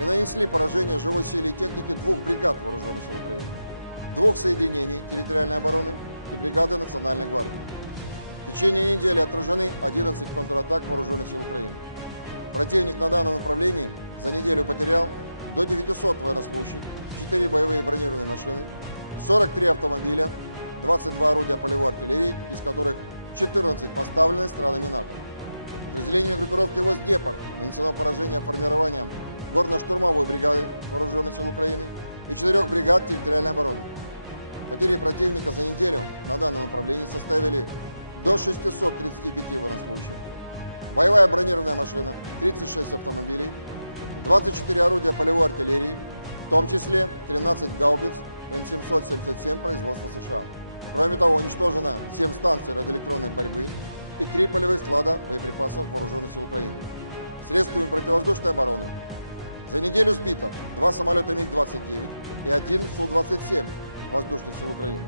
и нанесли поражение живой силе и технике 2 бригад вооруженных сил Украины, 2 соединений территориальной обороны и бригады Национальной гвардии. В течение недели отражены 11 контратак вооруженных сил Украины. Противник на данном направлении за неделю потерял до 900 военнослужащих, 4 боевые бронированные машины, 43 автомобиля, 22 орудия полевой артиллерии, из которых 14 поставлены странами НАТО. Подразделению группировки войск «Днепр» нанесено поражение формированием горно-штурмовой бригады вооруженных сил Украины и 4 бригад территориальной обороны. Потери противника за неделю на данном направлении составили до 635 военнослужащих, боевая бронированная машина, 36 автомобилей, 24 орудия полевой артиллерии, в том числе 13 гаубиц М777 производства США. Кроме того, уничтожено 7 станций радиоэлектронной борьбы и 3 полевых склада боеприпасов вооруженных сил Украины. Средствами противовоздушной обороны за неделю сбито 2 самолета МиГ-29 и 1 Су-27 воздушных сил Украины,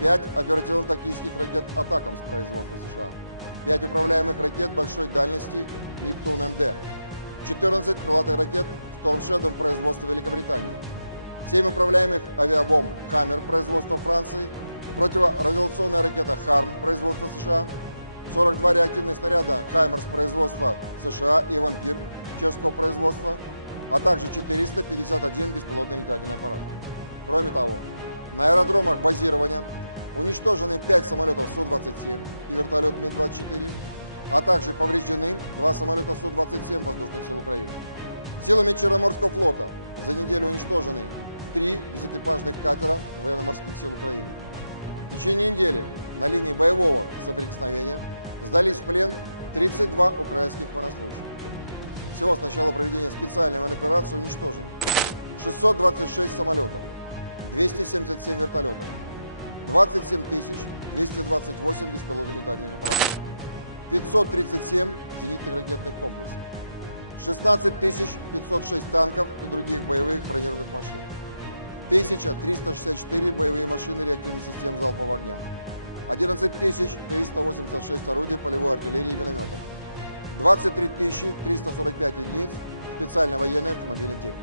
5 оперативно-тактических ракет «Атакамс» производства США, 5 управляемых ракет большой дальности «Нептун-МД», 14 крылатых ракет «Storm Shadow» производства Великобритании, 7 управляемых авиабомб «Хаммер» производства Франции, противорадиационная ракета «Харм» производства США, 42 реактивных снаряда «Хаймерс» производства США и «Вампир» чешского производства, а также 451 беспилотный летательный аппарат. Кроме того, на аэродромах базирования уничтожены 5 самолетов Су-27 и вертолет Ми-24, а также повреждены 2 самолета Су-27 воздушных сил Украины. Силами Черноморского флота за неделю уничтожены 3 безэкипажных катера военно-морских сил Украины. В течение недели на линии боевого соприкосновения сдались в плен 32 украинских военнослужащих. Всего с начала проведения специальной военной операции уничтожено 626 самолетов, 277 вертолетов, 27 228 беспилотных летательных аппаратов, 537 зенитных ракетных комплексов, 16 506 танков и других боевых бронированных машин, 1364 боевые машины реактивных систем залпового огня, 11 386 орудий полевой артиллерии и минометов, 23 345 единиц специальной военной автомобильной техники.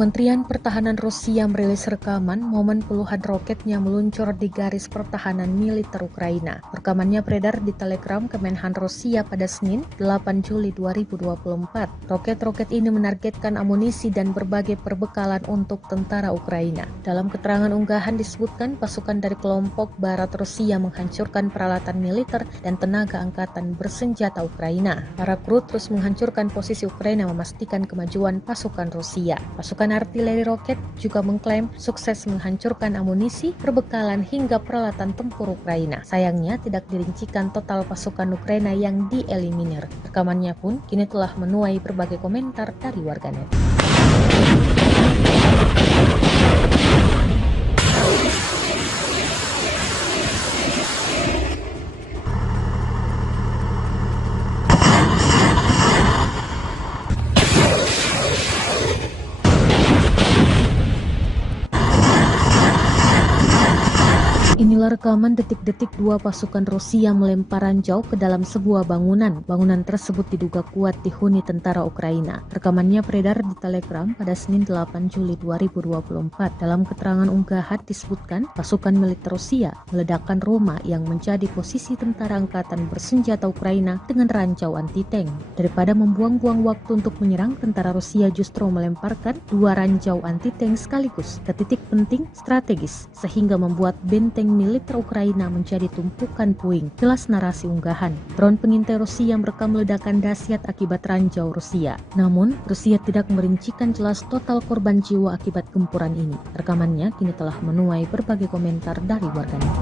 Kementerian Pertahanan Rusia merilis rekaman momen puluhan roketnya meluncur di garis pertahanan militer Ukraina. Rekamannya beredar di Telegram Kemenhan Rusia pada Senin, 8 Juli 2024. Roket-roket ini menargetkan amunisi dan berbagai perbekalan untuk tentara Ukraina. Dalam keterangan unggahan disebutkan pasukan dari kelompok Barat Rusia menghancurkan peralatan militer dan tenaga angkatan bersenjata Ukraina. Para kru terus menghancurkan posisi Ukraina memastikan kemajuan pasukan Rusia. Pasukan artileri roket juga mengklaim sukses menghancurkan amunisi, perbekalan hingga peralatan tempur Ukraina. Sayangnya tidak dirincikan total pasukan Ukraina yang dieliminir. Rekamannya pun kini telah menuai berbagai komentar dari warganet. Inilah rekaman detik-detik dua pasukan Rusia melempar ranjau ke dalam sebuah bangunan. Bangunan tersebut diduga kuat dihuni tentara Ukraina. Rekamannya beredar di Telegram pada Senin 8 Juli 2024. Dalam keterangan unggahan disebutkan pasukan militer Rusia meledakkan rumah yang menjadi posisi tentara angkatan bersenjata Ukraina dengan ranjau anti-tank. Daripada membuang-buang waktu untuk menyerang, tentara Rusia justru melemparkan dua ranjau anti-tank sekaligus ke titik penting strategis sehingga membuat benteng militer Ukraina menjadi tumpukan puing. Jelas narasi unggahan. Drone pengintai Rusia merekam ledakan dahsyat akibat ranjau Rusia. Namun, Rusia tidak merincikan jelas total korban jiwa akibat gempuran ini. Rekamannya kini telah menuai berbagai komentar dari warganet.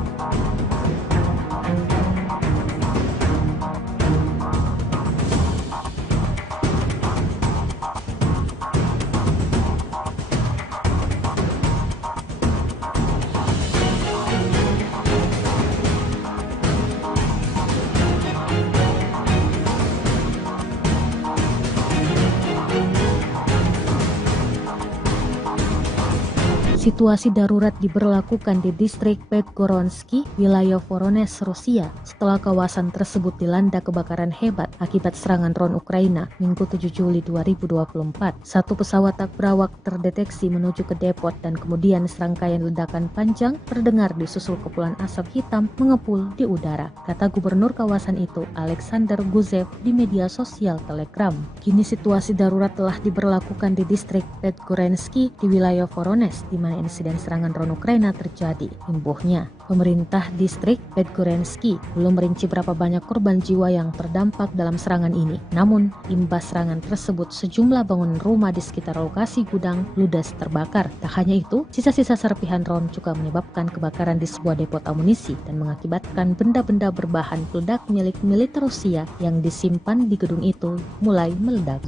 Situasi darurat diberlakukan di distrik Podgoronsky, wilayah Voronezh, Rusia, setelah kawasan tersebut dilanda kebakaran hebat akibat serangan drone Ukraina Minggu 7 Juli 2024. Satu pesawat tak berawak terdeteksi menuju ke depot dan kemudian serangkaian ledakan panjang terdengar disusul kepulan asap hitam mengepul di udara, kata gubernur kawasan itu, Alexander Guzev, di media sosial Telegram. Kini situasi darurat telah diberlakukan di distrik Podgoronsky di wilayah Voronezh, di mana insiden serangan drone Ukraina terjadi. Imbuhnya, pemerintah distrik Podgoronsky belum merinci berapa banyak korban jiwa yang terdampak dalam serangan ini. Namun, imbas serangan tersebut sejumlah bangunan rumah di sekitar lokasi gudang ludes terbakar. Tak hanya itu, sisa-sisa serpihan drone juga menyebabkan kebakaran di sebuah depot amunisi dan mengakibatkan benda-benda berbahan peledak milik militer Rusia yang disimpan di gedung itu mulai meledak.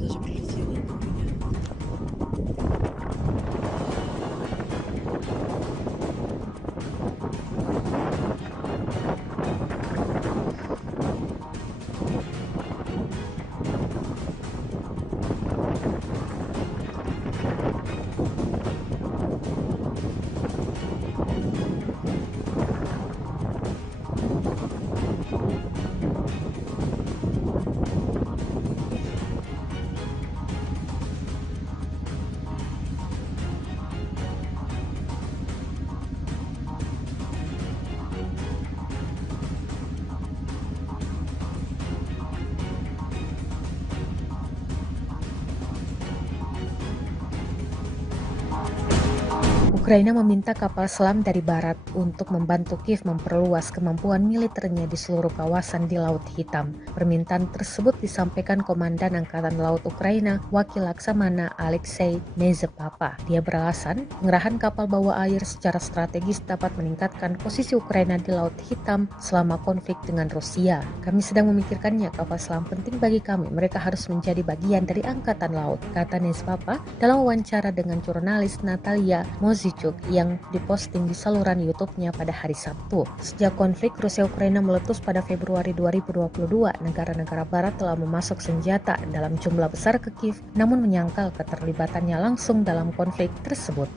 Ukraina meminta kapal selam dari barat untuk membantu Kiev memperluas kemampuan militernya di seluruh kawasan di Laut Hitam. Permintaan tersebut disampaikan Komandan Angkatan Laut Ukraina, Wakil Laksamana Alexei Nezepapa. Dia beralasan, pengerahan kapal bawah air secara strategis dapat meningkatkan posisi Ukraina di Laut Hitam selama konflik dengan Rusia. Kami sedang memikirkannya, kapal selam penting bagi kami. Mereka harus menjadi bagian dari Angkatan Laut, kata Nezepapa dalam wawancara dengan jurnalis Natalia Mozichuk yang diposting di saluran YouTube-nya pada hari Sabtu. Sejak konflik Rusia-Ukraina meletus pada Februari 2022, negara-negara barat telah memasok senjata dalam jumlah besar ke Kiev, namun menyangkal keterlibatannya langsung dalam konflik tersebut.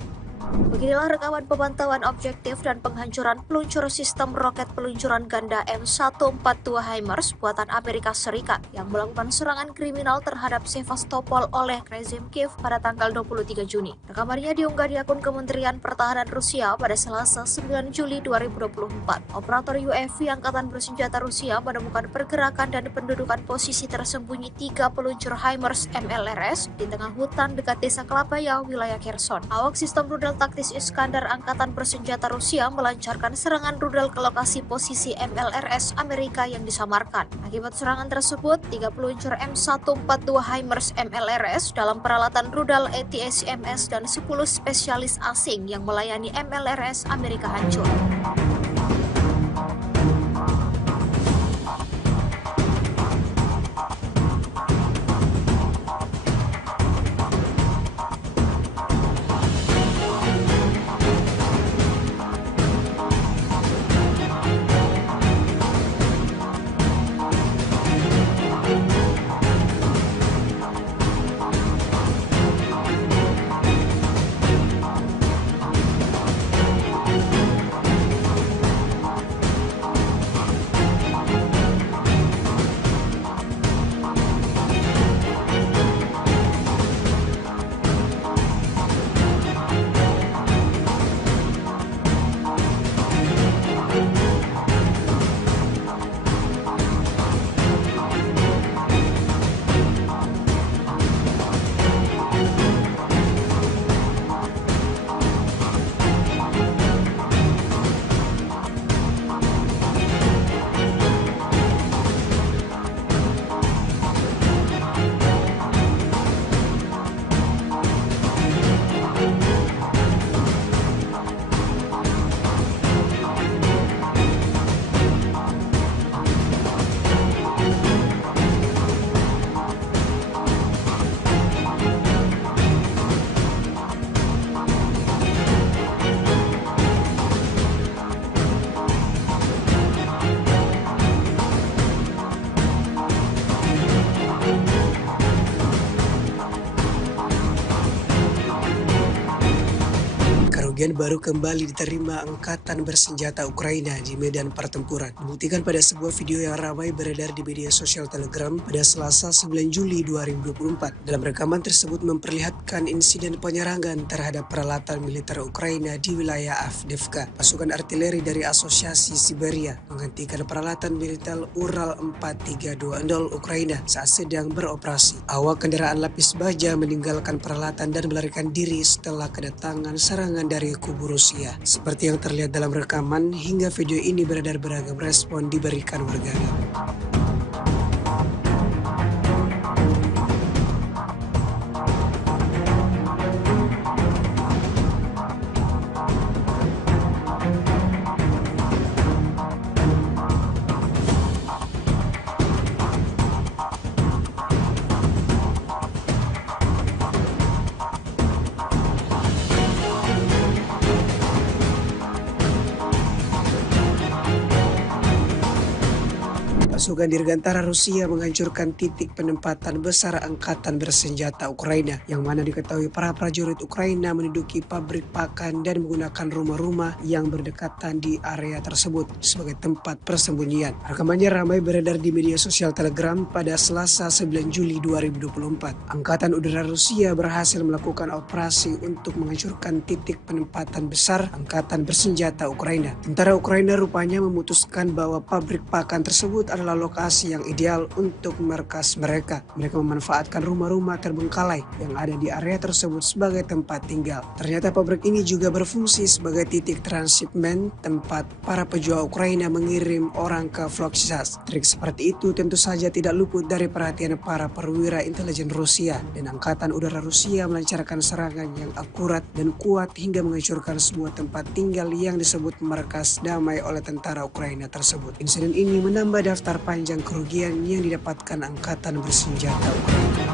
Beginilah rekaman pemantauan objektif dan penghancuran peluncur sistem roket peluncuran ganda M142 HIMARS buatan Amerika Serikat yang melakukan serangan kriminal terhadap Sevastopol oleh rezim Kiev pada tanggal 23 Juni. Rekamannya diunggah di akun Kementerian Pertahanan Rusia pada Selasa 9 Juli 2024. Operator UAV Angkatan Bersenjata Rusia menemukan pergerakan dan pendudukan posisi tersembunyi 3 peluncur HIMARS MLRS di tengah hutan dekat desa Klapaya, wilayah Kherson. Awak sistem rudal taktis Iskandar Angkatan Bersenjata Rusia melancarkan serangan rudal ke lokasi posisi MLRS Amerika yang disamarkan. Akibat serangan tersebut, 3 peluncur M142 HIMARS MLRS dalam peralatan rudal ATACMS dan 10 spesialis asing yang melayani MLRS Amerika hancur. Kerugian baru kembali diterima Angkatan Bersenjata Ukraina di medan pertempuran. Dibuktikan pada sebuah video yang ramai beredar di media sosial Telegram pada Selasa 9 Juli 2024. Dalam rekaman tersebut memperlihatkan insiden penyerangan terhadap peralatan militer Ukraina di wilayah Avdiivka. Pasukan artileri dari Asosiasi Siberia menghentikan peralatan militer Ural 4320 Ukraina saat sedang beroperasi. Awak kendaraan lapis baja meninggalkan peralatan dan melarikan diri setelah kedatangan serangan dari kubu Rusia. Seperti yang terlihat dalam rekaman, hingga video ini beredar beragam respon diberikan warganet. Pasukan Dirgantara Rusia menghancurkan titik penempatan besar Angkatan Bersenjata Ukraina, yang mana diketahui para prajurit Ukraina menduduki pabrik pakan dan menggunakan rumah-rumah yang berdekatan di area tersebut sebagai tempat persembunyian. Rekamannya ramai beredar di media sosial Telegram pada Selasa 9 Juli 2024. Angkatan Udara Rusia berhasil melakukan operasi untuk menghancurkan titik penempatan besar Angkatan Bersenjata Ukraina. Tentara Ukraina rupanya memutuskan bahwa pabrik pakan tersebut adalah lokasi yang ideal untuk markas mereka. Mereka memanfaatkan rumah-rumah terbengkalai yang ada di area tersebut sebagai tempat tinggal. Ternyata pabrik ini juga berfungsi sebagai titik transshipment, tempat para pejuang Ukraina mengirim orang ke Volochas. Trik seperti itu tentu saja tidak luput dari perhatian para perwira intelijen Rusia, dan Angkatan Udara Rusia melancarkan serangan yang akurat dan kuat hingga menghancurkan semua tempat tinggal yang disebut markas damai oleh tentara Ukraina tersebut. Insiden ini menambah daftar panjang kerugian yang didapatkan Angkatan Bersenjata Ukraina.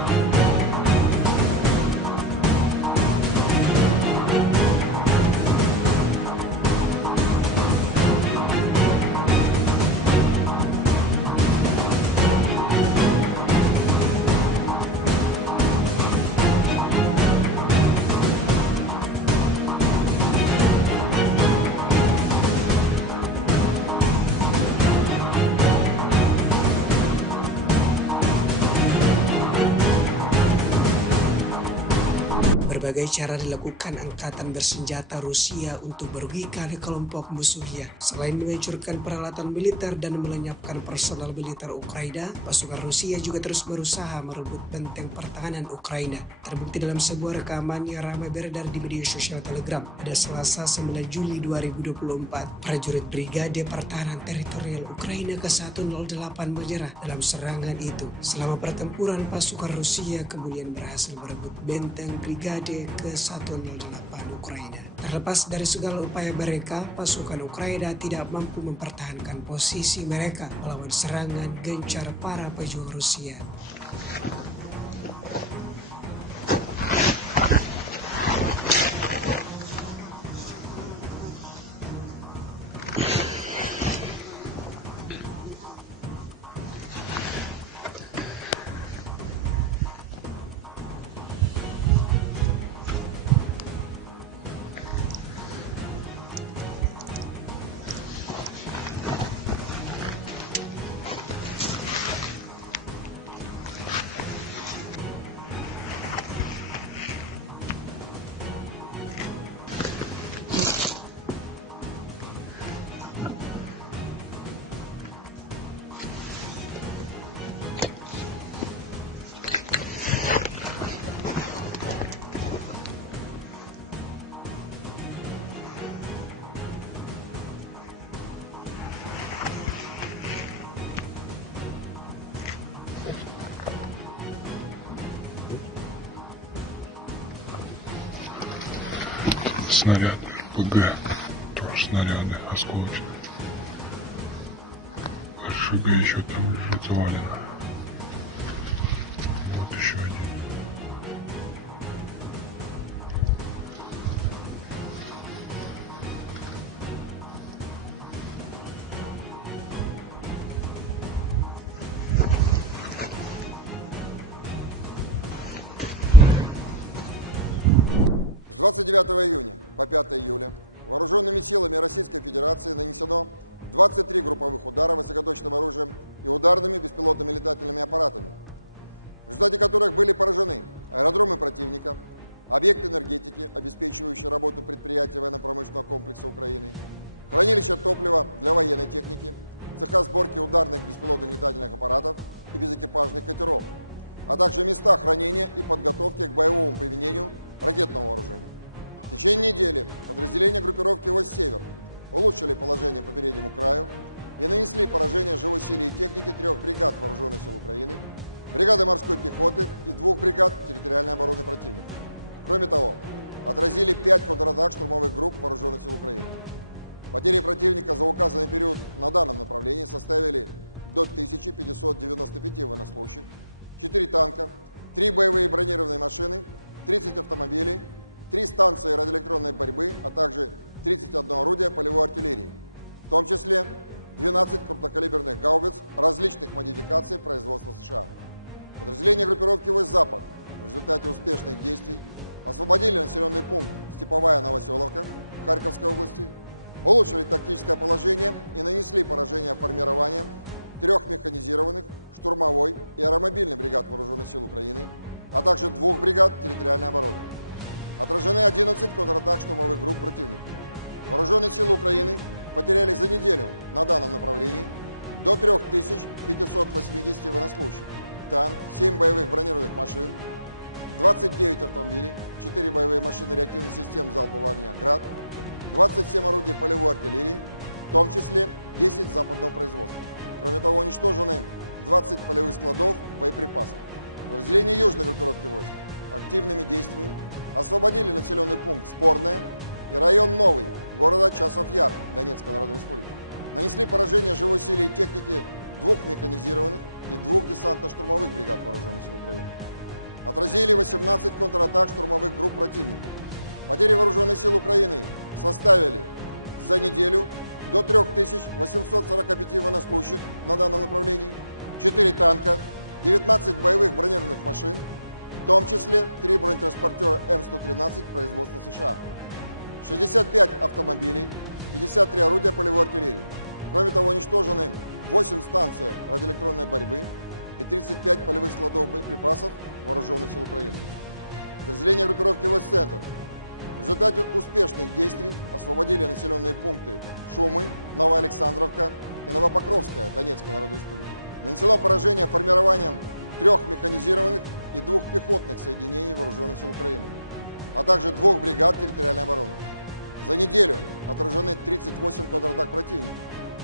berbagai cara dilakukan angkatan bersenjata Rusia untuk merugikan kelompok musuhnya. Selain menghancurkan peralatan militer dan melenyapkan personal militer Ukraina, pasukan Rusia juga terus berusaha merebut benteng pertahanan Ukraina. Terbukti dalam sebuah rekaman yang ramai beredar di media sosial Telegram pada Selasa 9 Juli 2024. Prajurit Brigade Pertahanan Teritorial Ukraina ke-108 menyerah dalam serangan itu. Selama pertempuran, pasukan Rusia kemudian berhasil merebut benteng Brigade ke-108 Ukraina. Terlepas dari segala upaya mereka, pasukan Ukraina tidak mampu mempertahankan posisi mereka melawan serangan gencar para pejuang Rusia. Снаряды РПГ, тоже снаряды осколочные. РШГ еще там лежит завалено. Вот еще один. С 29 июня по 5 июля вооруженными силами Российской Федерации нанесено 23 групповых удара высокоточным оружием и ударными беспилотными летательными аппаратами, в результате которых были поражены аэродромы противника, объекты энергетики, обеспечивающие работу предприятий военно-промышленного комплекса Украины, хранилища топлива для военной техники, цеха сборки ударных беспилотных летательных аппаратов и безэкипажных катеров, а также места хранения и подготовки к боевому применению ракетного вооружения. В течение недели подразделения группировки «Вось-Север» улучшили положение по переднему краю и нанесли поражение живой силе и технике 3 бригад Вооруженных сил Украины, бригады морской пехоты и 2 бригад территориальной обороны противника. Кроме того, отразили 5 контратак штурмовых групп Вооруженных сил Украины. Потери противника за указанный период на данном направлении составили до 1595 военнослужащих, 4 танка, 3 боевые бронированные машины, 30 автомобилей, 3 станции радиоэлектронной борьбы, а также 31 орудие полевой артиллерии, в том числе 12 крупнокалиберных гаубиц различных модификаций производства США. Подразделения группировки «Вось-Запад» в результате успешных действий освободили населенный пункт Степовая Новоселовка Харьковской области, улучшили тактическое положение и нанесли поражение формированием 3 механизированных, штурмовой и аэромобильных бригад Вооруженных сил Украины, а также 2 бригад территориальной обороны. Отражены 11 контратак штурмовых групп противника. Вооруженные силы Украины потеряли за неделю на данном направлении до 3580 военнослужащих, танк, 7 боевых бронированных машин, 29 автомобилей, 4 боевые машины реактивных систем залпового огня «Град», 27 орудий полевой артиллерии, в том числе 10 западного производства. Кроме того, уничтожены 20 полевых складов боеприпасов. Подразделения южной группировки войск активными действиями освободили населенный пункт Спорное и район Новый города Часов Яр Донецкой Народной Республики. Нанесли поражение живой силе и технике 2 механизированных и 2 десантно-штурмовых бригад Вооруженных сил Украины. Отразили 18 контратак штурмовых групп противника. Потери Вооруженных сил Украины составили за неделю до 3845 военнослужащих на данном направлении, 4 танка, 19 боевых бронированных машин, в том числе 3 бронетранспортера М113 производства США, 65 автомобилей, 53 орудия полевой артиллерии. Кроме того, уничтожены 8 станций радиоэлектронной борьбы и 35 полевых складов боеприпасов Вооруженных сил Украины. Подразделения группировки войск «Центр» в результате успешных действий освободили населенные пункты Шумы, Новоалександровка и Новопокровская Донецкой Народной Республики. Нанесено поражение формированием 3 механизированных и 2 пехотных соединений Вооруженных сил Украины, а также 2 бригад территориальной обороны. За неделю отражены 38 контратак противника.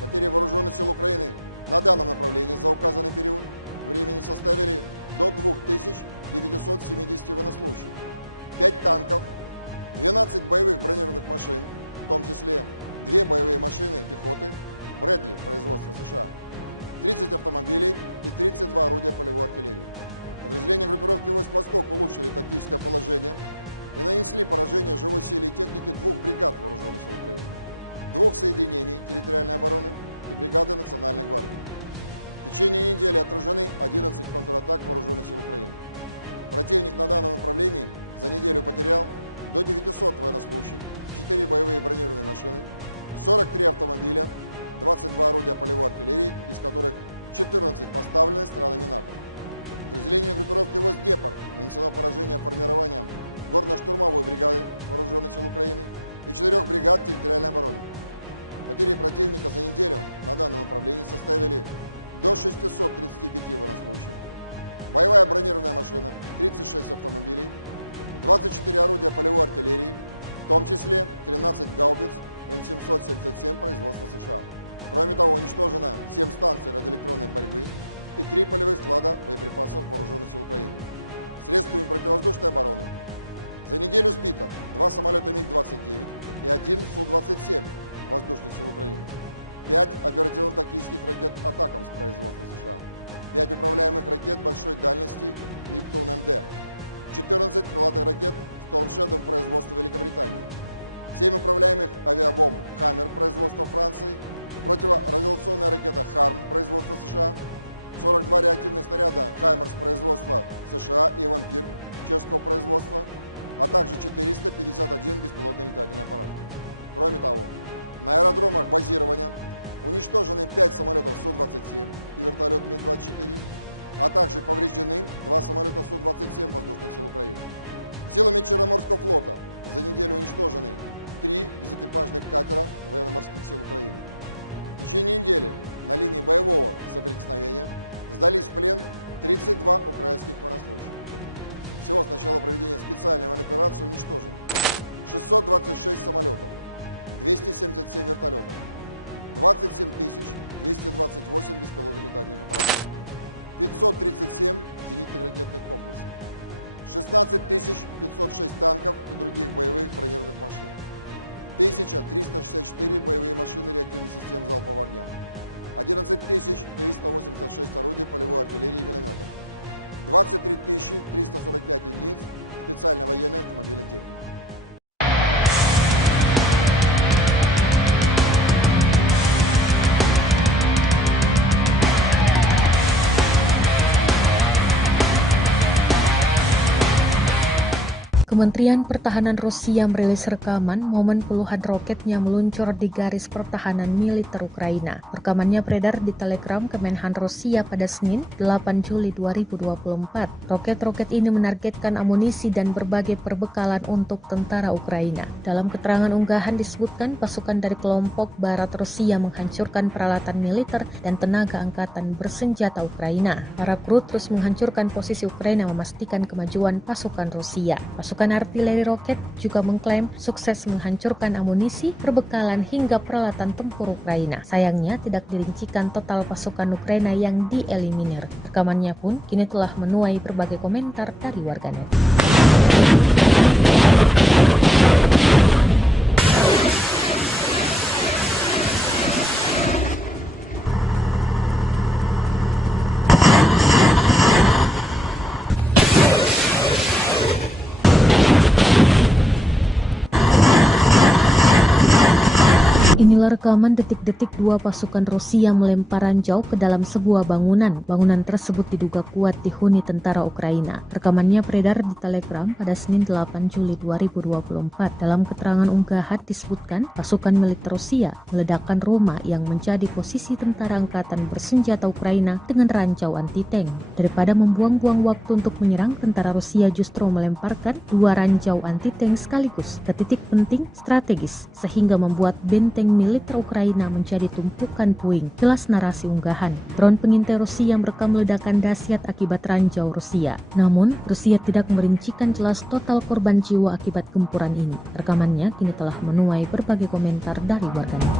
Потери Вооруженных сил Украины на данном направлении за указанный период времени составили до 2970 военнослужащих, 5 танков, 12 боевых бронированных машин, в том числе 2 боевые машины пехоты Брэдли производства США, 30 автомобилей и 32 орудия полевой артиллерии. Подразделения группировки войск «Восток» улучшили тактическое положение и нанесли поражение живой силе и технике 2 бригад Вооруженных сил Украины, 2 соединений территориальной обороны и бригады Национальной гвардии. В течение недели отражены 11 контратак Вооруженных сил Украины. Противник на данном направлении за неделю потерял до 900 военнослужащих, 4 боевые бронированные машины, 43 автомобиля, 22 орудия полевой артиллерии, из которых 14 поставлены странами НАТО. Подразделению группировки войск «Днепр» нанесено поражение формированием горно-штурмовой бригады Вооруженных сил Украины и 4 бригад территориальной обороны. Потери противника за неделю на данном направлении составили до 635 военнослужащих, боевая бронированная машина, 36 автомобилей, 24 орудия полевой артиллерии, в том числе 13 гаубиц М777 производства США. Кроме того, уничтожено 7 станций радиоэлектронной борьбы и 3 полевых склада боеприпасов Вооруженных сил Украины. Средствами противовоздушной обороны за неделю сбито 2 самолета МиГ-29 и 1 Су-27 воздушных сил Украины, 5 оперативно-тактических ракет «Атакамс» производства США, 5 управляемых ракет большой дальности «Нептун-МД», 14 крылатых ракет «Storm Shadow» производства Великобритании, 7 управляемых авиабомб «Хаммер» производства Франции, противорадиационная ракета «Харм» производства США, 42 реактивных снаряда «Хаймерс» производства США и «Вампир» чешского производства, а также 451 беспилотный летательный аппарат. Кроме того, на аэродромах базирования уничтожены 5 самолетов Су-27 и вертолет Ми-24, а также повреждены 2 самолета Су-27 воздушных сил Украины. Силами Черноморского флота за неделю уничтожены 3 безэкипажных катера военно-морских сил Украины. В течение недели на линии боевого соприкосновения сдались в плен 32 украинских военнослужащих. Всего с начала проведения специальной военной операции уничтожено 626 самолетов, 277 вертолетов, 27 228 беспилотных летательных аппаратов, 537 зенитных ракетных комплексов, 16 506 танков и других боевых бронированных машин, 1364 боевые машины реактивных систем залпового огня, 11 386 орудий полевой артиллерии и минометов, 23 345 единиц специальной военной автомобильной техники. Kementerian Pertahanan Rusia merilis rekaman momen puluhan roketnya meluncur di garis pertahanan militer Ukraina. Rekamannya beredar di Telegram Kemenhan Rusia pada Senin, 8 Juli 2024. Roket-roket ini menargetkan amunisi dan berbagai perbekalan untuk tentara Ukraina. Dalam keterangan unggahan disebutkan pasukan dari kelompok barat Rusia menghancurkan peralatan militer dan tenaga angkatan bersenjata Ukraina. Para kru terus menghancurkan posisi Ukraina memastikan kemajuan pasukan Rusia. Pasukan artileri roket juga mengklaim sukses menghancurkan amunisi, perbekalan hingga peralatan tempur Ukraina. Sayangnya tidak dirincikan total pasukan Ukraina yang dieliminir. Rekamannya pun kini telah menuai berbagai komentar dari warganet. Inilah rekaman detik-detik dua pasukan Rusia melempar ranjau ke dalam sebuah bangunan. Bangunan tersebut diduga kuat dihuni tentara Ukraina. Rekamannya beredar di Telegram pada Senin 8 Juli 2024. Dalam keterangan unggahan disebutkan pasukan militer Rusia meledakkan rumah yang menjadi posisi tentara angkatan bersenjata Ukraina dengan ranjau anti-tank. Daripada membuang-buang waktu untuk menyerang, tentara Rusia justru melemparkan dua ranjau anti-tank sekaligus ke titik penting strategis sehingga membuat benteng militer Ukraina menjadi tumpukan puing. Jelas narasi unggahan. Drone pengintai Rusia merekam ledakan dahsyat akibat ranjau Rusia. Namun, Rusia tidak merincikan jelas total korban jiwa akibat gempuran ini. Rekamannya kini telah menuai berbagai komentar dari warganet.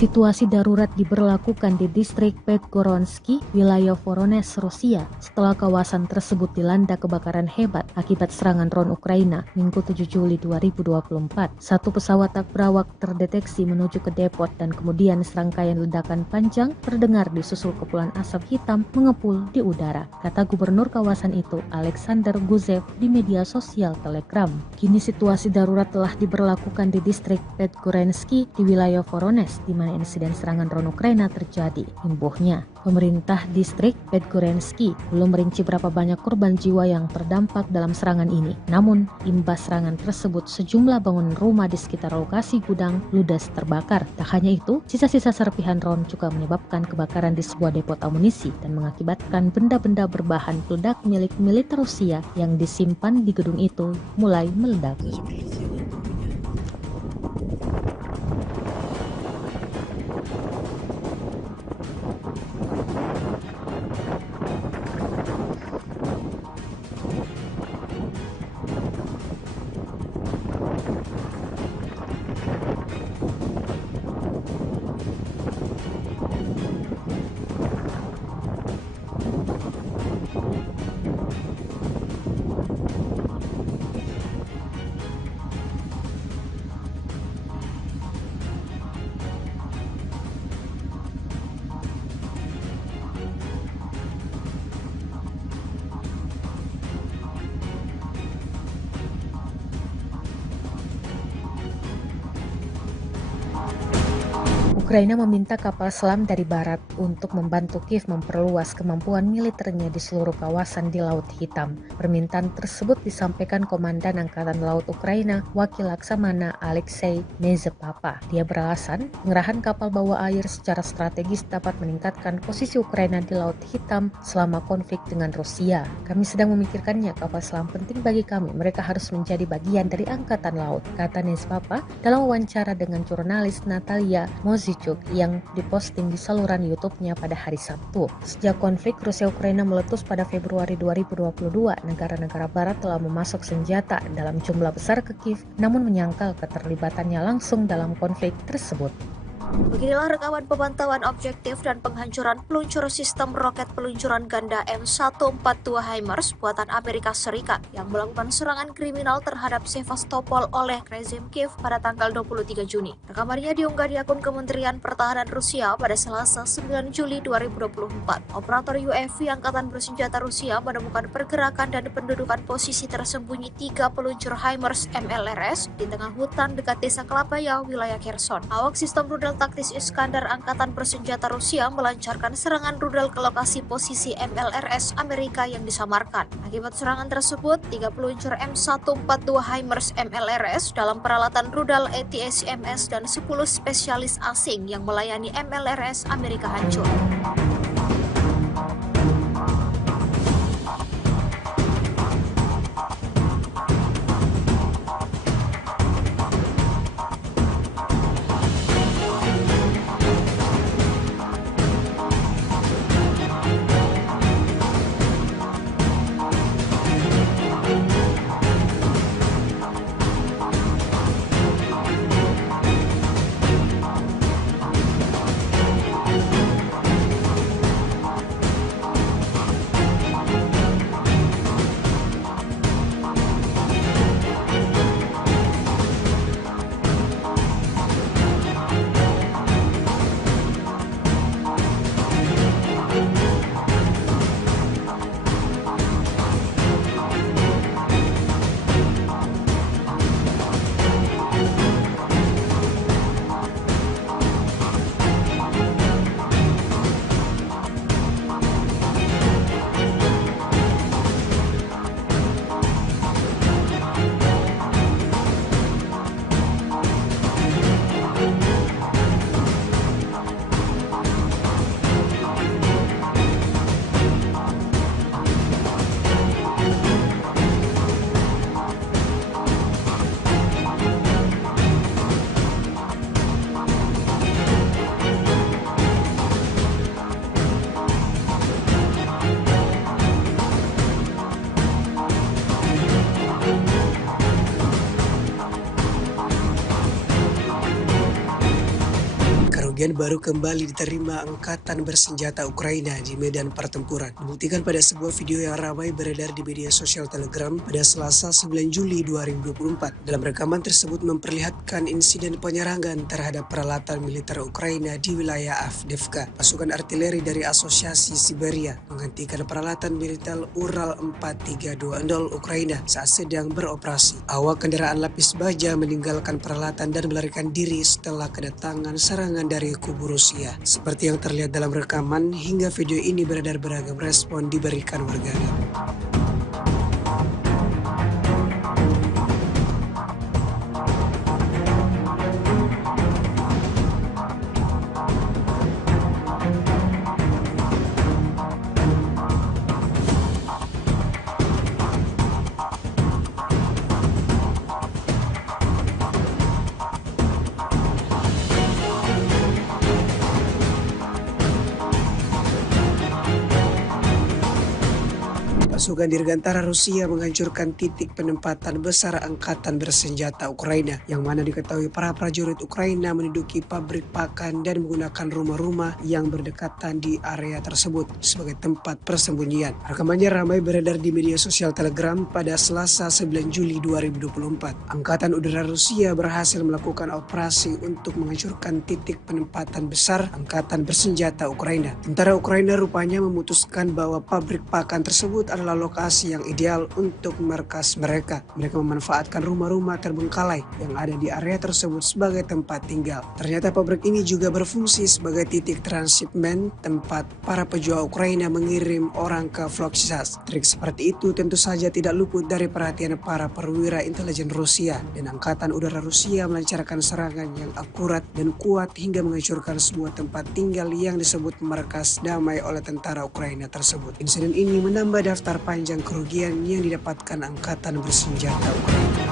Situasi darurat diberlakukan di distrik Podgoronsky, wilayah Voronezh, Rusia, setelah kawasan tersebut dilanda kebakaran hebat akibat serangan drone Ukraina Minggu 7 Juli 2024. Satu pesawat tak berawak terdeteksi menuju ke depot dan kemudian serangkaian ledakan panjang terdengar disusul kepulan asap hitam mengepul di udara, kata gubernur kawasan itu, Alexander Guzev, di media sosial Telegram. Kini situasi darurat telah diberlakukan di distrik Podgoronsky di wilayah Voronezh, di mana insiden serangan drone Ukraina terjadi. Imbuhnya, pemerintah distrik Podgoronsky belum merinci berapa banyak korban jiwa yang terdampak dalam serangan ini. Namun, imbas serangan tersebut sejumlah bangunan rumah di sekitar lokasi gudang ludes terbakar. Tak hanya itu, sisa-sisa serpihan drone juga menyebabkan kebakaran di sebuah depot amunisi dan mengakibatkan benda-benda berbahan peledak milik militer Rusia yang disimpan di gedung itu mulai meledak. Ukraina meminta kapal selam dari barat untuk membantu Kiev memperluas kemampuan militernya di seluruh kawasan di Laut Hitam. Permintaan tersebut disampaikan Komandan Angkatan Laut Ukraina, Wakil Laksamana Alexei Nezepapa. Dia beralasan pengerahan kapal bawah air secara strategis dapat meningkatkan posisi Ukraina di Laut Hitam selama konflik dengan Rusia. Kami sedang memikirkannya, kapal selam penting bagi kami. Mereka harus menjadi bagian dari Angkatan Laut, kata Nezepapa dalam wawancara dengan jurnalis Natalia Mozichuk yang diposting di saluran YouTube-nya pada hari Sabtu. Sejak konflik Rusia-Ukraina meletus pada Februari 2022, negara-negara barat telah memasok senjata dalam jumlah besar ke Kiev, namun menyangkal keterlibatannya langsung dalam konflik tersebut. Beginilah rekaman pemantauan objektif dan penghancuran peluncur sistem roket peluncuran ganda M142 HIMARS buatan Amerika Serikat yang melakukan serangan kriminal terhadap Sevastopol oleh rezim Kiev pada tanggal 23 Juni. Rekamannya diunggah di akun Kementerian Pertahanan Rusia pada Selasa 9 Juli 2024. Operator UAV Angkatan Bersenjata Rusia menemukan pergerakan dan pendudukan posisi tersembunyi 3 peluncur HIMARS MLRS di tengah hutan dekat desa Klapaya, wilayah Kherson. Awak sistem rudal taktis Iskandar Angkatan Bersenjata Rusia melancarkan serangan rudal ke lokasi posisi MLRS Amerika yang disamarkan. Akibat serangan tersebut, 3 peluncur M142 HIMARS MLRS dalam peralatan rudal ATACMS dan 10 spesialis asing yang melayani MLRS Amerika hancur. kemudian baru kembali diterima Angkatan Bersenjata Ukraina di medan pertempuran. Dibuktikan pada sebuah video yang ramai beredar di media sosial Telegram pada Selasa 9 Juli 2024. Dalam rekaman tersebut memperlihatkan insiden penyerangan terhadap peralatan militer Ukraina di wilayah Avdiivka. Pasukan artileri dari Asosiasi Siberia menghentikan peralatan militer Ural 4320 Ukraina saat sedang beroperasi. Awak kendaraan lapis baja meninggalkan peralatan dan melarikan diri setelah kedatangan serangan dari kubu Rusia. Seperti yang terlihat dalam rekaman, hingga video ini beredar beragam respon diberikan warganet. Pasukan Dirgantara Rusia menghancurkan titik penempatan besar Angkatan Bersenjata Ukraina, yang mana diketahui para prajurit Ukraina menduduki pabrik pakan dan menggunakan rumah-rumah yang berdekatan di area tersebut sebagai tempat persembunyian. Rekamannya ramai beredar di media sosial Telegram pada Selasa 9 Juli 2024. Angkatan Udara Rusia berhasil melakukan operasi untuk menghancurkan titik penempatan besar Angkatan Bersenjata Ukraina. Tentara Ukraina rupanya memutuskan bahwa pabrik pakan tersebut adalah lokasi yang ideal untuk markas mereka. Mereka memanfaatkan rumah-rumah terbengkalai yang ada di area tersebut sebagai tempat tinggal. Ternyata pabrik ini juga berfungsi sebagai titik transshipment, tempat para pejuang Ukraina mengirim orang ke Volochsas. Trik seperti itu tentu saja tidak luput dari perhatian para perwira intelijen Rusia, dan Angkatan Udara Rusia melancarkan serangan yang akurat dan kuat hingga menghancurkan sebuah tempat tinggal yang disebut markas damai oleh tentara Ukraina tersebut. Insiden ini menambah daftar panjang kerugian yang didapatkan Angkatan Bersenjata Ukraina.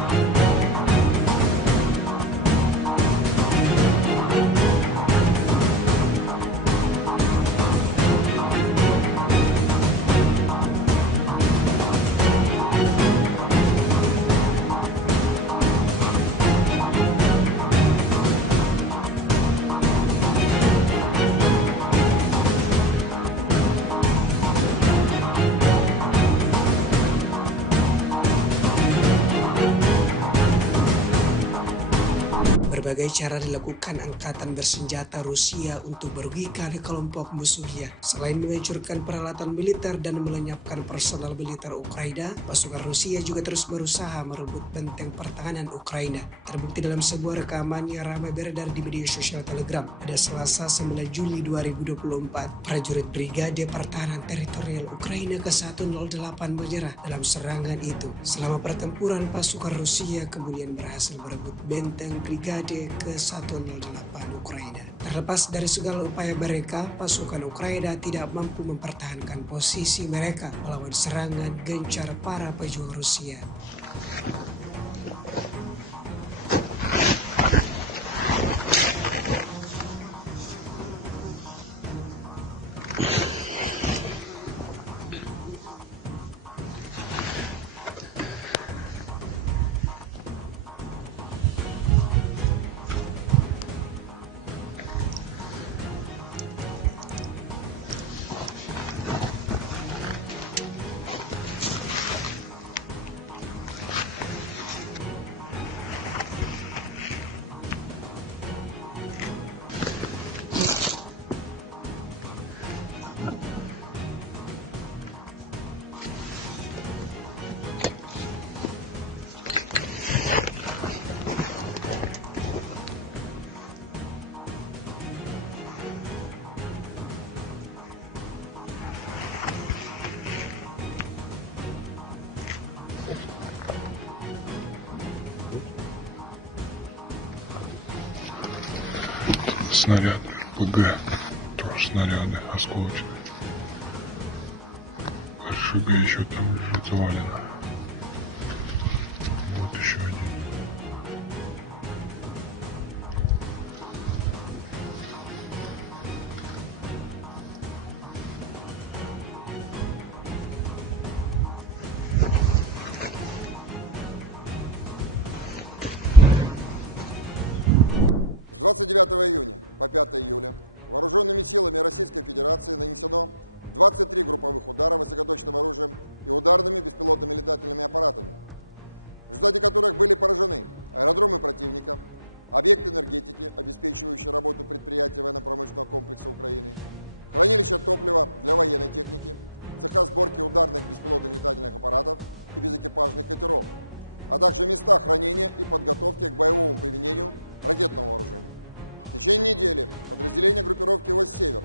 Berbagai cara dilakukan Angkatan Bersenjata Rusia untuk merugikan kelompok musuhnya. Selain menghancurkan peralatan militer dan melenyapkan personal militer Ukraina, pasukan Rusia juga terus berusaha merebut benteng pertahanan Ukraina. Terbukti dalam sebuah rekaman yang ramai beredar di media sosial Telegram pada Selasa 9 Juli 2024. Prajurit Brigade Pertahanan Teritorial Ukraina ke-108 menyerah dalam serangan itu. Selama pertempuran, pasukan Rusia kemudian berhasil merebut benteng Brigade ke-108 Ukraina. Terlepas dari segala upaya mereka, pasukan Ukraina tidak mampu mempertahankan posisi mereka melawan serangan gencar para pejuang Rusia. Снаряды РПГ, тоже снаряды осколочные. РШГ еще там лежит завалено. Вот еще один. С 29 июня по 5 июля вооруженными силами Российской Федерации нанесено 23 групповых удара высокоточным оружием и ударными беспилотными летательными аппаратами, в результате которых были поражены аэродромы противника, объекты энергетики, обеспечивающие работу предприятий военно-промышленного комплекса Украины, хранилища топлива для военной техники, цеха сборки ударных беспилотных летательных аппаратов и безэкипажных катеров, а также места хранения и подготовки к боевому применению ракетного вооружения. В течение недели подразделения группировки «Войск-Север»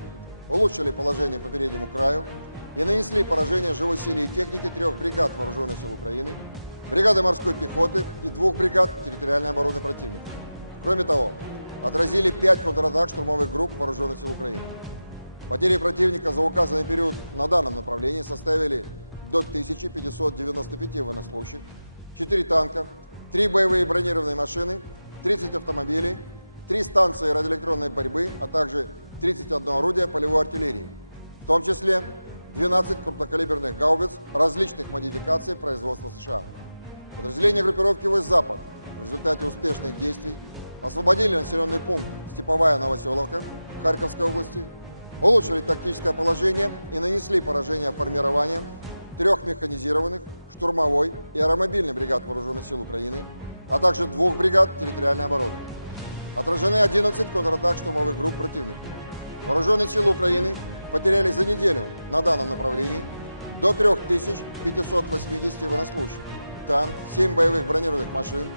улучшили положение по переднему краю и нанесли поражение живой силе и технике 3 бригад Вооруженных сил Украины, бригады морской пехоты и 2 бригад территориальной обороны противника. Кроме того, отразили 5 контратак штурмовых групп Вооруженных сил Украины. Потери противника за указанный период на данном направлении составили до 1595 военнослужащих, 4 танка, 3 боевые бронированные машины, 30 автомобилей, 3 станции радиоэлектронной борьбы, а также 31 орудие полевой артиллерии, в том числе 12 крупнокалиберных гаубиц различных модификаций производства США. Подразделения группировки «Войск-Запад» в результате успешных действий освободили населенный пункт Степовая Новоселовка Харьковской области, улучшили тактическое положение и нанесли поражение формированием 3 механизированных, штурмовой и аэромобильных бригад Вооруженных сил Украины, а также 2 бригад территориальной обороны. Отражены 11 контратак штурмовых групп противника. Вооруженные силы Украины потеряли за неделю на данном направлении до 3580 военнослужащих, танк, 7 боевых бронированных машин,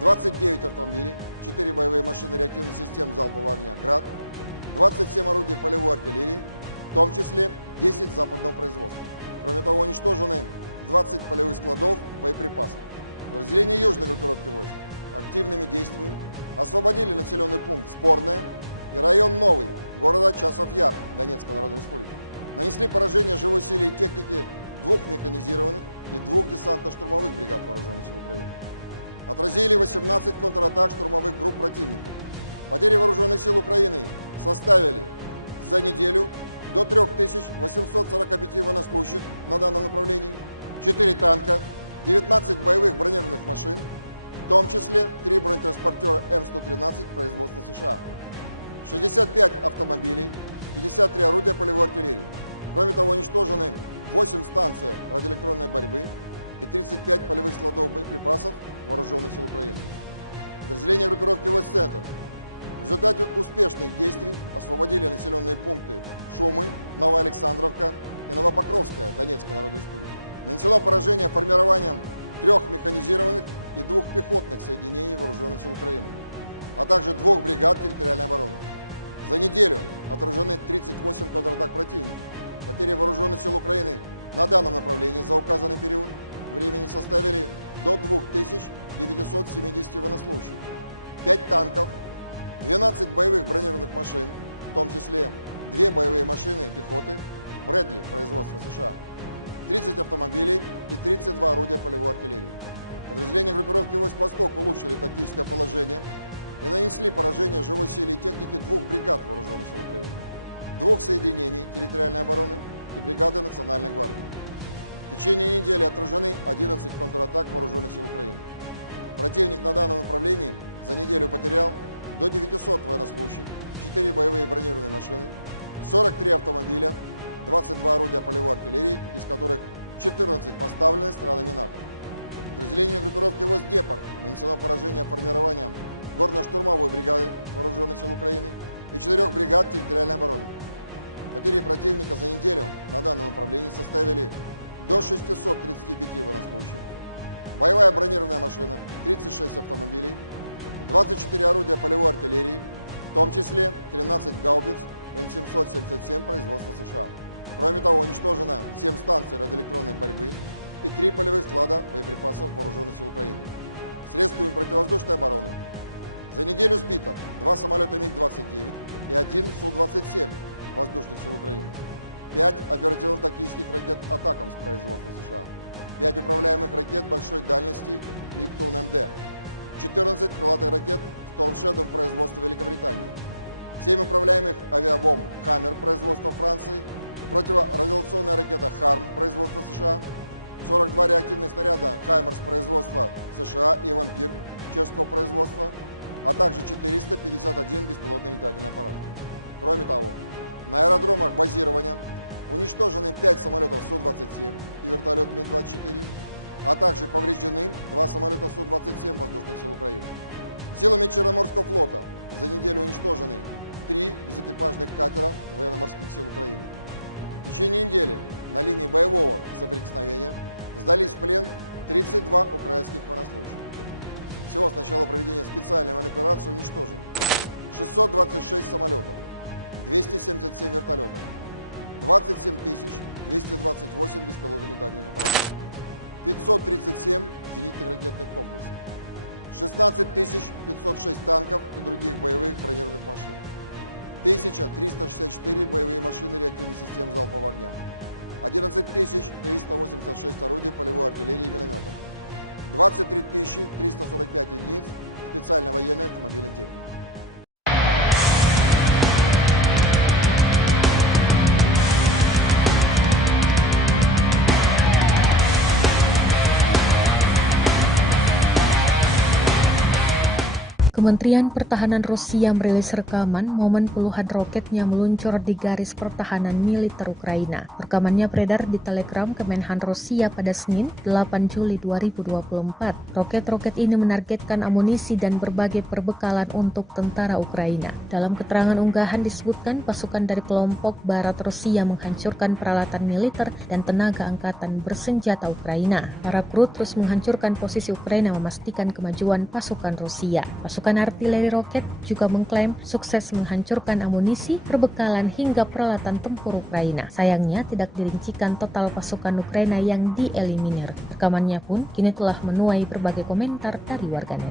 29 автомобилей, 4 боевые машины реактивных систем залпового огня «Град», 27 орудий полевой артиллерии, в том числе 10 западного производства. Кроме того, уничтожены 20 полевых складов боеприпасов. Подразделения южной группировки войск активными действиями освободили населенный пункт Спорное и район Новый города Часов-Яр Донецкой Народной Республики. Нанесли поражение живой силе и технике 2 механизированных и 2 десантно-штурмовых бригад Вооруженных сил Украины. Отразили 18 контратак штурмовых групп противника. Потери Вооруженных сил Украины составили за неделю до 3845 военнослужащих на данном направлении, 4 танка, 19 боевых бронированных машин, в том числе 3 бронетранспортера М113 производства США, 65 автомобилей, 53 орудия полевой артиллерии. Кроме того, уничтожены 8 станций радиоэлектронной борьбы и 35 полевых складов боеприпасов Вооруженных сил Украины. Подразделения группировки «Войск-Центр» в результате успешных действий освободили населенные пункты Шумы, Новоалександровка и Новопокровская Донецкой Народной Республики. Нанесено поражение формированием 3 механизированных и 2 пехотных соединений Вооруженных сил Украины, а также 2 бригад территориальной обороны. За неделю отражены 38 контратак противника. Потери Вооруженных сил Украины на данном направлении за указанный период времени составили до 2970 военнослужащих, 5 танков, 12 боевых бронированных машин, в том числе 2 боевые машины пехоты Брэдли производства США, 30 автомобилей и 32 орудия полевой артиллерии. Подразделения группировки «Войск-Восток» улучшили тактическое положение и нанесли поражение живой силе и технике 2 бригад Вооруженных сил Украины, 2 соединений территориальной обороны и бригады Национальной гвардии. В течение недели отражены 11 контратак Вооруженных сил Украины. Противник на данном направлении за неделю потерял до 900 военнослужащих, 4 боевые бронированные машины, 43 автомобиля, 22 орудия полевой артиллерии, из которых 14 поставлены странами НАТО. Подразделению группировки «Войск-Гепард» нанесено поражение формированием горно-штурмовой бригады Вооруженных сил Украины и 4 бригад территориальной обороны. Потери противника за неделю на данном направлении составили до 635 военнослужащих, боевая бронированная машина, 36 автомобилей, 24 орудия полевой артиллерии, в том числе 13 гаубиц М777 производства США. Кроме того, уничтожено 7 станций радиоэлектронной борьбы и 3 полевых склада боеприпасов Вооруженных сил Украины. Средствами противовоздушной обороны за неделю сбито 2 самолета МиГ-29 и 1 Су-27 воздушных сил Украины, 5 оперативно-тактических ракет «Атакамс» производства США, 5 управляемых ракет большой дальности «Нептун-МД», 14 крылатых ракет «Storm Shadow» производства Великобритании, 7 управляемых авиабомб «Хаммер» производства Франции, противорадиационная ракета «Харм» производства США, 42 реактивных снаряда «Хаймерс» производства США и «Вампир» чешского производства, а также 451 беспилотный летательный аппарат. Кроме того, на аэродромах базирования уничтожены 5 самолетов Су-27 и вертолет Ми-24, а также повреждены 2 самолета Су-27 воздушных сил Украины. Силами Черноморского флота за неделю уничтожены 3 безэкипажных катера военно-морских сил Украины. В течение недели на линии боевого соприкосновения сдались в плен 32 украинских военнослужащих. Всего с начала проведения специальной военной операции уничтожено 626 самолетов, 277 вертолетов, 27 228 беспилотных летательных аппаратов, 537 зенитных ракетных комплексов, 16 506 танков и других боевых бронированных машин, 1364 боевые машины реактивных систем залпового огня, 11 386 орудий полевой артиллерии и минометов, 23 345 единиц специальной военной автомобильной техники. Kementerian Pertahanan Rusia merilis rekaman momen puluhan roketnya meluncur di garis pertahanan militer Ukraina. Rekamannya beredar di Telegram Kemenhan Rusia pada Senin, 8 Juli 2024. Roket-roket ini menargetkan amunisi dan berbagai perbekalan untuk tentara Ukraina. Dalam keterangan unggahan disebutkan pasukan dari kelompok Barat Rusia menghancurkan peralatan militer dan tenaga angkatan bersenjata Ukraina. Para kru terus menghancurkan posisi Ukraina memastikan kemajuan pasukan Rusia. Pasukan artileri roket juga mengklaim sukses menghancurkan amunisi, perbekalan hingga peralatan tempur Ukraina. Sayangnya tidak dirincikan total pasukan Ukraina yang dieliminir. Rekamannya pun kini telah menuai berbagai komentar dari warganet.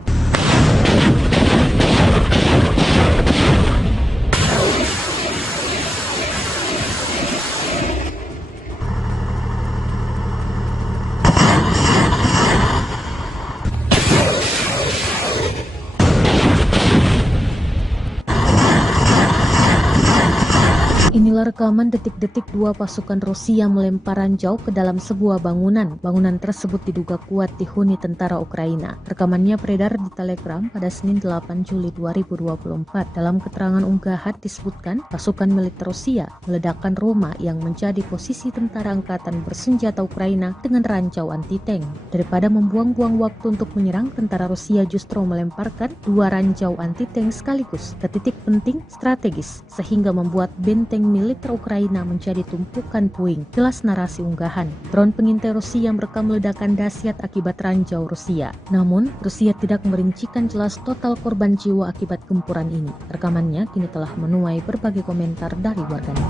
Inilah rekaman detik-detik dua pasukan Rusia melempar ranjau ke dalam sebuah bangunan. Bangunan tersebut diduga kuat dihuni tentara Ukraina. Rekamannya beredar di Telegram pada Senin 8 Juli 2024. Dalam keterangan unggahan disebutkan pasukan militer Rusia meledakkan rumah yang menjadi posisi tentara angkatan bersenjata Ukraina dengan ranjau anti-tank. Daripada membuang-buang waktu untuk menyerang, tentara Rusia justru melemparkan 2 ranjau anti-tank sekaligus ke titik penting strategis sehingga membuat benteng militer Ukraina menjadi tumpukan puing. Jelas narasi unggahan. Drone pengintai Rusia merekam ledakan dahsyat akibat ranjau Rusia. Namun, Rusia tidak merincikan jelas total korban jiwa akibat gempuran ini. Rekamannya kini telah menuai berbagai komentar dari warganet.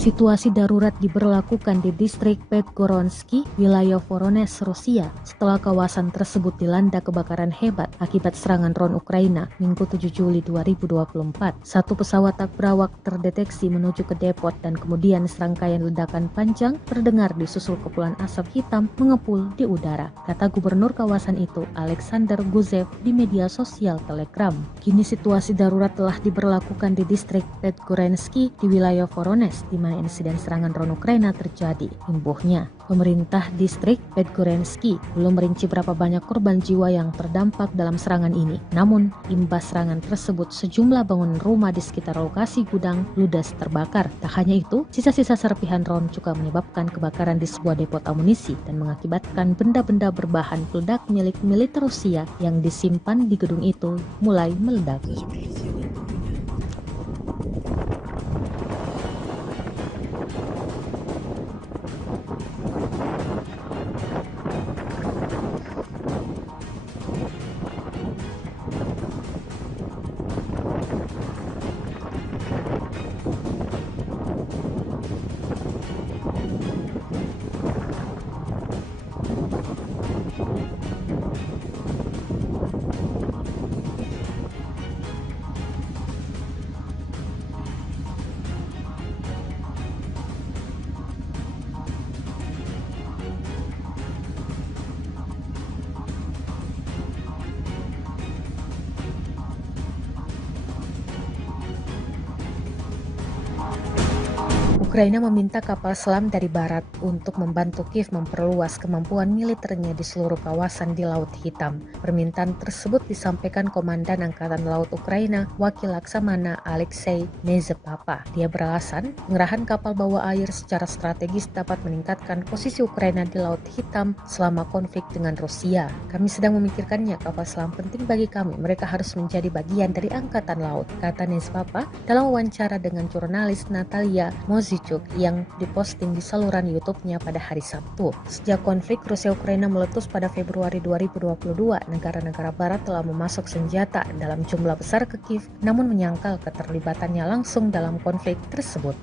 Situasi darurat diberlakukan di distrik Podgoronsky, wilayah Voronezh, Rusia, setelah kawasan tersebut dilanda kebakaran hebat akibat serangan drone Ukraina Minggu 7 Juli 2024. Satu pesawat tak berawak terdeteksi menuju ke depot dan kemudian serangkaian ledakan panjang terdengar disusul kepulan asap hitam mengepul di udara, kata gubernur kawasan itu, Alexander Guzev, di media sosial Telegram. Kini situasi darurat telah diberlakukan di distrik Podgoronsky di wilayah Voronezh, di mana insiden serangan drone Ukraina terjadi. Imbuhnya, pemerintah distrik Podgoronsky belum merinci berapa banyak korban jiwa yang terdampak dalam serangan ini. Namun, imbas serangan tersebut sejumlah bangunan rumah di sekitar lokasi gudang ludes terbakar. Tak hanya itu, sisa-sisa serpihan drone juga menyebabkan kebakaran di sebuah depot amunisi dan mengakibatkan benda-benda berbahan peledak milik militer Rusia yang disimpan di gedung itu mulai meledak. Ukraina meminta kapal selam dari barat untuk membantu Kiev memperluas kemampuan militernya di seluruh kawasan di Laut Hitam. Permintaan tersebut disampaikan Komandan Angkatan Laut Ukraina, Wakil Laksamana Alexei Nezepapa. Dia beralasan, pengerahan kapal bawah air secara strategis dapat meningkatkan posisi Ukraina di Laut Hitam selama konflik dengan Rusia. Kami sedang memikirkannya, kapal selam penting bagi kami. Mereka harus menjadi bagian dari Angkatan Laut, kata Nezepapa dalam wawancara dengan jurnalis Natalia Mozichuk yang diposting di saluran YouTube-nya pada hari Sabtu. Sejak konflik Rusia-Ukraina meletus pada Februari 2022, negara-negara barat telah memasok senjata dalam jumlah besar ke Kiev, namun menyangkal keterlibatannya langsung dalam konflik tersebut.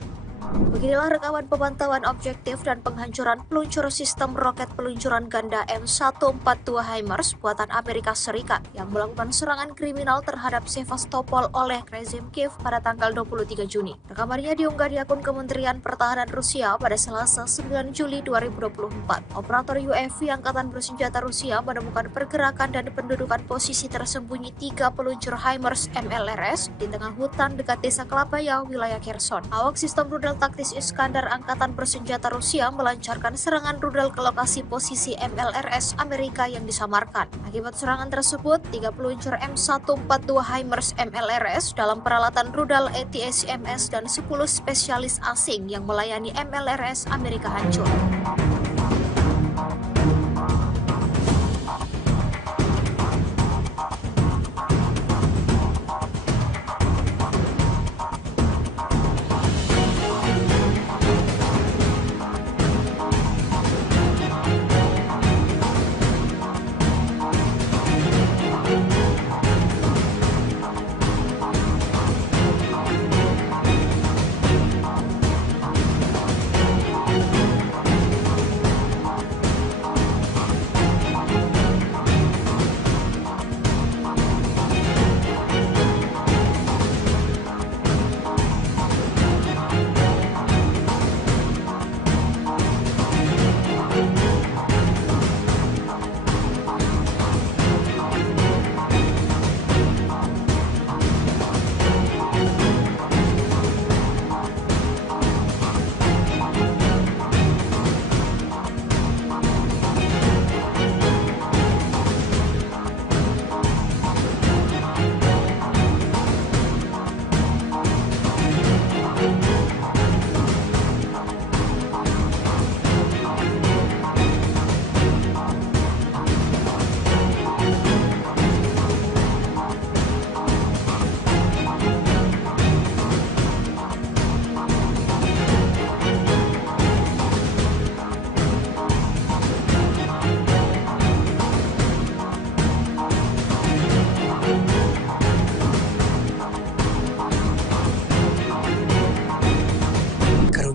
Beginilah rekaman pemantauan objektif dan penghancuran peluncur sistem roket peluncuran ganda M142 HIMARS buatan Amerika Serikat yang melakukan serangan kriminal terhadap Sevastopol oleh rezim Kiev pada tanggal 23 Juni. Rekamannya diunggah di akun Kementerian Pertahanan Rusia pada Selasa 9 Juli 2024. Operator UAV Angkatan Bersenjata Rusia menemukan pergerakan dan pendudukan posisi tersembunyi 3 peluncur HIMARS MLRS di tengah hutan dekat desa Klapaya, wilayah Kherson. Awak sistem rudal taktis Iskandar Angkatan Bersenjata Rusia melancarkan serangan rudal ke lokasi posisi MLRS Amerika yang disamarkan. Akibat serangan tersebut, 3 peluncur M142 HIMARS MLRS dalam peralatan rudal ATACMS dan 10 spesialis asing yang melayani MLRS Amerika hancur.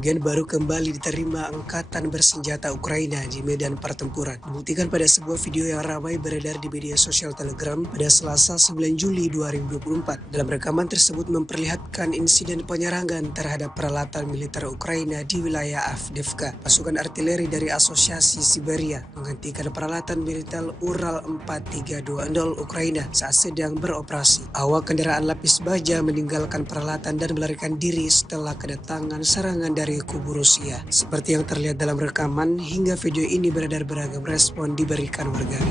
Kerugian baru kembali diterima Angkatan Bersenjata Ukraina di medan pertempuran. Dibuktikan pada sebuah video yang ramai beredar di media sosial Telegram pada Selasa 9 Juli 2024. Dalam rekaman tersebut memperlihatkan insiden penyerangan terhadap peralatan militer Ukraina di wilayah Avdiivka. Pasukan artileri dari Asosiasi Siberia menghentikan peralatan militer Ural 4320 Ukraina saat sedang beroperasi. Awak kendaraan lapis baja meninggalkan peralatan dan melarikan diri setelah kedatangan serangan dari kubu Rusia. Seperti yang terlihat dalam rekaman, hingga video ini beredar beragam respon diberikan warganet.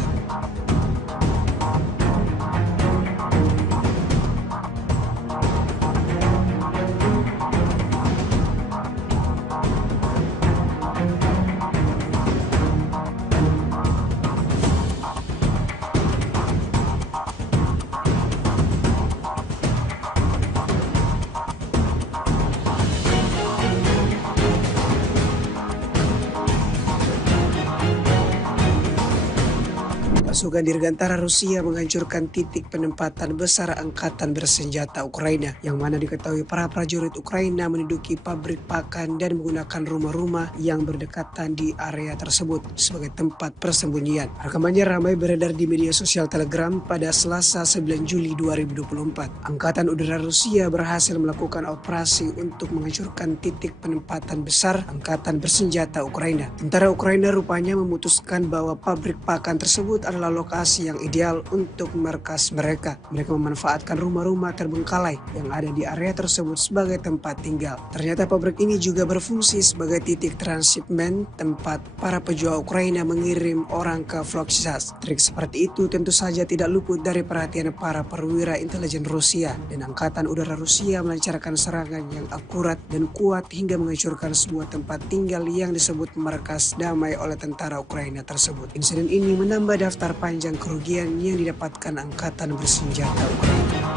Pasukan dirgantara Rusia menghancurkan titik penempatan besar Angkatan Bersenjata Ukraina, yang mana diketahui para prajurit Ukraina menduduki pabrik pakan dan menggunakan rumah-rumah yang berdekatan di area tersebut sebagai tempat persembunyian. Rekamannya ramai beredar di media sosial Telegram pada Selasa 9 Juli 2024. Angkatan Udara Rusia berhasil melakukan operasi untuk menghancurkan titik penempatan besar Angkatan Bersenjata Ukraina. Tentara Ukraina rupanya memutuskan bahwa pabrik pakan tersebut adalah adalah lokasi yang ideal untuk markas mereka. Mereka memanfaatkan rumah-rumah terbengkalai yang ada di area tersebut sebagai tempat tinggal. Ternyata pabrik ini juga berfungsi sebagai titik transshipment tempat para pejuang Ukraina mengirim orang ke Volochysas. Trik seperti itu tentu saja tidak luput dari perhatian para perwira intelijen Rusia, dan Angkatan Udara Rusia melancarkan serangan yang akurat dan kuat hingga menghancurkan sebuah tempat tinggal yang disebut markas damai oleh tentara Ukraina tersebut. Insiden ini menambah daftar panjang kerugian yang didapatkan angkatan bersenjata Ukraina.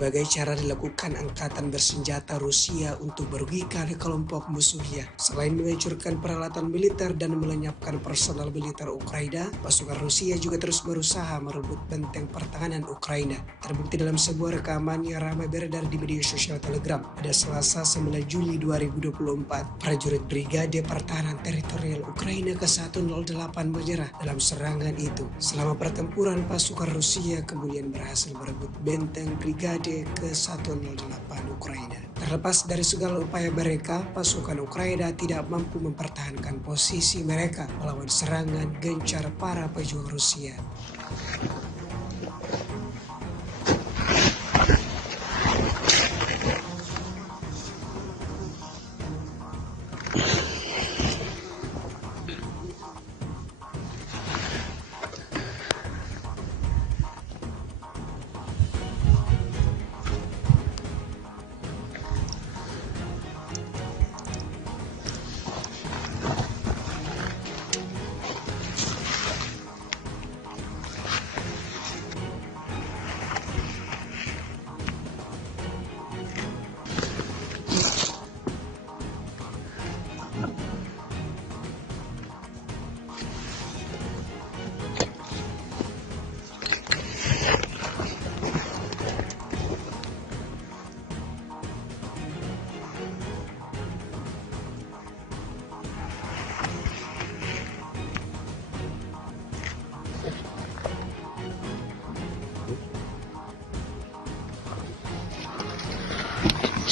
Berbagai cara dilakukan angkatan bersenjata Rusia untuk merugikan kelompok musuhnya. Selain menghancurkan peralatan militer dan melenyapkan personal militer Ukraina, pasukan Rusia juga terus berusaha merebut benteng pertahanan Ukraina. Terbukti dalam sebuah rekaman yang ramai beredar di media sosial Telegram pada Selasa 9 Juli 2024. Prajurit Brigade Pertahanan Teritorial Ukraina ke-108 menyerah dalam serangan itu. Selama pertempuran, pasukan Rusia kemudian berhasil merebut benteng Brigade ke-108 Ukraina. Terlepas dari segala upaya mereka, pasukan Ukraina tidak mampu mempertahankan posisi mereka melawan serangan gencar para pejuang Rusia.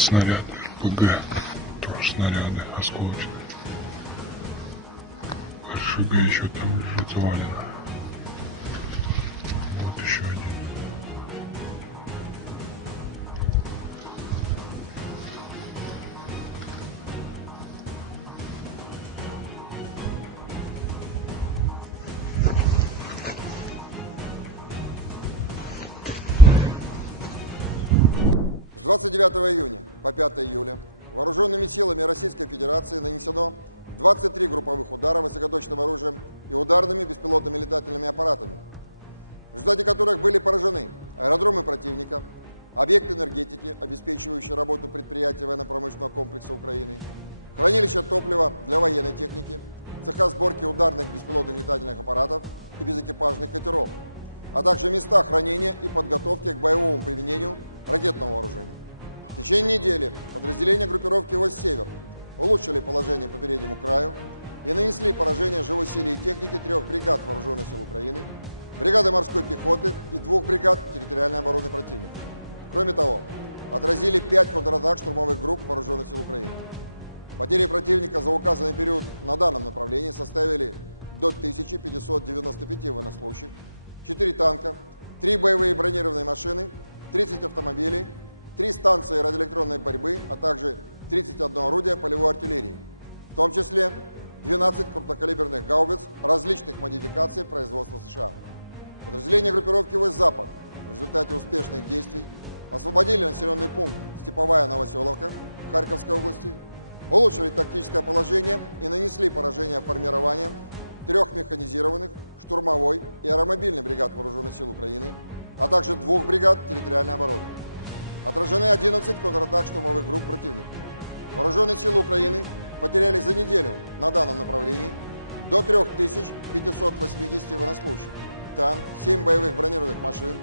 Снаряды РПГ, тоже снаряды осколочные. РШГ еще там лежит завалено. Вот еще один. С 29 июня по 5 июля вооруженными силами Российской Федерации нанесено 23 групповых удара высокоточным оружием и ударными беспилотными летательными аппаратами, в результате которых были поражены аэродромы противника, объекты энергетики, обеспечивающие работу предприятий военно-промышленного комплекса Украины, хранилища топлива для военной техники, цеха сборки ударных беспилотных летательных аппаратов и безэкипажных катеров, а также места хранения и подготовки к боевому применению ракетного вооружения. В течение недели подразделения группировки «Востсевер» улучшили положение по переднему краю и нанесли поражение живой силе и технике 3 бригад Вооруженных сил Украины, бригады морской пехоты и 2 бригад территориальной обороны противника. Кроме того, отразили 5 контратак штурмовых групп Вооруженных сил Украины. Потери противника за указанный период на данном направлении составили до 1595 военнослужащих, 4 танка, 3 боевые бронированные машины, 30 автомобилей, 3 станции радиоэлектронной борьбы, а также 31 орудие полевой артиллерии, в том числе 12 крупнокалиберных гаубиц различных модификаций производства США. Подразделения группировки «Войск Запад» в результате успешных действий освободили населенный пункт Степовая Новоселовка Харьковской области, улучшили тактическое положение и нанесли поражение формированием 3 механизированных, штурмовой и аэромобильных бригад Вооруженных сил Украины, а также 2 бригад территориальной обороны. Отражены 11 контратак штурмовых групп противника. Вооруженные силы Украины потеряли за неделю на данном направлении до 3580 военнослужащих, танк, 7 боевых бронированных машин,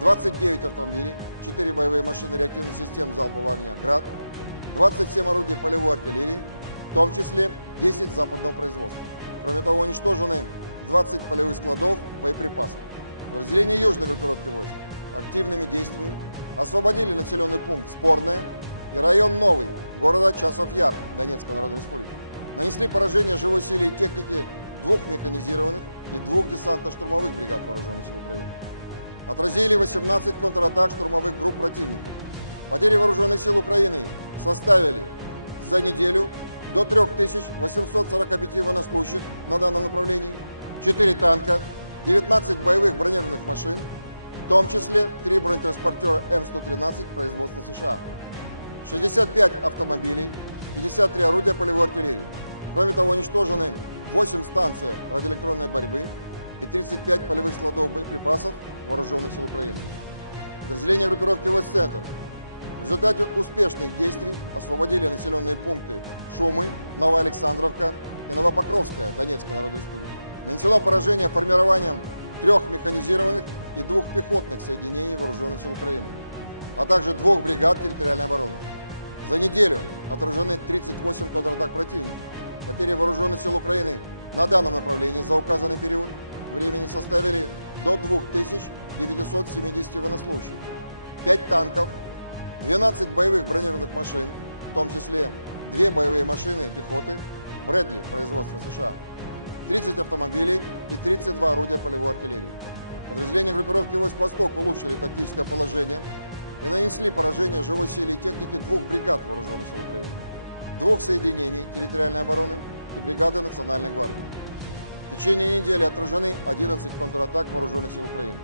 29 автомобилей, 4 боевые машины реактивных систем залпового огня «Град», 27 орудий полевой артиллерии, в том числе 10 западного производства. Кроме того, уничтожены 20 полевых складов боеприпасов. Подразделения южной группировки войск активными действиями освободили населенный пункт Спорное и район Новый города Часов-Яр Донецкой Народной Республики. Нанесли поражение живой силе и технике 2 механизированных и 2 десантно-штурмовых бригад вооруженных сил Украины. Отразили 18 контратак штурмовых групп противника. Потери вооруженных сил Украины составили за неделю до 3845 военнослужащих на данном направлении, 4 танка, 19 боевых бронированных машин, в том числе 3 бронетранспортера М113 производства США, 65 автомобилей, 53 орудия полевой артиллерии. Кроме того, уничтожены 8 станций радиоэлектронной борьбы и 35 полевых складов боеприпасов вооруженных сил Украины. Подразделения группировки войск «Центр» в результате успешных действий освободили населенные пункты Шумы, Новоалександровка и Новопокровская Донецкой Народной Республики. Нанесено поражение формированием 3 механизированных и 2 пехотных соединений вооруженных сил Украины, а также 2 бригад территориальной обороны. За неделю отражены 38 контратак противника. Потери вооруженных сил Украины на данном направлении за указанный период времени составили до 2970 военнослужащих, 5 танков, 12 боевых бронированных машин, в том числе 2 боевые машины пехоты Брэдли производства США, 30 автомобилей и 32 орудия полевой артиллерии. Подразделения группировки войск «Восток» улучшили тактическое положение и нанесли поражение живой силе и технике 2 бригад вооруженных сил Украины, 2 соединений территориальной обороны и бригады Национальной гвардии. В течение недели отражены 11 контратак вооруженных сил Украины.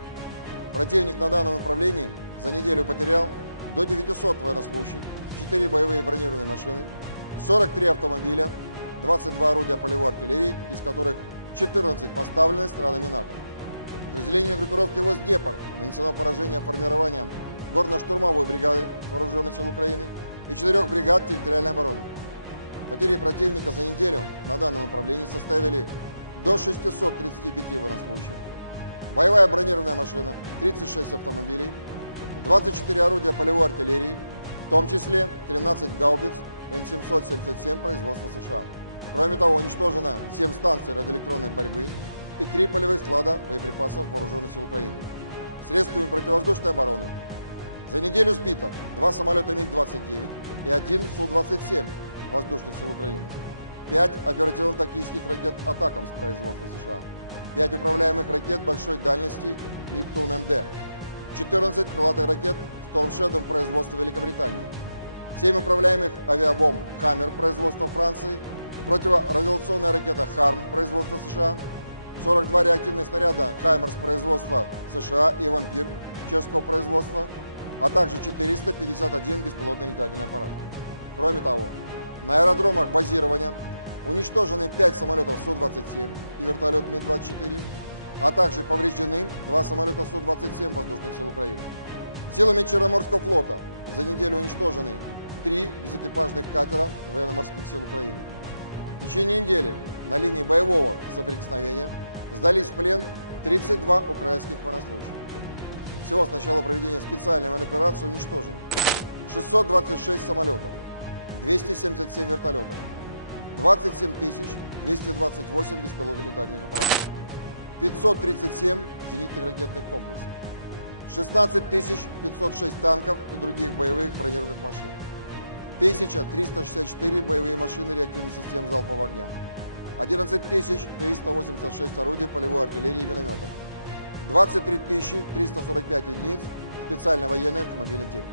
Противник на данном направлении за неделю потерял до 900 военнослужащих, 4 боевые бронированные машины, 43 автомобиля, 22 орудия полевой артиллерии, из которых 14 поставлены странами НАТО. Подразделению группировки войск «Днепр» нанесено поражение формированием горно-штурмовой бригады вооруженных сил Украины и 4 бригад территориальной обороны. Потери противника за неделю на данном направлении составили до 635 военнослужащих, боевая бронированная машина, 36 автомобилей, 24 орудия полевой артиллерии, в том числе 13 гаубиц М777 производства США. Кроме того, уничтожено 7 станций радиоэлектронной борьбы и 3 полевых склада боеприпасов вооруженных сил Украины. Средствами противовоздушной обороны за неделю сбито 2 самолета МиГ-29 и 1 Су-27 воздушных сил Украины, 5 оперативно-тактических ракет «Атакамс» производства США, 5 управляемых ракет большой дальности «Нептун-МД», 14 крылатых ракет «Storm Shadow» производства Великобритании, 7 управляемых авиабомб «Хаммер» производства Франции, противорадиационная ракета «Харм» производства США, 42 реактивных снаряда «Хаймерс» производства США и «Вампир» чешского производства, а также 451 беспилотный летательный аппарат. Кроме того, на аэродромах базирования уничтожены 5 самолетов Су-27 и вертолет Ми-24, а также повреждены 2 самолета Су-27 воздушных сил Украины. Силами Черноморского флота за неделю уничтожены 3 безэкипажных катера военно-морских сил Украины. В течение недели на линии боевого соприкосновения сдались в плен 32 украинских военнослужащих. Всего с начала проведения специальной военной операции уничтожено 626 самолетов, 277 вертолетов, 27 228 беспилотных летательных аппаратов, 537 зенитных ракетных комплексов, 16 506 танков и других боевых бронированных машин, 1364 боевые машины реактивных систем залпового огня, 11 386 орудий полевой артиллерии и минометов, 23 345 единиц специальной военной автомобильной техники.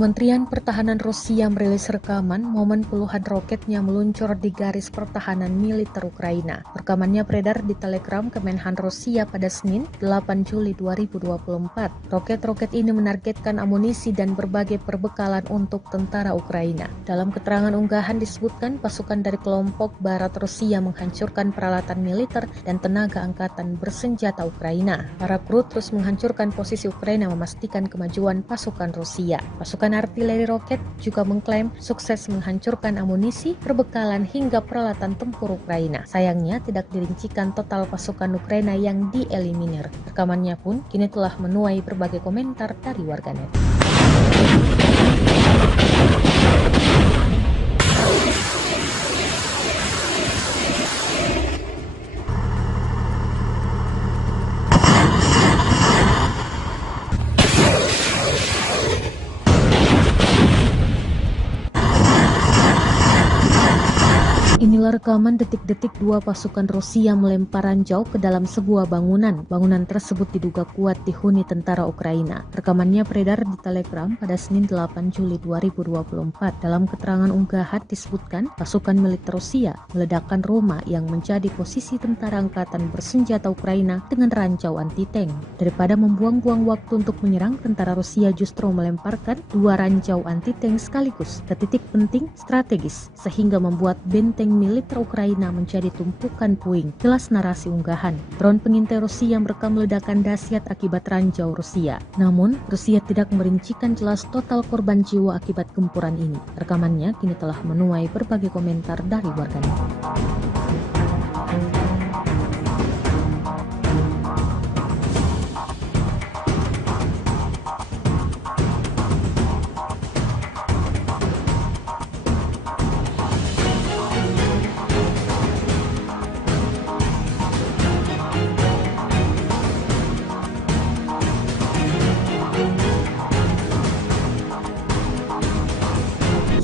Kementerian Pertahanan Rusia merilis rekaman momen puluhan roketnya meluncur di garis pertahanan militer Ukraina. Rekamannya beredar di Telegram Kemenhan Rusia pada Senin, 8 Juli 2024. Roket-roket ini menargetkan amunisi dan berbagai perbekalan untuk tentara Ukraina. Dalam keterangan unggahan disebutkan pasukan dari kelompok barat Rusia menghancurkan peralatan militer dan tenaga angkatan bersenjata Ukraina. Para kru terus menghancurkan posisi Ukraina memastikan kemajuan pasukan Rusia. Pasukan artileri roket juga mengklaim sukses menghancurkan amunisi, perbekalan hingga peralatan tempur Ukraina. Sayangnya tidak dirincikan total pasukan Ukraina yang dieliminir. Rekamannya pun kini telah menuai berbagai komentar dari warganet. Inilah rekaman detik-detik dua pasukan Rusia melempar ranjau ke dalam sebuah bangunan. Bangunan tersebut diduga kuat dihuni tentara Ukraina. Rekamannya beredar di Telegram pada Senin 8 Juli 2024. Dalam keterangan unggahan disebutkan pasukan militer Rusia meledakkan rumah yang menjadi posisi tentara angkatan bersenjata Ukraina dengan ranjau anti-tank. Daripada membuang-buang waktu untuk menyerang, tentara Rusia justru melemparkan dua ranjau anti-tank sekaligus ke titik penting strategis sehingga membuat benteng militer Ukraina menjadi tumpukan puing. Jelas narasi unggahan. Drone pengintai Rusia merekam ledakan dahsyat akibat ranjau Rusia. Namun, Rusia tidak merincikan jelas total korban jiwa akibat gempuran ini. Rekamannya kini telah menuai berbagai komentar dari warganet.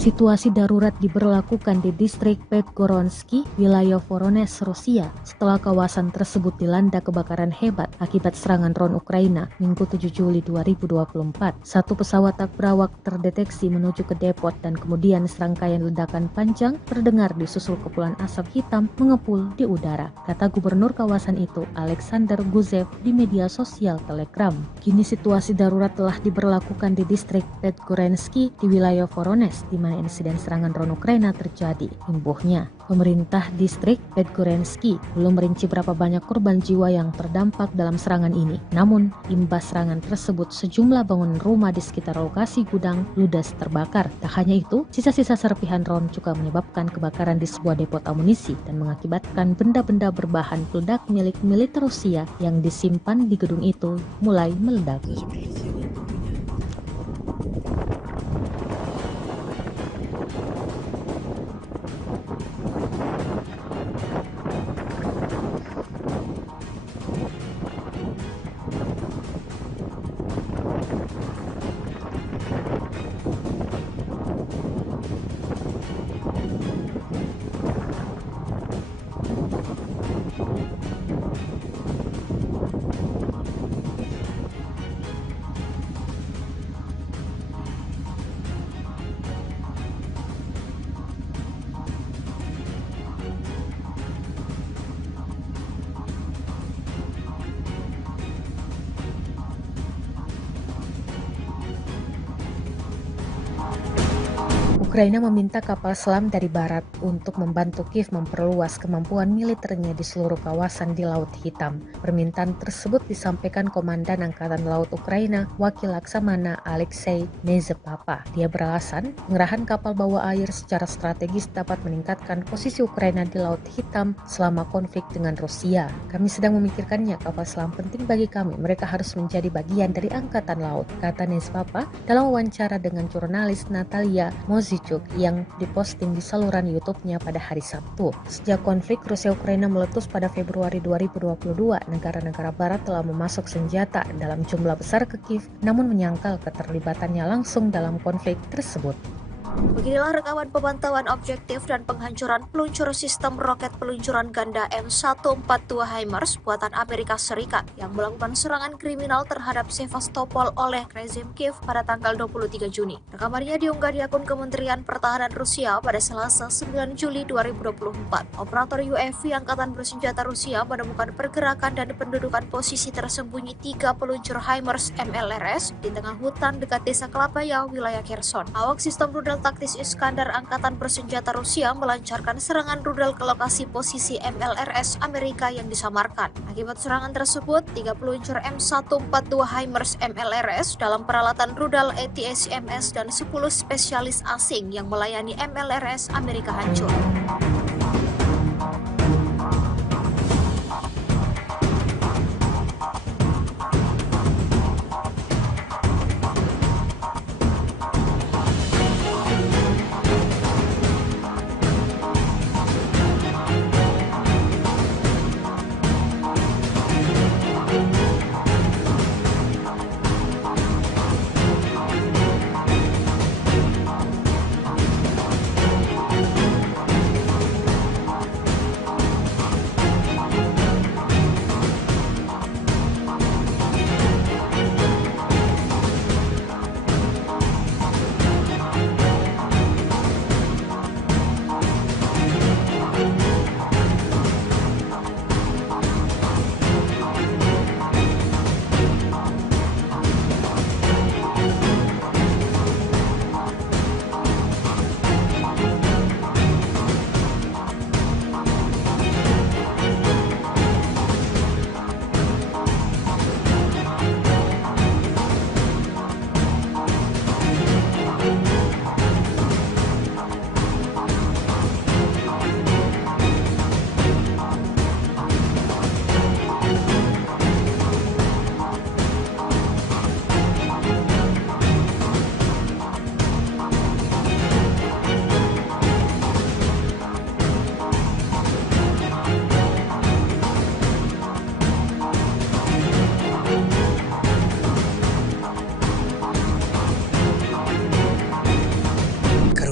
Situasi darurat diberlakukan di distrik Podgoronsky, wilayah Voronezh, Rusia, setelah kawasan tersebut dilanda kebakaran hebat akibat serangan drone Ukraina Minggu 7 Juli 2024. Satu pesawat tak berawak terdeteksi menuju ke depot dan kemudian serangkaian ledakan panjang terdengar disusul kepulan asap hitam mengepul di udara, kata gubernur kawasan itu, Alexander Guzev, di media sosial Telegram. Kini situasi darurat telah diberlakukan di distrik Podgoronsky di wilayah Voronezh, di mana insiden serangan drone Ukraina terjadi. Imbuhnya, pemerintah distrik Podgoronsky belum merinci berapa banyak korban jiwa yang terdampak dalam serangan ini. Namun, imbas serangan tersebut sejumlah bangunan rumah di sekitar lokasi gudang ludes terbakar. Tak hanya itu, sisa-sisa serpihan drone juga menyebabkan kebakaran di sebuah depot amunisi dan mengakibatkan benda-benda berbahan peledak milik militer Rusia yang disimpan di gedung itu mulai meledak. Ukraina meminta kapal selam dari barat untuk membantu Kiev memperluas kemampuan militernya di seluruh kawasan di Laut Hitam. Permintaan tersebut disampaikan Komandan Angkatan Laut Ukraina, Wakil Laksamana Alexei Nezepapa. Dia beralasan, pengerahan kapal bawah air secara strategis dapat meningkatkan posisi Ukraina di Laut Hitam selama konflik dengan Rusia. Kami sedang memikirkannya, kapal selam penting bagi kami. Mereka harus menjadi bagian dari Angkatan Laut, kata Nezepapa dalam wawancara dengan jurnalis Natalia Mozichuk yang diposting di saluran YouTube-nya pada hari Sabtu. Sejak konflik Rusia-Ukraina meletus pada Februari 2022, negara-negara barat telah memasok senjata dalam jumlah besar ke Kiev, namun menyangkal keterlibatannya langsung dalam konflik tersebut. Beginilah rekaman pemantauan objektif dan penghancuran peluncur sistem roket peluncuran ganda M142 HIMARS buatan Amerika Serikat yang melakukan serangan kriminal terhadap Sevastopol oleh rezim Kiev pada tanggal 23 Juni. Rekamannya diunggah di akun Kementerian Pertahanan Rusia pada Selasa 9 Juli 2024. Operator UAV Angkatan Bersenjata Rusia menemukan pergerakan dan pendudukan posisi tersembunyi 3 peluncur HIMARS MLRS di tengah hutan dekat desa Kalabaya, wilayah Kherson. Awak sistem rudal taktis Iskandar Angkatan Bersenjata Rusia melancarkan serangan rudal ke lokasi posisi MLRS Amerika yang disamarkan. Akibat serangan tersebut, 3 peluncur M142 HIMARS MLRS dalam peralatan rudal ATACMS dan 10 spesialis asing yang melayani MLRS Amerika hancur.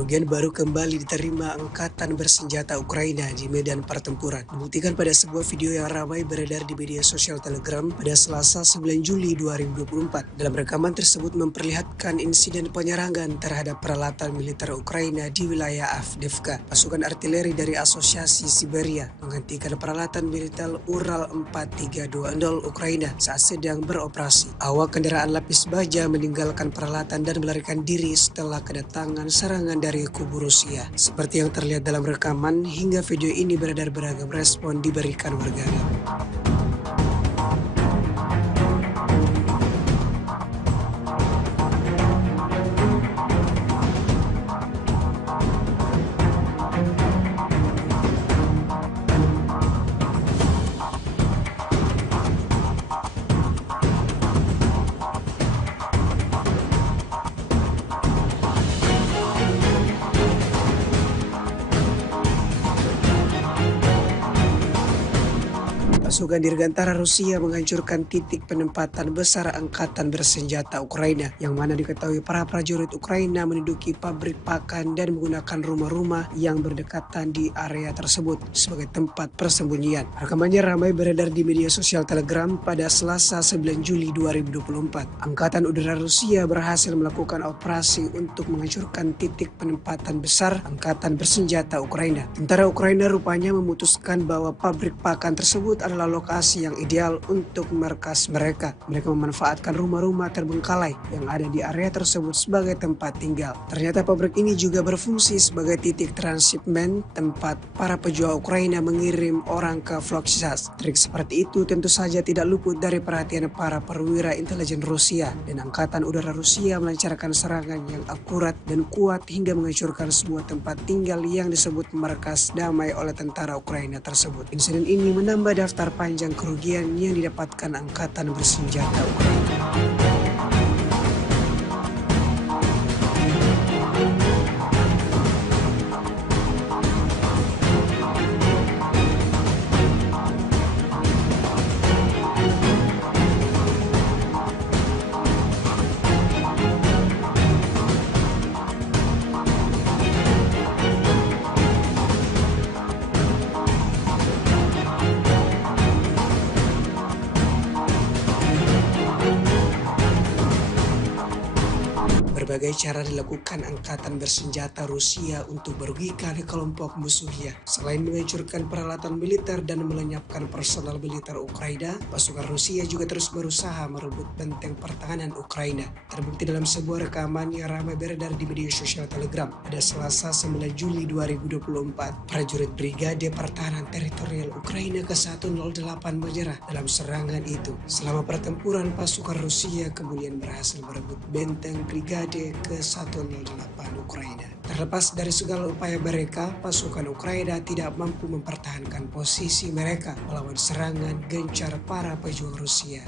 Kerugian baru kembali diterima Angkatan Bersenjata Ukraina di medan pertempuran. Dibuktikan pada sebuah video yang ramai beredar di media sosial Telegram pada Selasa 9 Juli 2024. Dalam rekaman tersebut memperlihatkan insiden penyerangan terhadap peralatan militer Ukraina di wilayah Avdiivka. Pasukan artileri dari Asosiasi Siberia menghentikan peralatan militer Ural 4320 Ukraina saat sedang beroperasi. Awak kendaraan lapis baja meninggalkan peralatan dan melarikan diri setelah kedatangan serangan dari kubu Rusia. Seperti yang terlihat dalam rekaman, hingga video ini beredar beragam respon diberikan warganet. Pasukan Dirgantara Rusia menghancurkan titik penempatan besar Angkatan Bersenjata Ukraina, yang mana diketahui para prajurit Ukraina menduduki pabrik pakan dan menggunakan rumah-rumah yang berdekatan di area tersebut sebagai tempat persembunyian. Rekamannya ramai beredar di media sosial Telegram pada Selasa 9 Juli 2024. Angkatan Udara Rusia berhasil melakukan operasi untuk menghancurkan titik penempatan besar Angkatan Bersenjata Ukraina. Tentara Ukraina rupanya memutuskan bahwa pabrik pakan tersebut adalah lokasi yang ideal untuk markas mereka. Mereka memanfaatkan rumah-rumah terbengkalai yang ada di area tersebut sebagai tempat tinggal. Ternyata pabrik ini juga berfungsi sebagai titik transshipment, tempat para pejuang Ukraina mengirim orang ke Volochsas. Trik seperti itu tentu saja tidak luput dari perhatian para perwira intelijen Rusia, dan Angkatan Udara Rusia melancarkan serangan yang akurat dan kuat hingga menghancurkan sebuah tempat tinggal yang disebut markas damai oleh tentara Ukraina tersebut. Insiden ini menambah daftar panjang kerugian yang didapatkan Angkatan Bersenjata Ukraina. berbagai cara dilakukan angkatan bersenjata Rusia untuk merugikan kelompok musuhnya. Selain menghancurkan peralatan militer dan melenyapkan personal militer Ukraina, pasukan Rusia juga terus berusaha merebut benteng pertahanan Ukraina. Terbukti dalam sebuah rekaman yang ramai beredar di media sosial Telegram pada Selasa 9 Juli 2024. Prajurit Brigade Pertahanan Teritorial Ukraina ke-108 menyerah dalam serangan itu. Selama pertempuran, pasukan Rusia kemudian berhasil merebut benteng Brigade ke-108 Ukraina. Terlepas dari segala upaya mereka, pasukan Ukraina tidak mampu mempertahankan posisi mereka melawan serangan gencar para pejuang Rusia.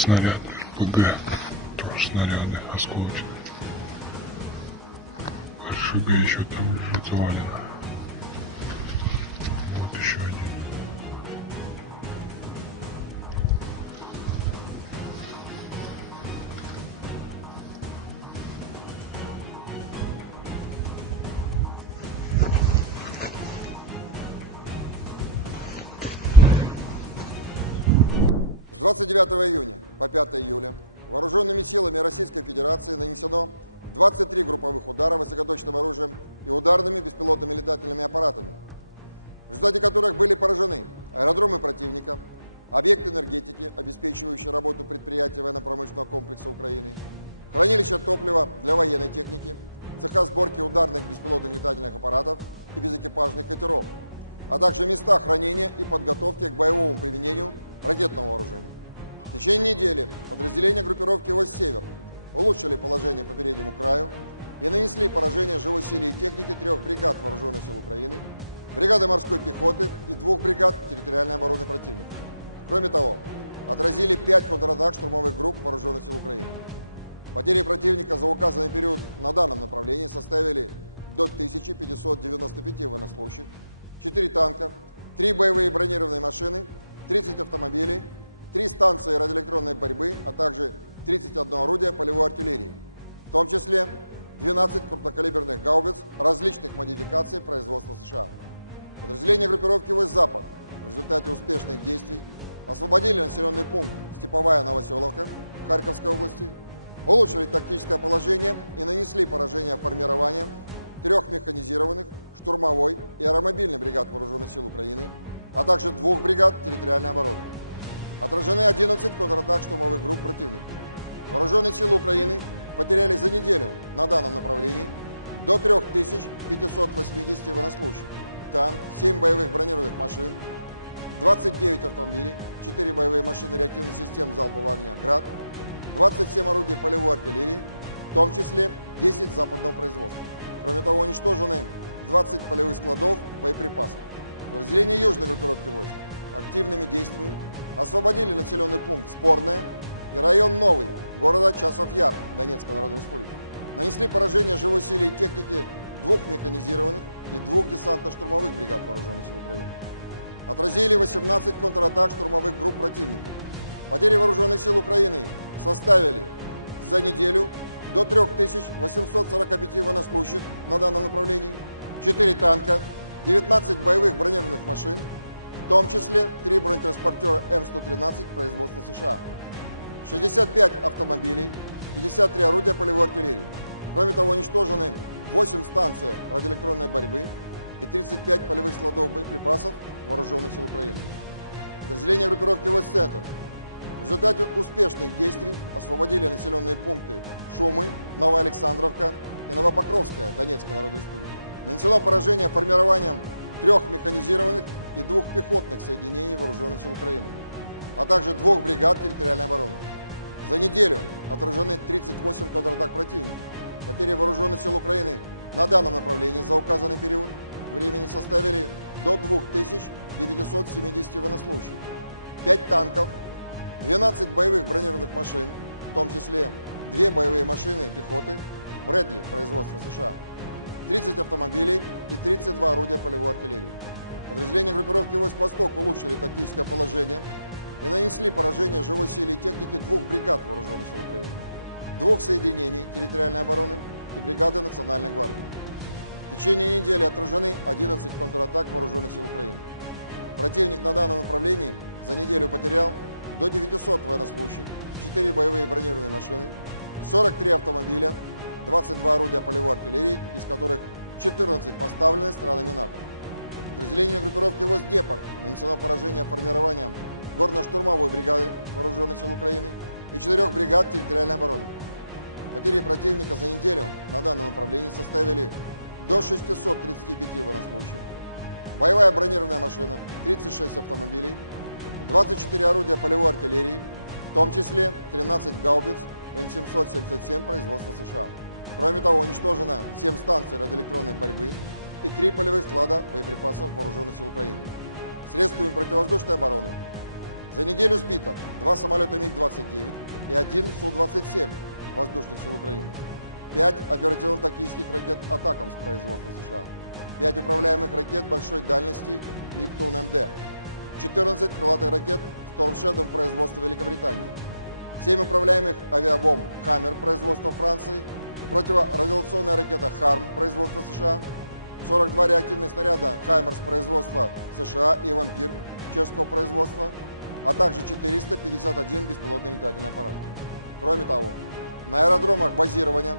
Снаряды РПГ, тоже снаряды осколочные. РШГ еще там лежит завалено. Вот еще один. С 29 июня по 5 июля вооруженными силами Российской Федерации нанесено 23 групповых удара высокоточным оружием и ударными беспилотными летательными аппаратами, в результате которых были поражены аэродромы противника, объекты энергетики, обеспечивающие работу предприятий военно-промышленного комплекса Украины, хранилища топлива для военной техники, цеха сборки ударных беспилотных летательных аппаратов и безэкипажных катеров, а также места хранения и подготовки к боевому применению ракетного вооружения. В течение недели подразделения группировки «Вось-Север» улучшили положение по переднему краю и нанесли поражение живой силе и технике 3 бригад Вооруженных сил Украины, бригады морской пехоты и 2 бригад территориальной обороны противника. Кроме того, отразили 5 контратак штурмовых групп Вооруженных сил Украины. Потери противника за указанный период на данном направлении составили до 1595 военнослужащих, 4 танка, 3 боевые бронированные машины, 30 автомобилей, 3 станции радиоэлектронной борьбы, а также 31 орудие полевой артиллерии, в том числе 12 крупнокалиберных гаубиц различных модификаций производства США. Подразделения группировки «Вось-Запад» в результате успешных действий освободили населенный пункт Степовая Новоселовка Харьковской области, улучшили тактическое положение и нанесли поражение формированием 3 механизированных, штурмовой и аэромобильной бригад Вооруженных сил Украины, а также 2 бригад территориальной обороны. Отражены 11 контратак штурмовых групп противника. Вооруженные силы Украины потеряли за неделю на данном направлении до 3580 военнослужащих, танк, 7 боевых бронированных машин, 29 автомобилей, 4 боевые машины реактивных систем залпового огня «Град», 27 орудий полевой артиллерии, в том числе 10 западного производства. Кроме того, уничтожены 20 полевых складов боеприпасов. Подразделения южной группировки войск активными действиями освободили населенный пункт Спорное и район Новый города Часов-Яр Донецкой Народной Республики. Нанесли поражение живой силе и технике 2 механизированных и 2 десантно-штурмовых бригад Вооруженных сил Украины. Отразили 18 контратак штурмовых групп противника. Потери Вооруженных сил Украины составили за неделю до 3845 военнослужащих на данном направлении, 4 танка, 19 боевых бронированных машин, в том числе 3 бронетранспортера М113 производства США, 65 автомобилей, 53 орудия полевой артиллерии. Кроме того, уничтожены 8 станций радиоэлектронной борьбы и 35 полевых складов боеприпасов Вооруженных сил Украины. Подразделения группировки войск «Центр» в результате успешных действий освободили населенные пункты Шумы, Новоалександровка и Новопокровская Донецкой Народной Республики. Нанесено поражение формированием 3 механизированных и 2 пехотных соединений Вооруженных сил Украины, а также 2 бригад территориальной обороны. За неделю отражены 38 контратак противника. Потери Вооруженных сил Украины на данном направлении за указанный период времени составили до 2970 военнослужащих, 5 танков, 12 боевых бронированных машин, в том числе 2 боевые машины пехоты Брэдли производства США, 30 автомобилей и 32 орудия полевой артиллерии. Подразделения группировки войск «Восток» улучшили тактическое положение и нанесли поражение живой силе и технике 2 бригад Вооруженных сил Украины, 2 соединений территориальной обороны и бригады Национальной гвардии. В течение недели отражены 11 контратак Вооруженных сил Украины. Противник на данном направлении за неделю потерял до 900 военнослужащих, 4 боевые бронированные машины, 43 автомобиля, 22 орудия полевой артиллерии, из которых 14 поставлены странами НАТО. Подразделению группировки войск «Гепард» нанесено поражение формированием горно-штурмовой бригады Вооруженных сил Украины и 4 бригад территориальной обороны. Потери противника за неделю на данном направлении составили до 635 военнослужащих, боевая бронированная машина, 36 автомобилей, 24 орудия полевой артиллерии, в том числе 13 гаубиц М777 производства США. Кроме того, уничтожено 7 станций радиоэлектронной борьбы и 3 полевых склада боеприпасов Вооруженных сил Украины. Средствами противовоздушной обороны за неделю сбито 2 самолета МиГ-29 и 1 Су-27 воздушных сил Украины, 5 оперативно-тактических ракет «Атакамс» производства США, 5 управляемых ракет большой дальности «Нептун-МД», 14 крылатых ракет «Storm Shadow» производства Великобритании, 7 управляемых авиабомб «Хаммер» производства Франции, противорадиационная ракета «Харм» производства США, 42 реактивных снаряда «Хаймерс» производства США и «Вампир» чешского производства, а также 451 беспилотный летательный аппарат. Кроме того, на аэродромах базирования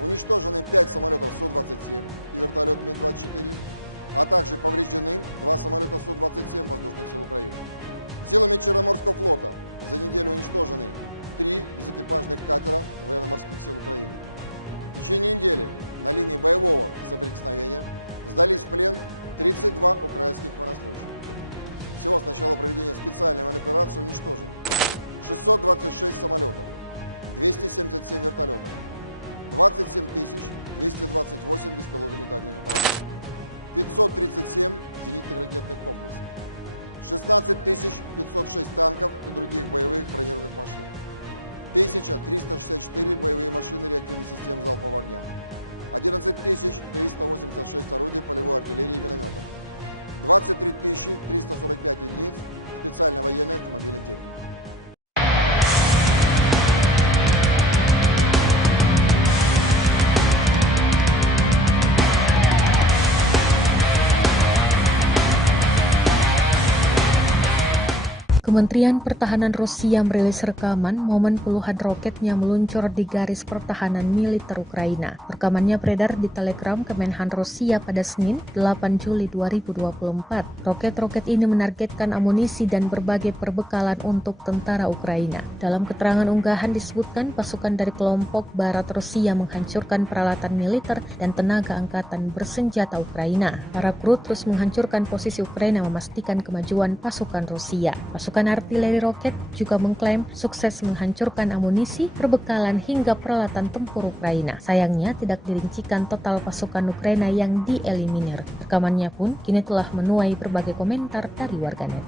уничтожены 5 самолетов Су-27 и вертолет Ми-24, а также повреждены 2 самолета Су-27 воздушных сил Украины. Силами Черноморского флота за неделю уничтожены 3 безэкипажных катера военно-морских сил Украины. В течение недели на линии боевого соприкосновения сдались в плен 32 украинских военнослужащих. Всего с начала проведения специальной военной операции уничтожено 626 самолетов, 277 вертолетов, 27 228 беспилотных летательных аппаратов, 537 зенитных ракетных комплексов, 16 506 танков и других боевых бронированных машин, 1364 боевые машины реактивной системы залпового огня, 11 386 орудий полевой артиллерии и минометов, 23 345 единиц специальной военной автомобильной техники. Kementerian Pertahanan Rusia merilis rekaman momen puluhan roketnya meluncur di garis pertahanan militer Ukraina. Rekamannya beredar di Telegram Kemenhan Rusia pada Senin, 8 Juli 2024. Roket-roket ini menargetkan amunisi dan berbagai perbekalan untuk tentara Ukraina. Dalam keterangan unggahan disebutkan pasukan dari kelompok Barat Rusia menghancurkan peralatan militer dan tenaga angkatan bersenjata Ukraina. Para kru terus menghancurkan posisi Ukraina memastikan kemajuan pasukan Rusia. Pasukan artileri roket juga mengklaim sukses menghancurkan amunisi, perbekalan hingga peralatan tempur Ukraina. Sayangnya tidak dirincikan total pasukan Ukraina yang dieliminir. Rekamannya pun kini telah menuai berbagai komentar dari warganet.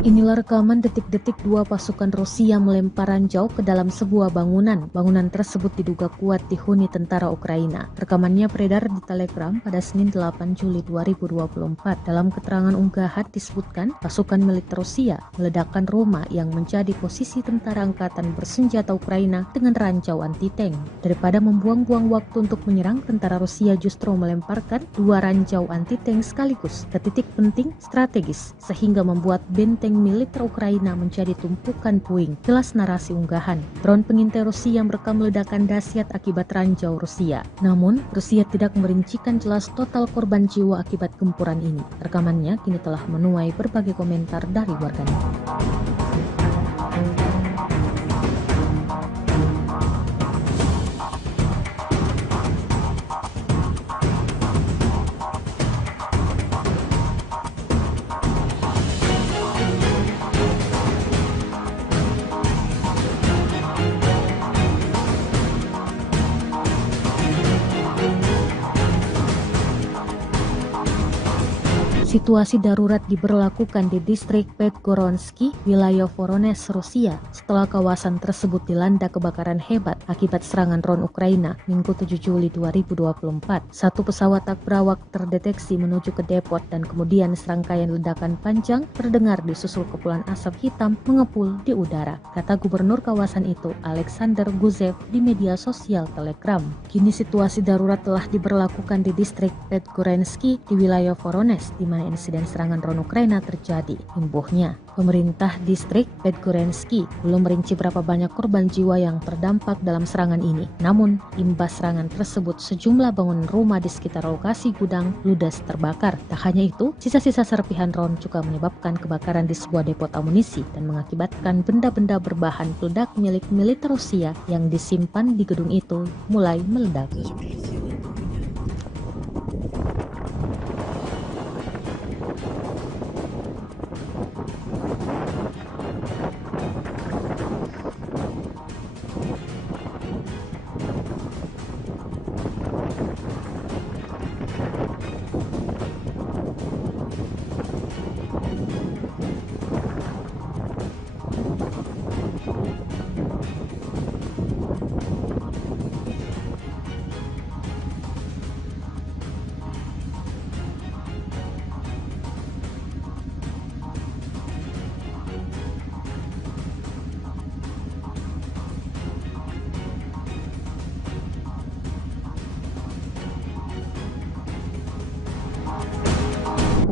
Inilah Inilah rekaman detik-detik dua pasukan Rusia melempar ranjau ke dalam sebuah bangunan. Bangunan tersebut diduga kuat dihuni tentara Ukraina. Rekamannya beredar di Telegram pada Senin 8 Juli 2024. Dalam keterangan unggahan disebutkan pasukan militer Rusia meledakkan rumah yang menjadi posisi tentara angkatan bersenjata Ukraina dengan ranjau anti-tank. Daripada membuang-buang waktu untuk menyerang, tentara Rusia justru melemparkan dua ranjau anti-tank sekaligus ke titik penting strategis sehingga membuat benteng militer Ukraina menjadi tumpukan puing. Jelas narasi unggahan. Drone pengintai Rusia merekam ledakan dahsyat akibat ranjau Rusia. Namun, Rusia tidak merincikan jelas total korban jiwa akibat gempuran ini. Rekamannya kini telah menuai berbagai komentar dari warganet. Situasi darurat diberlakukan di distrik Podgoronsky, wilayah Voronezh, Rusia, setelah kawasan tersebut dilanda kebakaran hebat akibat serangan drone Ukraina Minggu 7 Juli 2024. Satu pesawat tak berawak terdeteksi menuju ke depot dan kemudian serangkaian ledakan panjang terdengar disusul kepulan asap hitam mengepul di udara, kata gubernur kawasan itu, Alexander Guzev, di media sosial Telegram. Kini situasi darurat telah diberlakukan di distrik Podgoronsky di wilayah Voronezh, di mana insiden serangan drone Ukraina terjadi. Imbuhnya, pemerintah distrik Podgoronsky belum merinci berapa banyak korban jiwa yang terdampak dalam serangan ini. Namun, imbas serangan tersebut sejumlah bangunan rumah di sekitar lokasi gudang ludes terbakar. Tak hanya itu, sisa-sisa serpihan drone juga menyebabkan kebakaran di sebuah depot amunisi dan mengakibatkan benda-benda berbahan peledak milik militer Rusia yang disimpan di gedung itu mulai meledak.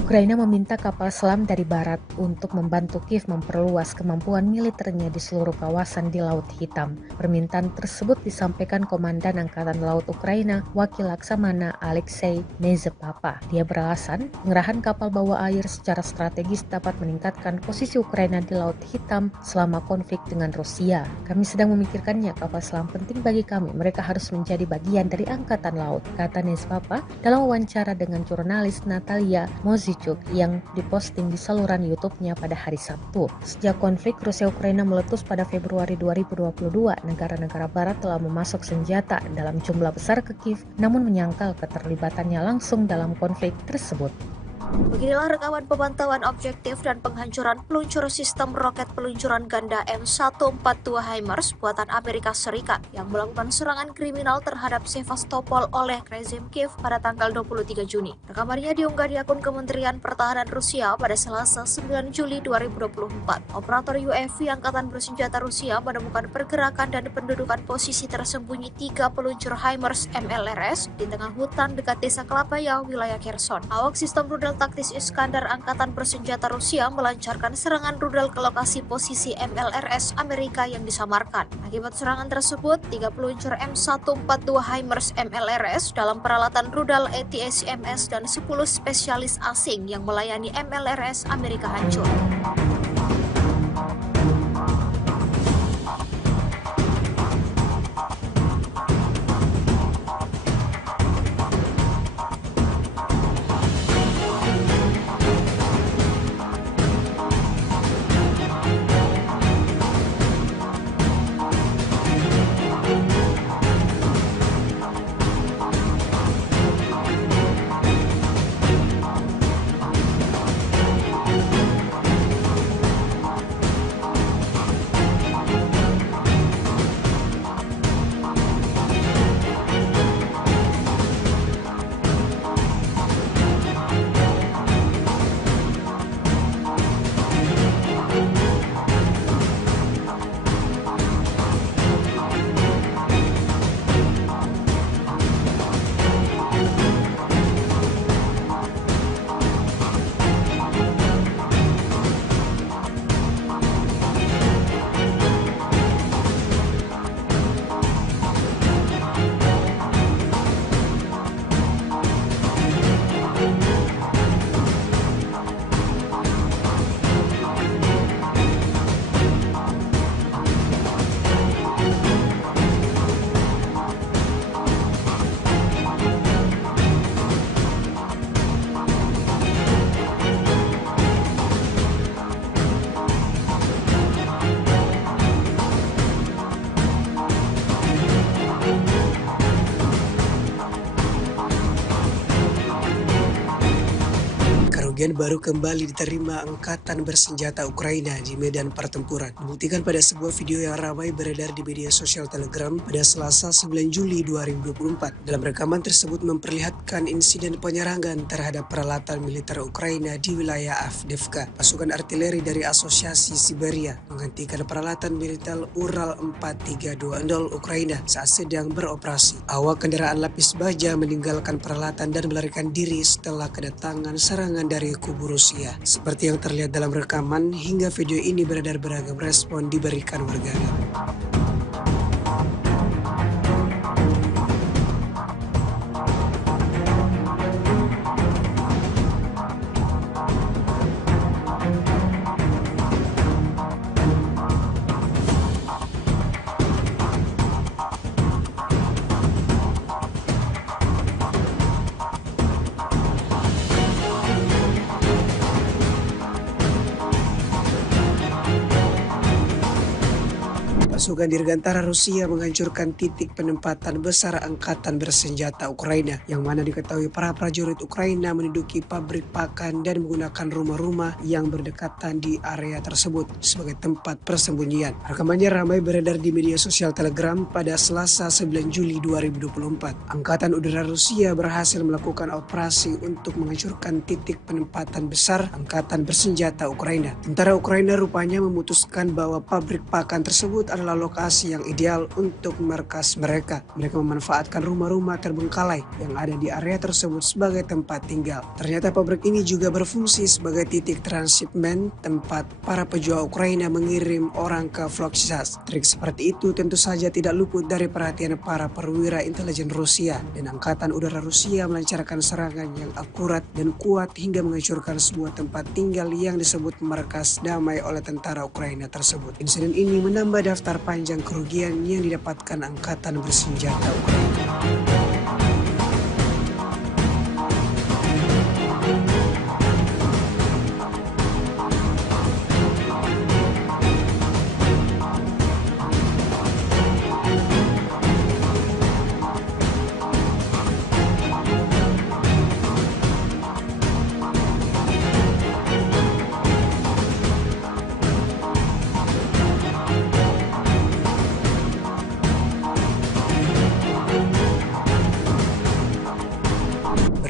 Ukraina meminta kapal selam dari barat untuk membantu Kiev memperluas kemampuan militernya di seluruh kawasan di Laut Hitam. Permintaan tersebut disampaikan Komandan Angkatan Laut Ukraina, Wakil Laksamana Alexei Nezepapa. Dia beralasan, pengerahan kapal bawah air secara strategis dapat meningkatkan posisi Ukraina di Laut Hitam selama konflik dengan Rusia. Kami sedang memikirkannya, kapal selam penting bagi kami. Mereka harus menjadi bagian dari Angkatan Laut, kata Nezepapa dalam wawancara dengan jurnalis Natalia Mozichuk yang diposting di saluran YouTube-nya pada hari Sabtu. Sejak konflik Rusia-Ukraina meletus pada Februari 2022, negara-negara barat telah memasok senjata dalam jumlah besar ke Kiev, namun menyangkal keterlibatannya langsung dalam konflik tersebut. Beginilah rekaman pemantauan objektif dan penghancuran peluncur sistem roket peluncuran ganda M142 HIMARS buatan Amerika Serikat yang melakukan serangan kriminal terhadap Sevastopol oleh rezim Kiev pada tanggal 23 Juni. Rekamannya diunggah di akun Kementerian Pertahanan Rusia pada Selasa 9 Juli 2024. Operator UAV Angkatan Bersenjata Rusia menemukan pergerakan dan pendudukan posisi tersembunyi 3 peluncur HIMARS MLRS di tengah hutan dekat desa Klapaya, wilayah Kherson. Awak sistem rudal taktis Iskandar Angkatan Bersenjata Rusia melancarkan serangan rudal ke lokasi posisi MLRS Amerika yang disamarkan. Akibat serangan tersebut, 3 peluncur M142 HIMARS MLRS dalam peralatan rudal ATACMS dan 10 spesialis asing yang melayani MLRS Amerika hancur. Kerugian baru kembali diterima Angkatan Bersenjata Ukraina di medan pertempuran. Dibuktikan pada sebuah video yang ramai beredar di media sosial Telegram pada Selasa 9 Juli 2024. Dalam rekaman tersebut memperlihatkan insiden penyerangan terhadap peralatan militer Ukraina di wilayah Avdiivka. Pasukan artileri dari Asosiasi Siberia menghentikan peralatan militer Ural 4320 Ukraina saat sedang beroperasi. Awak kendaraan lapis baja meninggalkan peralatan dan melarikan diri setelah kedatangan serangan dari kubu Rusia. Seperti yang terlihat dalam rekaman, hingga video ini beredar beragam respon diberikan warganet. Pasukan Dirgantara Rusia menghancurkan titik penempatan besar Angkatan Bersenjata Ukraina, yang mana diketahui para prajurit Ukraina menduduki pabrik pakan dan menggunakan rumah-rumah yang berdekatan di area tersebut sebagai tempat persembunyian. Rekamannya ramai beredar di media sosial Telegram pada Selasa 9 Juli 2024. Angkatan Udara Rusia berhasil melakukan operasi untuk menghancurkan titik penempatan besar Angkatan Bersenjata Ukraina. Tentara Ukraina rupanya memutuskan bahwa pabrik pakan tersebut adalah lokasi yang ideal untuk markas mereka. Mereka memanfaatkan rumah-rumah terbengkalai yang ada di area tersebut sebagai tempat tinggal. Ternyata pabrik ini juga berfungsi sebagai titik transshipment, tempat para pejuang Ukraina mengirim orang ke Volochsas. Trik seperti itu tentu saja tidak luput dari perhatian para perwira intelijen Rusia, dan Angkatan Udara Rusia melancarkan serangan yang akurat dan kuat hingga menghancurkan sebuah tempat tinggal yang disebut markas damai oleh tentara Ukraina tersebut. Insiden ini menambah daftar panjang kerugian yang didapatkan Angkatan Bersenjata Ukraina.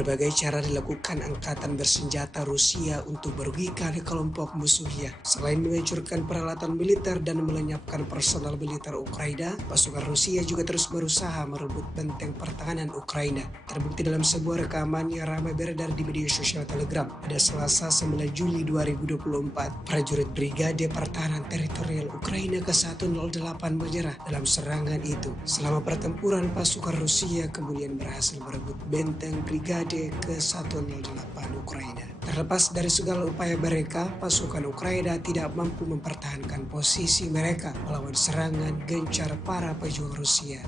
Berbagai cara dilakukan Angkatan Bersenjata Rusia untuk merugikan kelompok musuhnya. Selain menghancurkan peralatan militer dan melenyapkan personal militer Ukraina, pasukan Rusia juga terus berusaha merebut benteng pertahanan Ukraina. Terbukti dalam sebuah rekaman yang ramai beredar di media sosial Telegram pada Selasa 9 Juli 2024. Prajurit Brigade Pertahanan Teritorial Ukraina ke-108 menyerah dalam serangan itu. Selama pertempuran, pasukan Rusia kemudian berhasil merebut benteng Brigade ke-108 Ukraina. Terlepas dari segala upaya mereka, pasukan Ukraina tidak mampu mempertahankan posisi mereka melawan serangan gencar para pejuang Rusia.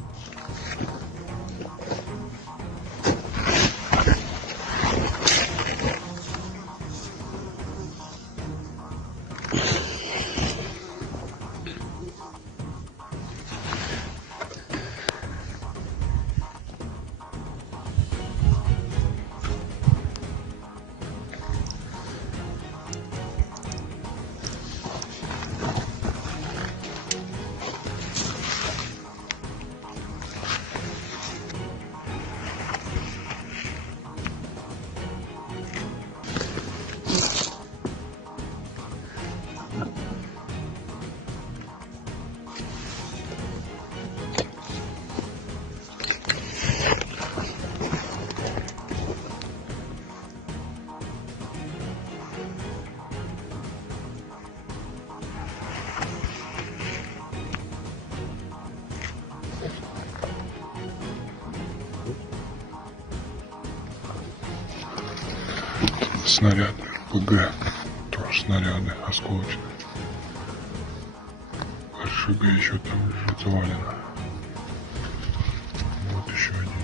Снаряды РПГ, тоже снаряды осколочные. РШГ еще там лежит завалено. Вот еще один.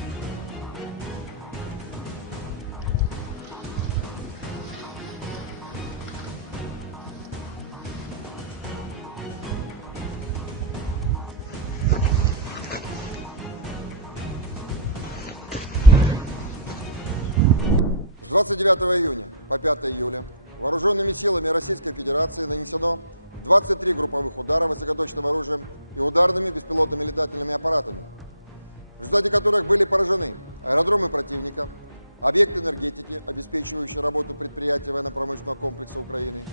С 29 июня по 5 июля вооруженными силами Российской Федерации нанесено 23 групповых удара высокоточным оружием и ударными беспилотными летательными аппаратами, в результате которых были поражены аэродромы противника, объекты энергетики, обеспечивающие работу предприятий военно-промышленного комплекса Украины,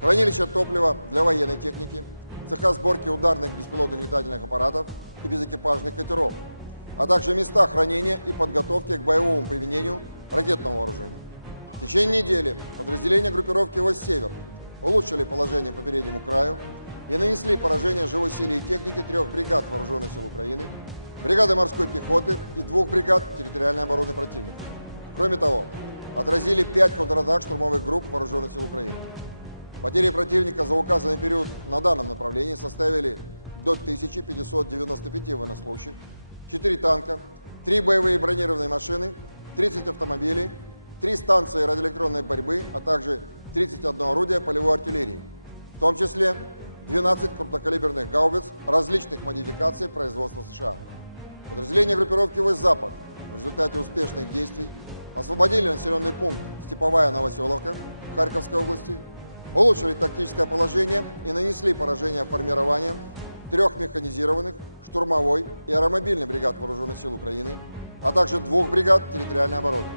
хранилища топлива для военной техники, цеха сборки ударных беспилотных летательных аппаратов и безэкипажных катеров, а также места хранения и подготовки к боевому применению ракетного вооружения. В течение недели подразделения группировки «Востсевер» улучшили положение по переднему краю и нанесли поражение живой силе и технике 3 бригад Вооруженных сил Украины, бригады морской пехоты и 2 бригад территориальной обороны противника. Кроме того, отразили 5 контратак штурмовых групп Вооруженных сил Украины. Потери противника за указанный период на данном направлении составили до 1595 военнослужащих, 4 танка, 3 боевые бронированные машины, 30 автомобилей, 3 станции радиоэлектронной борьбы, а также 31 орудие полевой артиллерии, в том числе 12 крупнокалиберных гаубиц различных модификаций производства США. Подразделения группировки «Восток-Запад» в результате успешных действий освободили населенный пункт Степовая Новоселовка Харьковской области, улучшили тактическое положение и нанесли поражение формированием 3 механизированных, штурмовой и аэромобильной бригад Вооруженных сил Украины, а также 2 бригад территориальной обороны.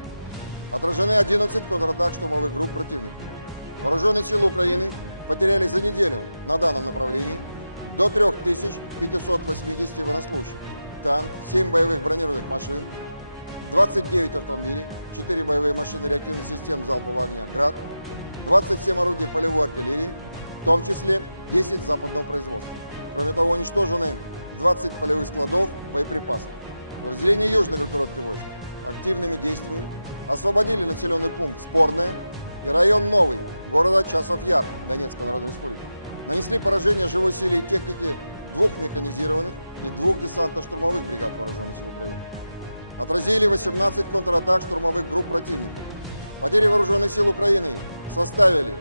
Отражены 11 контратак штурмовых групп противника. Вооруженные силы Украины потеряли за неделю на данном направлении до 3580 военнослужащих, танк, 7 боевых бронированных машин, 29 автомобилей, 4 боевые машины реактивных систем залпового огня «Град», 27 орудий полевой артиллерии, в том числе 10 западного производства. Кроме того, уничтожены 20 полевых складов боеприпасов. Подразделения южной группировки войск активными действиями освободили населенный пункт Спорное и район Новый города Часов-Яр Донецкой Народной Республики. Нанесли поражение живой силе и технике 2 механизированных и 2 десантно-штурмовых бригад Вооруженных сил Украины. Отразили 18 контратак штурмовых групп противника. Потери Вооруженных сил Украины составили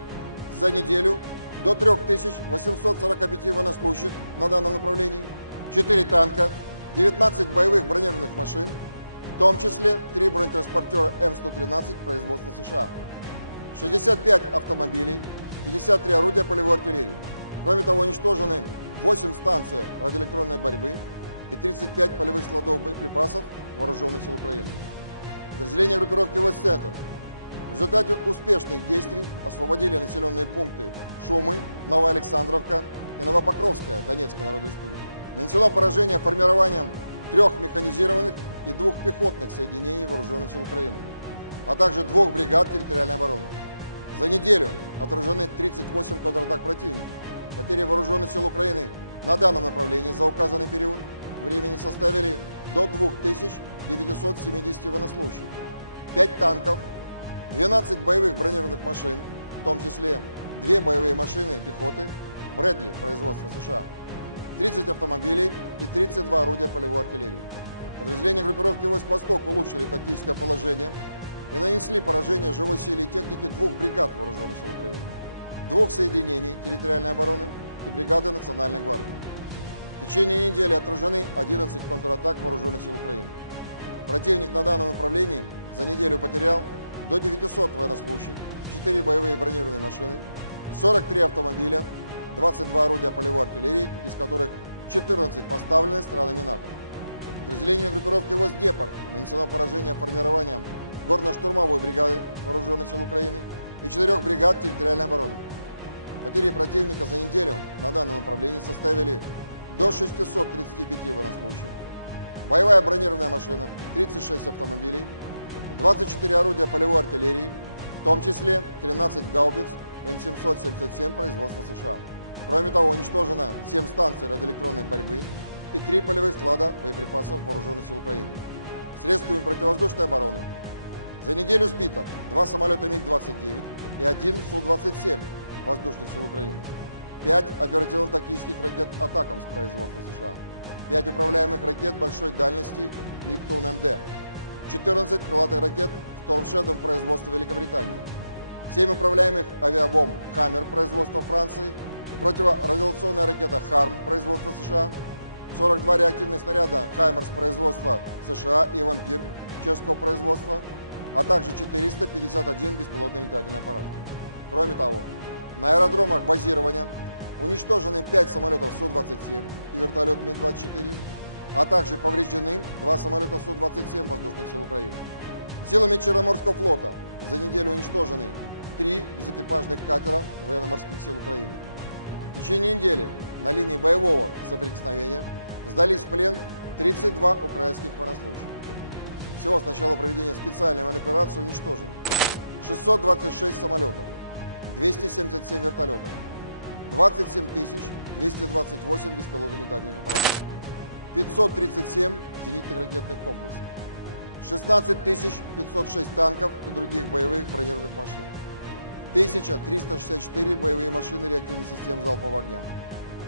за неделю до 3845 военнослужащих на данном направлении, 4 танка, 19 боевых бронированных машин, в том числе 3 бронетранспортера М113 производства США, 65 автомобилей, 53 орудия полевой артиллерии. Кроме того, уничтожены 8 станций радиоэлектронной борьбы и 35 полевых складов боеприпасов Вооруженных сил Украины. Подразделения группировки «Востцентр» в результате успешных действий освободили населенные пункты Шумы, Новоалександровка и Новопокровская Донецкой Народной Республики. Нанесено поражение формированием 3 механизированных и 2 пехотных соединений Вооруженных сил Украины, а также 2 бригад территориальной обороны. За неделю отражены 38 контратак противника. Потери Вооруженных сил Украины на данном направлении за указанный период времени составили до 2970 военнослужащих, 5 танков, 12 боевых бронированных машин, в том числе 2 боевые машины пехоты Брэдли производства США, 30 автомобилей и 32 орудия полевой артиллерии. Подразделения группировки войск «Восток» улучшили тактическое положение и нанесли поражение живой силе и технике 2 бригад Вооруженных сил Украины, 2 соединений территориальной обороны и бригады Национальной гвардии. В течение недели отражены 11 контратак Вооруженных сил Украины. Противник на данном направлении за неделю потерял до 900 военнослужащих, 4 боевые бронированные машины, 43 автомобиля, 22 орудия полевой артиллерии, из которых 14 поставлены странами НАТО. Подразделению группировки «Востдепар» нанесено поражение формированием горно-штурмовой бригады Вооруженных сил Украины и 4 бригад территориальной обороны. Потери противника за неделю на данном направлении составили до 635 военнослужащих, боевая бронированная машина, 36 автомобилей, 24 орудия полевой артиллерии, в том числе 13 гаубиц М777 производства США. Кроме того, уничтожено 7 станций радиоэлектронной борьбы и 3 полевых склада боеприпасов Вооруженных сил Украины. Средствами противовоздушной обороны за неделю сбито 2 самолета МиГ-29 и 1 Су-27 воздушных сил Украины, 5 оперативно-тактических ракет «Атакамс» производства США, 5 управляемых ракет большой дальности «Нептун-МД», 14 крылатых ракет «Storm Shadow» производства Великобритании, 7 управляемых авиабомб «Хаммер» производства Франции, противорадиационная ракета «Харм» производства США, 42 реактивных снаряда «Хаймерс» производства США и «Вампир» чешского производства, а также 451 беспилотный летательный аппарат. Кроме того, на аэродромах базирования уничтожены 5 самолетов Су-27 и вертолет Ми-24, а также повреждены 2 самолета Су-27 воздушных сил Украины. Силами Черноморского флота за неделю уничтожены 3 безэкипажных катера военно-морских сил Украины. В течение недели на линии боевого соприкосновения сдались в плен 32 украинских военнослужащих. Всего с начала проведения специальной военной операции уничтожено 626 самолетов, 277 вертолетов, 27 228 беспилотных летательных аппаратов, 537 зенитных ракетных комплексов, 16 506 танков и других боевых бронированных машин, 1364 боевые машины реактивных систем залпового огня,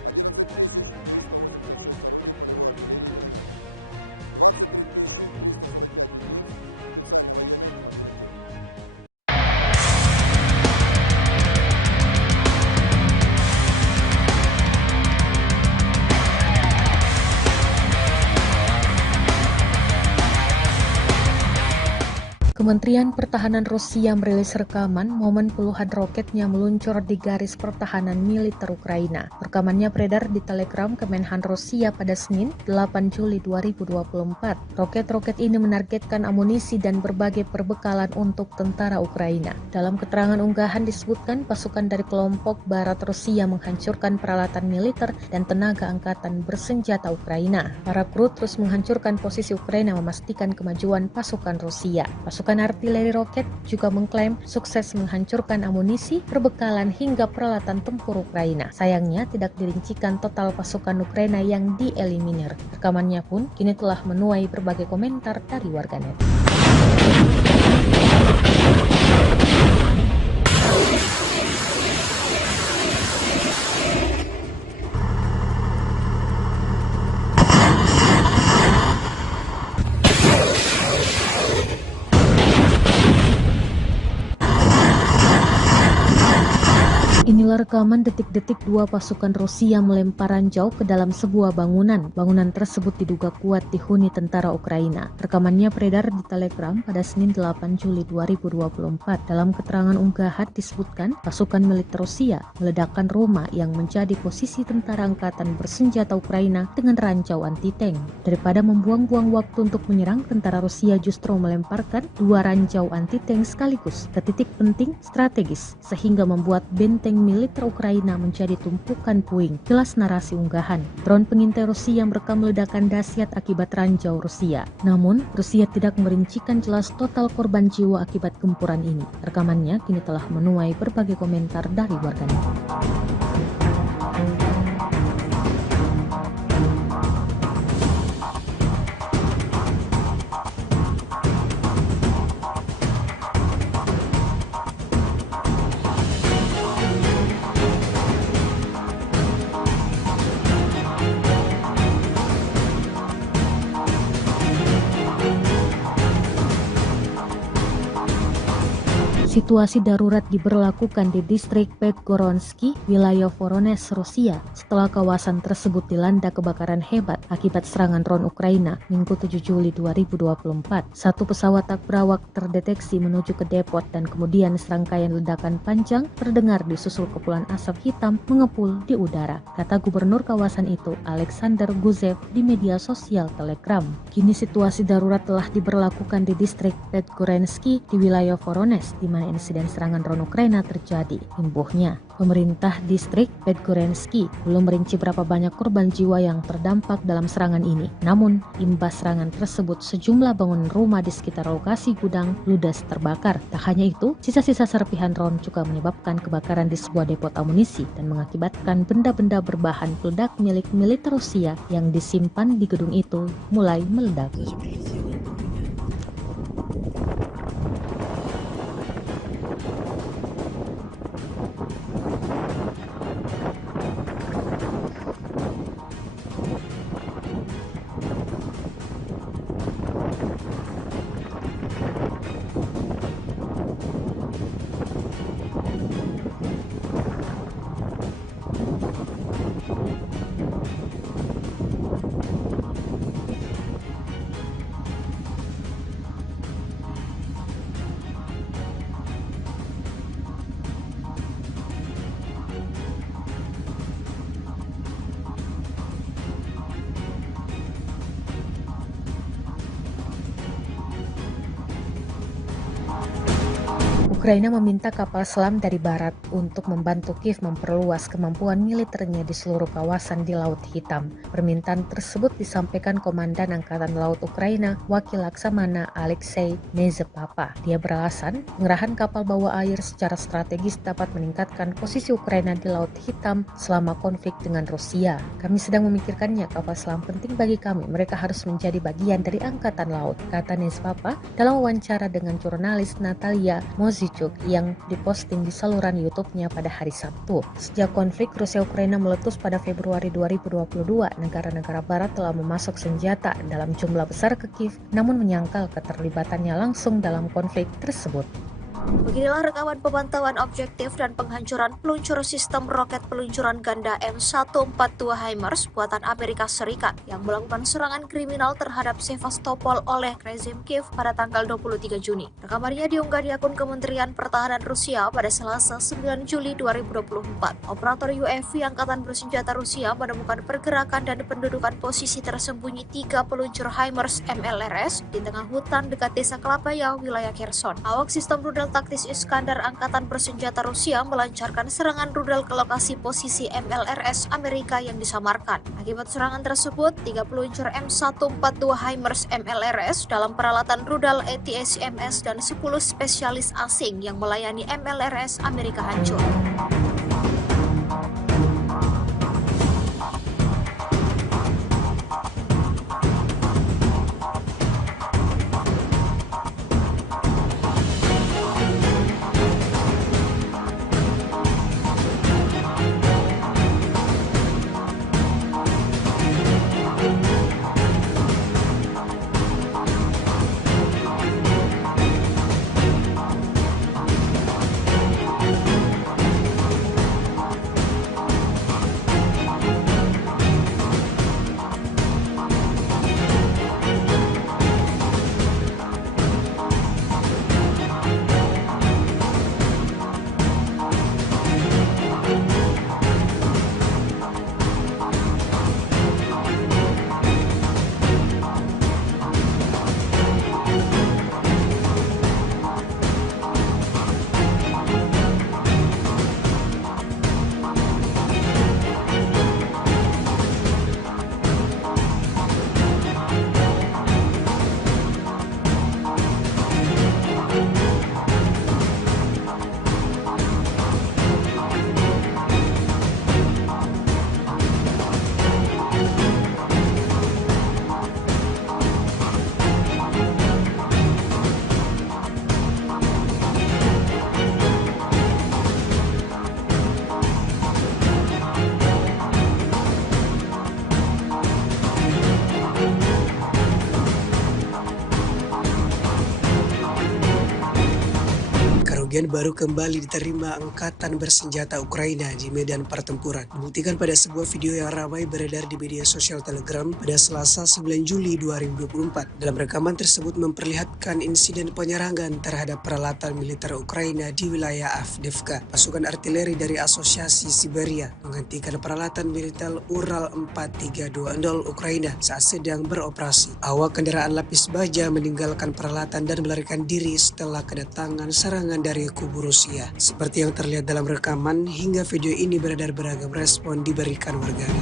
11 386 орудий полевой артиллерии и минометов, 23 345 единиц специальной военной автомобильной техники. Kementerian Pertahanan Rusia merilis rekaman momen puluhan roketnya meluncur di garis pertahanan militer Ukraina. Rekamannya beredar di Telegram Kemenhan Rusia pada Senin, 8 Juli 2024. Roket-roket ini menargetkan amunisi dan berbagai perbekalan untuk tentara Ukraina. Dalam keterangan unggahan disebutkan pasukan dari kelompok Barat Rusia menghancurkan peralatan militer dan tenaga angkatan bersenjata Ukraina. Para kru terus menghancurkan posisi Ukraina memastikan kemajuan pasukan Rusia. Pasukan artileri roket juga mengklaim sukses menghancurkan amunisi, perbekalan hingga peralatan tempur Ukraina. Sayangnya tidak dirincikan total pasukan Ukraina yang dieliminir. Rekamannya pun kini telah menuai berbagai komentar dari warganet. Inilah rekaman detik-detik dua pasukan Rusia melempar ranjau ke dalam sebuah bangunan. Bangunan tersebut diduga kuat dihuni tentara Ukraina. Rekamannya beredar di Telegram pada Senin 8 Juli 2024. Dalam keterangan unggahan disebutkan pasukan militer Rusia meledakkan rumah yang menjadi posisi tentara angkatan bersenjata Ukraina dengan ranjau anti-tank. Daripada membuang-buang waktu untuk menyerang, tentara Rusia justru melemparkan 2 ranjau anti-tank sekaligus ke titik penting strategis sehingga membuat benteng militer Ukraina menjadi tumpukan puing. Jelas narasi unggahan. Drone pengintai Rusia merekam ledakan dahsyat akibat ranjau Rusia. Namun, Rusia tidak merincikan jelas total korban jiwa akibat gempuran ini. Rekamannya kini telah menuai berbagai komentar dari warganet. Situasi darurat diberlakukan di distrik Podgoronsky, wilayah Voronezh, Rusia, setelah kawasan tersebut dilanda kebakaran hebat akibat serangan drone Ukraina Minggu 7 Juli 2024. Satu pesawat tak berawak terdeteksi menuju ke depot dan kemudian serangkaian ledakan panjang terdengar disusul kepulan asap hitam mengepul di udara, kata gubernur kawasan itu, Alexander Guzev, di media sosial Telegram. Kini situasi darurat telah diberlakukan di distrik Podgoronsky di wilayah Voronezh, di mana insiden serangan drone Ukraina terjadi. Imbuhnya, pemerintah distrik Podgoronsky belum merinci berapa banyak korban jiwa yang terdampak dalam serangan ini. Namun, imbas serangan tersebut sejumlah bangunan rumah di sekitar lokasi gudang ludes terbakar. Tak hanya itu, sisa-sisa serpihan drone juga menyebabkan kebakaran di sebuah depot amunisi dan mengakibatkan benda-benda berbahan peledak milik militer Rusia yang disimpan di gedung itu mulai meledak. Ukraina meminta kapal selam dari barat untuk membantu Kiev memperluas kemampuan militernya di seluruh kawasan di Laut Hitam. Permintaan tersebut disampaikan Komandan Angkatan Laut Ukraina, Wakil Laksamana Alexei Nezepapa. Dia beralasan, pengerahan kapal bawah air secara strategis dapat meningkatkan posisi Ukraina di Laut Hitam selama konflik dengan Rusia. Kami sedang memikirkannya, kapal selam penting bagi kami. Mereka harus menjadi bagian dari Angkatan Laut, kata Nezepapa dalam wawancara dengan jurnalis Natalia Mozichuk yang diposting di saluran YouTube-nya pada hari Sabtu. Sejak konflik Rusia-Ukraina meletus pada Februari 2022, negara-negara barat telah memasok senjata dalam jumlah besar ke Kiev, namun menyangkal keterlibatannya langsung dalam konflik tersebut. Beginilah rekaman pemantauan objektif dan penghancuran peluncur sistem roket peluncuran ganda M142 HIMARS buatan Amerika Serikat yang melakukan serangan kriminal terhadap Sevastopol oleh rezim Kiev pada tanggal 23 Juni. Rekamannya diunggah di akun Kementerian Pertahanan Rusia pada Selasa 9 Juli 2024. Operator UAV Angkatan Bersenjata Rusia menemukan pergerakan dan pendudukan posisi tersembunyi 3 peluncur HIMARS MLRS di tengah hutan dekat desa Klapaya, wilayah Kherson. Awak sistem rudal taktis Iskandar Angkatan Bersenjata Rusia melancarkan serangan rudal ke lokasi posisi MLRS Amerika yang disamarkan. Akibat serangan tersebut, 3 peluncur M142 HIMARS MLRS dalam peralatan rudal ATACMS dan 10 spesialis asing yang melayani MLRS Amerika hancur. Kerugian baru kembali diterima Angkatan Bersenjata Ukraina di medan pertempuran. Dibuktikan pada sebuah video yang ramai beredar di media sosial Telegram pada Selasa 9 Juli 2024. Dalam rekaman tersebut memperlihatkan insiden penyerangan terhadap peralatan militer Ukraina di wilayah Avdiivka. Pasukan artileri dari Asosiasi Siberia menggantikan peralatan militer Ural 4320 Ukraina saat sedang beroperasi. Awak kendaraan lapis baja meninggalkan peralatan dan melarikan diri setelah kedatangan serangan dari kubu Rusia. Seperti yang terlihat dalam rekaman, hingga video ini beredar beragam respon diberikan warganet.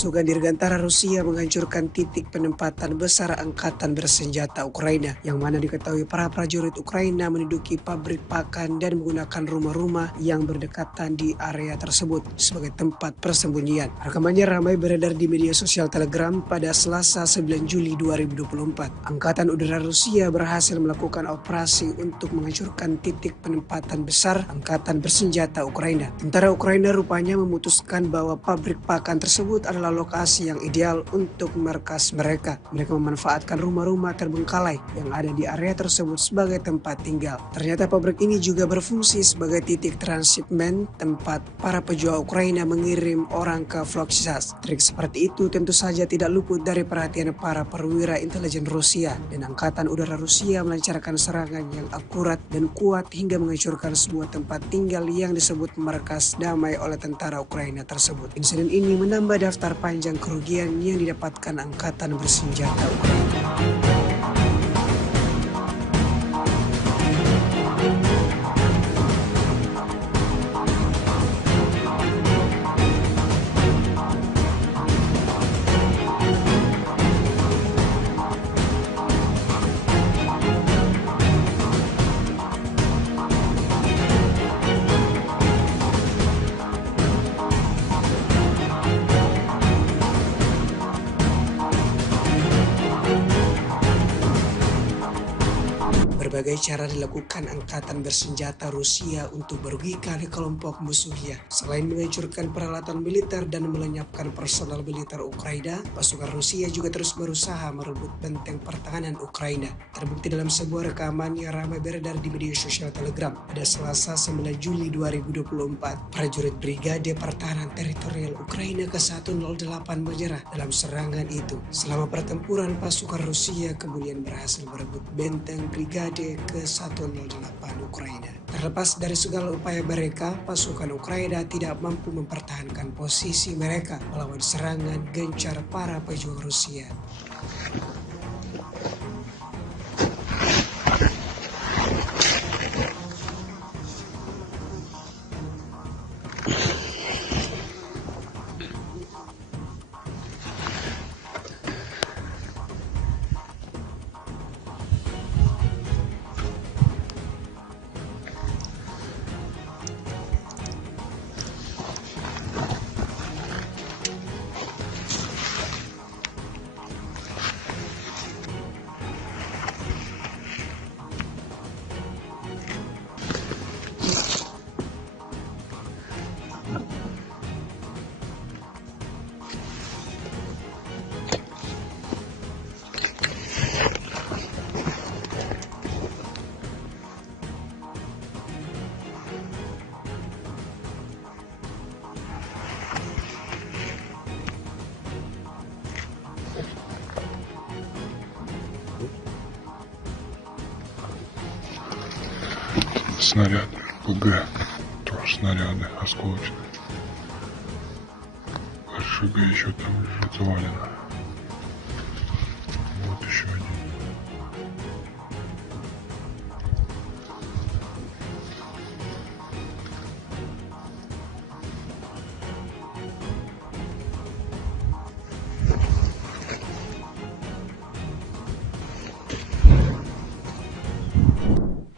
Pasukan Dirgantara Rusia menghancurkan titik penempatan besar Angkatan Bersenjata Ukraina, yang mana diketahui para prajurit Ukraina menduduki pabrik pakan dan menggunakan rumah-rumah yang berdekatan di area tersebut sebagai tempat persembunyian. Rekamannya ramai beredar di media sosial Telegram pada Selasa 9 Juli 2024. Angkatan Udara Rusia berhasil melakukan operasi untuk menghancurkan titik penempatan besar Angkatan Bersenjata Ukraina. Tentara Ukraina rupanya memutuskan bahwa pabrik pakan tersebut adalah lokasi yang ideal untuk markas mereka. Mereka memanfaatkan rumah-rumah terbengkalai yang ada di area tersebut sebagai tempat tinggal. Ternyata pabrik ini juga berfungsi sebagai titik transshipment tempat para pejuang Ukraina mengirim orang ke Volochysas. Trik seperti itu tentu saja tidak luput dari perhatian para perwira intelijen Rusia, dan Angkatan Udara Rusia melancarkan serangan yang akurat dan kuat hingga menghancurkan sebuah tempat tinggal yang disebut markas damai oleh tentara Ukraina tersebut. Insiden ini menambah daftar panjang kerugian yang didapatkan angkatan bersenjata Ukraina. Berbagai cara dilakukan angkatan bersenjata Rusia untuk merugikan kelompok musuhnya. Selain menghancurkan peralatan militer dan melenyapkan personal militer Ukraina, pasukan Rusia juga terus berusaha merebut benteng pertahanan Ukraina. Terbukti dalam sebuah rekaman yang ramai beredar di media sosial Telegram pada Selasa 9 Juli 2024. Prajurit Brigade Pertahanan Teritorial Ukraina ke-108 menyerah dalam serangan itu. Selama pertempuran, pasukan Rusia kemudian berhasil merebut benteng Brigade ke-108 Ukraina. Terlepas dari segala upaya mereka, pasukan Ukraina tidak mampu mempertahankan posisi mereka melawan serangan gencar para pejuang Rusia. Снаряды РПГ, тоже снаряды осколочные. РШГ еще там лежит завалено. Вот еще один.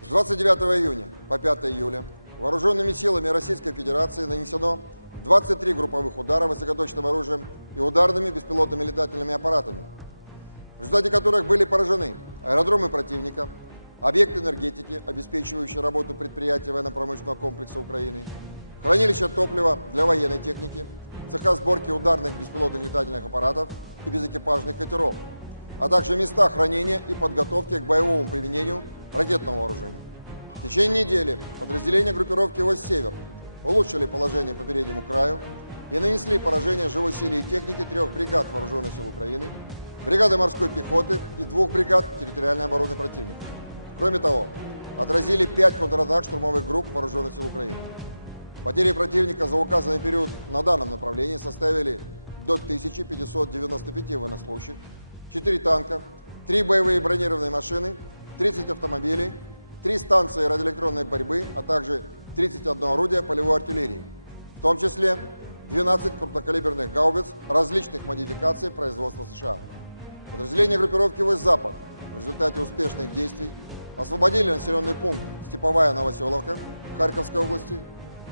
С 29 июня по 5 июля вооруженными силами Российской Федерации нанесено 23 групповых удара высокоточным оружием и ударными беспилотными летательными аппаратами, в результате которых были поражены аэродромы противника, объекты энергетики, обеспечивающие работу предприятий военно-промышленного комплекса Украины, хранилища топлива для военной техники, цеха сборки ударных беспилотных летательных аппаратов и безэкипажных катеров, а также места хранения и подготовки к боевому применению ракетного вооружения. В течение недели подразделения группировки «Востсевер» улучшили положение по переднему краю и нанесли поражение живой силе и технике 3 бригад Вооруженных сил Украины, бригады морской пехоты и 2 бригад территориальной обороны противника. Кроме того, отразили 5 контратак штурмовых групп Вооруженных сил Украины. Потери противника за указанный период на данном направлении составили до 1595 военнослужащих, 4 танка, 3 боевые бронированные машины, 30 автомобилей, 3 станции радиоэлектронной борьбы, а также 31 орудие полевой артиллерии, в том числе 12 крупнокалиберных гаубиц различных модификаций производства США. Подразделения группировки «Восток-Запад» в результате успешных действий освободили населенный пункт Степовая Новоселовка Харьковской области,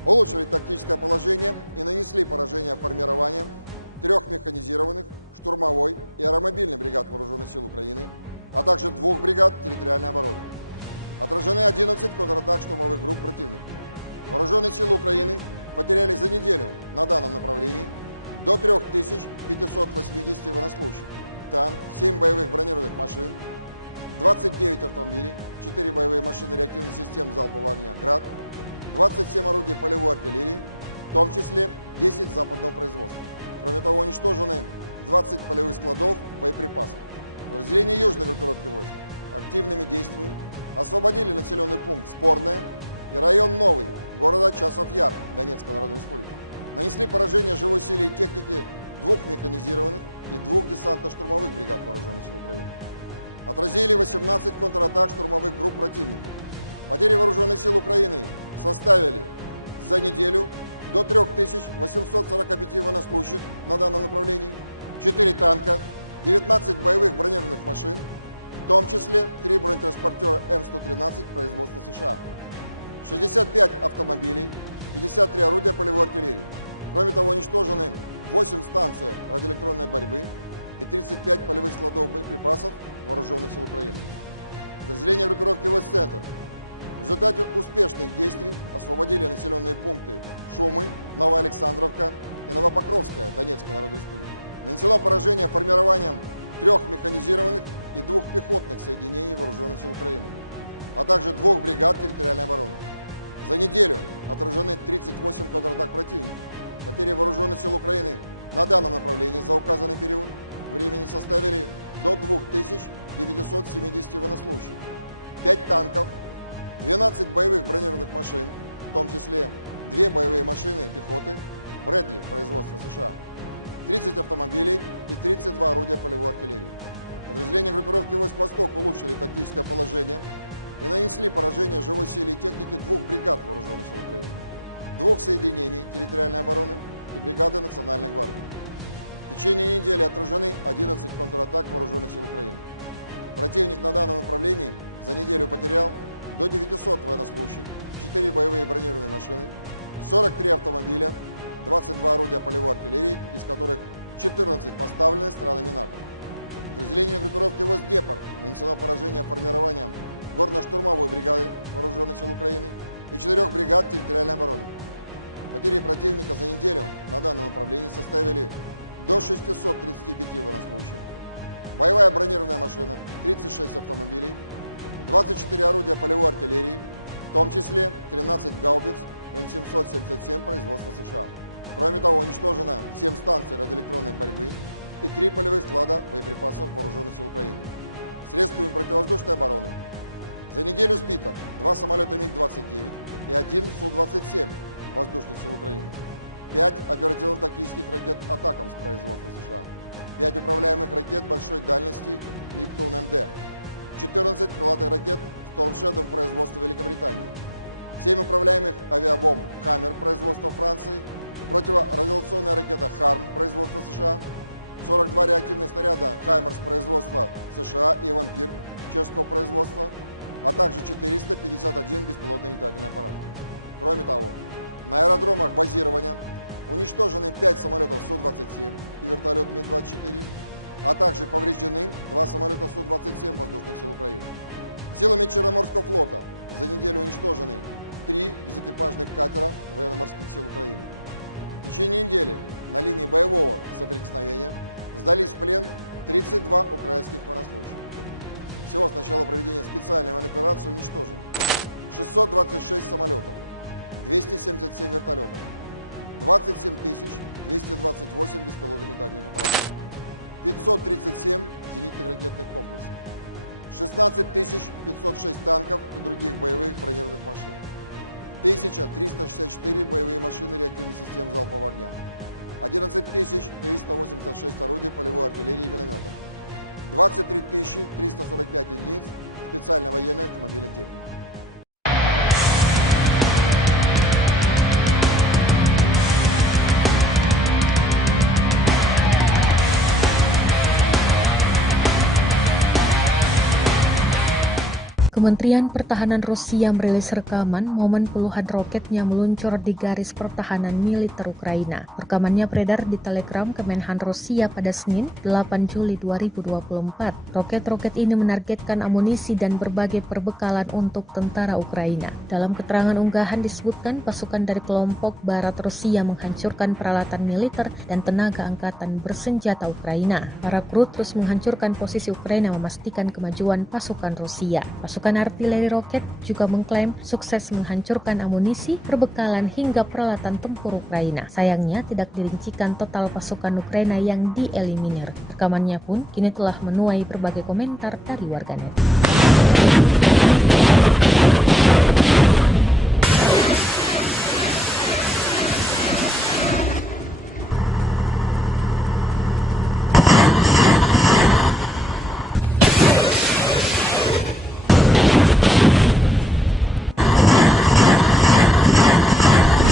улучшили тактическое положение и нанесли поражение формированием 3 механизированных, штурмовой и аэромобильной бригад Вооруженных сил Украины, а также 2 бригад территориальной обороны. Отражены 11 контратак штурмовых групп противника. Вооруженные силы Украины потеряли за неделю на данном направлении до 3580 военнослужащих, танк, 7 боевых бронированных машин, 29 автомобилей, 4 боевые машины реактивных систем залпового огня «Град», 27 орудий полевой артиллерии, в том числе 10 западного производства. Кроме того, уничтожены 20 полевых складов боеприпасов. Подразделения южной группировки войск активными действиями освободили населенный пункт Спорное и район Новый города Часов-Яр Донецкой Народной Республики. Нанесли поражение живой силе и технике 2 механизированных и 2 десантно-штурмовых бригад вооруженных сил Украины. Отразили 18 контратак штурмовых групп противника. Потери вооруженных сил Украины составили за неделю до 3845 военнослужащих на данном направлении, 4 танка, 19 боевых бронированных машин, в том числе 3 бронетранспортера М113 производства США, 65 автомобилей, 53 орудия полевой артиллерии. Кроме того, уничтожены 8 станций радиоэлектронной борьбы и 35 полевых складов боеприпасов вооруженных сил Украины. Подразделения группировки войск «Центр» в результате успешных действий освободили населенные пункты Шумы, Новоалександровка и Новопокровская Донецкой Народной Республики. Нанесено поражение формированием 3 механизированных и 2 пехотных соединений вооруженных сил Украины, а также 2 бригад территориальной обороны. За неделю отражены 38 контратак противника. Потери вооруженных сил Украины на данном направлении за указанный период времени составили до 2970 военнослужащих, 5 танков, 12 боевых бронированных машин, в том числе 2 боевые машины пехоты Брэдли производства США, 30 автомобилей и 32 орудия полевой артиллерии. Подразделения группировки войск «Восток» улучшили тактическое положение и нанесли поражение живой силе и технике 2 бригад вооруженных сил Украины, 2 соединений территориальной обороны и бригады Национальной гвардии. В течение недели отражены 11 контратак вооруженных сил Украины. Противник на данном направлении за неделю потерял до 900 военнослужащих, 4 боевые бронированные машины, 43 автомобиля, 22 орудия полевой артиллерии, из которых 14 поставлены странами НАТО. Подразделению группировки войск «Днепр» нанесено поражение формированием горно-штурмовой бригады вооруженных сил Украины и 4 бригад территориальной обороны. Потери противника за неделю на данном направлении составили до 635 военнослужащих, боевая бронированная машина, 36 автомобилей, 24 орудия полевой артиллерии, в том числе 13 гаубиц М777 производства США. Кроме того, уничтожено 7 станций радиоэлектронной борьбы и 3 полевых склада боеприпасов вооруженных сил Украины. Средствами противовоздушной обороны за неделю сбито 2 самолета МиГ-29 и 1 Су-27 воздушных сил Украины, 5 оперативно-тактических ракет «Атакамс» производства США, 5 управляемых ракет большой дальности «Нептун-МД», 14 крылатых ракет «Storm Shadow» производства Великобритании, 7 управляемых авиабомб «Хаммер» производства Франции, противорадиационная ракета «Харм» производства США, 42 реактивных снаряда «Хаймерс» производства США и «Вампир» чешского производства, а также 451 беспилотный летательный аппарат. Кроме того, на аэродромах базирования уничтожены 5 самолетов Су-27 и вертолет Ми-24, а также повреждены 2 самолета Су-27 воздушных сил Украины. Силами Черноморского флота за неделю уничтожены 3 безэкипажных катера военно-морских сил Украины. В течение недели на линии боевого соприкосновения сдались в плен 32 украинских военнослужащих. Всего с начала проведения специальной военной операции уничтожено 626 самолетов, 277 вертолетов, 27 228 беспилотных летательных аппаратов, 537 зенитных ракетных комплексов, 16 506 танков и других боевых бронированных машин, 1364 боевые машины реактивных систем залпового огня, 11 386 орудий полевой артиллерии и минометов, 23 345 единиц специальной военной автомобильной техники. Kementerian Pertahanan Rusia merilis rekaman momen puluhan roketnya meluncur di garis pertahanan militer Ukraina. Rekamannya beredar di Telegram Kemenhan Rusia pada Senin, 8 Juli 2024. Roket-roket ini menargetkan amunisi dan berbagai perbekalan untuk tentara Ukraina. Dalam keterangan unggahan disebutkan pasukan dari kelompok Barat Rusia menghancurkan peralatan militer dan tenaga angkatan bersenjata Ukraina. Para kru terus menghancurkan posisi Ukraina memastikan kemajuan pasukan Rusia. Pasukan artileri roket juga mengklaim sukses menghancurkan amunisi, perbekalan hingga peralatan tempur Ukraina. Sayangnya tidak dirincikan total pasukan Ukraina yang dieliminir. Rekamannya pun kini telah menuai berbagai komentar dari warganet.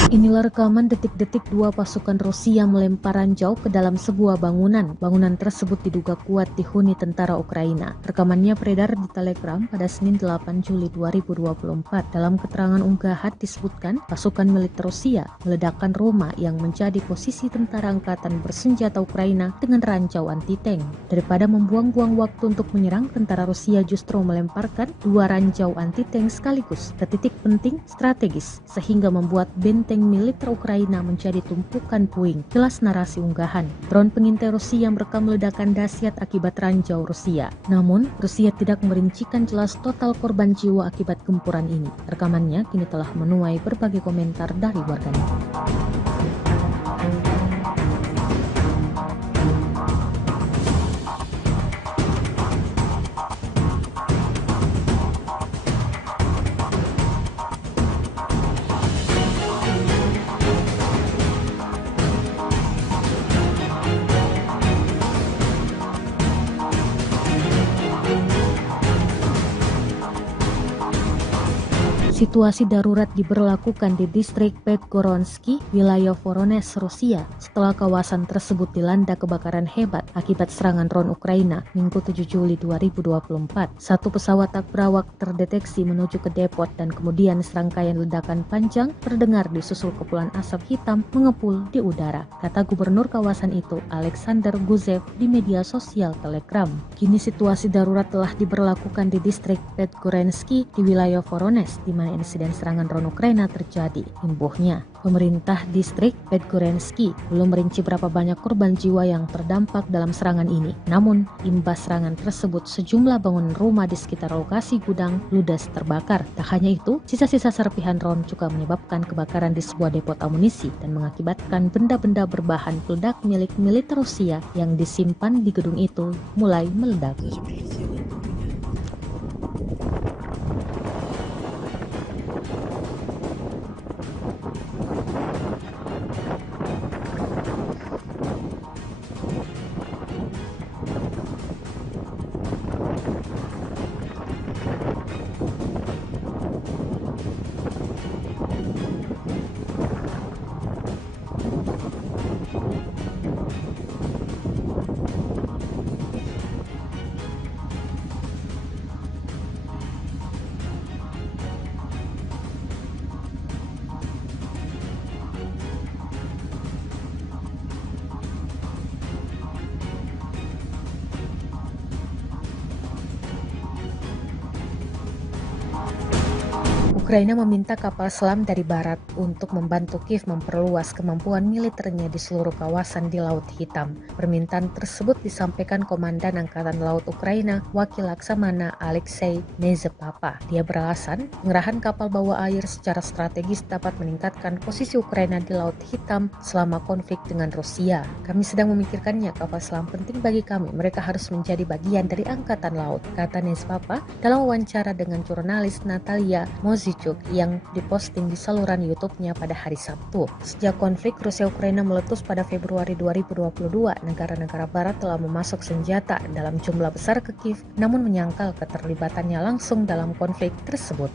Inilah rekaman detik-detik dua pasukan Rusia melempar ranjau ke dalam sebuah bangunan. Bangunan tersebut diduga kuat dihuni tentara Ukraina. Rekamannya beredar di Telegram pada Senin 8 Juli 2024. Dalam keterangan unggahan disebutkan pasukan militer Rusia meledakkan rumah yang menjadi posisi tentara angkatan bersenjata Ukraina dengan ranjau anti-tank. Daripada membuang-buang waktu untuk menyerang, tentara Rusia justru melemparkan dua ranjau anti-tank sekaligus ke titik penting strategis sehingga membuat benteng militer Ukraina menjadi tumpukan puing. Jelas narasi unggahan. Drone pengintai Rusia merekam ledakan dahsyat akibat ranjau Rusia. Namun, Rusia tidak merincikan jelas total korban jiwa akibat gempuran ini. Rekamannya kini telah menuai berbagai komentar dari warganet. Situasi darurat diberlakukan di distrik Podgoronsky, wilayah Voronezh, Rusia, setelah kawasan tersebut dilanda kebakaran hebat akibat serangan drone Ukraina Minggu 7 Juli 2024. Satu pesawat tak berawak terdeteksi menuju ke depot dan kemudian serangkaian ledakan panjang terdengar disusul kepulan asap hitam mengepul di udara, kata gubernur kawasan itu, Alexander Guzev, di media sosial Telegram. Kini situasi darurat telah diberlakukan di distrik Podgoronsky di wilayah Voronezh, di mana insiden serangan drone Ukraina terjadi. Imbuhnya, pemerintah distrik Podgoronsky belum merinci berapa banyak korban jiwa yang terdampak dalam serangan ini. Namun, imbas serangan tersebut sejumlah bangunan rumah di sekitar lokasi gudang ludes terbakar. Tak hanya itu, sisa-sisa serpihan drone juga menyebabkan kebakaran di sebuah depot amunisi dan mengakibatkan benda-benda berbahan peledak milik militer Rusia yang disimpan di gedung itu mulai meledak. Ukraina meminta kapal selam dari barat untuk membantu Kiev memperluas kemampuan militernya di seluruh kawasan di Laut Hitam. Permintaan tersebut disampaikan Komandan Angkatan Laut Ukraina, Wakil Laksamana Alexei Nezepapa. Dia beralasan, pengerahan kapal bawah air secara strategis dapat meningkatkan posisi Ukraina di Laut Hitam selama konflik dengan Rusia. Kami sedang memikirkannya, kapal selam penting bagi kami. Mereka harus menjadi bagian dari Angkatan Laut, kata Nezepapa dalam wawancara dengan jurnalis Natalia Mozichuk yang diposting di saluran YouTube-nya pada hari Sabtu. Sejak konflik Rusia-Ukraina meletus pada Februari 2022, negara-negara barat telah memasok senjata dalam jumlah besar ke Kiev, namun menyangkal keterlibatannya langsung dalam konflik tersebut.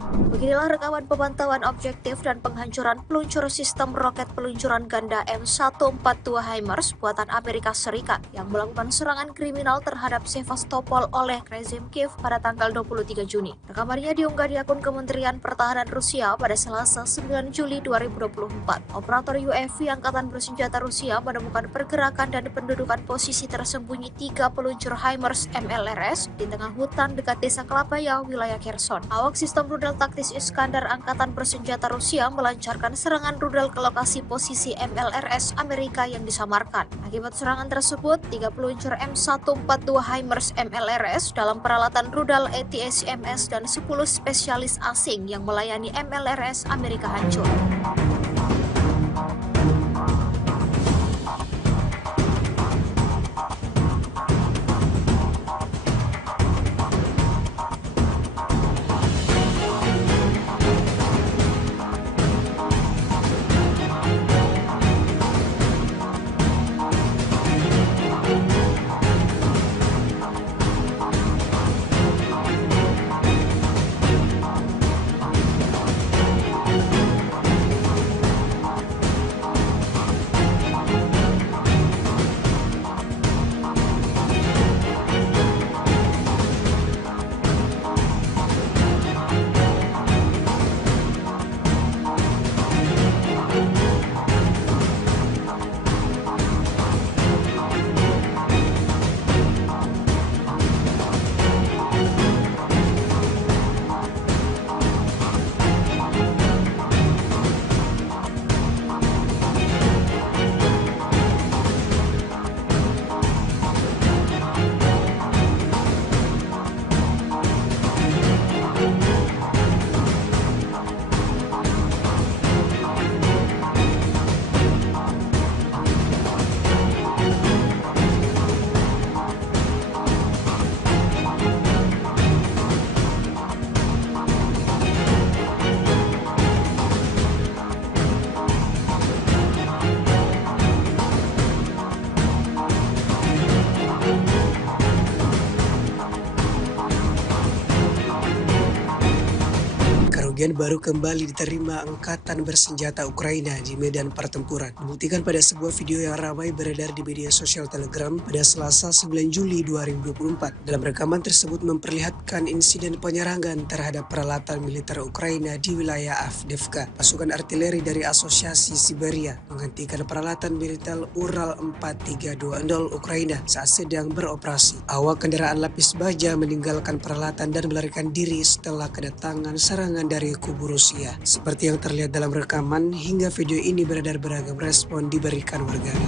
Beginilah rekaman pemantauan objektif dan penghancuran peluncur sistem roket peluncuran ganda M142 HIMARS buatan Amerika Serikat yang melakukan serangan kriminal terhadap Sevastopol oleh rezim Kiev pada tanggal 23 Juni. Rekamannya diunggah di akun Kementerian Pertahanan Rusia pada Selasa 9 Juli 2024. Operator UAV Angkatan Bersenjata Rusia menemukan pergerakan dan pendudukan posisi tersembunyi 3 peluncur HIMARS MLRS di tengah hutan dekat desa Klapaya, wilayah Kherson. Awak sistem rudal taktis Iskandar Angkatan Bersenjata Rusia melancarkan serangan rudal ke lokasi posisi MLRS Amerika yang disamarkan. Akibat serangan tersebut, 3 peluncur M142 HIMARS MLRS dalam peralatan rudal ATACMS dan 10 spesialis asing yang melayani MLRS Amerika hancur. Kerugian baru kembali diterima Angkatan Bersenjata Ukraina di medan pertempuran. Dibuktikan pada sebuah video yang ramai beredar di media sosial Telegram pada Selasa 9 Juli 2024. Dalam rekaman tersebut memperlihatkan insiden penyerangan terhadap peralatan militer Ukraina di wilayah Avdiivka. Pasukan artileri dari Asosiasi Siberia menghentikan peralatan militer Ural 4320 Ukraina saat sedang beroperasi. Awak kendaraan lapis baja meninggalkan peralatan dan melarikan diri setelah kedatangan serangan dari kubu Rusia. Seperti yang terlihat dalam rekaman, hingga video ini beredar beragam respon diberikan warganet.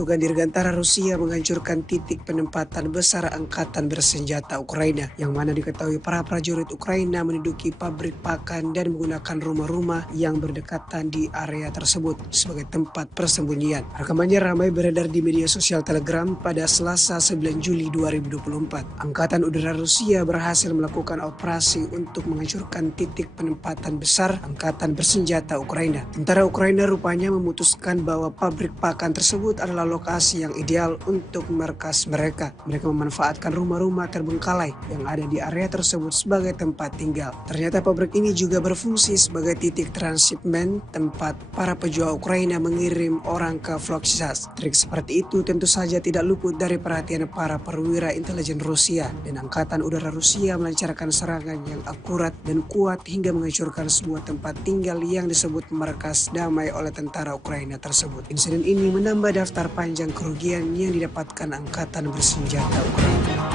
Pasukan Dirgantara Rusia menghancurkan titik penempatan besar Angkatan Bersenjata Ukraina, yang mana diketahui para prajurit Ukraina menduduki pabrik pakan dan menggunakan rumah-rumah yang berdekatan di area tersebut sebagai tempat persembunyian. Rekamannya ramai beredar di media sosial Telegram pada Selasa 9 Juli 2024. Angkatan Udara Rusia berhasil melakukan operasi untuk menghancurkan titik penempatan besar Angkatan Bersenjata Ukraina. Tentara Ukraina rupanya memutuskan bahwa pabrik pakan tersebut adalah lokasi yang ideal untuk markas mereka. Mereka memanfaatkan rumah-rumah terbengkalai yang ada di area tersebut sebagai tempat tinggal. Ternyata pabrik ini juga berfungsi sebagai titik transshipment, tempat para pejuang Ukraina mengirim orang ke Volochsas. Trik seperti itu tentu saja tidak luput dari perhatian para perwira intelijen Rusia, dan Angkatan Udara Rusia melancarkan serangan yang akurat dan kuat hingga menghancurkan sebuah tempat tinggal yang disebut markas damai oleh tentara Ukraina tersebut. Insiden ini menambah daftar panjang kerugian yang didapatkan Angkatan Bersenjata Ukraina.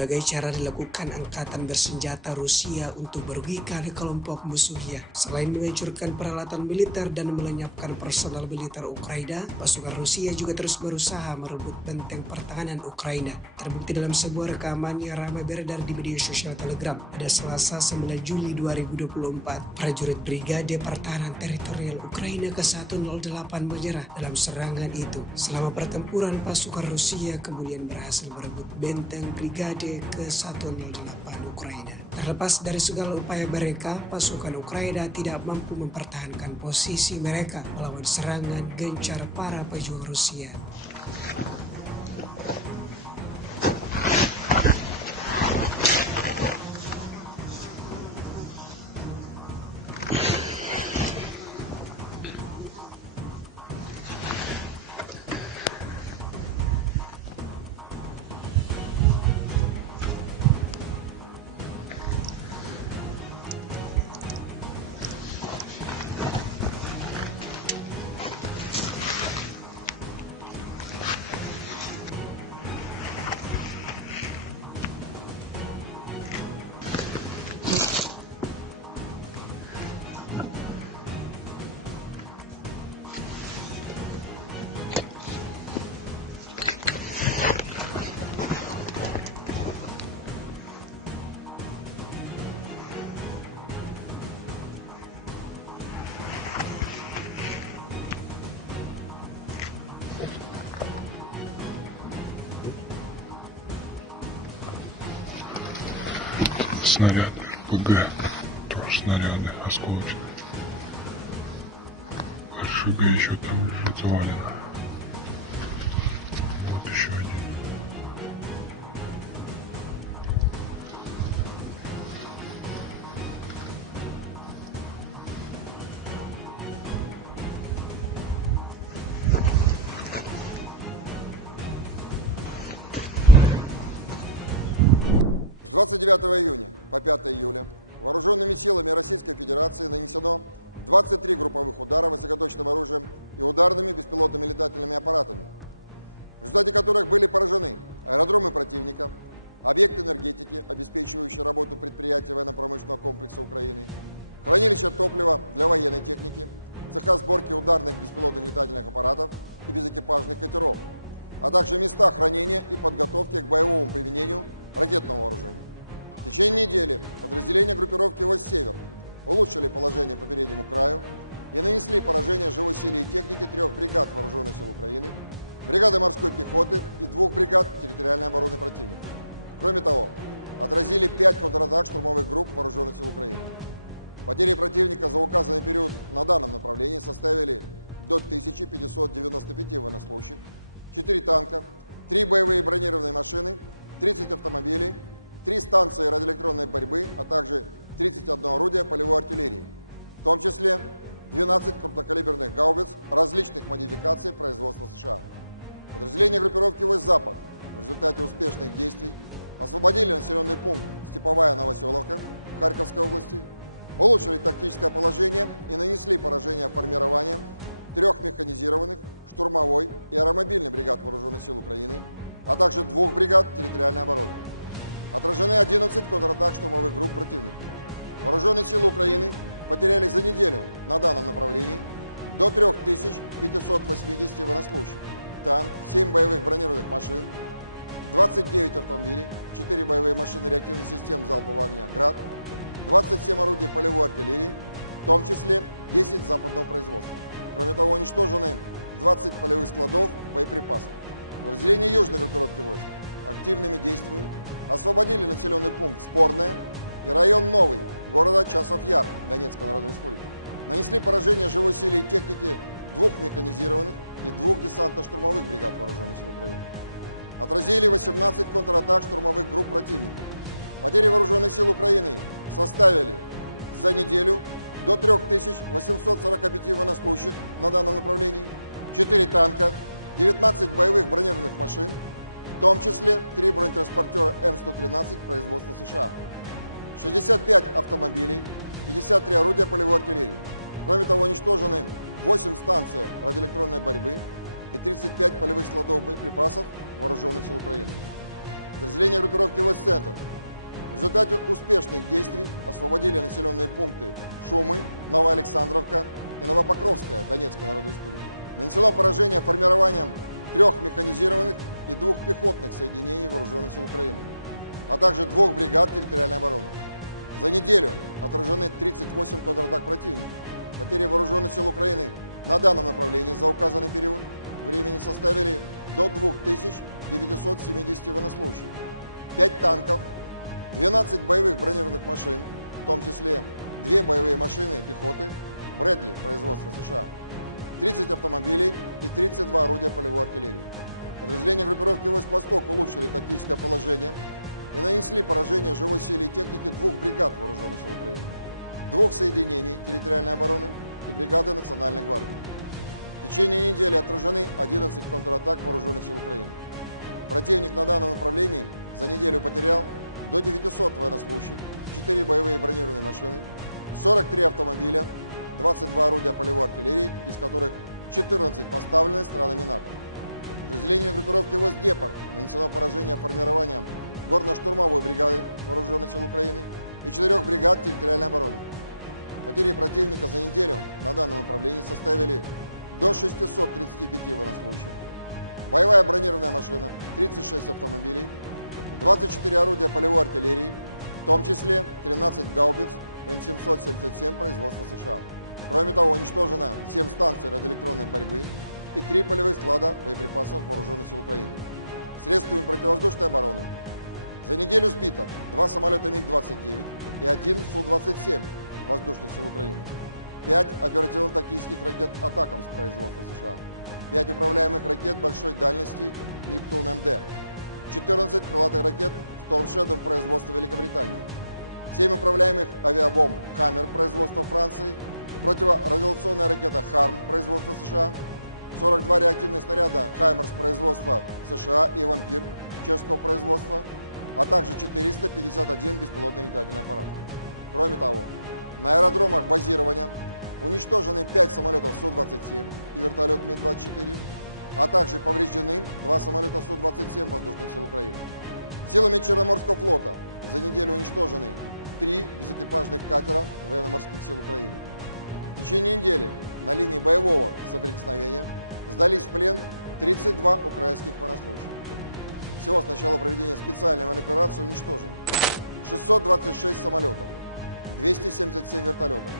berbagai cara dilakukan angkatan bersenjata Rusia untuk merugikan kelompok musuhnya. Selain menghancurkan peralatan militer dan melenyapkan personal militer Ukraina, pasukan Rusia juga terus berusaha merebut benteng pertahanan Ukraina. Terbukti dalam sebuah rekaman yang ramai beredar di media sosial Telegram pada Selasa 9 Juli 2024. Prajurit Brigade Pertahanan Teritorial Ukraina ke-108 menyerah dalam serangan itu. Selama pertempuran, pasukan Rusia kemudian berhasil merebut benteng Brigade ke-108 Ukraina. Terlepas dari segala upaya mereka, pasukan Ukraina tidak mampu mempertahankan posisi mereka melawan serangan gencar para pejuang Rusia. Снаряды ПГ, тоже снаряды осколочные. РШГ еще там лежит завалено. Вот еще один. С 29 июня по 5 июля вооруженными силами Российской Федерации нанесено 23 групповых удара высокоточным оружием и ударными беспилотными летательными аппаратами, в результате которых были поражены аэродромы противника, объекты энергетики, обеспечивающие работу предприятий военно-промышленного комплекса Украины, хранилища топлива для военной техники, цеха сборки ударных беспилотных летательных аппаратов и безэкипажных катеров, а также места хранения и подготовки к боевому применению ракетного вооружения. В течение недели подразделения группировки «Востсевер» улучшили положение по переднему краю и нанесли поражение живой силе и технике 3 бригад Вооруженных сил Украины, бригады морской пехоты и 2 бригад территориальной обороны противника. Кроме того, отразили 5 контратак штурмовых групп Вооруженных сил Украины. Потери противника за указанный период на данном направлении составили до 1595 военнослужащих, 4 танка, 3 боевые бронированные машины, 30 автомобилей, 3 станции радиоэлектронной борьбы, а также 31 орудие полевой артиллерии, в том числе 12 крупнокалиберных гаубиц различных модификаций производства США. Подразделения группировки «Восток-Запад» в результате успешных действий освободили населенный пункт Степовая Новоселовка Харьковской области, улучшили тактическое положение и нанесли поражение формированием 3 механизированных, штурмовой и аэромобильной бригад Вооруженных сил Украины, а также 2 бригад территориальной обороны. Отражены 11 контратак штурмовых групп противника. Вооруженные силы Украины потеряли за неделю на данном направлении до 3580 военнослужащих, танк, 7 боевых бронированных машин, 29 автомобилей, 4 боевые машины реактивных систем залпового огня «Град», 27 орудий полевой артиллерии, в том числе 10 западного производства. Кроме того, уничтожены 20 полевых складов боеприпасов. Подразделения южной группировки войск активными действиями освободили населенный пункт Спорное и район Новый города Часов Яр Донецкой Народной Республики. Нанесли поражение живой силе и технике 2 механизированных и 2 десантно-штурмовых бригад Вооруженных сил Украины. Отразили 18 контратак штурмовых групп противника. Потери Вооруженных сил Украины составили за неделю до 3845 военнослужащих на данном направлении, 4 танка, 19 боевых бронированных машин, в том числе 3 бронетранспортера М113 производства США, 65 автомобилей, 53 орудия полевой артиллерии. Кроме того, уничтожены 8 станций радиоэлектронной борьбы и 35 полевых складов боеприпасов Вооруженных сил Украины. Подразделения группировки войск «Центр» в результате успешных действий освободили населенные пункты Шумы, Новоалександровка и Новопокровская Донецкой Народной Республики. Нанесено поражение формированием 3 механизированных и 2 пехотных соединений Вооруженных сил Украины, а также 2 бригад территориальной обороны. За неделю отражены 38 контратак противника. Потери Вооруженных сил Украины на данном направлении за указанный период времени составили до 2970 военнослужащих, 5 танков, 12 боевых бронированных машин, в том числе 2 боевые машины пехоты Брэдли производства США, 30 автомобилей и 32 орудия полевой артиллерии. Подразделения группировки войск «Восток» улучшили тактическое положение и нанесли поражение живой силе и технике 2 бригад Вооруженных сил Украины, 2 соединений территориальной обороны и бригады Национальной гвардии. В течение недели отражены 11 контратак Вооруженных сил Украины. Противник на данном направлении за неделю потерял до 900 военнослужащих, 4 боевые бронированные машины, 43 автомобиля, 22 орудия полевой артиллерии, из которых 14 поставлены странами НАТО. Подразделению группировки войск «Днепр» нанесено поражение формированием горно-штурмовой бригады Вооруженных сил Украины и 4 бригад территориальной обороны. Потери противника за неделю на данном направлении составили до 635 военнослужащих, боевая бронированная машина, 36 автомобилей, 24 орудия полевой артиллерии, в том числе 13 гаубиц М777 производства США. Кроме того, уничтожено 7 станций радиоэлектронной борьбы и 3 полевых склада боеприпасов Вооруженных сил Украины. Средствами противовоздушной обороны за неделю сбито 2 самолета МиГ-29 и 1 Су-27 Воздушных сил Украины, 5 оперативно-тактических ракет «Атакамс» производства США, 5 управляемых ракет большой дальности «Нептун-МД», 14 крылатых ракет «Storm Shadow» производства Великобритании, 7 управляемых авиабомб «Хаммер» производства Франции, противорадиационная ракета «Харм» производства США, 42 реактивных снаряда «Хаймерс» производства США и «Вампир» чешского производства, а также 451 беспилотный летательный аппарат. Кроме того, на аэродромах базирования уничтожены 5 самолетов Су-27 и вертолет Ми-24, а также повреждены 2 самолета Су-27 Воздушных сил Украины. Силами Черноморского флота за неделю уничтожены 3 безэкипажных катера военно-морских сил Украины. В течение недели на линии боевого соприкосновения сдались в плен 32 украинских военнослужащих. Всего с начала проведения специальной военной операции уничтожено 626 самолетов, 277 вертолетов,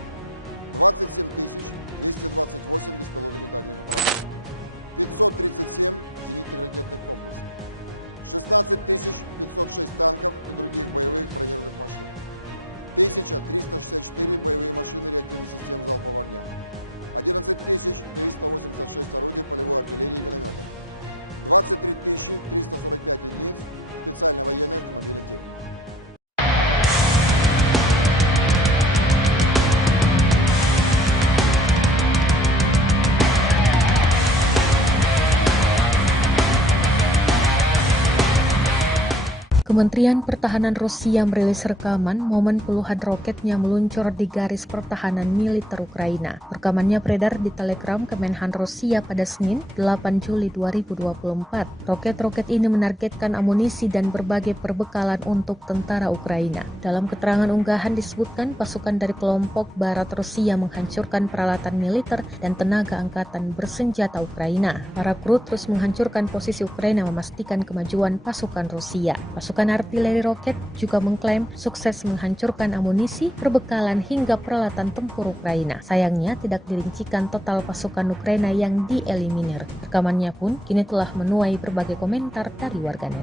27 228 беспилотных летательных аппаратов, 537 зенитных ракетных комплексов, 16 506 танков и других боевых бронированных машин, 1364 боевые машины реактивных систем залпового огня, 11 386 орудий полевой артиллерии и минометов, 23 345 единиц специальной военной автомобильной техники. Kementerian Pertahanan Rusia merilis rekaman momen puluhan roketnya meluncur di garis pertahanan militer Ukraina. Rekamannya beredar di Telegram Kemenhan Rusia pada Senin, 8 Juli 2024. Roket-roket ini menargetkan amunisi dan berbagai perbekalan untuk tentara Ukraina. Dalam keterangan unggahan disebutkan pasukan dari kelompok Barat Rusia menghancurkan peralatan militer dan tenaga angkatan bersenjata Ukraina. Para kru terus menghancurkan posisi Ukraina memastikan kemajuan pasukan Rusia. Pasukan artileri roket juga mengklaim sukses menghancurkan amunisi, perbekalan hingga peralatan tempur Ukraina. Sayangnya tidak dirincikan total pasukan Ukraina yang dieliminir. Rekamannya pun kini telah menuai berbagai komentar dari warganet.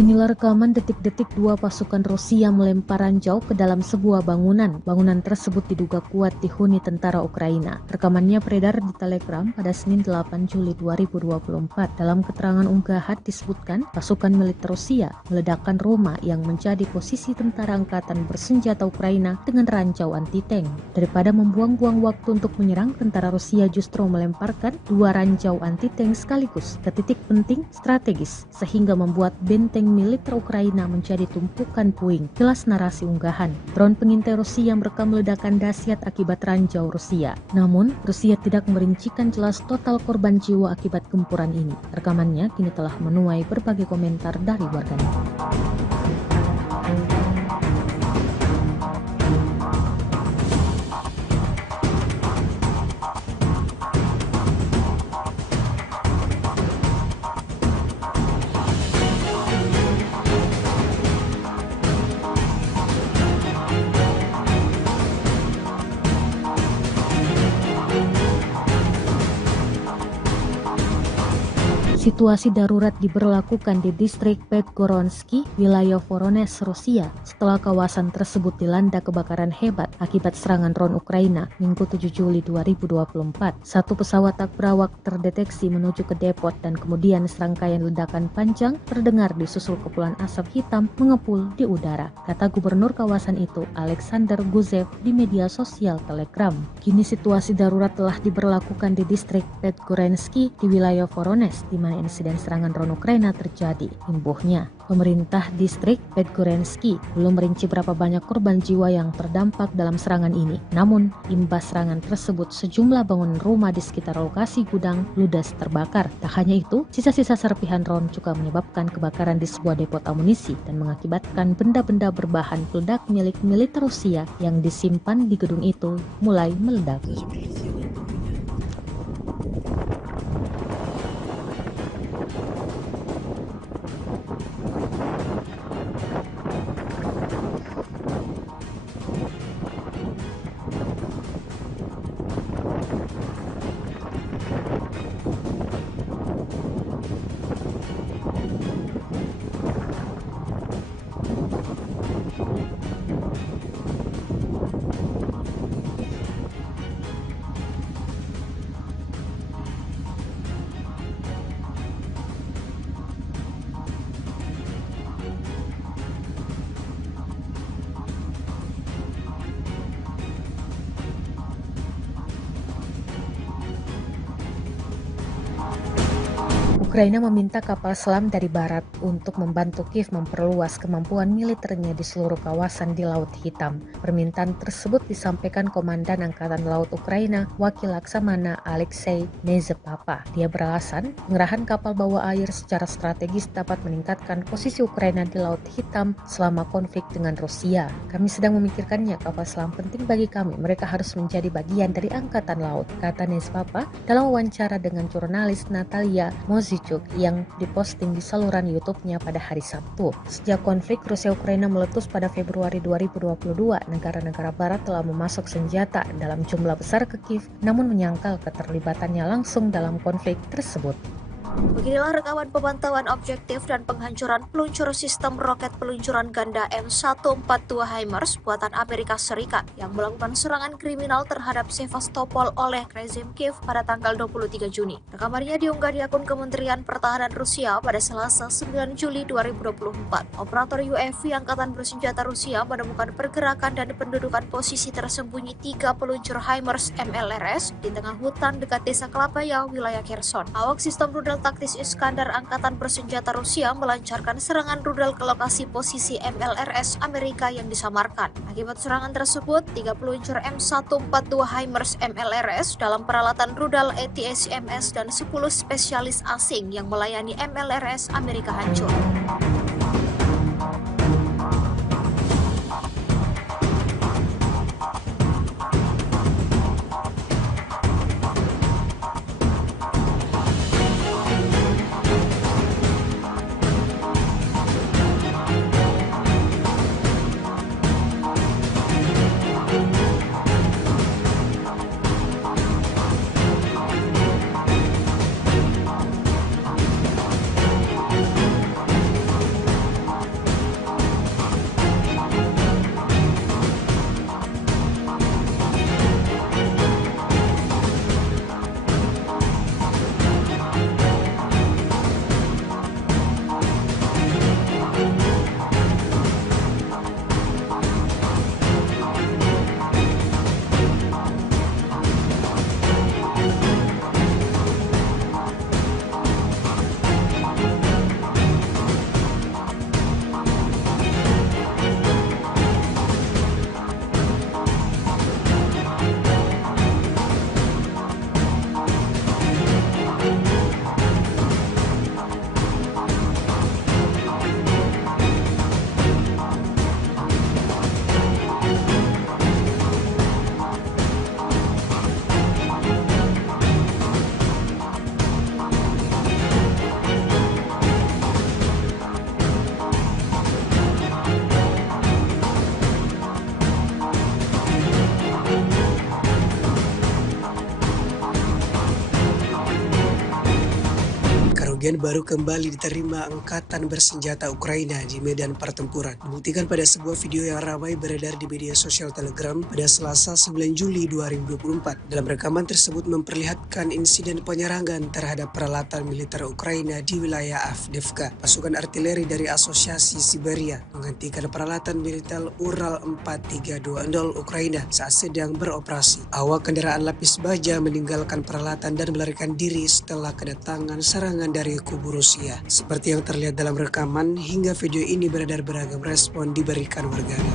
Inilah Inilah rekaman detik-detik dua pasukan Rusia melempar ranjau ke dalam sebuah bangunan. Bangunan tersebut diduga kuat dihuni tentara Ukraina. Rekamannya beredar di Telegram pada Senin 8 Juli 2024. Dalam keterangan unggahan disebutkan pasukan militer Rusia meledakkan rumah yang menjadi posisi tentara angkatan bersenjata Ukraina dengan ranjau anti-tank. Daripada membuang-buang waktu untuk menyerang, tentara Rusia justru melemparkan dua ranjau anti-tank sekaligus ke titik penting strategis sehingga membuat benteng militer Ukraina menjadi tumpukan puing. Jelas narasi unggahan. Drone pengintai Rusia merekam ledakan dahsyat akibat ranjau Rusia. Namun, Rusia tidak merincikan jelas total korban jiwa akibat gempuran ini. Rekamannya kini telah menuai berbagai komentar dari warganet. Situasi darurat diberlakukan di distrik Podgoronsky, wilayah Voronezh, Rusia, setelah kawasan tersebut dilanda kebakaran hebat akibat serangan drone Ukraina Minggu 7 Juli 2024. Satu pesawat tak berawak terdeteksi menuju ke depot dan kemudian serangkaian ledakan panjang terdengar disusul kepulan asap hitam mengepul di udara, kata gubernur kawasan itu, Alexander Guzev, di media sosial Telegram. Kini situasi darurat telah diberlakukan di distrik Podgoronsky di wilayah Voronezh, di mana insiden serangan drone Ukraina terjadi. Imbuhnya, pemerintah distrik Podgoronsky belum merinci berapa banyak korban jiwa yang terdampak dalam serangan ini. Namun, imbas serangan tersebut sejumlah bangunan rumah di sekitar lokasi gudang ludes terbakar. Tak hanya itu, sisa-sisa serpihan drone juga menyebabkan kebakaran di sebuah depot amunisi dan mengakibatkan benda-benda berbahan peledak milik militer Rusia yang disimpan di gedung itu mulai meledak. Ukraina meminta kapal selam dari barat untuk membantu Kiev memperluas kemampuan militernya di seluruh kawasan di Laut Hitam. Permintaan tersebut disampaikan Komandan Angkatan Laut Ukraina, Wakil Laksamana Alexei Nezepapa. Dia beralasan, pengerahan kapal bawah air secara strategis dapat meningkatkan posisi Ukraina di Laut Hitam selama konflik dengan Rusia. Kami sedang memikirkannya, kapal selam penting bagi kami. Mereka harus menjadi bagian dari Angkatan Laut, kata Nezepapa dalam wawancara dengan jurnalis Natalia Mozichuk yang diposting di saluran YouTube-nya pada hari Sabtu. Sejak konflik Rusia-Ukraina meletus pada Februari 2022, negara-negara barat telah memasok senjata dalam jumlah besar ke Kiev, namun menyangkal keterlibatannya langsung dalam konflik tersebut. Beginilah rekaman pemantauan objektif dan penghancuran peluncur sistem roket peluncuran ganda M142 HIMARS buatan Amerika Serikat yang melakukan serangan kriminal terhadap Sevastopol oleh rezim Kiev pada tanggal 23 Juni. Rekamannya diunggah di akun Kementerian Pertahanan Rusia pada Selasa 9 Juli 2024. Operator UAV Angkatan Bersenjata Rusia menemukan pergerakan dan pendudukan posisi tersembunyi 3 peluncur HIMARS MLRS di tengah hutan dekat desa Klapaya, wilayah Kherson. Awak sistem rudal taktis Iskandar Angkatan Bersenjata Rusia melancarkan serangan rudal ke lokasi posisi MLRS Amerika yang disamarkan. Akibat serangan tersebut, 3 peluncur M142 HIMARS MLRS dalam peralatan rudal ATACMS dan 10 spesialis asing yang melayani MLRS Amerika hancur. Kerugian baru kembali diterima Angkatan Bersenjata Ukraina di medan pertempuran. Dibuktikan pada sebuah video yang ramai beredar di media sosial Telegram pada Selasa 9 Juli 2024. Dalam rekaman tersebut memperlihatkan insiden penyerangan terhadap peralatan militer Ukraina di wilayah Avdiivka. Pasukan artileri dari Asosiasi Siberia menghentikan peralatan militer Ural 4320 Ukraina saat sedang beroperasi. Awak kendaraan lapis baja meninggalkan peralatan dan melarikan diri setelah kedatangan serangan dari kubu Rusia. Seperti yang terlihat dalam rekaman, hingga video ini beredar beragam respon diberikan warganet.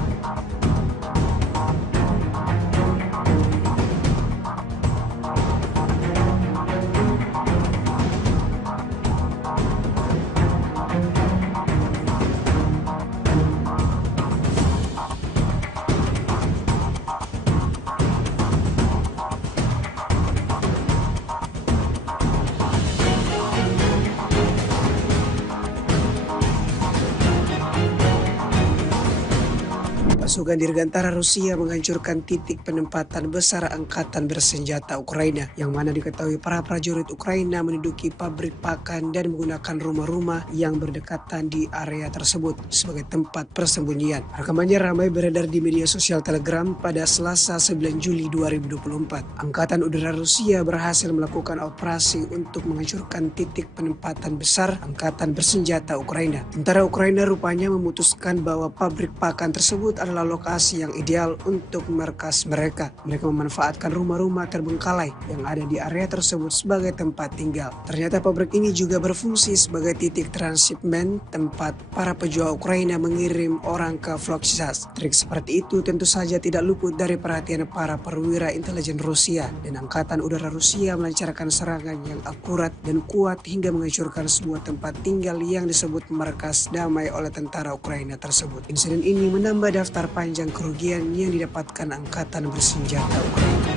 Pasukan dirgantara Rusia menghancurkan titik penempatan besar Angkatan Bersenjata Ukraina, yang mana diketahui para prajurit Ukraina menduduki pabrik pakan dan menggunakan rumah-rumah yang berdekatan di area tersebut sebagai tempat persembunyian. Rekamannya ramai beredar di media sosial Telegram pada Selasa 9 Juli 2024. Angkatan Udara Rusia berhasil melakukan operasi untuk menghancurkan titik penempatan besar Angkatan Bersenjata Ukraina. Tentara Ukraina rupanya memutuskan bahwa pabrik pakan tersebut adalah lokasi yang ideal untuk markas mereka. Mereka memanfaatkan rumah-rumah terbengkalai yang ada di area tersebut sebagai tempat tinggal. Ternyata pabrik ini juga berfungsi sebagai titik transshipment, tempat para pejuang Ukraina mengirim orang ke Volochsas. Trik seperti itu tentu saja tidak luput dari perhatian para perwira intelijen Rusia, dan Angkatan Udara Rusia melancarkan serangan yang akurat dan kuat hingga menghancurkan sebuah tempat tinggal yang disebut markas damai oleh tentara Ukraina tersebut. Insiden ini menambah daftar panjang kerugian yang didapatkan Angkatan Bersenjata Ukraina.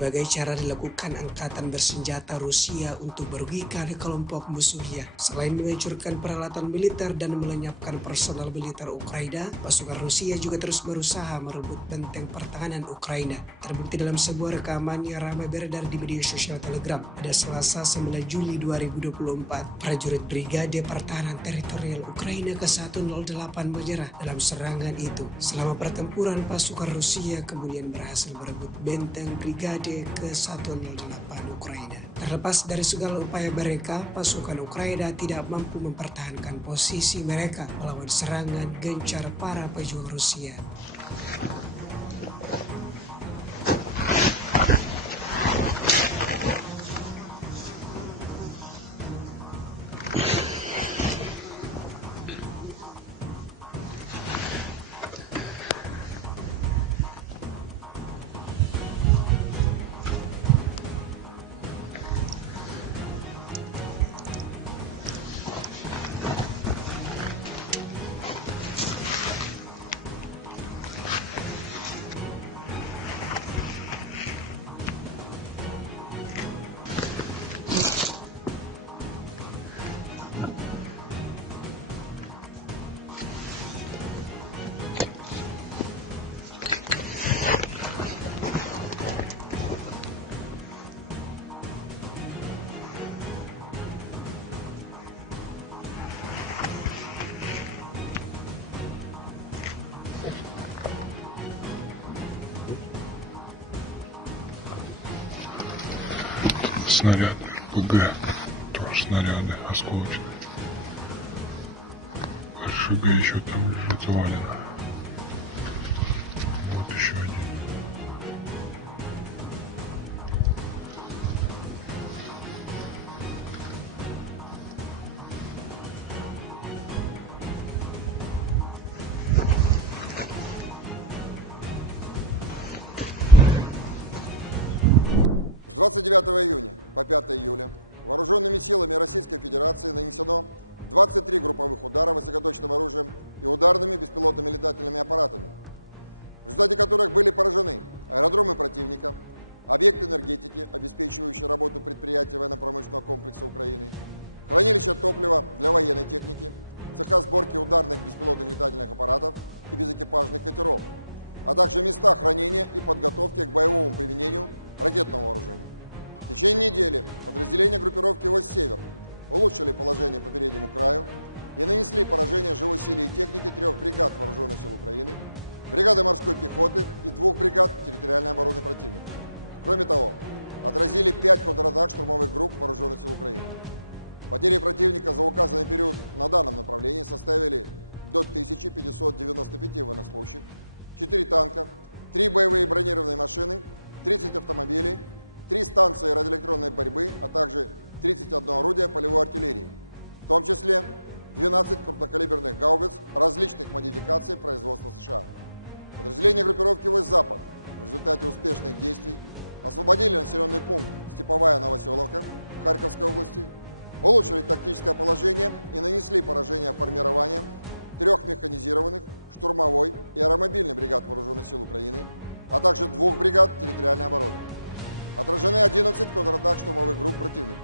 Berbagai cara dilakukan Angkatan Bersenjata Rusia untuk merugikan kelompok musuhnya. Selain menghancurkan peralatan militer dan melenyapkan personal militer Ukraina, pasukan Rusia juga terus berusaha merebut benteng pertahanan Ukraina. Terbukti dalam sebuah rekaman yang ramai beredar di media sosial Telegram pada Selasa 9 Juli 2024. Prajurit Brigade Pertahanan Teritorial Ukraina ke-108 menyerah dalam serangan itu. Selama pertempuran, pasukan Rusia kemudian berhasil merebut benteng Brigade ke-108 Ukraina. Terlepas dari segala upaya mereka, pasukan Ukraina tidak mampu mempertahankan posisi mereka melawan serangan gencar para pejuang Rusia. Снаряды РПГ, тоже снаряды осколочные. РШГ еще там лежит завалено. Вот еще один. В 29 июня по 5 июля вооруженными силами Российской Федерации нанесено 23 групповых удара высокоточным оружием и ударными беспилотными летательными аппаратами, в результате которых были поражены аэродромы противника, объекты энергетики, обеспечивающие работу предприятий военно-промышленного комплекса Украины, хранилища топлива для военной техники, цеха сборки ударных беспилотных летательных аппаратов и безэкипажных катеров, а также места хранения и подготовки к боевому применению ракетного вооружения. В течение недели подразделения группировки «Войск Север» улучшили положение по переднему краю и нанесли поражение живой силе и технике 3 бригад Вооруженных сил Украины, бригады морской пехоты и 2 бригад территориальной обороны противника. Кроме того, отразили 5 контратак штурмовых групп Вооруженных сил Украины. Потери противника за указанный период на данном направлении составили до 1595 военнослужащих, 4 танка, 3 боевые бронированные машины, 30 автомобилей, 3 станции радиоэлектронной борьбы, а также 31 орудие полевой артиллерии, в том числе 12 крупнокалиберных гаубиц различных модификаций производства США. Подразделения группировки «Войск Запад» в результате успешных действий освободили населенный пункт Степовая Новоселовка Харьковской области, улучшили тактическое положение и нанесли поражение формированием 3 механизированных, штурмовой и аэромобильных бригад Вооруженных сил Украины, а также 2 бригад территориальной обороны. Отражены 11 контратак штурмовых групп противника.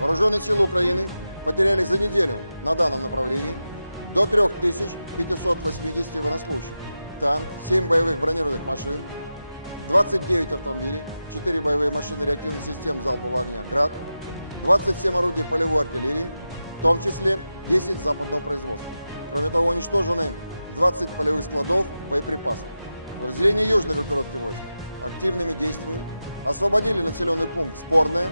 Вооруженные силы Украины потеряли за неделю на данном направлении до 3580 военнослужащих, танк, 7 боевых бронированных машин, 29 автомобилей, 4 боевые машины реактивных систем залпового огня «Град», 27 орудий полевой артиллерии, в том числе 10 западного производства. Кроме того, уничтожены 20 полевых складов боеприпасов. Подразделения южной группировки войск активными действиями освободили населенный пункт Спорное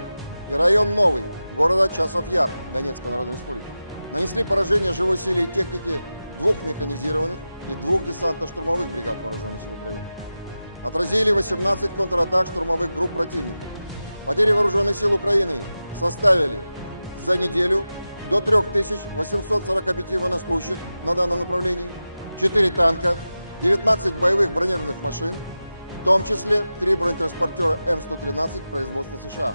и район Новый города Часов Яр Донецкой Народной Республики. Нанесли поражение живой силе и технике 2 механизированных и 2 десантно-штурмовых бригад Вооруженных сил Украины. Отразили 18 контратак штурмовых групп противника. Потери Вооруженных сил Украины составили за неделю до 3845 военнослужащих на данном направлении, 4 танка, 19 боевых бронированных машин, в том числе 3 бронетранспортера М113 производства США,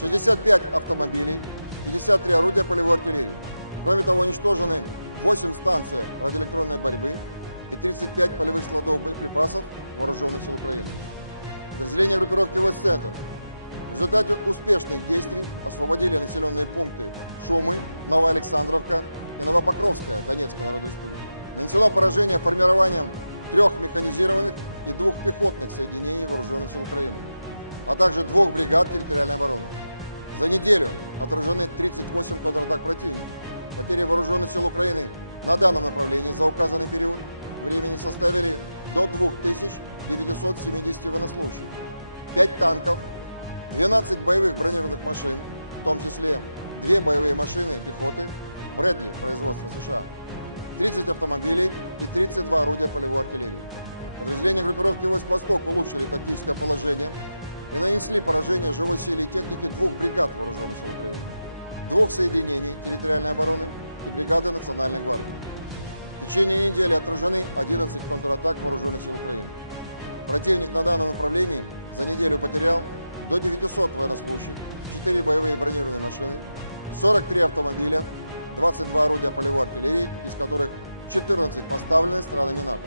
65 автомобилей, 53 орудия полевой артиллерии. Кроме того, уничтожены 8 станций радиоэлектронной борьбы и 35 полевых складов боеприпасов Вооруженных сил Украины. Подразделения группировки «Войск Центр» в результате успешных действий освободили населенные пункты Шумы, Новоалександровка и Новопокровская Донецкой Народной Республики. Нанесено поражение формированием 3 механизированных и 2 пехотных соединений Вооруженных сил Украины, а также 2 бригад территориальной обороны. За неделю отражены 38 контратак противника. Потери Вооруженных сил Украины на данном направлении за указанный период времени составили до 2970 военнослужащих, 5 танков, 12 боевых бронированных машин, в том числе 2 боевые машины пехоты Брэдли производства США, 30 автомобилей и 32 орудия полевой артиллерии. Подразделения группировки «Войск Восток» улучшили тактическое положение и нанесли поражение живой силе и технике 2 бригад Вооруженных сил Украины, 2 соединений территориальной обороны и бригады Национальной гвардии. В течение недели отражены 11 контратак Вооруженных сил Украины. Противник на данном направлении за неделю потерял до 900 военнослужащих, 4 боевые бронированные машины, 43 автомобиля, 22 орудия полевой артиллерии, из которых 14 поставлены странами НАТО.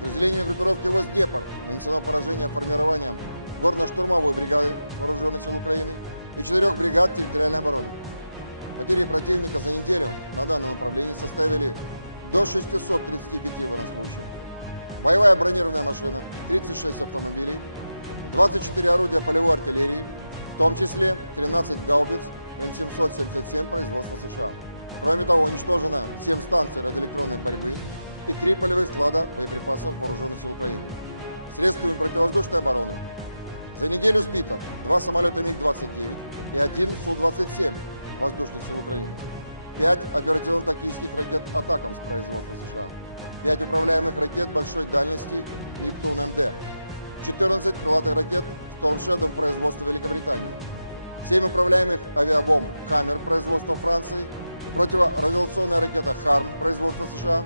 Подразделению группировки «Войск Днепр» нанесено поражение формированием горно-штурмовой бригады Вооруженных сил Украины и 4 бригад территориальной обороны. Потери противника за неделю на данном направлении составили до 635 военнослужащих, боевая бронированная машина, 36 автомобилей, 24 орудия полевой артиллерии, в том числе 13 гаубиц М777 производства США. Кроме того, уничтожено 7 станций радиоэлектронной борьбы и 3 полевых склада боеприпасов Вооруженных сил Украины. Средствами противовоздушной обороны за неделю сбито 2 самолета МиГ-29 и 1 Су-27 воздушных сил Украины, 5 оперативно-тактических ракет «Атакамс» производства США, 5 управляемых ракет большой дальности «Нептун-МД», 14 крылатых ракет «Storm Shadow» производства Великобритании, 7 управляемых авиабомб «Хаммер» производства Франции, противорадиационная ракета «Харм» производства США,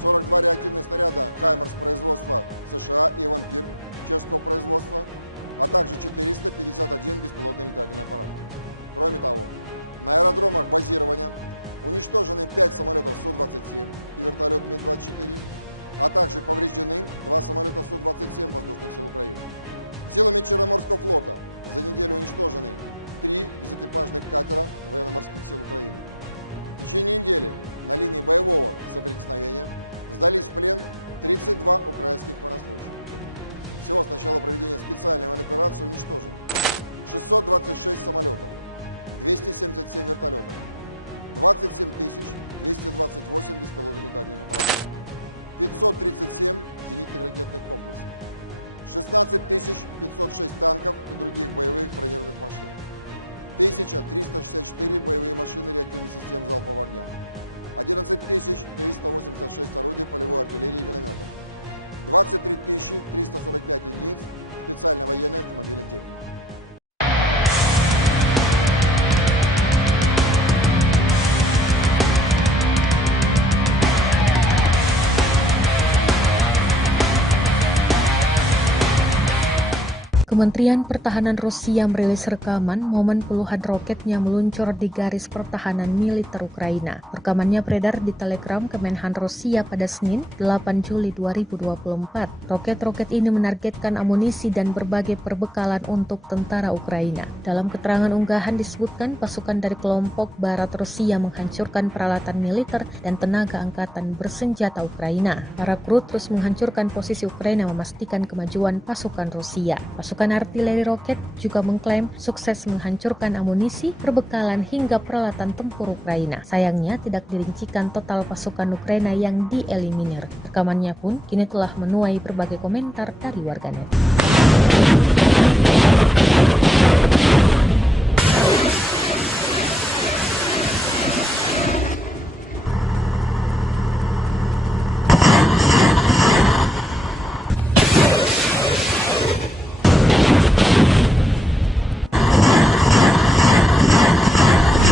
42 реактивных снаряда «Хаймерс» производства США и «Вампир» чешского производства, а также 451 беспилотный летательный аппарат. Кроме того, на аэродромах базирования уничтожены 5 самолетов Су-27 и вертолет Ми-24, а также повреждены 2 самолета Су-27 воздушных сил Украины. Силами Черноморского флота за неделю уничтожены 3 безэкипажных катера военно-морских сил Украины. В течение недели на линии боевого соприкосновения сдались в плен 32 украинских военнослужащих. Всего с начала проведения специальной военной операции уничтожено 626 самолетов, 277 вертолетов, 27 228 беспилотных летательных аппаратов, 537 зенитных ракетных комплексов, 16 506 танков и других боевых бронированных машин, 1364 боевые машины реактивных систем залпового огня, 11 386 орудий полевой артиллерии и минометов, 23 345 единиц специальной военной автомобильной техники. Kementerian Pertahanan Rusia merilis rekaman momen puluhan roketnya meluncur di garis pertahanan militer Ukraina. Rekamannya beredar di Telegram Kemenhan Rusia pada Senin, 8 Juli 2024. Roket-roket ini menargetkan amunisi dan berbagai perbekalan untuk tentara Ukraina. Dalam keterangan unggahan disebutkan pasukan dari kelompok Barat Rusia menghancurkan peralatan militer dan tenaga angkatan bersenjata Ukraina. Para kru terus menghancurkan posisi Ukraina memastikan kemajuan pasukan Rusia. Pasukan artileri roket juga mengklaim sukses menghancurkan amunisi, perbekalan hingga peralatan tempur Ukraina. Sayangnya tidak dirincikan total pasukan Ukraina yang dieliminir. Rekamannya pun kini telah menuai berbagai komentar dari warganet.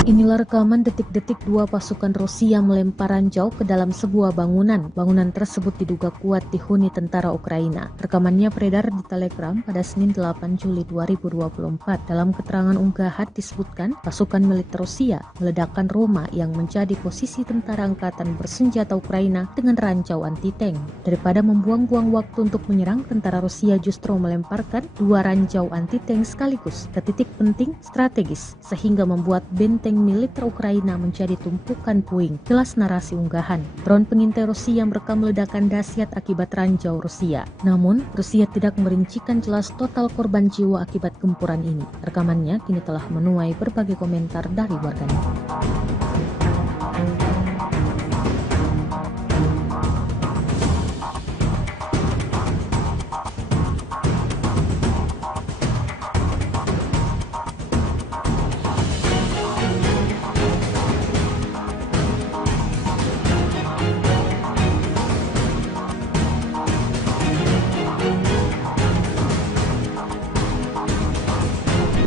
Inilah rekaman detik-detik dua pasukan Rusia melempar ranjau ke dalam sebuah bangunan. Bangunan tersebut diduga kuat dihuni tentara Ukraina. Rekamannya beredar di Telegram pada Senin 8 Juli 2024. Dalam keterangan unggahan disebutkan pasukan militer Rusia meledakkan rumah yang menjadi posisi tentara angkatan bersenjata Ukraina dengan ranjau anti-tank. Daripada membuang-buang waktu untuk menyerang, tentara Rusia justru melemparkan dua ranjau anti-tank sekaligus ke titik penting strategis sehingga membuat benteng militer Ukraina menjadi tumpukan puing. Jelas narasi unggahan. Drone pengintai Rusia merekam ledakan dahsyat akibat ranjau Rusia. Namun, Rusia tidak merincikan jelas total korban jiwa akibat gempuran ini. Rekamannya kini telah menuai berbagai komentar dari warganet.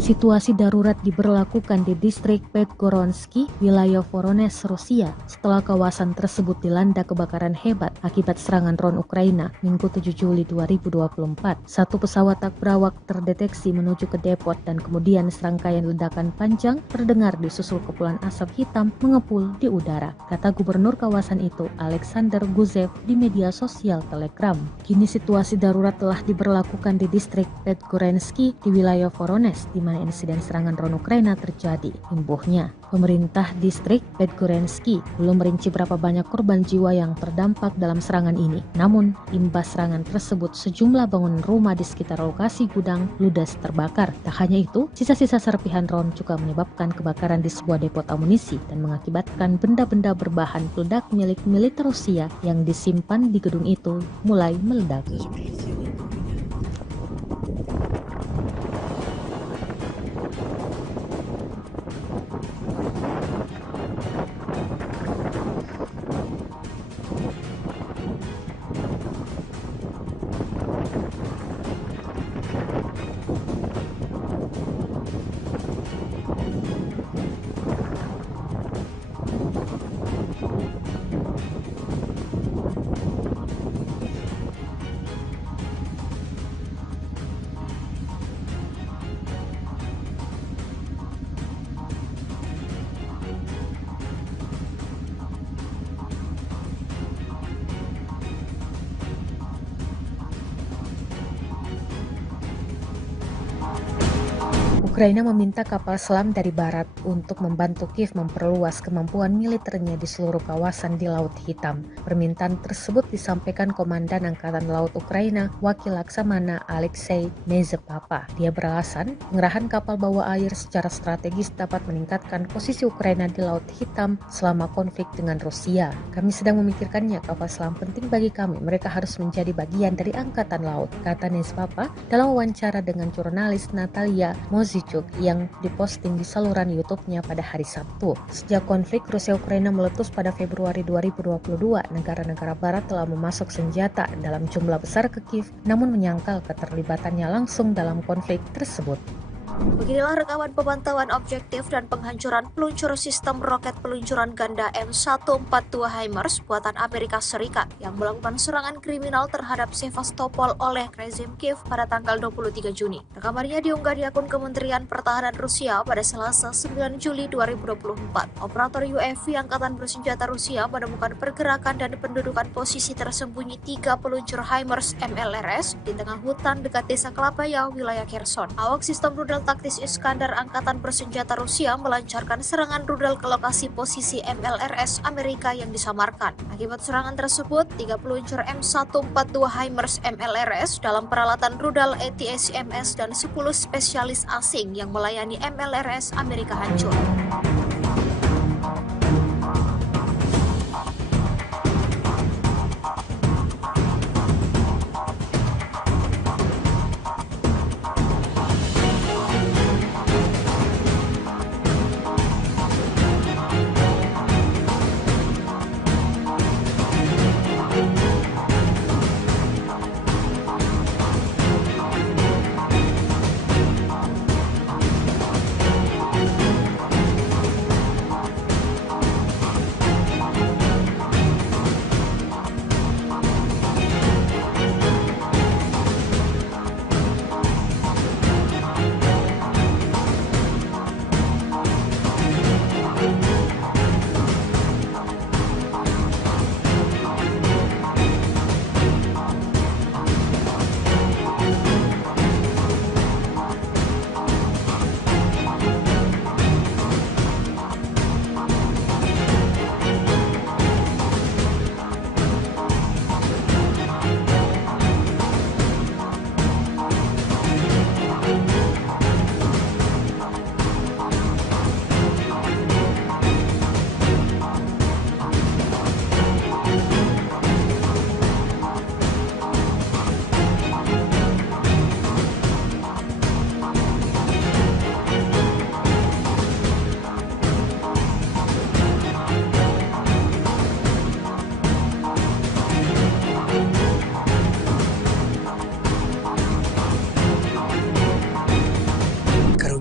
Situasi darurat diberlakukan di distrik Podgoronsky, wilayah Voronezh, Rusia, setelah kawasan tersebut dilanda kebakaran hebat akibat serangan drone Ukraina Minggu 7 Juli 2024. Satu pesawat tak berawak terdeteksi menuju ke depot dan kemudian serangkaian ledakan panjang terdengar disusul kepulan asap hitam mengepul di udara, kata gubernur kawasan itu, Alexander Guzev, di media sosial Telegram. Kini situasi darurat telah diberlakukan di distrik Podgoronsky di wilayah Voronezh, di mana insiden serangan drone Ukraina terjadi. Imbuhnya, pemerintah distrik Podgoronsky belum merinci berapa banyak korban jiwa yang terdampak dalam serangan ini. Namun, imbas serangan tersebut sejumlah bangunan rumah di sekitar lokasi gudang ludes terbakar. Tak hanya itu, sisa-sisa serpihan drone juga menyebabkan kebakaran di sebuah depot amunisi dan mengakibatkan benda-benda berbahan peledak milik militer Rusia yang disimpan di gedung itu mulai meledak. Ukraina meminta kapal selam dari barat untuk membantu Kiev memperluas kemampuan militernya di seluruh kawasan di Laut Hitam. Permintaan tersebut disampaikan Komandan Angkatan Laut Ukraina, Wakil Laksamana Alexei Nezepapa. Dia beralasan, pengerahan kapal bawah air secara strategis dapat meningkatkan posisi Ukraina di Laut Hitam selama konflik dengan Rusia. Kami sedang memikirkannya, kapal selam penting bagi kami. Mereka harus menjadi bagian dari Angkatan Laut, kata Nezepapa dalam wawancara dengan jurnalis Natalia Mozichuk yang diposting di saluran YouTube-nya pada hari Sabtu. Sejak konflik Rusia-Ukraina meletus pada Februari 2022, negara-negara barat telah memasok senjata dalam jumlah besar ke Kiev, namun menyangkal keterlibatannya langsung dalam konflik tersebut. Beginilah rekaman pemantauan objektif dan penghancuran peluncur sistem roket peluncuran ganda M142 HIMARS buatan Amerika Serikat yang melakukan serangan kriminal terhadap Sevastopol oleh rezim Kiev pada tanggal 23 Juni. Rekamannya diunggah di akun Kementerian Pertahanan Rusia pada Selasa 9 Juli 2024. Operator UAV Angkatan Bersenjata Rusia menemukan pergerakan dan pendudukan posisi tersembunyi 3 peluncur HIMARS MLRS di tengah hutan dekat desa Klapaya, wilayah Kherson. Awak sistem rudal taktis Iskandar Angkatan Bersenjata Rusia melancarkan serangan rudal ke lokasi posisi MLRS Amerika yang disamarkan. Akibat serangan tersebut, 3 peluncur M142 HIMARS MLRS dalam peralatan rudal ATACMS dan 10 spesialis asing yang melayani MLRS Amerika hancur.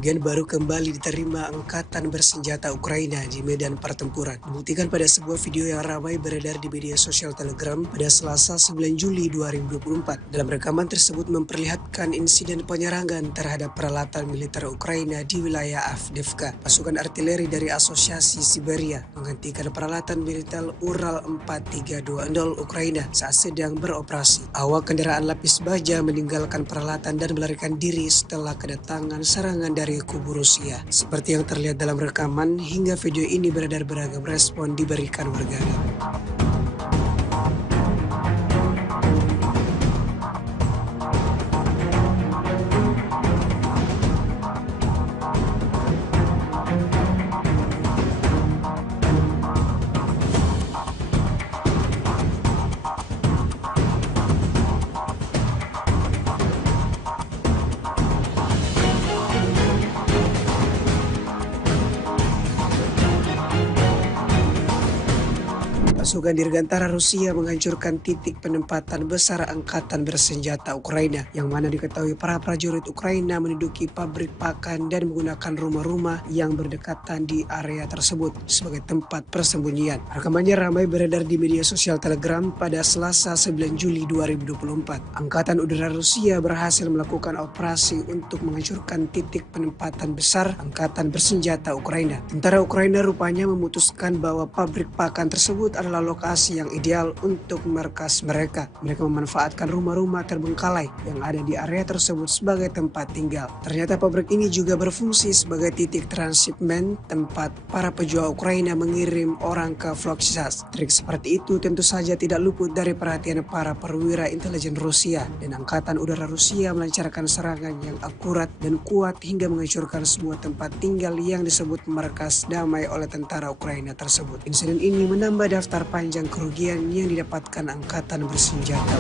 Kerugian baru kembali diterima Angkatan Bersenjata Ukraina di medan pertempuran. Dibuktikan pada sebuah video yang ramai beredar di media sosial Telegram pada Selasa 9 Juli 2024. Dalam rekaman tersebut memperlihatkan insiden penyerangan terhadap peralatan militer Ukraina di wilayah Avdiivka. Pasukan artileri dari Asosiasi Siberia menghentikan peralatan militer Ural 4320 Ukraina saat sedang beroperasi. Awak kendaraan lapis baja meninggalkan peralatan dan melarikan diri setelah kedatangan serangan dari kubu Rusia. Seperti yang terlihat dalam rekaman, hingga video ini beredar beragam respon diberikan warganet. Pasukan dirgantara Rusia menghancurkan titik penempatan besar Angkatan Bersenjata Ukraina, yang mana diketahui para prajurit Ukraina menduduki pabrik pakan dan menggunakan rumah-rumah yang berdekatan di area tersebut sebagai tempat persembunyian. Rekamannya ramai beredar di media sosial Telegram pada Selasa 9 Juli 2024. Angkatan Udara Rusia berhasil melakukan operasi untuk menghancurkan titik penempatan besar Angkatan Bersenjata Ukraina. Tentara Ukraina rupanya memutuskan bahwa pabrik pakan tersebut adalah lokasi yang ideal untuk markas mereka. Mereka memanfaatkan rumah-rumah terbengkalai yang ada di area tersebut sebagai tempat tinggal. Ternyata pabrik ini juga berfungsi sebagai titik transshipment tempat para pejuang Ukraina mengirim orang ke Volochsas. Trik seperti itu tentu saja tidak luput dari perhatian para perwira intelijen Rusia, dan Angkatan Udara Rusia melancarkan serangan yang akurat dan kuat hingga menghancurkan semua tempat tinggal yang disebut markas damai oleh tentara Ukraina tersebut. Insiden ini menambah daftar panjang kerugian yang didapatkan angkatan bersenjata.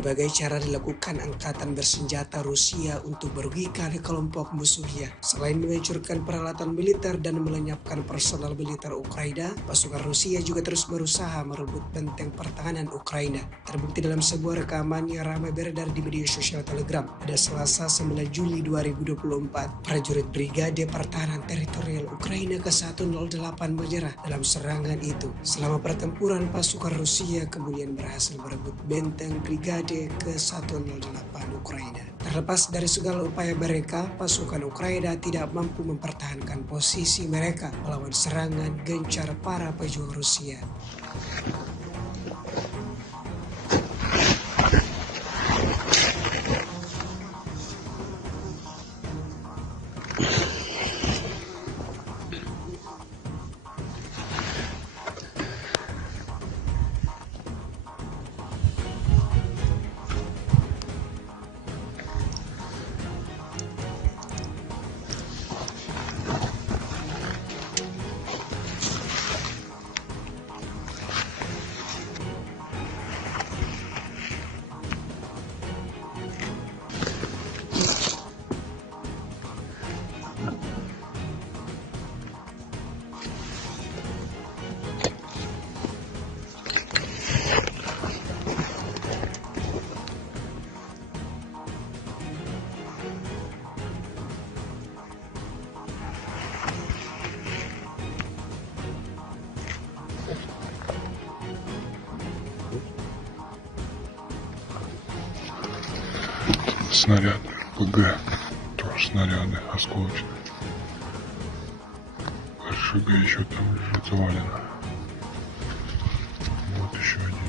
Berbagai cara dilakukan angkatan bersenjata Rusia untuk merugikan kelompok musuhnya. Selain menghancurkan peralatan militer dan melenyapkan personal militer Ukraina, pasukan Rusia juga terus berusaha merebut benteng pertahanan Ukraina. Terbukti dalam sebuah rekaman yang ramai beredar di media sosial Telegram pada Selasa 9 Juli 2024. Prajurit Brigade Pertahanan Teritorial Ukraina ke-108 menyerah dalam serangan itu. Selama pertempuran, pasukan Rusia kemudian berhasil merebut benteng Brigade ke-108 Ukraina. Terlepas dari segala upaya mereka, pasukan Ukraina tidak mampu mempertahankan posisi mereka melawan serangan gencar para pejuang Rusia. Снаряды РПГ, тоже снаряды осколочные. РШГ еще там лежит завалено. Вот еще один.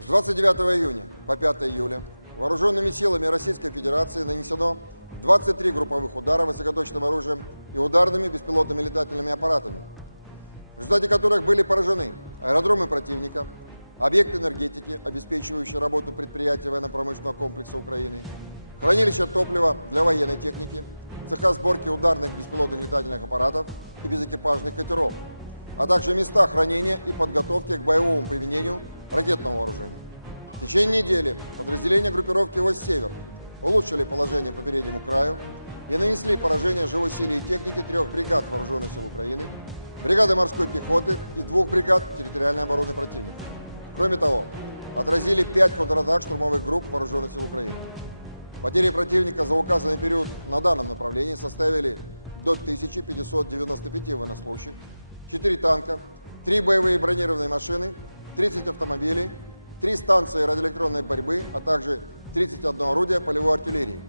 С 29 июня по 5 июля вооруженными силами Российской Федерации нанесено 23 групповых удара высокоточным оружием и ударными беспилотными летательными аппаратами, в результате которых были поражены аэродромы противника, объекты энергетики, обеспечивающие работу предприятий военно-промышленного комплекса Украины, хранилища топлива для военной техники, цеха сборки ударных беспилотных летательных аппаратов и безэкипажных катеров, а также места хранения и подготовки к боевому применению ракетного вооружения. В течение недели подразделения группировки «Вось-Север» улучшили положение по переднему краю и нанесли поражение живой силе и технике 3 бригад Вооруженных сил Украины, бригады морской пехоты и 2 бригад территориальной обороны противника. Кроме того, отразили 5 контратак штурмовых групп Вооруженных сил Украины. Потери противника за указанный период на данном направлении составили до 1595 военнослужащих, 4 танка, 3 боевые бронированные машины, 30 автомобилей, 3 станции радиоэлектронной борьбы, а также 31 орудие полевой артиллерии,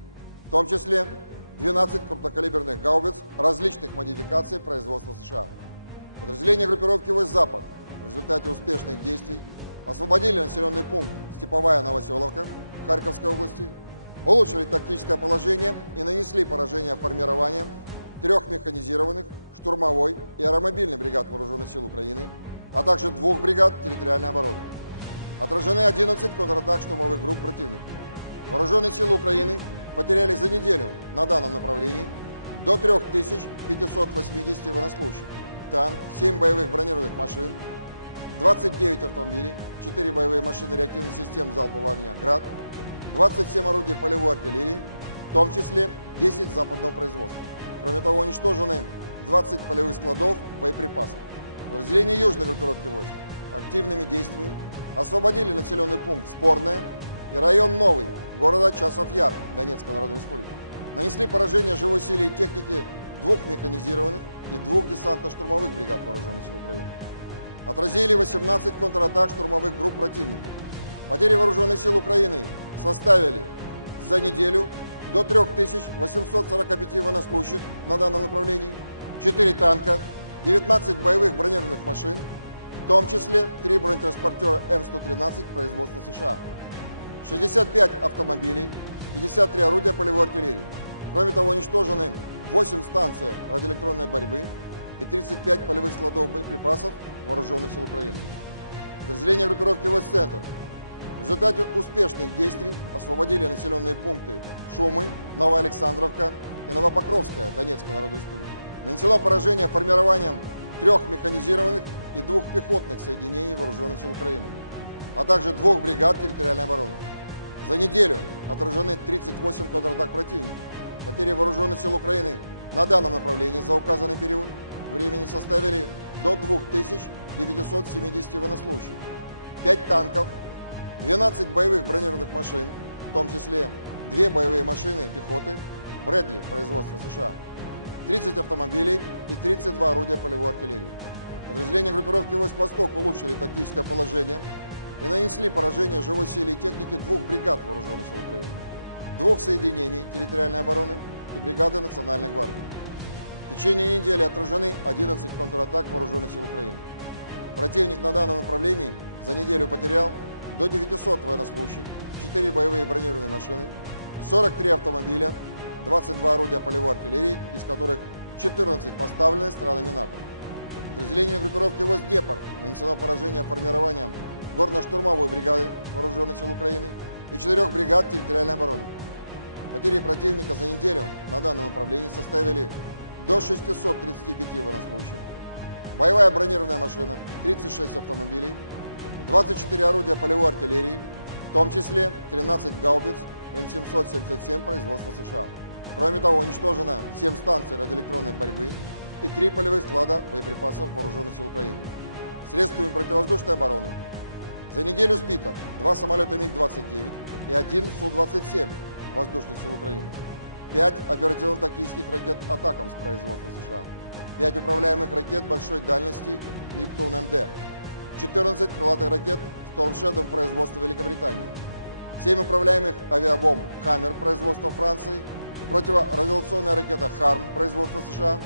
в том числе 12 крупнокалиберных гаубиц различных модификаций производства США. Подразделения группировки «Вось-Запад» в результате успешных действий освободили населенный пункт Степовая Новоселовка Харьковской области, улучшили тактическое положение и нанесли поражение формированием 3 механизированных, штурмовой и аэромобильной бригад Вооруженных сил Украины, а также 2 бригад территориальной обороны. Отражены 11 контратак штурмовых групп противника. Вооруженные силы Украины потеряли за неделю на данном направлении до 3580 военнослужащих, танк, 7 боевых бронированных машин, 29 автомобилей, 4 боевые машины реактивных систем залпового огня «Град», 27 орудий полевой артиллерии, в том числе 10 западного производства. Кроме того, уничтожены 20 полевых складов боеприпасов. Подразделения южной группировки войск активными действиями освободили населенный пункт Спорное и район Новый города Часов-Яр Донецкой Народной Республики. Нанесли поражение живой силе и технике 2 механизированных и 2 десантно-штурмовых бригад вооруженных сил Украины. Отразили 18 контратак штурмовых групп противника. Потери вооруженных сил Украины составили за неделю до 3845 военнослужащих на данном направлении, 4 танка, 19 боевых бронированных машин, в том числе 3 бронетранспортера М113 производства США, 65 автомобилей, 53 орудия полевой артиллерии. Кроме того, уничтожены 8 станций радиоэлектронной борьбы и 35 полевых складов боеприпасов вооруженных сил Украины. Подразделения группировки войск «Центр» в результате успешных действий освободили населенные пункты Шумы, Новоалександровка и Новопокровская Донецкой Народной Республики. Нанесено поражение формированием 3 механизированных и 2 пехотных соединений вооруженных сил Украины, а также 2 бригад территориальной обороны. За неделю отражены 38 контратак противника. Потери вооруженных сил Украины на данном направлении за указанный период времени составили до 2970 военнослужащих, 5 танков, 12 боевых бронированных машин, в том числе 2 боевые машины пехоты Брэдли производства США, 30 автомобилей и 32 орудия полевой артиллерии. Подразделения группировки войск «Восток» улучшили тактическое положение и нанесли поражение живой силе и технике 2 бригад вооруженных сил Украины, 2 соединений территориальной обороны и бригады Национальной гвардии. В течение недели отражены 11 контратак вооруженных сил Украины. Противник на данном направлении за неделю потерял до 900 военнослужащих, 4 боевые бронированные машины, 43 автомобиля, 22 орудия полевой артиллерии, из которых 14 поставлены странами НАТО. Подразделению группировки войск «Гепард» нанесено поражение формированием горно-штурмовой бригады вооруженных сил Украины и 4 бригад территориальной обороны. Потери противника за неделю на данном направлении составили до 635 военнослужащих, боевая бронированная машина, 36 автомобилей, 24 орудия полевой артиллерии, в том числе 13 гаубиц М777 производства США. Кроме того, уничтожено 7 станций радиоэлектронной борьбы и 3 полевых склада боеприпасов вооруженных сил Украины. Средствами противовоздушной обороны за неделю сбито 2 самолета МиГ-29 и 1 Су-27 воздушных сил Украины, 5 оперативно-тактических ракет «Атакамс» производства США, 5 управляемых ракет большой дальности «Нептун-МД», 14 крылатых ракет «Storm Shadow» производства Великобритании, 7 управляемых авиабомб «Хаммер» производства Франции, противорадиационная ракета «Харм» производства США,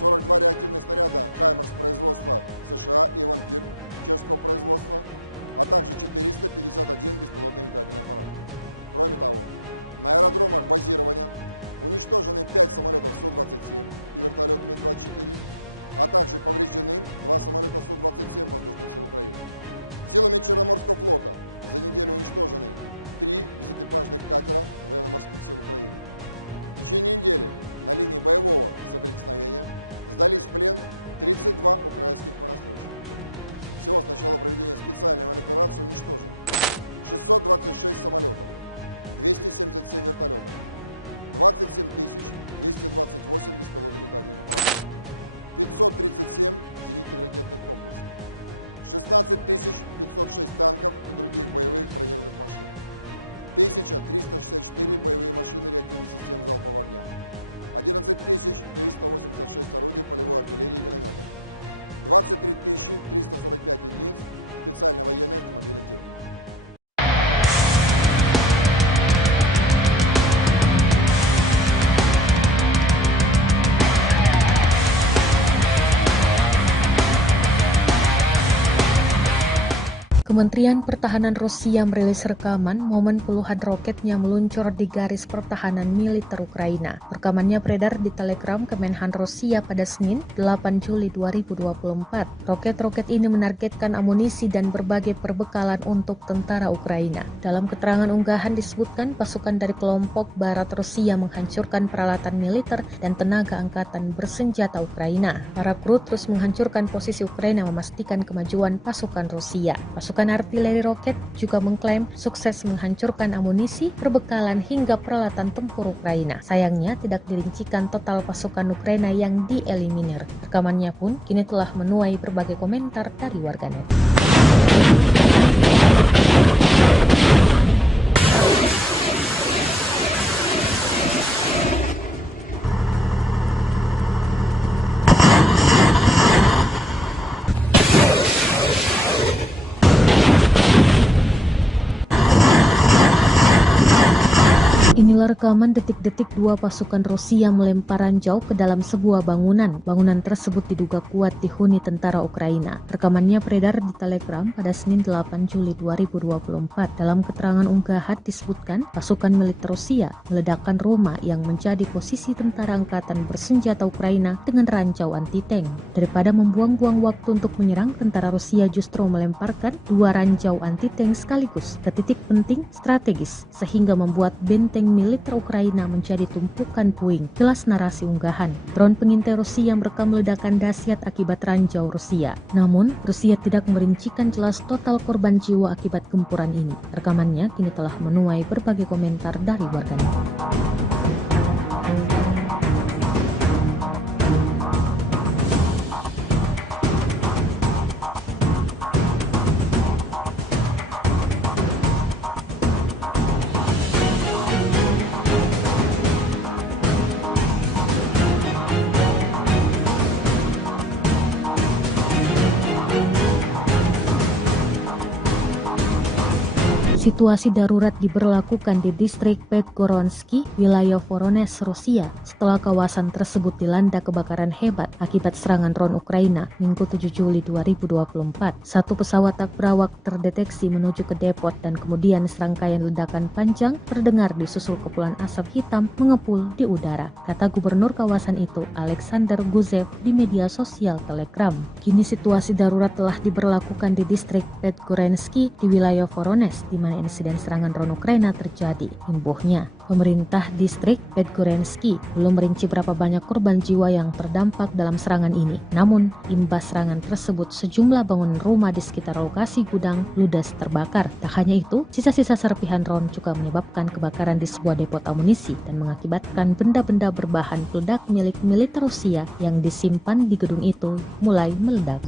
42 реактивных снаряда «Хаймерс» производства США и «Вампир» чешского производства, а также 451 беспилотный летательный аппарат. Кроме того, на аэродромах базирования уничтожены 5 самолетов Су-27 и вертолет Ми-24, а также повреждены 2 самолета Су-27 воздушных сил Украины. Силами Черноморского флота за неделю уничтожены 3 безэкипажных катера военно-морских сил Украины. В течение недели на линии боевого соприкосновения сдались в плен 32 украинских военнослужащих. Всего с начала проведения специальной военной операции уничтожено 626 самолетов, 277 вертолетов, 27 228 беспилотных летательных аппаратов, 537 зенитных ракетных комплексов, 16 506 танков и других боевых бронированных машин, 1364 боевые машины реактивных систем залпового огня, 11 386 орудий полевой артиллерии и минометов, 23 345 единиц специальной военной автомобильной техники. Kementerian Pertahanan Rusia merilis rekaman momen puluhan roketnya meluncur di garis pertahanan militer Ukraina. Rekamannya beredar di Telegram Kemenhan Rusia pada Senin, 8 Juli 2024. Roket-roket ini menargetkan amunisi dan berbagai perbekalan untuk tentara Ukraina. Dalam keterangan unggahan disebutkan pasukan dari kelompok barat Rusia menghancurkan peralatan militer dan tenaga angkatan bersenjata Ukraina. Para kru terus menghancurkan posisi Ukraina memastikan kemajuan pasukan Rusia. Pasukan artileri roket juga mengklaim sukses menghancurkan amunisi, perbekalan hingga peralatan tempur Ukraina. Sayangnya tidak dirincikan total pasukan Ukraina yang dieliminir. Rekamannya pun kini telah menuai berbagai komentar dari warganet. Inilah rekaman detik-detik dua pasukan Rusia melempar ranjau ke dalam sebuah bangunan. Bangunan tersebut diduga kuat dihuni tentara Ukraina. Rekamannya beredar di Telegram pada Senin 8 Juli 2024. Dalam keterangan unggahan disebutkan pasukan militer Rusia meledakkan rumah yang menjadi posisi tentara angkatan bersenjata Ukraina dengan ranjau anti-tank. Daripada membuang-buang waktu untuk menyerang, tentara Rusia justru melemparkan dua ranjau anti-tank sekaligus ke titik penting strategis sehingga membuat benteng militer Ukraina menjadi tumpukan puing. Jelas narasi unggahan. Drone pengintai Rusia merekam ledakan dahsyat akibat ranjau Rusia. Namun, Rusia tidak merincikan jelas total korban jiwa akibat gempuran ini. Rekamannya kini telah menuai berbagai komentar dari warganet. Situasi darurat diberlakukan di distrik Podgoronsky, wilayah Voronezh, Rusia, setelah kawasan tersebut dilanda kebakaran hebat akibat serangan drone Ukraina Minggu 7 Juli 2024. Satu pesawat tak berawak terdeteksi menuju ke depot dan kemudian serangkaian ledakan panjang terdengar disusul kepulan asap hitam mengepul di udara, kata gubernur kawasan itu, Alexander Guzev, di media sosial Telegram. Kini situasi darurat telah diberlakukan di distrik Podgoronsky di wilayah Voronezh, di mana insiden serangan drone Ukraina terjadi. Imbuhnya, pemerintah distrik Podgoronsky belum merinci berapa banyak korban jiwa yang terdampak dalam serangan ini. Namun, imbas serangan tersebut sejumlah bangunan rumah di sekitar lokasi gudang ludes terbakar. Tak hanya itu, sisa-sisa serpihan drone juga menyebabkan kebakaran di sebuah depot amunisi dan mengakibatkan benda-benda berbahan peledak milik militer Rusia yang disimpan di gedung itu mulai meledak.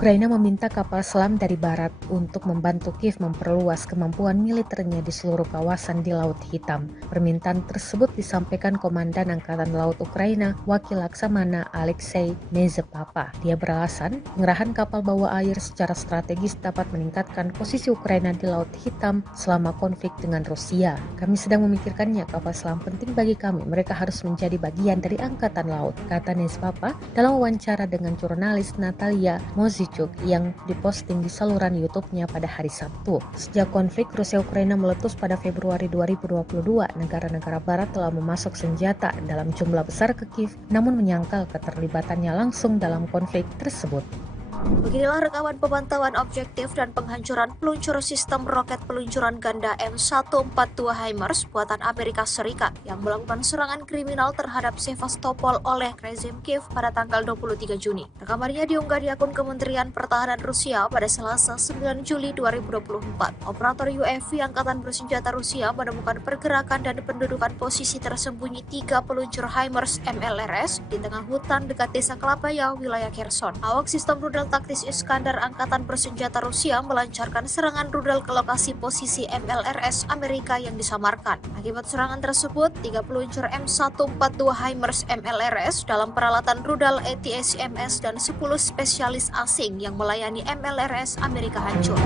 Ukraina meminta kapal selam dari barat untuk membantu Kiev memperluas kemampuan militernya di seluruh kawasan di Laut Hitam. Permintaan tersebut disampaikan Komandan Angkatan Laut Ukraina, Wakil Laksamana Alexei Nezepapa. Dia beralasan, pengerahan kapal bawah air secara strategis dapat meningkatkan posisi Ukraina di Laut Hitam selama konflik dengan Rusia. Kami sedang memikirkannya, kapal selam penting bagi kami. Mereka harus menjadi bagian dari Angkatan Laut, kata Nezepapa dalam wawancara dengan jurnalis Natalia Mozichuk yang diposting di saluran YouTube-nya pada hari Sabtu. Sejak konflik Rusia-Ukraina meletus pada Februari 2022, negara-negara barat telah memasok senjata dalam jumlah besar ke Kiev, namun menyangkal keterlibatannya langsung dalam konflik tersebut. Beginilah rekaman pemantauan objektif dan penghancuran peluncur sistem roket peluncuran ganda M142 HIMARS buatan Amerika Serikat yang melakukan serangan kriminal terhadap Sevastopol oleh rezim Kiev pada tanggal 23 Juni. Rekamannya diunggah di akun Kementerian Pertahanan Rusia pada Selasa 9 Juli 2024. Operator UAV Angkatan Bersenjata Rusia menemukan pergerakan dan pendudukan posisi tersembunyi 3 peluncur HIMARS MLRS di tengah hutan dekat desa Klapaya, wilayah Kherson. Awak sistem rudal taktis Iskandar Angkatan Bersenjata Rusia melancarkan serangan rudal ke lokasi posisi MLRS Amerika yang disamarkan. Akibat serangan tersebut, 3 peluncur M142 HIMARS MLRS dalam peralatan rudal ATACMS dan 10 spesialis asing yang melayani MLRS Amerika hancur.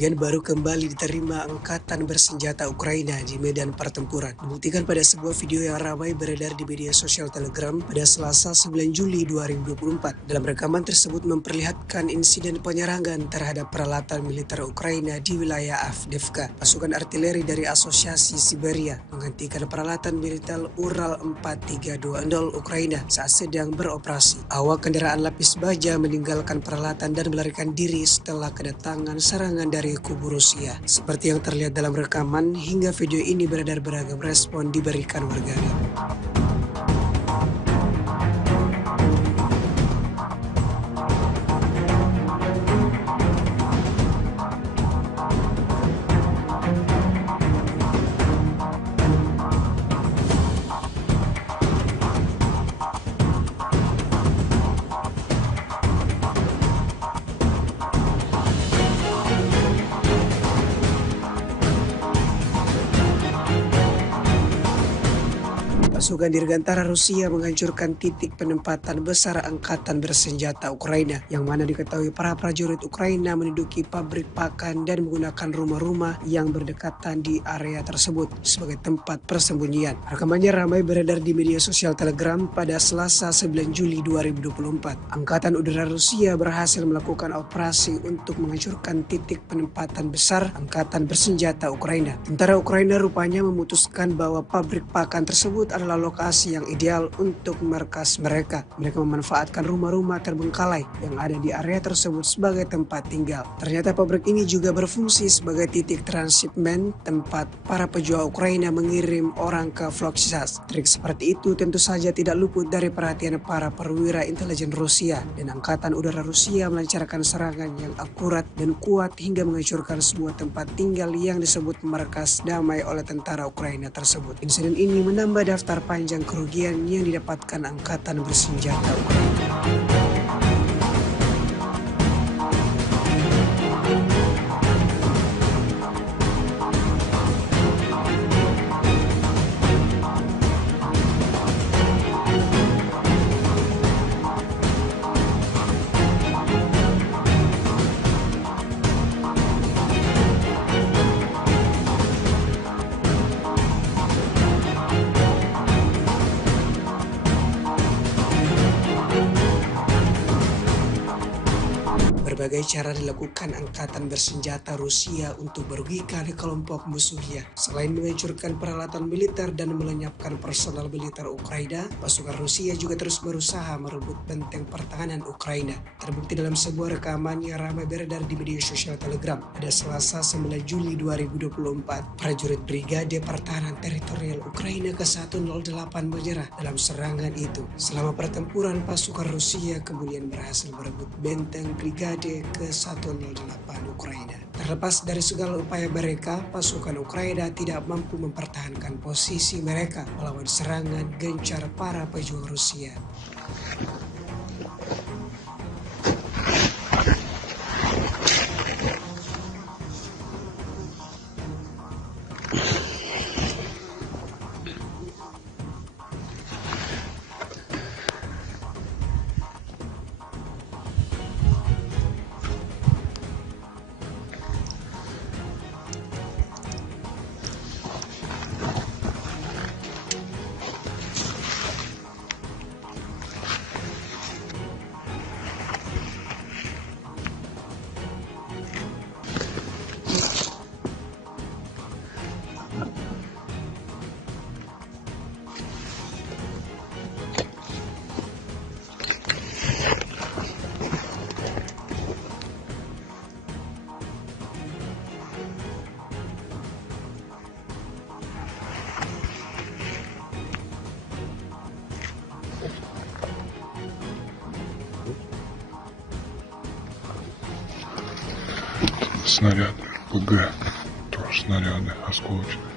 Kerugian baru kembali diterima Angkatan Bersenjata Ukraina di medan pertempuran. Dibuktikan pada sebuah video yang ramai beredar di media sosial Telegram pada Selasa 9 Juli 2024. Dalam rekaman tersebut memperlihatkan insiden penyerangan terhadap peralatan militer Ukraina di wilayah Avdiivka. Pasukan artileri dari Asosiasi Siberia menghentikan peralatan militer Ural 4320 Ukraina saat sedang beroperasi. Awak kendaraan lapis baja meninggalkan peralatan dan melarikan diri setelah kedatangan serangan dari kubu Rusia. Seperti yang terlihat dalam rekaman, hingga video ini beredar beragam respon diberikan warganet. Pasukan Dirgantara Rusia menghancurkan titik penempatan besar Angkatan Bersenjata Ukraina, yang mana diketahui para prajurit Ukraina menduduki pabrik pakan dan menggunakan rumah-rumah yang berdekatan di area tersebut sebagai tempat persembunyian. Rekamannya ramai beredar di media sosial Telegram pada Selasa 9 Juli 2024. Angkatan Udara Rusia berhasil melakukan operasi untuk menghancurkan titik penempatan besar Angkatan Bersenjata Ukraina. Tentara Ukraina rupanya memutuskan bahwa pabrik pakan tersebut adalah lokasi yang ideal untuk markas mereka. Mereka memanfaatkan rumah-rumah terbengkalai yang ada di area tersebut sebagai tempat tinggal. Ternyata pabrik ini juga berfungsi sebagai titik transshipment, tempat para pejuang Ukraina mengirim orang ke Volochsas. Trik seperti itu tentu saja tidak luput dari perhatian para perwira intelijen Rusia, dan Angkatan Udara Rusia melancarkan serangan yang akurat dan kuat hingga menghancurkan semua tempat tinggal yang disebut markas damai oleh tentara Ukraina tersebut. Insiden ini menambah daftar panjang kerugian yang didapatkan Angkatan Bersenjata Ukraina. berbagai cara dilakukan angkatan bersenjata Rusia untuk merugikan kelompok musuhnya. Selain menghancurkan peralatan militer dan melenyapkan personal militer Ukraina, pasukan Rusia juga terus berusaha merebut benteng pertahanan Ukraina. Terbukti dalam sebuah rekaman yang ramai beredar di media sosial Telegram pada Selasa 9 Juli 2024. Prajurit Brigade Pertahanan Teritorial Ukraina ke-108 menyerah dalam serangan itu. Selama pertempuran, pasukan Rusia kemudian berhasil merebut benteng Brigade ke-108 Ukraina. Terlepas dari segala upaya mereka, pasukan Ukraina tidak mampu mempertahankan posisi mereka melawan serangan gencar para pejuang Rusia. Снаряды РПГ, тоже снаряды осколочные.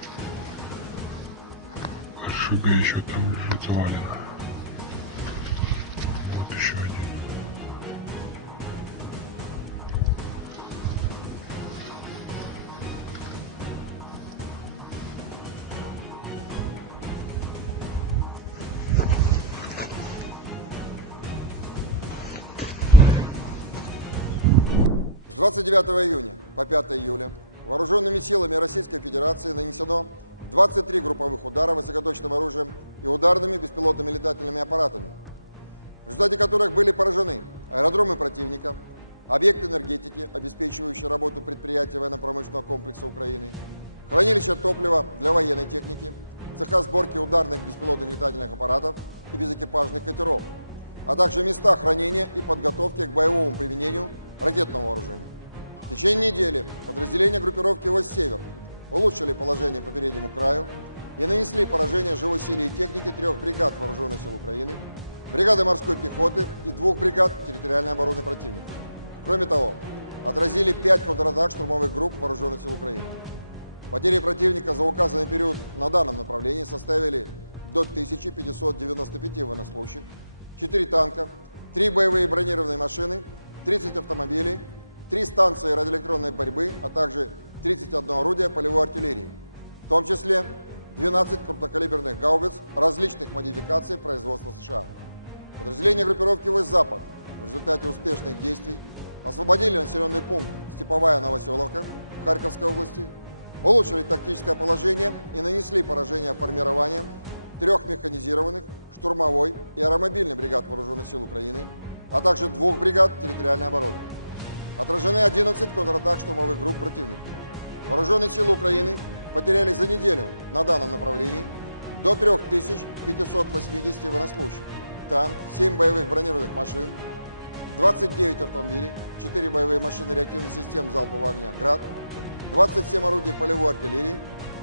РШГ еще там лежит завалено. Вот еще один. С 29 июня по 5 июля вооруженными силами Российской Федерации нанесено 23 групповых удара высокоточным оружием и ударными беспилотными летательными аппаратами, в результате которых были поражены аэродромы противника, объекты энергетики, обеспечивающие работу предприятий военно-промышленного комплекса Украины, хранилища топлива для военной техники, цеха сборки ударных беспилотных летательных аппаратов и безэкипажных катеров, а также места хранения и подготовки к боевому применению ракетного вооружения. В течение недели подразделения группировки «Востсевер» улучшили положение по переднему краю и нанесли поражение живой силе и технике 3 бригад Вооруженных сил Украины, бригады морской пехоты и 2 бригад территориальной обороны противника. Кроме того, отразили 5 контратак штурмовых групп Вооруженных сил Украины. Потери противника за указанный период на данном направлении составили до 1595 военнослужащих, 4 танка, 3 боевые бронированные машины, 30 автомобилей, 3 станции радиоэлектронной борьбы, а также 31 орудие полевой артиллерии, в том числе 12 крупнокалиберных гаубиц различных модификаций производства США. Подразделения группировки «Восток-Запад» в результате успешных действий освободили населенный пункт Степовая Новоселовка Харьковской области, улучшили тактическое положение и нанесли поражение формированием 3 механизированных, штурмовой и аэромобильных бригад Вооруженных сил Украины, а также 2 бригад территориальной обороны. Отражены 11 контратак штурмовых групп противника. Вооруженные силы Украины потеряли за неделю на данном направлении до 3580 военнослужащих, танк, 7 боевых бронированных машин, 29 автомобилей, 4 боевые машины реактивных систем залпового огня «Град», 27 орудий полевой артиллерии,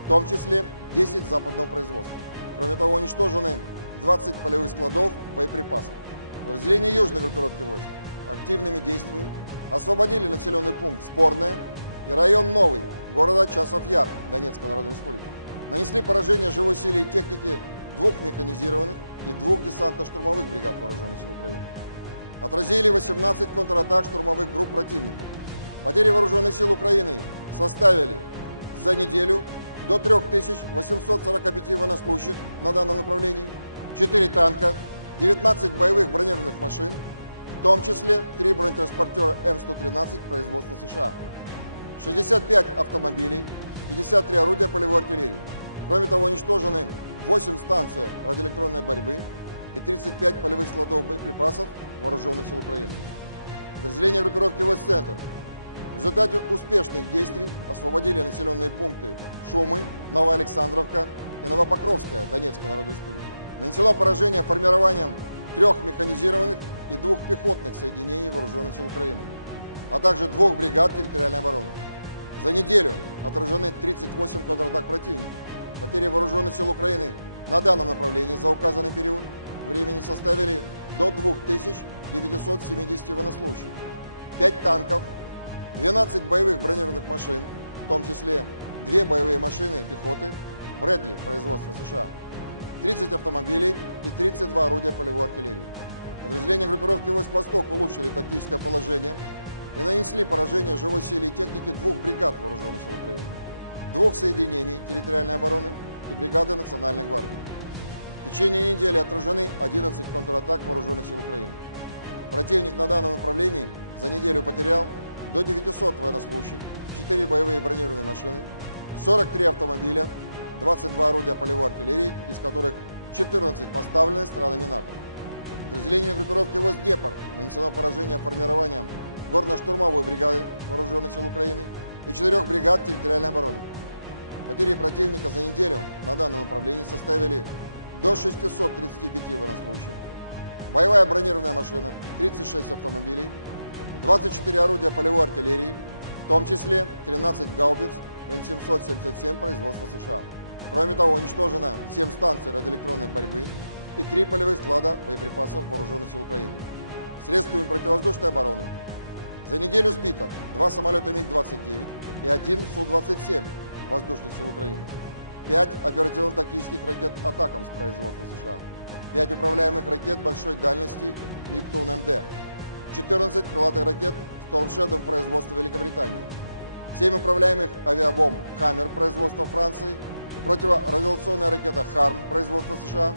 в том числе 10 западного производства. Кроме того, уничтожены 20 полевых складов боеприпасов. Подразделения южной группировки войск активными действиями освободили населенный пункт Спорное и район Новый города Часов-Яр Донецкой Народной Республики. Нанесли поражение живой силе и технике 2 механизированных и 2 десантно-штурмовых бригад Вооруженных сил Украины. Отразили 18 контратак штурмовых групп противника. Потери Вооруженных сил Украины составили за неделю до 3845 военнослужащих на данном направлении, 4 танка, 19 боевых бронированных машин, в том числе 3 бронетранспортера М113 производства США, 65 автомобилей, 53 орудия полевой артиллерии. Кроме того, уничтожены 8 станций радиоэлектронной борьбы и 35 полевых складов боеприпасов Вооруженных сил Украины. подразделения группировки войск «Центр» в результате успешных действий освободили населенные пункты Шумы, Новоалександровка и Новопокровская Донецкой Народной Республики. Нанесено поражение формированием 3 механизированных и 2 пехотных соединений Вооруженных сил Украины, а также 2 бригад территориальной обороны. За неделю отражены 38 контратак противника. Потери Вооруженных сил Украины на данном направлении за указанный период времени составили до 2970 военнослужащих, 5 танков, 12 боевых бронированных машин, в том числе 2 боевые машины пехоты Брэдли производства США, 30 автомобилей и 32 орудия полевой артиллерии. Подразделения группировки войск «Восток» улучшили тактическое положение и нанесли поражение живой силе и технике 2 бригад Вооруженных сил Украины, 2 соединений территориальной обороны и бригады Национальной гвардии. В течение недели отражены 11 контратак Вооруженных сил Украины. Противник на данном направлении за неделю потерял до 900 военнослужащих, 4 боевые бронированные машины, 43 автомобиля, 22 орудия полевой артиллерии, из которых 14 поставлены странами НАТО. Подразделению группировки войск «Днепр» нанесено поражение формированием горно-штурмовой бригады Вооруженных сил Украины и 4 бригад территориальной обороны. Потери противника за неделю на данном направлении составили до 635 военнослужащих, боевая бронированная машина, 36 автомобилей, 24 орудия полевой артиллерии, в том числе 13 гаубиц М777 производства США. Кроме того, уничтожено 7 станций радиоэлектронной борьбы и 3 полевых склада боеприпасов Вооруженных сил Украины. Средствами противовоздушной обороны за неделю сбито 2 самолета МиГ-29 и 1 Су-27 воздушных сил Украины, 5 оперативно-тактических ракет «Атакамс» производства США, 5 управляемых ракет большой дальности «Нептун-МД», 14 крылатых ракет «Storm Shadow» производства Великобритании, 7 управляемых авиабомб «Хаммер» производства Франции, противорадиационная ракета «Харм» производства США,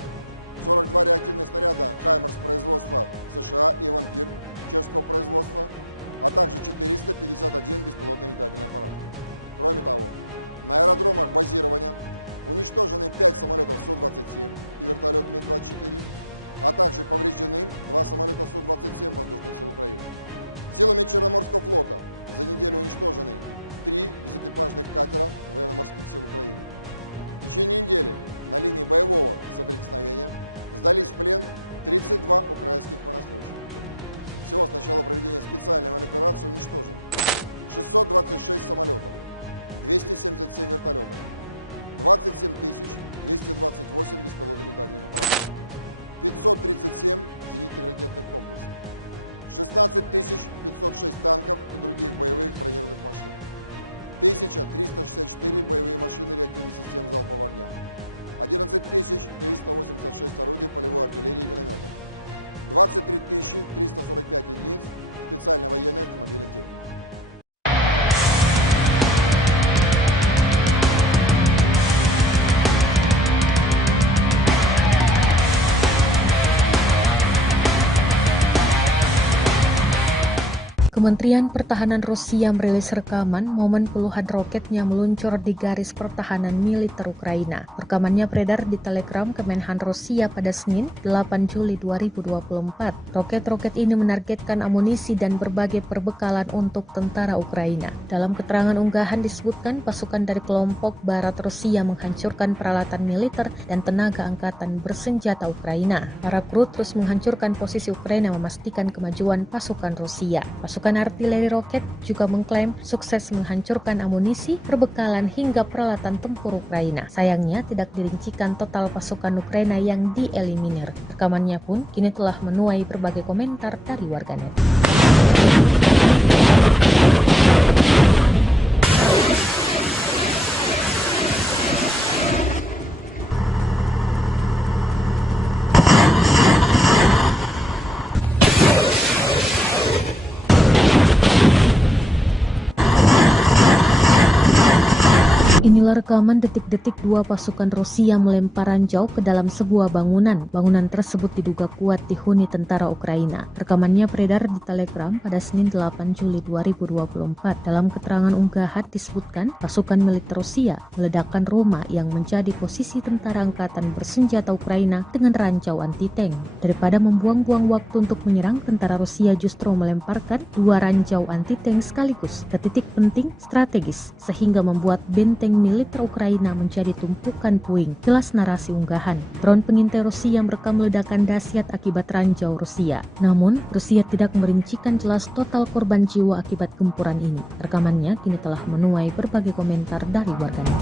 42 реактивных снаряда «Хаймерс» производства США и «Вампир» чешского производства, а также 451 беспилотный летательный аппарат. Кроме того, на аэродромах базирования уничтожены 5 самолетов Су-27 и вертолет Ми-24, а также повреждены 2 самолета Су-27 воздушных сил Украины. Силами Черноморского флота за неделю уничтожены 3 безэкипажных катера военно-морских сил Украины. В течение недели на линии боевого соприкосновения сдались в плен 32 украинских военнослужащих. Всего с начала проведения специальной военной операции уничтожено 626 самолетов, 277 вертолетов, 27 228 беспилотных летательных аппаратов, 537 зенитных ракетных комплексов, 16 506 танков и других боевых бронированных машин, 1364 боевые машины реактивных систем залпового огня, 11 386 орудий полевой артиллерии и минометов, 23 345 единиц специальной военной автомобильной техники. Kementerian Pertahanan Rusia merilis rekaman momen puluhan roketnya meluncur di garis pertahanan militer Ukraina. Rekamannya beredar di Telegram Kemenhan Rusia pada Senin, 8 Juli 2024. Roket-roket ini menargetkan amunisi dan berbagai perbekalan untuk tentara Ukraina. Dalam keterangan unggahan disebutkan pasukan dari kelompok barat Rusia menghancurkan peralatan militer dan tenaga angkatan bersenjata Ukraina. Para kru terus menghancurkan posisi Ukraina memastikan kemajuan pasukan Rusia. Pasukan artileri roket juga mengklaim sukses menghancurkan amunisi, perbekalan hingga peralatan tempur Ukraina. Sayangnya tidak dirincikan total pasukan Ukraina yang dieliminir. Rekamannya pun kini telah menuai berbagai komentar dari warganet. Inilah rekaman detik-detik dua pasukan Rusia melempar ranjau ke dalam sebuah bangunan. Bangunan tersebut diduga kuat dihuni tentara Ukraina. Rekamannya beredar di Telegram pada Senin 8 Juli 2024. Dalam keterangan unggahan disebutkan pasukan militer Rusia meledakkan rumah yang menjadi posisi tentara angkatan bersenjata Ukraina dengan ranjau anti-tank. Daripada membuang-buang waktu untuk menyerang, tentara Rusia justru melemparkan dua ranjau anti-tank sekaligus ke titik penting strategis sehingga membuat benteng militer Ukraina menjadi tumpukan puing. Jelas narasi unggahan. Drone pengintai Rusia merekam ledakan dahsyat akibat ranjau Rusia. Namun, Rusia tidak merincikan jelas total korban jiwa akibat gempuran ini. Rekamannya kini telah menuai berbagai komentar dari warganet.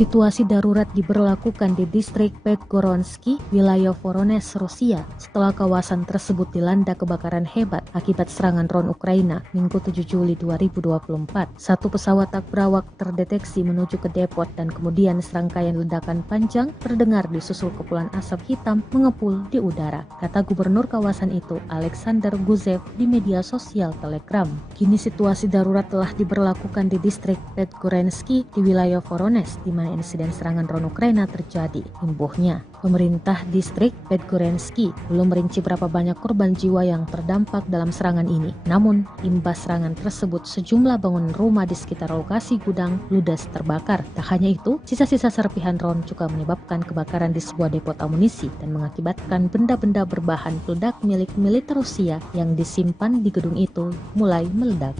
Situasi darurat diberlakukan di distrik Podgoronsky, wilayah Voronezh, Rusia, setelah kawasan tersebut dilanda kebakaran hebat akibat serangan drone Ukraina Minggu 7 Juli 2024. Satu pesawat tak berawak terdeteksi menuju ke depot dan kemudian serangkaian ledakan panjang terdengar disusul kepulan asap hitam mengepul di udara, kata gubernur kawasan itu, Alexander Guzev, di media sosial Telegram. Kini situasi darurat telah diberlakukan di distrik Podgoronsky di wilayah Voronezh, di mana insiden serangan drone Ukraina terjadi. Imbuhnya, pemerintah distrik Podgoronsky belum merinci berapa banyak korban jiwa yang terdampak dalam serangan ini. Namun, imbas serangan tersebut, sejumlah bangunan rumah di sekitar lokasi gudang ludes terbakar. Tak hanya itu, sisa-sisa serpihan drone juga menyebabkan kebakaran di sebuah depot amunisi dan mengakibatkan benda-benda berbahan peledak milik militer Rusia yang disimpan di gedung itu mulai meledak.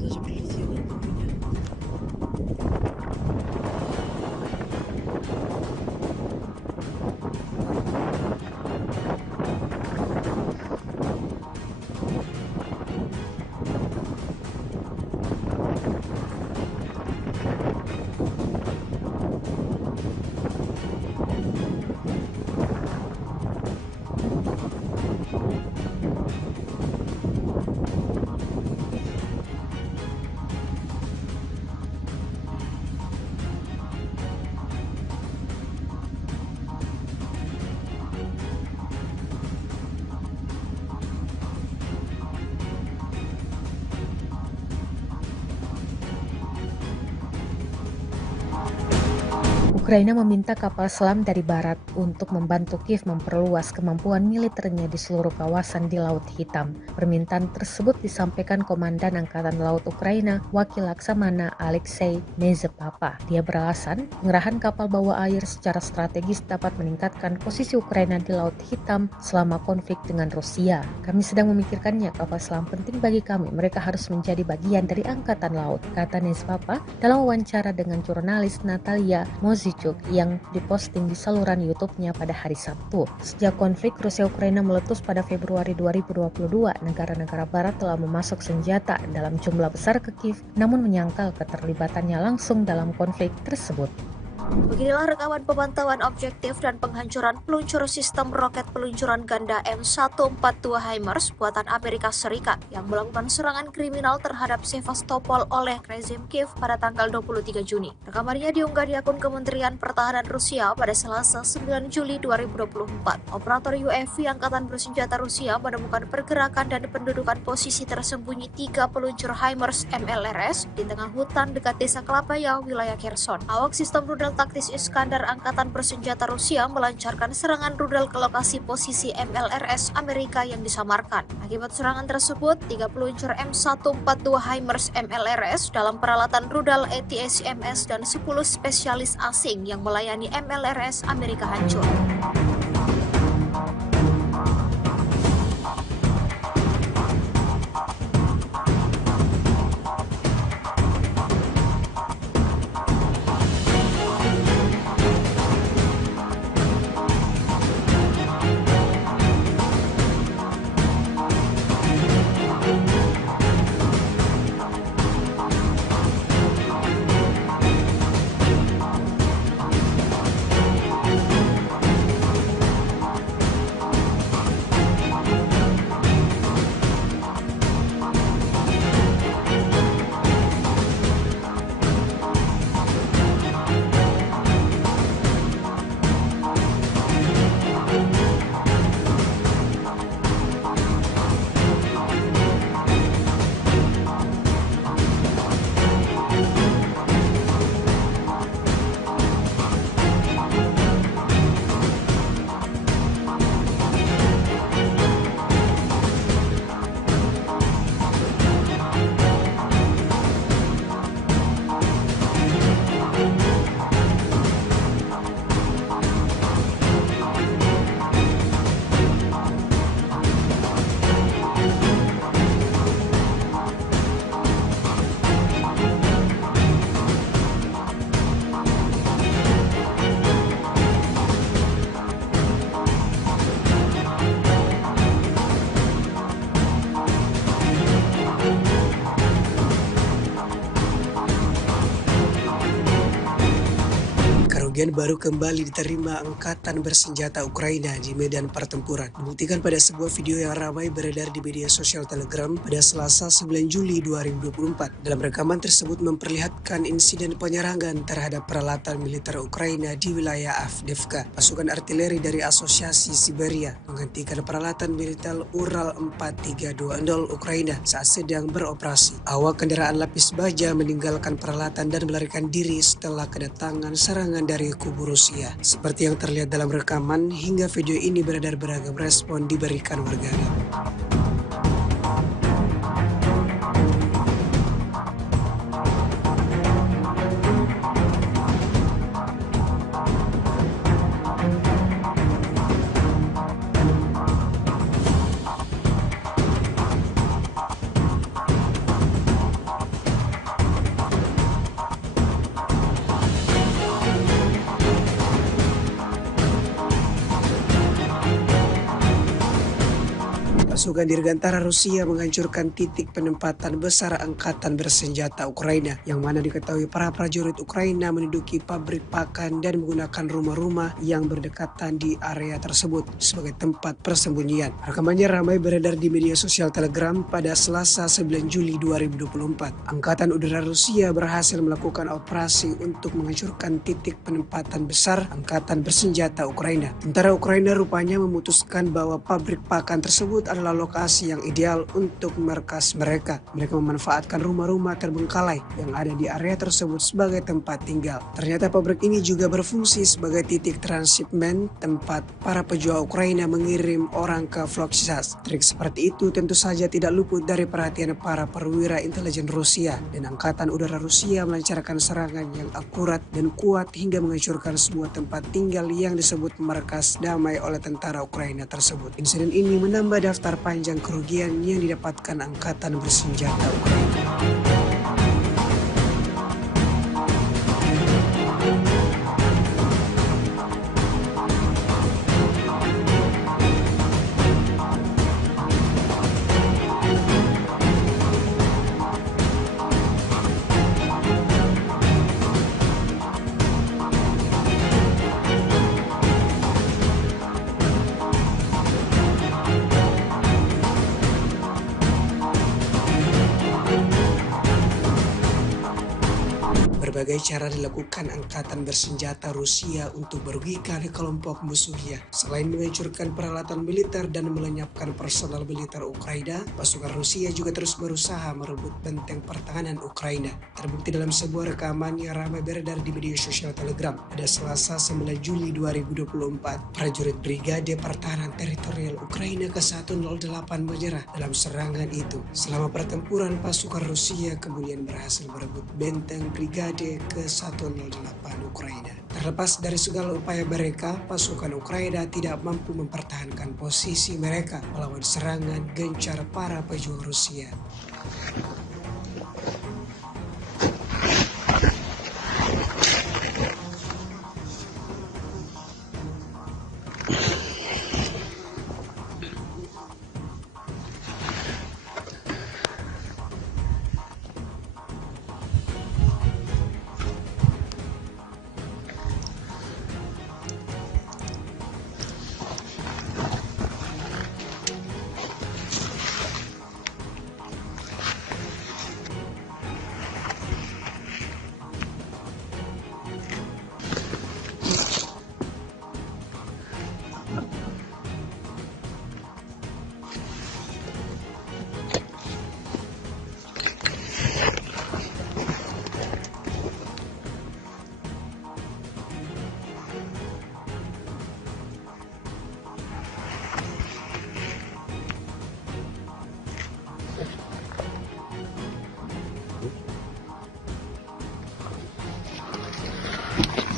Ukraina meminta kapal selam dari barat untuk membantu Kiev memperluas kemampuan militernya di seluruh kawasan di Laut Hitam. Permintaan tersebut disampaikan Komandan Angkatan Laut Ukraina, Wakil Laksamana Alexei Nezepapa. Dia beralasan, pengerahan kapal bawah air secara strategis dapat meningkatkan posisi Ukraina di Laut Hitam selama konflik dengan Rusia. Kami sedang memikirkannya, kapal selam penting bagi kami. Mereka harus menjadi bagian dari Angkatan Laut, kata Nezepapa dalam wawancara dengan jurnalis Natalia Mozichuk yang diposting di saluran YouTube-nya pada hari Sabtu. Sejak konflik Rusia-Ukraina meletus pada Februari 2022, negara-negara barat telah memasok senjata dalam jumlah besar ke Kiev, namun menyangkal keterlibatannya langsung dalam konflik tersebut. Beginilah rekaman pemantauan objektif dan penghancuran peluncur sistem roket peluncuran ganda M142 HIMARS buatan Amerika Serikat yang melakukan serangan kriminal terhadap Sevastopol oleh rezim Kiev pada tanggal 23 Juni. Rekamannya diunggah di akun Kementerian Pertahanan Rusia pada Selasa 9 Juli 2024. Operator UAV Angkatan Bersenjata Rusia menemukan pergerakan dan pendudukan posisi tersembunyi 3 peluncur HIMARS MLRS di tengah hutan dekat desa Klapaya, wilayah Kherson. Awak sistem rudal taktis Iskander Angkatan Bersenjata Rusia melancarkan serangan rudal ke lokasi posisi MLRS Amerika yang disamarkan. Akibat serangan tersebut, 3 peluncur M142 HIMARS MLRS dalam peralatan rudal ATACMS dan 10 spesialis asing yang melayani MLRS Amerika hancur. kemudian baru kembali diterima Angkatan Bersenjata Ukraina di medan pertempuran. Dibuktikan pada sebuah video yang ramai beredar di media sosial Telegram pada Selasa 9 Juli 2024. Dalam rekaman tersebut memperlihatkan insiden penyerangan terhadap peralatan militer Ukraina di wilayah Avdiivka. Pasukan artileri dari Asosiasi Siberia menghentikan peralatan militer Ural 4320 Ukraina saat sedang beroperasi. Awak kendaraan lapis baja meninggalkan peralatan dan melarikan diri setelah kedatangan serangan dari kubu Rusia. Seperti yang terlihat dalam rekaman, hingga video ini beredar beragam respon diberikan warganet. Pasukan dirgantara Rusia menghancurkan titik penempatan besar angkatan bersenjata Ukraina, yang mana diketahui para prajurit Ukraina menduduki pabrik pakan dan menggunakan rumah-rumah yang berdekatan di area tersebut sebagai tempat persembunyian. Rekamannya ramai beredar di media sosial Telegram pada Selasa 9 Juli 2024. Angkatan Udara Rusia berhasil melakukan operasi untuk menghancurkan titik penempatan besar angkatan bersenjata Ukraina. Tentara Ukraina rupanya memutuskan bahwa pabrik pakan tersebut adalah lokasi yang ideal untuk markas mereka. Mereka memanfaatkan rumah-rumah terbengkalai yang ada di area tersebut sebagai tempat tinggal. Ternyata pabrik ini juga berfungsi sebagai titik transshipment tempat para pejuang Ukraina mengirim orang ke Volochsas. Trik seperti itu tentu saja tidak luput dari perhatian para perwira intelijen Rusia, dan Angkatan Udara Rusia melancarkan serangan yang akurat dan kuat hingga menghancurkan sebuah tempat tinggal yang disebut markas damai oleh tentara Ukraina tersebut. Insiden ini menambah daftar panjang kerugian yang didapatkan angkatan bersenjata Ukraina. Berbagai cara dilakukan angkatan bersenjata Rusia untuk merugikan kelompok musuhnya. Selain menghancurkan peralatan militer dan melenyapkan personal militer Ukraina, pasukan Rusia juga terus berusaha merebut benteng pertahanan Ukraina. Terbukti dalam sebuah rekaman yang ramai beredar di media sosial Telegram pada Selasa 9 Juli 2024. Prajurit Brigade Pertahanan Teritorial Ukraina ke-108 menyerah dalam serangan itu. Selama pertempuran, pasukan Rusia kemudian berhasil merebut benteng Brigade ke-108 Ukraina. Terlepas dari segala upaya mereka, pasukan Ukraina tidak mampu mempertahankan posisi mereka melawan serangan gencar para pejuang Rusia.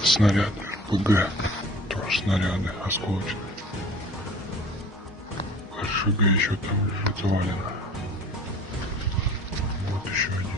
Снаряды ПГ, тоже снаряды осколочные. РШГ еще там лежит завалено. Вот еще один.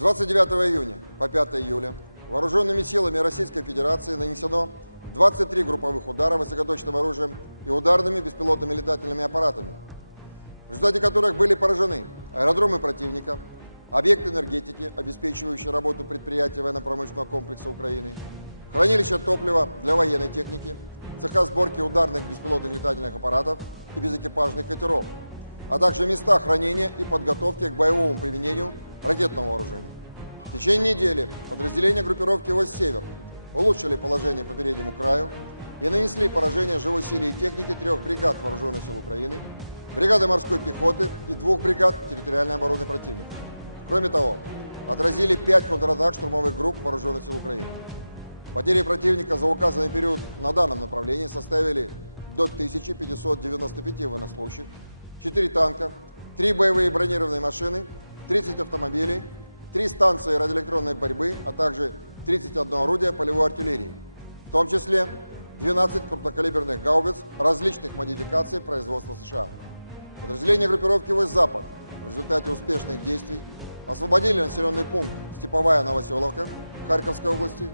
29 июня по 5 июля вооруженными силами Российской Федерации нанесено 23 групповых удара высокоточным оружием и ударными беспилотными летательными аппаратами, в результате которых были поражены аэродромы противника, объекты энергетики, обеспечивающие работу предприятий военно-промышленного комплекса Украины, хранилища топлива для военной техники, цеха сборки ударных беспилотных летательных аппаратов и безэкипажных катеров, а также места хранения и подготовки к боевому применению ракетного вооружения. В течение недели подразделения группировки «Войск Север» улучшили положение по переднему краю и нанесли поражение живой силе и технике 3 бригад Вооруженных сил Украины, бригады морской пехоты и 2 бригад территориальной обороны противника. Кроме того, отразили 5 контратак штурмовых групп Вооруженных сил Украины. Потери противника за указанный период на данном направлении составили до 1595 военнослужащих, 4 танка, 3 боевые бронированные машины, 30 автомобилей, 3 станции радиоэлектронной борьбы, а также 31 орудие полевой артиллерии, в том числе 12 крупнокалиберных гаубиц различных модификаций производства США. Подразделения группировки «Войск Запад» в результате успешных действий освободили населенный пункт Степовая Новоселовка Харьковской области,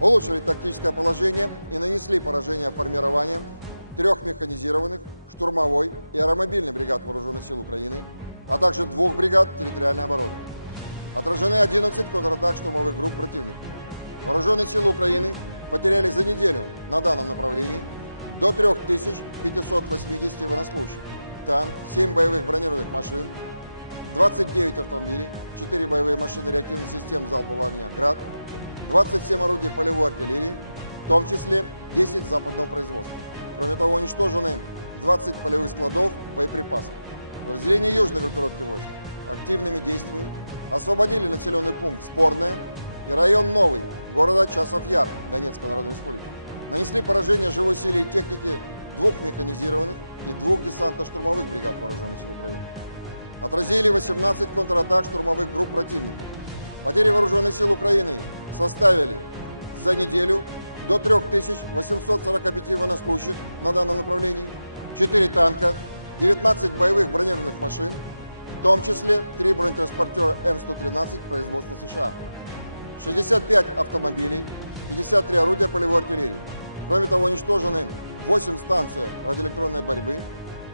улучшили тактическое положение и нанесли поражение формированием 3 механизированных, штурмовой и аэромобильной бригад Вооруженных сил Украины, а также 2 бригад территориальной обороны. Отражены 11 контратак штурмовых групп противника. Вооруженные силы Украины потеряли за неделю на данном направлении до 3580 военнослужащих, танк, 7 боевых бронированных машин, 29 автомобилей, 4 боевые машины реактивных систем залпового огня «Град», 27 орудий полевой артиллерии, в том числе 10 западного производства. Кроме того, уничтожены 20 полевых складов боеприпасов. Подразделения южной группировки войск активными действиями освободили населенный пункт Спорное и район Новый города Часов Яр Донецкой Народной Республики. Нанесли поражение живой силе и технике 2 механизированных и 2 десантно-штурмовых бригад Вооруженных сил Украины. Отразили 18 контратак штурмовых групп противника. Потери Вооруженных сил Украины составили за неделю до 3845 военнослужащих на данном направлении, 4 танка, 19 боевых бронированных машин, в том числе 3 бронетранспортера М113 производства США, 65 автомобилей, 53 орудия полевой артиллерии. Кроме того, уничтожены 8 станций радиоэлектронной борьбы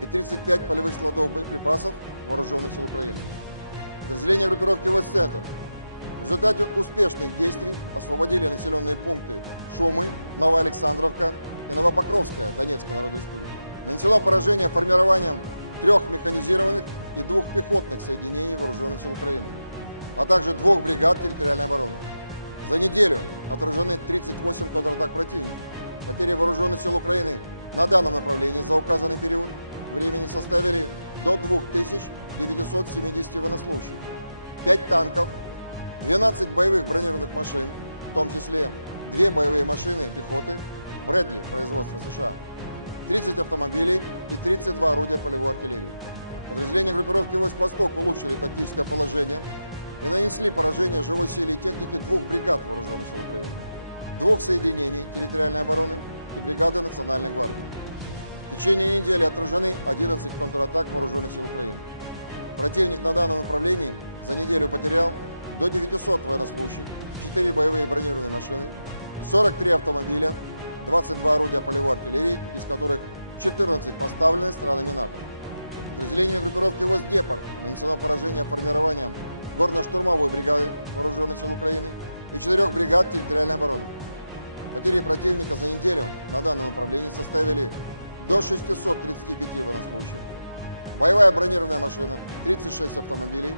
и 35 полевых складов боеприпасов Вооруженных сил Украины. Подразделения группировки «Войск Центр» в результате успешных действий освободили населенные пункты Шумы, Новоалександровка и Новопокровская Донецкой Народной Республики. Нанесено поражение формированием 3 механизированных и 2 пехотных соединений Вооруженных сил Украины, а также 2 бригад территориальной обороны. За неделю отражены 38 контратак противника. Потери Вооруженных сил Украины на данном направлении за указанный период времени составили до 2970 военнослужащих, 5 танков, 12 боевых бронированных машин, в том числе 2 боевые машины пехоты Брэдли производства США, 30 автомобилей и 32 орудия полевой артиллерии. Подразделения группировки «Войск Восток» улучшили тактическое положение и нанесли поражение живой силе и технике 2 бригад Вооруженных сил Украины, 2 соединений территориальной обороны и бригады Национальной гвардии. В течение недели отражены 11 контратак Вооруженных сил Украины. Противник на данном направлении за неделю потерял до 900 военнослужащих, 4 боевые бронированные машины, 43 автомобиля, 22 орудия полевой артиллерии, из которых 14 поставлены странами НАТО. Подразделению группировки «Войск Днепр» нанесено поражение формированием горно-штурмовой бригады Вооруженных сил Украины и 4 бригад территориальной обороны. Потери противника за неделю на данном направлении составили до 635 военнослужащих, боевая бронированная машина, 36 автомобилей,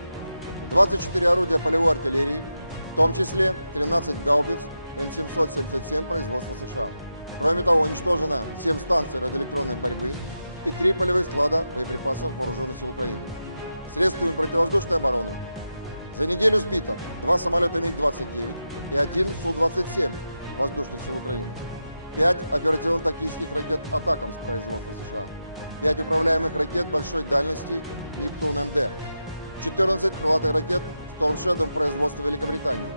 24 орудия полевой артиллерии, в том числе 13 гаубиц М777 производства США. Кроме того, уничтожено 7 станций радиоэлектронной борьбы и 3 полевых склада боеприпасов Вооруженных сил Украины. Средствами противовоздушной обороны за неделю сбито 2 самолета МиГ-29 и 1 Су-27 воздушных сил Украины, 5 оперативно-тактических ракет «Атакамс» производства США, 5 управляемых ракет большой дальности «Нептун-МД», 14 крылатых ракет «Storm Shadow» производства Великобритании,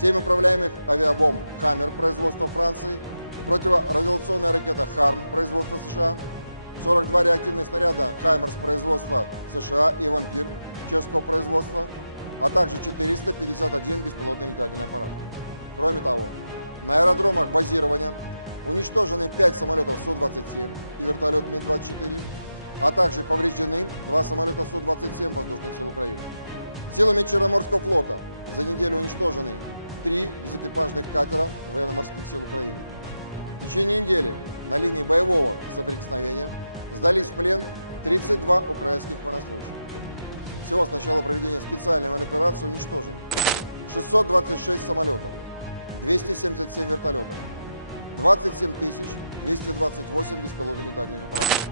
7 управляемых авиабомб «Хаммер» производства Франции, противорадиационная ракета «Харм» производства США, 42 реактивных снаряда «Хаймерс» производства США и «Вампир» чешского производства, а также 451 беспилотный летательный аппарат. Кроме того, на аэродромах базирования уничтожены 5 самолетов Су-27 и вертолет Ми-24, а также повреждены 2 самолета Су-27 воздушных сил Украины. Силами Черноморского флота за неделю уничтожены 3 безэкипажных катера военно-морских сил Украины. В течение недели на линии боевого соприкосновения сдались в плен 32 украинских военнослужащих. Всего с начала проведения специальной военной операции уничтожено 626 самолетов, 277 вертолетов, 27 228 беспилотных летательных аппаратов,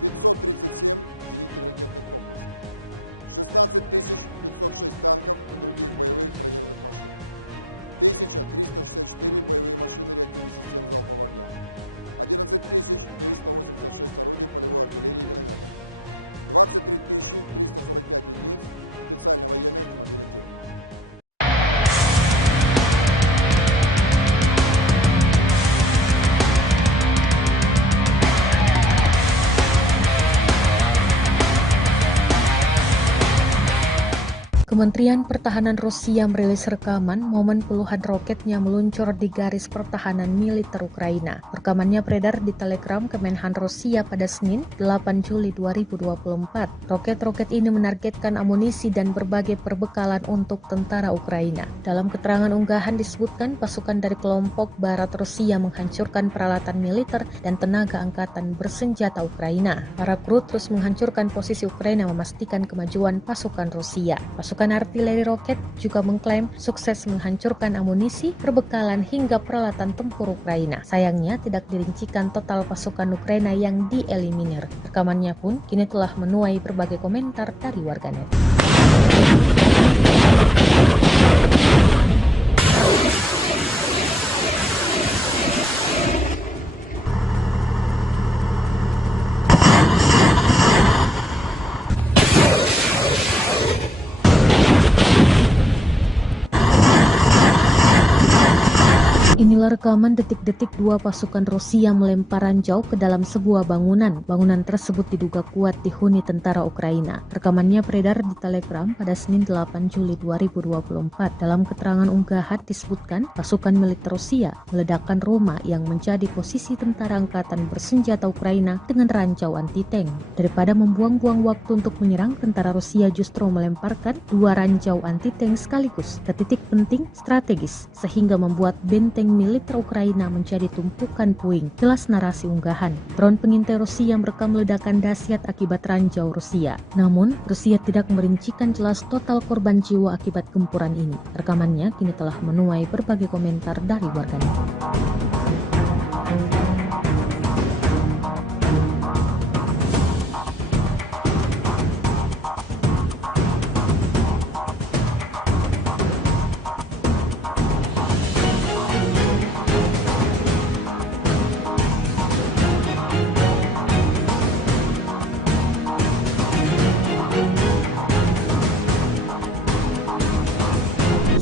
537 зенитных ракетных комплексов, 16 506 танков и других боевых бронированных машин, 1364 боевые машины реактивной системы залпового огня, 11 386 орудий полевой артиллерии и минометов, 23 345 единиц специальной военной автомобильной техники. Kementerian Pertahanan Rusia merilis rekaman momen puluhan roketnya meluncur di garis pertahanan militer Ukraina. Rekamannya beredar di Telegram Kemenhan Rusia pada Senin, 8 Juli 2024. Roket-roket ini menargetkan amunisi dan berbagai perbekalan untuk tentara Ukraina. Dalam keterangan unggahan disebutkan pasukan dari kelompok Barat Rusia menghancurkan peralatan militer dan tenaga angkatan bersenjata Ukraina. Para kru terus menghancurkan posisi Ukraina memastikan kemajuan pasukan Rusia. Pasukan artileri roket juga mengklaim sukses menghancurkan amunisi, perbekalan hingga peralatan tempur Ukraina. Sayangnya tidak dirincikan total pasukan Ukraina yang dieliminir. Rekamannya pun kini telah menuai berbagai komentar dari warganet. Inilah rekaman detik-detik dua pasukan Rusia melempar ranjau ke dalam sebuah bangunan. Bangunan tersebut diduga kuat dihuni tentara Ukraina. Rekamannya beredar di Telegram pada Senin 8 Juli 2024. Dalam keterangan unggahan disebutkan pasukan militer Rusia meledakkan rumah yang menjadi posisi tentara angkatan bersenjata Ukraina dengan ranjau anti-tank. Daripada membuang-buang waktu untuk menyerang, tentara Rusia justru melemparkan 2 ranjau anti-tank sekaligus ke titik penting strategis sehingga membuat benteng militer Ukraina menjadi tumpukan puing. Jelas narasi unggahan. Drone pengintai Rusia merekam ledakan dahsyat akibat ranjau Rusia. Namun, Rusia tidak merincikan jelas total korban jiwa akibat gempuran ini. Rekamannya kini telah menuai berbagai komentar dari warganet.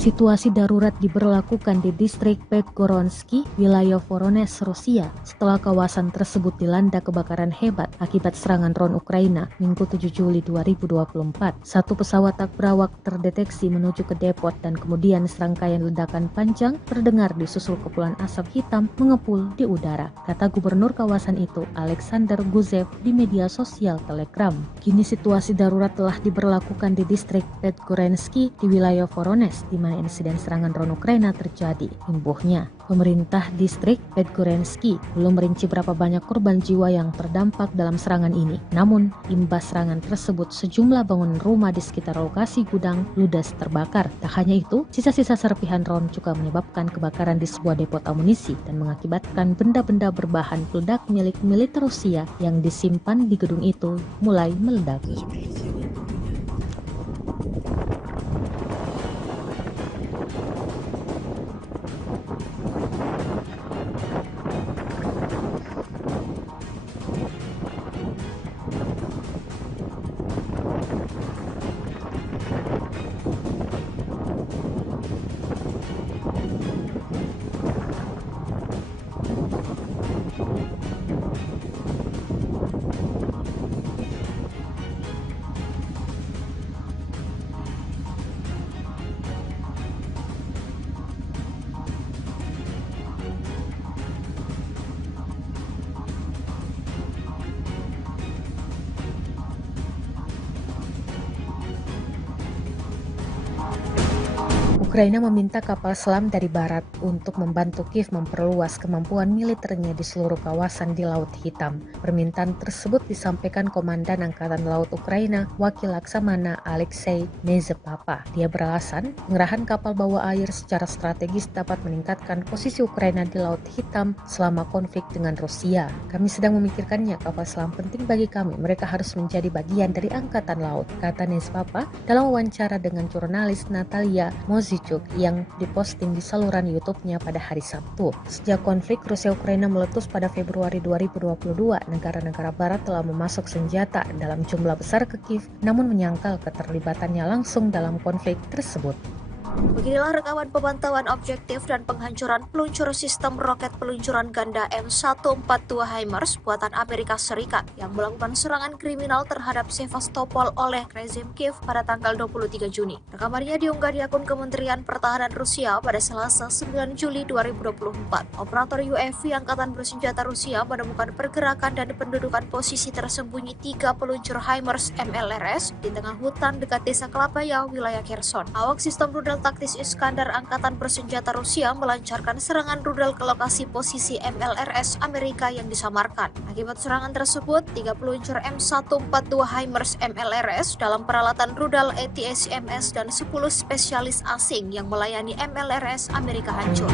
Situasi darurat diberlakukan di distrik Podgoronsky, wilayah Voronezh, Rusia, setelah kawasan tersebut dilanda kebakaran hebat akibat serangan drone Ukraina Minggu 7 Juli 2024. Satu pesawat tak berawak terdeteksi menuju ke depot dan kemudian serangkaian ledakan panjang terdengar disusul kepulan asap hitam mengepul di udara, kata gubernur kawasan itu, Alexander Guzev, di media sosial Telegram. Kini situasi darurat telah diberlakukan di distrik Podgoronsky di wilayah Voronezh, di mana insiden serangan drone Ukraina terjadi. Imbuhnya, pemerintah distrik Podgoronsky belum merinci berapa banyak korban jiwa yang terdampak dalam serangan ini. Namun, imbas serangan tersebut sejumlah bangunan rumah di sekitar lokasi gudang ludes terbakar. Tak hanya itu, sisa-sisa serpihan drone juga menyebabkan kebakaran di sebuah depot amunisi dan mengakibatkan benda-benda berbahan peledak milik militer Rusia yang disimpan di gedung itu mulai meledak. Ukraina meminta kapal selam dari barat untuk membantu Kiev memperluas kemampuan militernya di seluruh kawasan di Laut Hitam. Permintaan tersebut disampaikan Komandan Angkatan Laut Ukraina, Wakil Laksamana Alexei Nezepapa. Dia beralasan, pengerahan kapal bawah air secara strategis dapat meningkatkan posisi Ukraina di Laut Hitam selama konflik dengan Rusia. Kami sedang memikirkannya, kapal selam penting bagi kami. Mereka harus menjadi bagian dari Angkatan Laut, kata Nezepapa dalam wawancara dengan jurnalis Natalia Mozichuk yang diposting di saluran YouTube-nya pada hari Sabtu. Sejak konflik Rusia-Ukraina meletus pada Februari 2022, negara-negara barat telah memasok senjata dalam jumlah besar ke Kiev, namun menyangkal keterlibatannya langsung dalam konflik tersebut. Beginilah rekaman pemantauan objektif dan penghancuran peluncur sistem roket peluncuran ganda M142 HIMARS buatan Amerika Serikat yang melakukan serangan kriminal terhadap Sevastopol oleh rezim Kiev pada tanggal 23 Juni. Rekamannya diunggah di akun Kementerian Pertahanan Rusia pada Selasa 9 Juli 2024. Operator UAV Angkatan Bersenjata Rusia menemukan pergerakan dan pendudukan posisi tersembunyi 3 peluncur HIMARS MLRS di tengah hutan dekat desa Klapaya, wilayah Kherson. Awak sistem rudal taktis Iskandar Angkatan Bersenjata Rusia melancarkan serangan rudal ke lokasi posisi MLRS Amerika yang disamarkan. Akibat serangan tersebut, 3 peluncur M142 HIMARS MLRS dalam peralatan rudal ATACMS dan 10 spesialis asing yang melayani MLRS Amerika hancur.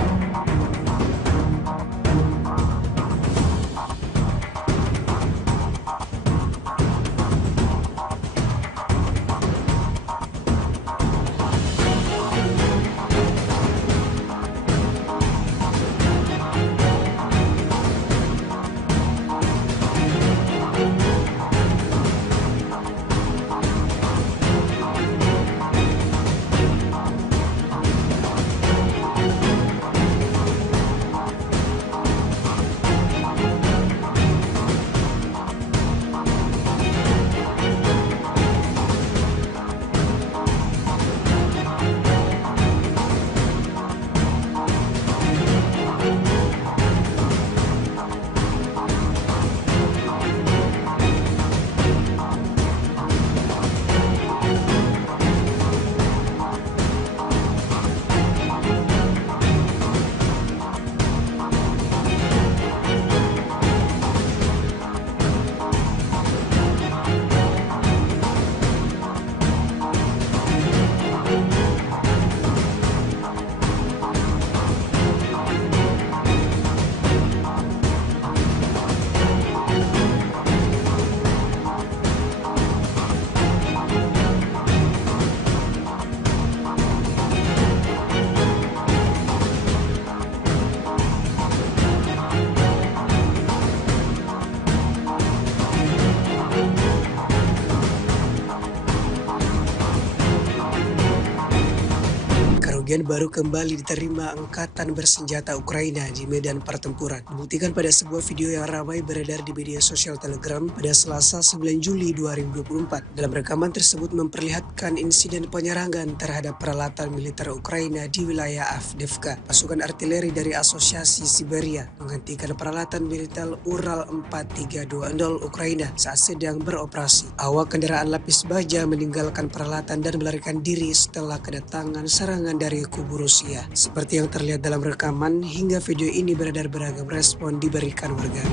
Kerugian baru kembali diterima Angkatan Bersenjata Ukraina di medan pertempuran. Dibuktikan pada sebuah video yang ramai beredar di media sosial Telegram pada Selasa 9 Juli 2024. Dalam rekaman tersebut memperlihatkan insiden penyerangan terhadap peralatan militer Ukraina di wilayah Avdiivka. Pasukan artileri dari Asosiasi Siberia menghentikan peralatan militer Ural 4320 Ukraina saat sedang beroperasi. Awak kendaraan lapis baja meninggalkan peralatan dan melarikan diri setelah kedatangan serangan dari kubu Rusia. Seperti yang terlihat dalam rekaman, hingga video ini beredar beragam respon diberikan warganet.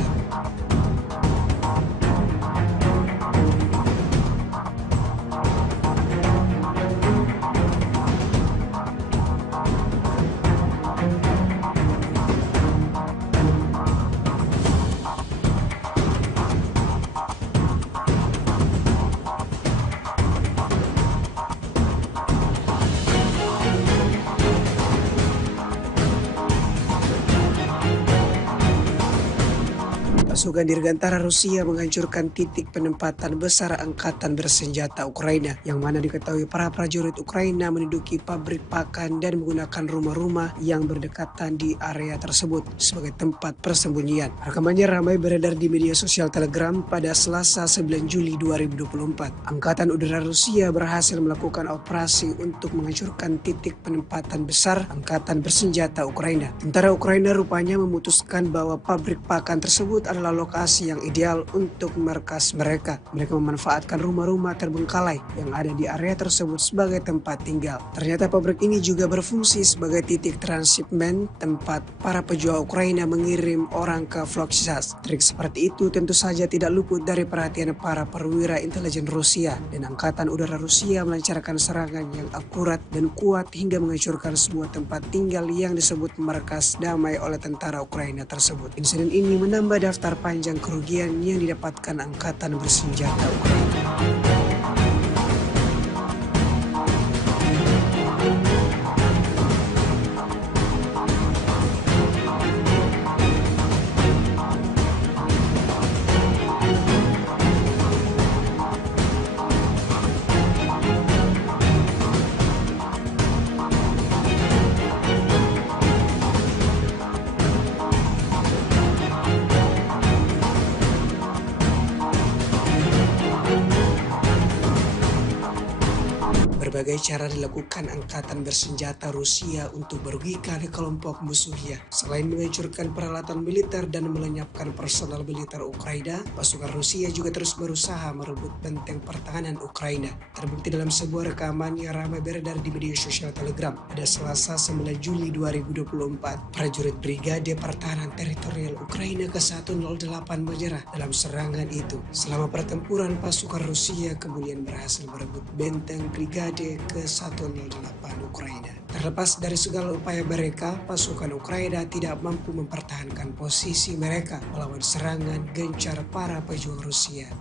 Pasukan Dirgantara Rusia menghancurkan titik penempatan besar Angkatan Bersenjata Ukraina, yang mana diketahui para prajurit Ukraina menduduki pabrik pakan dan menggunakan rumah-rumah yang berdekatan di area tersebut sebagai tempat persembunyian. Rekamannya ramai beredar di media sosial Telegram pada Selasa 9 Juli 2024. Angkatan Udara Rusia berhasil melakukan operasi untuk menghancurkan titik penempatan besar Angkatan Bersenjata Ukraina. Tentara Ukraina rupanya memutuskan bahwa pabrik pakan tersebut adalah adalah lokasi yang ideal untuk markas mereka. Mereka memanfaatkan rumah-rumah terbengkalai yang ada di area tersebut sebagai tempat tinggal. Ternyata pabrik ini juga berfungsi sebagai titik transshipment tempat para pejuang Ukraina mengirim orang ke Volochsas. Trik seperti itu tentu saja tidak luput dari perhatian para perwira intelijen Rusia, dan Angkatan Udara Rusia melancarkan serangan yang akurat dan kuat hingga menghancurkan sebuah tempat tinggal yang disebut markas damai oleh tentara Ukraina tersebut. Insiden ini menambah daftar panjang kerugian yang didapatkan angkatan bersenjata Ukraina. Berbagai cara dilakukan angkatan bersenjata Rusia untuk merugikan kelompok musuhnya. Selain menghancurkan peralatan militer dan melenyapkan personal militer Ukraina, pasukan Rusia juga terus berusaha merebut benteng pertahanan Ukraina. Terbukti dalam sebuah rekaman yang ramai beredar di media sosial Telegram pada Selasa 9 Juli 2024. Prajurit Brigade Pertahanan Teritorial Ukraina ke-108 menyerah dalam serangan itu. Selama pertempuran, pasukan Rusia kemudian berhasil merebut benteng Brigade ke-108 Ukraina. Terlepas dari segala upaya mereka, pasukan Ukraina tidak mampu mempertahankan posisi mereka melawan serangan gencar para pejuang Rusia.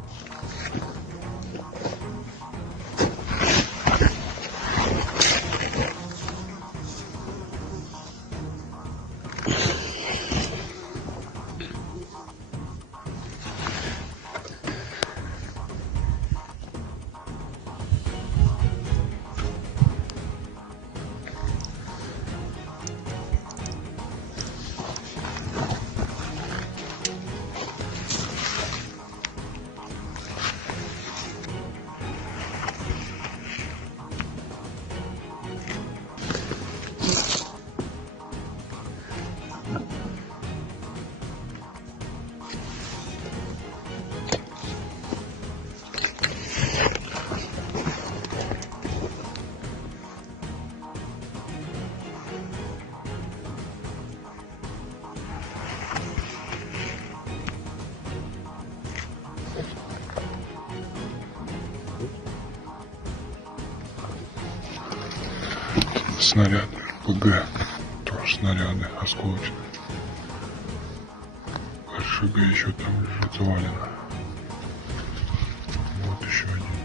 Снаряды РПГ, тоже снаряды осколочные. РШГ еще там лежит завалено. Вот еще один.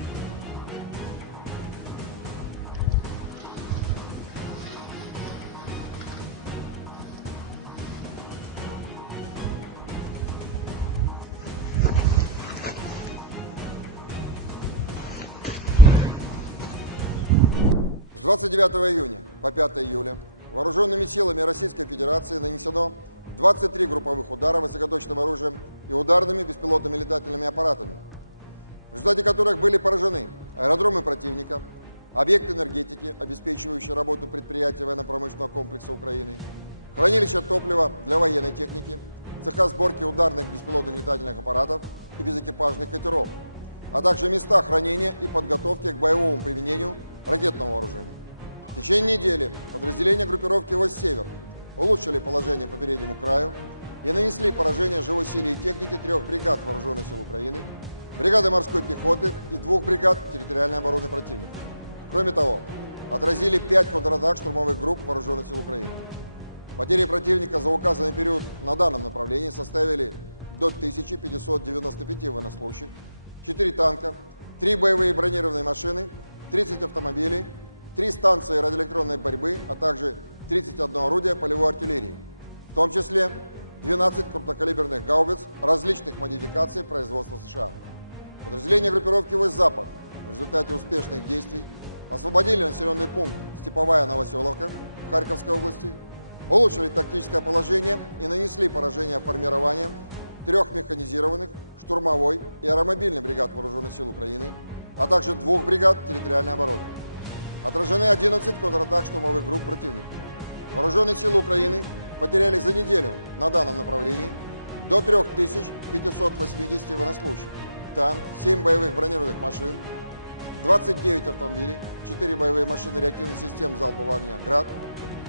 С 29 июня по 5 июля вооруженными силами Российской Федерации нанесено 23 групповых удара высокоточным оружием и ударными беспилотными летательными аппаратами, в результате которых были поражены аэродромы противника, объекты энергетики, обеспечивающие работу предприятий военно-промышленного комплекса Украины, хранилища топлива для военной техники, цеха сборки ударных беспилотных летательных аппаратов и безэкипажных катеров, а также места хранения и подготовки к боевому применению ракетного вооружения. В течение недели подразделения группировки «Востсевер» улучшили положение по переднему краю и нанесли поражение живой силе и технике 3 бригад Вооруженных сил Украины, бригады морской пехоты и 2 бригад территориальной обороны противника. Кроме того, отразили 5 контратак штурмовых групп Вооруженных сил Украины. Потери противника за указанный период на данном направлении составили до 1595 военнослужащих, 4 танка, 3 боевые бронированные машины, 30 автомобилей, 3 станции радиоэлектронной борьбы, а также 31 орудие полевой артиллерии, в том числе 12 крупнокалиберных гаубиц различных модификаций производства США. Подразделения группировки «Восток-Запад» в результате успешных действий освободили населенный пункт Степовая Новоселовка Харьковской области, улучшили тактическое положение и нанесли поражение формированием 3 механизированных, штурмовой и аэромобильных бригад Вооруженных сил Украины, а также 2 бригад территориальной обороны. Отражены 11 контратак штурмовых групп противника. Вооруженные силы Украины потеряли за неделю на данном направлении до 3580 военнослужащих, танк, 7 боевых бронированных машин, 29 автомобилей, 4 боевые машины реактивных систем залпового огня «Град»,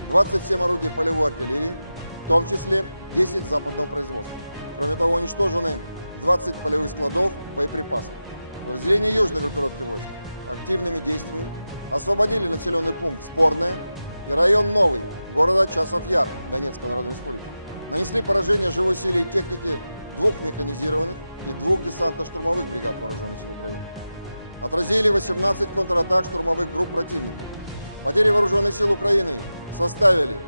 27 орудий полевой артиллерии, в том числе 10 западного производства. Кроме того, уничтожены 20 полевых складов боеприпасов. Подразделения южной группировки войск активными действиями освободили населенный пункт Спорное и район Новый города Часов Яр Донецкой Народной Республики. Нанесли поражение живой силе и технике 2 механизированных и 2 десантно-штурмовых бригад вооруженных сил Украины. Отразили 18 контратак штурмовых групп противника. Потери вооруженных сил Украины составили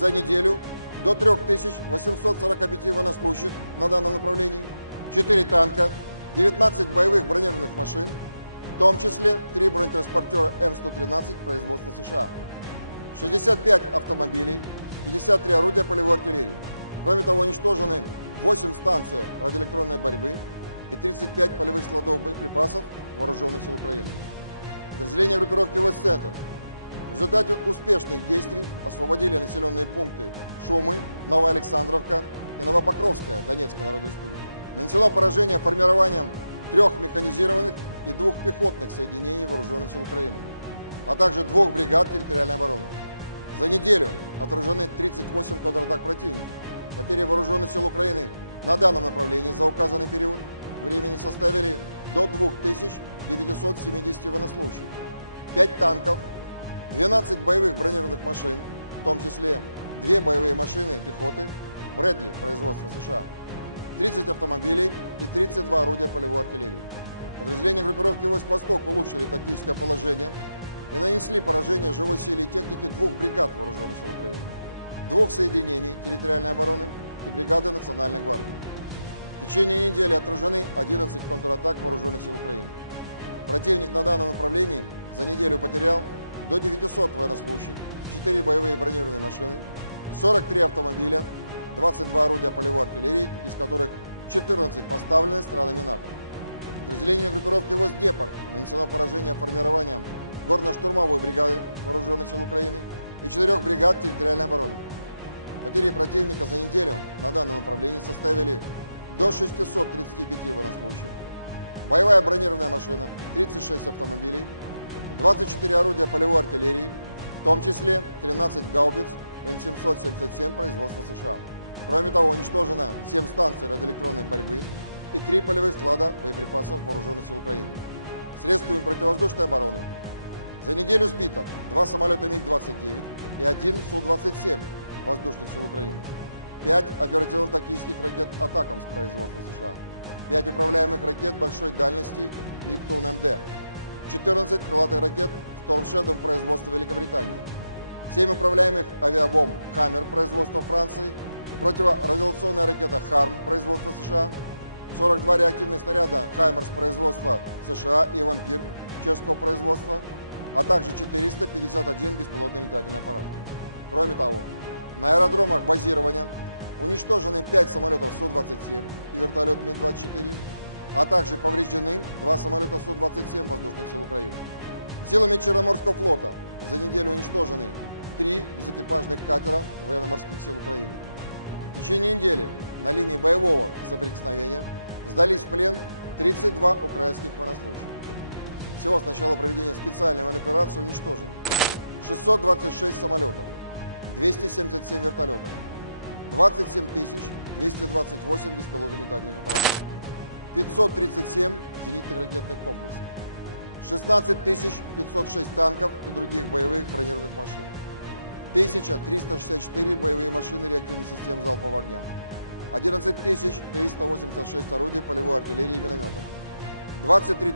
за неделю до 3845 военнослужащих на данном направлении, 4 танка, 19 боевых бронированных машин, в том числе 3 бронетранспортера М113 производства США, 65 автомобилей, 53 орудия полевой артиллерии. Кроме того, уничтожены 8 станций радиоэлектронной борьбы и 35 полевых складов боеприпасов вооруженных сил Украины. Подразделения группировки войск «Центр» в результате успешных действий освободили населенные пункты Шумы, Новоалександровка и Новопокровская Донецкой Народной Республики. Нанесено поражение формированием 3 механизированных и 2 пехотных соединений вооруженных сил Украины, а также 2 бригад территориальной обороны. За неделю отражены 38 контратак противника. Потери вооруженных сил Украины на данном направлении за указанный период времени составили до 2970 военнослужащих, 5 танков, 12 боевых бронированных машин, в том числе 2 боевые машины пехоты Брэдли производства США, 30 автомобилей и 32 орудия полевой артиллерии. Подразделения группировки войск «Восток» улучшили тактическое положение и нанесли поражение живой силе и технике 2 бригад вооруженных сил Украины, 2 соединений территориальной обороны и бригады Национальной гвардии. В течение недели отражены 11 контратак вооруженных сил Украины. Противник на данном направлении за неделю потерял до 900 военнослужащих, 4 боевые бронированные машины, 43 автомобиля, 22 орудия полевой артиллерии, из которых 14 поставлены странами НАТО. Подразделению группировки войск «Днепр» нанесено поражение формированием горно-штурмовой бригады вооруженных сил Украины и 4 бригад территориальной обороны. Потери противника за неделю на данном направлении составили до 635 военнослужащих, боевая бронированная машина, 36 автомобилей, 24 орудия полевой артиллерии, в том числе 13 гаубиц М777 производства США. Кроме того, уничтожено 7 станций радиоэлектронной борьбы и 3 полевых склада боеприпасов вооруженных сил Украины. Средствами противовоздушной обороны за неделю сбито 2 самолета МиГ-29 и 1 Су-27 воздушных сил Украины, 5 оперативно-тактических ракет «Атакамс» производства США, 5 управляемых ракет большой дальности «Нептун-МД», 14 крылатых ракет «Storm Shadow» производства Великобритании, 7 управляемых авиабомб «Хаммер» производства Франции, противорадиационная ракета «Харм» производства США, 42 реактивных снаряда «Хаймерс» производства США и «Вампир» чешского производства, а также 451 беспилотный летательный аппарат. Кроме того, на аэродромах базирования уничтожены 5 самолетов Су-27 и вертолет Ми-24, а также повреждены 2 самолета Су-27 воздушных сил Украины. Силами Черноморского флота за неделю уничтожены 3 безэкипажных катера военно-морских сил Украины. В течение недели на линии боевого соприкосновения сдались в плен 32 украинских военнослужащих. Всего с начала проведения специальной военной операции уничтожено 626 самолетов, 277 вертолетов, 27 228 беспилотных летательных аппаратов, 537 зенитных ракетных комплексов, 16 506 танков и других боевых бронированных машин, 1364 боевые машины реактивных систем залпового огня, 11 386 орудий полевой артиллерии и минометов, 23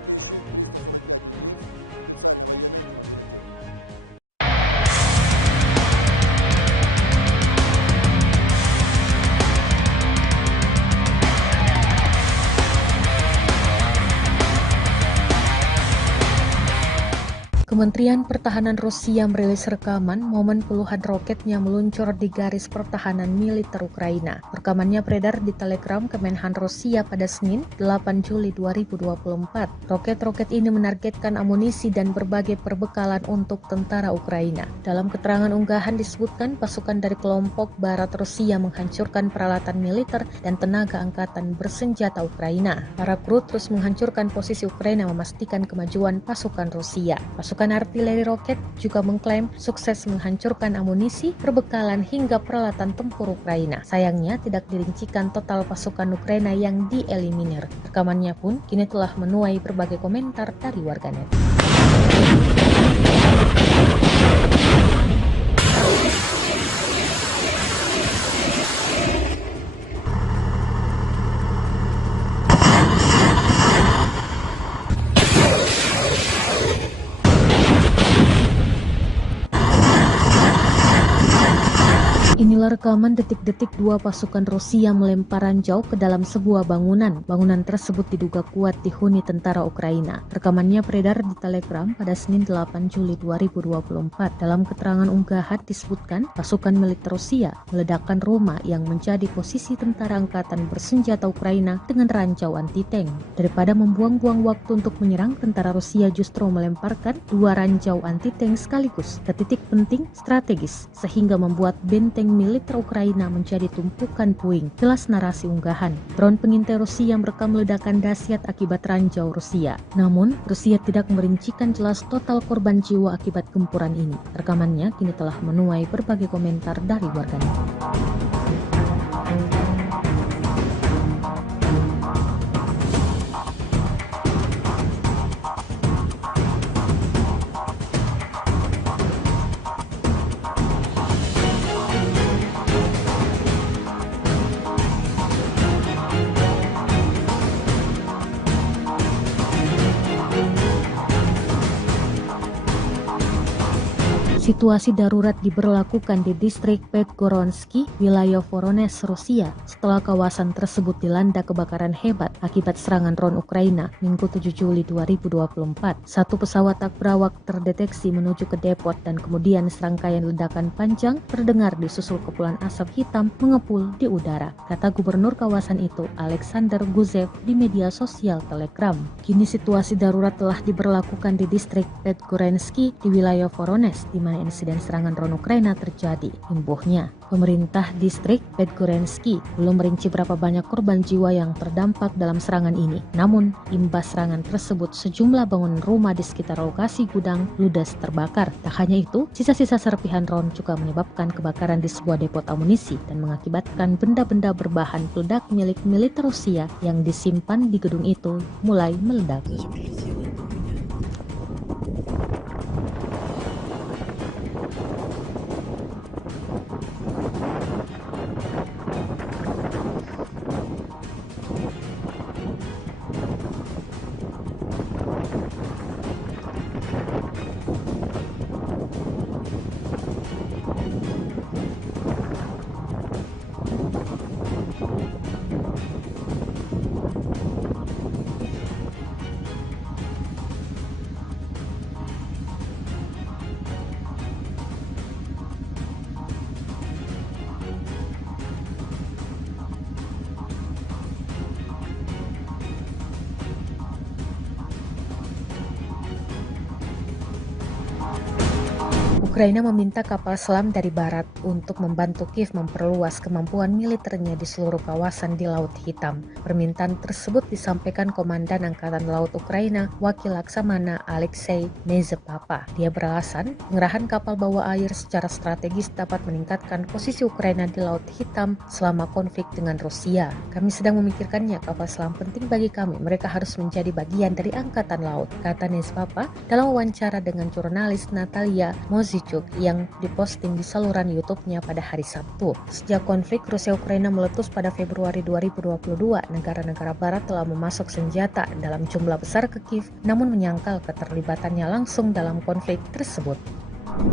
345 единиц специальной военной автомобильной техники. Kementerian Pertahanan Rusia merilis rekaman momen puluhan roketnya meluncur di garis pertahanan militer Ukraina. Rekamannya beredar di Telegram Kemenhan Rusia pada Senin, 8 Juli 2024. Roket-roket ini menargetkan amunisi dan berbagai perbekalan untuk tentara Ukraina. Dalam keterangan unggahan disebutkan pasukan dari kelompok Barat Rusia menghancurkan peralatan militer dan tenaga angkatan bersenjata Ukraina. Para kru terus menghancurkan posisi Ukraina memastikan kemajuan pasukan Rusia. Pasukan artileri roket juga mengklaim sukses menghancurkan amunisi, perbekalan hingga peralatan tempur Ukraina. Sayangnya tidak dirincikan total pasukan Ukraina yang dieliminir. Rekamannya pun kini telah menuai berbagai komentar dari warganet. Inilah rekaman detik-detik dua pasukan Rusia melempar ranjau ke dalam sebuah bangunan. Bangunan tersebut diduga kuat dihuni tentara Ukraina. Rekamannya beredar di Telegram pada Senin 8 Juli 2024. Dalam keterangan unggahan disebutkan pasukan militer Rusia meledakkan rumah yang menjadi posisi tentara angkatan bersenjata Ukraina dengan ranjau anti-tank. Daripada membuang-buang waktu untuk menyerang, tentara Rusia justru melemparkan dua ranjau anti-tank sekaligus ke titik penting strategis sehingga membuat benteng militer Ukraina menjadi tumpukan puing. Jelas narasi unggahan. Drone pengintai Rusia merekam ledakan dahsyat akibat ranjau Rusia. Namun, Rusia tidak merincikan jelas total korban jiwa akibat gempuran ini. Rekamannya kini telah menuai berbagai komentar dari warganet. Situasi darurat diberlakukan di distrik Podgoronsky, wilayah Voronezh, Rusia, setelah kawasan tersebut dilanda kebakaran hebat akibat serangan drone Ukraina Minggu 7 Juli 2024. Satu pesawat tak berawak terdeteksi menuju ke depot dan kemudian serangkaian ledakan panjang terdengar disusul kepulan asap hitam mengepul di udara, kata gubernur kawasan itu, Alexander Guzev, di media sosial Telegram. Kini situasi darurat telah diberlakukan di distrik Podgoronsky di wilayah Voronezh, di mana insiden serangan drone Ukraina terjadi. Imbuhnya, pemerintah distrik Podgoronsky belum merinci berapa banyak korban jiwa yang terdampak dalam serangan ini. Namun, imbas serangan tersebut sejumlah bangunan rumah di sekitar lokasi gudang ludes terbakar. Tak hanya itu, sisa-sisa serpihan drone juga menyebabkan kebakaran di sebuah depot amunisi dan mengakibatkan benda-benda berbahan peledak milik militer Rusia yang disimpan di gedung itu mulai meledak. Ukraina meminta kapal selam dari barat untuk membantu Kiev memperluas kemampuan militernya di seluruh kawasan di Laut Hitam. Permintaan tersebut disampaikan Komandan Angkatan Laut Ukraina, Wakil Laksamana Alexei Nezepapa. Dia beralasan, pengerahan kapal bawah air secara strategis dapat meningkatkan posisi Ukraina di Laut Hitam selama konflik dengan Rusia. Kami sedang memikirkannya, kapal selam penting bagi kami. Mereka harus menjadi bagian dari Angkatan Laut, kata Nezepapa dalam wawancara dengan jurnalis Natalia Mozichuk yang diposting di saluran YouTube-nya pada hari Sabtu. Sejak konflik Rusia-Ukraina meletus pada Februari 2022, negara-negara barat telah memasok senjata dalam jumlah besar ke Kiev, namun menyangkal keterlibatannya langsung dalam konflik tersebut.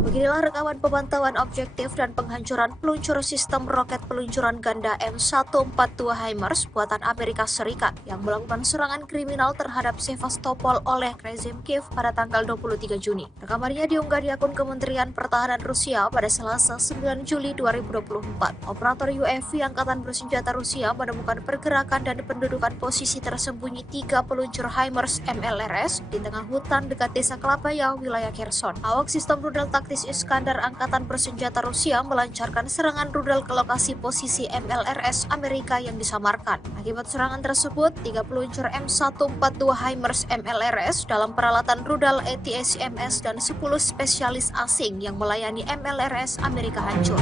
Beginilah rekaman pemantauan objektif dan penghancuran peluncur sistem roket peluncuran ganda M142 HIMARS buatan Amerika Serikat yang melakukan serangan kriminal terhadap Sevastopol oleh rezim Kiev pada tanggal 23 Juni. Rekamannya diunggah di akun Kementerian Pertahanan Rusia pada Selasa 9 Juli 2024. Operator UAV Angkatan Bersenjata Rusia menemukan pergerakan dan pendudukan posisi tersembunyi 3 peluncur HIMARS MLRS di tengah hutan dekat desa Klapaya, wilayah Kherson. Awak sistem rudal taktis Iskandar Angkatan Bersenjata Rusia melancarkan serangan rudal ke lokasi posisi MLRS Amerika yang disamarkan. Akibat serangan tersebut, 3 peluncur M142 HIMARS MLRS dalam peralatan rudal ATACMS dan 10 spesialis asing yang melayani MLRS Amerika hancur.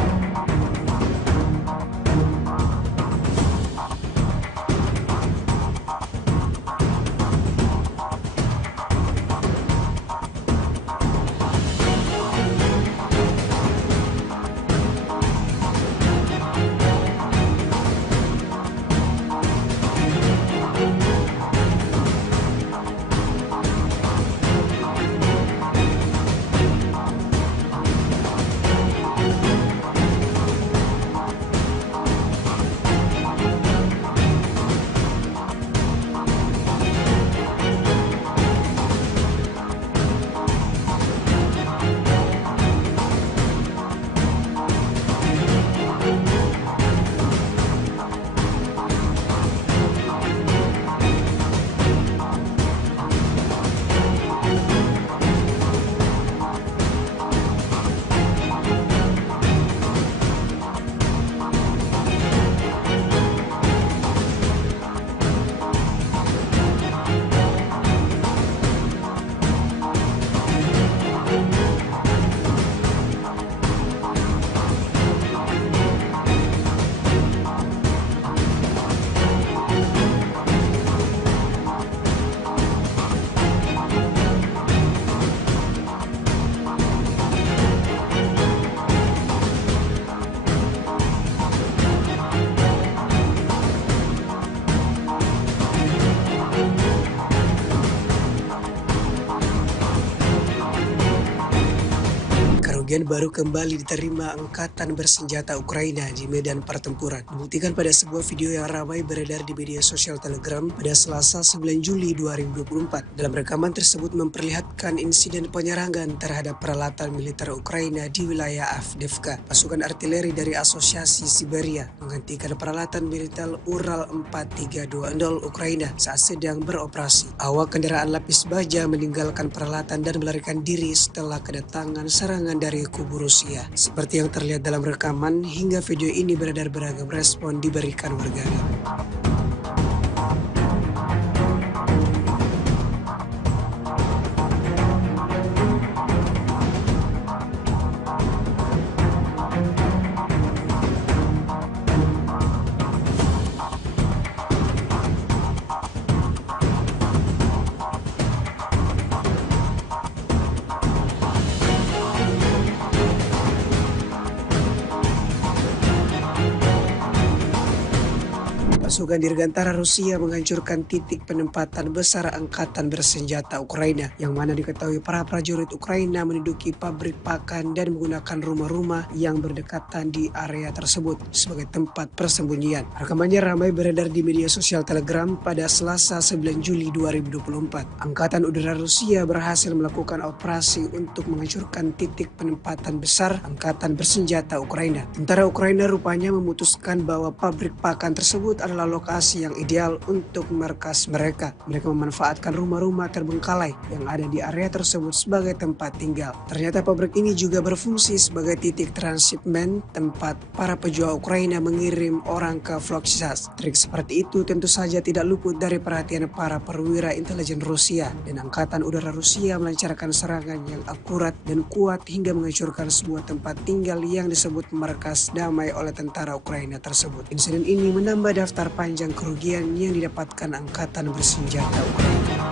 Kerugian baru kembali diterima Angkatan Bersenjata Ukraina di medan pertempuran. Dibuktikan pada sebuah video yang ramai beredar di media sosial Telegram pada Selasa 9 Juli 2024. Dalam rekaman tersebut memperlihatkan insiden penyerangan terhadap peralatan militer Ukraina di wilayah Avdiivka. Pasukan artileri dari Asosiasi Siberia menghentikan peralatan militer Ural 4320 Ukraina saat sedang beroperasi. Awak kendaraan lapis baja meninggalkan peralatan dan melarikan diri setelah kedatangan serangan dari kubu Rusia. Seperti yang terlihat dalam rekaman, hingga video ini beredar beragam respon diberikan warganet. Pasukan dirgantara Rusia menghancurkan titik penempatan besar Angkatan Bersenjata Ukraina, yang mana diketahui para prajurit Ukraina menduduki pabrik pakan dan menggunakan rumah-rumah yang berdekatan di area tersebut sebagai tempat persembunyian. Rekamannya ramai beredar di media sosial Telegram pada Selasa 9 Juli 2024. Angkatan Udara Rusia berhasil melakukan operasi untuk menghancurkan titik penempatan besar Angkatan Bersenjata Ukraina. Tentara Ukraina rupanya memutuskan bahwa pabrik pakan tersebut adalah lokasi yang ideal untuk markas mereka. Mereka memanfaatkan rumah-rumah terbengkalai yang ada di area tersebut sebagai tempat tinggal. Ternyata pabrik ini juga berfungsi sebagai titik transshipment, tempat para pejuang Ukraina mengirim orang ke Volochsas. Trik seperti itu tentu saja tidak luput dari perhatian para perwira intelijen Rusia, dan Angkatan Udara Rusia melancarkan serangan yang akurat dan kuat hingga menghancurkan sebuah tempat tinggal yang disebut markas damai oleh tentara Ukraina tersebut. Insiden ini menambah daftar panjang kerugian yang didapatkan Angkatan Bersenjata Ukraina.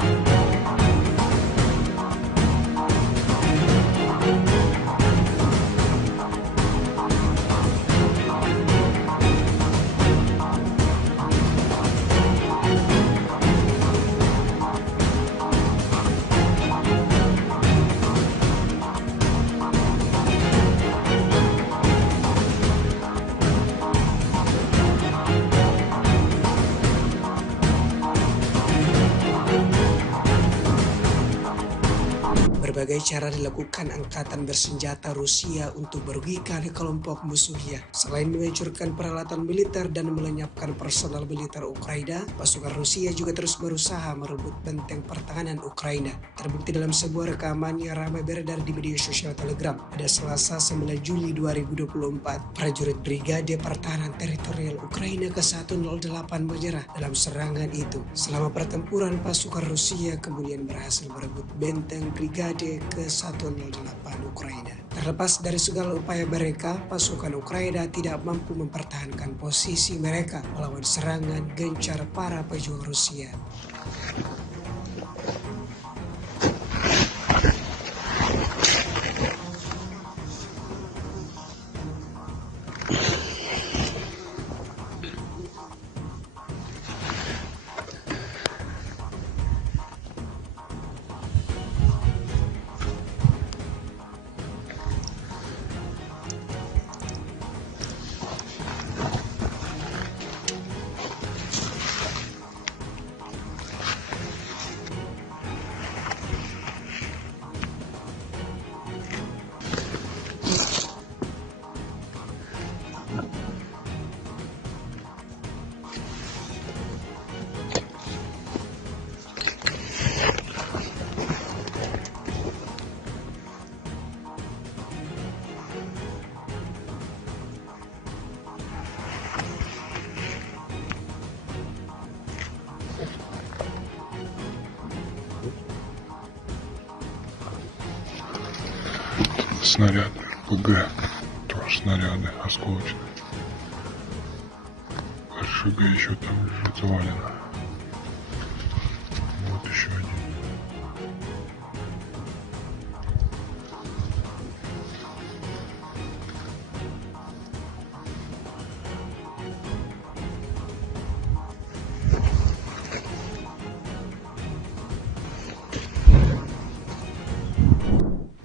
berbagai cara dilakukan angkatan bersenjata Rusia untuk merugikan kelompok musuhnya. Selain menghancurkan peralatan militer dan melenyapkan personal militer Ukraina, pasukan Rusia juga terus berusaha merebut benteng pertahanan Ukraina. Terbukti dalam sebuah rekaman yang ramai beredar di media sosial Telegram pada Selasa 9 Juli 2024, prajurit Brigade Pertahanan Teritorial Ukraina ke-108 menyerah dalam serangan itu. Selama pertempuran, pasukan Rusia kemudian berhasil merebut benteng Brigade ke-108 Ukraina. Terlepas dari segala upaya mereka, pasukan Ukraina tidak mampu mempertahankan posisi mereka melawan serangan gencar para pejuang Rusia. Снаряды РПГ, тоже снаряды осколочные. РШГ еще там лежит завалено. Вот еще один.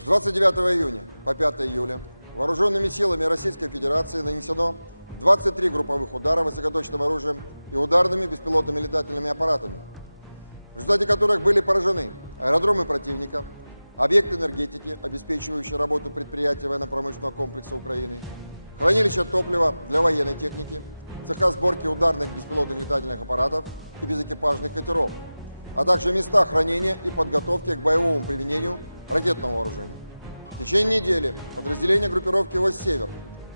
С 29 июня по 5 июля вооруженными силами Российской Федерации нанесено 23 групповых удара высокоточным оружием и ударными беспилотными летательными аппаратами, в результате которых были поражены аэродромы противника, объекты энергетики, обеспечивающие работу предприятий военно-промышленного комплекса Украины, хранилища топлива для военной техники, цеха сборки ударных беспилотных летательных аппаратов и безэкипажных катеров, а также места хранения и подготовки к боевому применению ракетного вооружения. В течение недели подразделения группировки «Востсевер»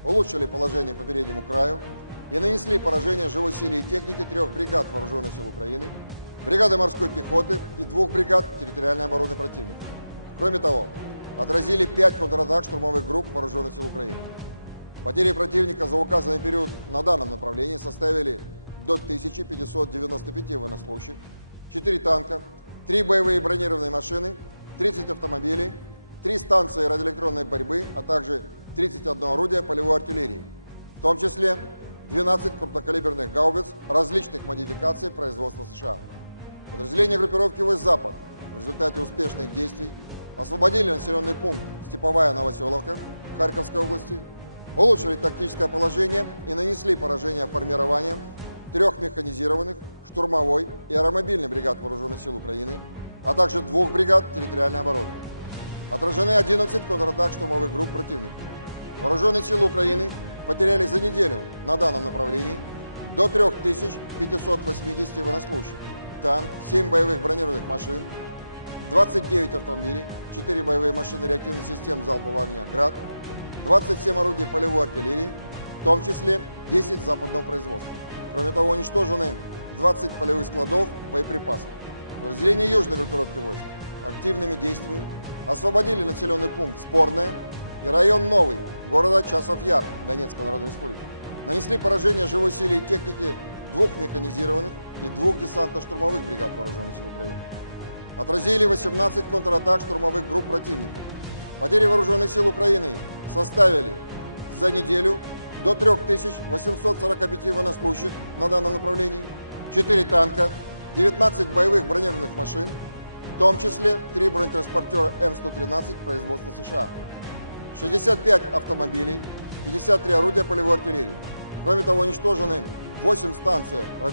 улучшили положение по переднему краю и нанесли поражение живой силе и технике 3 бригад Вооруженных сил Украины, бригады морской пехоты и 2 бригад территориальной обороны противника. Кроме того, отразили 5 контратак штурмовых групп Вооруженных сил Украины. Потери противника за указанный период на данном направлении составили до 1595 военнослужащих, 4 танка, 3 боевые бронированные машины, 30 автомобилей, 3 станции радиоэлектронной борьбы, а также 31 орудие полевой артиллерии, в том числе 12 крупнокалиберных гаубиц различных модификаций производства США. Подразделения группировки «Восток-Запад» в результате успешных действий освободили населенный пункт Степовая Новоселовка Харьковской области, улучшили тактическое положение и нанесли поражение формированием 3 механизированных, штурмовой и аэромобильных бригад Вооруженных сил Украины, а также 2 бригад территориальной обороны. Отражены 11 контратак штурмовых групп противника. Вооруженные силы Украины потеряли за неделю на данном направлении до 3580 военнослужащих, танк, 7 боевых бронированных машин, 29 автомобилей, 4 боевые машины реактивных систем залпового огня «Град», 27 орудий полевой артиллерии, в том числе 10 западного производства. Кроме того, уничтожены 20 полевых складов боеприпасов. Подразделения южной группировки войск активными действиями освободили населенный пункт Спорное и район Новый города Часов-Яр Донецкой Народной Республики. Нанесли поражение живой силе и технике 2 механизированных и 2 десантно-штурмовых бригад Вооруженных сил Украины. Отразили 18 контратак штурмовых групп противника. Потери Вооруженных сил Украины составили за неделю до 3845 военнослужащих на данном направлении, 4 танка, 19 боевых бронированных машин, в том числе 3 бронетранспортера М113 производства США, 65 автомобилей, 53 орудия полевой артиллерии. Кроме того, уничтожены 8 станций